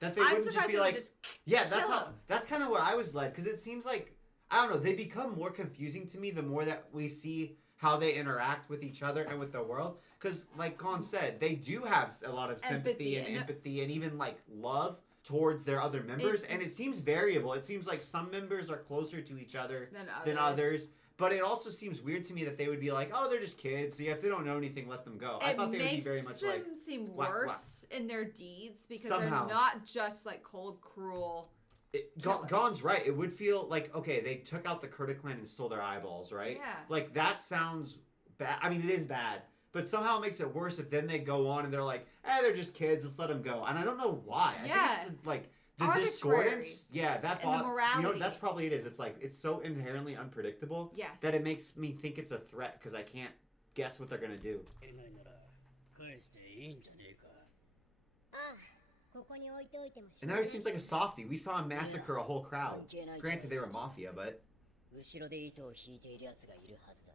That they I'm wouldn't just surprised be they would like, just yeah, that's kill how. him. That's kind of what I was led because it seems like I don't know. They become more confusing to me the more that we see how they interact with each other and with the world. Because, like Gon said, they do have a lot of sympathy and empathy and even like love towards their other members, and it seems variable. It seems like some members are closer to each other than others. But it also seems weird to me that they would be like, oh, they're just kids, so if they don't know anything, let them go. I thought they would be very much like... It makes them seem whack, worse in their deeds because Somehow. they're not just like cold, cruel. Killers. Gon's right. It would feel like, okay, they took out the Kurta clan and stole their eyeballs, right? Yeah. Like, that sounds bad. I mean, it is bad. But somehow it makes it worse if then they go on and they're like, they're just kids, let's let them go. And I don't know why. I think it's the Arbitrary. discordance. Yeah, that And the morality. You know, that's probably it is. It's like, it's so inherently unpredictable that it makes me think it's a threat because I can't guess what they're going to do. 返していいんじゃねえか。ああここに置いておいても And now he seems like a softie. We saw him massacre a whole crowd. Granted, they were mafia, but... 後ろで糸を引いている奴がいるはずだ。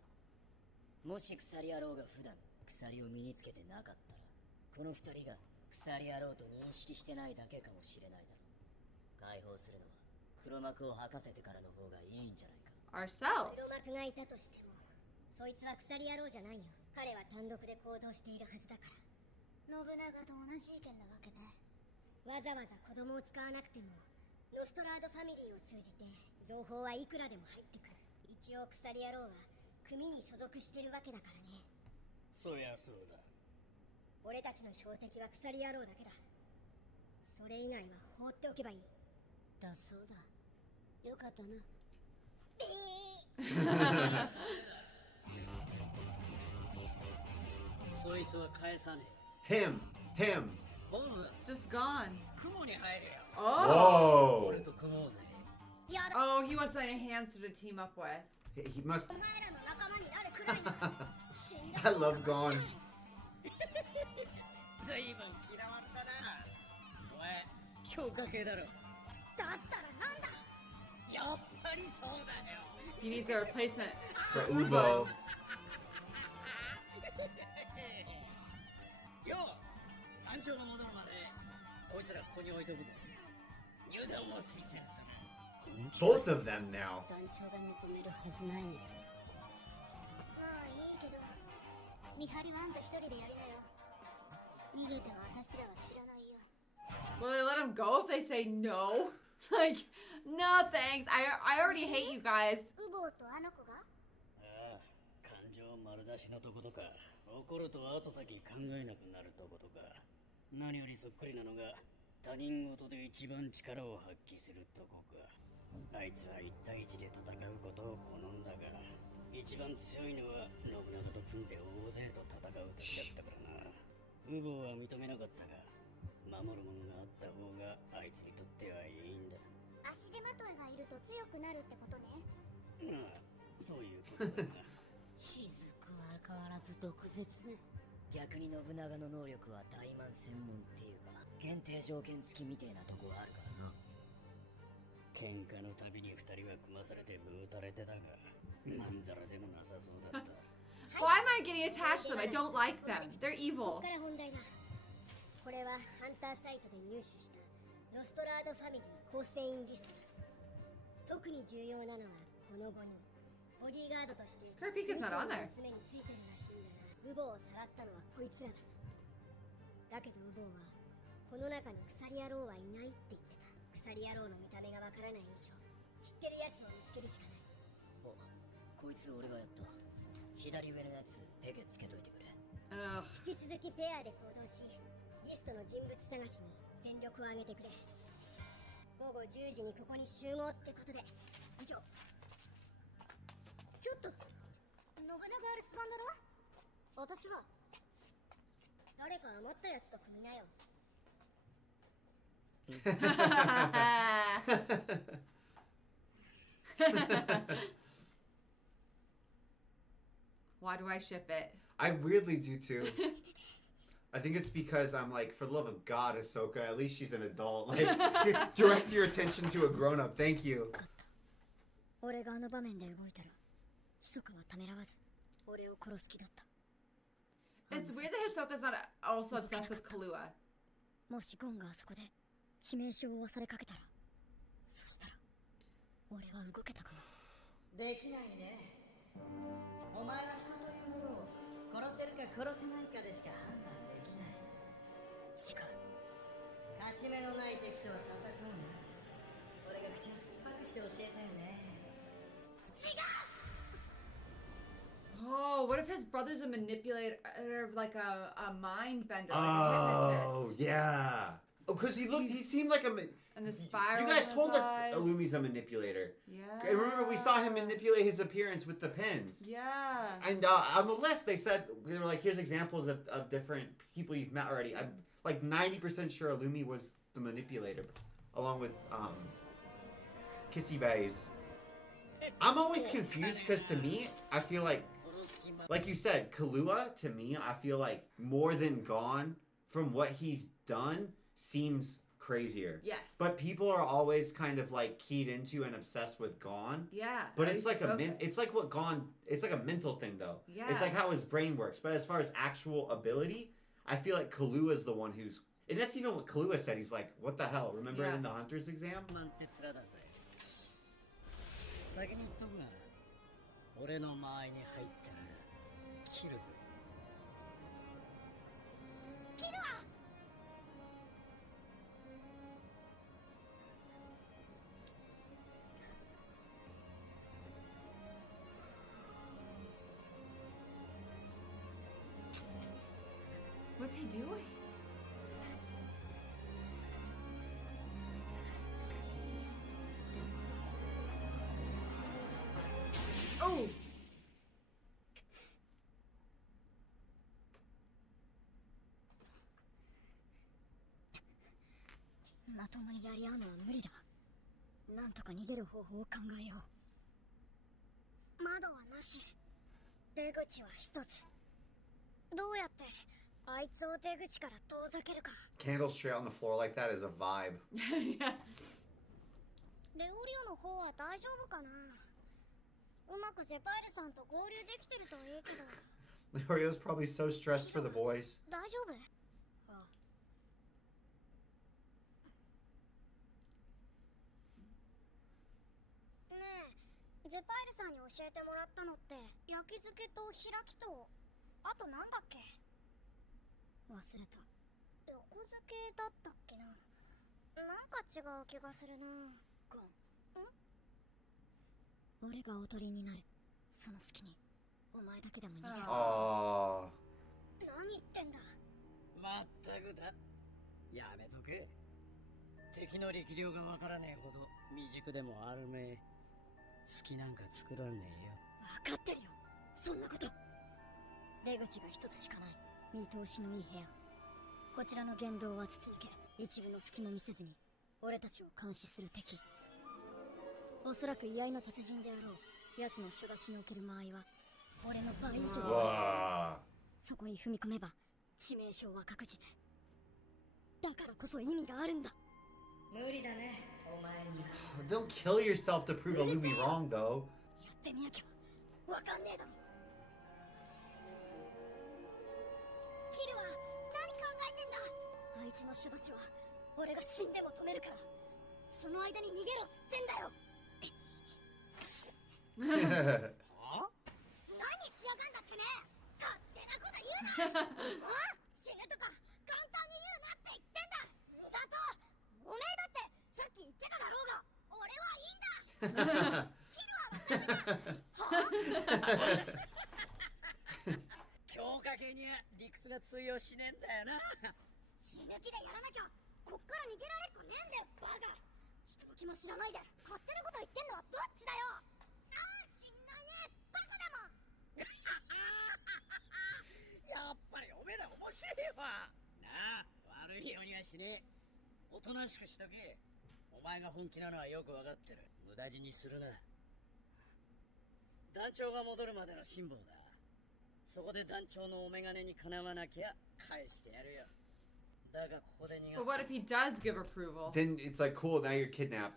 もし鎖野郎が普段鎖を身につけてなかったら、この二人が鎖野郎と認識してないだけかもしれないだろう。解放するのは黒幕を吐かせてからの方がいいんじゃないか。Ourselves. 黒幕がいたとしてもそいつは鎖野郎じゃないよ。彼は単独で行動しているはずだから。信長と同じ意見なわけね。わざわざ子供を使わなくてもノストラードファミリーを通じて情報はいくらでも入ってくる。一応鎖野郎は組に所属してるわけだからね。そりゃそうだ。俺たちの標的は鎖野郎だけだ。それ以外は放っておけばいい。だそうだ。よかったな。そいつは返さねHim! ボムが Just gone. 雲に入れよ。 Oh. 俺と組もうぜ。 Oh, he wants an enhancer to team up with. He must... お前らの仲間になるくらいなら死んだ I love Gon. ずいぶん嫌わったな。お前、強化系だろ。だったらなんだ。やっぱりそうだよ。 He needs a replacement For Ubo. よう、団長の戻るまで、こいつらここに置いとくぜ。入団を推薦する。 Both of them now. 団長が認めるはずないね。まあいいけど見張りはあんた一人でやりなよ。逃げても私らは知らないよ。 Will they let him go if they say no? Like, no thanks. I already hate you guys. ウボウとあの子がああ、感情丸出しのとことか、怒ると後先考えなくなるとことか、何よりそっくりなのが他人事で一番力を発揮するとこか。あいつは1対1で戦うことを好んだが、一番強いのは信長と組んで大勢と戦う時だったからな。ウボウは認めなかったが、守るものがあった方があいつにとってはいいんだ。足手まといがいると強くなるってことね。まあ、そういうことだな。雫は変わらず毒舌ね。逆に信長の能力は怠慢専門っていうか、限定条件付きみてえなとこあるからな。喧嘩のたびに二人は組まされてぶうたれてたが、まんざらでもなさそうだった。Why am I getting attached to them? I don't like them. They're こ evil. っから本題だ。これはハンターサイトで入手したノストラードファミリー構成員リストだ。特に重要なのはこの5人。ボディーガードとして Kurapika's not on there. 娘についてるらしいんだが、ウボウをさらったのはこいつらだ。だけどウボウはこの中に鎖野郎はいないって言ってた。鎖野郎の見た目がわからない以上、知ってるやつを見つけるしかない。お、こいつ俺がやった。左上のやつペケつけといてくれ。Ugh. 引き続きペアで行動し、リストの人物探しに全力を挙げてくれ。午後10時にここに集合ってことで、以上。ちょっと、信長アルスバンだろ？私は誰か余ったやつと組みなよ。Why do I ship it? I weirdly do too. I think it's because I'm like, for the love of God, Ahsoka, at least she's an adult. Like, direct your attention to a grown-up. Thank you. 俺があの場面で動いたら、密かはためらわず、俺を殺す気だった。It's weird that Hisoka's not also obsessed with Kahlua. もしゴンがあそこで致命傷をされかけたら、そしたら俺は動けたかも。できないね。お前は人というものを殺せるか殺せないかでしか判断できない。違う。勝ち目のない敵とは戦うな。俺が口を酸っぱくして教えたよね。違う。 Oh, what if his brother's a manipulator, like a mind bender, like Oh, a hypnotist? yeah. Oh, because he seemed like a... And the spiral. You guys in told his us eyes. Illumi's a manipulator. Yeah. And remember, we saw him manipulate his appearance with the pins. Yeah. And on the list, they were like, here's examples of different people you've met already. I'm like 90% sure Illumi was the manipulator, along with Kissy Bays. I'm always confused because to me, I feel like you said, Kahlua, to me, I feel like more than Gon, from what he's done, seems crazier. Yes. But people are always kind of like keyed into and obsessed with Gon. Yeah. But it's like it's like what Gon, it's like a mental thing though. Yeah. It's like how his brain works. But as far as actual ability, I feel like Kahlua is the one who's, and that's even what Kahlua said. He's like, what the hell? Remember Yeah. in the Hunter's exam? 先に言っとくが、俺の間合いに入ったら切るぞ。切るわ。 What's he doing? Oh! まともにやり合うのは無理だ。なんとか逃げる方法を考えよう。窓はなし。出口は一つ。どうやってあいつを出口から遠ざけるか。 Candles straight on the floor like that is a vibe. Yeah. レオリオの方は大丈夫かな。うまくゼパイルさんと合流できてるといいけど。 Leorio's probably so stressed for the boys. 大丈夫？ああ。ねえ、ゼパイルさんに教えてもらったのって焼き付けと開きとあとなんだっけ？忘れた。横付けだったっけな。なんか違う気がするな。ゴン。俺がおとりになる。その隙にお前だけでも逃げる。あ何言ってんだ。まったくだ。やめとけ。敵の力量がわからねえほど未熟でもあるめ。好きなんか作らんねえよ。分かってるよ。そんなこと。出口が一つしかない。見通しのいい部屋。こちらの言動は筒抜け。一部の隙も見せずに俺たちを監視する敵。おそらく居合の達人であろう。奴の初立ちにおける間合いは俺の倍以上。そこに踏み込めば致命傷は確実。だからこそ意味があるんだ。無理だね、お前には。Don't kill yourself to prove Illumi wrong, though. やってみなきゃわかんねえだろ。キルは何考えてんだ。あいつの初立ちは俺が死んでも止めるから。その間に逃げろっつってんだよ。何しやがんだってね。勝手なこと言うな。死ぬとか簡単に言うなって言ってんだ。だとおめえだってさっき言ってただろうが俺はいいんだ。キルは私だ。強化系には理が通用しねえんだよな。死ぬ気でやらなきゃこっから逃げられっこねえんだよバカ。人の気も知らないで勝手なこと言ってんのはどっちだよ。ああ死んだねバカだもん。やっぱりおめえら面白いわなあ。悪いようにはしねえ。おとなしくしとけ。お前が本気なのはよくわかってる。無駄死にするな。団長が戻るまでの辛抱だ。そこで団長のお眼鏡にかなわなきゃ返してやるよ。だがここで逃が But what if he does give approval? Then it's like, cool, now you're kidnapped.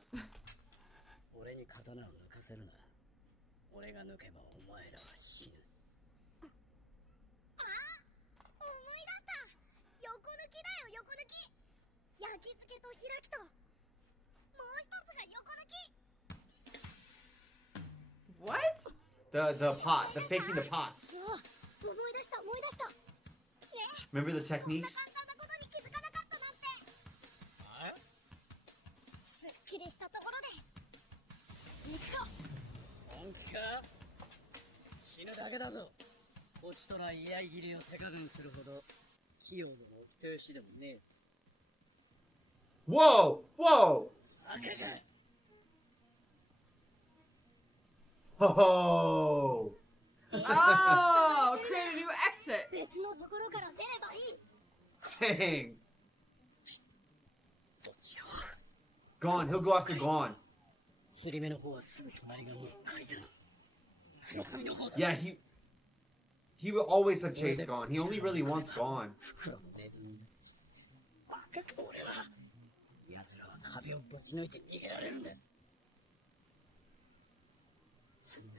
俺に刀を抜かせるな。俺が抜けばお前らは死ぬ。あ思い出した。横抜きだよ横抜き。焼き付けと開きともう一つが横抜き。 What? The pot, the faking the pots. 思い出した思い出した。ねえ Remember the こんな techniques? 簡単なことに気づかなかったなんて。すっきりしたところで行くぞ。本気か。死ぬだけだぞ。こちとら居合切りを手加減するほど器用でもお人よしでもねえ。 Whoa! Whoa! バカが。 Oh! Oh, create a new exit. 別のところから出ればいい。 Dang! どっちが。 Gone. He'll go after Gone. 釣り目の方はすぐ隣がもう階段。黒髪の方だ。 Yeah, he will always have chased Gone. He only really wants Gone. 袋のネズミ。バカか俺は。奴らは壁をぶち抜いて逃げられるんだ。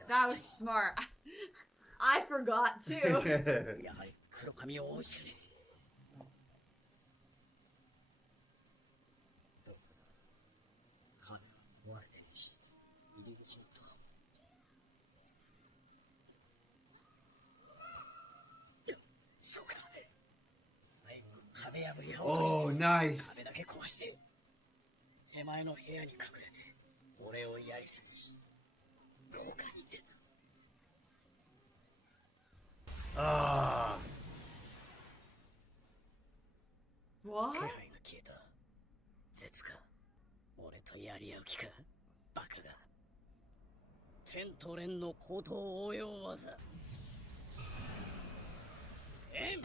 That was smart. I forgot too. やはり黒髪を追うしかねえ。どこだ。壁は壊れてねえし、入り口のドアも。いや、そうか。最後の壁破りは Oh, nice. 壁だけ壊してよ。手前の部屋に隠れて、俺をやりすぎし、廊下に出た。 Ah. What? 気配が消えた。絶か。俺とやり合う気か。バカが。天と蓮の高等応用技。円。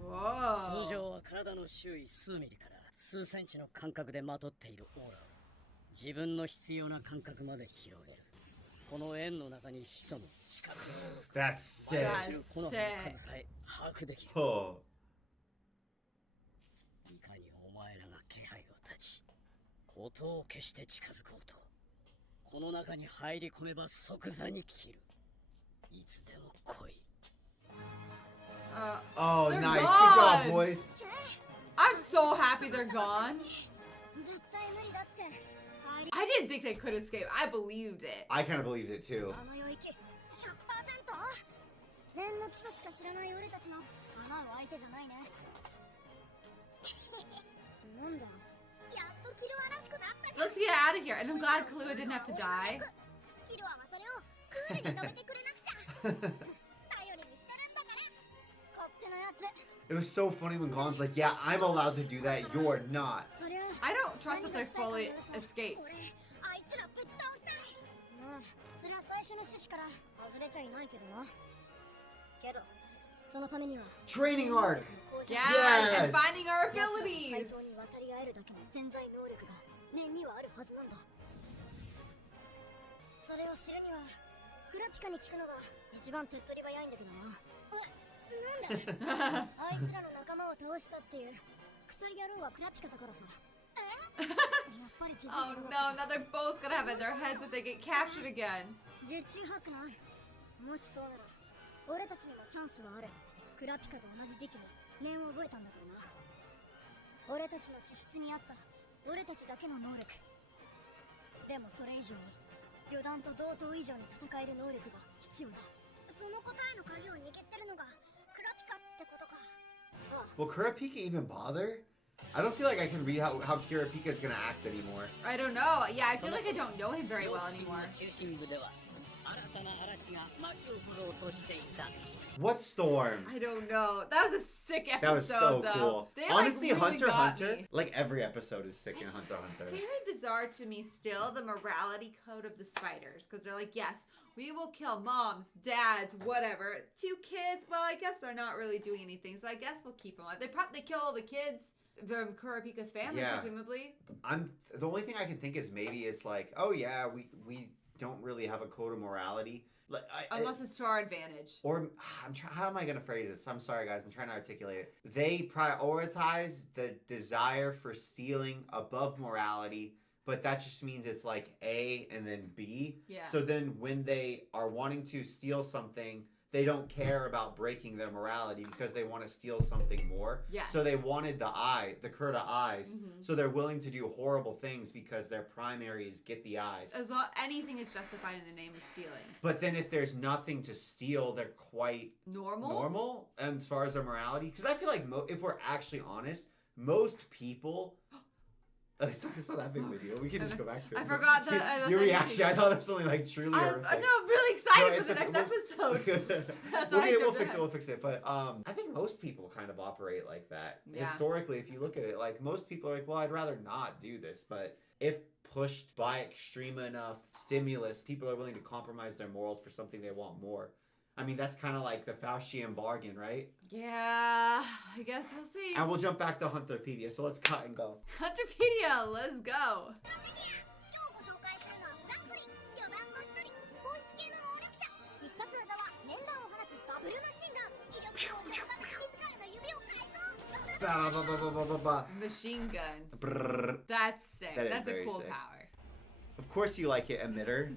Whoa. 通常は体の周囲数ミリから数センチの間隔でまとっているオーラを自分の必要な間隔まで広げる。この円の中に潜む力。 That's sick. この数さえ把握できる。 Oh. いかにお前らが気配を断ち、音を消して近づこうと、この中に入り込めば即座に切る。いつでも来い。 Oh, They're nice. gone. Good job, boys. I'm so happy they're gone. 絶対無理だって。 I didn't think they could escape. I believed it. I kind of believed it too. あの領域 100%？ 念の基礎しか知らない俺たちの穴う相手じゃないね。なんだやっとキルアらしくなったじゃん。 Let's get out of here. And I'm glad Kahlua didn't have to die. キルアはそれをクールに止めてくれなくちゃ。頼りにしてるんだから。勝手なやつ。 It was so funny when Gon's like, yeah, I'm allowed to do that, you're not. そりゃ I don't trust that they fully escaped. あいつらぶっ倒したい。まあ、それは最初の趣旨から外れちゃいないけどな。けど、そのためには Training arc. Yes, Yes. and finding our 対 abilities. 等に渡り合えるだけの潜在能力が念にはあるはずなんだ。それを知るにはクラピカに聞くのが一番手っ取り早いんだけどな。なんだあいつらの仲間を倒したっていうクソリ野郎はクラピカだからさ。やっぱり気づいて Oh なかった。 no, now they're both gonna have it in their heads if they get captured again. 十中八九ない。もしそうなら俺たちにもチャンスはある。クラピカと同じ時期に念を覚えたんだからな。俺たちの資質に合った俺たちだけの能力。でもそれ以上に旅団と同等以上に戦える能力が必要だ。その答えの鍵を握ってるのがクラピカってことか。 Will Kurapika even bother? I don't feel like I can read how Kurapika is gonna act anymore. I don't know. Yeah, I feel like I don't know him very well anymore. 中心部では新たな嵐が巻き起ころうとしていた。What storm? I don't know. That was a sick episode. That was so though. cool. They, Honestly, really Hunter got Hunter, me. like every episode is sick in Hunter Hunter. Very bizarre to me still, the morality code of the spiders. Because they're like, yes, we will kill moms, dads, whatever. 2 kids, well, I guess they're not really doing anything. So I guess we'll keep them alive. They probably kill all the kids from Kurapika's family, Yeah. presumably. The only thing I can think is maybe it's like, oh yeah, we don't really have a code of morality. Like, Unless it's to our advantage. Or how am I gonna phrase this? I'm sorry, guys. I'm trying to articulate it. They prioritize the desire for stealing above morality, but that just means it's like A and then B. Yeah. So then when they are wanting to steal something, they don't care about breaking their morality because they want to steal something more. Yes. So they wanted the Kurta eyes. Mhm. So they're willing to do horrible things because their primary is get the eyes. As well, anything is justified in the name of stealing. But then if there's nothing to steal, they're quite Normal? and as far as their morality. Because I feel like if we're actually honest, most people... It's not that big of a deal. We can just go back to it. I forgot that. Your reaction. I thought it was something like truly horrific. I know, I'm really excited No, for the it's next episode. That's we'll, why I we'll jumped fix it. ahead. We'll fix it. But I think most people kind of operate like that. Yeah. Historically, if you look at it, like most people are like, well, I'd rather not do this. But if pushed by extreme enough stimulus, people are willing to compromise their morals for something they want more. I mean, that's kind of like the Faustian bargain, right? Yeah, I guess we'll see. And we'll jump back to Hunterpedia. So let's cut and go. Hunterpedia, let's go. 今日ご紹介するのはフランクリン余談の一人放出系の能力者必殺技は面弾を放つバブルマシンガン威力を上が自らの指を解放 Machine gun. Brrr. That's sick. That is That's a very cool sick. power. Of course you like it, emitter.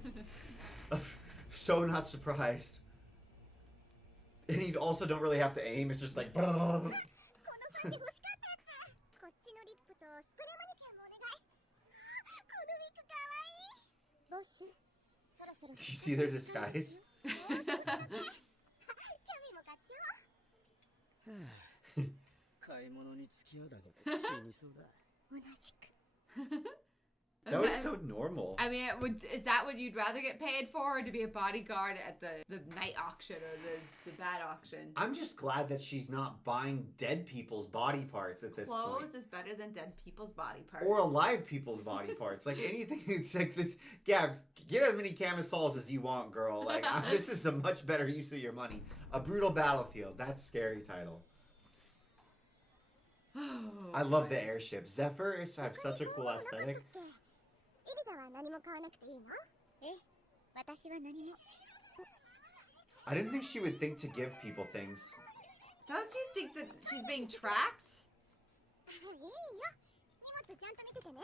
So not surprised. And you also don't really have to aim. It's just like. このファンで欲しかったやつこっちのリップとスプレーマニキュアもお願いこのウィッグかわいいボスそろそろ Do you see their disguise? キャミも買っちゃおう買い物に付き合うだけで死にそうだ同じく That was so normal. I mean, is that what you'd rather get paid for, or to be a bodyguard at the night auction or the bad auction? I'm just glad that she's not buying dead people's body parts at this Clothes point. is better than dead people's body parts. Or alive people's body parts. Like anything. It's like this. Yeah, get as many camisoles as you want, girl. Like this is a much better use of your money. A Brutal Battlefield. That's scary title. I love the airship. Zephyr have such a cool aesthetic. エリザは何も買わなくていいのえ私は何も I didn't think she would think to give people things. Don't you think that she's being tracked? いいよ荷物ちゃんと見ててね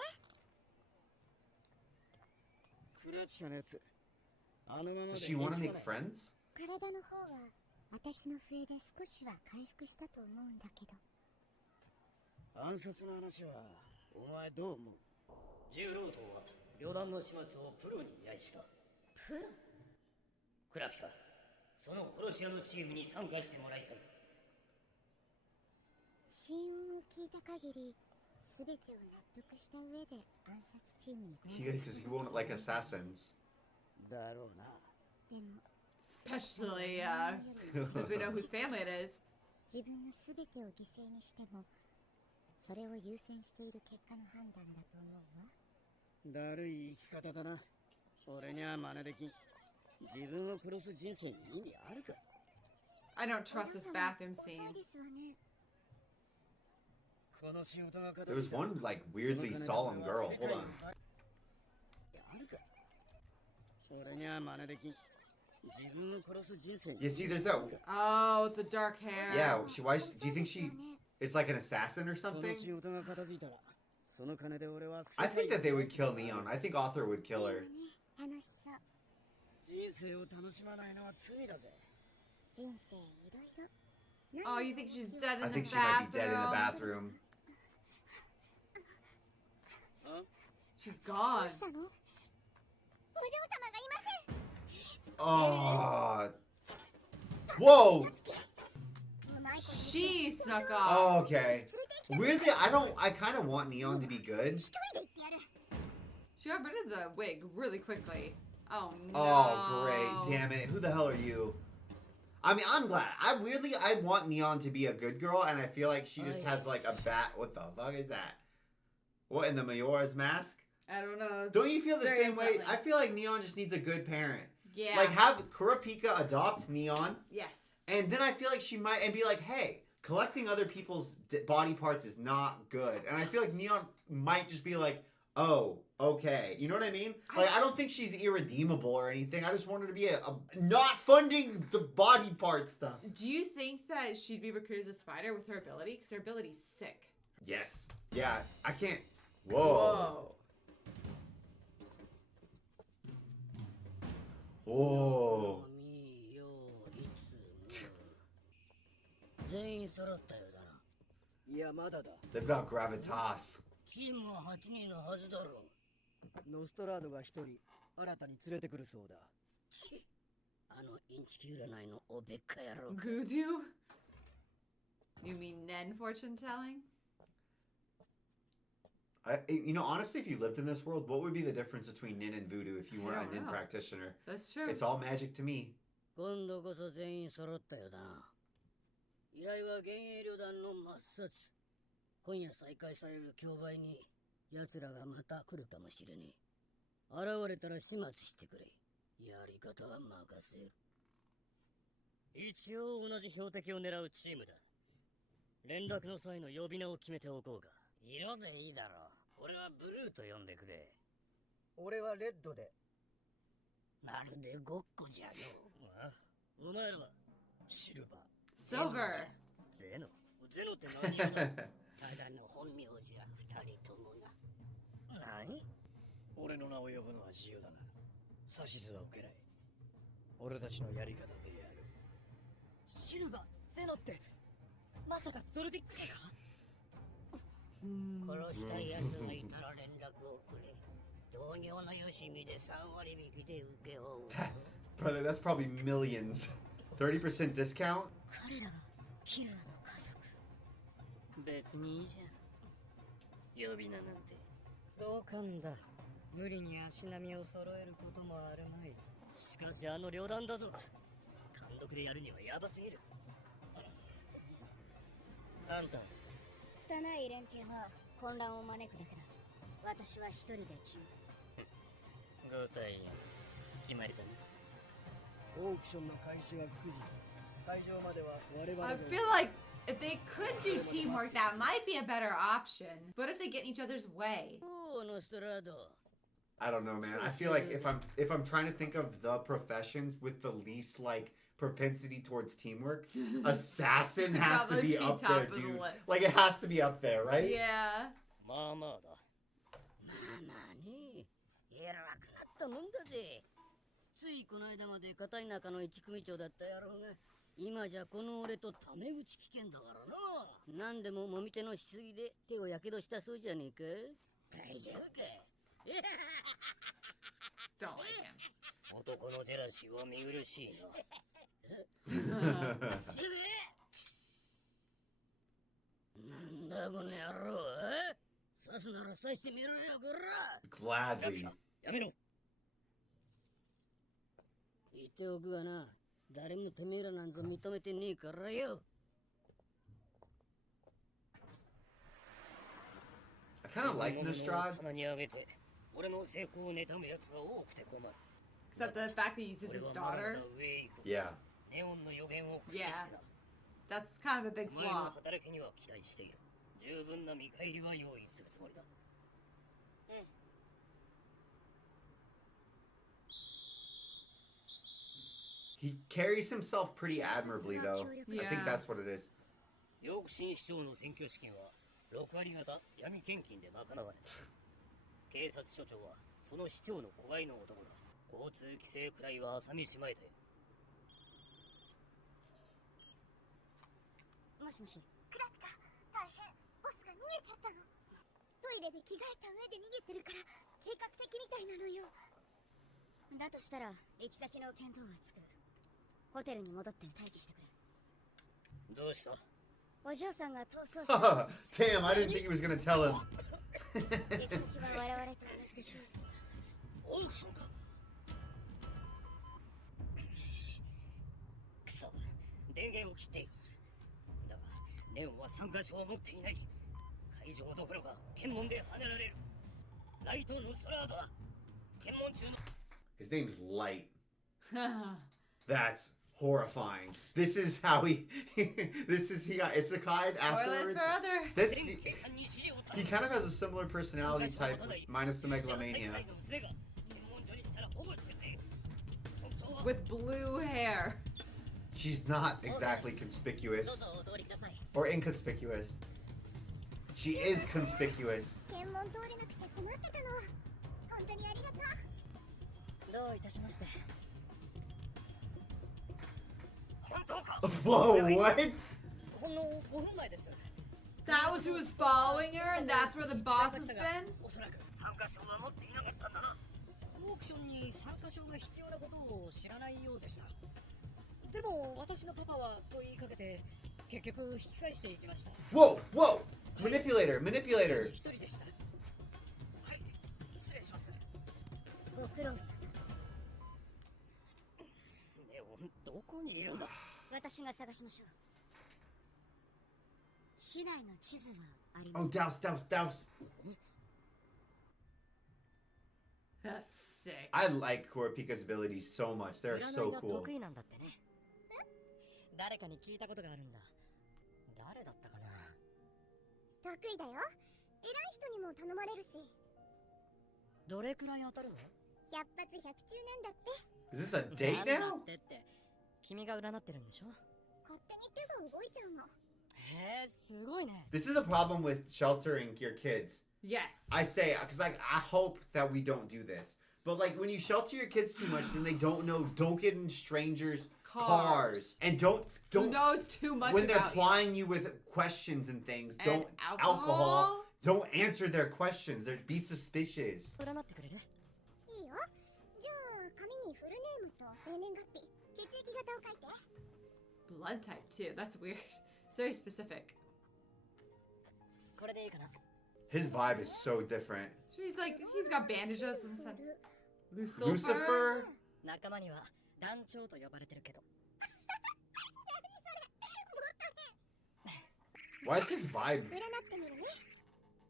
クラピカのやつあのままで Does she want to make friends? 体の方は私の笛で少しは回復したと思うんだけど暗殺の話はお前どう思う重労働は旅団の始末をプロに依頼した。プロクラピカ、その殺し屋のチームに参加してもらいたい。心音を聞いた限り全てを納得した上で暗殺チームにHe won't like assassins. だろうなでも Especially, since we know whose family it is. 自分の全てを犠牲にしてもそれを優先している結果の判断だと思うわだるい生き方だな俺には真似できん自分を殺す人生に意味あるか I don't trust this bathroom 遅い scene. ですわね この仕事が片 There was one like weirdly solemn girl. Hold on. あるか俺には真似できん自分を殺す人生に You see, there's that. Oh, the dark hair. Yeah, do you think she is like an assassin or この something? 仕事が片付いたらその金で俺は I think that they would kill Neon. I think Author would kill her. 楽しそう人生を楽しまないのは罪だぜ人生いろいろ Oh, you think she's dead in I the think she might be dead in the bathroom? bathroom. She's ど gone. うしたのお嬢様がいません Oh. Whoa. She snuck off. Oh, okay. Weirdly, I kind of want Neon to be good. 一人で行ってやる She got rid of the wig really quickly. Oh no. Oh, great. Damn it. Who the hell are you? I mean, I'm glad. I want Neon to be a good girl, and I feel like she just has like a bat. What the fuck is that? What, in the Majora's Mask? I don't know. Don't you feel the Very same way? unsettling. I feel like Neon just needs a good parent. Yeah. Like, have Kurapika adopt Neon, Yes. and then I feel like she might, and be like, hey, collecting other people's body parts is not good. And I feel like Neon might just be like, oh, okay. You know what I mean? Like, I don't think she's irredeemable or anything. I just want her to be a not funding the body part stuff. Do you think that she'd be recruited as a spider with her ability? Because her ability's sick. Yes. Yeah, I can't. Whoa. Whoa. 全員揃ったようだな。いやまだだ。 They've got gravitas. チームは8人のはずだろう。ノストラードが1人新たに連れてくるそうだ。ち、あのインチキ占いのおべっか野郎。 Voodoo? You mean Nen fortune telling? You know, honestly, if you lived in this world, what would be the difference between Nin and Voodoo if you weren't a don't Nin know. practitioner? That's true. It's all magic to me. 今度こそ全員揃ったようだな。依頼は幻影旅団の抹殺。今夜再開される競売に奴らがまた来るかもしれねえ。現れたら始末してくれ。やり方は任せる。一応同じ標的を狙うチームだ。連絡の際の呼び名を決めておこうか。色でいいだろう。俺はブルーと呼んでくれ。俺はレッドで。まるでごっこじゃよ。お前らはシルバー。 Silver. ゼノって何やだ。ただの本名じゃ二人ともな。何？俺の名を呼ぶのは自由だが、指図は受けない。俺たちのやり方でやる。シルバー、ゼノって、まさかそれでっかか？殺したい奴がいたら連絡をくれ。同業のよしみで3割引きで受け負う。Brother, that's probably millions. 30% discount? 彼らがキラーの家族。別にいいじゃん。呼び名なんて。同感だ。無理に足並みを揃えることもあるまい。しかしあの旅団だぞ。単独でやるにはヤバすぎる。あんた。拙い連携は混乱を招くだけだ。私は一人で十分。5対4。決まりだね。オークションの開始が9時。会場までは我々 I の feel like if they could do teamwork, that might be a better option. But if they get in each other's way? Oh, Nostrado. I don't know, man. I feel like if I'm trying to think of the professions with the least like propensity towards teamwork, assassin has to be up there, dude. Like it has to be up there, right? Yeah. まあまあだ。まあまあね。偉くなったもんだぜ。ついこの間まで片田舎の一組長だったやろうが、今じゃこの俺とタメ口危険だからな。何でももみ手のしすぎで手をやけどしたそうじゃねえか。大丈夫か。Don't like him. 男のジェラシーは見苦しいな。なんだこの野郎。刺すなら刺してみろよ、こら。 Gladly. やめろ。言っておくがな、誰もてめえらなんぞ認めてねえからよ。I kind of like Nostrad. 棚に上げて、俺の成功を妬む奴が多くて困る。 Except the fact that he uses his daughter. Yeah. ネオンの予言を駆使してな。 That's kind of a big お前の flaw. 働きには期待している。十分な見返りは用意するつもりだ。He carries himself pretty admirably, though. I think Yeah. that's what it is. ヨーク新市長の選挙資金は6割方闇献金で賄われた。警察署長はその市長の子飼いの男だ。交通規制くらいは浅見しまえて。もしもし。クラピカ、大変。ボスが逃げちゃったの。トイレで着替えた上で逃げてるから計画的みたいなのよ。だとしたら行き先の見当はつく。ホテルに戻って待機してくれ。どうした？お嬢さんが逃走したんです。 Damn, I didn't think he was gonna tell him. 行き先は我々と同じでしょう。オークションか。くそ、電源を切っている。だがネオンは参加賞を持っていない。会場どころか検問で跳ねられる。ライト・ノストラードは検問中の His name's Light. That's horrifying. This is how he got isekai'd afterwards. Spoilers for other. This he kind of has a similar personality type, minus the megalomania. With blue hair. She's not exactly conspicuous or inconspicuous. She is conspicuous. 検問通れなくて困ってたの。本当にありがとう。どういたしまして。 Whoa, what? ほんの5分前です。 That was who was following her, and that's where the boss has been? おそらく参加賞は持っていなかったんだな。オークションに参加賞が必要なことを知らないようでした。でも私のパパはと言いかけて結局引き返していきました。 Whoa, whoa! Manipulator, manipulator. 一人でした。はい、失礼します。ご苦労さん。ネオンどこにいるんだ。私が探しましょう。市内の地図はありま Oh, す。 douse, douse, douse. That's sick. I like Kurapika's abilities so much. They're 占い so が cool. 得意なんだってね。誰かに聞いたことがあるんだ。誰だったかな。得意だよ。偉い人にも頼まれるし。どれくらい当たるの？ 100発100中なんだって。 Is this a date なんだ now? ってって。君が占ってるんでしょ？勝手に手が動いちゃうの。へえ、すごいね。 This is a problem with sheltering your kids. Yes. I say, because like I hope that we don't do this. But like when you shelter your kids too much, then they don't know. Don't get in strangers' cars, and Who don't. knows too much When they're about plying you with questions and things, And don't alcohol? Don't answer their questions. Be suspicious. 占ってくれる？いいよ。じゃあ紙にフルネームと生年月日、血液型を書いて。you? Blood type, too. That's weird. It's very specific. これでいいかな。 His vibe is so different. She's like, he's got bandages on his head. Lucifer? Lucifer? 仲間には団長と呼ばれてるけど。 Why is his vibe 占ってみるね。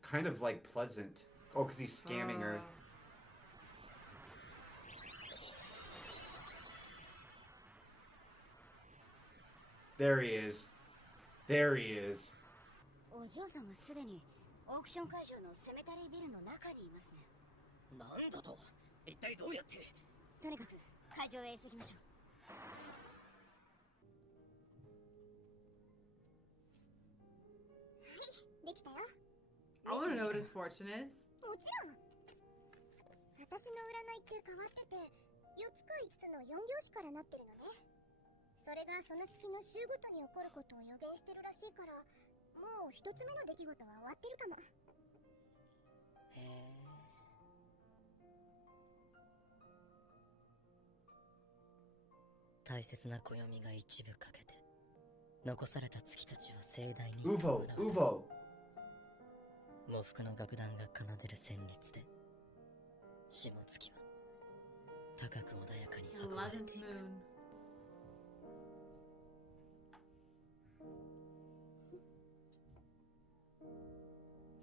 kind of like pleasant? Oh, because he's scamming her. There he is. There he is. お嬢さんはすでにオークション会場のセメタリービルの中にいますね。なんだと。一体どうやって。とにかく会場へ急ぎましょう。はい、できたよ。 I want to know what his fortune is. もちろん。私の占いって変わってて、4つか5つの4拍子からなってるのね。それがその月の週ごとに起こることを予言してるらしいから、もう1つ目の出来事は終わってるかも。へえ。大切な暦が一部欠けて、残された月たちは盛大に Uvo, Uvo. 喪服の楽団が奏でる旋律で、下月は高く穏やかに運ばれ 11th ていく。 moon.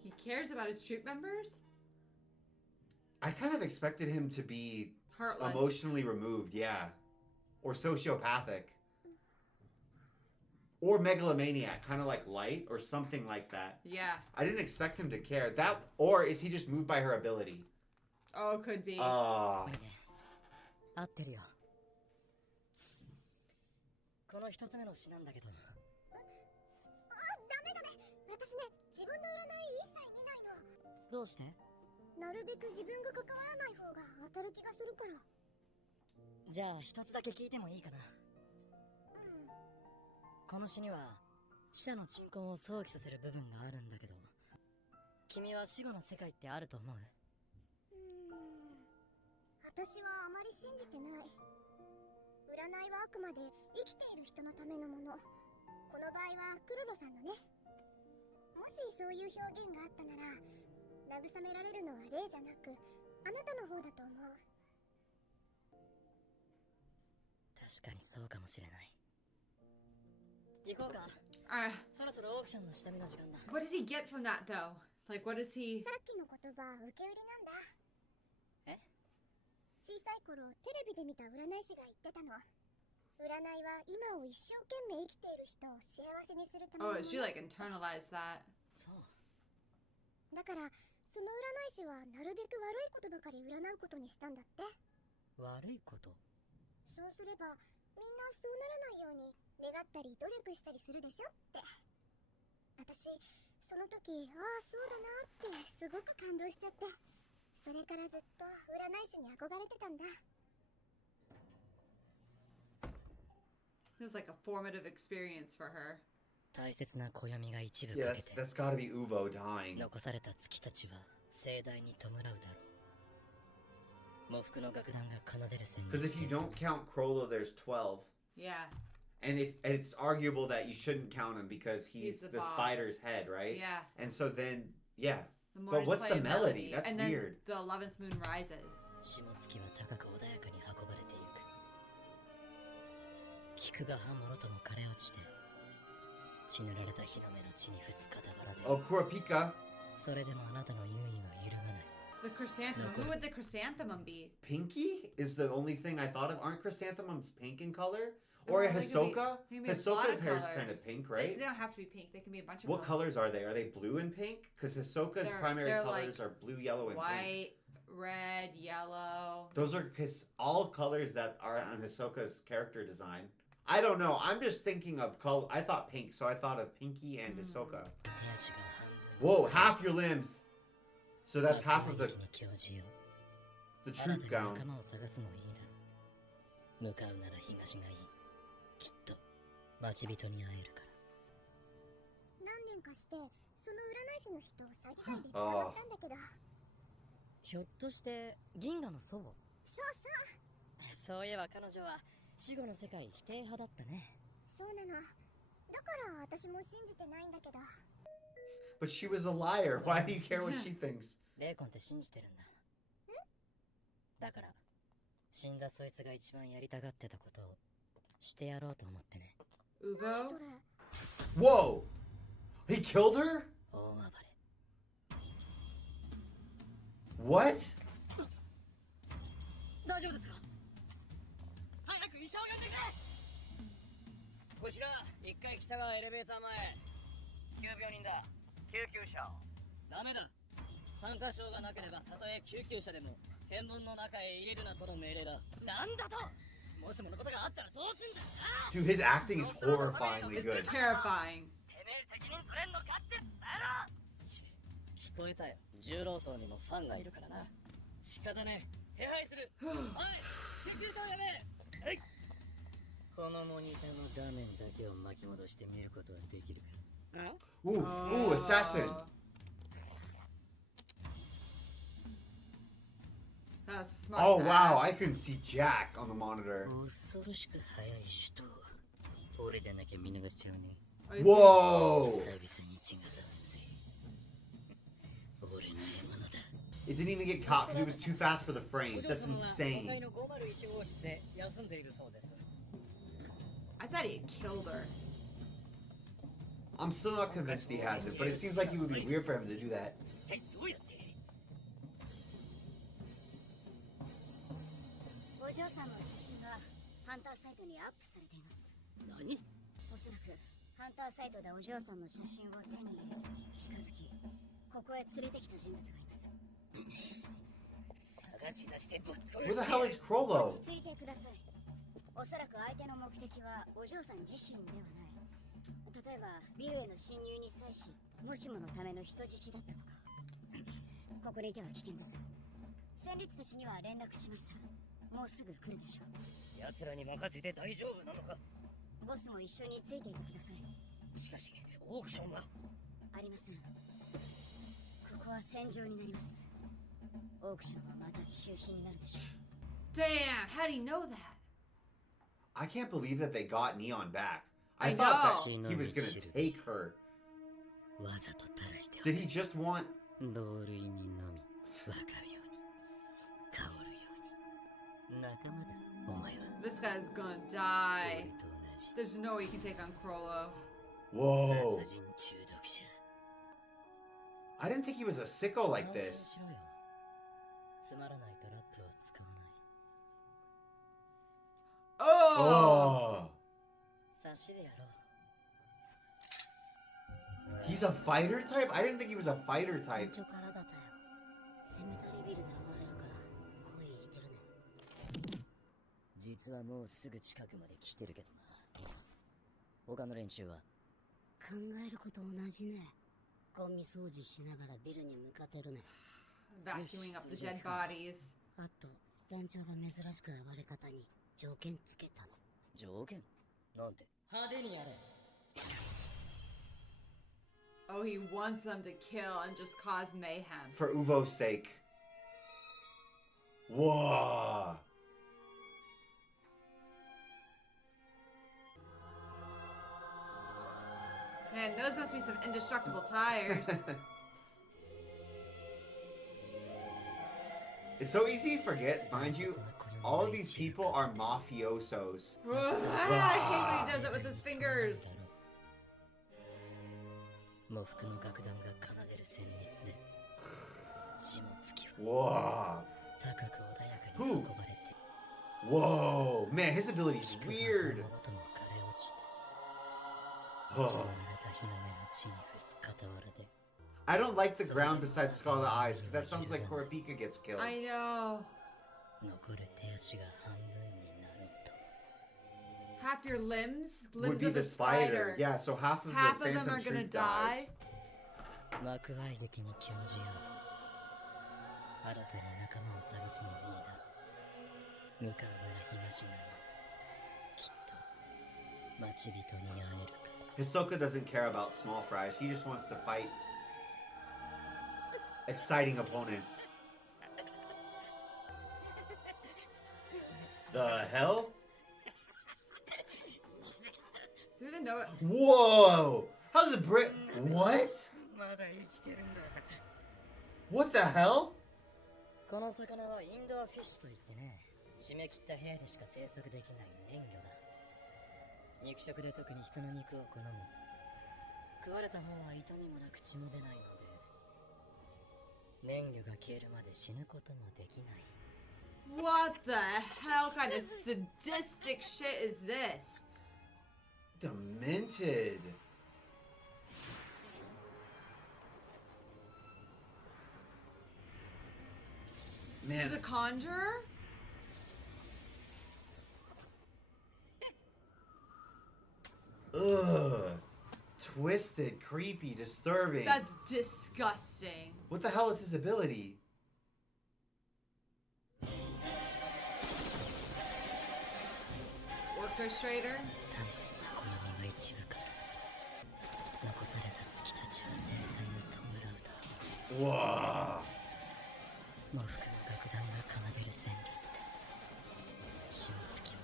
He cares about his troop members? I kind of expected him to be Heartless. emotionally removed, yeah. Or sociopathic. Or megalomaniac, kind of like Light, or something like that. Yeah. I didn't expect him to care. That, or is he just moved by her ability? Oh, could be. あいいね。合ってるよ。この一つ目の詩なんだけど。ダメダメ。私ね、自分の占い一切見ないの。どうして？なるべく自分が関わらない方が当たる気がするから。じゃあ一つだけ聞いてもいいかな。この詩には死者の鎮魂を想起させる部分があるんだけど、君は死後の世界ってあると思う？私はあまり信じてない。占いはあくまで生きている人のためのもの。この場合はクロロさんのね。もしそういう表現があったなら、慰められるのは霊じゃなくあなたの方だと思う。確かにそうかもしれない。行こうか。 Uh, そろそろオークションの下見の時間だ。 what did he get from that though? Like, what does he? さっきの言葉受け売りなんだ。え？小さい頃テレビで見た占い師が言ってたの。占いは今を一生懸命生きている人を幸せにするため Oh, のもの。 she like internalized that. そう。だからその占い師はなるべく悪いことばかり占うことにしたんだって。悪いこと。そうすればみんなそうならないように願ったり努力したりするでしょって。私その時ああそうだなってすごく感動しちゃって、それからずっと占い師に憧れてたんだ。 It was like a formative experience for her. 大切な暦が一部 Yeah, かけ that's て gotta be Uvo dying. 残された月たちは盛大に弔うだろう。喪服の楽団が奏でる旋律 Because if you don't count Crollo, there's 12. Yeah. And it's arguable that you shouldn't count him because he's the the boss. spider's head, right? Yeah. And so then, yeah. The But Moors what's play the a melody? That's and then weird. the 11th moon rises. 下月は高く穏やかに運ばれていく。菊が葉もろとも枯れ落ちて血塗られた日の目の地に伏す傍らで、 Oh, Kurapika. それでもあなたの優位は揺るがない。 The chrysanthemum. Who would the chrysanthemum be? Pinky is the only thing I thought of. Aren't chrysanthemums pink in color? Or Oh, they could be- Hisoka? they can be a lot Hisoka's of hair is colors. kind of pink, They, right? they don't have to be pink. They can be a bunch of What colors. colors are they? Are they blue and pink? Because Hisoka's They're- primary they're colors like are blue, yellow, and pink. White, red, yellow. Those are all colors that are on Hisoka's character design. I don't know. I'm just thinking of color. I thought pink, so I thought of Pinky and Hisoka. 手足が Whoa, half your limbs. So 半 that's 分 half of に the 教授よ。 the あな troop たが gown. 仲間を探すのいいだろう。向かうなら東がいい。きっと待ち人に会えるから。何年かしてその占い師の人を詐欺罪で捕まったんだけど。ひょっとして銀河の祖母？そうそうそういえば彼女は死後の世界否定派だったね。そうなの。だから私も信じてないんだけど。 But she was a liar. Why do you care what she thinks? レイコンって信じてるんだ。だから死んだそいつが一番やりたがってたことをしてやろうと思ってね。 Ugo? それ Whoa! He killed her? 大暴れ。 What? 大丈夫ですか？早く医者を呼んでくれ。こちら1階北側エレベーター前。急病人だ。救急車を。ダメだ。参加証がなければたとえ救急車でも検問の中へ入れるなとの命令だ。なんだと。もしものことがあったらどうすんだ。 Dude, his acting is horrifyingly good. It's terrifying. てめえ責任取れんのかって伝えろ。聞こえたよ。重労働にもファンがいるからな。仕方ねえ。手配する。おい、救急車をやめ。はい。このモニターの画面だけを巻き戻して見ることはできるか。 Ooh, ooh, assassin. That was smart. Oh wow, ass. I couldn't see Jack on the monitor. 恐ろしく速い人。俺でなきゃ見逃しちゃうね。 Oh, you Whoa! 久々に血が騒ぐぜ。俺の獲物だ。 It didn't even get caught because it was too fast for the frames. That's 5階 insane. の501号室で休んでいるそうです。 I thought he had killed her. I'm still not convinced he has it, but it seems like it would be weird for him to do that. え、どうやって？お嬢さんの写真がハンターサイトにアップされています。何？おそらくハンターサイトでお嬢さんの写真を手に入れ近づきここへ連れてきた人物がいます。探し出してぶっ殺 Where し the て hell is Crollo? 落ち着いてください。おそらく相手の目的はお嬢さん自身ではない。例えばビルへの侵入に際しもしものための人質だったとか。ここにいては危険です。戦慄たちには連絡しました。もうすぐ来るでしょう。奴らに任せて大丈夫なのか？ボスも一緒についていてください。しかしオークションはありません。ここは戦場になります。オークションはまた中止になるでしょう。 Damn, how do you know that? I can't believe that they got Neon back. I I thought know. that he was gonna take her. わざと垂らしてお Did he just want? 同類にのみ分かるように香るように仲間だお前は This guy's gonna 俺 die. と同じ There's no way you can take on Crollo. Whoa. 殺人中毒者 I didn't think he was a sicko like 安心 this. しろよつまらないトラップは使わない Oh! Oh. 差しでやろう He's a fighter type? I didn't think he was a fighter 団 type. 長からだったよ攻めたリビルで暴れるから声入れてるね実はもうすぐ近くまで来てるけどな他の連中は考えること同じねゴミ掃除しながらビルに向かってるね Vacuuming up the dead bodies. あと団長が珍しく暴れ方に条件つけたの条件なんて派手にやれ Oh, he wants them to kill and just cause mayhem. For Uvo's sake. Whoa. Man, those must be some indestructible tires. It's so easy to forget, mind you, all of these people are mafiosos. I hate when he does it with his fingers. 喪服の楽団が奏でる旋律で血も月は Whoa. 高く穏やかに運ばれて Whoa. Man, his ability's weird. 元も枯れ落ちて Oh. 失われた日の目の地に伏す傍らで I don't like the ground besides Scarlet Eyes, because that sounds like Kurapika gets killed. I know. 残る手足が半分になろうと Half your limbs Would be of the a spider. Yeah, so half of Half the of them Phantom are gonna Troop dies. die. 幕愛劇に興じよう新たに仲間を探すもいいだろう向かう村東村きっと待ち人に会えるか Hisoka doesn't care about small fries. He just wants to fight exciting opponents. The hell? Do you even know it? Whoa! How does it break? What? まだ生きてるんだ What the hell? この魚はインドアフィッシュといってね締め切った部屋でしか生息できない年魚だ肉食で特に人の肉を好む食われた方は痛みもなく血も出ないので年魚が消えるまで死ぬこともできない What the hell kind of sadistic shit is this? Demented. Man. Is it a conjurer? Ugh. Twisted, creepy, disturbing. That's disgusting. What the hell is his ability? Orchestrator? 大切な好みが一部かけて残された月たちは生態を弔うだろう Whoa. 喪服の楽団が奏でる旋律で下月は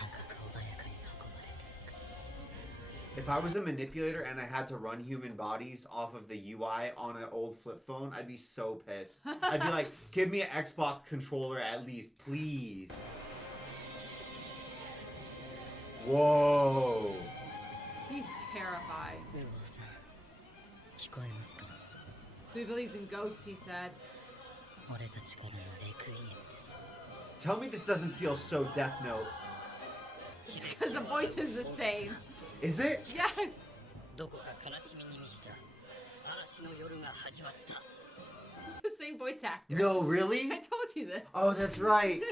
高く穏やかに運ばれていく If I was a manipulator and I had to run human bodies off of the UI on an old flip phone, I'd be so pissed. I'd be like, give me an Xbox controller at least, please. Whoa. He's terrified. ルオーさん聞こえますか So he believes in ghosts, he said. 俺たちからのレクイエムです Tell me this doesn't feel so Death Note. It's because the voice is the same. Is it? Yes! どこか悲しみに満ちた嵐の夜が始まった It's the same voice actor. No, really? I told you this. Oh, that's right.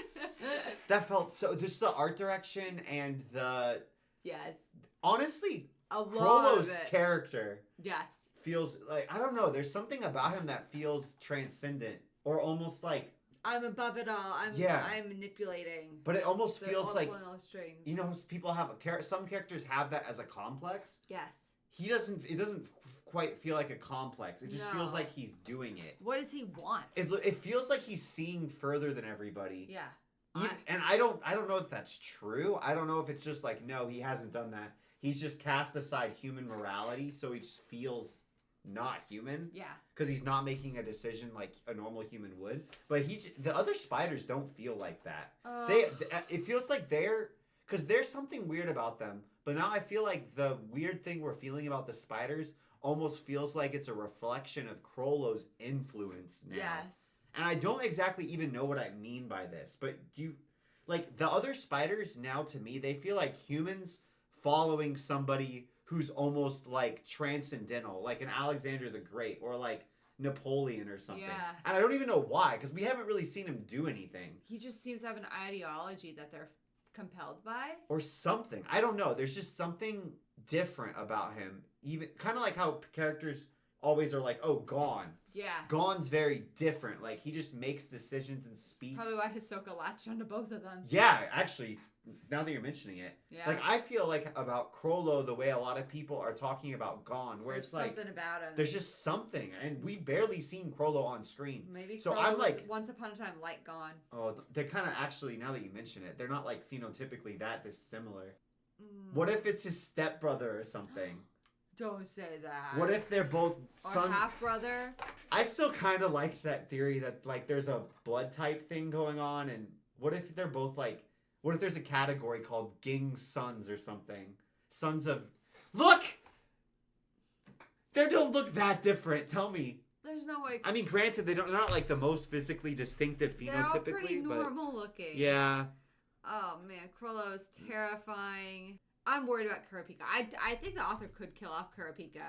That felt so. Just the art direction and the. Yes. Honestly, A lot Crollo's of it. character Yes. feels like, I don't know, there's something about him that feels transcendent or almost like, I'm above it all. Yeah. I'm manipulating. but it almost The feels all like, pulling all the strings. you know, how people have some characters have that as a complex. Yes. It doesn't quite feel like a complex. It just feels No. like he's doing it. What does he want? It feels like he's seeing further than everybody. Yeah. And I don't know if that's true. I don't know if it's just like, no, he hasn't done that. He's just cast aside human morality, so he just feels not human. Yeah. Because he's not making a decision like a normal human would. But the other spiders don't feel like that. It feels like they're, Because there's something weird about them. But now I feel like the weird thing we're feeling about the spiders almost feels like it's a reflection of Crollo's influence now. Yes. And I don't exactly even know what I mean by this, but like the other spiders now to me, they feel like humans following somebody who's almost like transcendental, like an Alexander the Great or like Napoleon or something. Yeah. And I don't even know why, because we haven't really seen him do anything. He just seems to have an ideology that they're compelled by. Or something. I don't know. There's just something different about him. Even kind of like how characters always are like, oh, Gon. Yeah. Gon's very different. Like, he just makes decisions and speaks. Probably why Hisoka latched onto both of them. Yeah, actually, now that you're mentioning it. Yeah. Like, I feel like about Crollo the way a lot of people are talking about Gon, where There's it's like, something about him. there's just something. And we've barely seen Crollo on screen. Maybe So Crollo I'm was like, once upon a time like Gon. oh, they're kind of actually, now that you mention it, they're not like phenotypically that dissimilar. Mm. What if it's his stepbrother or something? Don't say that. What if they're both Or sons? half brother? I still kind of liked that theory that like there's a blood type thing going on, and what if they're both like, what if there's a category called Ging's sons or something? Sons of, look, they don't look that different. Tell me. There's no way. I mean, granted, they're not like the most physically distinctive They're all phenotypically, pretty but normal looking. yeah. Oh man, Crollo is terrifying. I'm worried about Kurapika. I think the author could kill off Kurapika.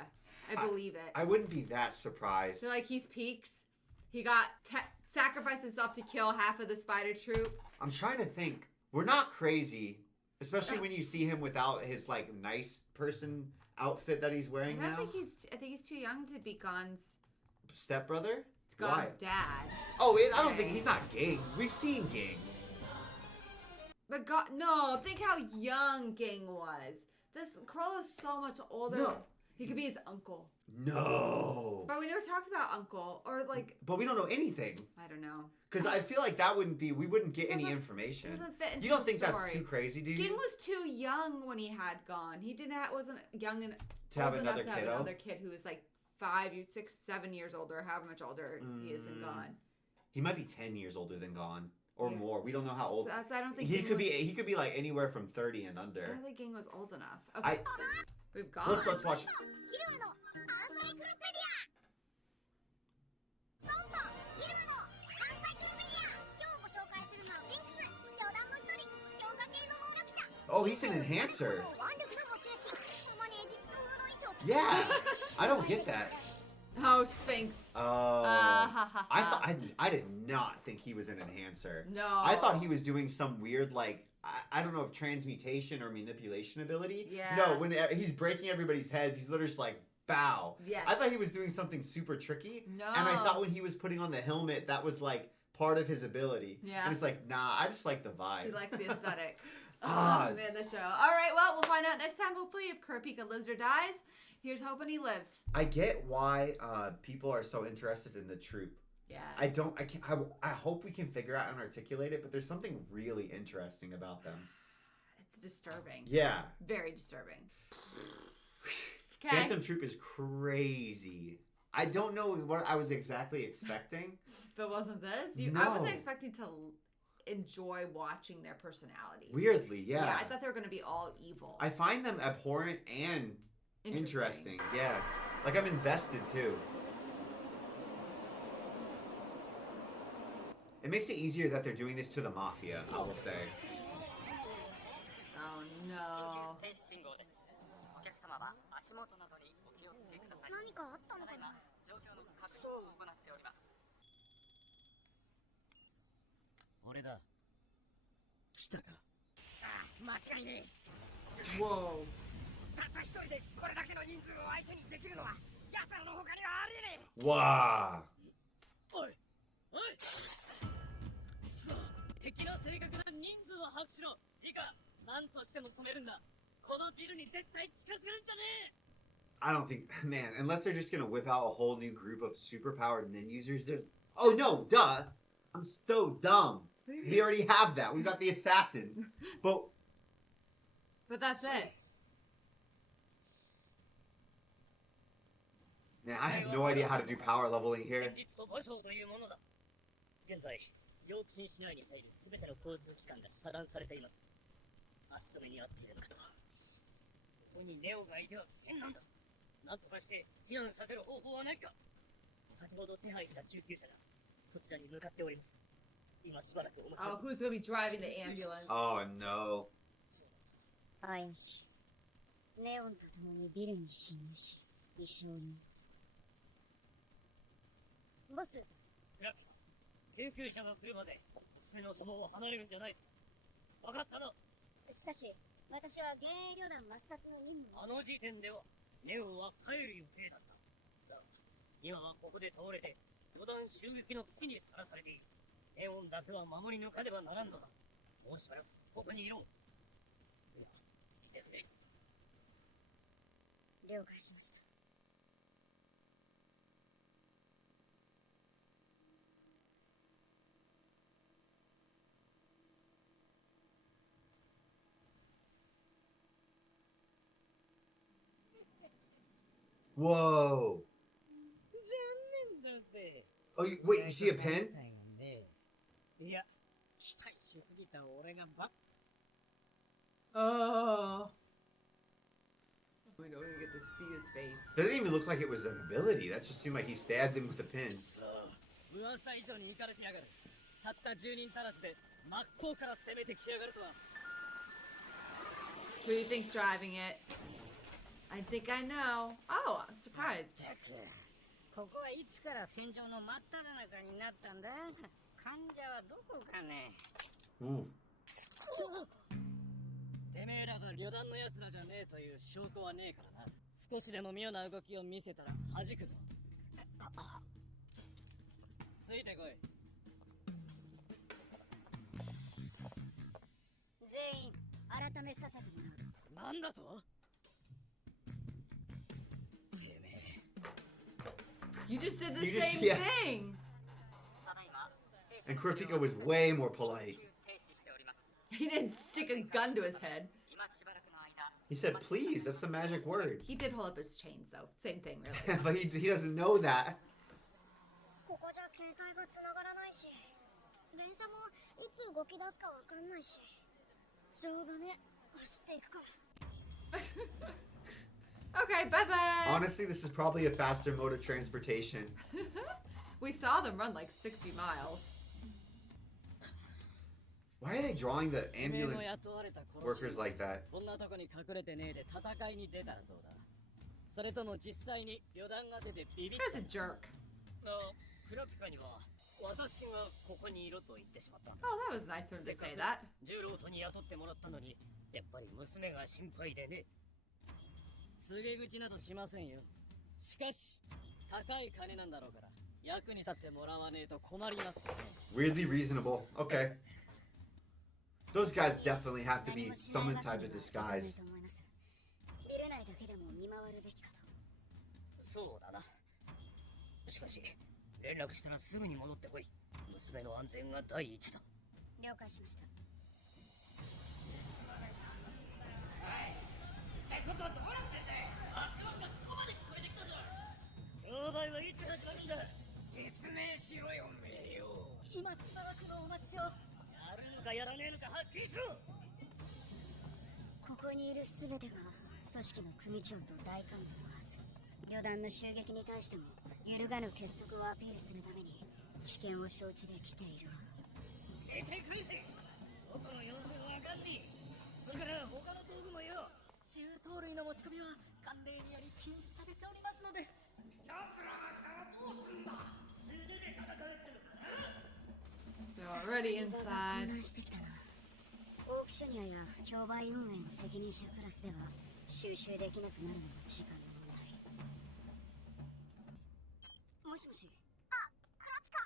I believe it. I wouldn't be that surprised. So like he's peaked. He got sacrificed himself to kill half of the spider troop. I'm trying to think. We're not crazy, especially when you see him without his like nice person outfit that he's wearing I now. think he's too young to be Gon's Stepbrother? Why? dad. Oh, I don't think he's not Ging. We've seen Ging. But think how young Ging was. This Crollo's so much older. No. He could be his uncle. No. But we never talked about uncle or like But we don't know anything. I don't know. Because I feel like we wouldn't get any information. Doesn't fit into You don't the think story. that's too crazy, do you? Ging was too young when he had gone. He wasn't young and To have old enough another to have kiddo? another kid who was like 5, 6, 7 years older, however much older he is than Gon. He might be 10 years older than Gon. Or Yeah. more. We don't know how old. So I don't think he Ging could was, be he could be like anywhere from 30 and I under. don't think Ging was old enough. Okay. We've gone. Let's watch. ヒルのアンサイクロペディアどうもヒルのアンサイクロペディア今日ご紹介するのはウィンクス余談の一人強化系の能力者 Oh, he's an enhancer. 腕力の持ち主たまにエジプト風の衣装を着て Yeah. I don't get that. Oh, Sphinx. Oh. Ha. I did not think he was an enhancer. No. I thought he was doing some weird like I don't know if transmutation or manipulation ability. Yeah. No, when he's breaking everybody's heads, he's literally just like bow. Yes. I thought he was doing something super tricky. No. And I thought when he was putting on the helmet, that was like part of his ability. Yeah. And it's like, nah, I just like the vibe. He likes the aesthetic. Ah. Oh, man, the show. All right, well, we'll find out next time, hopefully, if Kurapika lives or dies. Here's hoping he lives. I get why people are so interested in the troop. Yeah. I hope we can figure out and articulate it, but there's something really interesting about them. It's disturbing. Yeah. Very disturbing. Okay. Phantom Troop is crazy. I don't know what I was exactly expecting. But wasn't this? I No. wasn't expecting to enjoy watching their personalities. Weirdly, yeah. Yeah, I thought they were going to be all evil. I find them abhorrent and interesting. Yeah. Like I'm invested too. It makes it easier that they're doing this to the mafia, I will say. Oh, no. 停止信号です。お客様は足元などにお気をつけください。何かあったのかな状況の確認を行っております。俺だ。来たか。ああ、間違いねえ。 Whoa. たった一人でこれだけの人数を相手にできるのは奴らの他にはありえねえ。わおいおいくそ敵の正確な人数を把握しろ。いいか何としても止めるんだ。このビルに絶対近づけるんじゃねえ。 I don't think, man, unless they're just gonna whip out a whole new group of superpowered nin users, there's... Oh, no, duh! I'm so dumb. We already have that. We've got the assassins. But that's it. man, I have no idea how to do power leveling here. 戦慄と墓標というものだ。現在、ヨークシン市内に入る全ての交通機関が遮断されています。足止めに遭っているのかと。ここにネオがいては危険なんだ。なんとかして避難させる方法はないか。先ほど手配した救急車がこちらに向かっております。今しばらくお待ち Oh, を。 who's gonna be driving the ambulance? Oh no. 怪しい。ネオンと共にビルに侵入し、一生に。ボス、クラック、救急車が来るまで娘のそばを離れるんじゃない。分かったな。しかし、私は幻影旅団抹殺の任務を。あの時点ではネオンは帰る予定だった。だが今はここで倒れて旅団襲撃の危機にさらされている。ネオンだけは守り抜かねばならんのだ。もうしばらくここにいろ。いや、いてくれ。了解しました。Whoa. 残念だぜ。 Oh, wait, you see a pen? いや、期待しすぎた俺がばっ Oh. We don't even get to see his face. That didn't even look like it was an ability. That just seemed like he stabbed him with a pin. 噂以上に行かれてやがる。たった10人足らずで真っ向から攻めてきやがるとは。 Who do you think's driving it? I think I know. Oh, I'm surprised. ここはいつから戦場の真っ只中になったんだ。患者はどこかね。 Ooh. てめえらが旅団の奴らじゃねえという証拠はねえからな。少しでも妙な動きを見せたら弾くぞ。ついてこい。全員、改めさせてもらう。なんだと？てめえ。You just did the You just- same yeah. thing. ただいま。 And Kurapika was way more polite. 停止しております。 He didn't stick a gun to his head. 今しばらくの間。 He said, please. That's the magic word. He did hold up his chains, though. Same thing, really. But he doesn't know that. ここじゃ携帯が繋がらないし、電車もいつ動き出すかわかんないし。しょうがね、走っていくか。Okay, bye bye. Honestly, this is probably a faster mode of transportation. We saw them run like 60 miles. Why are they drawing the てめえ ambulance の雇われた殺し workers like that? こんなとこに隠れてねえで戦いに出たらどうだ。それとも実際に旅団が出てビビっ This guy's a jerk. クラピカには私がここにいろと言ってしまったんだ。 Oh, that was nice of him to say that. 重労働に雇ってもらったのにやっぱり娘が心配でね。告げ口などしませんよ。しかし高い金なんだろうから役に立ってもらわねえと困りますよね。 Weirdly reasonable. Okay. Those guys definitely have to be some type of disguise. ビル内だけでも見回るべきかと。そうだな。しかし連絡したらすぐに戻ってこい。娘の安全が第一だ。了解しました。外はどうなってんだよ。発音がここまで聞こえてきたぞ。商売はいつ始まるんだ。説明しろよ、名誉。今しばらくのお待ちを。やるのかやらねえのかはっきりしろ。ここにいるすべてが組織の組長と大幹部のはず。旅団の襲撃に対しても揺るがぬ結束をアピールするために危険を承知で来ているわ。警戒返せ。外の様子がわかんねえ。それから他の道具もよ。銃刀類の持ち込みは慣例により禁止されておりますので。奴らが来たらどうすんだ。素手で戦うってのかな。 They're already 混 inside. 乱してきたな。オークショニアや競売運営の責任者クラスでは収集できなくなるのも時間の問題。もしもし。あ、クラピカ。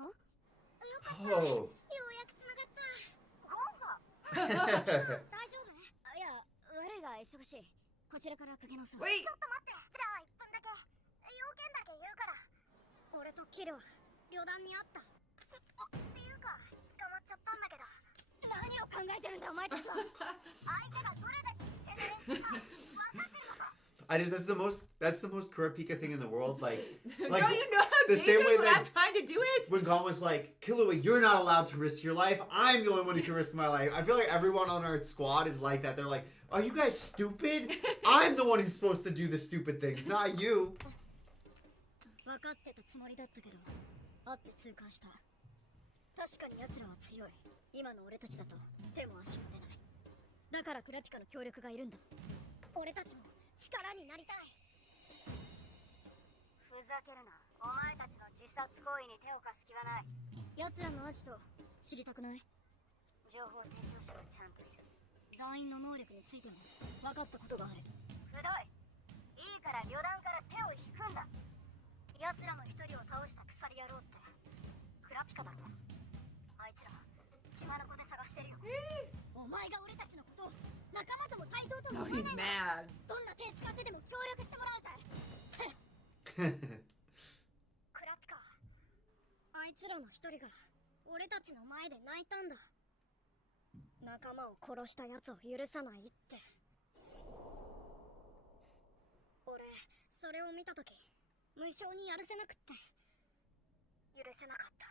あ？よかったね。 Oh. ようやく繋がった。ゴンゴ。大丈夫？いや、悪いが忙しい。こちらからかけ直そう。 Wait. ちょっと待って。じゃあ1分だけ。要件だけ言うから。俺とキルは旅団に会った。っていうか、捕まっちゃったんだけど。何を考えてるんだお前たちは。相手がどれだけ危険で、分かってるのか。That's the most Kurapika thing in the world. Like Don't you know how the same dangerous way what that I'm trying to do is? when Gon was like, Killua, you're not allowed to risk your life. I'm the only one who can risk my life. I feel like everyone on our squad is like that. They're like, are you guys stupid? I'm the one who's supposed to do the stupid things, not you. 分かってたつもりだったけど、会って痛感した。確かに奴らは強い。今の俺たちだと手も足も出ない。だからクラピカの協力がいるんだ。俺たちも力になりたい。ふざけるな。お前たちの自殺行為に手を貸す気はない。奴らのアジト知りたくない？情報提供者がちゃんといる。団員の能力についても分かったことがある。くどい。いいから旅団から手を引くんだ。奴らの一人を倒した鎖野郎ってクラピカだった。あいつら島の子で探してるよ。お前が俺たちのことを仲間とも対等とも No, 思わ he's ないなら mad. どんな手使ってでも協力してもらうぜ。クラピカ、あいつらの一人が俺たちの前で泣いたんだ。仲間を殺した奴を許さないって。俺それを見たとき無性にやるせなくって許せなかった。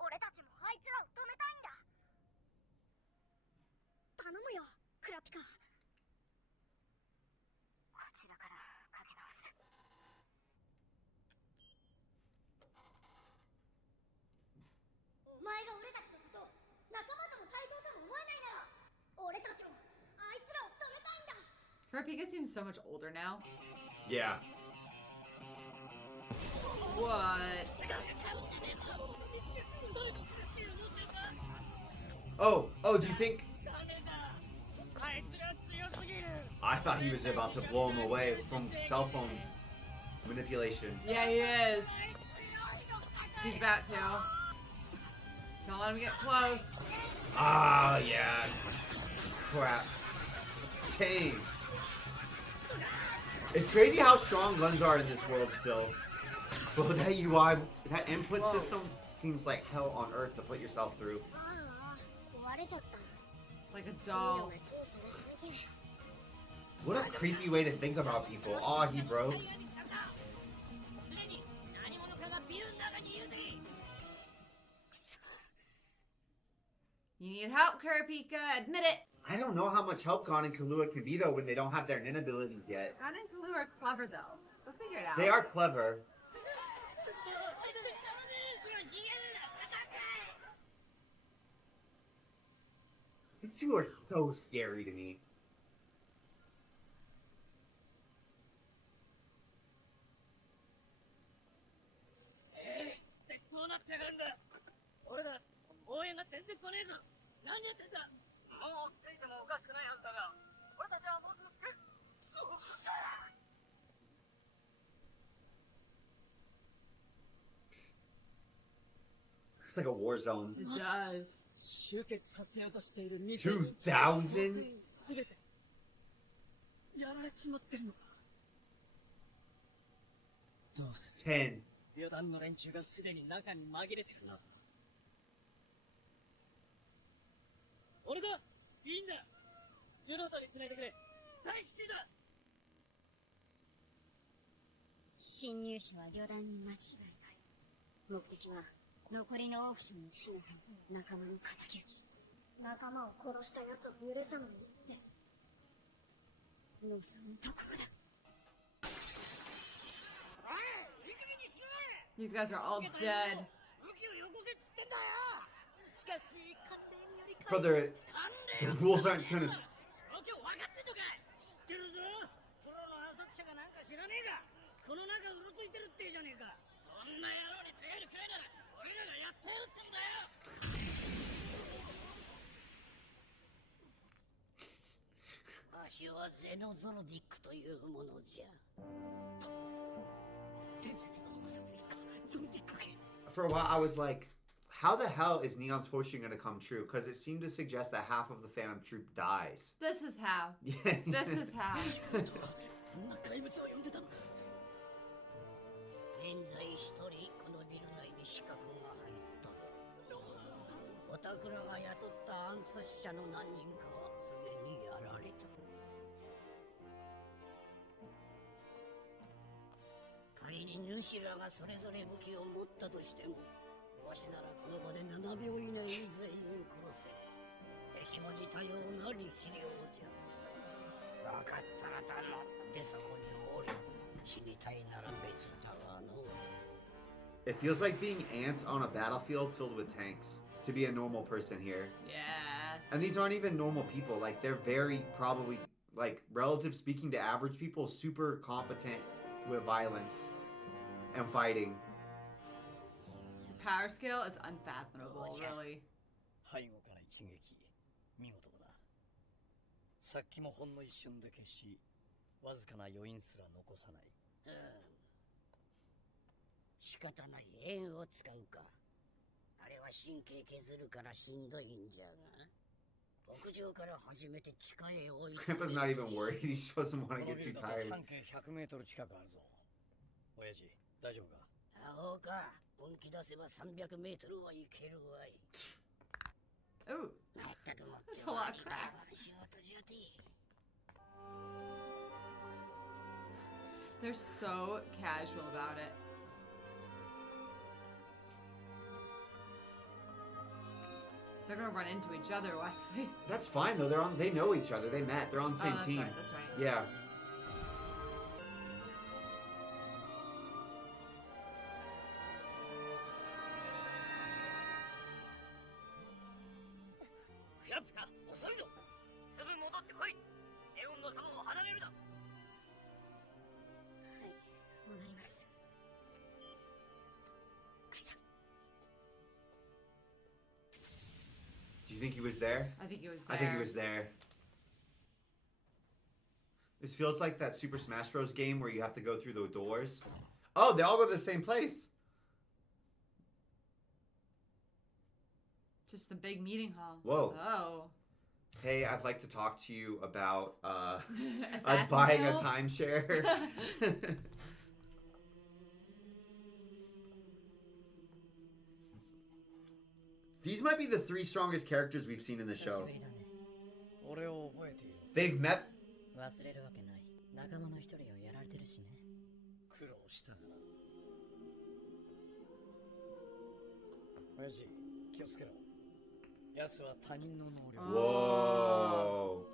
俺たちもあいつらを止めたいんだ。頼むよクラピカ。こちらからかけ直す。お前が俺たちのことを仲間とも対等とも思わないなら俺たちもあいつらを止めたいんだ。 Kurapika seems so much older now. Yeah. What? Oh, do you think... I thought he was about to blow him away from cell phone manipulation. Yeah, he is. He's about to. Don't let him get close. Ah, yeah. Crap. Dang. It's crazy how strong guns are in this world still. But that UI, that input system seems like hell on earth to put yourself through. Like a doll. What a creepy way to think about people. Aw, he broke. You need help, Kurapika. Admit it. I don't know how much help Gon and Killua can be though when they don't have their nin abilities yet. Gon and Killua are clever though. We'll figure it out. They are clever. These two are so scary to me. It's like a war zone. It does. 集結させようとしている2000 2000? すべてやられちまってるのか。どうせ10. 旅団の連中がすでに中に紛れてるなぞ。俺だ、いいんだ。ジュノトに繋いでくれ。大至急だ。侵入者は旅団に間違いない。目的は残りのオークションのシナと仲間の敵討ち。仲間を殺した奴を許さないって望むところだ。 These guys are all dead. Brother, the rules aren't turning. For a while, I was like, how the hell is Neon's fortune going to come true? Because it seemed to suggest that half of the Phantom Troop dies. This is how. Yeah. This is how. 現在一人このビル内に死角が入っとる。おたくらが雇った暗殺者の何人かはすでにやられた。仮に主らがそれぞれ武器を持ったとしても、わしならこの場で7秒以内に全員殺せ。敵も似たような力量じゃ。分かったら黙ってそこにおる。死にたいなら別だわの。 It feels like being ants on a battlefield filled with tanks to be a normal person here. Yeah. And these aren't even normal people. Like, they're very probably, like, relative speaking to average people, super competent with violence and fighting. The power scale is unfathomable, really. 背後から一撃、見事だ。さっきもほんの一瞬で消し、わずかな余韻すら残さない。仕方ない円を使うか。あれは神経削るからしんどいんじゃが。屋上から始めて地下へ追い詰め。 Grandpa's not even worried. He just doesn't want to get too tired. 半径100メートル近くあるぞ。親父、大丈夫か？アホか。本気出せば300メートルはいけるわい。 Ooh. まったくもって That's a lot of crap. 仕事じゃて。 They're so casual about it. They're gonna run into each other, Wesley. That's fine, though. They know each other. They met. They're on the same that's team. Right, that's right. Yeah. クラプタ、遅いぞ。すぐ戻ってこい。ネオンの様を離れるな。はい戻ります。 Do you think he was there? I think he was there. I think he was there. This feels like that Super Smash Bros. Game where you have to go through the doors. Oh, they all go to the same place. Just the big meeting hall. Whoa. Oh. Hey, I'd like to talk to you about Assassin buying a Guild? timeshare. These might be the 3 strongest characters we've seen in the 久し show. ぶりだね。俺を覚えている。 They've met. 忘れるわけない。仲間の一人をやられてるしね。苦労したな。親父、気をつけろ。奴は他人の能力。 Whoa.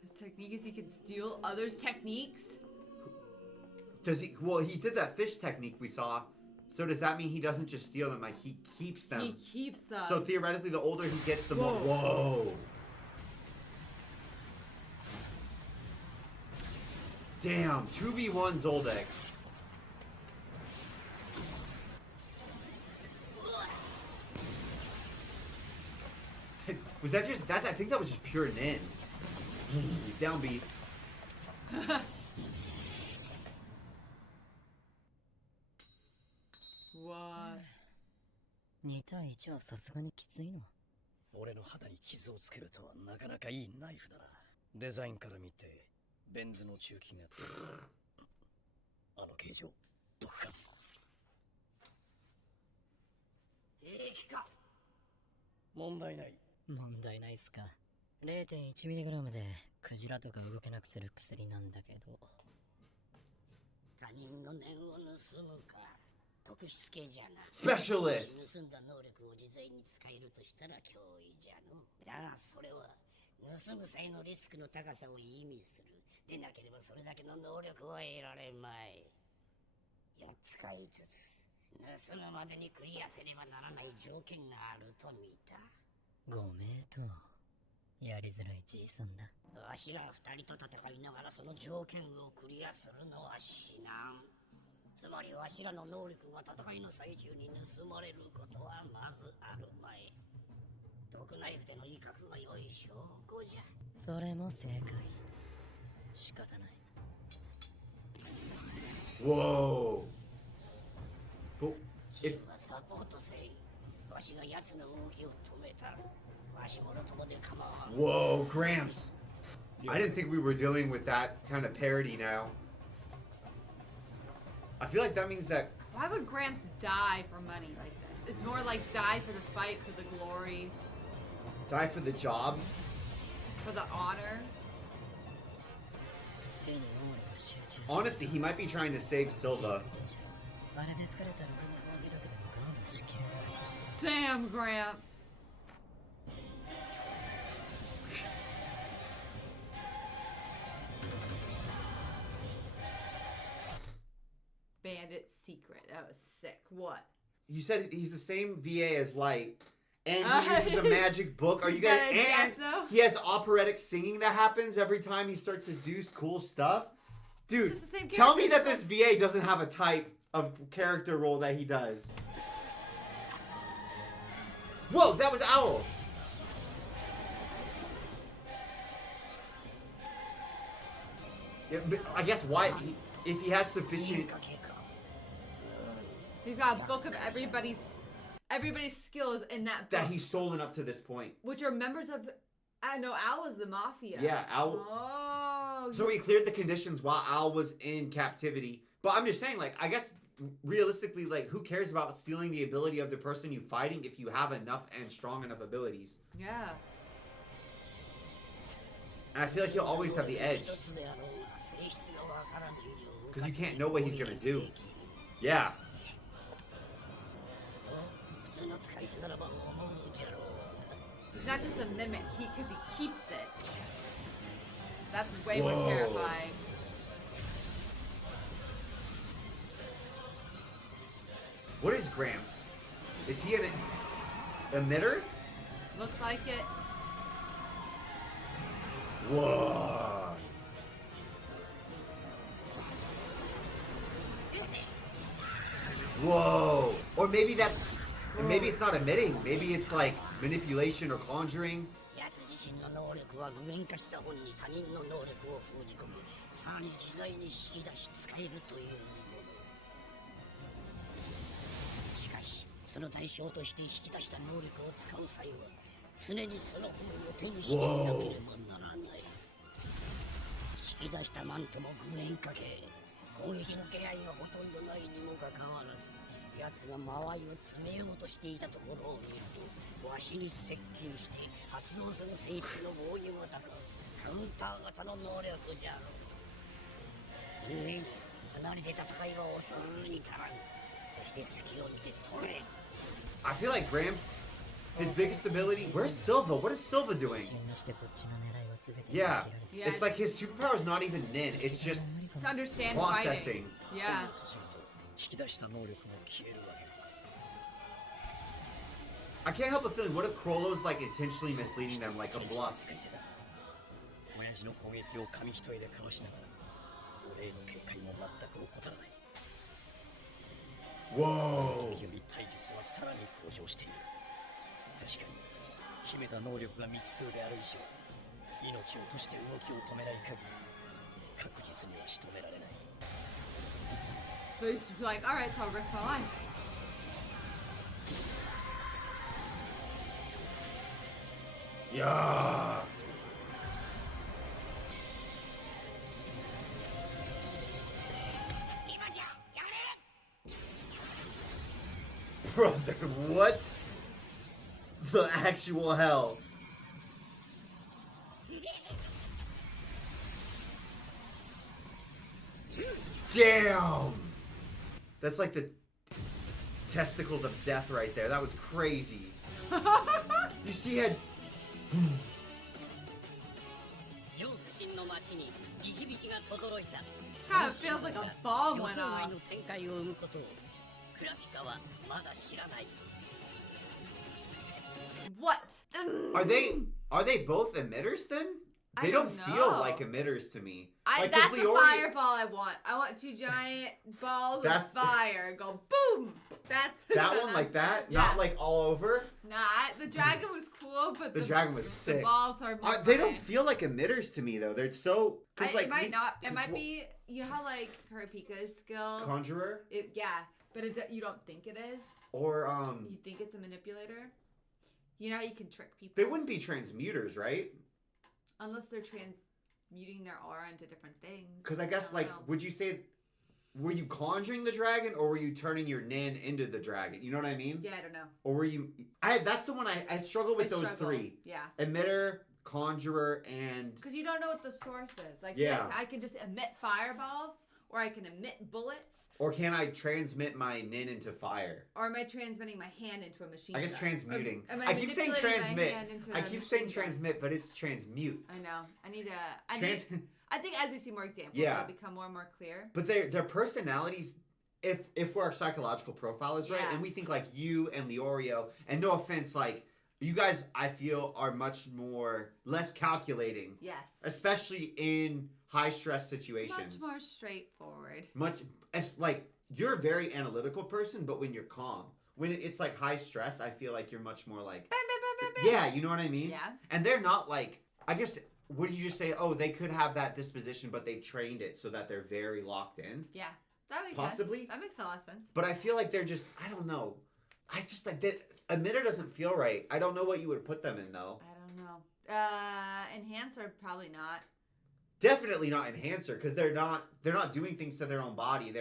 His technique is he can steal others' techniques? Does he? Well, he did that fish technique we saw. So does that mean he doesn't just steal them? Like, he keeps them. He keeps them. So theoretically, the older he gets, the more. Whoa. Whoa. Damn, 2v1 Zoldek. Was that just, I think that was just pure Nin. Downbeat. What? 2対1はさすがにきついの。俺の肌に傷をつけるとはなかなかいいナイフだな。デザインから見て、ベンズの中期が。あの形状、毒か。平気か。問題ない。問題ないっすか。0.1mg でクジラとか動けなくする薬なんだけど。他人の念を盗むか。特殊系じゃな。 Specialist. 盗んだ能力を自在に使えるとしたら脅威じゃの。だがそれは盗む際のリスクの高さを意味する。でなければそれだけの能力は得られまい。4つか5つ。盗むまでにクリアせねばならない条件があると見た。ご名答。やりづらいじいさんだ。わしら2人と戦いながらその条件をクリアするのは至難。つまりわしらの能力が戦いの最中に盗まれることはまずあるまい。毒ナイフでの威嚇が良い証拠じゃ。それも正解。仕方ない。 Whoa. But チ if ームはサポートせい。わしが奴の動きを止めた。わしもろともで構わん。 whoa, Gramps. I didn't think we were dealing with that kind of parody now. I feel like that means that Why would Gramps die for money like this? It's more like die for the fight, for the glory, die for the job. for the honor. Honestly, he might be trying to save Silva. あれで疲れたら気力でもガードしきれない Damn, Gramps. Bandit secret. That was sick. What? You said he's the same VA as Light, and he uses a magic book. Are you guys? And he has operatic singing that happens every time he starts to do cool stuff. Dude, Just the same tell me character. that this VA doesn't have a type of character role that he does. Whoa, that was Owl. Yeah, but I guess why if he has sufficient. He's got a book of everybody's skills in that book. That he's stolen up to this point. Which are members of... I know Al was the mafia. Yeah, Al... Oh. So he cleared the conditions while Al was in captivity. But I'm just saying, like, I guess, realistically, like, who cares about stealing the ability of the person you're fighting if you have enough and strong enough abilities? Yeah. And I feel like he'll always have the edge. Because you can't know what he's going to do. Yeah. He's not just a mimic, because he keeps it. That's way more terrifying. What is Gramps? Is he an emitter? Looks like it. Whoa. Whoa. Or maybe that's... And maybe it's not emitting. Maybe it's like manipulation or conjuring. 奴自身の能力は具現化した本に他人の能力を封じ込め、さらに自在に引き出し使えるというもの。しかし、その対象として引き出した能力を使う際は、常にその本を手にしていなければならない。引き出したマントも具現化系、攻撃の気配がほとんどないにもかかわらず、奴が間合いを詰めようとしていたところを見ると、わしに接近して発動する性質の防御型かカウンター型の能力じゃろう。故に離れて戦いは恐るるに足らん。そして隙を見て取れ。I feel like Gramps, his biggest ability... Where's Silva? What is Silva doing? Yeah. It's like his superpower is not even Nin. It's just To understand processing. fighting. Yeah. 引き出した能力も消えるわけだ。 I can't help but feeling, what if Krollo's like intentionally misleading them like a bluff? 親父の攻撃を紙一重でかわしながら、俺への警戒も全く怠らない。 Whoa. 時より体術はさらに向上している。確かに秘めた能力が未知数である以上、命を落として動きを止めない限り、確実には仕留められない。 So he's like, alright, so I'll risk my life. Yeah. Brother, what the actual hell? Damn! That's like the testicles of death right there. That was crazy. You see, he had... God, it feels like a bomb went off. What? Are they both emitters then? They I don't don't feel know. like emitters to me. Like, That's a Leori- fireball I want. I want two giant balls of fire. Go boom! That's that one like that? Yeah. Not like all over? Nah, the dragon was cool, but The dragon was the sick. balls are more They don't fun. feel like emitters to me though. They're so... It might not. It might be... You know how like Kurapika's skill... Conjurer? Yeah, but you don't think it is? Or, You think it's a manipulator? You know how you can trick people? They wouldn't be transmuters, right? Unless they're transmuting their aura into different things. Because I guess, like, would you say... Were you conjuring the dragon, or were you turning your Nin into the dragon? You know what I mean? Yeah, I don't know. Or were you... That's the one I struggle with those three. Yeah. Emitter, conjurer and Because you don't know what the source is. Like, Yeah. yes, I can just emit fireballs, or I can emit bullets, or can I transmit my nin into fire? or am I transmitting my hand into a machine I guess gun? transmuting. Or am I keep saying manipulating my transmit. hand into I a keep saying machine gun? transmit, but it's transmute. I know. Trans- I think as we see more examples, Yeah. it'll become more and more clear. But their personalities, if our psychological profile is right, Yeah. and we think like you and Leorio, and no offense, like you guys, I feel are much less calculating, Yes. especially in high stress situations. Much more straightforward. Like you're a very analytical person, but when you're calm, when it's like high stress, I feel like you're much more like, yeah, you know what I mean? Yeah. And they're not like, I guess. Would you just say, oh, they could have that disposition, but they've trained it so that they're very locked in? Yeah. That makes Possibly. sense. That makes a lot of sense. But I feel like they're just, I don't know. I just like that. Emitter doesn't feel right. I don't know what you would put them in though. I don't know. Enhancer, probably not. Definitely not enhancer because they're not doing things to their own body.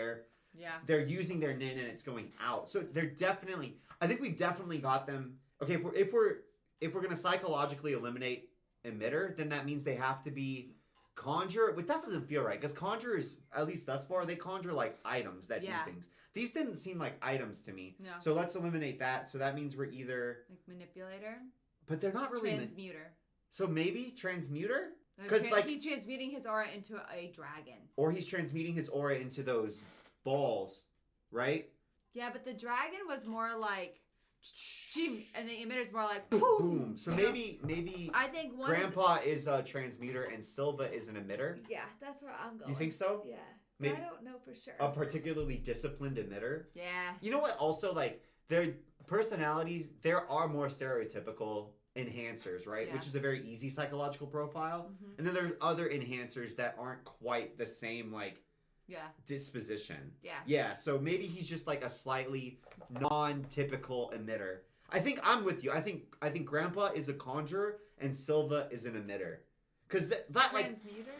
Yeah. They're using their nin and it's going out. So they're definitely. I think we've definitely got them. Okay, if we're gonna psychologically eliminate emitter, then that means they have to be conjure, but that doesn't feel right because conjurers, at least thus far, they conjure like items that Yeah. do things. These didn't seem like items to me. No. So let's eliminate that. So that means we're either, Like manipulator. but they're not really. Transmuter. So maybe transmuter, 'Cause, Because like- he's transmuting his aura into a dragon. or he's transmuting his aura into those balls, right? Yeah, but the dragon was more like, and the emitter's more like, boom. Boom. So You know? maybe I think one. Grandpa is a transmuter and Silva is an emitter. Yeah, that's where I'm going. You think so? Yeah. Maybe- I don't know for sure. A particularly disciplined emitter. Yeah. You know what? Also, like their personalities, there are more stereotypical enhancers, right? Yeah. Which is a very easy psychological profile. Mhm. And then there's other enhancers that aren't quite the same, like Yeah. disposition. Yeah. Yeah. So maybe he's just like a slightly non-typical emitter. I think I'm with you. I think Grandpa is a conjurer and Silva is an emitter. Because that like. Transmuter?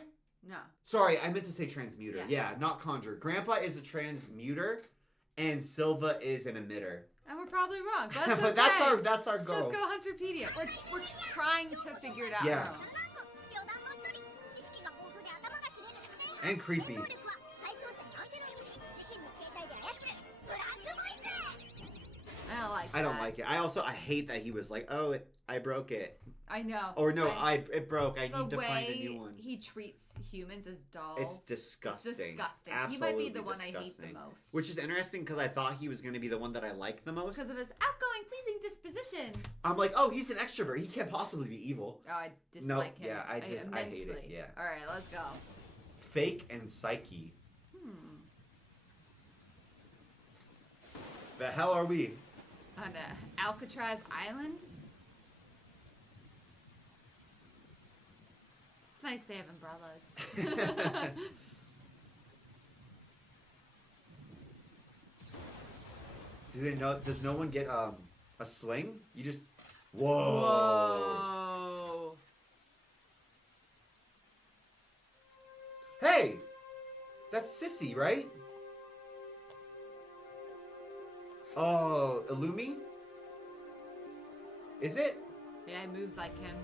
No. Sorry, I meant to say transmuter. Yeah. Yeah, not conjurer. Grandpa is a transmuter, and Silva is an emitter. And we're probably wrong. But that's But okay. that's our goal. Let's go Hunterpedia. We're trying to figure it out. Yeah. on our own. 余談の一人知識が豊富で頭が切れるスネア And creepy. 能力は対象者にアンテナを移し自身の携帯で操るブラックボイス I don't like I don't that. like it. I hate that he was like, oh, I broke it. I know. Or no, right? it broke. I The need to find a way new one. he treats humans as dolls. It's disgusting. It's disgusting. Absolutely He might be the one I hate the disgusting. most. Which is interesting because I thought he was going to be the one that I liked the most. Because of his outgoing, pleasing disposition. I'm like, oh, he's an extrovert. He can't possibly be evil. Oh, I dislike him. yeah, I hate it, immensely. yeah. All right, let's go. Fake and psyche. The hell are we? On Alcatraz Island. It's nice they have umbrellas. Do they know? Does no one get a sling? You just. Whoa. Whoa. Hey, that's Sissy, right? Oh, Illumi? Is it? Yeah, he moves like him.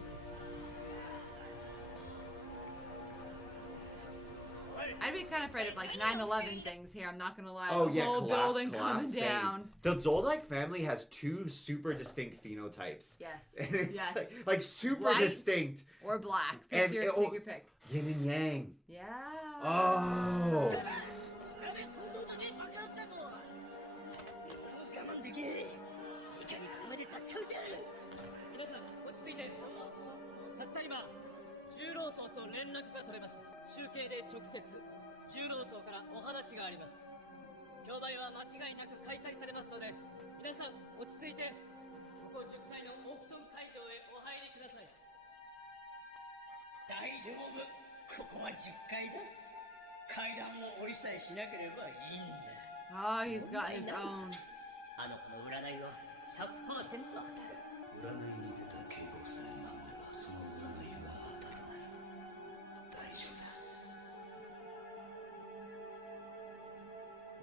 I'd be kind of afraid of like 9/11 things here. I'm not gonna lie. Oh the yeah, whole collapse, building coming same. down. The Zoldyck family has two super distinct phenotypes. Yes. And it's Yes. like super White. distinct. Or black. And Pick it- your, oh. pick your pick. Yin and yang. Yeah. Oh. 下で相当だね爆発だぞ我慢できねえ直に車で助かるてやる皆さん落ち着いてたった今重労棟と連絡が取れました集計で直接重労棟からお話があります競売は間違いなく開催されますので皆さん落ち着いてここ10階のオークション会場へお入りください大丈夫ここは10階だ階段を降りさえしなければいいんだ Oh, he's got his own. あの子の占いは 100% 当たる占いに出た警告さえ守ればその占いは当たらない大丈夫だ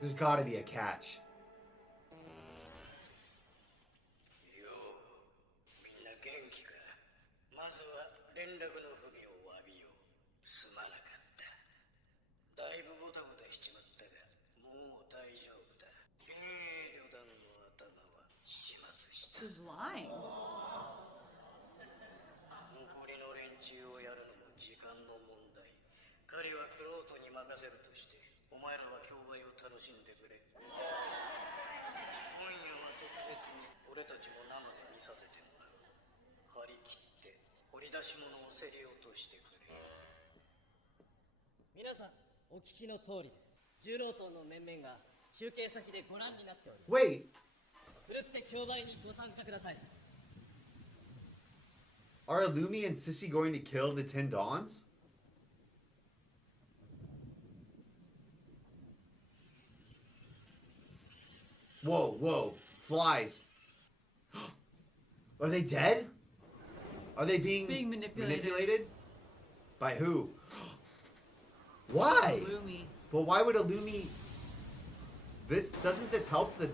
There's gotta be a catch. ようみんな元気かまずは連絡 his line? 残りの連中をやるのも時間の問題。彼はクロートに任せるとして、お前らは競売を楽しんでくれ。今夜は特別に俺たちも生で見させてもらう。張り切って掘り出し物を競り落としてくれ。皆さんお聞きの通りです。重労党の面々が中継先でご覧になっております。 Wait, ふるって競売にご参加ください。 are Illumi and Sissy going to kill the 10 Dawns? Whoa, whoa, flies. Are they dead? Are they being manipulated? By who? Why? Gloomy. But why would Illumi... Doesn't this help the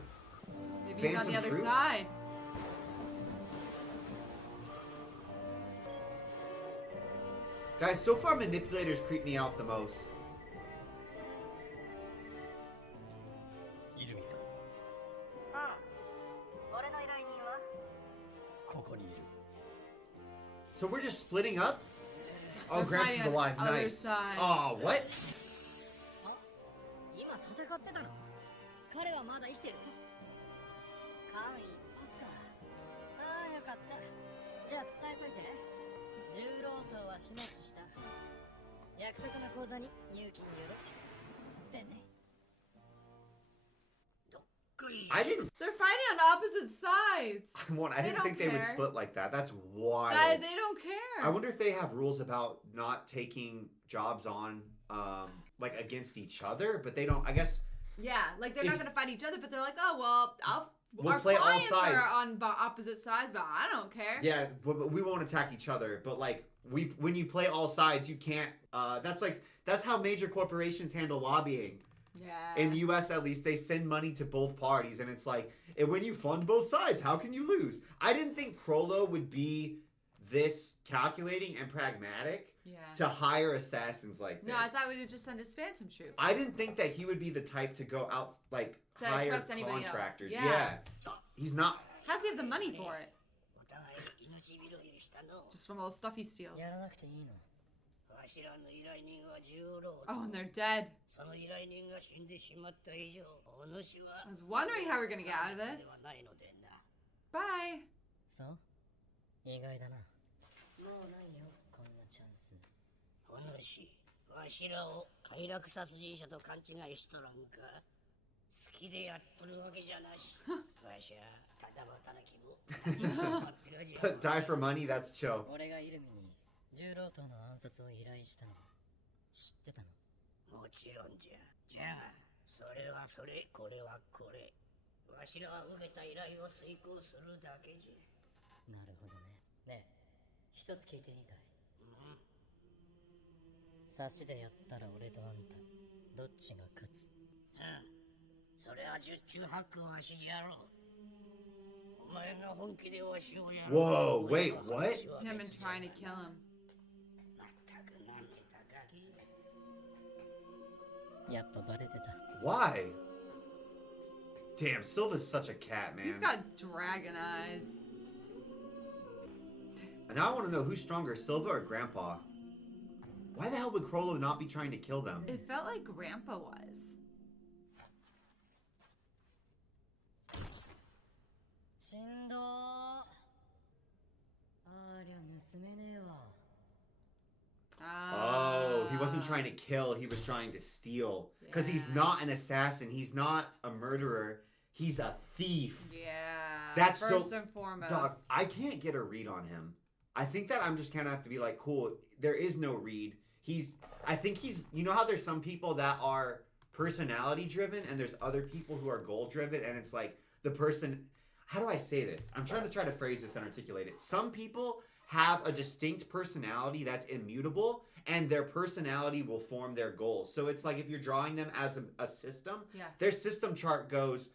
Maybe he's on Phantom the other Troop? side. Guys, so far manipulators creep me out the most. イルミか。俺の依頼人はここにいる。 So we're just splitting up? Oh, They're Gramps is fighting on alive. the other Nice. side. Oh, what? 今戦ってたの？彼はまだ生きてる？間一髪か。ああ、よかった。じゃあ伝えといて。重労党は始末した。約束の口座に入金よろしく。でね。I didn't... They're fighting on opposite sides. I didn't don't think they would care. split like that. That's wild. They don't care. I wonder if they have rules about not taking jobs on, like, against each other, but they don't, I guess... Yeah, like they're not If- going to fight each other, but they're like, oh, well, We'll our play all clients sides. are on opposite sides, but I don't care. Yeah, but we won't attack each other. But like when you play all sides, you can't. That's how major corporations handle lobbying. Yeah. In the U.S., at least, they send money to both parties, and it's like, and when you fund both sides, how can you lose? I didn't think Crollo would be this calculating and pragmatic to hire assassins like this. No, I thought we would just send his phantom troops. I didn't think that he would be the type to go out like To hire trust anybody else. contractors. Yeah. He's not. How's he have the money for it? お互い命拾いしたの。 Just from all the stuff he steals. やらなくていいの。わしらの依頼人は重労。 Oh, and they're dead. その依頼人が死んでしまった以上、お主は I was wondering how we're going to get out of で this. はないのでな。 Bye. そう意外だな。もうないよ、こんなチャンス。お主、わしらを快楽殺人者と勘違いしとらんか。好きでやっとるわけじゃなし。わしゃ、ただ働きも。待ってるじゃ Die for money, that's chill. 俺がイルミに重労党の暗殺を依頼したの知ってたの？もちろんじゃ。じゃあ、それはそれ、これはこれ。わしらは受けた依頼を遂行するだけじゃ。なるほどね。ねえ、一つ聞いていいかい？差しでやったら俺とあんた、どっちが勝つ？それは十中八九わしじゃろう。お前が本気でわしをやる。 Whoa, wait, what? Him and trying to kill him. 全くなんて高き。やっぱバレてた。 Why? Damn, Silva's such a cat, He's man. got dragon eyes. And now I want to know who's stronger, Silva or Grandpa? Why the hell would Crollo not be trying to kill them? It felt like Grandpa was. 振動ありゃ盗めねえわ。 Oh, he wasn't trying to kill, he was trying to steal. Because he's Yeah. not an assassin, he's not a murderer, he's a thief. Yeah. That's first so- and foremost. Dog, I can't get a read on him. I think that I'm just kind of have to be like, cool, there is no read. I think he's, you know how there's some people that are personality driven and there's other people who are goal driven and it's like the person, how do I say this? I'm trying to phrase this and articulate it. Some people have a distinct personality that's immutable and their personality will form their goals. So it's like if you're drawing them as a system, their system chart goes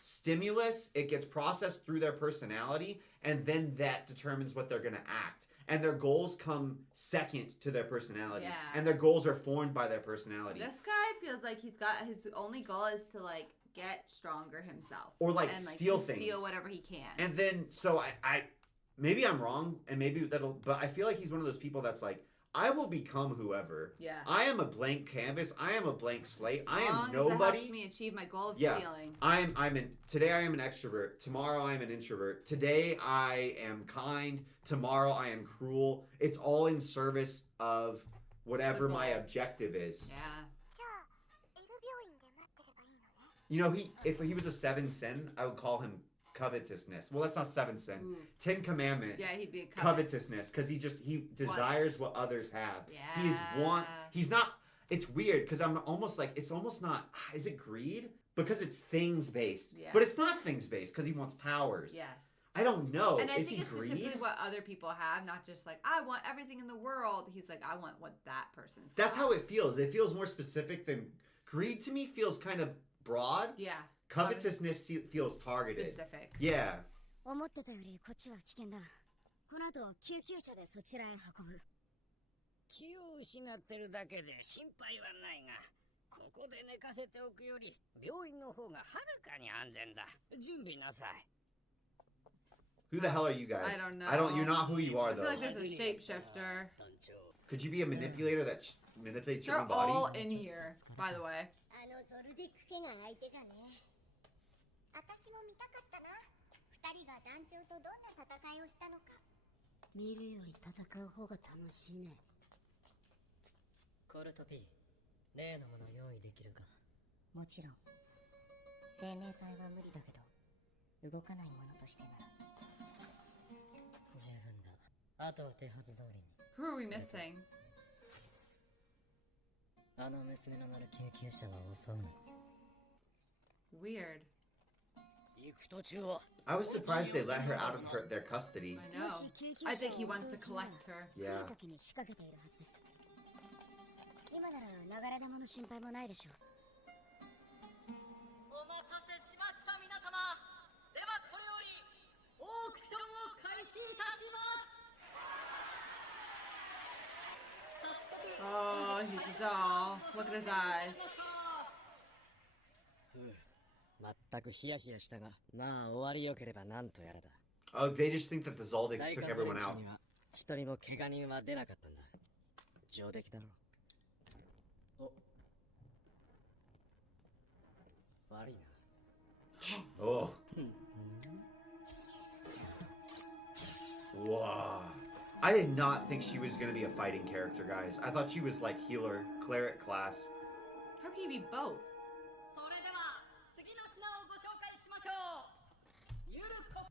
stimulus, it gets processed through their personality, and then that determines what they're going to act. And their goals come second to their personality. Yeah. And their goals are formed by their personality. This guy feels like he's got his only goal is to like get stronger himself. Or, like, and, steal to things. Steal whatever he can. And then, so I maybe I'm wrong, and maybe but I feel like he's one of those people that's like, I will become whoever. Yeah. I am a blank canvas. I am a blank slate. I am As long as it nobody. helps me achieve my goal of Yeah. stealing. Today I am an extrovert. Tomorrow I am an introvert. Today I am kind. Tomorrow I am cruel. It's all in service of whatever The my goal. objective is. Yeah. じゃあ L 病院で待ってればいいのね You know, if he was a 7 sin, I would call him covetousness. Well, that's not 7 sin. Ooh. 10 commandment. Yeah, he'd be a Covetousness, because he desires what others have. Yeah. He's not. It's weird because I'm almost like, it's almost not. Is it greed? Because it's things based. Yeah. But it's not things based because he wants powers. Yes. I don't know. And I Is think he it's greed? specifically what other people have, not just like, I want everything in the world. He's like, I want what that person's That's got. how it feels. It feels more specific than greed. To me feels kind of broad. Yeah. Covetousness feels targeted. Specific. Yeah. 思ってたよりこっちは危険だこの後救急車でそちらへ運ぶ気を失ってるだけで心配はないが、ここで寝かせておくより病院の方がはるかに安全だ。準備なさい。 Who the hell are you guys? I don't know. You're not who you are I feel though. like there's a shapeshifter. Could you be a manipulator that manipulates your They're own body? all in here, by the way. あのゾルディック家が相手じゃね私も見たかったな二人が団長とどんな戦いをしたのか見るより戦う方が楽しいね。コルト P、例のもの用意できるか？もちろん生命体は無理だけど動かないものとしてなら十分だ。あとは手はず通りに。 Who are we missing? あの娘の乗る救急車は襲うの。 Weird. 行く途中は I was surprised they let her out of their custody. I know. I think he wants to collect her. Yeah. 声かけに仕掛けているはずです今なら流れ玉の心配もないでしょうお待たせしました皆様。ではこれよりオークションを開始いたします。 Oh, he's a doll. Look at his eyes. 全くヒヤヒヤしたが、まあ終わりよければなんとやらだ。 Oh, they just think that the Zoldycks 大 took 学 everyone 連 out. 中には一人も怪我人は出なかったんだ。上出来だろう。お、悪いな。 Oh. Wow. I did not think she was going to be a fighting character, guys. I thought she was like healer, cleric class. How can you be both? それでは次の品をご紹介しましょう。ゆるこ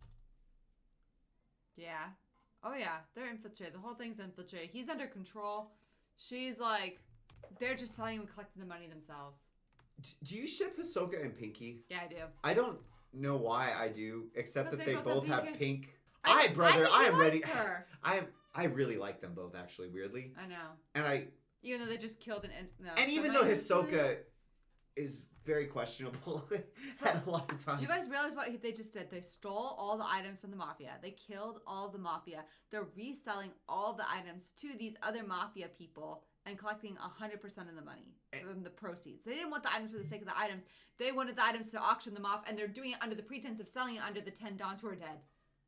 Yeah. Oh, yeah. They're infiltrated. The whole thing's infiltrated. He's under control. She's like, they're just selling and collecting the money themselves. Do you ship Hisoka and Pinky? Yeah, I do. I don't know why I do, except that Because they they both both have have pink- pink. I brother, think I he am ready. likes her. I really like them both, actually, weirdly. I know. And Even though they just killed no, and even though Hisoka is very questionable at a lot of times. Do you guys realize what they just did? They stole all the items from the mafia. They killed all the mafia. They're reselling all the items to these other mafia people and collecting 100% of the money from the proceeds. They didn't want the items for the sake of the items. They wanted the items to auction them off, and they're doing it under the pretense of selling it under the 10 Dons who are dead.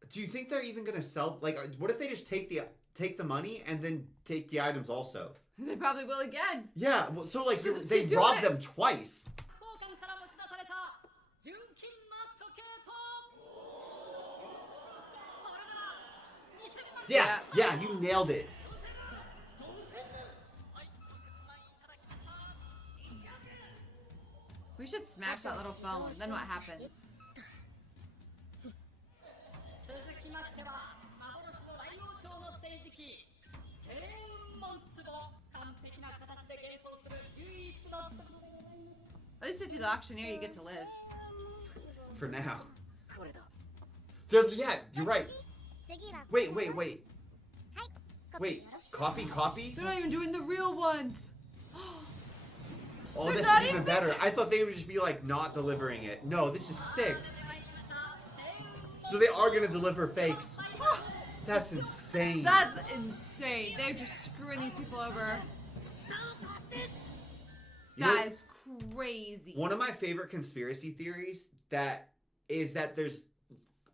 Do you think they're even gonna sell? Like, what if they just take the money and then take the items also? They probably will again. Yeah. Well, so like Just they keep doing robbed it. them twice. 交換から持ち出された純金な処刑とそれでは見せます Yeah. Yeah. You nailed it. はい5000万いただきました We should smash that little phone. Then what happens? 続きましては幻の大王朝の政治機星雲門壺完璧な形で現装する唯一の壺 At least if you're the auctioneer, you get to live. For now. これだ。 Yeah. You're right. 次は Wait. はいコピー Wait. よろしく Copy. They're not even doing the real ones. Oh, They're this not is even even- better. I thought they would just be like not delivering it. No, this is sick. So they are gonna deliver fakes. That's insane. That's insane. They're just screwing these people over. You know- That is crazy. One of my favorite conspiracy theories is that there's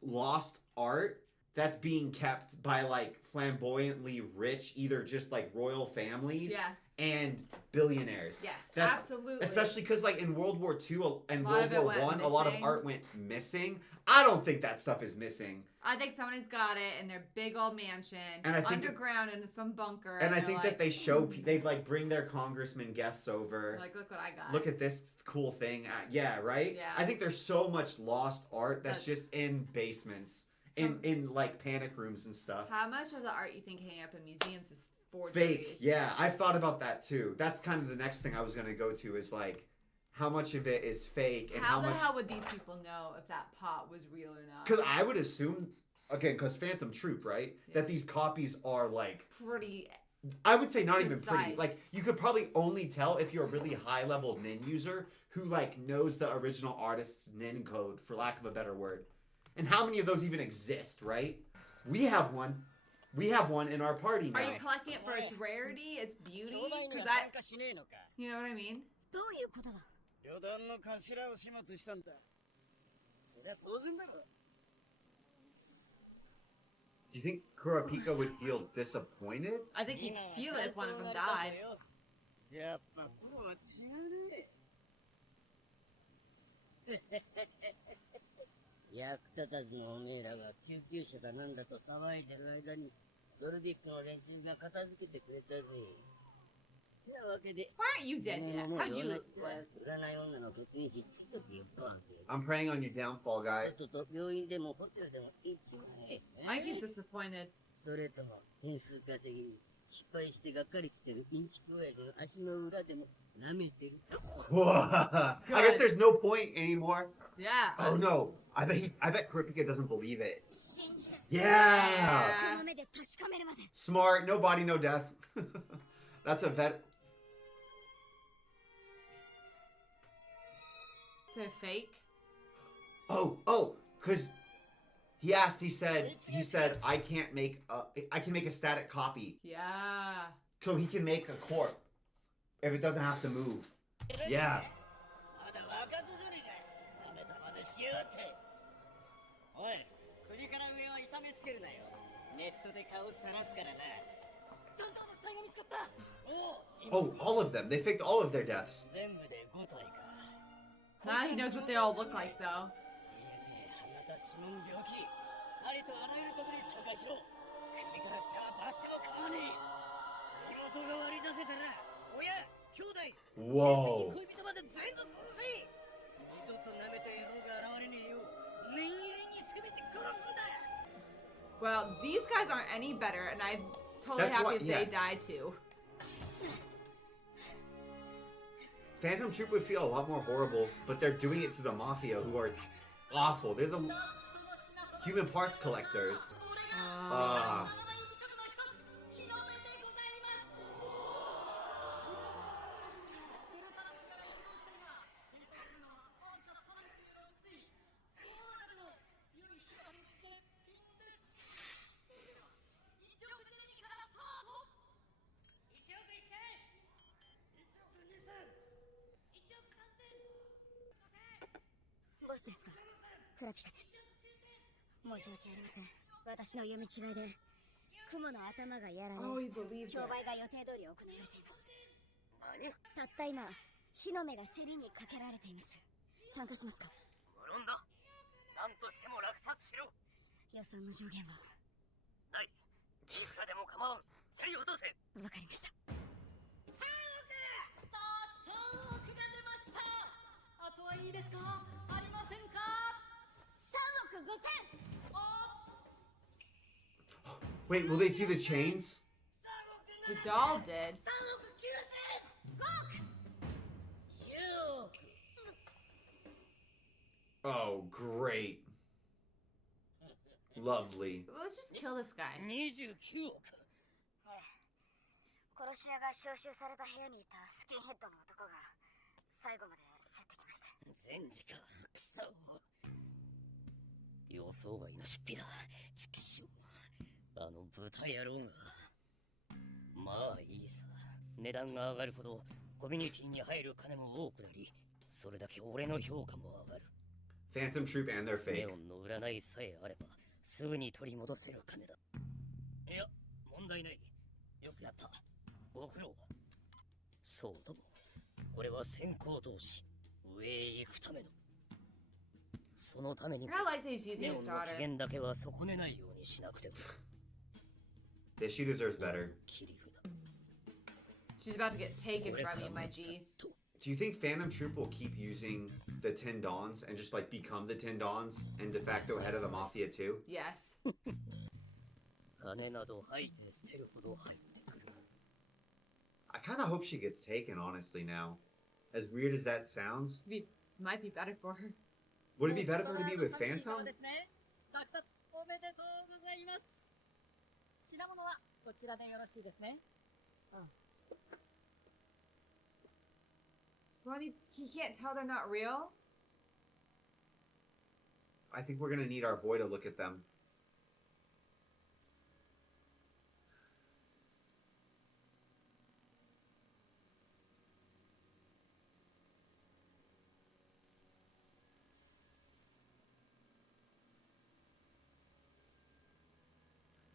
lost art that's being kept by like flamboyantly rich, either just like royal families and billionaires. Yes, that's, absolutely. Especially because like in World War II and World War I, a lot of missing. art went missing. I don't think that stuff is missing. I think somebody's got it in their big old mansion, and I think underground in some bunker. And I think that they they like bring their congressman guests over. Like, look what I got. Look at this cool thing. Yeah, right? Yeah. I think there's so much lost art that's just in basements. In like panic rooms and stuff. How much of the art you think hanging up in museums is forgeries? Fake. Yeah, I've thought about that too. That's kind of the next thing I was gonna go to is like how much of it is fake and how much. How would these people know if that pot was real or not? Because I would assume, again, because Phantom Troop, right? Yeah. That these copies are like pretty. I would say not even pretty. Like you could probably only tell if you're a really high level nin user who like knows the original artist's nin code, for lack of a better word. And how many of those even exist, right? We have one. We have one in our party now. Are you collecting it for its rarity, its beauty? Because that, you know what I mean? Do you think Kurapika would feel disappointed? I think he'd feel it if one of them died.役立たずのおめえらが救急車かなんだと騒いでる間にゾルディックの連中が片付けてくれたぜ。てなわけで、 Why aren't you dead yet? How'd you? 占い女のケツにひっついとけよとわけ。I'm praying on your downfall, guy. とっとと病院でもホテルでも一枚。I think he's disappointed. それとも点数稼ぎに失敗してがっかり来てるインチキ親父の足の裏でも舐めてる。I guess there's no point anymore. Yeah. Oh no. I bet Kurapika doesn't believe it. Yeah. Smart. No body, no death. That's a vet. Is it fake? Oh, because he said I can make a static copy. Yeah. So he can make a corpse if it doesn't have to move. Yeah. おい、首から上は痛めつけるなよ。ネットで顔さらすからな。残党の死体が見つかった。Oh, all of them. They faked all of their deaths. 全部で5体か。Now he knows what they all look like, though. DNA、歯型、指紋、病気、ありとあらゆるところに紹介しろ。首から下はバラしても構わねえ。身元が割り出せたら、親、兄弟、親戚、恋人まで全部殺せ。二度と舐めた野郎が現れねえよ。念入りに攻めて殺すんだ。 Well, these guys aren't any better, and I'm totally happy if they die too. Phantom Troop would feel a lot more horrible, but they're doing it to the Mafia, who are awful. They're the human parts collectors. Boss ですか？クラピカです。申し訳ありません。私の読み違いで雲の頭がやられ、競売が予定通り行われています。たった今、火の目が競りにかけられています。参加しますか？無論だ。何としても落札しろ。予算の上限はない。いくらでも構わん。競り落とせ。わかりました。3億が出ました。あとはいいですか？ありませんか？3億5千。Wait, will they see the chains? The doll did. 3億9千。5億。Oh, great. Lovely. Let's just kill this guy. 29億。殺し屋が招集された部屋にいたスキンヘッドの男が最後まで競ってきました。前時か。くそ。予想外の出費だ。ちくしょう。あの豚野郎が。まあいいさ。値段が上がるほどコミュニティに入る金も多くなり、それだけ俺の評価も上がる。 Phantom Troop and they're ネ fake. オンの占いさえあればすぐに取り戻せる金だ。いや、問題ない。よくやった。ご苦労。そうとも、これは先行投資。上へ行くための。そのために I like that he's using ネオ his ンの daughter. 機嫌だけは損ねないようにしなくても。 Yeah, she deserves better. 切り札。 She's about to get taken 俺か from ら you, も my ざっ G. と Do you think Phantom Troop will keep using the Ten Dons and just like become the Ten Dons and de facto head of the Mafia too? Yes. 金など吐いて捨てるほど入ってくる。 I kind of hope she gets taken, honestly, now. As weird as that sounds. Might be better for her. Would it be better for her to be with Phantom? ですね。落札おめでとうございます。品物はこちらでよろしいですね。 Well, he can't tell they're not real. I think we're gonna need our boy to look at them.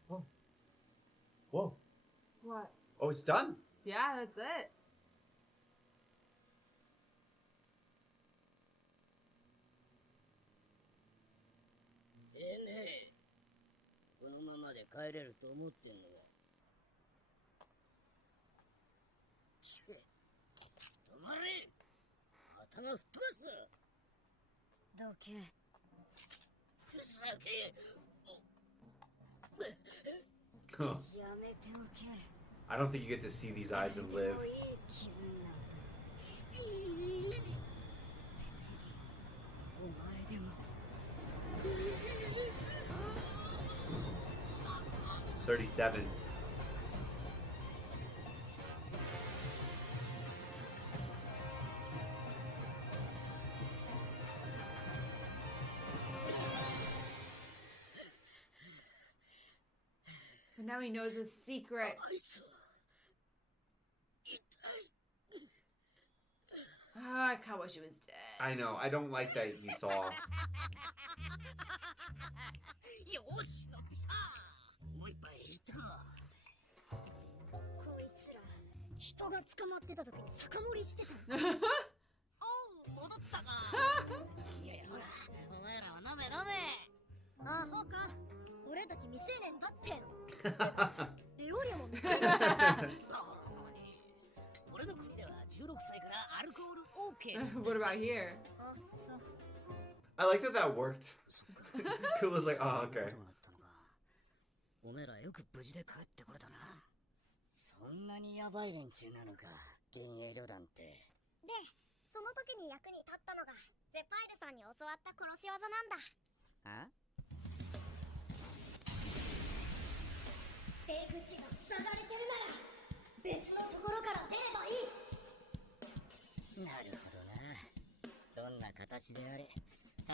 Whoa. Whoa. What? Oh, it's done. Yeah, that's it. ねえ。このままで帰れると思ってんのよ。止まれ。頭吹っ飛ばす。どけ。ふざけ。 Huh. やめておけ。 I don't think you get to see these eyes and live. いい気分なんだ。別にお前でも。 37. But now he knows his secret. あいつは痛い。 Ah, I kind of wish he was dead. I know. I don't like that he saw. よしのってさ。もう一杯いった。こいつら人が捕まってた時に酒盛りしてた。おう、戻ったか。いやいや、ほら、お前らは飲め飲め。アホか。俺たち未成年だっての。料理も未成年。俺の国では16歳からアルコール OK。 What about here? あ、そう。 I like that that worked. Kula's like, oh, okay. おめえらよく無事で帰ってこれたな。そんなにヤバい連中なのか、幻影旅団って。で、その時に役に立ったのがゼパイルさんに教わった殺し技なんだ。あ？出口が塞がれてるなら別のところから出ればいい。なるほどな。どんな形であれ、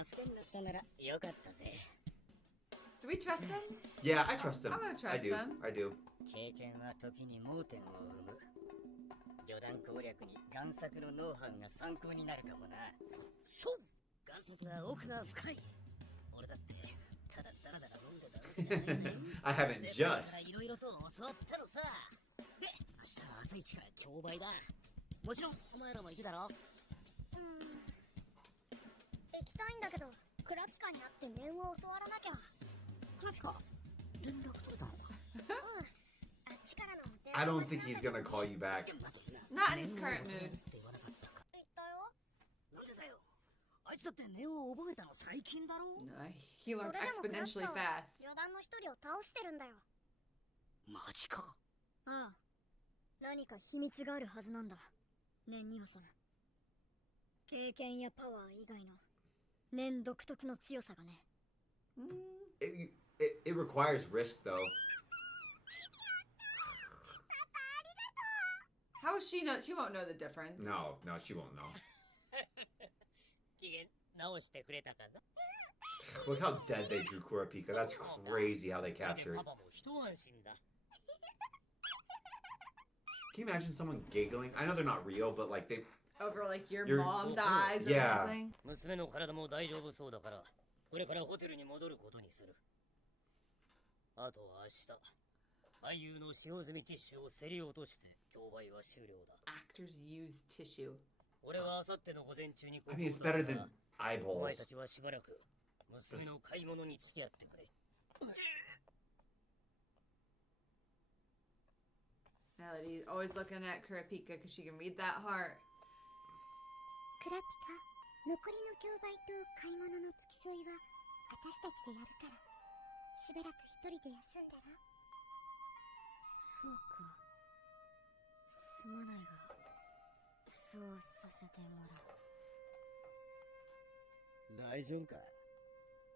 助けになったならよかったぜ。Do we trust him? Yeah, I trust him. I'm gonna trust I do. him. I do. 経験は時に盲点を生む。旅団攻略に贋作のノウハウが参考になるかもな。そう、贋作は奥が深い。俺だってただだらだら飲んでたわけじゃないぜ。I haven't ゼパイル just. からいろいろと教わったのさ。で、明日は朝一から競売だ。もちろんお前らも行くだろ。行きたいんだけど、クラピカに会って念を教わらなきゃ。クラピカ、連絡取れたのか。あっちからの電 I 話 don't think he's gonna call you back. Not in his current mood. 言ったよ。なんでだよ。あいつだって念を覚えたの最近だろ。 No, he そ learned れでもクラピ exponentially カは fast. 旅団の一人を倒してるんだよ。マジか。ああ。何か秘密があるはずなんだ。念にはさ。経験やパワー以外の念独特の強さがね。It requires risk, though. How will she know? She won't know the difference. No, she won't know. 機嫌直してくれたかな。 Look how dead they drew Kurapika. That's crazy how they captured. パパも一安心だ。 Can you imagine someone giggling? I know they're not real, but like over like your Your- mom's eyes or Yeah. something. 娘の体も大丈夫そうだから、これからホテルに戻ることにする。あとは明日、俳優の使用済みティッシュを競り落として競売は終了だ。 Actors use tissue. 俺は明後日の午前中に I mean, it's better than お前 eyeballs. たちはしばらく娘の買い物に付き合ってくれ。 Melody's always looking at Kurapika because she can read that heart. クラピカ、残りの競売と買い物の付き添いは私たちでやるから、しばらく一人で休んでな。そうか。すまないが、そうさせてもらう。大丈夫か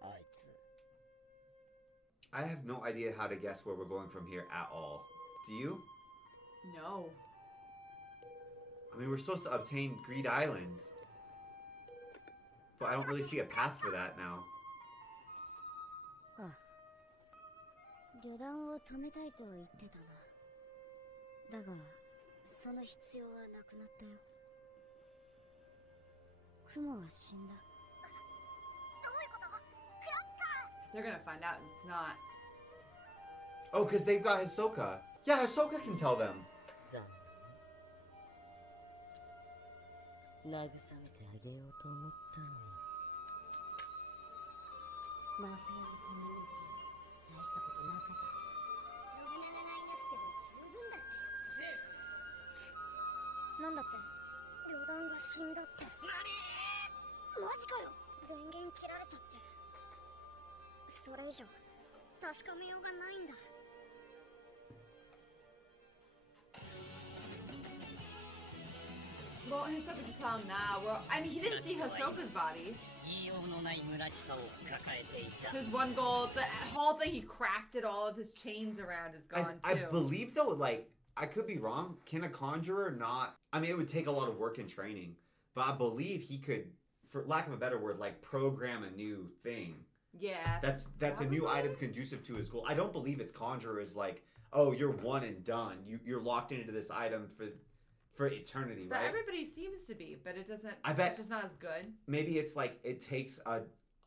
あいつ。 I have no idea how to guess where we're going from here at all. Do you? No. I mean, we're supposed to obtain Greed Island. But I don't really see a path for that now. 旅団を止めたいと言ってたな。だが、その必要はなくなったよ。雲は死んだ。 They're gonna find out it's not. Oh, because they've got Hisoka. Yeah, Hisoka can tell them. 残念。慰めてあげようと思ったのに。マフィアのためにって大したことなかった。信長がいなくても十分だったよ。なんだって旅団が死んだって。マジかよ。電源切られたって。それ以上確かめようがないんだ。 Well, Hisoka just saw him now. Well, I mean, he didn't see Hisoka's body. 言いようのない虚しさを抱えていた。 His one goal, the whole thing he crafted all of his chains around is gone I too. believe, though, like, I could be wrong. Can a conjurer not... I mean, it would take a lot of work and training. But I believe he could, for lack of a better word, like, program a new thing. Yeah. That's a new item conducive to his goal. I don't believe it's conjurer is like, oh, you're one and done. You're locked into this item for eternity, But right? everybody seems to be, but it doesn't. I bet- it's just not as good. Maybe it's like it takes a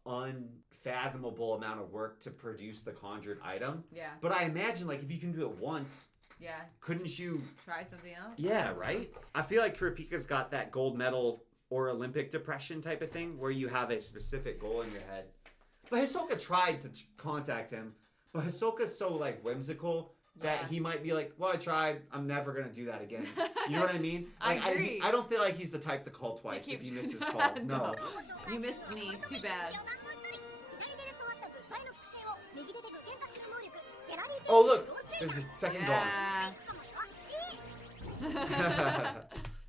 unfathomable amount of work to produce the conjured item. Yeah. But I imagine, like, if you can do it once, Yeah. couldn't you? Try something else. Yeah, right? I feel like Kurapika's got that gold medal or Olympic depression type of thing where you have a specific goal in your head. But Hisoka tried to contact him, but Hisoka's so, like, whimsical that Yeah. he might be like, well, I tried. I'm never going to do that again. You know what I mean? I Like, agree. I don't feel like he's the type to call twice if keeps- he misses call. No. No. You missed me. Too bad. 旅団の一人、左手で触った物体の複製を右手で具現化する能力、ギャラリー Oh, look. 要注意 There's だ。 the second Yeah.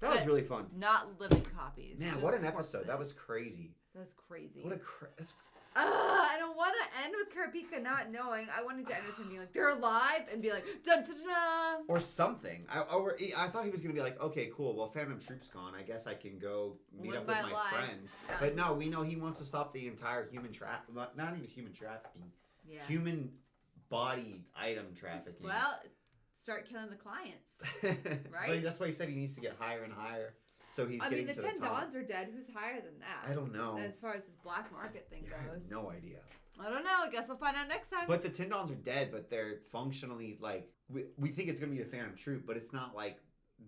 That was really fun. Not living copies. Man, just what an episode. That was corpses. crazy. That's crazy. What a that's I don't want to end with Kurapika not knowing. I wanted to end with him being like, they're alive, and be like, dun dun dun. or something. I thought he was gonna be like, okay, cool. Well, Phantom Troop's gone. I guess I can go meet Live up with my my life. friends. Yeah. But no, we know he wants to stop the entire human not even human trafficking, Yeah. human body item trafficking. Well, start killing the clients. right? But that's why he said he needs to get higher and higher. So he's I getting mean, the to 10 the top. Dons are dead. Who's higher than that? I don't know. As far as this black market thing I goes. have no idea. I don't know. I guess we'll find out next time. But the Tendons are dead, but they're functionally like we think it's gonna be the Phantom Troop, but it's not like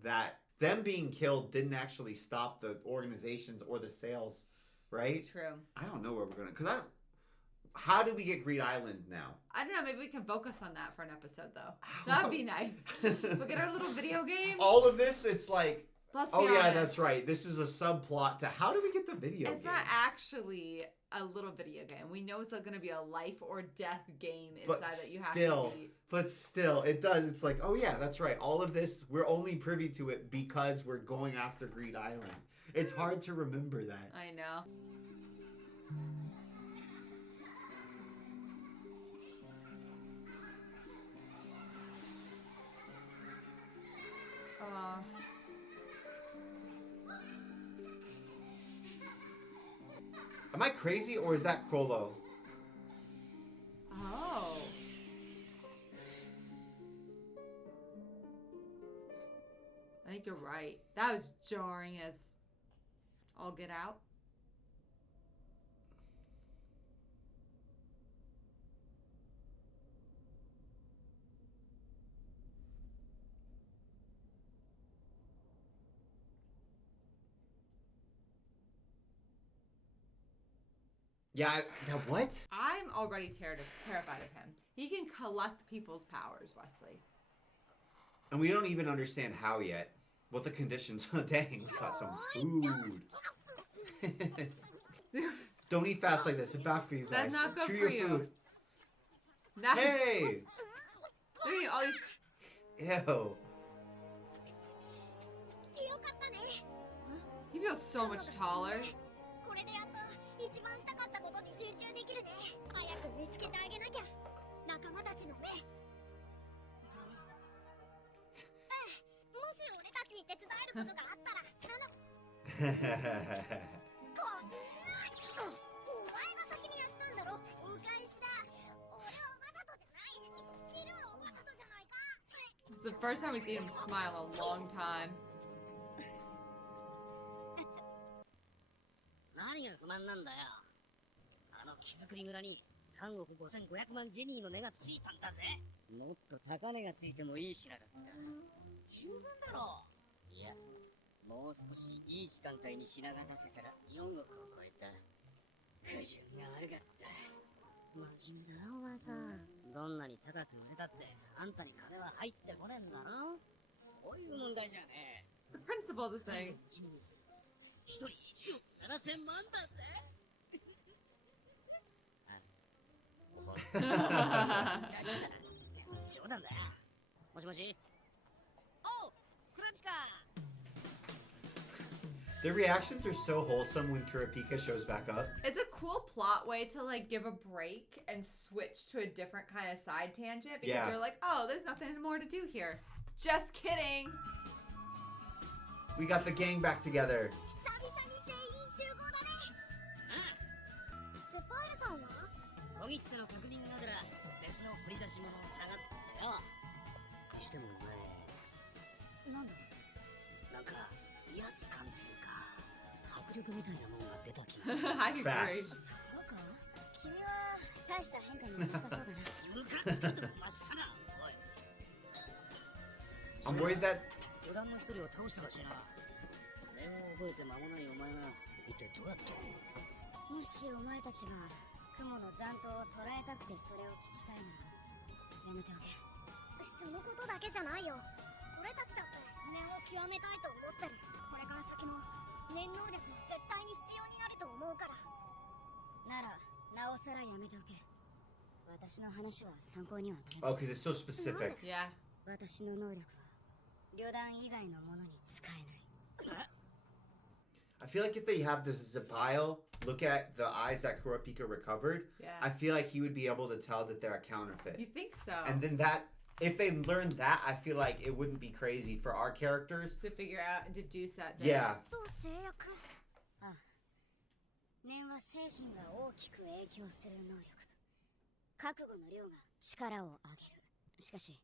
that. Them being killed didn't actually stop the organizations or the sales, right? True. I don't know where we're gonna. How do we get Greed Island now? I don't know. Maybe we can focus on that for an episode, though. How- That'd be nice. Look at our little video game. All of this, it's like, Let's be oh yeah, honest. that's right. This is a subplot to how do we get the video It's game? not actually a little video game. We know it's going to be a life or death game inside But that you have still, to beat. But still, it does. It's like, oh yeah, that's right. All of this, we're only privy to it because we're going after Greed Island. It's hard to remember that. I know. Am I crazy or is that Krollo? Oh. I think you're right. That was jarring as all get out. Yeah, what? I'm already terrified of him. He can collect people's powers, Wesley. And we don't even understand how yet. What the conditions. Dang, we got some food. Don't eat fast like this. It's bad for you guys. That's not good Chew for your you. food. They're Hey! eating all these. Ew. He feels so much taller. これでやっと一番したかったことに集中できるね。早く見つけてあげなきゃ。仲間たちの目。もし俺たちに手伝えることがあったら、こんな。お前が先にやったんだろ。お返しだ。俺はわざとじゃない。キルはわざとじゃないか。 It's the first time we see him smile in a long time. 何が不満なんだよ。あの木造り村に3億5500万ジェニーの値がついたんだぜ。もっと高値がついてもいいしなかった。十分だろう。いや、もう少しいい時間帯に品が出せたら4億を超えた。苦渋が悪かった。真面目だなお前さん。どんなに高く売れたってあんたに金は入ってこねえんだろ。そういう問題じゃねえ。 The principle of the thing. 一人1億7000万だぜ。冗談だよ。もしもし。おう、クラピカ。 Their reactions are so wholesome when Kurapika shows back up. It's a cool plot way to like give a break and switch to a different kind of side tangent because Yeah. you're like, oh, there's nothing more to do here. Just kidding. We got the gang back together. 久々に全員集合だね。ゼパイルさんは？小切手の確認がてら別の掘り出し物を探すってよ。にしてもお前、なんだ？なんか威圧感つうか迫力みたいなもんが出た気がする。 I agree. Facts. そうか？君は大した変化になさそうだな。ムカつくとましたな。おい。 I'm worried that 余談の一人を倒したらしいな。念を覚えて間もないお前が一体どうやって。もしお前たちが雲の残党を捕らえたくてそれを聞きたいならやめておけ。そのことだけじゃないよ。俺たちだって念を極めたいと思ってる。これから先も念能力は絶対に必要になると思うから。ならなおさらやめておけ。私の話は参考にはならない。 oh, because it's so specific. Yeah. 私の能力は旅団以外のものに使えない。 I feel like if they have this Zapile look at the eyes that Kurapika recovered, Yeah. I feel like he would be able to tell that they're a counterfeit. You think so? And then that, if they learned that, I feel like it wouldn't be crazy for our characters. To figure out and deduce that. Yeah. と制約。ああ。念は精神が大きく影響する能力。覚悟の量が力を上げる。しかし、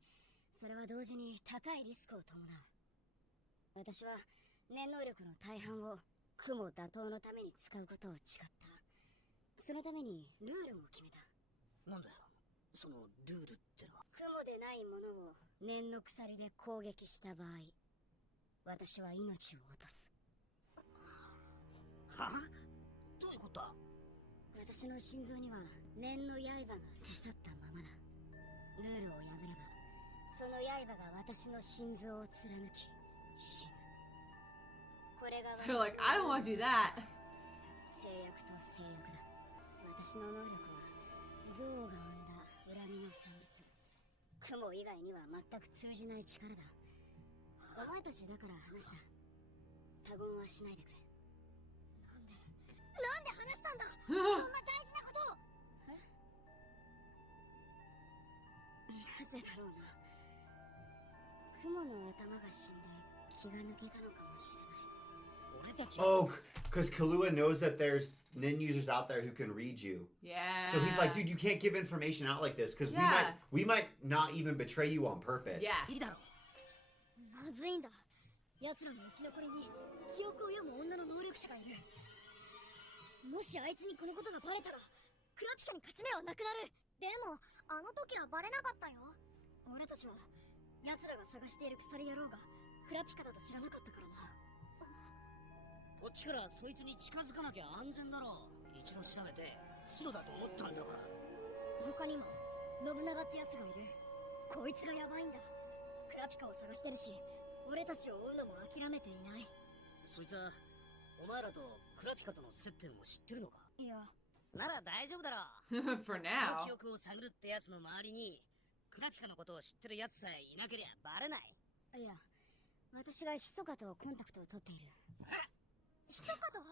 それは同時に高いリスクを伴う。私は念能力の大半を雲打倒のために使うことを誓った。そのためにルールも決めた。なんだよ、そのルールってのは。雲でないものを念の鎖で攻撃した場合、私は命を落とす。はあ？どういうことだ？私の心臓には念の刃が刺さったままだ。ルールを破れば、その刃が私の心臓を貫き、死ぬ。これが They're like, I don't want to do that. 制約と制約だ。私の能力は憎悪が生んだ恨みの旋律。雲以外には全く通じない力だ。お前たちだから話した。他言はしないでくれ。なんで話したんだそんな大事なことを。なぜだろうな。雲の頭が死んで気が抜けたのかもしれない。 Oh, because Kahlua knows that there's nin users out there who can read you. Yeah. So he's like, dude, you can't give information out like this because we might not even betray you on purpose. Yeah. まずいんだ。奴らの生き残りに記憶を読む女の能力者がいる。もしあいつにこのことがバレたらクラピカに勝ち目はなくなる。でもあの時はバレなかったよ。俺たちは奴らが探している鎖野郎がクラピカだと知らなかったからな。こっちからそいつに近づかなきゃ安全だろう。一度調べて白だと思ったんだから。他にも信長ってやつがいる。こいつがヤバいんだ。クラピカを探してるし、俺たちを追うのも諦めていない。そいつはお前らとクラピカとの接点を知ってるのか？いや、なら大丈夫だろう。For その now. 記憶を探るってやつの周りにクラピカのことを知ってるやつさえいなけりゃバレない。いや、私がヒソカとコンタクトを取っている。ヒソカと？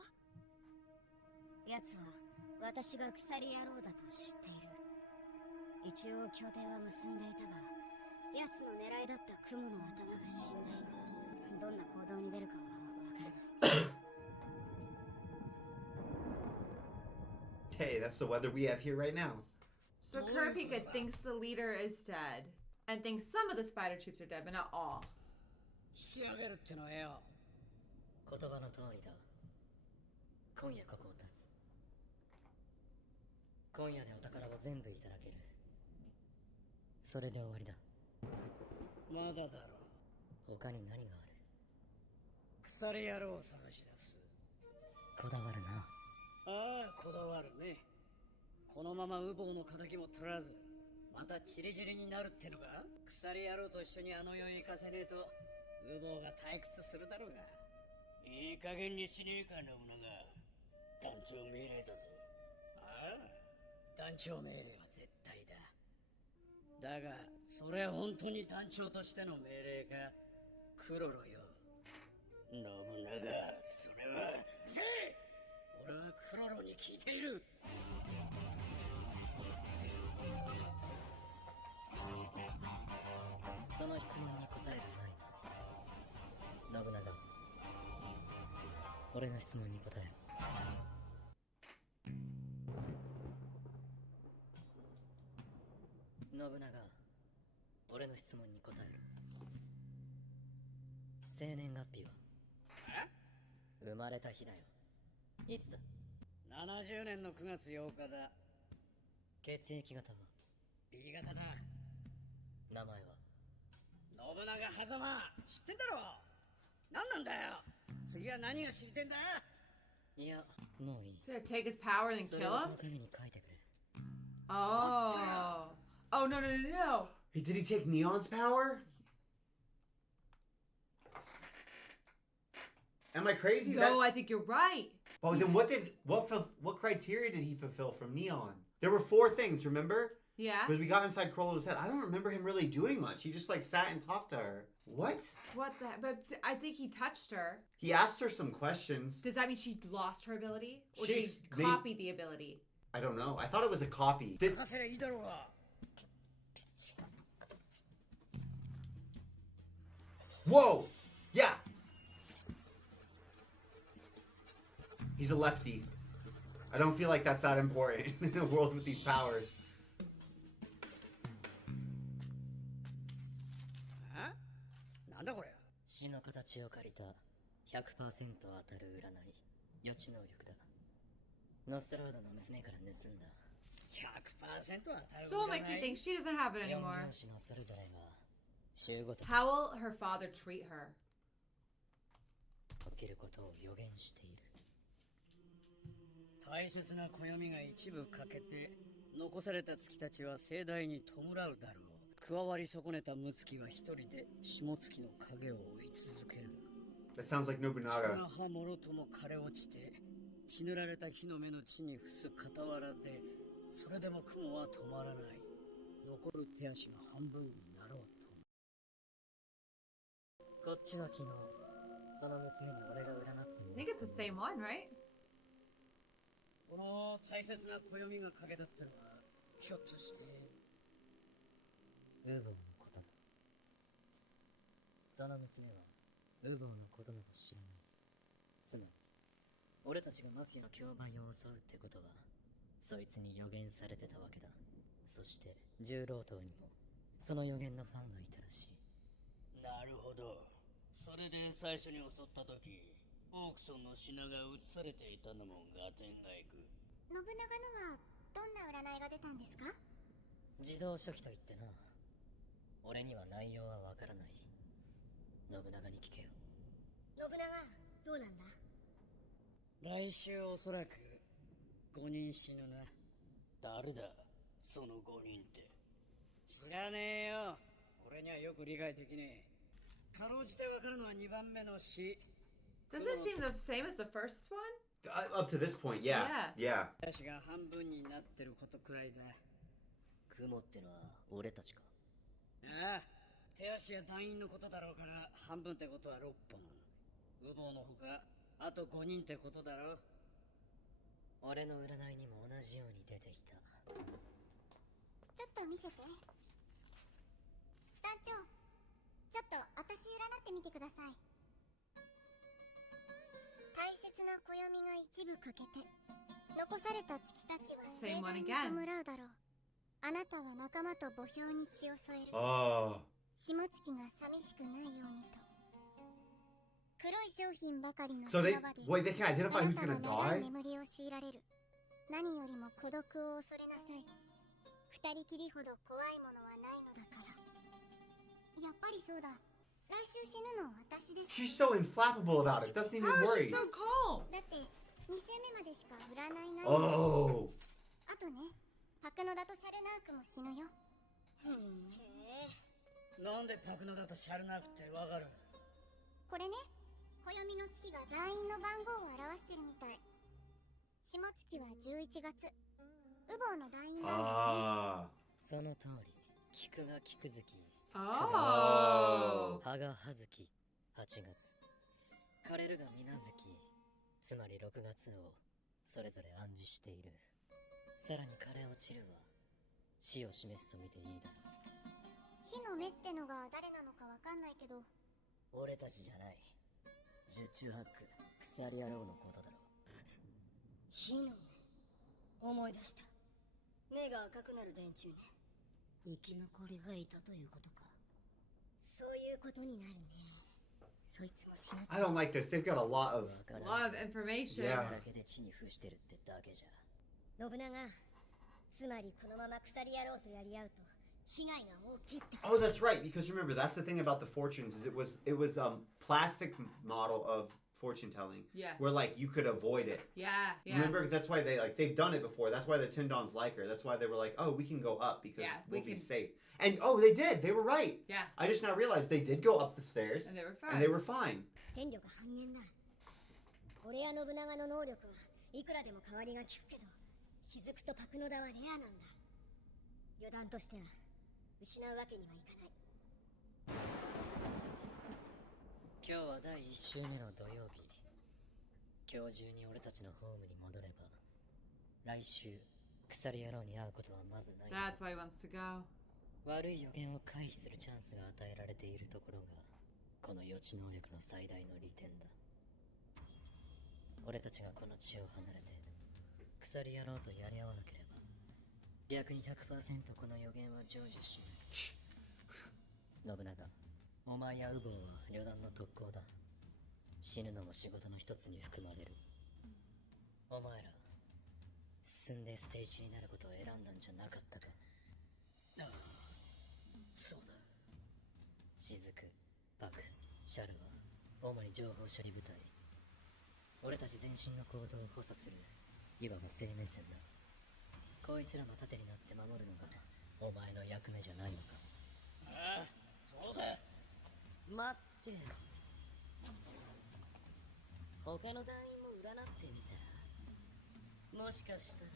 奴は私が鎖野郎だと知っている。一応協定は結んでいたが、奴の狙いだった雲の頭が死んだ今、どんな行動に出るかはわからない。Hey, that's the weather we have here right now. So Kurapika thinks the leader is dead, and thinks some of the spider troops are dead, but not all. 引き上げるってのはよ。言葉の通りだ。今夜ここを立つ。今夜でお宝を全部いただける。それで終わりだ。まだだろう。他に何がある？鎖野郎を探し出す。こだわるな。ああ、こだわるね。このままウボウの敵も取らず、またチリチリになるってのか？鎖野郎と一緒にあの世へ行かせねえと、ウボウが退屈するだろうが。いい加減にしねえか、信長。団長命令だぞ。ああ、団長命令は絶対だ。だが、それは本当に団長としての命令か？クロロよ。信長、それは、せい！俺はクロロに聞いている。その質問に答えがない。信長、俺の質問に答えろ。信長、俺の質問に答えろ。生年月日は？生まれた日だよ。いつだ？70年の9月8日だ。血液型は？ B 型だ。名前は？信長狭間、知ってんだろ？何なんだよ。次は何が知りてんだ？いや、もういい。 Should I take his power and then それ kill をこ him? の紙に書いてくれ。 Oh. Oh, no, no, no, no. Hey, did he take Neon's power? Am I crazy? No, I think you're right. Oh, then what criteria did he fulfill from Neon? There were 4 things, remember? Yeah. Because we got inside Crollo's head. I don't remember him really doing much. He just like sat and talked to her. What? What the? But I think he touched her. He asked her some questions. Does that mean she lost her ability? Or She did ex- he copy the ability? I don't know. I thought it was a copy. Did, 任せりゃいいだろうが。 whoa! Yeah! He's a lefty. I don't feel like that's that important in a world with these powers. あ？なんだこれ？死の形を借りた 100% 当たる占い、予知能力だ。ノストラードの娘から盗んだ。 100% は当たる。 Still makes me think she doesn't have it 4 anymore. 分子のそれぞれが週ごとに How will her father treat her? 起きることを予言している。大切な暦が一部欠けて、残された月たちは盛大に弔うだろう。加わり損ねた六月は一人で下月の影を追い続ける。 That sounds like 地が Nobunaga. 葉もろとも枯れ落ちて、血塗られた火の目の地に伏す傍らで、それでも雲は止まらない。残る手足が半分になろうと。こっちは昨日、その娘に俺が占ってみ I think it's the same one, right? この大切な暦が欠けたってのは、ひょっとして。ウーボーのことだ。その娘は、ウーボーのことなど知らない。つまり、俺たちがマフィアの競売を襲うってことは、そいつに予言されてたわけだ。そして、重労働にも、その予言のファンがいたらしい。なるほど。それで最初に襲った時、オークションの品が移されていたのも合点がいく。信長のはどんな占いが出たんですか？自動書記と言ってな。俺には内容はわからない。信長に聞けよ。信長どうなんだ？来週おそらく5人死ぬな。誰だその5人って。知らねえよ。俺にはよく理解できねえ。かろうじてわかるのは2番目の死。Does it seem the same as the first one? Up to this point, yeah. Yeah. 足が半分になってることくらいだ。雲ってのは俺たちか。ああ、手足や団員のことだろうから半分ってことは6本。ウボウのほかあと5人ってことだろう。俺の占いにも同じように出ていた。ちょっと見せて。団長、ちょっと私占ってみてください。大切な暦が一部欠けて、残された月たちは盛大に弔うだろう。あなたは仲間と墓標に血を添える。下月が寂しくないようにと。黒い商品ばかりの So they そばで wait, they can identify who's あな gonna たは長い die? 眠りを強いられる。何よりも孤独を恐れなさい。二人きりほど怖いものはないのだから。やっぱりそうだ。来週死ぬの私です。 She's so inflammable about it. Doesn't even How is she worry. so calm? だって2週目までしか占いない。Oh. あとね、パクノダとシャルナークも死ぬよ。なんでパクノだとシャルナークってわかる？これね、暦の月が団員の番号を表してるみたい。下月は11月。ウボウの団員なんだよね。その通り。菊が菊月。Oh. 葉が葉月。8月。枯れるが水月。つまり6月をそれぞれ暗示している。さらに枯れ落ちるは死を示すと見ていいだろう。火の目ってのが誰なのかわかんないけど、俺たちじゃない。十中八九鎖野郎のことだろう。火の目。思い出した。目が赤くなる連中ね。生き残りがいたということか。そういうことになるね。そいつも死ぬ。 I don't like this. They've got a lot of. A lot of information. Yeah. だけで地に伏してるってだけじゃ。信長、つまりこのまま鎖野郎とやり合うと被害が大きいって。 Oh, that's right. Because remember, that's the thing about the fortunes is it was plastic model of fortune telling. Yeah. Where like you could avoid it. Yeah. Yeah. Remember, that's why they've done it before. That's why the Tindons like her. That's why they were like, oh, we can go up because Yeah, we'll we be can- safe. And oh, they did. They were right. Yeah. I just now realized they did go up the stairs And they were fine. and they were fine. 戦力半減だ。俺や信長の能力はいくらでも代わりが利くけど、雫とパクノダはレアなんだ。余談としては失うわけにはいかない。今日は第1週目の土曜日。今日中に俺たちのホームに戻れば、来週鎖野郎に会うことはまずない。 That's why he wants to go. 悪い予言を回避するチャンスが与えられているところがこの予知能力の最大の利点だ。俺たちがこの地を離れて鎖野郎とやり合わなければ逆に 100% この予言は成就しない。信長、お前やウボウは旅団の特攻だ。死ぬのも仕事の一つに含まれる。お前ら進んでステージになることを選んだんじゃなかったか。ああ、そうだ。雫、バク、シャルは主に情報処理部隊。俺たち全身の行動を補佐するいわば生命線だ。こいつらの盾になって守るのがお前の役目じゃないのか。ああ、そうだ。待って。他の団員も占ってみたら、もしかしたら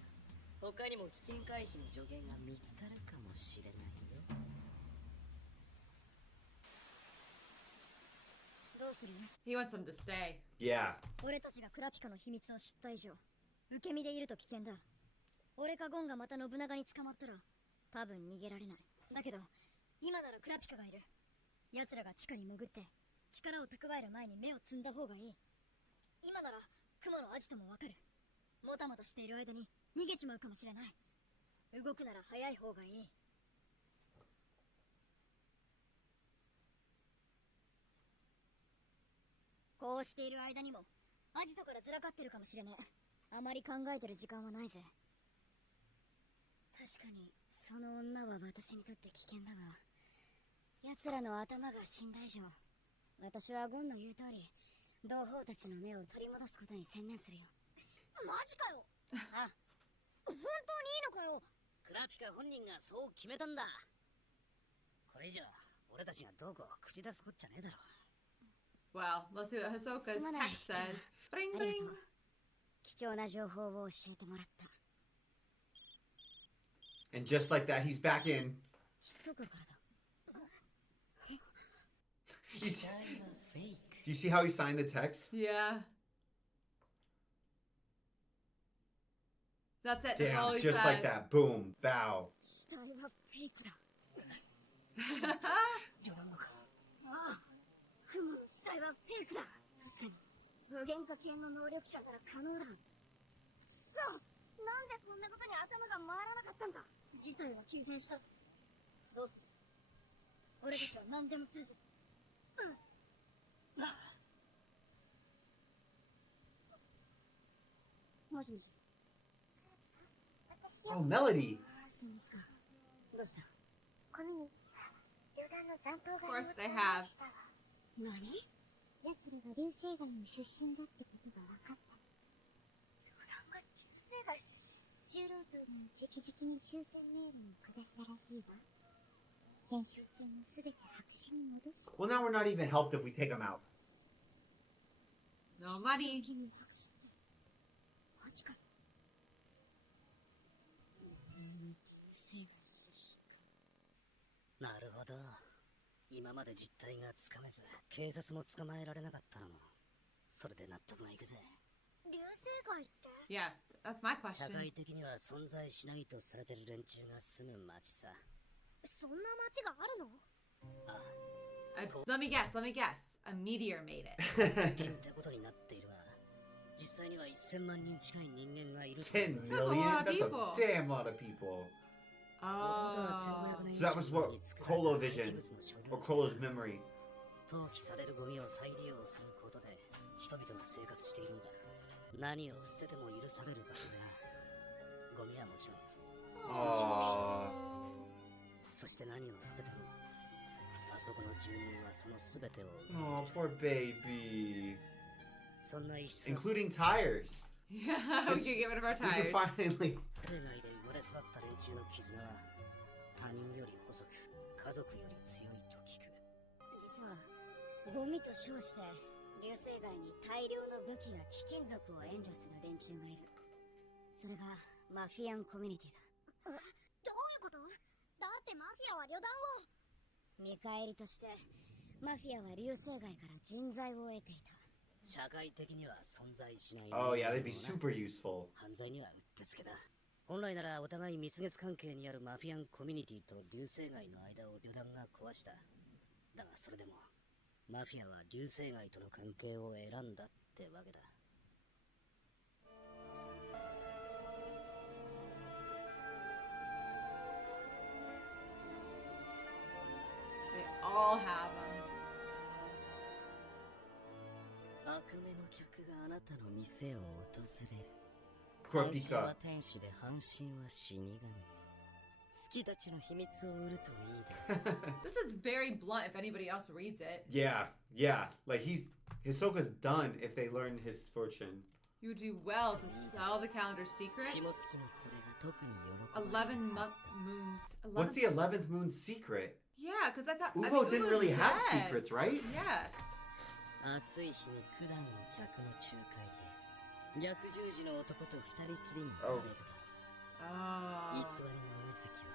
他にも危険回避の助言が見つかるかもしれないよ。どうする？ He wants them to stay. Yeah. 俺たちがクラピカの秘密を知った以上、受け身でいると危険だ。俺かゴンがまた信長に捕まったら多分逃げられない。だけど今ならクラピカがいる。奴らが地下に潜って力を蓄える前に目を摘んだ方がいい。今なら雲のアジトもわかる。もたもたしている間に逃げちまうかもしれない。動くなら早い方がいい。こうしている間にもアジトからずらかってるかもしれない。あまり考えてる時間はないぜ。確かにその女は私にとって危険だが、奴らの頭が死んだ以上、私はゴンの言う通り同胞たちの目を取り戻すことに専念するよ。マジかよ。あ、本当にいいのかよ。クラピカ本人がそう決めたんだ。これ以上俺たちがどうこう口出すこっちゃねえだろ。 Well, let's see what Hisoka's text says. Bring, あり bring. がとう。貴重な情報を教えてもらった。 And just like that, he's back in. 密かからだ。 Do you see how he signed the text? Yeah. That's it. That's all Damn, he just said. like that. Boom, bow. 死体はフェイクだ。冗談のか。ああ、クモの死体はフェイクだ。確かに無限化系の能力者なら可能だ。そう、なんでこんなことに頭が回らなかったんだ。事態は急変したぞ。どうする？俺たちは何でもするぞ。もしもし。 Oh, Melody. そうですか。どうした？ Of course they have. 何？ 奴らが流星街の出身だってことが分かった。ジュロートに直々に終戦命令を下したらしいわ。懸賞金もすべて白紙に戻す。 Well, now we're not even helped if we take him out. No money. 金の白紙ってマジか。流星街出身か。なるほど。今まで実態がつかめず警察も捕まえられなかったのもそれで納得がいくぜ。流星街って？ Yeah, that's my 社 question. 会的には存在しないとされてる連中が住む町さ。そんな街があるの？あ Let me guess. A meteor made it. あ、人ってことになっているが実際には1000万人近い人間がいると言われる。 10 million? lot of That's people. a damn lot of people. Oh. So that was what Kolo Vision, or Kolo's memory. 投棄されるゴミを再利用することで人々が生活しているんだ。何を捨てても許される場所でな。ゴミはもちろん Aww. そして何を捨ててもあそこの住人はその全てを Oh, poor baby. そんな一室の Including tires. Yeah, we can get rid of our We can tires. finally. 海外で生まれ育った連中の絆は他人より細く家族より強いと聞く。実はゴミと称して流星街に大量の武器や貴金属を援助する連中がいる。それがマフィアンコミュニティだ。どういうこと？だってマフィアは旅団を。見返りとしてマフィアは流星街から人材を得ていた。社会的には存在しない。 Oh, yeah, they'd be super useful. 犯罪にはうってつけだ。本来ならお互い蜜月関係にあるマフィアンコミュニティと流星街の間を旅団が壊した。だがそれでもマフィアは流星街との関係を選んだってわけだ。 They all have them. 悪夢の客があなたの店を訪れる。半身 Kurapika. は天使で半身は死神。好きたちの秘密を売るといいだろう。 This is very blunt if anybody else reads it. Yeah, yeah. Like Hisoka's done if they learn his fortune. You would do well to sell the calendar's secrets. 下月のそれが特に喜ばれる11 は month ずだ。 moons. What's the 11th moon secret? Yeah, because I thought Uvo didn't Uvo's really have dead. secrets, right? Yeah. 暑い日に九段の客の仲介で逆十字の男と二人きりになれるだろう。 Oh. 偽りのうずきは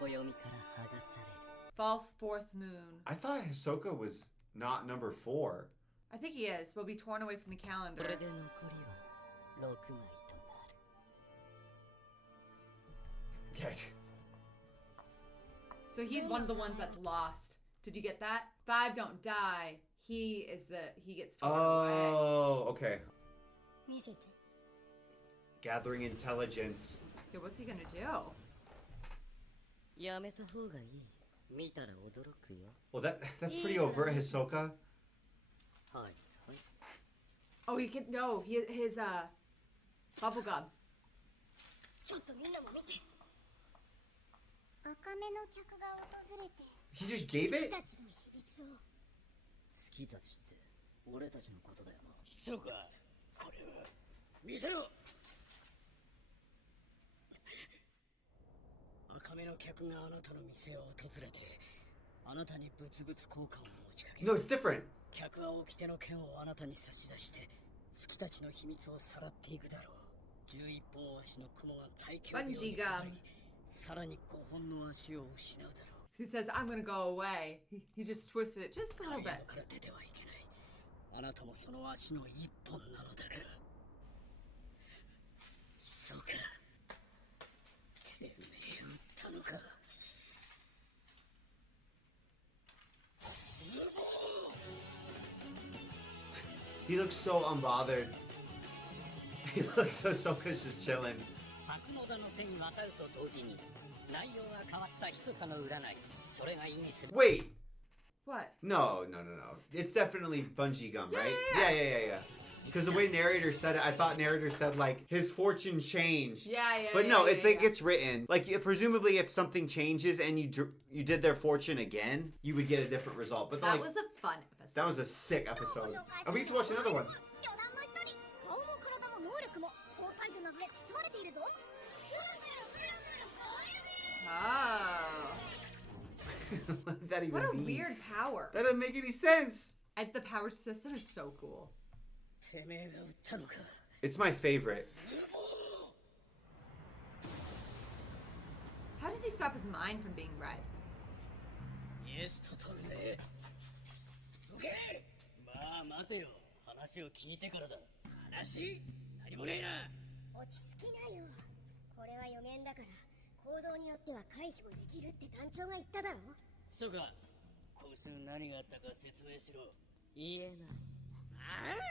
暦から剥がされる。 False fourth moon. I thought Hisoka was not number 4. I think he is. Will be torn away from the こ calendar. れで残りは6枚となる。 Yeah. So he's one of the ones that's lost. Did you get that? 5 don't die. He gets torn away. Oh, okay. 見せて。 Gathering intelligence. Okay, what's he gonna do? やめた方がいい。見たら驚くよ。 Well, that's pretty overt, Hisoka. はいはい。Oh, he can. No, his bubble gum. ちょっとみんなも見て。赤目の客が訪れて He just gave it? たちの秘密を。月たちって俺たちのことだよな。そうか、これは見せろ。赤目の客があなたの店を訪れて、あなたに物々交換を持ちかけ No, it's different. 客は掟の剣をあなたに差し出して月たちの秘密をさらっていくだろう。11本足の雲が海峡病にかかり、さらに5本の足を失うだろう。 He says, "I'm gonna go away." He just twisted it just a little 海 bit. 洋から出てはいけない。あなたもその足の一本なのだから。そうか。てめえ撃ったのか。 He looks so unbothered. He looks so good, just chilling. 白野田の手に渡ると同時に内容が変わった密かな占い、それが意味する。 Wait. What? No. It's definitely bungee gum, right? Yeah. Yeah. Because the way narrator said it, I thought narrator said like his fortune changed. Yeah. But no, it's like it's written. Like presumably, if something changes and you did their fortune again, you would get a different result. But That like was a fun episode. that was a sick episode. And we get to watch another one. 余談の一人。顔も体も能力も高体具などで包まれているぞ。 Oh. What did that even What a mean? weird power. That doesn't make any sense. And the power system is so cool. てめえが撃ったのか。 It's my favorite. How does he stop his mind from being red? イエスと取るぜ。どけ。まあ待てよ。話を聞いてからだ。話？何もねえな。落ち着きなよ。これは予言だから行動によっては回避もできるって団長が言っただろ。そうか。今週何があったか説明しろ。言えない。ああ？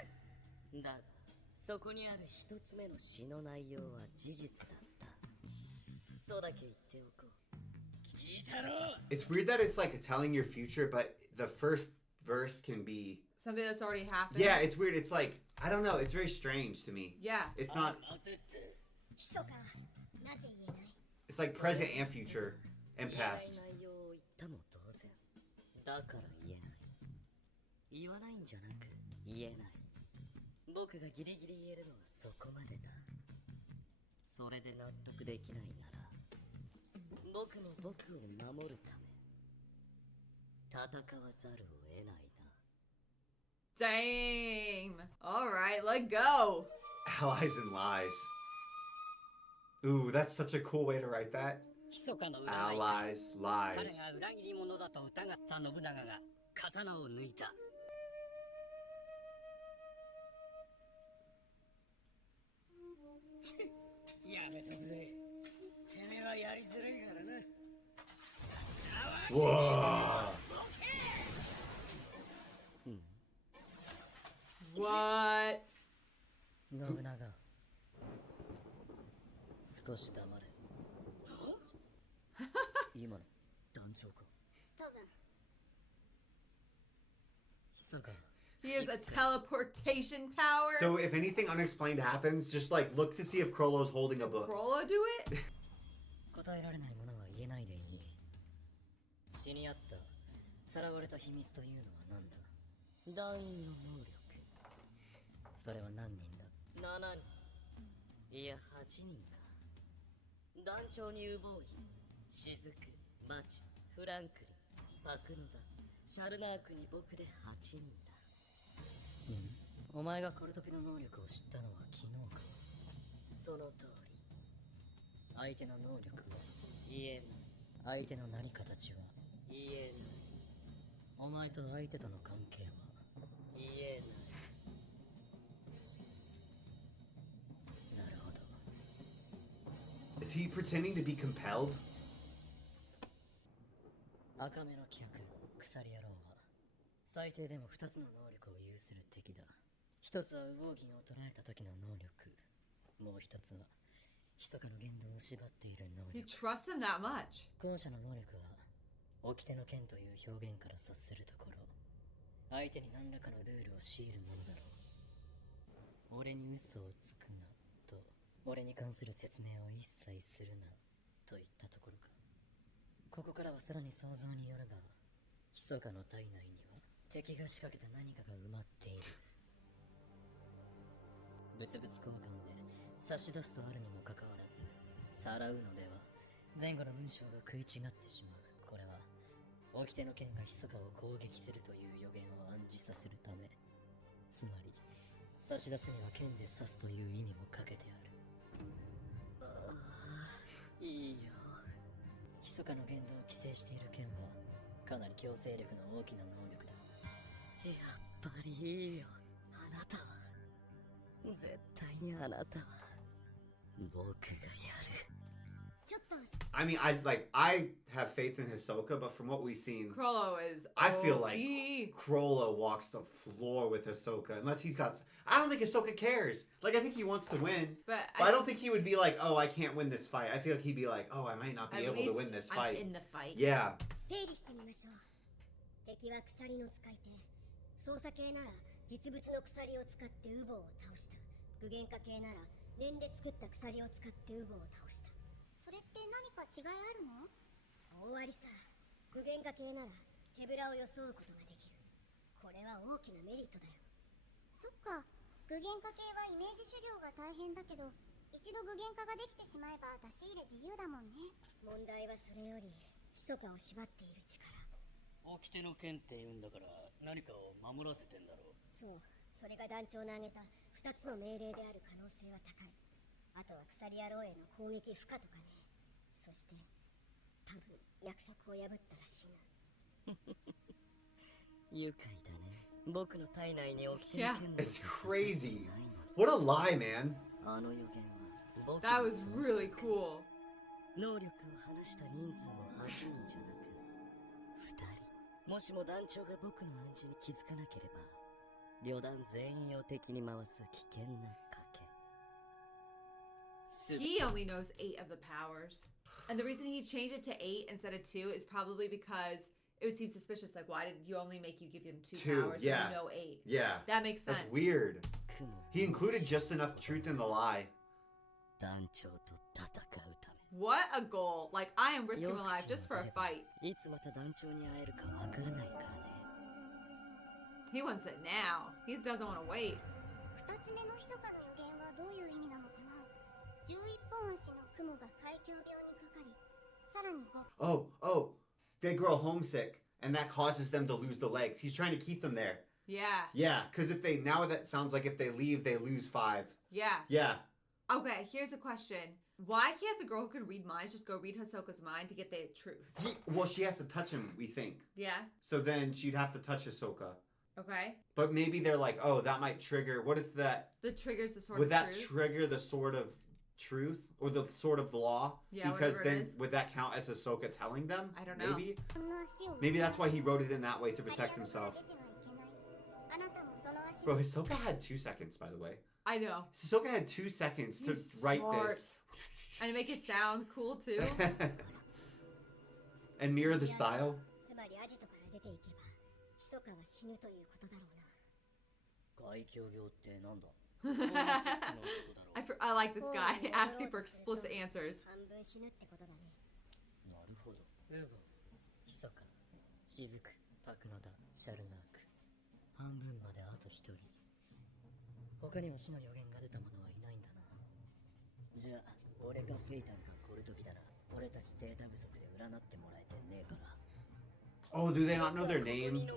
だがそこにある一つ目の詩の内容は事実だったとだけ言っておこう。聞いたろ。 It's weird that it's like telling your future, but the first verse can be. Something that's already happened. Yeah, it's weird. It's like I don't know. It's very strange to me. Yeah. It's not. 待てって。ひそか。なぜ言えない？ It's like present and future and 言えない past. 内容を言ったも同然だから言えない。言わないんじゃなく言えない。僕がギリギリ言えるのはそこまでだ。それで納得できないなら僕も僕を守るため戦わざるを得ないな。 Dang. All right, let go. Allies and lies. Ooh, that's such a cool way to write that. 密かな占い。 Allies, 彼 lies. が裏切り者だと疑った信長が刀を抜いた。やめとくぜ。てめえはやりづらいからな。 Whoa. What? 信長、少し黙れ。今の団長か。多分。密か。 He has a teleportation power. So if anything unexplained happens, just like look to see if Krollo's holding a Did book. Krollo do it? 答えられないものは言えないでいい。死に合った、さらわれた秘密というのは何だ？団員の能力。それは何人だ？7人。いや、8人か。団長にウボウギ、雫、マチ、フランクリン、パクノダ、シャルナークに僕で8人だ。お前がコルトピの能力を知ったのは昨日か？その通り。相手の能力は言えない。相手の何かたちは言えない。お前と相手との関係は言えない。なるほど。 Is he pretending to be compelled? 赤目の客、鎖野郎は最低でも2つの能力を有する敵だ。一つは羽毛銀を捉えた時の能力、もう一つは密かの言動を縛っている能 He 力。 trusts him that much. 後者の能力は掟の剣という表現から察するところ、相手に何らかのルールを強いるものだろう。俺に嘘をつくなと、俺に関する説明を一切するなと言ったところか。ここからはさらに想像によるが、密かの体内には敵が仕掛けた何かが埋まっている。物々交換で差し出すとあるにもかかわらず、さらうのでは前後の文章が食い違ってしまう。これは掟の剣が密かを攻撃するという予言を暗示させるため、つまり差し出すには剣で刺すという意味もかけてある。いいよ。密かの言動を規制している剣はかなり強制力の大きな能力だ。やっぱりいいよ。あなたは絶対にあなたは僕がやる。ちょっと I mean, I have faith in Hisoka, but from what we've seen, Chrollo is. I feel like OP. Corolla walks the floor with Hisoka, unless he's got. I don't think Hisoka cares. Like, I think he wants to win, But I don't think he would be like, "Oh, I can't win this fight." I feel like he'd be like, "Oh, I might not be at able least to win this I'm fight." in the fight. Yeah. 整理してみましょう。敵は鎖の使い手。操作系なら実物の鎖を使ってウボを倒した。具現化系なら念で作った鎖を使ってウボを倒した。それって何か違いあるの？大ありさ。具現化系なら手ぶらを装うことができる。これは大きなメリットだよ。そっか。具現化系はイメージ修行が大変だけど、一度具現化ができてしまえば出し入れ自由だもんね。問題はそれより密かを縛っている力。掟の剣って言うんだから何かを守らせてんだろう。そう、それが団長の挙げた2つの命令である可能性は高い。あとは鎖野郎への攻撃不可とかね。そして多分約束を破ったら死ぬ。愉快だね。僕の体内に掟 Yeah. の剣の It's crazy. What a lie, man. あの予言は僕 That の was 創 really 作。 cool. 能力を話した人数も8人じゃなく2人。もしも団長が僕の暗示に気づかなければ、旅団全員を敵に回す危険な賭け。 He only knows 8 of the powers. And the reason he changed it to 8 instead of 2 is probably because it would seem suspicious. Like, why did you only make you give him 2 Two, powers yeah. when you know 8? Yeah. That makes sense. That's weird. 雲 He included just enough truth in the lie. 団長と戦うため。 What a goal. Like, I am risking my life just for a fight. いつまた団長に会えるかわからないからね。 He wants it now. He doesn't want to wait. 2つ目の密かの予言はどういう意味なのかな。11本足の雲が海峡病にかかり、さらにOh, they grow homesick, and that causes them to lose the legs. He's trying to keep them there. Yeah. Yeah, because now that sounds like if they leave, they lose 5. Yeah. Yeah. Okay, here's a question. Why can't the girl who could read minds just go read Hisoka's mind to get the truth? Well, she has to touch him, we think. Yeah. So then she'd have to touch Hisoka. Okay. But maybe they're like, oh, that might trigger. What if that... The triggers the sword Would of that truth. trigger the sword of truth? Or the sword of the law? Yeah, because whatever it then is. would that count as Hisoka telling them? I don't know. Maybe? この足を Maybe that's why he wrote it in that way to protect himself. あなたもその足 Bro, Hisoka had 2 seconds, by the way. I know. Hisoka had 2 seconds to He's write smart. this. And to make it sound cool too. And mirror the style. つまりアジトから出ていけば密かは死ぬということだろうな。海峡病ってなんだ I like this guy asking for explicit answers. 半分死ぬってことだね。なるほど。ウゴ、ヒソカ、シズク、パクノダ、シャルナーク。半分まであと1人。他には死の予言が出た者はいないんだな。じゃあ、俺がフェイタンかコルトビなら、俺たちデータ不足で占ってもらえてねえから。 Oh, do they not know their name?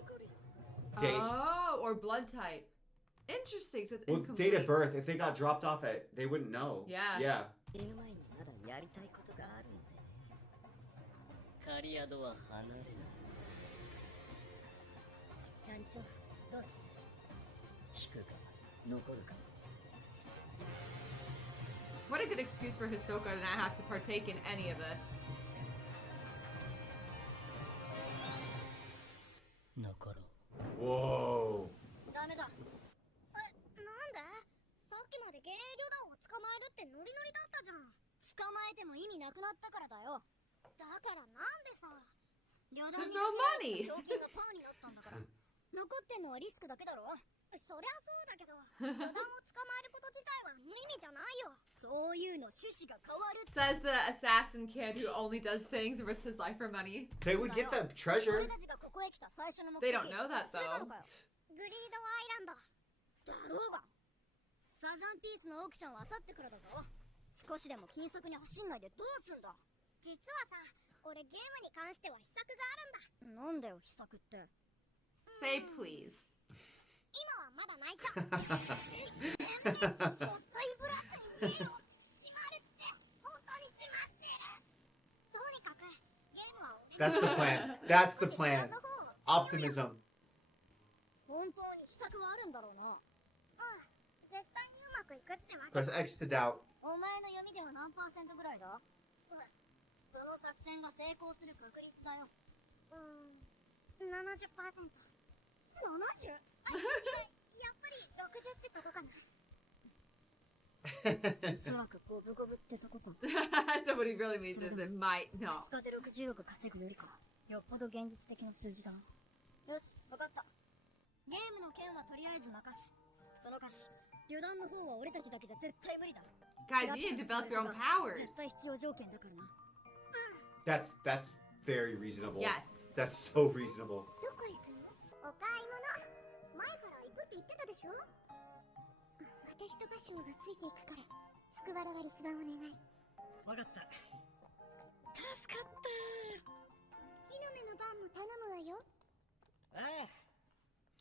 Date. Oh, or blood type. Interesting. So it's Well, incomplete. date of birth. If they got dropped off at, they wouldn't know. Yeah. Yeah. 死ぬ前にまだやりたいことがあるんでね。カリアドは離れない。団長、どうする？引くか、残るか。 What a good excuse for Hisoka to not have to partake in any of this. 残ろう。 Whoa. ダメだ。なんで？さっきまで幻影旅団を捕まえるってノリノリだったじゃん。捕まえても意味なくなったからだよ。だからなんでさ。旅団に There's no money. 賞金がパーになったんだから。残ってんのはリスクだけだろ。そりゃそうだけど、旅団を捕まえる味じゃないよ。そういうの趣旨が変わる。 Says the assassin kid who only does things and risks his life for money. They would get the treasure. 俺たちがここへ来た最初の目 They 的 don't know that 忘れたの though. かよ。グリードアイランドだろうが。サザンピースのオークションは明後日からだぞ。少しでも金策に走んないでどうすんだ。実はさ、俺ゲームに関しては秘策があるんだ。なんだよ秘策って。 Say please. 今はまだ内緒。もったいぶらずにゲームをしまるって本当にしまってる。とにかくゲームは That's the plan. That's the plan. Optimism. 本当に秘策はあるんだろうな。うん、絶対にうまくいくってわけ。 Press X to doubt. お前の読みでは何パーセントぐらいだ。その作戦が成功する確率だよ。70%。70？ やっぱり60ってとこかな。おそらく五分五分ってとこか。So what he really means is it might no. 2日で60億稼ぐよりかよっぽど現実的な数字だな。よし、わかった。ゲームの件はとりあえず任す。その歌詞、旅団の方は俺たちだけじゃ絶対無理だ。 Guys, you need to develop your own powers. 絶対必要条件だからな。That's very reasonable. Yes. That's so reasonable. どこ行くの？お買い物。前から行くって言ってたでしょ。私とバシューがついていくから、スクワラが留守番お願い。わかった。助かった。火の目の番も頼むわよ。ああ、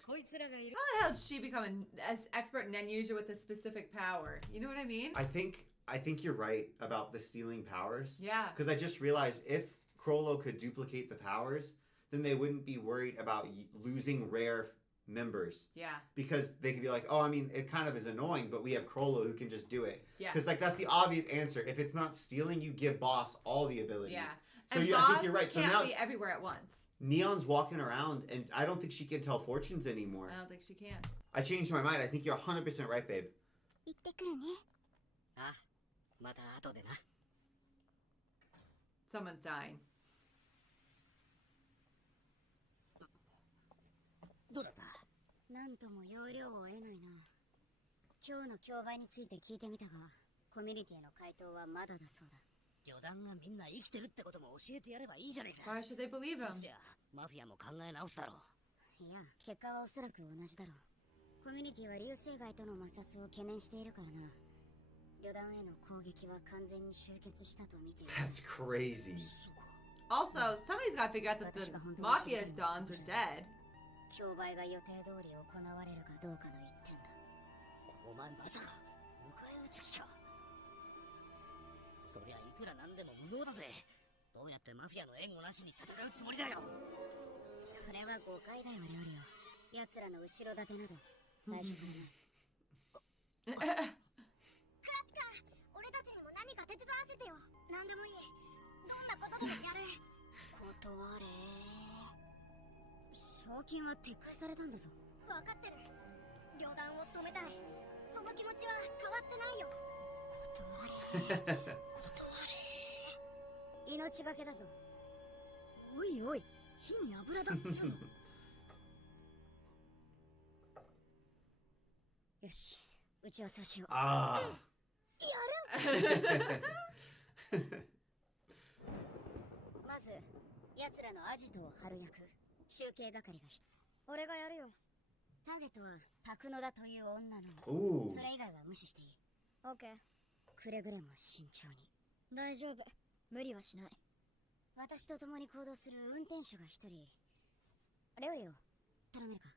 こいつらがいる。 How the hell did she become an expert Nen user with a specific power? You know what I mean? I think you're right about the stealing powers. Yeah. Because I just realized if Krollo could duplicate the powers, then they wouldn't be worried about losing rare members. Yeah. Because they could be like, oh, I mean, it kind of is annoying, but we have Krollo who can just do it. Yeah. Because like that's the obvious answer. If it's not stealing, you give Boss all the abilities. Yeah. So And I Boss think you're right. So can't now be everywhere at once. Neon's walking around, and I don't think she can tell fortunes anymore. I don't think she can. I changed my mind. I think you're 100% right, babe. 行ってくるね。あ、また後でな。Someone's dying. どうだった？なんとも要領を得ないな。今日の競売について聞いてみたが、コミュニティの回答はまだだそうだ。旅団がみんな生きてるってことも教えてやればいいじゃねえか。 Why should they believe そ him? りゃマフィアも考え直すだろう。いや、結果はおそらく同じだろう。コミュニティは流星街との摩擦を懸念しているからな。旅団への攻撃は完全に終結したと見ている。That's crazy. Also, somebody's got to figure out that the Mafia Dons are dead. 競売が予定通り行われるかどうかの一点だ。お前まさか迎え撃つ気か。そりゃいくらなんでも無謀だぜ。どうやってマフィアの援護なしに戦うつもりだよ。それは誤解だよ、レオリオ。奴らの後ろ盾など最初からない。クラピカ、俺たちにも何か手伝わせてよ。何でもいい。どんなことでもやる。断れ。賞金は撤回されたんだぞ。分かってる。旅団を止めたい。その気持ちは変わってないよ。断れ。断れ。命がけだぞ。おいおい、火に油だっつうの。よし、打ち合わせをしよう。Ah. まず、奴らのアジトを張る役、集計係が俺がやるよ。ターゲットはタクノダという女の子。 Ooh. それ以外は無視していい。オッケー。くれぐれも慎重に。大丈夫。無理はしない。私と共に行動する運転手が一人。レオリオ、頼めるか？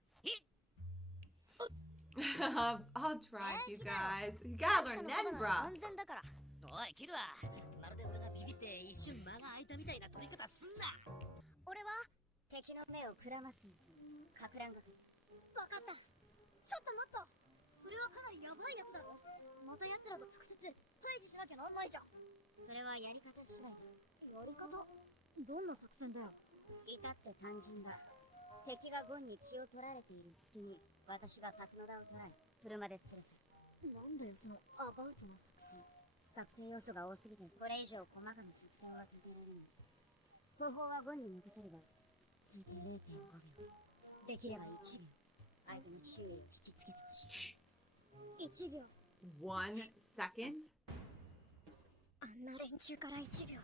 I'll try, you guys. You gotta learn Nenbra. 安全だから。おいキルア、まるで俺がビビって一瞬間が空いたみたいな取り方すんな。俺は敵の目をくらますかく乱が。分かった。ちょっと待った。それはかなりヤバいやつだろ。また奴らと直接対峙しなきゃなんないじゃん。それはやり方次第だ。やり方？どんな作戦だよ。至って単純だ。敵がゴンに気を取られている隙に私がタクノダを捕らえ車で連れ去る。なんだよそのアバウトな作戦。不確定要素が多すぎてこれ以上細かな作戦は立てられない。方法はゴンに任せれば最低 0.5 秒、できれば1秒、相手の注意を引きつけてほしい。1秒。1 second. あんな連中から1秒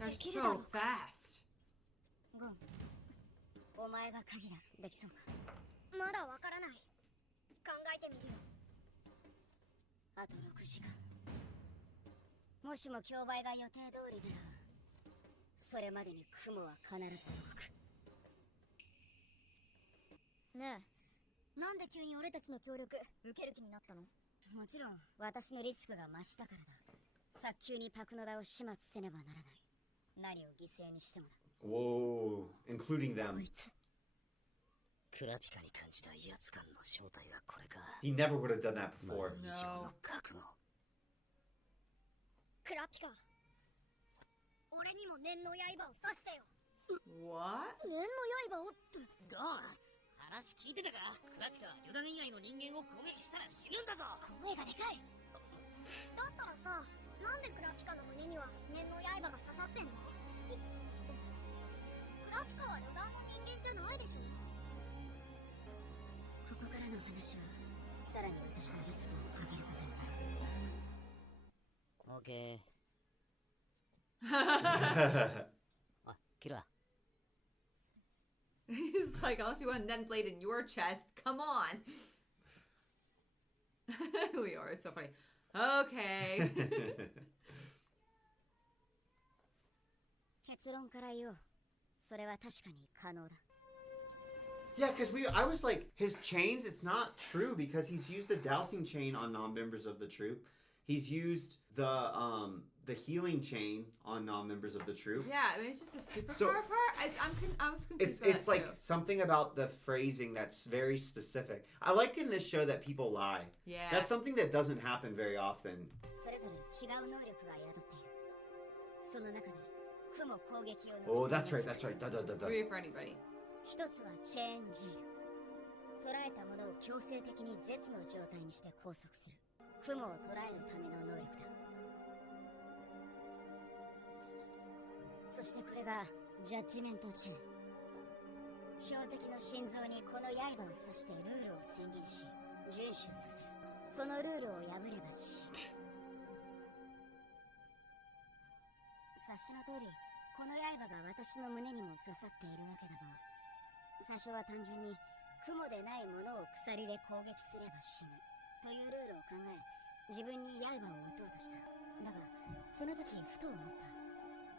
They're できるだろ so うか fast. ゴン、お前が鍵だ。できそうか。まだわからない。考えてみるよ。あと6時間。もしも競売が予定通りなら、それまでに雲は必ず動く。ねえ、なんで急に俺たちの協力受ける気になったの？もちろん私のリスクが増したからだ。早急にパクノダを始末せねばならない。何を犠牲にしてもだ。Whoa, including こ them. いつクラピカに感じた威圧感の正体はこれか。 He never would have done that before. 以上の覚悟。クラピカ、俺にも念の刃を刺してよ。 What? 念の刃をって。ゴン、話聞いてたか？クラピカ、旅団以外の人間を攻撃したら死ぬんだぞ。声がでかい。だったらさ、なんでクラピカの胸には念の刃が刺さってんの？クラピカは旅団の人間じゃないでしょ。ここからの話はさらに私のリスクを上げることになる。オーケー。あ、キラ。 He's like, unless you want a Nen blade in your chest, come on. Leora is so funny. Okay. 結論から言おう。それは確かに可能だ。 Yeah, because I was like, his chains, it's not true because he's used the dowsing chain on non-members of the troop. He's used the healing chain on non-members of the troop. Yeah, I mean, it's just a superpower So- part. I was confused by It's that like too. something about the phrasing that's very specific. I like in this show that people lie. Yeah. That's something that doesn't happen very often. それぞれ違う能力が宿っている。その中で雲攻撃用の Oh, that's right, that's right. Da, da, da, da. Three for anybody. 一つはチェーンジェイル。捕らえたものを強制的に絶の状態にして拘束する。雲を捕らえるための能力だ。そしてこれがジャッジメントチェーン。標的の心臓にこの刃を刺してルールを宣言し、遵守させる。そのルールを破れば死。察しの通り、この刃が私の胸にも刺さっているわけだが、最初は単純に雲でないものを鎖で攻撃すれば死ぬというルールを考え、自分に刃を撃とうとした。だがその時ふと思った。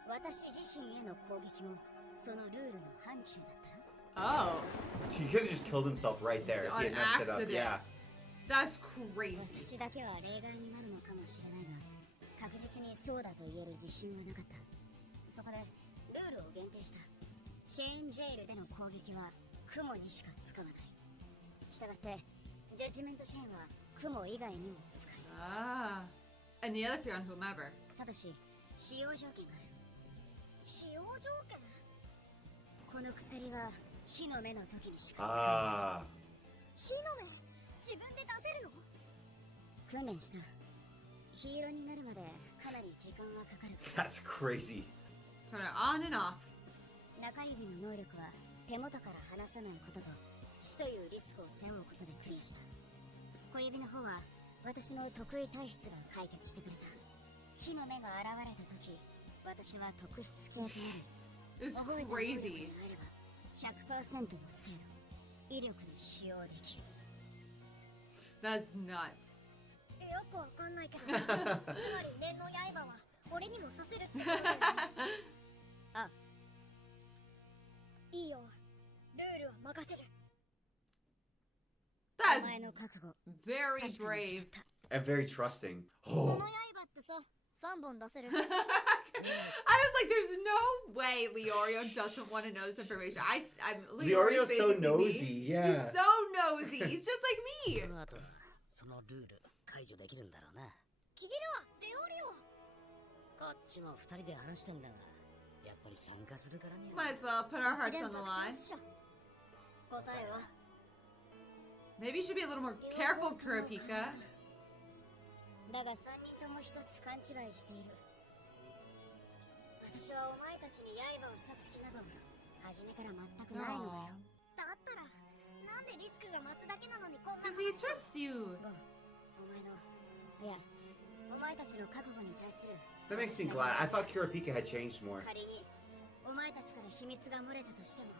私自身への攻撃もそのルールの範疇だったら。 Oh, He could have just killed himself right there if he had messed it up. accident. Yeah. That's crazy. 私だけは例外になるのかもしれないが、確実にそうだと言える自信はなかった。そこでルールを限定した。チェーンジェイルでの攻撃は雲にしか使わない。したがってジャッジメントチェーンは雲以外にも使える。 Ah. And the other three on whomever. ただし使用条件がある。使用条件？この鎖は火の目の時にしか使え Ah. 火の目？自分で出せるの？ない。訓練した。ヒーローになるまでかなり時間はかかる。 That's crazy. Turn it on and off. 中指の能力は手元から離さないことと死というリスクを背負うことでクリアした。小指の方は私の得意体質が解決してくれた。火の目が現れた時、私は特質系となる。 It's 覚えた能力 crazy. があれば 100% の精度、威力で使用できる。 That's nuts. よくわかんないけどつまり念の刃は俺にも刺せるってことだよね。あ、いいよ、ルールは任せる。お That's 前の覚悟 very 確かに brave. 聞いた。 And very trusting. そ Oh. の刃ってさ、3本出せる。 I was like, there's no way Leorio doesn't want to know this information. Leorio's so basically me. nosy, yeah. He's so nosy. He's just like me. この後はそのルール解除できるんだろうな。キビルはレオリオ。こっちも2人で話してんだが、やっぱり参加するからには。 Might as well put our hearts on the line. 答えは Maybe you should be a little more careful, Kurapika. だが3人とも一つ勘違いしている。私はお前たちに刃を刺す気など初めから全くないのだよ。だったらななんでリスクが増すだけなのにこんな Because he trusts you. お前のいやお前たちの覚悟に対する That makes me glad. I thought Kurapika had changed more. 仮にお前たちから秘密が漏れたとしても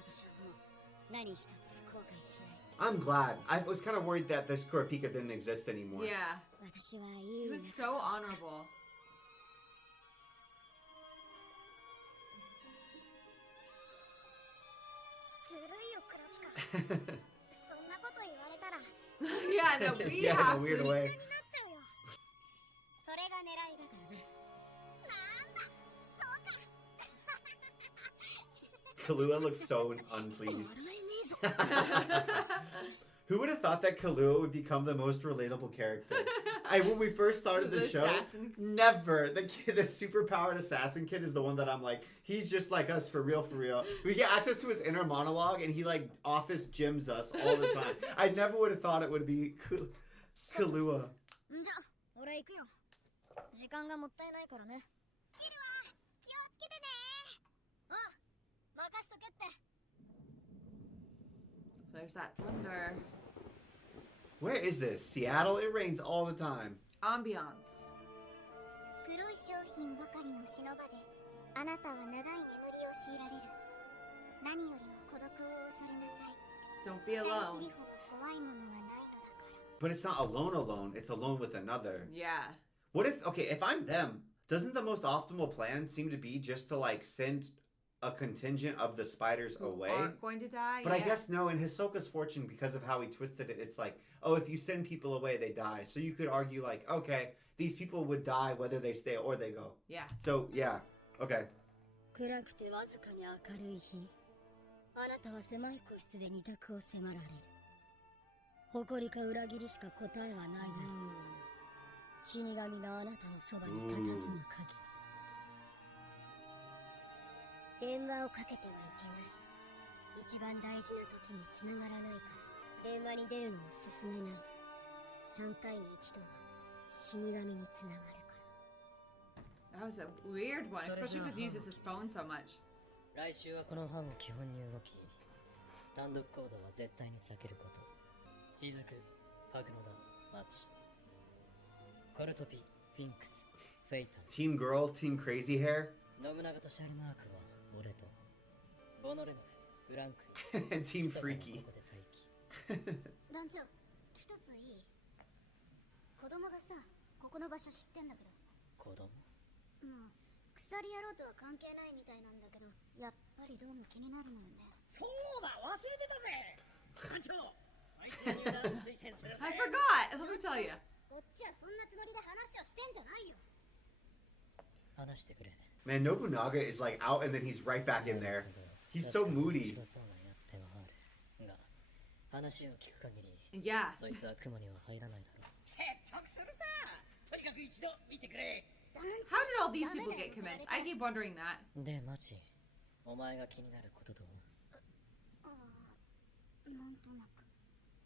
私はもう何一つ後悔しない I'm glad. I was kind of worried that this Kurapika didn't exist anymore. Yeah. 私は He 言う was so honorable. ずるいよクラピカそんなこと言われたら Yeah, no, we Yeah, in a have weird to. way. になっちゃうよそれが狙いだからねなんだそうか Kahlua looks so unpleased. Who would have thought that Kahlua would become the most relatable character? When we first started the show, assassin. never. The super-powered assassin kid is the one that I'm like, he's just like us for real, for real. We get access to his inner monologue, and he like office gyms us all the time. I never would have thought it would be Kahlua. じゃあ俺行くよ時間がもったいないからね切るわ気をつけてね任しとけって There's that thunder. Where is this? Seattle? It rains all the time. Ambiance. 黒い商品ばかりの忍ばであなたは長い眠りを強いられる何よりも孤独を恐れなさい Don't be 二人 alone. きりほど怖いものはないのだから But it's not alone, it's alone with another. Yeah. What if, okay, if I'm them, doesn't the most optimal plan seem to be just to like send a contingent of the spiders Who away? aren't going to die. But yeah. I guess no, in Hisoka's fortune, because of how he twisted it, it's like, oh, if you send people away, they die. So you could argue like, okay, these people would die whether they stay or they go. Yeah. So yeah, okay. 暗くてわずかに明るい日あなたは狭い個室で二択を迫られる誇りか裏切りしか答えはないだろう死神があなたのそばに佇む限り電話をかけてはいけない一番大事な時に繋がらないから電話に出るのも進めない3回に一度は死神に繋がるから That was a weird one, especially because he uses his phone so much. 来週はこの班を基本に動き単独行動は絶対に避けること雫、パグノダ、マッチコルトピ、フィンクス、フェイタ Team girl, team crazy hair, 信長とシャルマークは俺とボノレノフ、フランク and team 密かな freaky. ここで待機団長一ついい子供がさここの場所知ってんだけど子供まあ鎖野郎とは関係ないみたいなんだけどやっぱりどうも気になるもんねそうだ忘れてたぜ班長最低入団推薦するぜ I forgot. Let me tell you. こっちはそんなつもりで話をしてんじゃないよ話してくれ Man, Nobunaga is like out and then he's right back in there. He's so moody. 面白そうなやつではあるが話を聞く限り Yeah. そいつは雲には入らないだろう説得するさとにかく一度見てくれ How did all these people get convinced? I keep wondering that. でマチお前が気になることとああなんとなく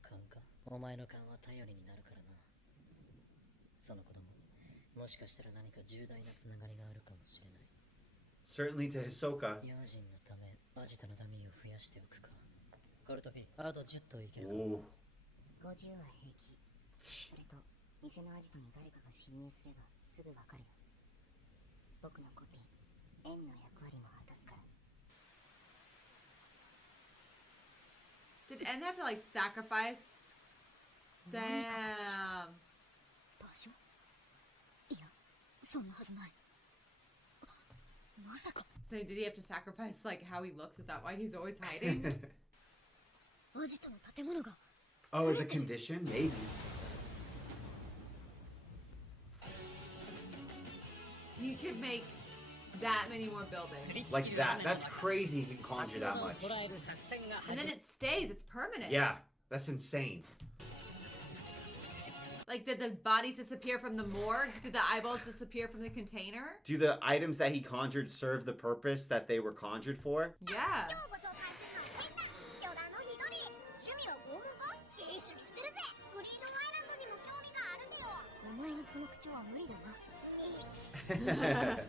勘かお前の勘は頼りになるからなその子供もしかしたら何か重大なつながりがあるかもしれない Certainly to Hisoka. 用心のためアジトのダミーを増やしておくかコルトピあと10頭いけるか Oh. 50は平気それと偽のアジトに誰かが侵入すればすぐわかるよ僕のコピー円の役割も果たすから Did N have to like sacrifice? Damn. 場所いやそんなはずないまさか So did he have to sacrifice like how he looks? Is that why he's always hiding? アジトの建物が Oh, as a condition? Maybe. You could make that many more buildings. Like that. That's crazy he can conjure that much. 捉える作戦が And then it stays, it's permanent. Yeah, that's insane. Like, did the bodies disappear from the morgue? Did the eyeballs disappear from the container? Do the items that he conjured serve the purpose that they were conjured for? Yeah. 今日ご紹介するのは変だ余談の日取り趣味は拷問かいい趣味してるぜグリードアイランドにも興味があるんだよお前にその口は無理だな That was a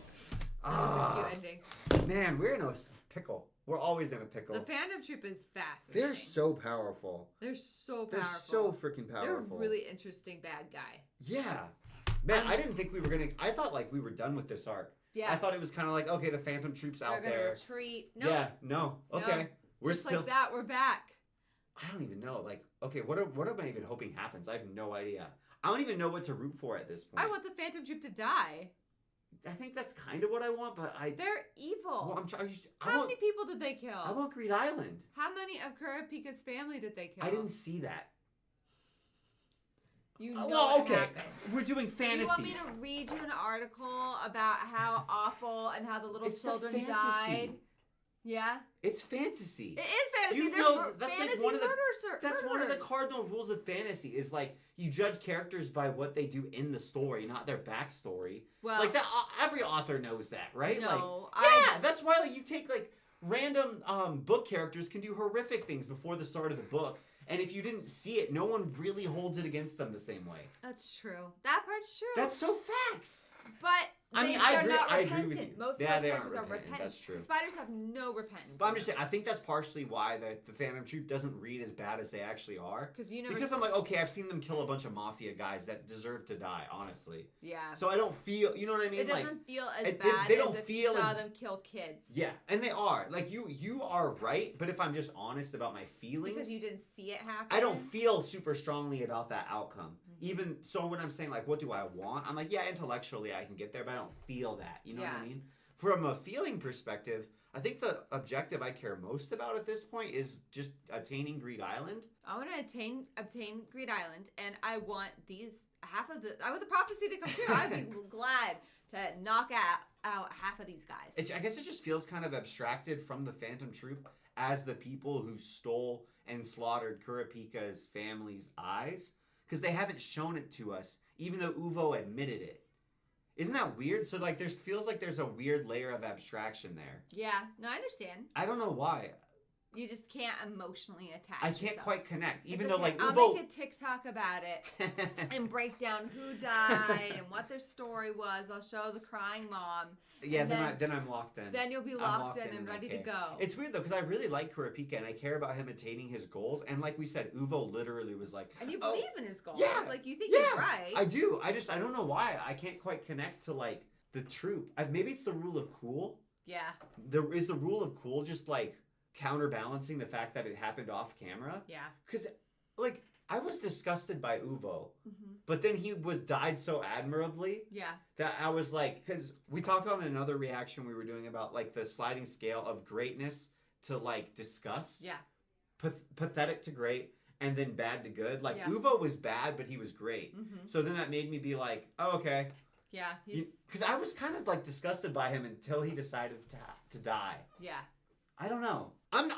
Ah, cute ending. man, we're in a pickle. We're always in a pickle. The Phantom Troop is fascinating. They're so powerful. They're so They're powerful. so freaking They're a powerful. really interesting bad guy. Yeah. Man, I didn't think we were gonna. I thought like we were done with this arc. Yeah. I thought it was kind of like, okay, the Phantom Troop's They're out gonna there. retreat. Nope. Yeah. No. Okay. No. We're Just still. like that, we're back. I don't even know. Like, okay, what am I even hoping happens? I have no idea. I don't even know what to root for at this point. I want the Phantom Troop to die. I think that's kind of what I want, but They're evil. Well, I'm trying. How many people did they kill? I want Greed Island. How many of Kurapika's family did they kill? I didn't see that. You know well, what okay. happened. We're doing fantasy. You want me to read you an article about how awful and how the little It's the children fantasy. died? Yeah. It's fantasy. It is fantasy. You They're know, that's fantasy like one of the murders. that's one of the cardinal rules of fantasy is like you judge characters by what they do in the story, not their backstory. Well, like that, every author knows that, right? No, like, yeah, that's why like you take like random book characters can do horrific things before the start of the book, and if you didn't see it, no one really holds it against them the same way. That's true. That part's true. That's so facts. But I mean, they're I not agree repentant. with you. Most Yeah, of those they aren't characters are repentant. repentant. That's true. Spiders have no repentance. But I'm just saying, I think that's partially why the Phantom Troop doesn't read as bad as they actually are. Because I'm like, okay, I've seen them kill a bunch of mafia guys that deserve to die, honestly. Yeah. So I don't feel, you know what I mean? It doesn't like, feel as bad they don't as if feel you saw as, them kill kids. Yeah, and they are. Like, you are right, but if I'm just honest about my feelings. Because you didn't see it happen. I don't feel super strongly about that outcome. Even, so when I'm saying, like, what do I want? I'm like, yeah, intellectually I can get there, but I don't feel that. You know what I mean? From a feeling perspective, I think the objective I care most about at this point is just attaining Greed Island. I want to obtain Greed Island, and I want I want the prophecy to come true. I'd be glad to knock out half of these guys. I guess it just feels kind of abstracted from the Phantom Troop as the people who stole and slaughtered Kurapika's family's eyes, because they haven't shown it to us, even though Uvo admitted it. Isn't that weird? So, like, feels like there's a weird layer of abstraction there. Yeah, no, I understand. I don't know why. You just can't emotionally attach I can't yourself. quite connect. Even It's though, okay. like, I'll Uvo... make a TikTok about it and break down who died and what their story was. I'll show the crying mom. Yeah, then I'm locked in. Then you'll be locked in and ready to go. It's weird, though, because I really like Kurapika, and I care about him attaining his goals. And like we said, Uvo literally was like... And you believe in his goals. Yeah, Like, you think he's right. I do. I don't know why. I can't quite connect to, like, the troop. Maybe it's the rule of cool. Yeah. Is the rule of cool just, like, counterbalancing the fact that it happened off camera? Yeah. Because, like, I was disgusted by Uvo, but then he died so admirably. Yeah. That I was like, because we talked on another reaction we were doing about, like, the sliding scale of greatness to, like, disgust. Yeah. Pathetic to great, and then bad to good. Like, Yeah. Uvo was bad, but he was great. So then that made me be like, oh, okay. Yeah. Because I was kind of, like, disgusted by him until he decided to die. Yeah. I don't know. I'm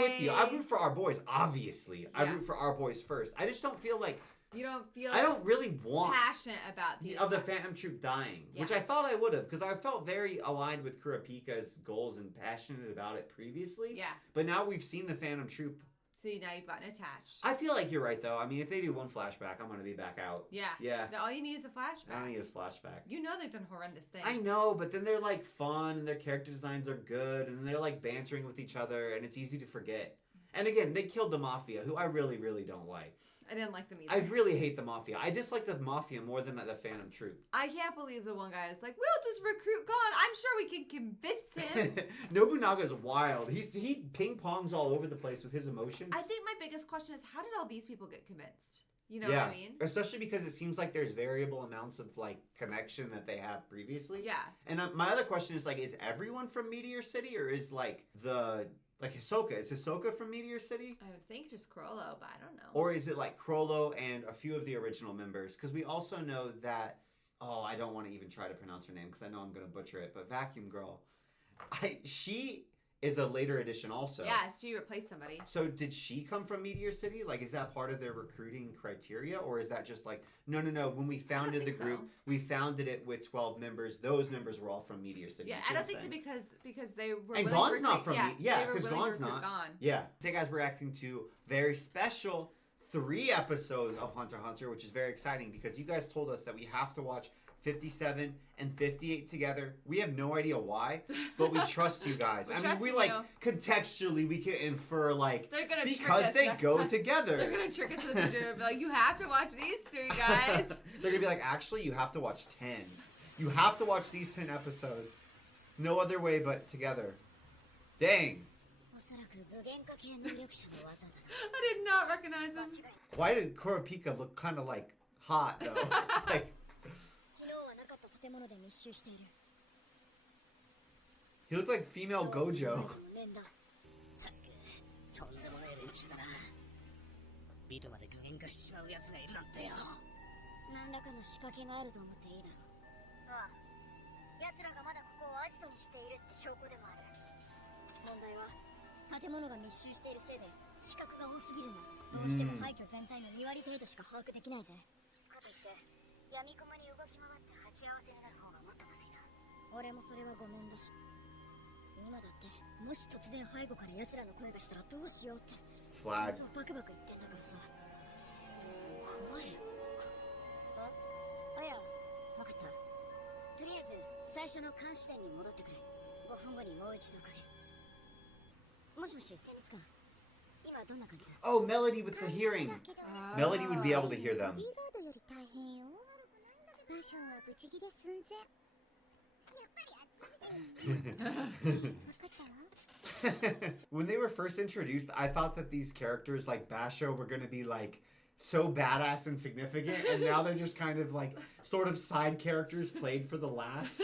with you. I root for our boys, obviously. I root for our boys first. I just don't feel like... You don't feel... I don't really want... passionate about the Phantom Troop dying, which I thought I would have, because I felt very aligned with Kurapika's goals and passionate about it previously. Yeah. But now we've seen the Phantom Troop. So now you've gotten attached. I feel like you're right, though. I mean, if they do one flashback, I'm going to be back out. Yeah. Yeah. All you need is a flashback. I don't need a flashback. You know they've done horrendous things. I know, but then they're, like, fun, and their character designs are good, and they're, like, bantering with each other, and it's easy to forget. And again, they killed the Mafia, who I really, really don't like. I didn't like them either. I really hate the Mafia. I dislike the Mafia more than the Phantom Troop. I can't believe the one guy is like, we'll just recruit Gon. I'm sure we can convince him. Nobunaga's wild. He ping-pongs all over the place with his emotions. I think my biggest question is, how did all these people get convinced? You know what I mean? Especially because it seems like there's variable amounts of, like, connection that they have previously. Yeah. And my other question is, like, is everyone from Meteor City, or is, like, Hisoka? Is Hisoka from Meteor City? I would think just Crollo, but I don't know. Or is it, like, Crollo and a few of the original members? Because we also know that... Oh, I don't want to even try to pronounce her name because I know I'm going to butcher it. But Vacuum Girl. She is a later addition also. Yeah, she replaced somebody. So did she come from Meteor City? Like, is that part of their recruiting criteria? Or is that just like, no. When we founded the group, we founded it with 12 members. Those members were all from Meteor City. Yeah, I don't think so because they were... And Gon's not from... Yeah, because Gon's not. Gon. Yeah. Today, guys, we're reacting to very special 3 episodes of Hunter x Hunter, which is very exciting because you guys told us that we have to watch 57 and 58 together. We have no idea why, but we trust you guys. I mean, we like contextually we can infer like they're gonna because they go time. together. They're gonna trick us in the future and be like, you have to watch these 3 guys. They're gonna be like, actually, you have to watch 10. You have to watch these 10 episodes. No other way but together. Dang. I did not recognize him. Why did Kurapika look kind of like hot though? Like. He looked like female Gojo. とんでもねえ連中だな。ビトまで具現化しちまう奴がいるなんてよ。何らかの仕掛けがあると思っていいだろう。ああ。奴らがまだここをアジトにしているって証拠でもある。問題は建物が密集しているせいで死角が多すぎるんだ。どうしても廃墟全体の2割程度しか把握できないぜ。かといって闇雲に動き回って鉢合わせになる方がもっとまずいな。俺もそれはごめんだし。今だってもし突然背後から奴らの声がしたらどうしようって心臓バクバク言ってんだからさ。怖いか。あ、いや、わかった。とりあえず最初の監視点に戻ってくれ。5分後にもう一度かける。もしもし、精密官。今どんな感じだ？ Oh, Melody with the hearing. Melody would be able to hear them. ボディーガードより大変よ。場所はブチギレ寸前。When they were first introduced, I thought that these characters like Basho were going to be like so badass and significant, and now they're just kind of like sort of side characters played for the laughs.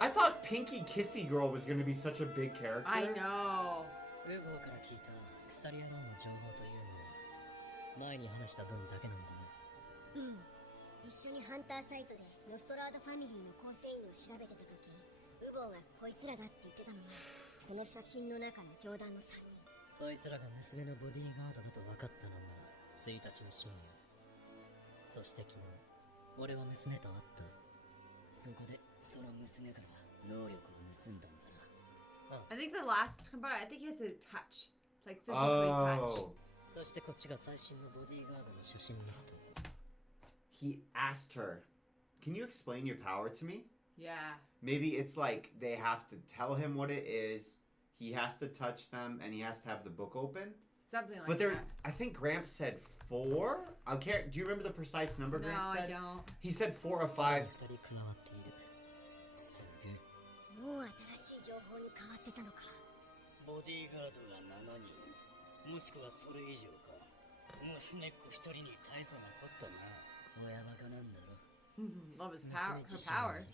I thought Pinky Kissy Girl was going to be such a big character. I know. ウーボーから聞いた鎖野郎の情報というのは前に話した分だけなんだな。うん。一緒にハンターサイトでノストラードファミリーの構成員を調べてた時、ウボーがこいつらだって言ってたのがこの写真の中の上段の3人。そいつらが娘のボディーガードだと分かったのが1日の深夜。そして昨日俺は娘と会った。そこでその娘から能力を盗んだんだな。I think the last component, I think he has to touch. Like physically touch. そしてこっちが最新のボディーガードの写真リスト。He asked her, "Can you explain your power to me?" Yeah. Maybe it's like they have to tell him what it is. He has to touch them, and he has to have the book open. Something like but there, that. I think Gramps said 4. I can't. Do you remember the precise number Gramps said? No, I don't. He said 4 or 5. もう新しい情報に変わってたのか。ボディーガードが7人、もしくはそれ以上か。娘っ子1人に大層なこったな。親バカなんだろ。Love his power. Her power.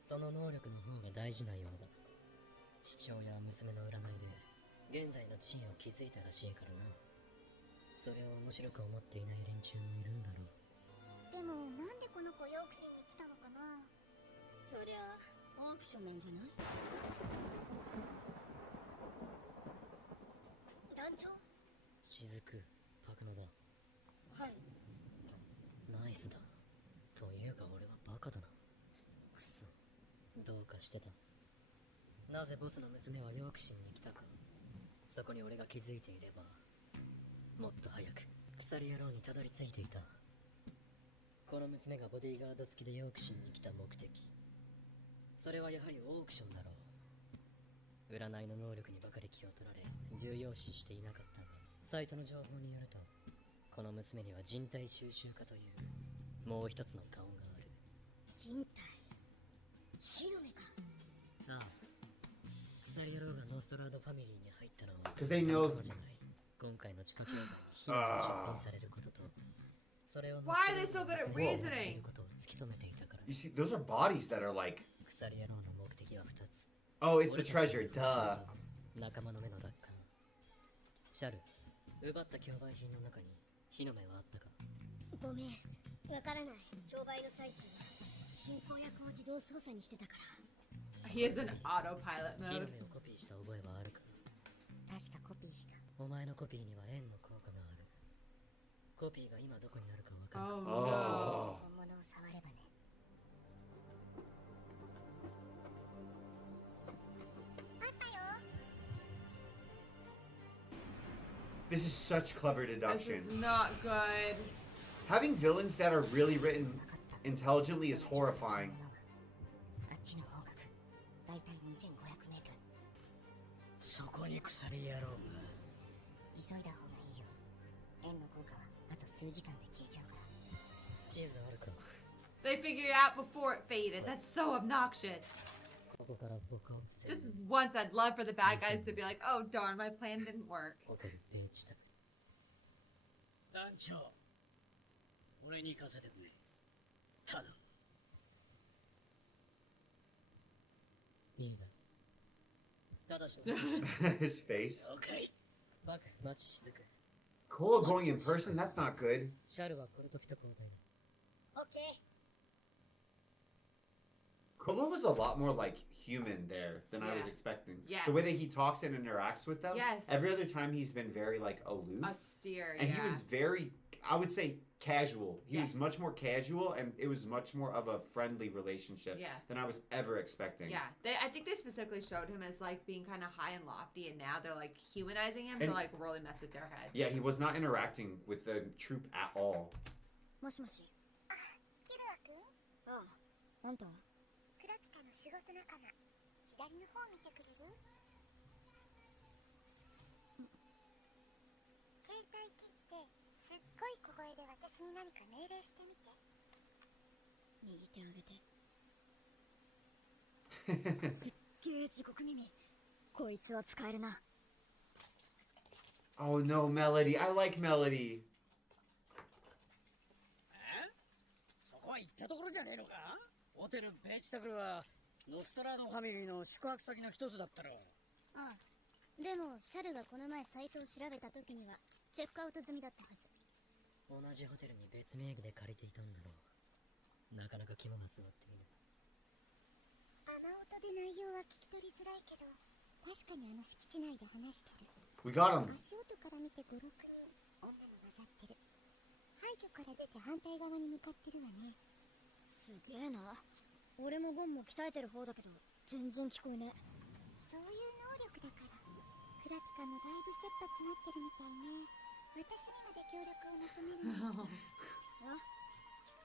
その能力の方が大事なようだ。父親は娘の占いで現在の地位を築いたらしいからな。それを面白く思っていない連中もいるんだろう。でもなんでこの子ヨークシーに来たのかな。そりゃオークション面じゃない？団長？雫、パクノだ。はい。ナイスだ。というか俺はバカだな。くそ、どうかしてた。なぜボスの娘はヨークシーに来たか。そこに俺が気づいていればもっと早く鎖野郎にたどり着いていた。この娘がボディーガード付きでヨークシーに来た目的、それはやはりオークションだろう。占いの能力にばかり気を取られ重要視していなかったが、サイトの情報によるとこの娘には人体収集家というもう一つの顔がある。人体？火の目か。ああ、鎖野郎がノーストラードファミリーに入ったのは Because they know じゃない。今回の地下教がヒナが出品されることと、それを Why are they so good at reasoning? ことを突き止めていたから。 You see, those are bodies that are like. 鎖野郎の目的は2つ。 Oh, it's the treasure. Duh. 仲間の目の奪還。シャル、奪った競売品の中に火の目はあったか？ごめん、わからない。競売の最中進行役を自動操作にしてたから。He is in autopilot 火の mode. 目をコピーした覚えはあるか？確かコピーした。お前のコピーには円の効果がある。コピーが今どこにあるかわかるか？ Oh no. 本物を触ればね。あったよ。This is such clever This deduction. is not good. Having villains that are really written intelligently is horrifying. あっちの方角だいたい2500メートル。そこに鎖野郎が。急いだ方がいいよ。円の効果はあと数時間で消えちゃうから。地図あるか。 They figured it out before it faded. That's so obnoxious. ここから僕を防ぐ。 Just once, I'd love for the bad guys to be like, oh darn, my plan didn't work. ホテルベイチだ。団長、俺に行かせてくれ。頼む。いいだ。ただし、His face. OK。バク、待ちしずく。 Cole going in person? That's not good. シャルはこの時と交代。オッケー。 Cole was a lot more like human there than I was Yeah. expecting. Yes. The way that he talks and interacts with them. Yes. Every other time he's been very like aloof. Austere, And yeah. he was very, I would say, casual. He was Yes. much more casual, and it was much more of a friendly relationship Yes. than I was ever expecting. Yeah, I think they specifically showed him as like being kind of high and lofty, and now they're like humanizing him to And- like really mess with their heads. Yeah, he was not interacting with the troop at all. もしもし。キルア君、ああ、あんたはクラピカの仕事仲間、左の方見てくれる？携帯切ってすっごい小声で私に何か命令してみて。右手上げて。すっげえ地獄耳。こいつは使えるな。Oh no, Melody. I like Melody. そこは行ったところじゃねえのか？ホテルベイチタクルはノストラードファミリーの宿泊先の一つだったろ。ああ、でもシャルがこの前サイトを調べた時にはチェックアウト済みだったはず。同じホテルに別名義で借りていたんだろう。なかなか肝が据わっている。雨音で内容は聞き取りづらいけど、確かにあの敷地内で話してる。 We got him. 足音から見て5、6人、女も混ざってる。廃墟から出て反対側に向かってるわね。すげえな。俺もゴンも鍛えてる方だけど、全然聞こえねえ。そういう能力だから。クラピカもだいぶ切羽詰まってるみたいね。私にまで協力を求めるの。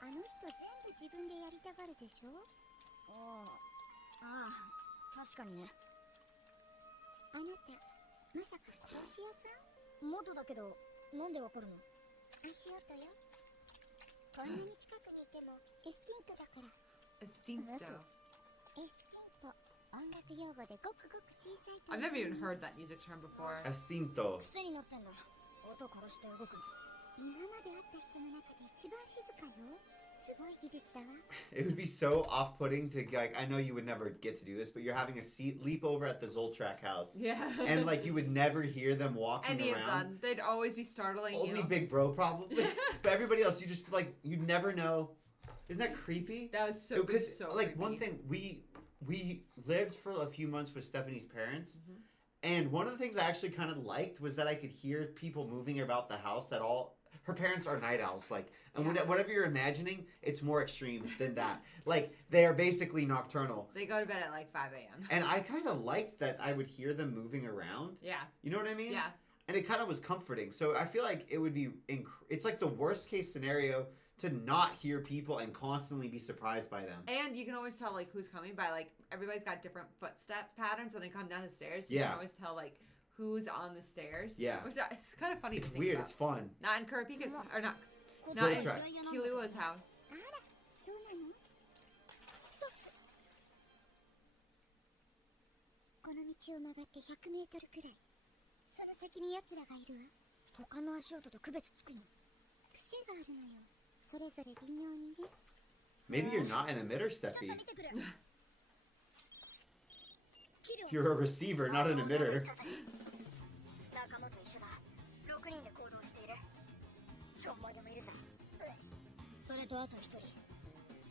あの人全部自分でやりたがるでしょ？ああ、確かにね。あなた、まさか殺し屋さん？元だけど、なんでわかるの？足音よ。こんなに近くにいてもエスティントだから。 Estinto. エスティント、音楽用語でごくごく小さいと I've never even heard that music term before. Estinto. 癖になってんだ。音殺して動くの。今まで会った人の中で一番静かよ。すごい技術だわ。 It would be so off-putting to like. I know you would never get to do this, but you're having a leap over at the Zoltrak house, Yeah. and like you would never hear them walking Any of around. them, they'd always be startling Only you. Big Bro probably, but everybody else, you just like you'd never know. Isn't that creepy? That was so Because so like one creepy. thing we lived for a few months with Stephanie's parents, Mm-hmm. and one of the things I actually kind of liked was that I could hear people moving about the house at all. Her parents are night owls, like, and whatever you're imagining, it's more extreme than that. Like, they are basically nocturnal. They go to bed at like 5 a.m. And I kind of liked that I would hear them moving around. Yeah. You know what I mean? Yeah. And it kind of was comforting. So I feel like it would be, it's like the worst case scenario to not hear people and constantly be surprised by them. And you can always tell like who's coming by like everybody's got different footstep patterns when they come down the stairs. So you Yeah. can always tell like who's on the stairs. Yeah. Which it's kind of funny It's to think weird. about. It's fun. Not in Kurapika's, or not in Zoltrak. Kilua's house. あら、そうなの？ストップ。この道を曲がって100メートルくらい。その先に奴らがいるわ。他の足音と区別つくの？癖があるのよ。それぞれ微妙にね。 Maybe you're not an emitter, ちょっ Steffi. と見てくる。キル You're a receiver, not an emitter. 仲間と一緒だ。6人で行動している。ちょんまげもいるさ。それとあと1人。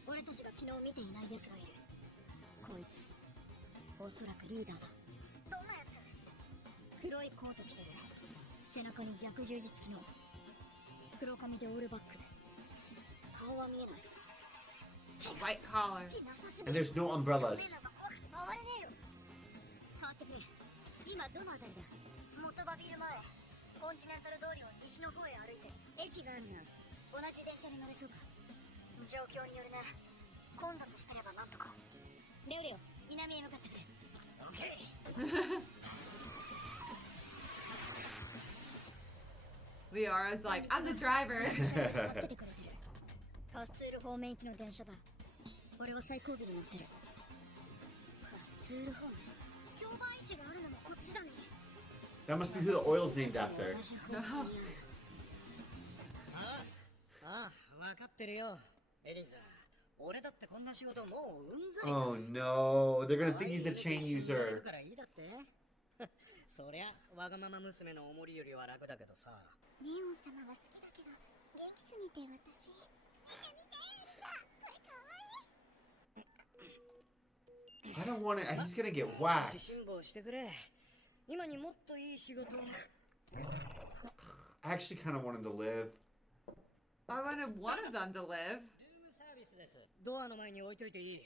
俺たちが昨日見ていない奴がいる。こいつ、おそらくリーダーだ。どんなやつ？黒いコート着てる。背中に逆十字付きの。黒髪でオールバック。顔は見えない。 White collar. なさすぎ And る。 there's no umbrellas. 怖くて回れねえよ。変わってくれ。今どのあたりだ？元バビル前。コンチネンタル通りを西の方へ歩いて。駅があるな。同じ電車に乗れそうか。状況によるね。混雑してればなんとか。レオレオ、南へ向かってくれ。オッケー。 Liara's like, I'm the driver. 待っててくれてる。カスツール方面行きの電車だ。俺は最後尾に乗ってる。カスツール方面。競売位置があるのもこっちだね。 That must be who the oil's named after. ああ、分かってるよ。エリザ、俺だってこんな仕事もううんざり。 Oh no, they're gonna think he's the chain user. からいいだってそりゃ、わがまま娘のおもりよりは楽だけどさ。ネオン様は好きだけど、元気すぎて私。見て見て、さあ、これかわいい。 I don't want to. He's gonna get 少 whacked. し辛抱してくれ。今にもっといい仕事。 I actually kind of want him to live. I wanted one of them to live. ルームサービスです。ドアの前に置いといていい。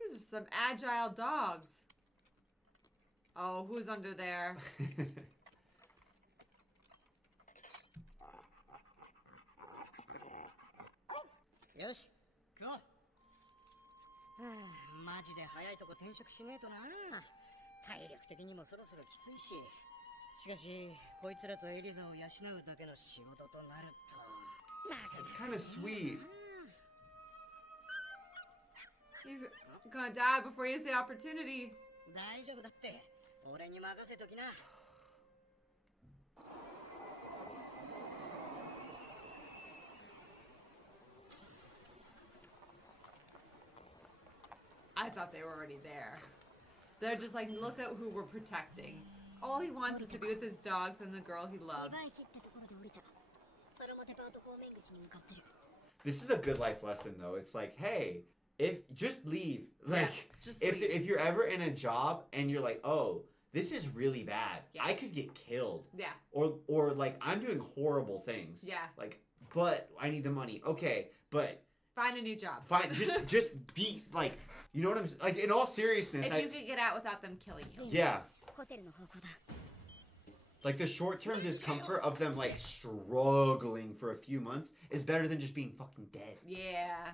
These are some agile dogs. Oh, who's under there? よし、行こう。マジで早いとこ転職しねえとな。体力的にもそろそろきついし。しかし、こいつらとエリザを養うだけの仕事となると。 It's kind of sweet. He's gonna die before he has the opportunity. 大丈夫だって。俺に任せときな。 I thought they were already there. They're just like, look at who we're protecting. All he wants is to be with his dogs and the girl he loves. 駅ってところで降りた。それもデパート方面口に向かってる。 This is a good life lesson, though. It's like, hey, if just leave. Like, Yes, just if leave. if you're ever in a job and you're like, oh, this is really bad. Yeah. I could get killed. Yeah, Or like I'm doing horrible things. yeah. Like, but I need the money. Okay, but Find a new job. fine. just be like, you know what I'm like. In all seriousness, If you could get out without them killing you. yeah. ホテルの方向だ。 Like the short-term discomfort of them like struggling for a few months is better than just being fucking dead. Yeah.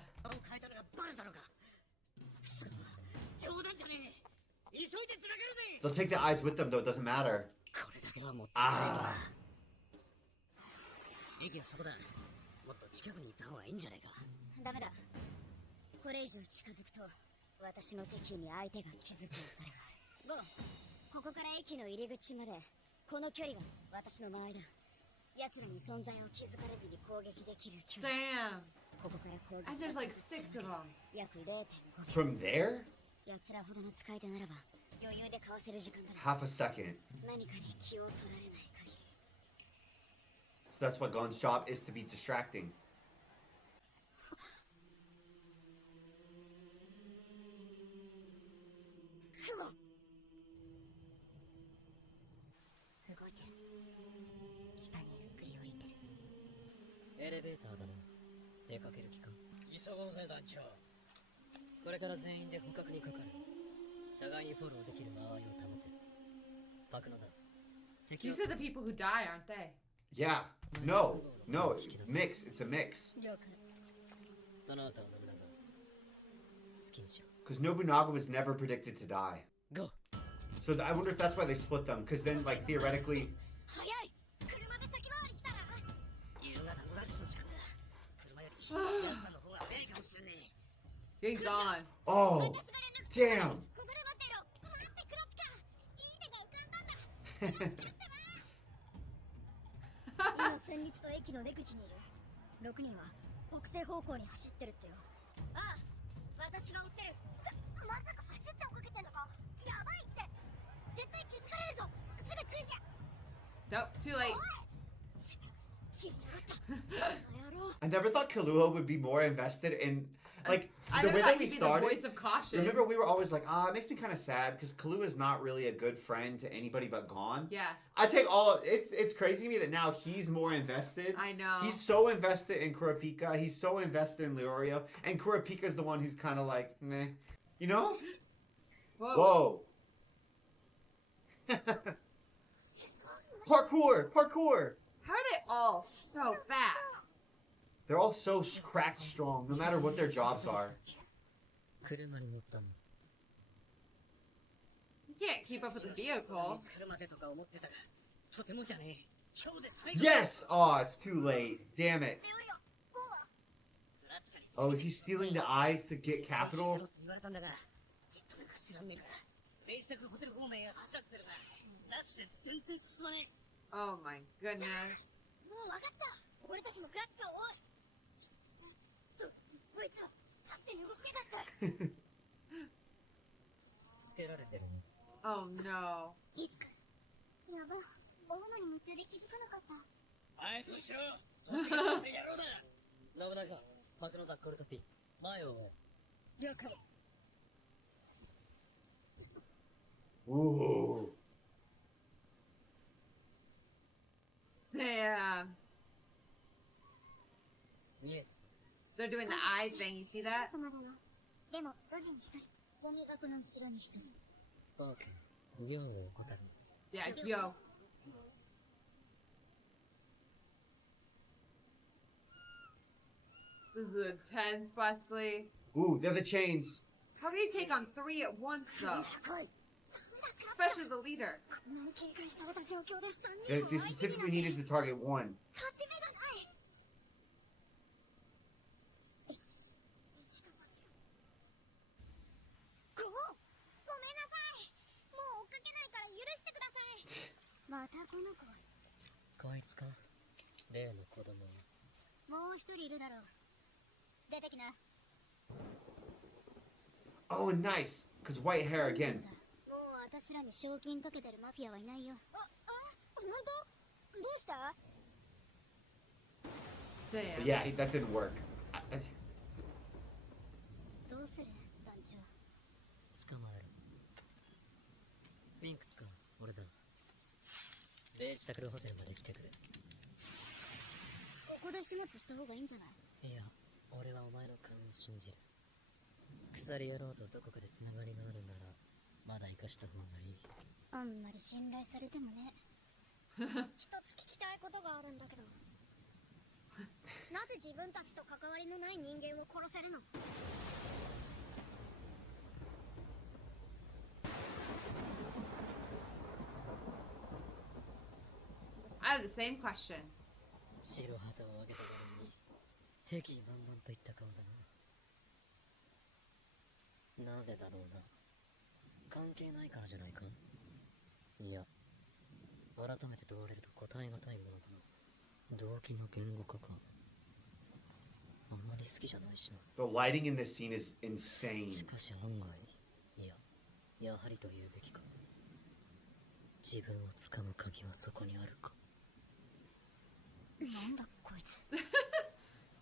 変えたのがバレたのか。冗談じゃねえ。急いでつなげるぜ。 They'll take the eyes with them, though. It doesn't matter. これだけはもったいないとな。 Ah. 駅はそこだ。もっと近くに行った方がいいんじゃないか。ダメだ。これ以上近づくと、私の敵意に相手が気づく恐れがある。ゴー、ここから駅の入り口まで、この距離が私の間合いだ。奴らに存在を気づかれずに攻撃できる距離。 Damn. ここから攻撃 And there's like 6 of them. 約 0.5 秒。 From there? 奴らほどの使い手ならば、余裕でかわせる時間だろう。 Half a second. 何かに気を取られない限り。 So that's what Gon's job is, to be distracting. 雲。動いてる。下にゆっくり降りてる。エレベーターだな。出かける気か。急ごうぜ団長。これから全員で捕獲にかかる。互いにフォローできる間合いを保て。パクノだ。敵は These are the people who die, aren't they? Yeah. No. Mix. It's a mix. 了解。その後は信長。好きにしろ。 Because Nobunaga was never predicted to die. Go. So I wonder if that's why they split them. Because then, like, theoretically... 早い。車で先回りしたら。夕方のラッシュの時間だ。車よりヤクザの方が早いかもしれねえ。 He's gone. Oh! Damn! ここで待ってろ。待ってクロピカ。いいねが浮かんだんだ。今戦慄と駅の出口にいる。6人は北西方向に走ってるってよ。ああ、私が追ってる。まさか走って追いかけてんのか。やばいって。絶対気づかれるぞ。すぐ追射。 Nope, too late. 気になった。野郎。 I never thought Kahlua would be more invested in... Like, I the never way thought that we he'd be the started... voice of caution. Remember, we were always like, it makes me kind of sad because Kahlua is not really a good friend to anybody but Gon. Yeah, I take all... It's crazy to me that now he's more invested. I know. He's so invested in Kurapika. He's so invested in Leorio. And Kurapika's the one who's kind of like, meh. You know? Whoa. Parkour! Parkour! How are they all so fast? They're all so cracked strong, no matter what their jobs are. 車に乗ったの。 You can't keep up with the vehicle. 見つかるまでとか思ってたが、とてもじゃねえ。今日で最後。 Yes! Oh, it's too late. Damn it. Oh, is he stealing the eyes to get capital? 言われたんだが、じっとなんか知らんねえから。明治宅ホテル方面へ走らせてるが、ラッシュで全然進まねえ。 Oh my goodness. もう分かった。俺たちもクラックを追う。こいつは勝手に動けなかった。つけられてるね。 Oh no. いつか。やば。追うのに夢中で気づかなかった。はい、そうしろ。どっちがやろうだ。信長、パクのザッコルトピー。前を追え。了解。 Ooh. Damn. 見え。 They're doing the eye thing. You see that? までの。でも路地に一人。ゴミ箱の後ろに一人。オーケー。行を怠る。 Yeah, yo. This is intense, Wesley. Ooh, they're the chains. How do you take on 3 at once, though? Especially the leader. こんなに警戒された状況で3 They, 人 they も相手に specifically needed to target one. 勝ち目がない。よし、一か八か。ごめんなさい。もう追っかけないから許してください。またこの子。こいつか。例の子供。もう一人いるだろう。出てきな。 Oh, and nice. Because white hair again. もう私らに賞金かけてるマフィアはいないよ。本当？どうした？ Damn. But yeah, that didn't work. どうする団長？捕まえる。ミンクスか、俺だ。明治宅ホテルまで来てくれ。ここで始末した方がいいんじゃない？いや、俺はお前の勘を信じる。鎖野郎とどこかでつながりがあるなら、まだ生かした方がいい。あんまり信頼されてもね。一つ聞きたいことがあるんだけど。なぜ自分たちと関わりのない人間を殺せるの？ I have the same question. 白旗を上げたからに、敵意満々といった顔だな。なぜだろうな。関係ないからじゃないか。いや、改めて問われると答えがたいものだな。動機の言語化か。あんまり好きじゃないしな。 The lighting in this scene is insane. しかし案外、いや、やはりと言うべきか。自分をつかむ鍵はそこにあるか。なんだこいつ。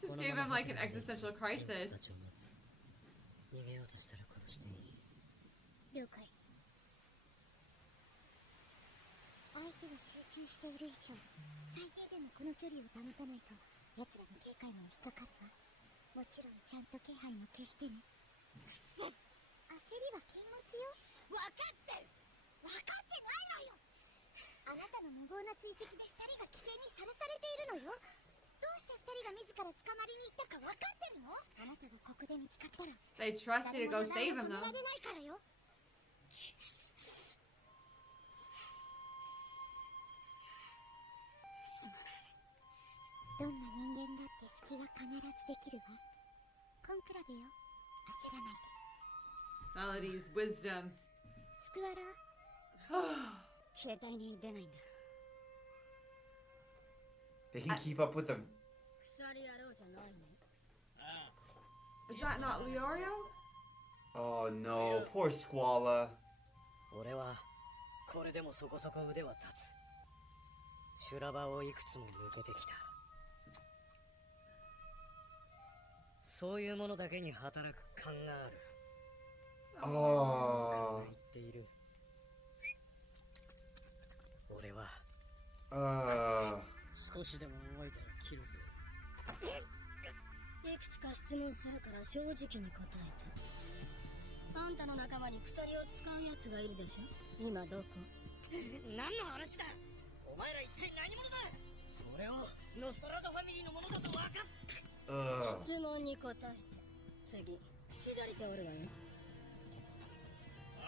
Just gave him like an existential crisis. 逃げようとしたら殺していい。了解。相手が集中している以上、最低でもこの距離を保たないと奴らの警戒も引っかかるわ。もちろんちゃんと気配も消してね。くせ、焦りは禁物よ。分かってる。分かってないわよ。あなたの無謀な追跡で2人が危険にさらされているのよ。どうして2人が自ら捕まりに行ったか分かってるの？あなたがここで見つかったら They trust you to go save him 誰も though. 止められないからよ。すまない。どんな人間だって隙は必ずできるわ。コンクラベよ、焦らないで。 Melody's wisdom. スクワラ携帯に出ないんだ。 They can keep up with the. 鎖野郎じゃないね。Is that not Leorio? Oh no, poor Squalla. 俺はこれでもそこそこ腕は立つ。修羅場をいくつも抜けてきた。そういうものだけに働く勘がある。 Oh. 言っている。俺は 少しでも動いたら切るぞ。いくつか質問するから正直に答えて。あんたの仲間に鎖を使うやつがいるでしょ。今どこ？何の話だ。お前ら一体何者だ。俺をノストラドファミリーのものだと分かっ質問に答えて。次、左手おるわよ。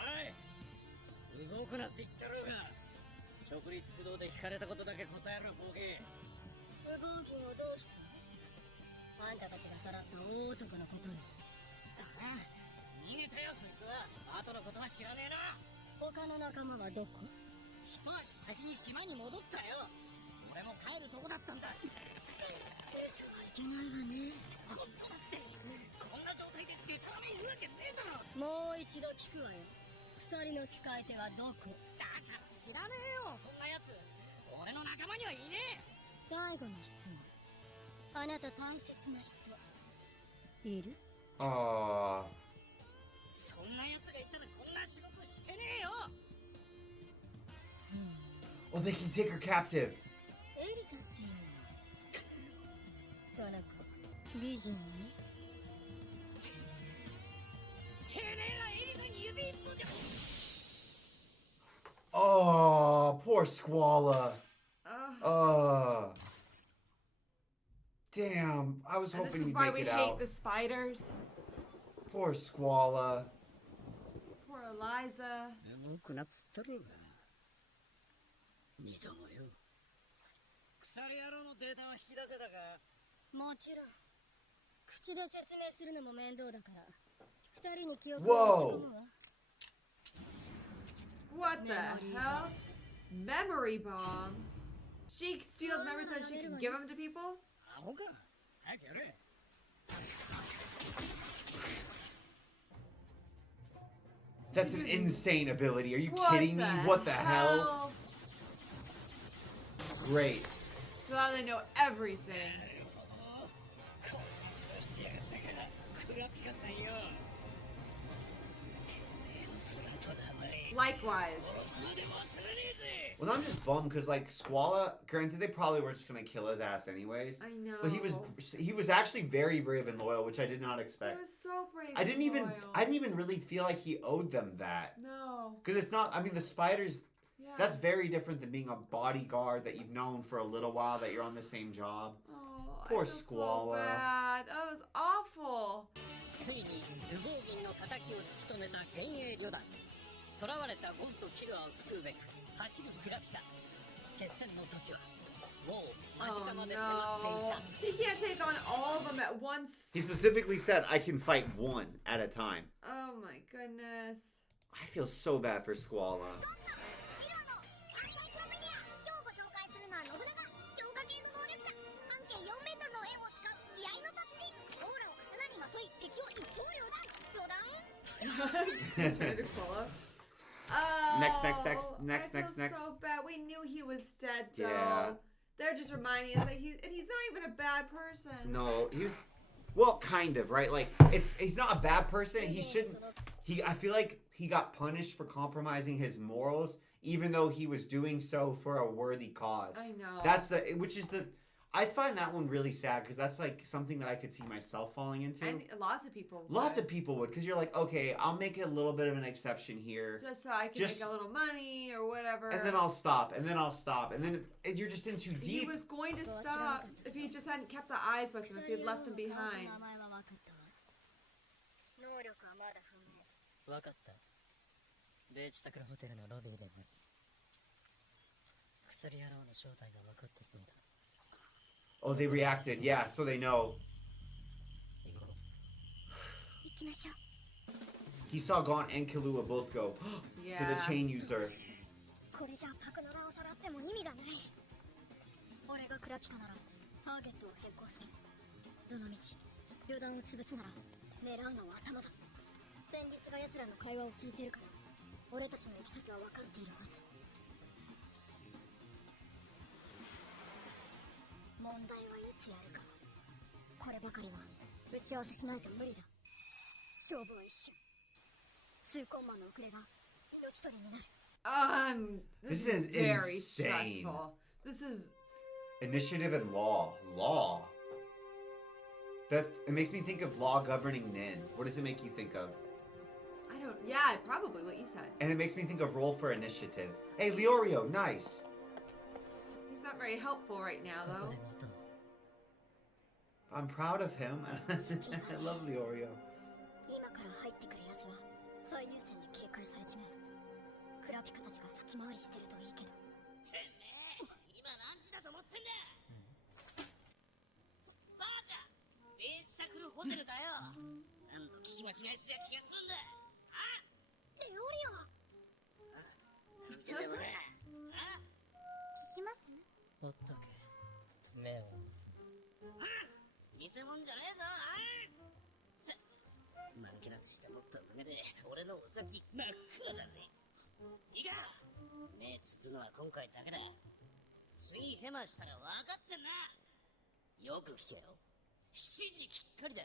おい、動くなって言ったろうが。直立不動で引かれたことだけ答えろ、ボケ。無防銀をどうしたの？あんたたちがさらった大男のことよ。ああ、逃げたよそいつは。後のことは知らねえな。他の仲間はどこ？一足先に島に戻ったよ。俺も帰るとこだったんだ。嘘はいけないわね。本当だって。こんな状態でデタラメ言うわけねえだろ。もう一度聞くわよ。鎖の使い手はどこ？だから知らねえよ、そんなやつ。俺の仲間にはいねえ。最後の質問。あなた大切な人いる？あそんなやつがいたらこんな仕事してねえよ。Oh, they can take her captive. エリザっていうの。その子、美人ね。てめえらエリザに指一本で。 Oh, poor Squalla. Damn, I was And hoping this is he'd why make we it hate out. the spiders. Poor Squalla. Poor Eliza. 動くなっつったろうが。二度もよ。腐り野郎のデータは引き出せたか？もちろん。口で説明するのも面倒だから。二人に記憶 Whoa. を打ち込むわ。What the hell? Memory bomb? She steals memories and she can give them to people? アホか。早くやれ。That's an insane ability. Are you What kidding me? the What the hell? Great. So now they know everything. こうしてやがったか。クラピカさんよ。てめえの面とだまり。 Likewise. それでも忘れねえぜ。 Well, I'm just bummed because, like, Squalla, granted, they probably were just gonna kill his ass anyways. I know. But he was actually very brave and loyal, which I did not It expect. was so brave. I didn't and even loyal. really feel like he owed them that. No. Because it's not, I mean, the spiders, Yeah. that's very different than being a bodyguard that you've known for a little while, that you're on the same job. Oh, Poor I feel Squalla. So bad. That was awful. ついにルゴー銀の敵を突き止めた幻影旅団。囚われたゴンとキルアを救うべく走るクラピカ。決戦の時はもう間近まで迫っていた。 He can't take on all of them at once. He specifically said, I can fight one at a time. Oh my goodness. I feel so bad for Squalla. キラーのエンサイクロペディア。今日ご紹介するのは信長。強化系の能力者。半径4メートルの円を使う居合の達人。オーラを刀にまとい敵を一刀両断。両断。 Trying to follow. Oh, Next. I feel so bad. We knew he was dead though. Yeah. They're just reminding us that he's not even a bad person. No, he was, well, kind of, right? Like, he's not a bad person. He shouldn't, I feel like he got punished for compromising his morals, even though he was doing so for a worthy cause. I know. I find that one really sad because that's like something that I could see myself falling into. And lots of people. Lots of people would, because you're like, okay, I'll make a little bit of an exception here. Just so I can make a little money or whatever. And then I'll stop, and then you're just in too He deep. was going to stop if he just hadn't kept the eyes with him, if he'd left him behind. 能力はまだ不明。わかった。ベーチタクラホテルのロビーで待つ。薬野郎の正体が分かってそうだ。 Oh, they reacted. Yeah, so they know. 行きましょう。 He saw Gaunt and Killua both go to Yeah. the chain user. これじゃ角の名をさらっても意味がない。俺がクラピカならターゲットを変更する。どの道、旅団を潰すなら狙うのは頭だ。戦律が奴らの会話を聞いてるから、俺たちの行き先は分かっているはず。問題はいつやるか。こればかりは打ち合わせしないと無理だ。勝負は一瞬。数コンマの遅れが命取りになる。This This is is very insane. stressful. This is Initiative and law. Law. That it makes me think of law governing Nin. What does it make you think of? I don't. Yeah, probably what you said. And it makes me think of roll for initiative. Hey, Leorio, nice. He's not very helpful right now, ここ though. で待とう I'm proud of him. I love Leorio. 今から入ってくる奴は最優先で警戒されちまう。クラピカたちが先回りしてるといいけど。てめえ今何時だと思ってんだ。バカベーチタクルホテルだよ。何度聞き間違いすりゃ気がするんだ。あレオリオ何てんだこれ。あします？ほっとけ目を合わす偽物じゃねえぞ。間抜けなくしてもったおかげで俺のお先真っ暗だぜ。いいか目つぶるのは今回だけだ。次ヘマしたら分かってんな。よく聞けよ。7時きっかりだ。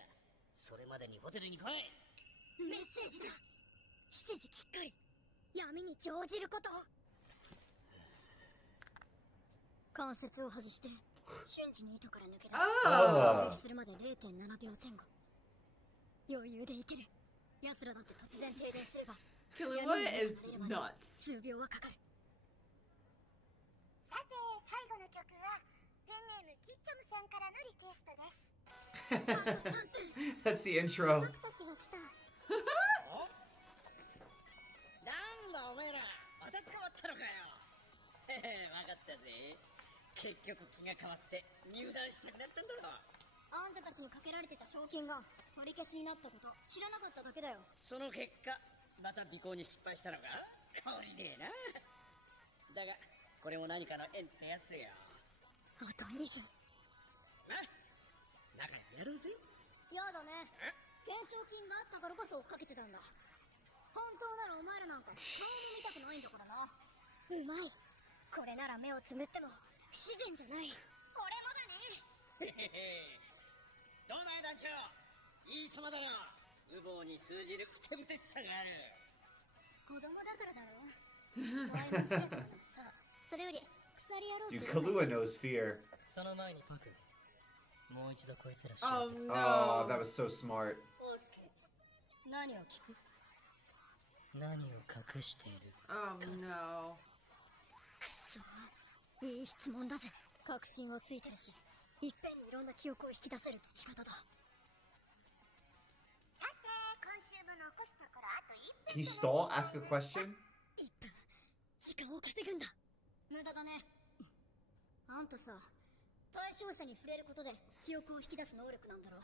それまでにホテルに来い。メッセージだ。7時きっかり闇に乗じること。関節を外して瞬時に糸から抜け出し Oh. 攻撃するまで 0.7 秒前後。余裕でいける。奴らだって突然停電すれば Killua is nuts. 数秒はかかる。さて最後の曲はペンネームキッチョムさんからのリクエストです。 That's the intro. 僕たちが来た。なんだお前らまた捕まったのかよ。分かったぜ。結局気が変わって入団したくなったんだろう。あんたたちにかけられてた賞金が取り消しになったこと知らなかっただけだよ。その結果また尾行に失敗したのか。変わりねえな。だがこれも何かの縁ってやつよ。あと2分。なだからやろうぜ。やだね。懸賞金があったからこそ追っかけてたんだ。本当ならお前らなんか顔も見たくないんだからな。うまい。これなら目をつむっても不自然じゃない。俺もだね。どうだい団長。いい球だよ。ウボウに通じるふてぶてしさがある。子供だからだろ。お前もシレさんださ。それより鎖やろうって Dude, Kahlua knows fear. その前にパクもう一度こいつら Oh 調べる Oh, that no. was so smart. オッケー。何を聞く？何を隠している Oh no. くそ。いい質問だぜ。確信をついてるし、いっぺんにいろんな記憶を引き出せる聞き方だ。さて今週も残すところあと1 Can you stall? Ask a question? 1分。時間を稼ぐんだ。無駄だね。あんたさ、対象者に触れることで記憶を引き出す能力なんだろう。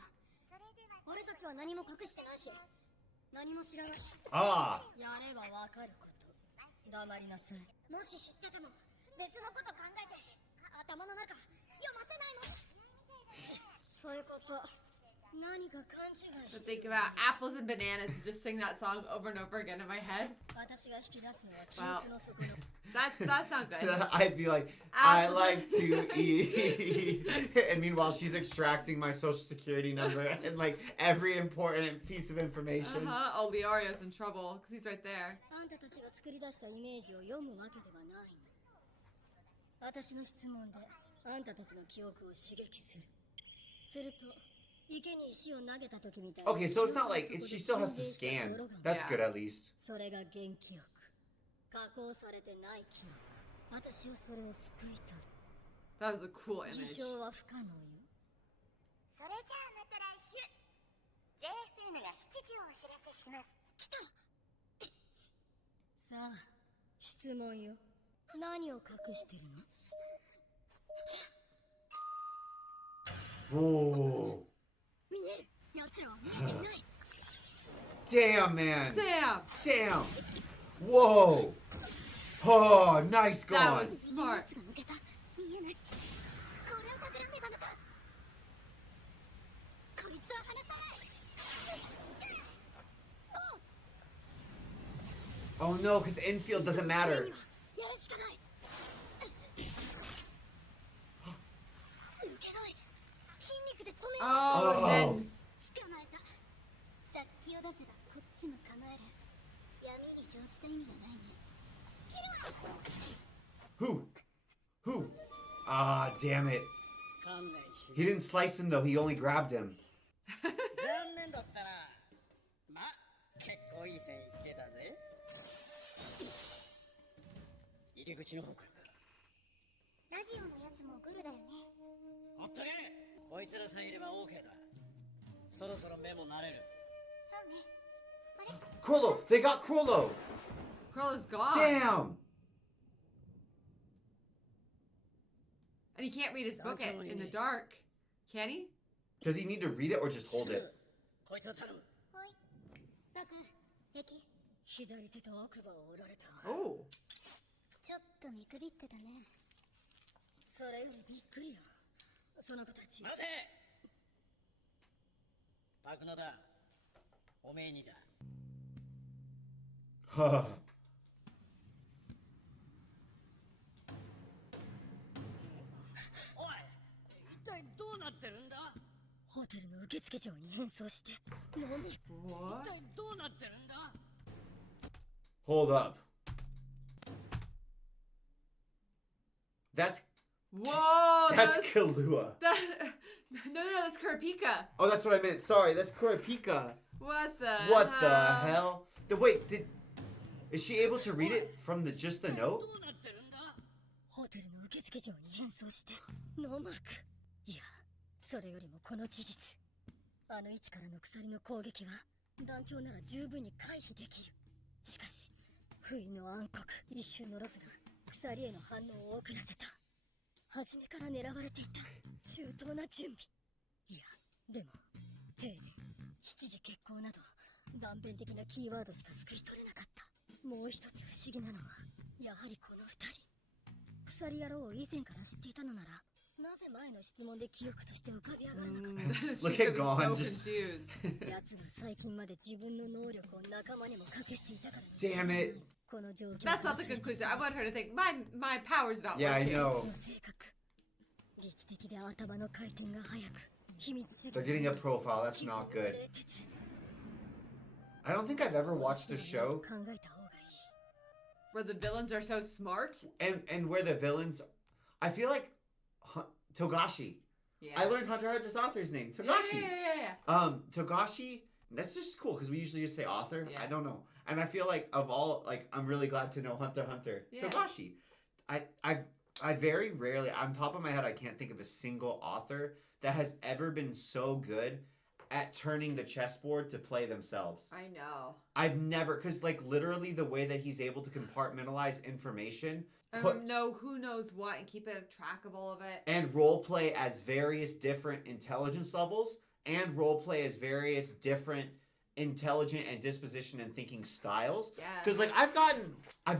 俺たちは何も隠してないし、何も知らない。 Ah. やればわかること。黙りなさい。もし知ってても別のこと考えて頭の中読ませないもん。そういうこと。何か勘違い To して think about apples and bananas, just sing that song over and over again in my head. 私が引き出すのは記憶の底の That's not good. I'd be like, I like to eat. And meanwhile, she's extracting my social security number and like every important piece of information. Oh, Leorio's in trouble because he's right there. あんたたちが作り出したイメージを読むわけではないの。私の質問であんたたちの記憶を刺激する。すると池に石を投げた時みたいに Okay, so it's not like she still has to scan. That's good at least. それが原記憶。加工されてない記憶。私はそれを救い取る。 That was a cool 偽 image. 証は不可能よ。それじゃあまた来週 JFN が7時をお知らせします。来た。さあ、質問よ。何を隠してるの？ Whoa. 見える。奴らは見えていない。 Damn, man. Damn, Damn. Whoa. Oh, nice that gone. was smart. 奴が抜けた。見えない。これを企んでたのか。こいつは離さない。 Oh no, because infield doesn't matter. やるしかない。抜けない。筋肉で止めよう。 Oh, and then 捕まえた。殺気を出せばこっちも構える。闇に乗じた意味がないね。 Who? Who? Ah, damn it. 勘弁し He didn't slice him though, he only grabbed him. 残念だったな。まあ結構いい線いっけたぜ。入り口の方からか。ラジオのやつもグルだよね。ほっとけ。こいつらさえいれば OK だ。そろそろ目も慣れる。そうね。あれ Krollo! They got Krollo! Krollo's gone. Damn! And he can't read his book in the dark. Can he? Does he need to read it or just hold it? こいつを頼む。はい。バク、平気？左手と奥歯を折られた。 Oh. ちょっと見くびってたね。それよりびっくりよ。その子たち。待て。バクノだ。おめえにだ。Huh. おい、一体どうなってるんだ。ホテルの受付嬢に変装して飲み。一 What? 体どうなってるんだ。 Hold up. That's Whoa. that's That was, Kahlua. that, no, that's Kurapika. Oh, that's what I meant. Sorry, that's Kurapika. What the What the hell? Wait, is she able to read it from just the ど note? うなってるんだ。ホテルの受付嬢に変装してノーマーク。いや、それよりもこの事実。あの位置からの鎖の攻撃は団長なら十分に回避できる。しかし、不意の暗黒、一瞬のロスが鎖への反応を遅らせた。初めから狙われていた周到な準備。いや、でも停電、7時決行など断片的なキーワードしか救い取れなかった。もう一つ不思議なのは、やはりこの二人。鎖野郎を以前から知っていたのなら、なぜ前の質問で記憶として浮かび上がらなかった。 She's Look gonna at be Gon, so just- confused. 奴が最近まで自分の能力を仲間にも隠していたから。 Damn it. この状況 That's not the conclusion. I want her to think my power's not Yeah, I working. know. の性格。劇的で頭の回転が速く、秘密主義。 They're getting a profile. That's not good. I don't think I've ever watched the show 考えた方がいい。 Where the villains are so smart. and where the villains. I feel like Togashi. Yeah. I learned Hunter x Hunter's author's name, Yeah, Togashi. yeah. Togashi. That's just cool because we usually just say author. Yeah. I don't know, and I feel like of all, like I'm really glad to know Hunter x Hunter. Yeah. Togashi. I very rarely, on top of my head, I can't think of a single author that has ever been so good at turning the chessboard to play themselves. I know. I've never, because like literally the way that he's able to compartmentalize information, And know who knows what and keep a track of all of it. and role play as various different intelligence levels, and role play as various different intelligent and disposition and thinking styles. Yeah. Because like I've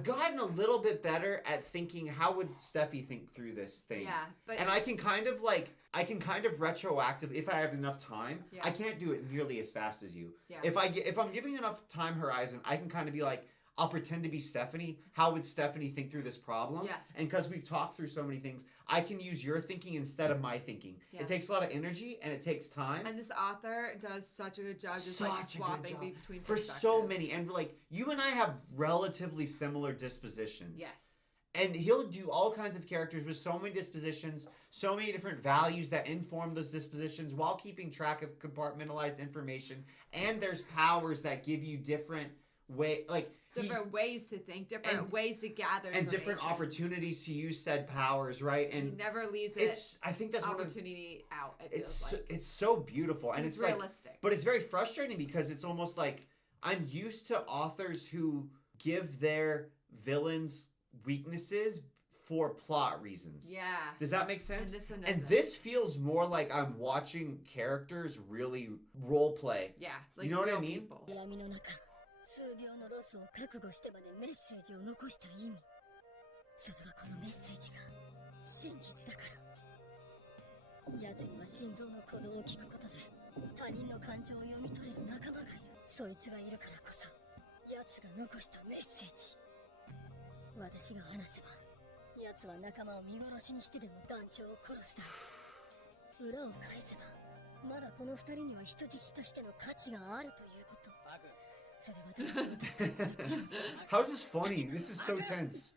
gotten a little bit better at thinking how would Steffi think through this thing. Yeah, but And I can kind of retroactively, if I have enough time. Yeah. I can't do it nearly as fast as you. yeah. If I'm giving enough time horizon, I can kind of be like, I'll pretend to be Stephanie. How would Stephanie think through this problem? Yes. And because we've talked through so many things, I can use your thinking instead of my thinking. Yeah. It takes a lot of energy and it takes time. And this author does such a good job just like Such a good swapping job. between For perspectives. so many, and like you and I have relatively similar dispositions. Yes. And he'll do all kinds of characters with so many dispositions, so many different values that inform those dispositions while keeping track of compartmentalized information. And there's powers that give you different Different ways to think, different ways to gather and different information. opportunities to use said powers, right? He And never leaves I think that's one of opportunity out. It feels like it's so beautiful, and it's it's like, realistic. but it's very frustrating because it's almost like I'm used to authors who give their villains weaknesses for plot reasons. Yeah. Does that make sense? And this one And doesn't. this feels more like I'm watching characters really role play. Yeah. Like You know what I real mean? people. 闇の中、数秒のロスを覚悟してまでメッセージを残した意味。それはこのメッセージが真実だから。奴には心臓の鼓動を聞くことで他人の感情を読み取れる仲間がいる。そいつがいるからこそ奴が残したメッセージ。私が話せば奴は仲間を見殺しにしてでも団長を殺すだろう。裏を返せばまだこの二人には人質としての価値があるということ。バグ。それは団長と決するチャンス。 How is this funny? This is so tense.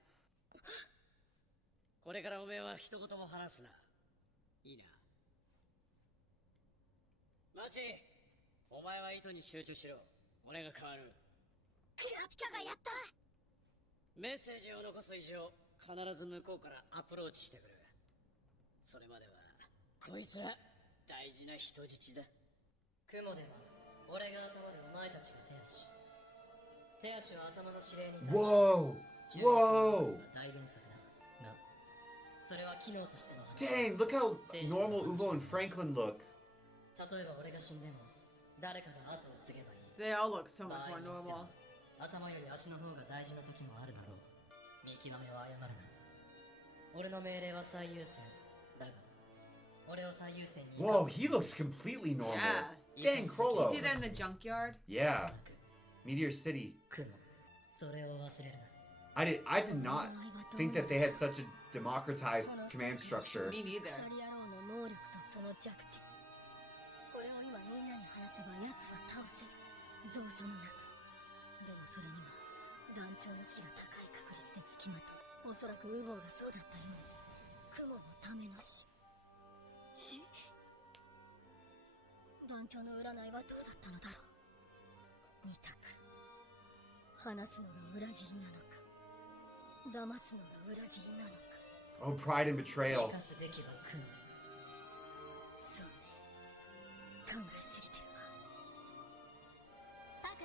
これからおめえは一言も話すな。いいな。マチ、お前は糸に集中しろ。俺が変わる。ピカピカがやった。メッセージを残す以上必ず向こうからアプローチしてくる。それまではこいつら大事な人質だ。雲では俺が頭でお前たちが手足。手足は頭の指令に対し Whoa! 銃 Whoa! が大原則だがそれは機能としての話。 Dang, look how normal Uvo and Franklin look. 例えば俺が死んでも誰かが後を継げばいい。 They all look so much 場合 more によっては normal. 頭より足の方が大事な時もあるだろう。見極めを誤るな。俺の命令は最優先だが俺を最優先に Whoa, he looks completely normal. Yeah. Dang, Krollo. See that in the junkyard? Yeah. Meteor City. 雲それを忘れるな。 I did not think that they had such a democratized command structure. Me neither. 鎖野郎の能力とその弱点。これを今みんなに話せば奴は倒せる。造作もなく。でもそれには団長の死が高い確率でつきまとう。おそらくウボウがそうだったように雲のための死。死？団長の占いはどうだったのだろう。二択。話すのが裏切りなのか騙すのが裏切りなのか。 Oh, pride and betrayal. 生かすべきは雲。そうね。考えすぎてるわ。パク、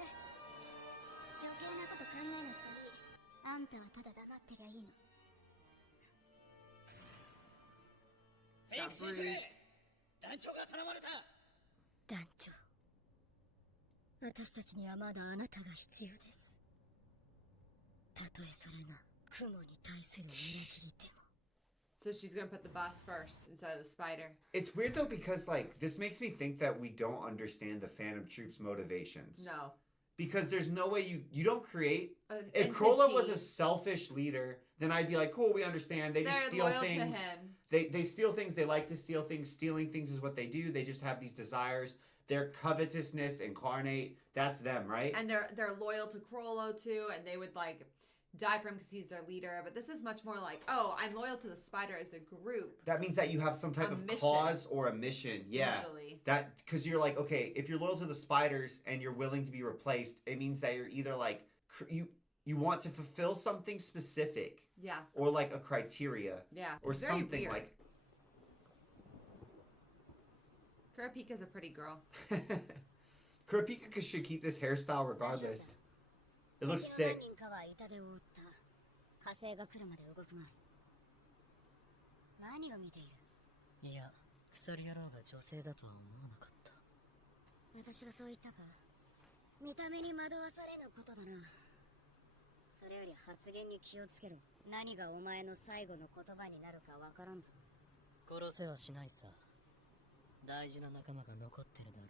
余計なこと考えなくていい。あんたはただ黙ってりゃいいの。フェイク先生、団長が頼まれた。団長、私たちにはまだあなたが必要です。たとえそれが雲に対する裏切りでも。 So she's gonna put the boss first instead of the spider. It's weird though because like this makes me think that we don't understand the Phantom Troop's motivations. No. Because there's no way you don't create. An If Krollo was entity. a selfish leader, then I'd be like, cool, we understand. They just They're steal loyal things. to him. They steal things. They like to steal things. Stealing things is what they do. They just have these desires. Their covetousness incarnate. That's them, right? And they're loyal to Krollo too, and they would like die for him because he's their leader. But this is much more like, oh, I'm loyal to the spider as a group. That means that you have some type A of mission. cause or a mission. Yeah. Usually. That because you're like, okay, if you're loyal to the spiders and you're willing to be replaced, it means that you're either like you want to fulfill something specific. Yeah. Or like a criteria. Yeah. Or It's very something weird. like. Kurapika's a pretty girl. Kurapika should keep this hairstyle regardless. It looks 敵の sick. 何人かは痛手を負った。火星が来るまで動くまい。何を見ている？いや鎖野郎が女性だとは思わなかった。私がそう言ったか？見た目に惑わされぬことだな。それより発言に気をつけろ。何がお前の最後の言葉になるかわからんぞ。殺せはしないさ。大事な仲間が残ってるだろ。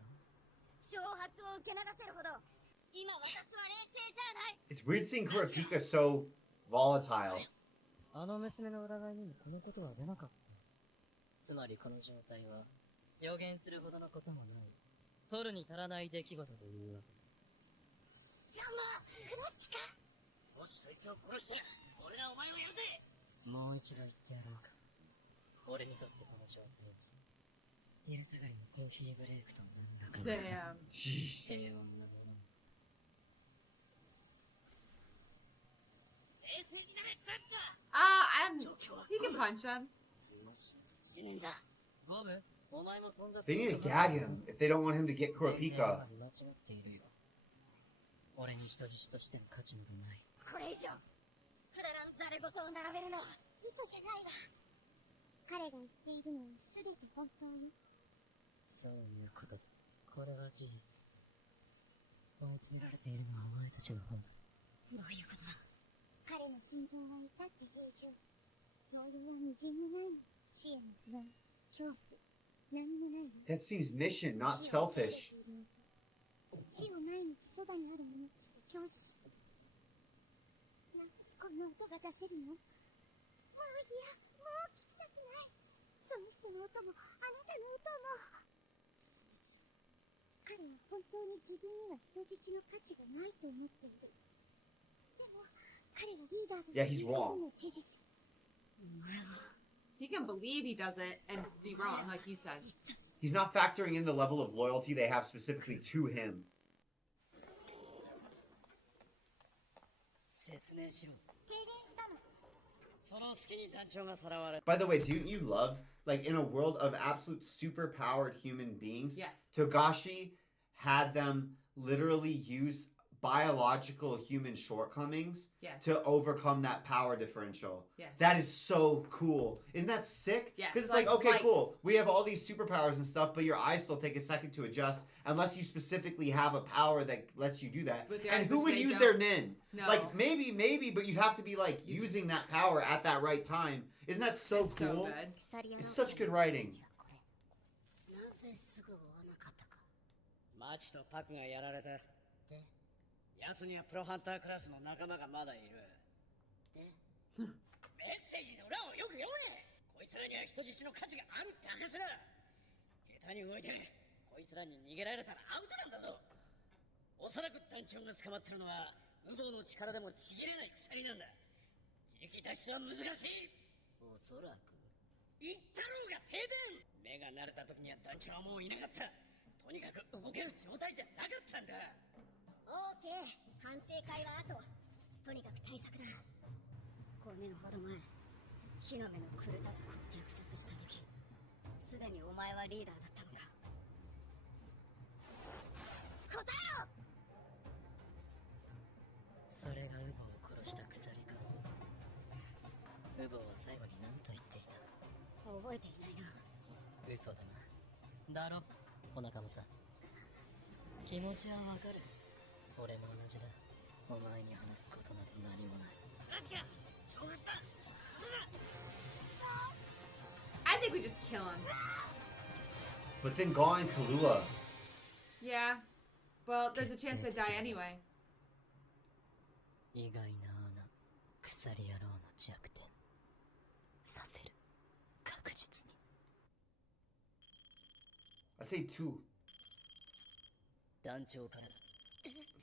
挑発を受け流せるほど今私は冷静じゃない。 It's weird seeing Kurapika so volatile. あの娘の裏側にもこのことは出なかった。つまりこの状態は予言するほどのこともない。取るに足らない出来事というわけだ。山、クラピカ。もしそいつを殺したら俺がお前をやるぜ。もう一度言ってやろうか。俺にとってこの状態は昼下がりのコーヒーブレイクと何らかの Damn. Jeez. 平穏なもの。冷静になれ、クラッパ。 He can punch him. 死ぬんだ。ボブ、お前も飛んだ。 They need to gag him if they don't want him to get Kurapika. 間違っているよ。俺に人質としての価値などない。これ以上くだらんざれ事を並べるのは嘘じゃないわ。彼が言っているのは全て本当よ。そういうことだ。これは事実。追い詰められているのはお前たちの方だ。どういうことだ？彼の心臓は痛っていう以上動揺はみじんもないの。死への不安、恐怖、何もないの。 That seems mission, not selfish. 死を毎日そばにあるものとして享受してる。なんでこんな音が出せるの？もういや、もう聞きたくない。その人の音もあなたの音も。そいつ、彼は本当に自分には人質の価値がないと思っている。でも彼がリーダーだと Yeah, he's いう wrong. の事実。お前は He can believe he does it and be wrong, like you said. He's not factoring in the level of loyalty they have specifically to him. 説明しろ。停電したの。その隙に団長がさらわれ。 By the way, don't you love, like, in a world of absolute super-powered human beings, Yes. Togashi had them literally use biological human shortcomings Yes. to overcome that power differential. Yes. That is so cool. Isn't that sick? Yes, Because it's like like, okay, lights. cool. We have all these superpowers and stuff, but your eyes still take a second to adjust unless you specifically have a power that lets you do that. With your And eyes, who which would they use don't. their nin? No. Like, maybe, but you'd have to be, like, using that power at that right time. Isn't that so It's cool? so good. 鎖屋の It's such good writing. これなぜすぐ追わなかったか。マチとパクがやられた。で、奴にはプロハンタークラスの仲間がまだいる。で、メッセージの裏をよく読め。こいつらには人質の価値があるって証だ。下手に動いてね。こいつらに逃げられたらアウトなんだぞ。おそらく団長が捕まってるのはウボウの力でもちぎれない鎖なんだ。自力脱出は難しい。おそらく。言ったろうが停電。目が慣れた時には団長はもういなかった。とにかく動ける状態じゃなかったんだ。オーケー、反省会は後。とにかく対策だ。5年ほど前、火の目のクルタ族を虐殺した時、すでにお前はリーダーだったのか。答えろ。それがウボを殺した鎖か。ウボは最後に何と言っていた？覚えていないな。嘘だな。だろ、お仲間さん。気持ちはわかる。俺も同じだ。お前に話すことなど何もない。何か挑発だ。 I think we just kill him. But then Gaw and Kahlua. Yeah. Well, there's a chance to die anyway. 意外な穴、鎖野郎の弱点。させる。確実に。I'd say 2. 団長からだ。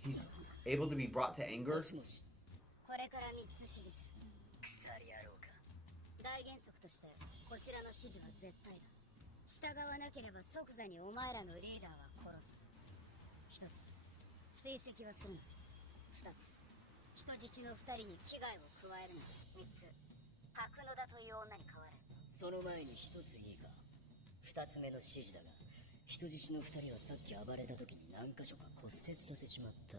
He's able to be brought to anger. もしもし。これから3つ指示する。鎖野郎か。大原則としてこちらの指示は絶対だ。従わなければ即座にお前らのリーダーは殺す。1つ、追跡はするな。2つ、人質の2人に危害を加えるな。3つ、パクノダという女に代われ。その前に一ついいか。二つ目の指示だが、人質の二人はさっき暴れた時に何箇所か骨折させちまった。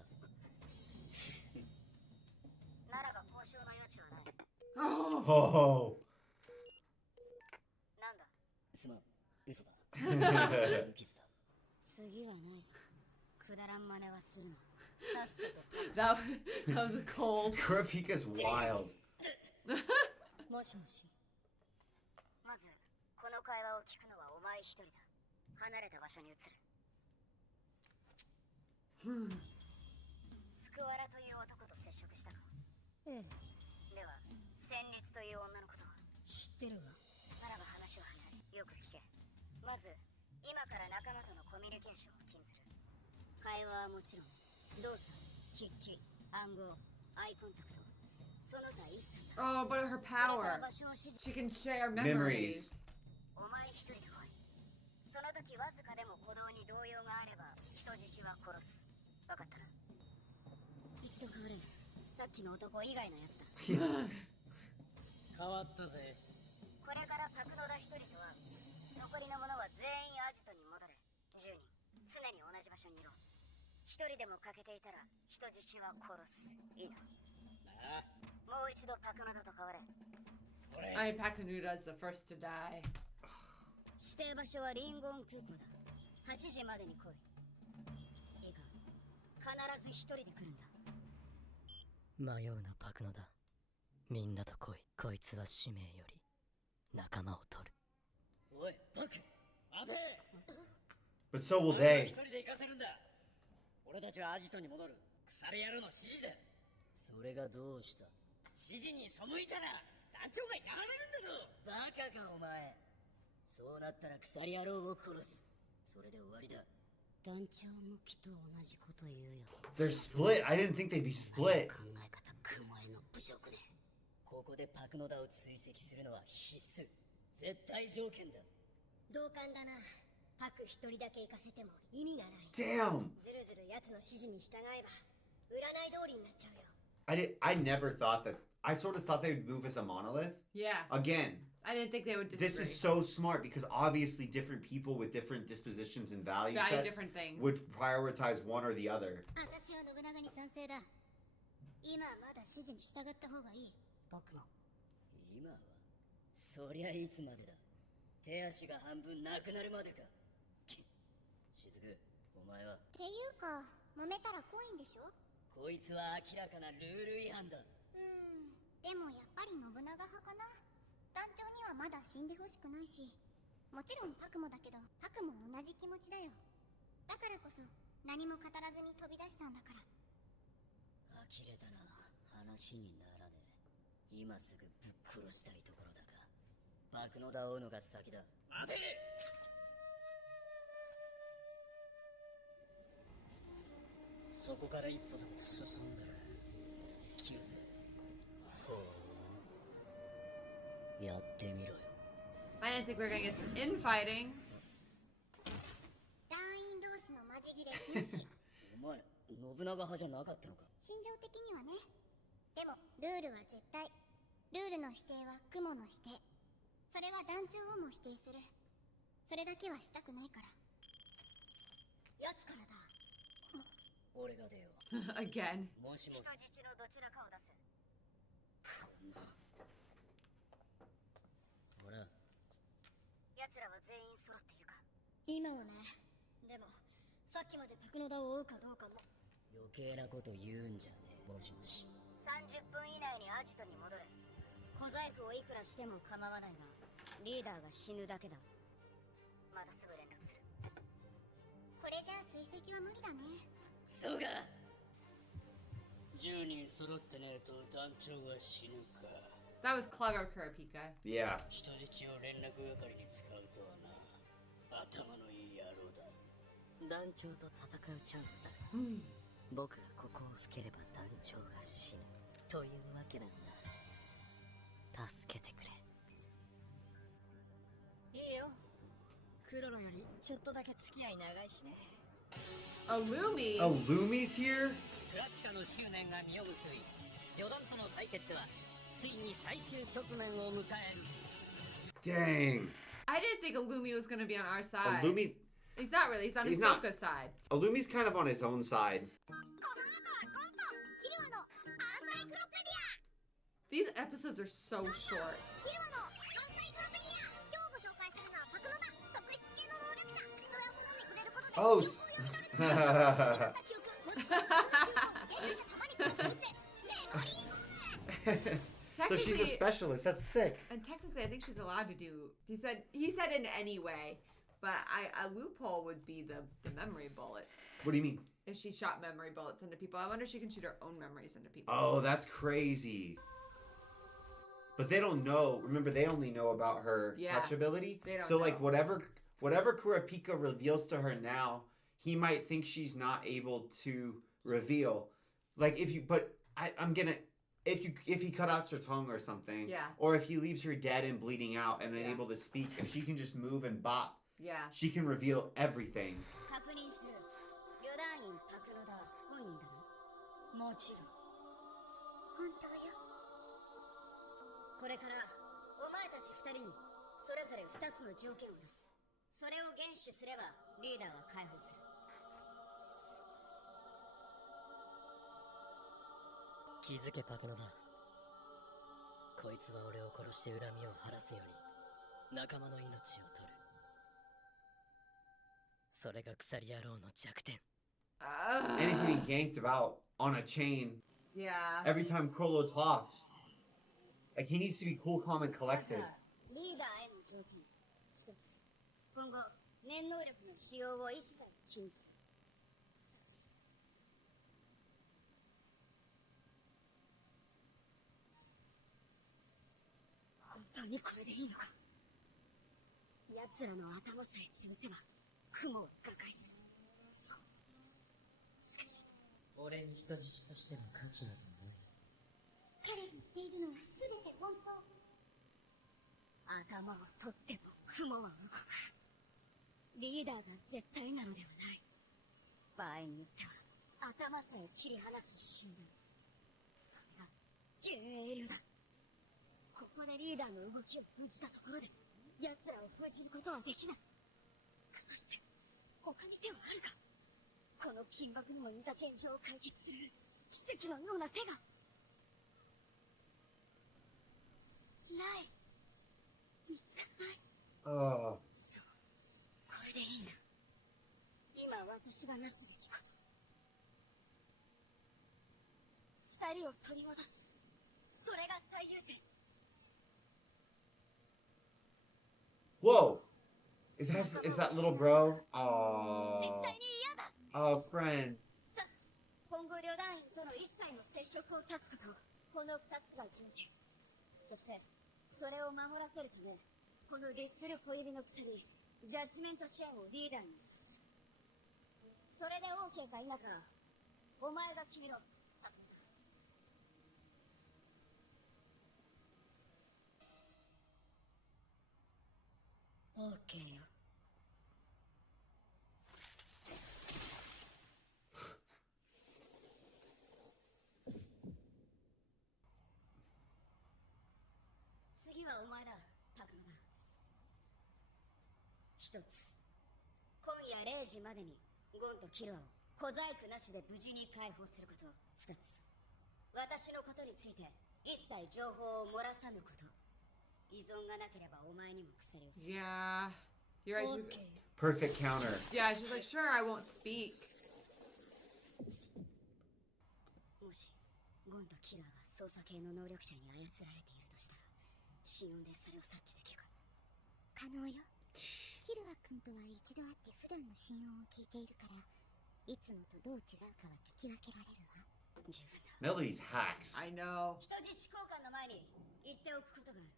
ならば交渉の余地はない。 Oh. なんだ。すまん、嘘だ。 Kurapika's キスだ。次はないぞ。くだらん真似はするな。さっさと。That was cold. wild. もしもし。まず、この会話を聞くのはお前一人だ。離れた場所に移る。スクワラという男と接触したか？ええ。では、戦慄という女のことは？知ってるわ。ならば話は早い。よく聞け。まず、今から仲間とのコミュニケーションを禁ずる。会話はもちろん、動作、筆記、暗号、アイコンタクト。その他一切だ。 Oh, but her これから power. 場所を指示。 She can share Memories. memories. お前一人で来い。その時わずかでも鼓動に動揺があれば人質は殺す。分かったな。一度変われ。さっきの男以外のやつだ。変わったぜ。これからパクノダ一人とは残りの者は全員アジトに戻れ。10人常に同じ場所にいろ。一人でも欠けていたら人質は殺す。いいな。なあ、もう一度パクノダと変われ。俺。 I Pakunuda is the first to die. 指定場所はリンゴン空港だ。8時までに来い。いいか、必ず一人で来るんだ。迷うなパクノだ。みんなと来い。こいつは使命より仲間を取る。おい、バク、待て。 But so will 一 they. 人で行かせるんだ。俺たちはアジトに戻る。鎖やるの指示だ。それがどうした？指示に背いたら団長がやられるんだぞ。バカかお前。そうなったら鎖野郎を殺す。それで終わりだ。団長もきっと同じこと言うよ。 They're split. I didn't think they'd be split. 考え方雲への侮辱ね。ここでパクノダを追跡するのは必須。絶対条件だ。同感だな。パク一人だけ行かせても意味がない。 Damn. ずるずる奴の指示に従えば占い通りになっちゃうよ。I never thought that. I sort of thought they would move as a monolith. Yeah. Again, I didn't think they would disagree. this is so smart because obviously different people with different dispositions and value value sets different things. would prioritize one or the other. 私は信長に賛成だ。今はまだ指示に従った方がいい。僕も。今はそりゃいつまでだ。手足が半分なくなるまでか。しずく、お前は。っていうか、揉めたら怖いんでしょ？こいつは明らかなルール違反だ。でもやっぱり信長派かな。団長にはまだ死んでほしくないし、もちろんパクもだけど、パクも同じ気持ちだよ。だからこそ何も語らずに飛び出したんだから。呆れたな。話にならねえ。今すぐぶっ殺したいところだが、バクノダ追うのが先だ。待てねえ。そこから一歩でも進んだら切るぜ。ほう、やってみろよ。 I didn't think we were gonna get some infighting. 団員同士のマジ切れ禁止。お前、信長派じゃなかったのか。心情的にはね。でもルールは絶対。ルールの否定は雲の否定。それは団長をも否定する。それだけはしたくないから。やつからだ。俺が出よう。Again. もしも。人質のどちらかを出せ。こんな。ほら。奴らは全員揃っているか。今はね。でもさっきまでパクノダを追うかどうかも。余計なこと言うんじゃねえ。もしもし。30分以内にアジトに戻れ。小細工をいくらしても構わないが、リーダーが死ぬだけだ。またすぐ連絡する。これじゃあ追跡は無理だね。そうか。10人揃ってねえと団長は死ぬか。 That was clever, Kurapika. Yeah. 人質を連絡係に使うとはな。頭のいい野郎だ。団長と戦うチャンスだ。僕がここを吹ければ団長が死ぬというわけなんだ。助けてくれ。いいよ。クロロよりちょっとだけ付き合い長いしね。Illumi? Oh, Lumi's here? クラチカの執念が実を結び、旅団との対決はついに最終局面を迎える。 Dang. I didn't think Illumi was gonna be on our side. Illumi. He's not really. He's on He's not. Hisoka's side. Illumi's kind of on his own side. These episodes are so short. Oh. So she's a specialist. That's sick. And technically, I think she's allowed to do. He said in any way, but a loophole would be the memory bullets. What do you mean? If she shot memory bullets into people, I wonder if she can shoot her own memories into people. Oh, that's crazy. But they don't know. Remember, they only know about her touch ability. They don't so know. like whatever Kurapika reveals to her now, he might think she's not able to reveal. Like if he cut out her tongue or something, or if he leaves her dead and bleeding out and unable to speak, if she can just move and bop, she can reveal everything. 確認する。旅団員パクロダ本人だな。もちろん。本当よ。これからお前たち2人にそれぞれ2つの条件を出す。それを厳守すればリーダーは解放する。気づけパクノだ。こいつは俺を殺して恨みを晴らすように仲間の命を取る。それが鎖野郎の弱点。And he's getting yanked about on a chain. Yeah. Every time Krollo talks. Like he needs to be cool, calm, and collected. リーダーへの条件一つ。今後念能力の使用を一切禁じる。本当にこれでいいのか。奴らの頭さえ潰せば雲を瓦解する。そう。しかし俺に人質としての価値などない。彼が言っているのは全て本当。頭を取っても雲は動く。リーダーが絶対なのではない。場合によっては頭さえ切り離す集団。そ幻影流だ。ここでリーダーの動きを封じたところで奴らを封じることはできない。かといって他に手はあるか。この金箔にも似た現状を解決する奇跡のような手が。ない。見つかんない。そう、これでいいんだ。今私がなすべきこと。二人を取り戻す。それが最優先。 Whoa! Is that little bro? 絶 Oh. 対に嫌だ。 Oh, friend. 今後旅団員との一切の接触を断つこと。この二つが条件。そしてそれを守らせるため、この律する小指の鎖ジャッジメントチェーンをリーダーに刺す。それで OK か否かお前が決めろ。オーケーよ。次はお前だ、タクノだ。一つ、今夜0時までにゴンとキルアを小細工なしで無事に解放すること。二つ、私のことについて一切情報を漏らさぬこと。依存がなければお前にも薬を。 Yeah. You're right. OK。 Perfect counter. Yeah, she's like, sure, I won't speak. もしゴンとキラーが操作系の能力者に操られているとしたら、心音でそれを察知できるか。可能よ。キルア君とは一度会って普段の心音を聞いているから、いつもとどう違うかは聞き分けられるわ。十分だ。 Melody's hacks. I know. 人質交換の前に言っておくことがある。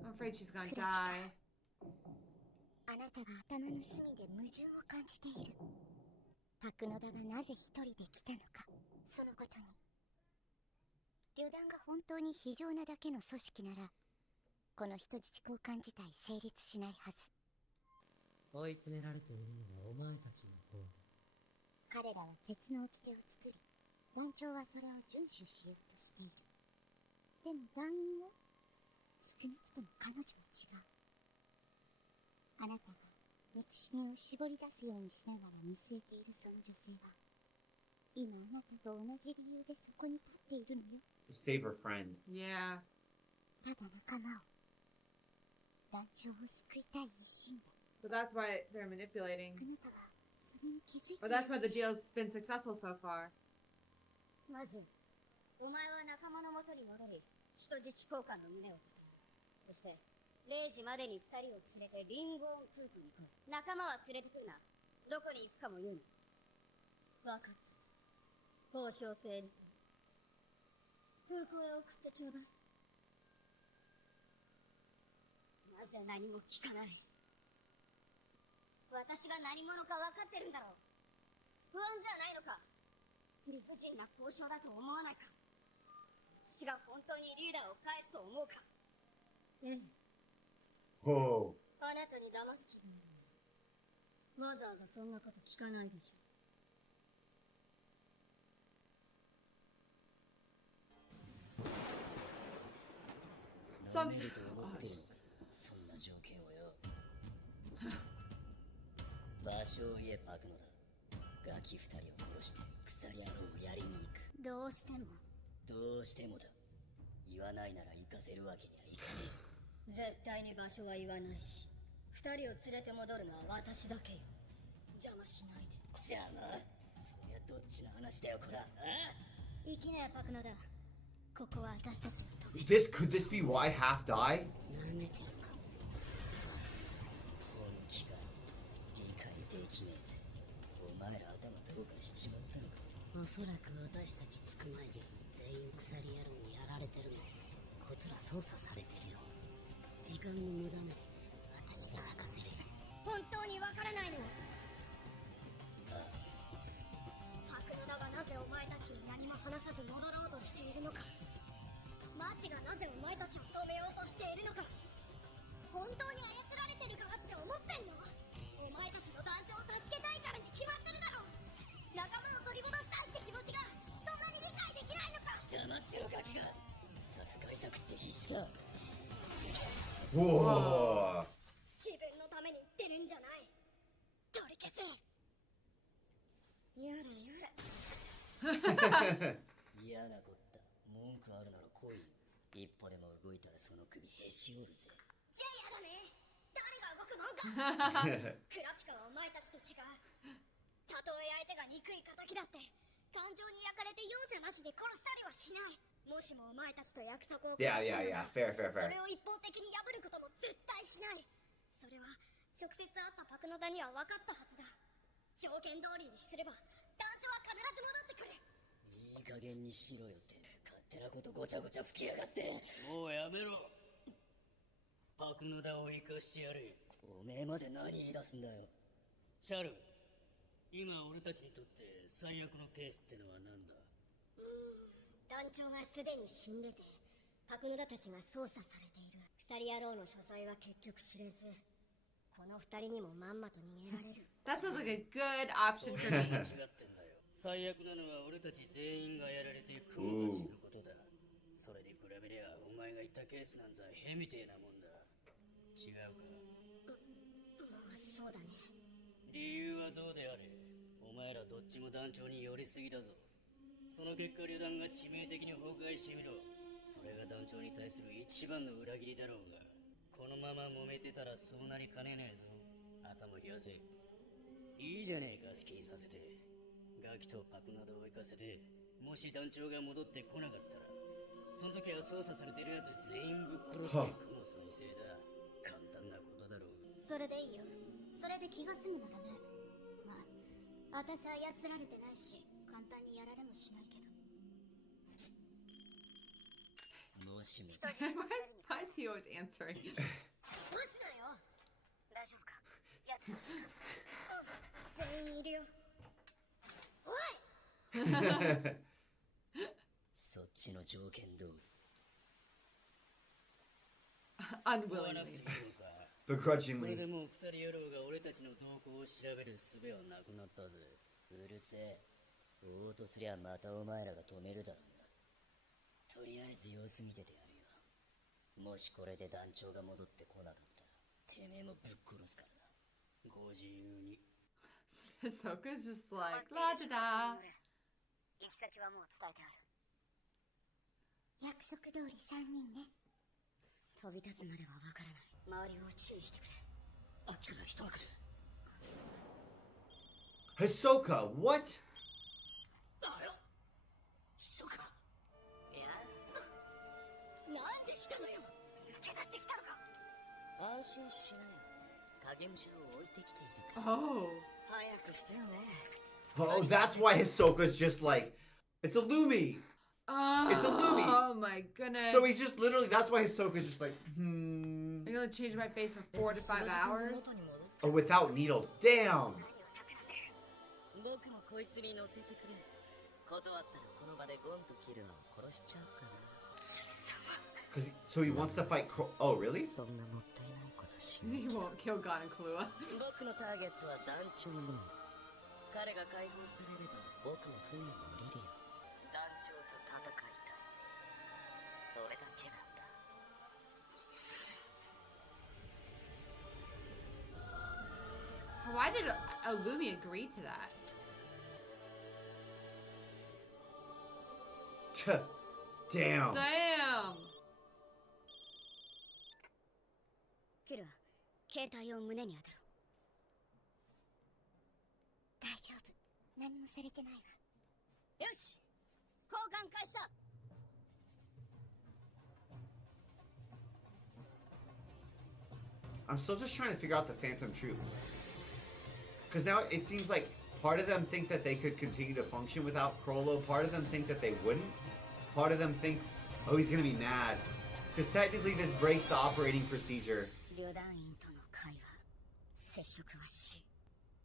I'm afraid she's gonna die. あなたが頭の隅で矛盾を感じている。タクノダがなぜ一人で来たのか、そのことに。旅団が本当に非常なだけの組織なら、この人質交換自体成立しないはず。追い詰められているのはお前たちの方。彼らは鉄の掟を作り、団長はそれを遵守しようとしている。でも団員は少なくとも彼女は違う。あなたが憎しみを絞り出すようにしながら見据えているその女性は、今あなたと同じ理由でそこに立っているのよ。 Save her friend. Yeah. ただ仲間を、団長を救いたい一心で。 But that's why they're manipulating. あなたはそれに気づいてい But る。 that's why the deal's been successful so far. まず、お前は仲間の元に戻り、人質交換の旨を伝える。そして、0時までに2人を連れてリンゴーン空港に来い。仲間は連れてくるな。どこに行くかも言うな。わかった。交渉成立。空港へ送ってちょうだい。なぜ何も聞かない。私が何者か分かってるんだろう。不安じゃないのか。理不尽な交渉だと思わないか。私が本当にリーダーを返すと思うか。ええ。 Whoa. あなたに騙す気がある。わざわざそんなこと聞かないでしょ。舐めると思ってるのか、そんな条件をよ。場所を言えパクノだ。ガキ2人を殺して腐り野郎をやりに行く。どうしても。どうしてもだ。言わないなら行かせるわけにはいかねえ。絶対に場所は言わないし、2人を連れて戻るのは私だけよ。邪魔しないで。邪魔？そりゃどっちの話だよこら。ああ、行きなよパクノだ。ここは私たちが止める。 Could this be why Half died? 舐めてるか。本気か。理解できねえぜ。お前ら頭どうかしちまったのか。おそらく私たち着く前に全員鎖野郎にやられてるの。こいつら操作されてるよ。時間の無駄ね。私が任せる。本当にわからないの。パクノダがなぜお前たちに何も話さず戻ろうとしているのか。マチがなぜお前たちを止めようとしているのか。本当に操られてるからって思ってんの？お前たちの団長を助けたいからに決まってるだろ。仲間を取り戻したいって気持ちがそんなに理解でき黙ってろガキが。助かりたくって必死か。 Whoa. 自分のために言ってるんじゃない。取り消せ。やらやら。嫌なこった。文句あるなら来い。一歩でも動いたらその首へし折るぜ。じゃあやだね。誰が動くもんか。クラピカはお前たちと違う。たとえ相手が憎い敵だって感情に焼かれて容赦なしで殺したりはしない。もしもお前たちと約束を Yeah, yeah, yeah. Fair, fair, そ fair. れを一方的に破ることも絶対しない。それは直接会ったパクノダには分かったはずだ。条件通りにすれば団長は必ず戻ってくる。いい加減にしろよって。勝手なことごちゃごちゃ吹きやがって。もうやめろ。パクノダを生かしてやれ。おめえまで何言い出すんだよ。シャル、今俺たちにとって最悪のケースってのは何だ。団長がすでに死んでてパクノダたちが操作されている。二人野郎の所在は結局知れず、この二人にもまんまと逃げられる。That sounds like a good option そ for れ me. が違ってんだよ。最悪なのは俺たち全員がやられて雲が死ぬことだ。それに比べりゃお前が言ったケースなんざへみてえなもんだ。違うか。まあそうだね。理由はどうであれ、お前らどっちも団長に寄りすぎだぞ。その結果旅団が致命的に崩壊してみろ。それが団長に対する一番の裏切りだろうが、このまま揉めてたらそうなりかねねえぞ。頭冷やせ。いいじゃねえか、好きにさせて。ガキとパクなどを生かせて、もし団長が戻ってこなかったら、その時は操作されてるやつ全員ぶっ殺して雲再生だ。簡単なことだろう。それでいいよ。それで気が済むならね。まあ私は操られてないし簡単にやられもしないけど。もしも Why is he always answering? どうすなよ。大丈夫か。やつ全員いるよ。おい。そっちの条件通り。追わなくていい Unwillingly. のか。これ Begrudgingly. でもう鎖野郎が俺たちの動向を調べる術はなくなったぜ。うるせえ。追おうとすりゃまたお前らが止めるだろうな。とりあえず様子見ててやるよ。もしこれで団長が戻ってこなかったら、てめえもぶっ殺すからな。ご自由に。Hisoka's just like, la da da. 行き先はもう伝えてある。約束通り3人ね。飛び立つまではわからない。周りを注意してくれ。あっちから人が来る。 Hisoka, what? あれそうか。いや、なんで来たのよ。抜け出してきたのか。安心しなよ。影武者を置いてきているか Oh. ら。早くしてよね。 Oh, that's why Hisoka's just like, it's a Lumi. Oh, It's a Lumi. Oh my goodness. So he's just literally, that's why Hisoka's just like, Are you gonna change my face for 4 to 5 hours? Oh, without needles. Damn. 僕もこいつに乗せてくれ。断ったらこの場でゴンとキルを殺しちゃうから。 So he wants to fight Oh, really? そんなもったいないことしない。 He won't kill God and Kahlua. 僕のターゲットは団長のみ。彼が解放されれば僕も船を降りるよ。団長と戦いたい。それだけなんだ。 Why did Illumi agree to that? Damn. Damn. キルは携帯を胸に当てろ。大丈夫。何もされてないわ。よし。交換開始だ。 I'm still just trying to figure out the Phantom Troop. Because now it seems like part of them think that they could continue to function without Crollo. Part of them think that they wouldn't. Part of them think, oh, he's going to be mad. Because technically this breaks the operating procedure. 旅団員との会話。接触はし、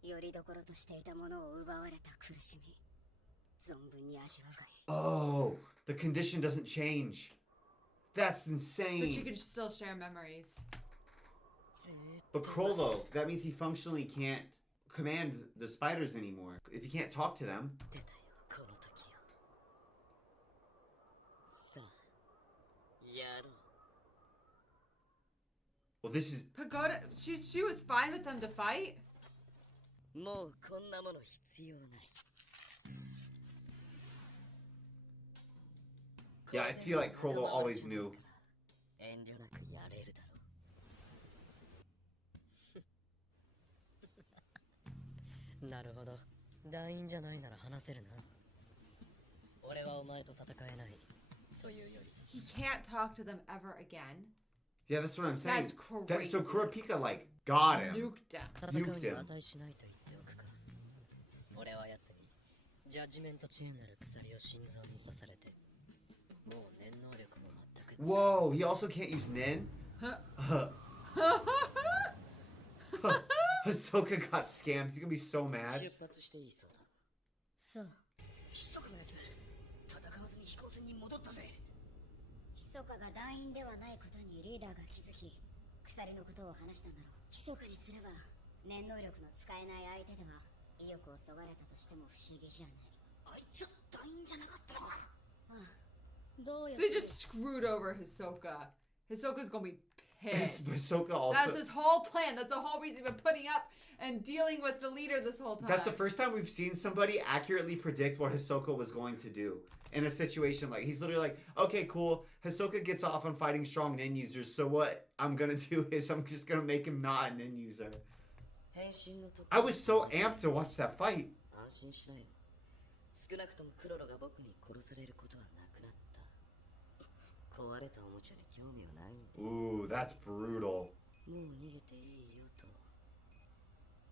よりどころとしていたものを奪われた苦しみ。存分に味わうがいい。 Oh, the condition doesn't change. That's But you insane. can still share memories. But Crollo, that means he functionally can't command the spiders anymore. If he can't talk to them. 出たよ、この時よ。Well, this is... Pagoda, she was fine with them to fight. もうこんなもの必要ない。 Yeah, I feel like Chrollo always knew. 遠慮なくやれるだろう。なるほど。団員じゃないなら話せるな。俺はお前と戦えない。というより。He can't talk to them ever again. Yeah, that's what I'm saying. That's crazy. So Kurapika, like, got him. Nuked him. Nuked him. 値しないと言っておくか。俺は奴にジャッジメントチェーンなる鎖を心臓に刺されて、もう念能力も全く。 Whoa, he also can't use Nin? Hisoka got scammed. He's gonna be so mad. 出発していいそうだ。さあ、ひそかのやつ、戦わずに飛行船に戻ったぜ。密かが団員ではないことにリーダーが気づき、鎖のことを話したんだろう。密かにすれば念能力の使えない相手では意欲をそがれたとしても不思議じゃない。あいつは団員じゃなかったのか。ああ、どうやっ So て he just screwed over Hisoka. Hisoka's gonna be pissed. Hisoka also... That's his whole plan. That's the whole reason he's been putting up and dealing with the leader this whole time. That's the first time we've seen somebody accurately predict what Hisoka was going to do. In a situation like... He's literally like, okay, cool. Hisoka gets off on fighting strong nin users, so what I'm gonna do is I'm just gonna make him not a nin user. I was so amped to watch that fight. 安心しなよ。少なくともクロロが僕に殺されることはなくなった。壊れたおもちゃに興味はないんだ。 Ooh, that's brutal. もう逃げていいよと。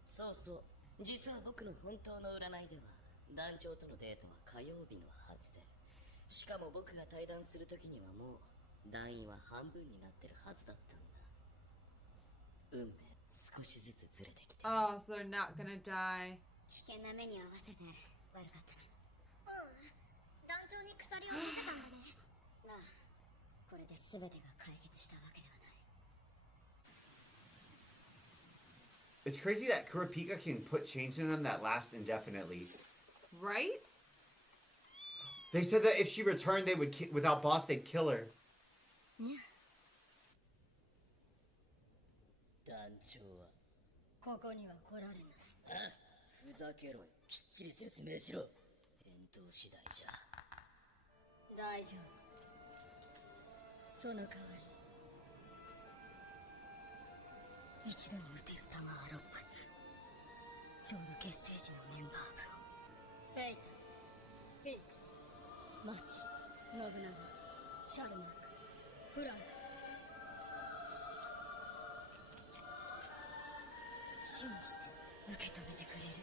そうそう。実は僕の本当の占いでは、団長とのデートは火曜日のはずで。しかも僕が対談するときにはもう、団員は半分になってるはずだったんだ。運命、少しずつずれてきて。Oh, so they're not gonna die. 危険な目に合わせて悪かったな。団長に鎖をつけたんだね。まあ、これで全てが解決したわけではない。 It's crazy that Kurapika can put chains in them that last indefinitely. Right? They said that if she returned, they would without boss, they'd kill her. 団長はここには来られない。あ、ふざけろよ。きっちり説明しろ。返答次第じゃ。大丈夫。その代わり、一度に撃てる弾は6発。ちょうど結成時のメンバー分。エイト、フィックス、マチ、信長、シャルマーク、フランク。信じて受け止めてくれる？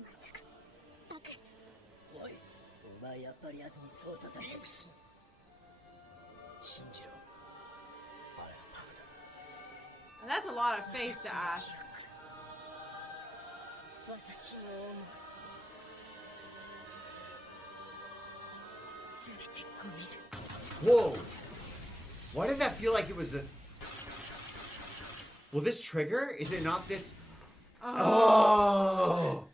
まさか、バカ。おい、お前やっぱり奴に操作されてる。信じろ。あれはバカだ。 That's a lot of face to ask. 私の思い、すべて込める。 Whoa! Why did that feel like it was a... Will this trigger? Is it not this... Oh!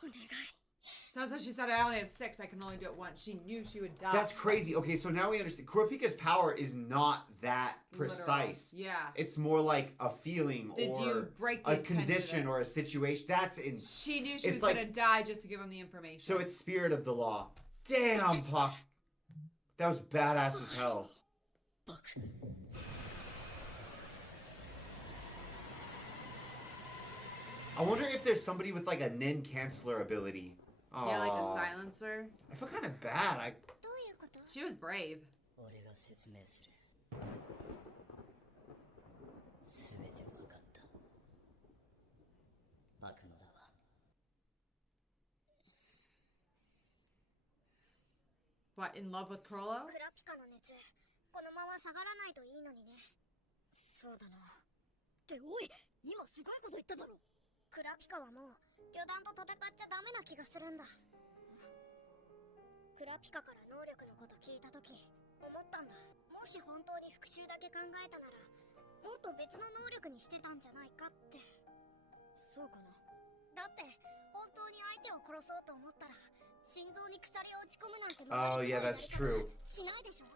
お願い。 So she said, I only have 6. I can only do it once. She knew she would die. That's crazy. Okay, so now we understand. Kurapika's power is not that precise. Literal. Yeah. It's more like a feeling Did or you break the a intent of condition it? or a situation. That's in... She knew she it's was like- gonna die just to give him the information. So it's spirit of the law. Damn, Puck. That was badass as hell. I wonder if there's somebody with like a nin canceller ability. Yeah, like Aw. a silencer. I feel kind of bad. どういうこと？ She was brave. 俺が説明する。すべて分かった。バカのだわ。What, in love with Chrollo? クラピカの熱、このまま下がらないといいのにね。そうだな。っておい、今すごいこと言っただろ。クラピカはもう旅団と戦っちゃダメな気がするんだ。クラピカから能力のこと聞いたとき思ったんだ。もし本当に復讐だけ考えたならもっと別の能力にしてたんじゃないかって。そうかな。だって本当に相手を殺そうと思ったら心臓に鎖を打ち込むなんて Oh, yeah, that's true. しないでしょ。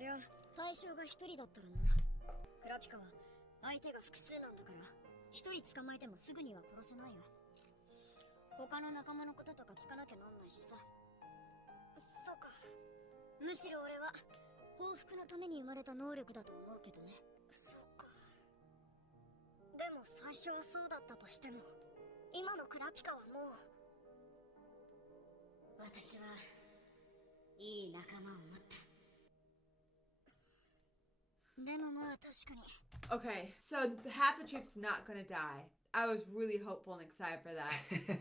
りゃ対象が一人だったらな。クラピカは相手が複数なんだから、一人捕まえてもすぐには殺せないよ。他の仲間のこととか聞かなきゃなんないしさ。そうか。むしろ俺は報復のために生まれた能力だと思うけどね。そうか。でも最初はそうだったとしても、今のクラピカはもう。私はいい仲間を持った。でもまあ確かに。Okay, so half the troop's not gonna die. I was really hopeful and excited for that.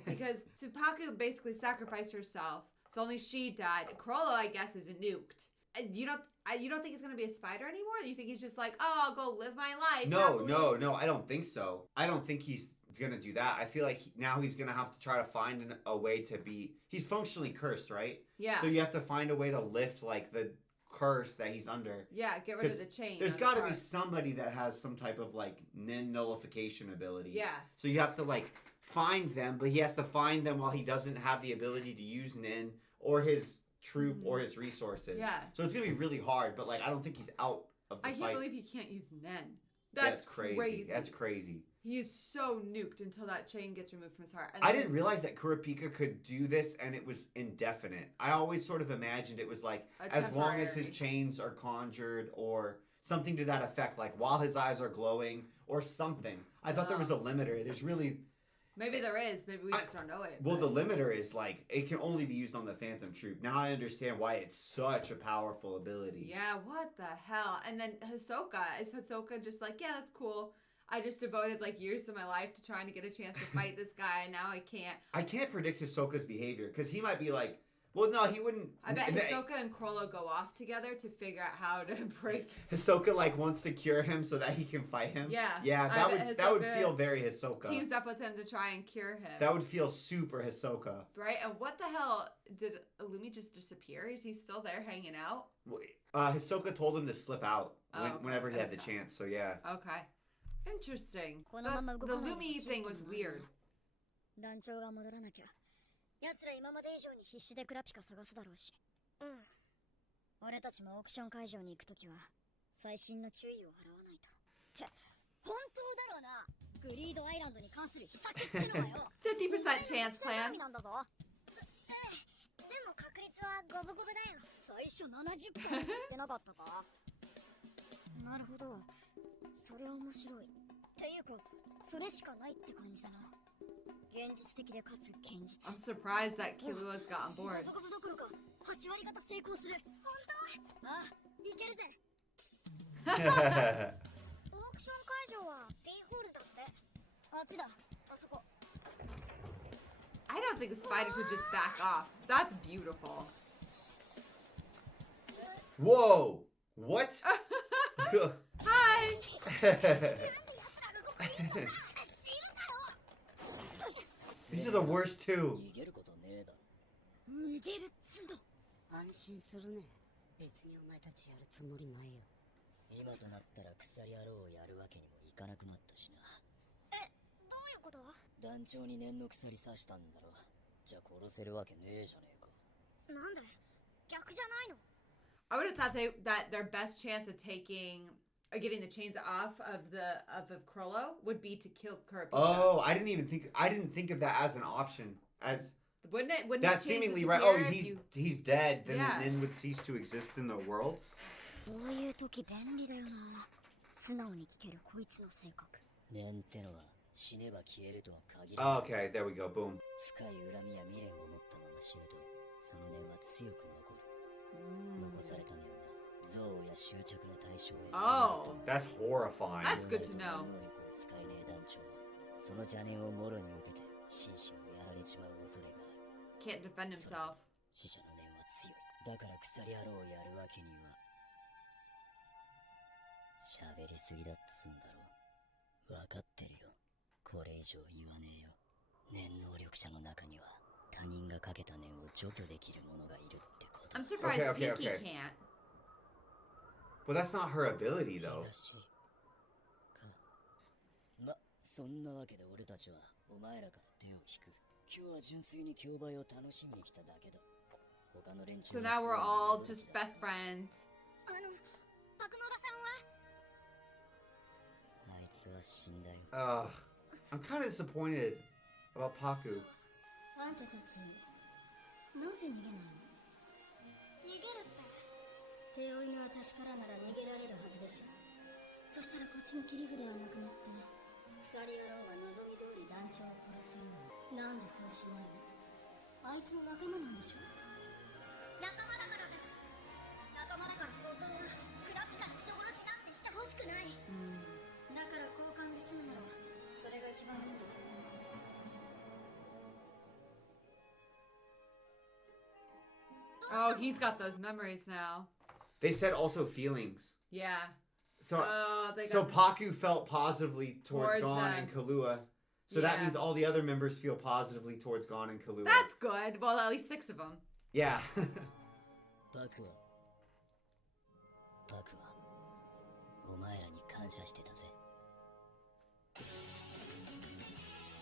Because Tsupaku basically sacrificed herself, so only she died. Chrollo, I guess, is nuked. You don't think he's gonna be a spider anymore? You think he's just like, oh, I'll go live my life? No, I don't think so. I don't think he's gonna do that. I feel like now he's gonna have to try to find a way to be. He's functionally cursed, right? Yeah. So you have to find a way to lift like the curse that he's under. Yeah, get rid of the chain. There's got to be somebody that has some type of like nin nullification ability. Yeah. So you have to like find them, but he has to find them while he doesn't have the ability to use nin or his troop or his resources. Yeah. So it's gonna be really hard, but like I don't think he's out of the fight. I can't believe he can't use Nen. That's crazy. That's crazy. He is so nuked until that chain gets removed from his heart. And I didn't realize that Kurapika could do this and it was indefinite. I always sort of imagined it was like as long as his chains are conjured or something to that effect, like while his eyes are glowing or something. I thought there was a limiter. There's really... Maybe there is. Maybe we just don't know it. Well, the limiter is like, it can only be used on the Phantom Troop. Now I understand why it's such a powerful ability. Yeah, what the hell? And then Hisoka. Is Hisoka just like, yeah, that's cool. I just devoted like years of my life to trying to get a chance to fight this guy, and now I can't. I can't predict Hisoka's behavior, because he might be like, well, no, he wouldn't. I bet Hisoka and Chrollo go off together to figure out how to break. Hisoka like wants to cure him so that he can fight him. Yeah. Yeah, that would feel very Hisoka. Teams up with him to try and cure him. That would feel super Hisoka. Right? And what the hell? Did Illumi just disappear? Is he still there hanging out? Hisoka told him to slip out whenever he had the chance, so yeah. Okay. Interesting. The Illumi thing was weird. 団長が戻らなきゃ。奴ら今まで以上に必死でクラピカ探すだろうし。うん。俺たちもオークション会場に行くときは細心の注意を払わないと。って本当だろうな。グリードアイランドに関する秘策ってのはよ。50% chance plan. なんだぞ。でも確率は五分五分だよ。最初70%ってなかったか。なるほど。それは面白い。っていうか、それしかないって感じだな。現実的でかつ堅実。I'm surprised that Killua's got on board. どころか8割方成功する。本当？ああ、いけるぜ。オークション会場は B ホールだって。あっちだ。あそこ。I don't think the spiders would just back off. That's beautiful. Whoa! What? Hi! These are the worst two. 逃げることねえだ。逃げるっつんの。安心するね。別にお前たちやるつもりないよ。今となったら鎖野郎をやるわけにもいかなくなったしな。え、どういうこと？団長に念の鎖刺したんだろ。じゃあ殺せるわけねえじゃねえか。なんで？逆じゃないの？ I would have thought that their best chance of getting the chains off of Chrollo would be to kill Kurapika. Oh, I didn't think of that as an option. Wouldn't it? Wouldn't that's seemingly right. Oh, he's dead. Then yeah. Nin would cease to exist in the world. こういう時便利だよな。素直に聞けるこいつの性格。念ってのは死ねば消えるとは限らない。Okay, there we go. Boom. 深い恨みや未練を持ったまま死ぬと、その念は強く残る。残された念は憎悪や執着の対象へ。Oh, that's horrifying. That's good to know. 能力を使えねえ団長は、その邪念をもろに受けて心身をやられちまう恐れがある。Can't defend himself. 死者の念は強い。だから鎖野郎をやるわけには。喋りすぎだっつんだろ。わかってるよ。これ以上言わねえよ。念能力者の中には他人がかけた念を除去できる者がいるってこと。 I'm surprised Okay. Pinky can't. Well, that's not her ability, though. ま、そんなわけで俺たちはお前らから手を引く。今日は純粋に競売を楽しみに来ただけだ。他の連中 So now we're all just best friends. パクノダさんはあいつは死んだよ。 I'm kind of disappointed about Paku. あんたたちなぜ逃げないの？逃げるって手負いの私からなら逃げられるはずでしょ。そしたらこっちの切り札はなくなって鎖野郎は望み通り団長を殺せるの。なんでそうしないの？あいつの仲間なんでしょ？仲間だからだ。仲間だから本当はクラピカに人殺しなんてしてほしくない。だから交換で済むならそれが一番いいんだ。Oh, he's got those memories now. They said also feelings. Yeah. So, They so got Paku felt positively towards Towards Gon them. and Kahlua. So that Yeah. means all the other members feel positively towards Gon and Kahlua. That's good. Well, at least 6 of them. Yeah. パクはお前らに感謝してたぜ。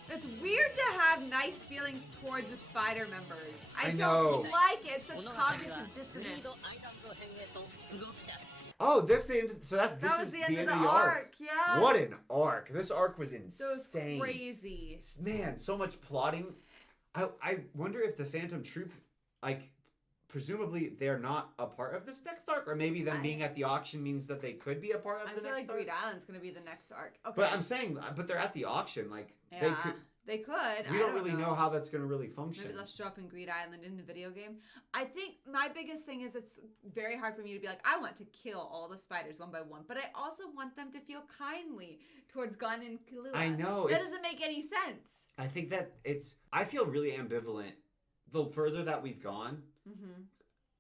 It's weird to have nice feelings towards the spider members. I know. don't like it. It's such cognitive dissonance. Oh, that's the end. So this That was is the end of the arc. arc. Yeah. What an arc! This arc was That was insane. crazy. Man, so much plotting. I wonder if the Phantom Troop, like, presumably they're not a part of this next arc, or maybe them being at the auction means that they could be a part of I the feel next like arc. Greed Island's gonna be the next arc. Okay. But I'm saying, but they're at the auction, like yeah, they could. We don't really know how that's going to really function. Maybe they'll show up in Greed Island in the video game. I think my biggest thing is it's very hard for me to be like, I want to kill all the spiders one by one, but I also want them to feel kindly towards Gon and Kahlua. I know. That doesn't make any sense. I think that I feel really ambivalent the further that we've gone. Mm-hmm.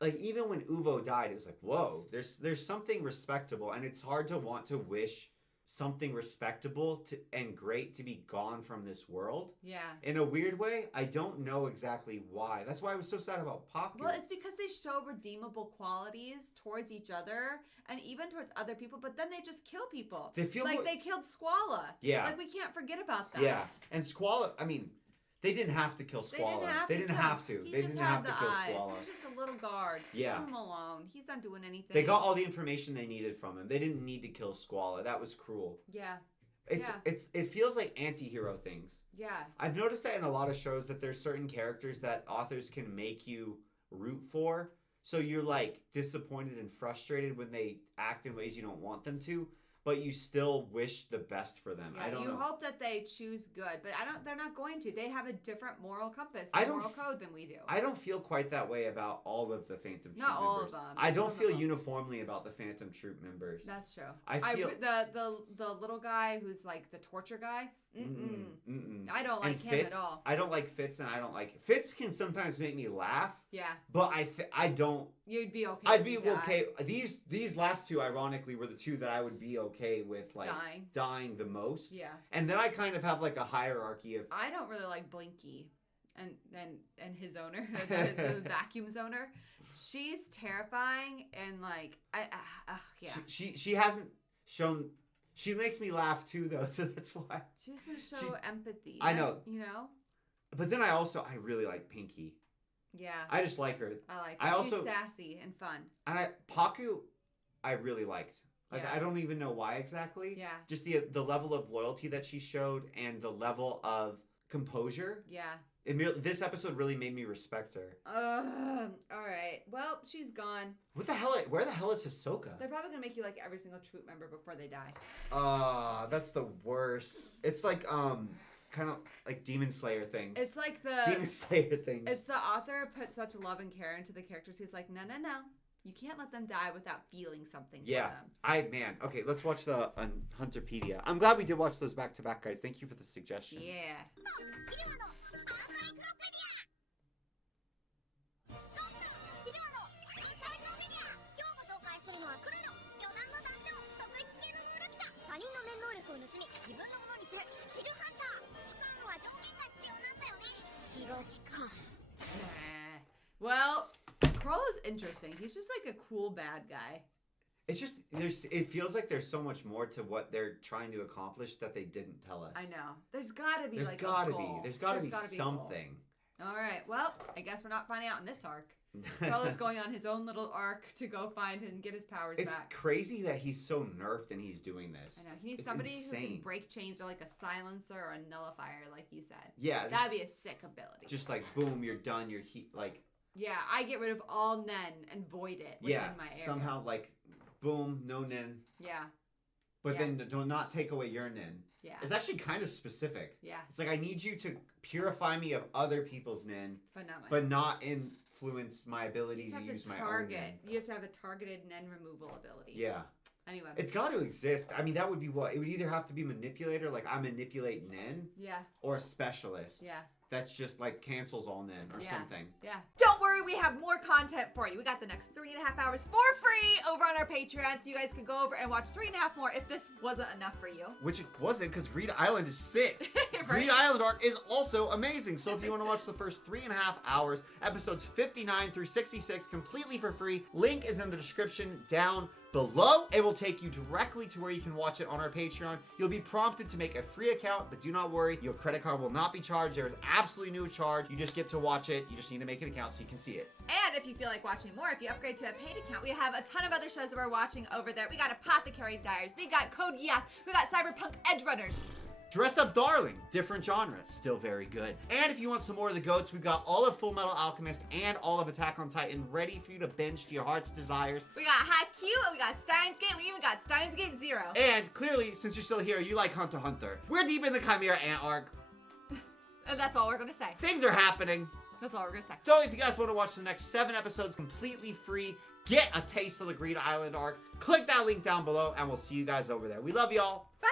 Like, even when Uvo died, it was like, whoa, there's something respectable, and it's hard to want to wish something respectable and great to be gone from this world. Yeah. In a weird way, I don't know exactly why. That's why I was so sad about Paku. Well, it's because they show redeemable qualities towards each other and even towards other people, but then they just kill people. They feel like they killed Squalla. Yeah. Like, we can't forget about that. Yeah. And Squalla, I mean, they didn't have to kill Squalla. They didn't have to. He They just didn't had have to the kill eyes. Squalla. He's just a little guard. Yeah. Leave him alone. He's not doing anything. They got all the information they needed from him. They didn't need to kill Squalla. That was cruel. Yeah. It feels like anti-hero things. Yeah. I've noticed that in a lot of shows that there's certain characters that authors can make you root for. So you're like disappointed and frustrated when they act in ways you don't want them to, but you still wish the best for them. Yeah, I don't you know. hope that they choose good, but they're not going to. They have a different moral compass, moral code than we do. I don't feel quite that way about all of the Phantom Troop Not members. all of them. I don't Some feel of them. uniformly about the Phantom Troop members. That's true. I feel the little guy who's like the torture guy. Mm-mm. I don't like him Fitz, at all. I don't like Fitz, and I don't like Fitz. Can sometimes make me laugh. Yeah. But I don't. You'd be okay. I'd be okay. These last two, ironically, were the two that I would be okay with, like dying the most. Yeah. And then I kind of have like a hierarchy of. I don't really like Blinky, and his owner, the vacuum zoner. She's terrifying, and like yeah. She hasn't shown. She makes me laugh too, though, so that's why. She doesn't show empathy. I know. You know. But then I really like Pinky. Yeah. I just like her. I like her. She's sassy and fun. And Paku, I really liked. Like, Yeah. I don't even know why exactly. Yeah. Just the level of loyalty that she showed and the level of composure. Yeah. This episode really made me respect her. All right. Well, she's gone. Where the hell is Hisoka? They're probably gonna make you like every single troop member before they die. That's the worst. It's like kind of like Demon Slayer things. It's like Demon Slayer things. It's the author put such love and care into the characters. He's like, no. You can't let them die without feeling something for them. Okay, let's watch the Hunterpedia. I'm glad we did watch those back to back, guys. Thank you for the suggestion. Yeah. Well, Corolla's interesting. He's just like a cool bad guy. It's just it feels like there's so much more to what they're trying to accomplish that they didn't tell us. I know. There's gotta be There's like gotta a goal. be. There's gotta be a goal. something. All right. Well, I guess we're not finding out in this arc. Cruella's going on his own little arc to go find and get his powers It's back. crazy that he's so nerfed and he's doing this. I know. He needs It's somebody who insane. can break chains or like a silencer or a nullifier, like you said. Yeah, That'd be a sick ability. just like boom, you're done. You're like Yeah, I get rid of all Nen and void it within yeah, my area. somehow like boom, no nin. Yeah, But Yeah. then do not take away your nin. yeah, It's actually kind of specific. yeah, It's like I need you to purify me of other people's nin, but not mine. but not influence my you ability just have to use to my target. own nin. You have to have a targeted Nen removal ability. Yeah. Anyway. It's got to exist. I mean, that would be what? It would either have to be manipulator, like I manipulate nin, Yeah, or a specialist. yeah, That's just like cancels all nin or Yeah. something. yeah. Don't worry, we have more content for you. We got the next 3.5 hours for free over on our Patreon, so you guys can go over and watch 3.5 more if this wasn't enough for you. Which it wasn't, because Greed Island is sick. Right? Greed Island arc is also amazing. So if you want to watch the first 3.5 hours, episodes 59 through 66, completely for free, link is in the description down below. It will take you directly to where you can watch it on our Patreon. You'll be prompted to make a free account, but do not worry, your credit card will not be charged. There is absolutely no charge. You just get to watch it. You just need to make an account so you can see it. And if you feel like watching more, if you upgrade to a paid account, we have a ton of other shows that we're watching over there. We got Apothecary Diaries, we got Code Yes, we got Cyberpunk Edge Runners. Dress Up Darling, different genre, still very good. And if you want some more of the GOATs, we've got all of Full Metal Alchemist and all of Attack on Titan ready for you to binge to your heart's desires. We got Haikyuu, and we got Steins Gate, we even got Steins Gate Zero. And clearly, since you're still here, you like Hunter x Hunter. We're deep in the Chimera Ant arc. And that's all we're gonna say. Things are happening. That's all we're gonna say. So if you guys want to watch the next 7 episodes completely free, get a taste of the Greed Island arc, click that link down below, and we'll see you guys over there. We love y'all. Bye.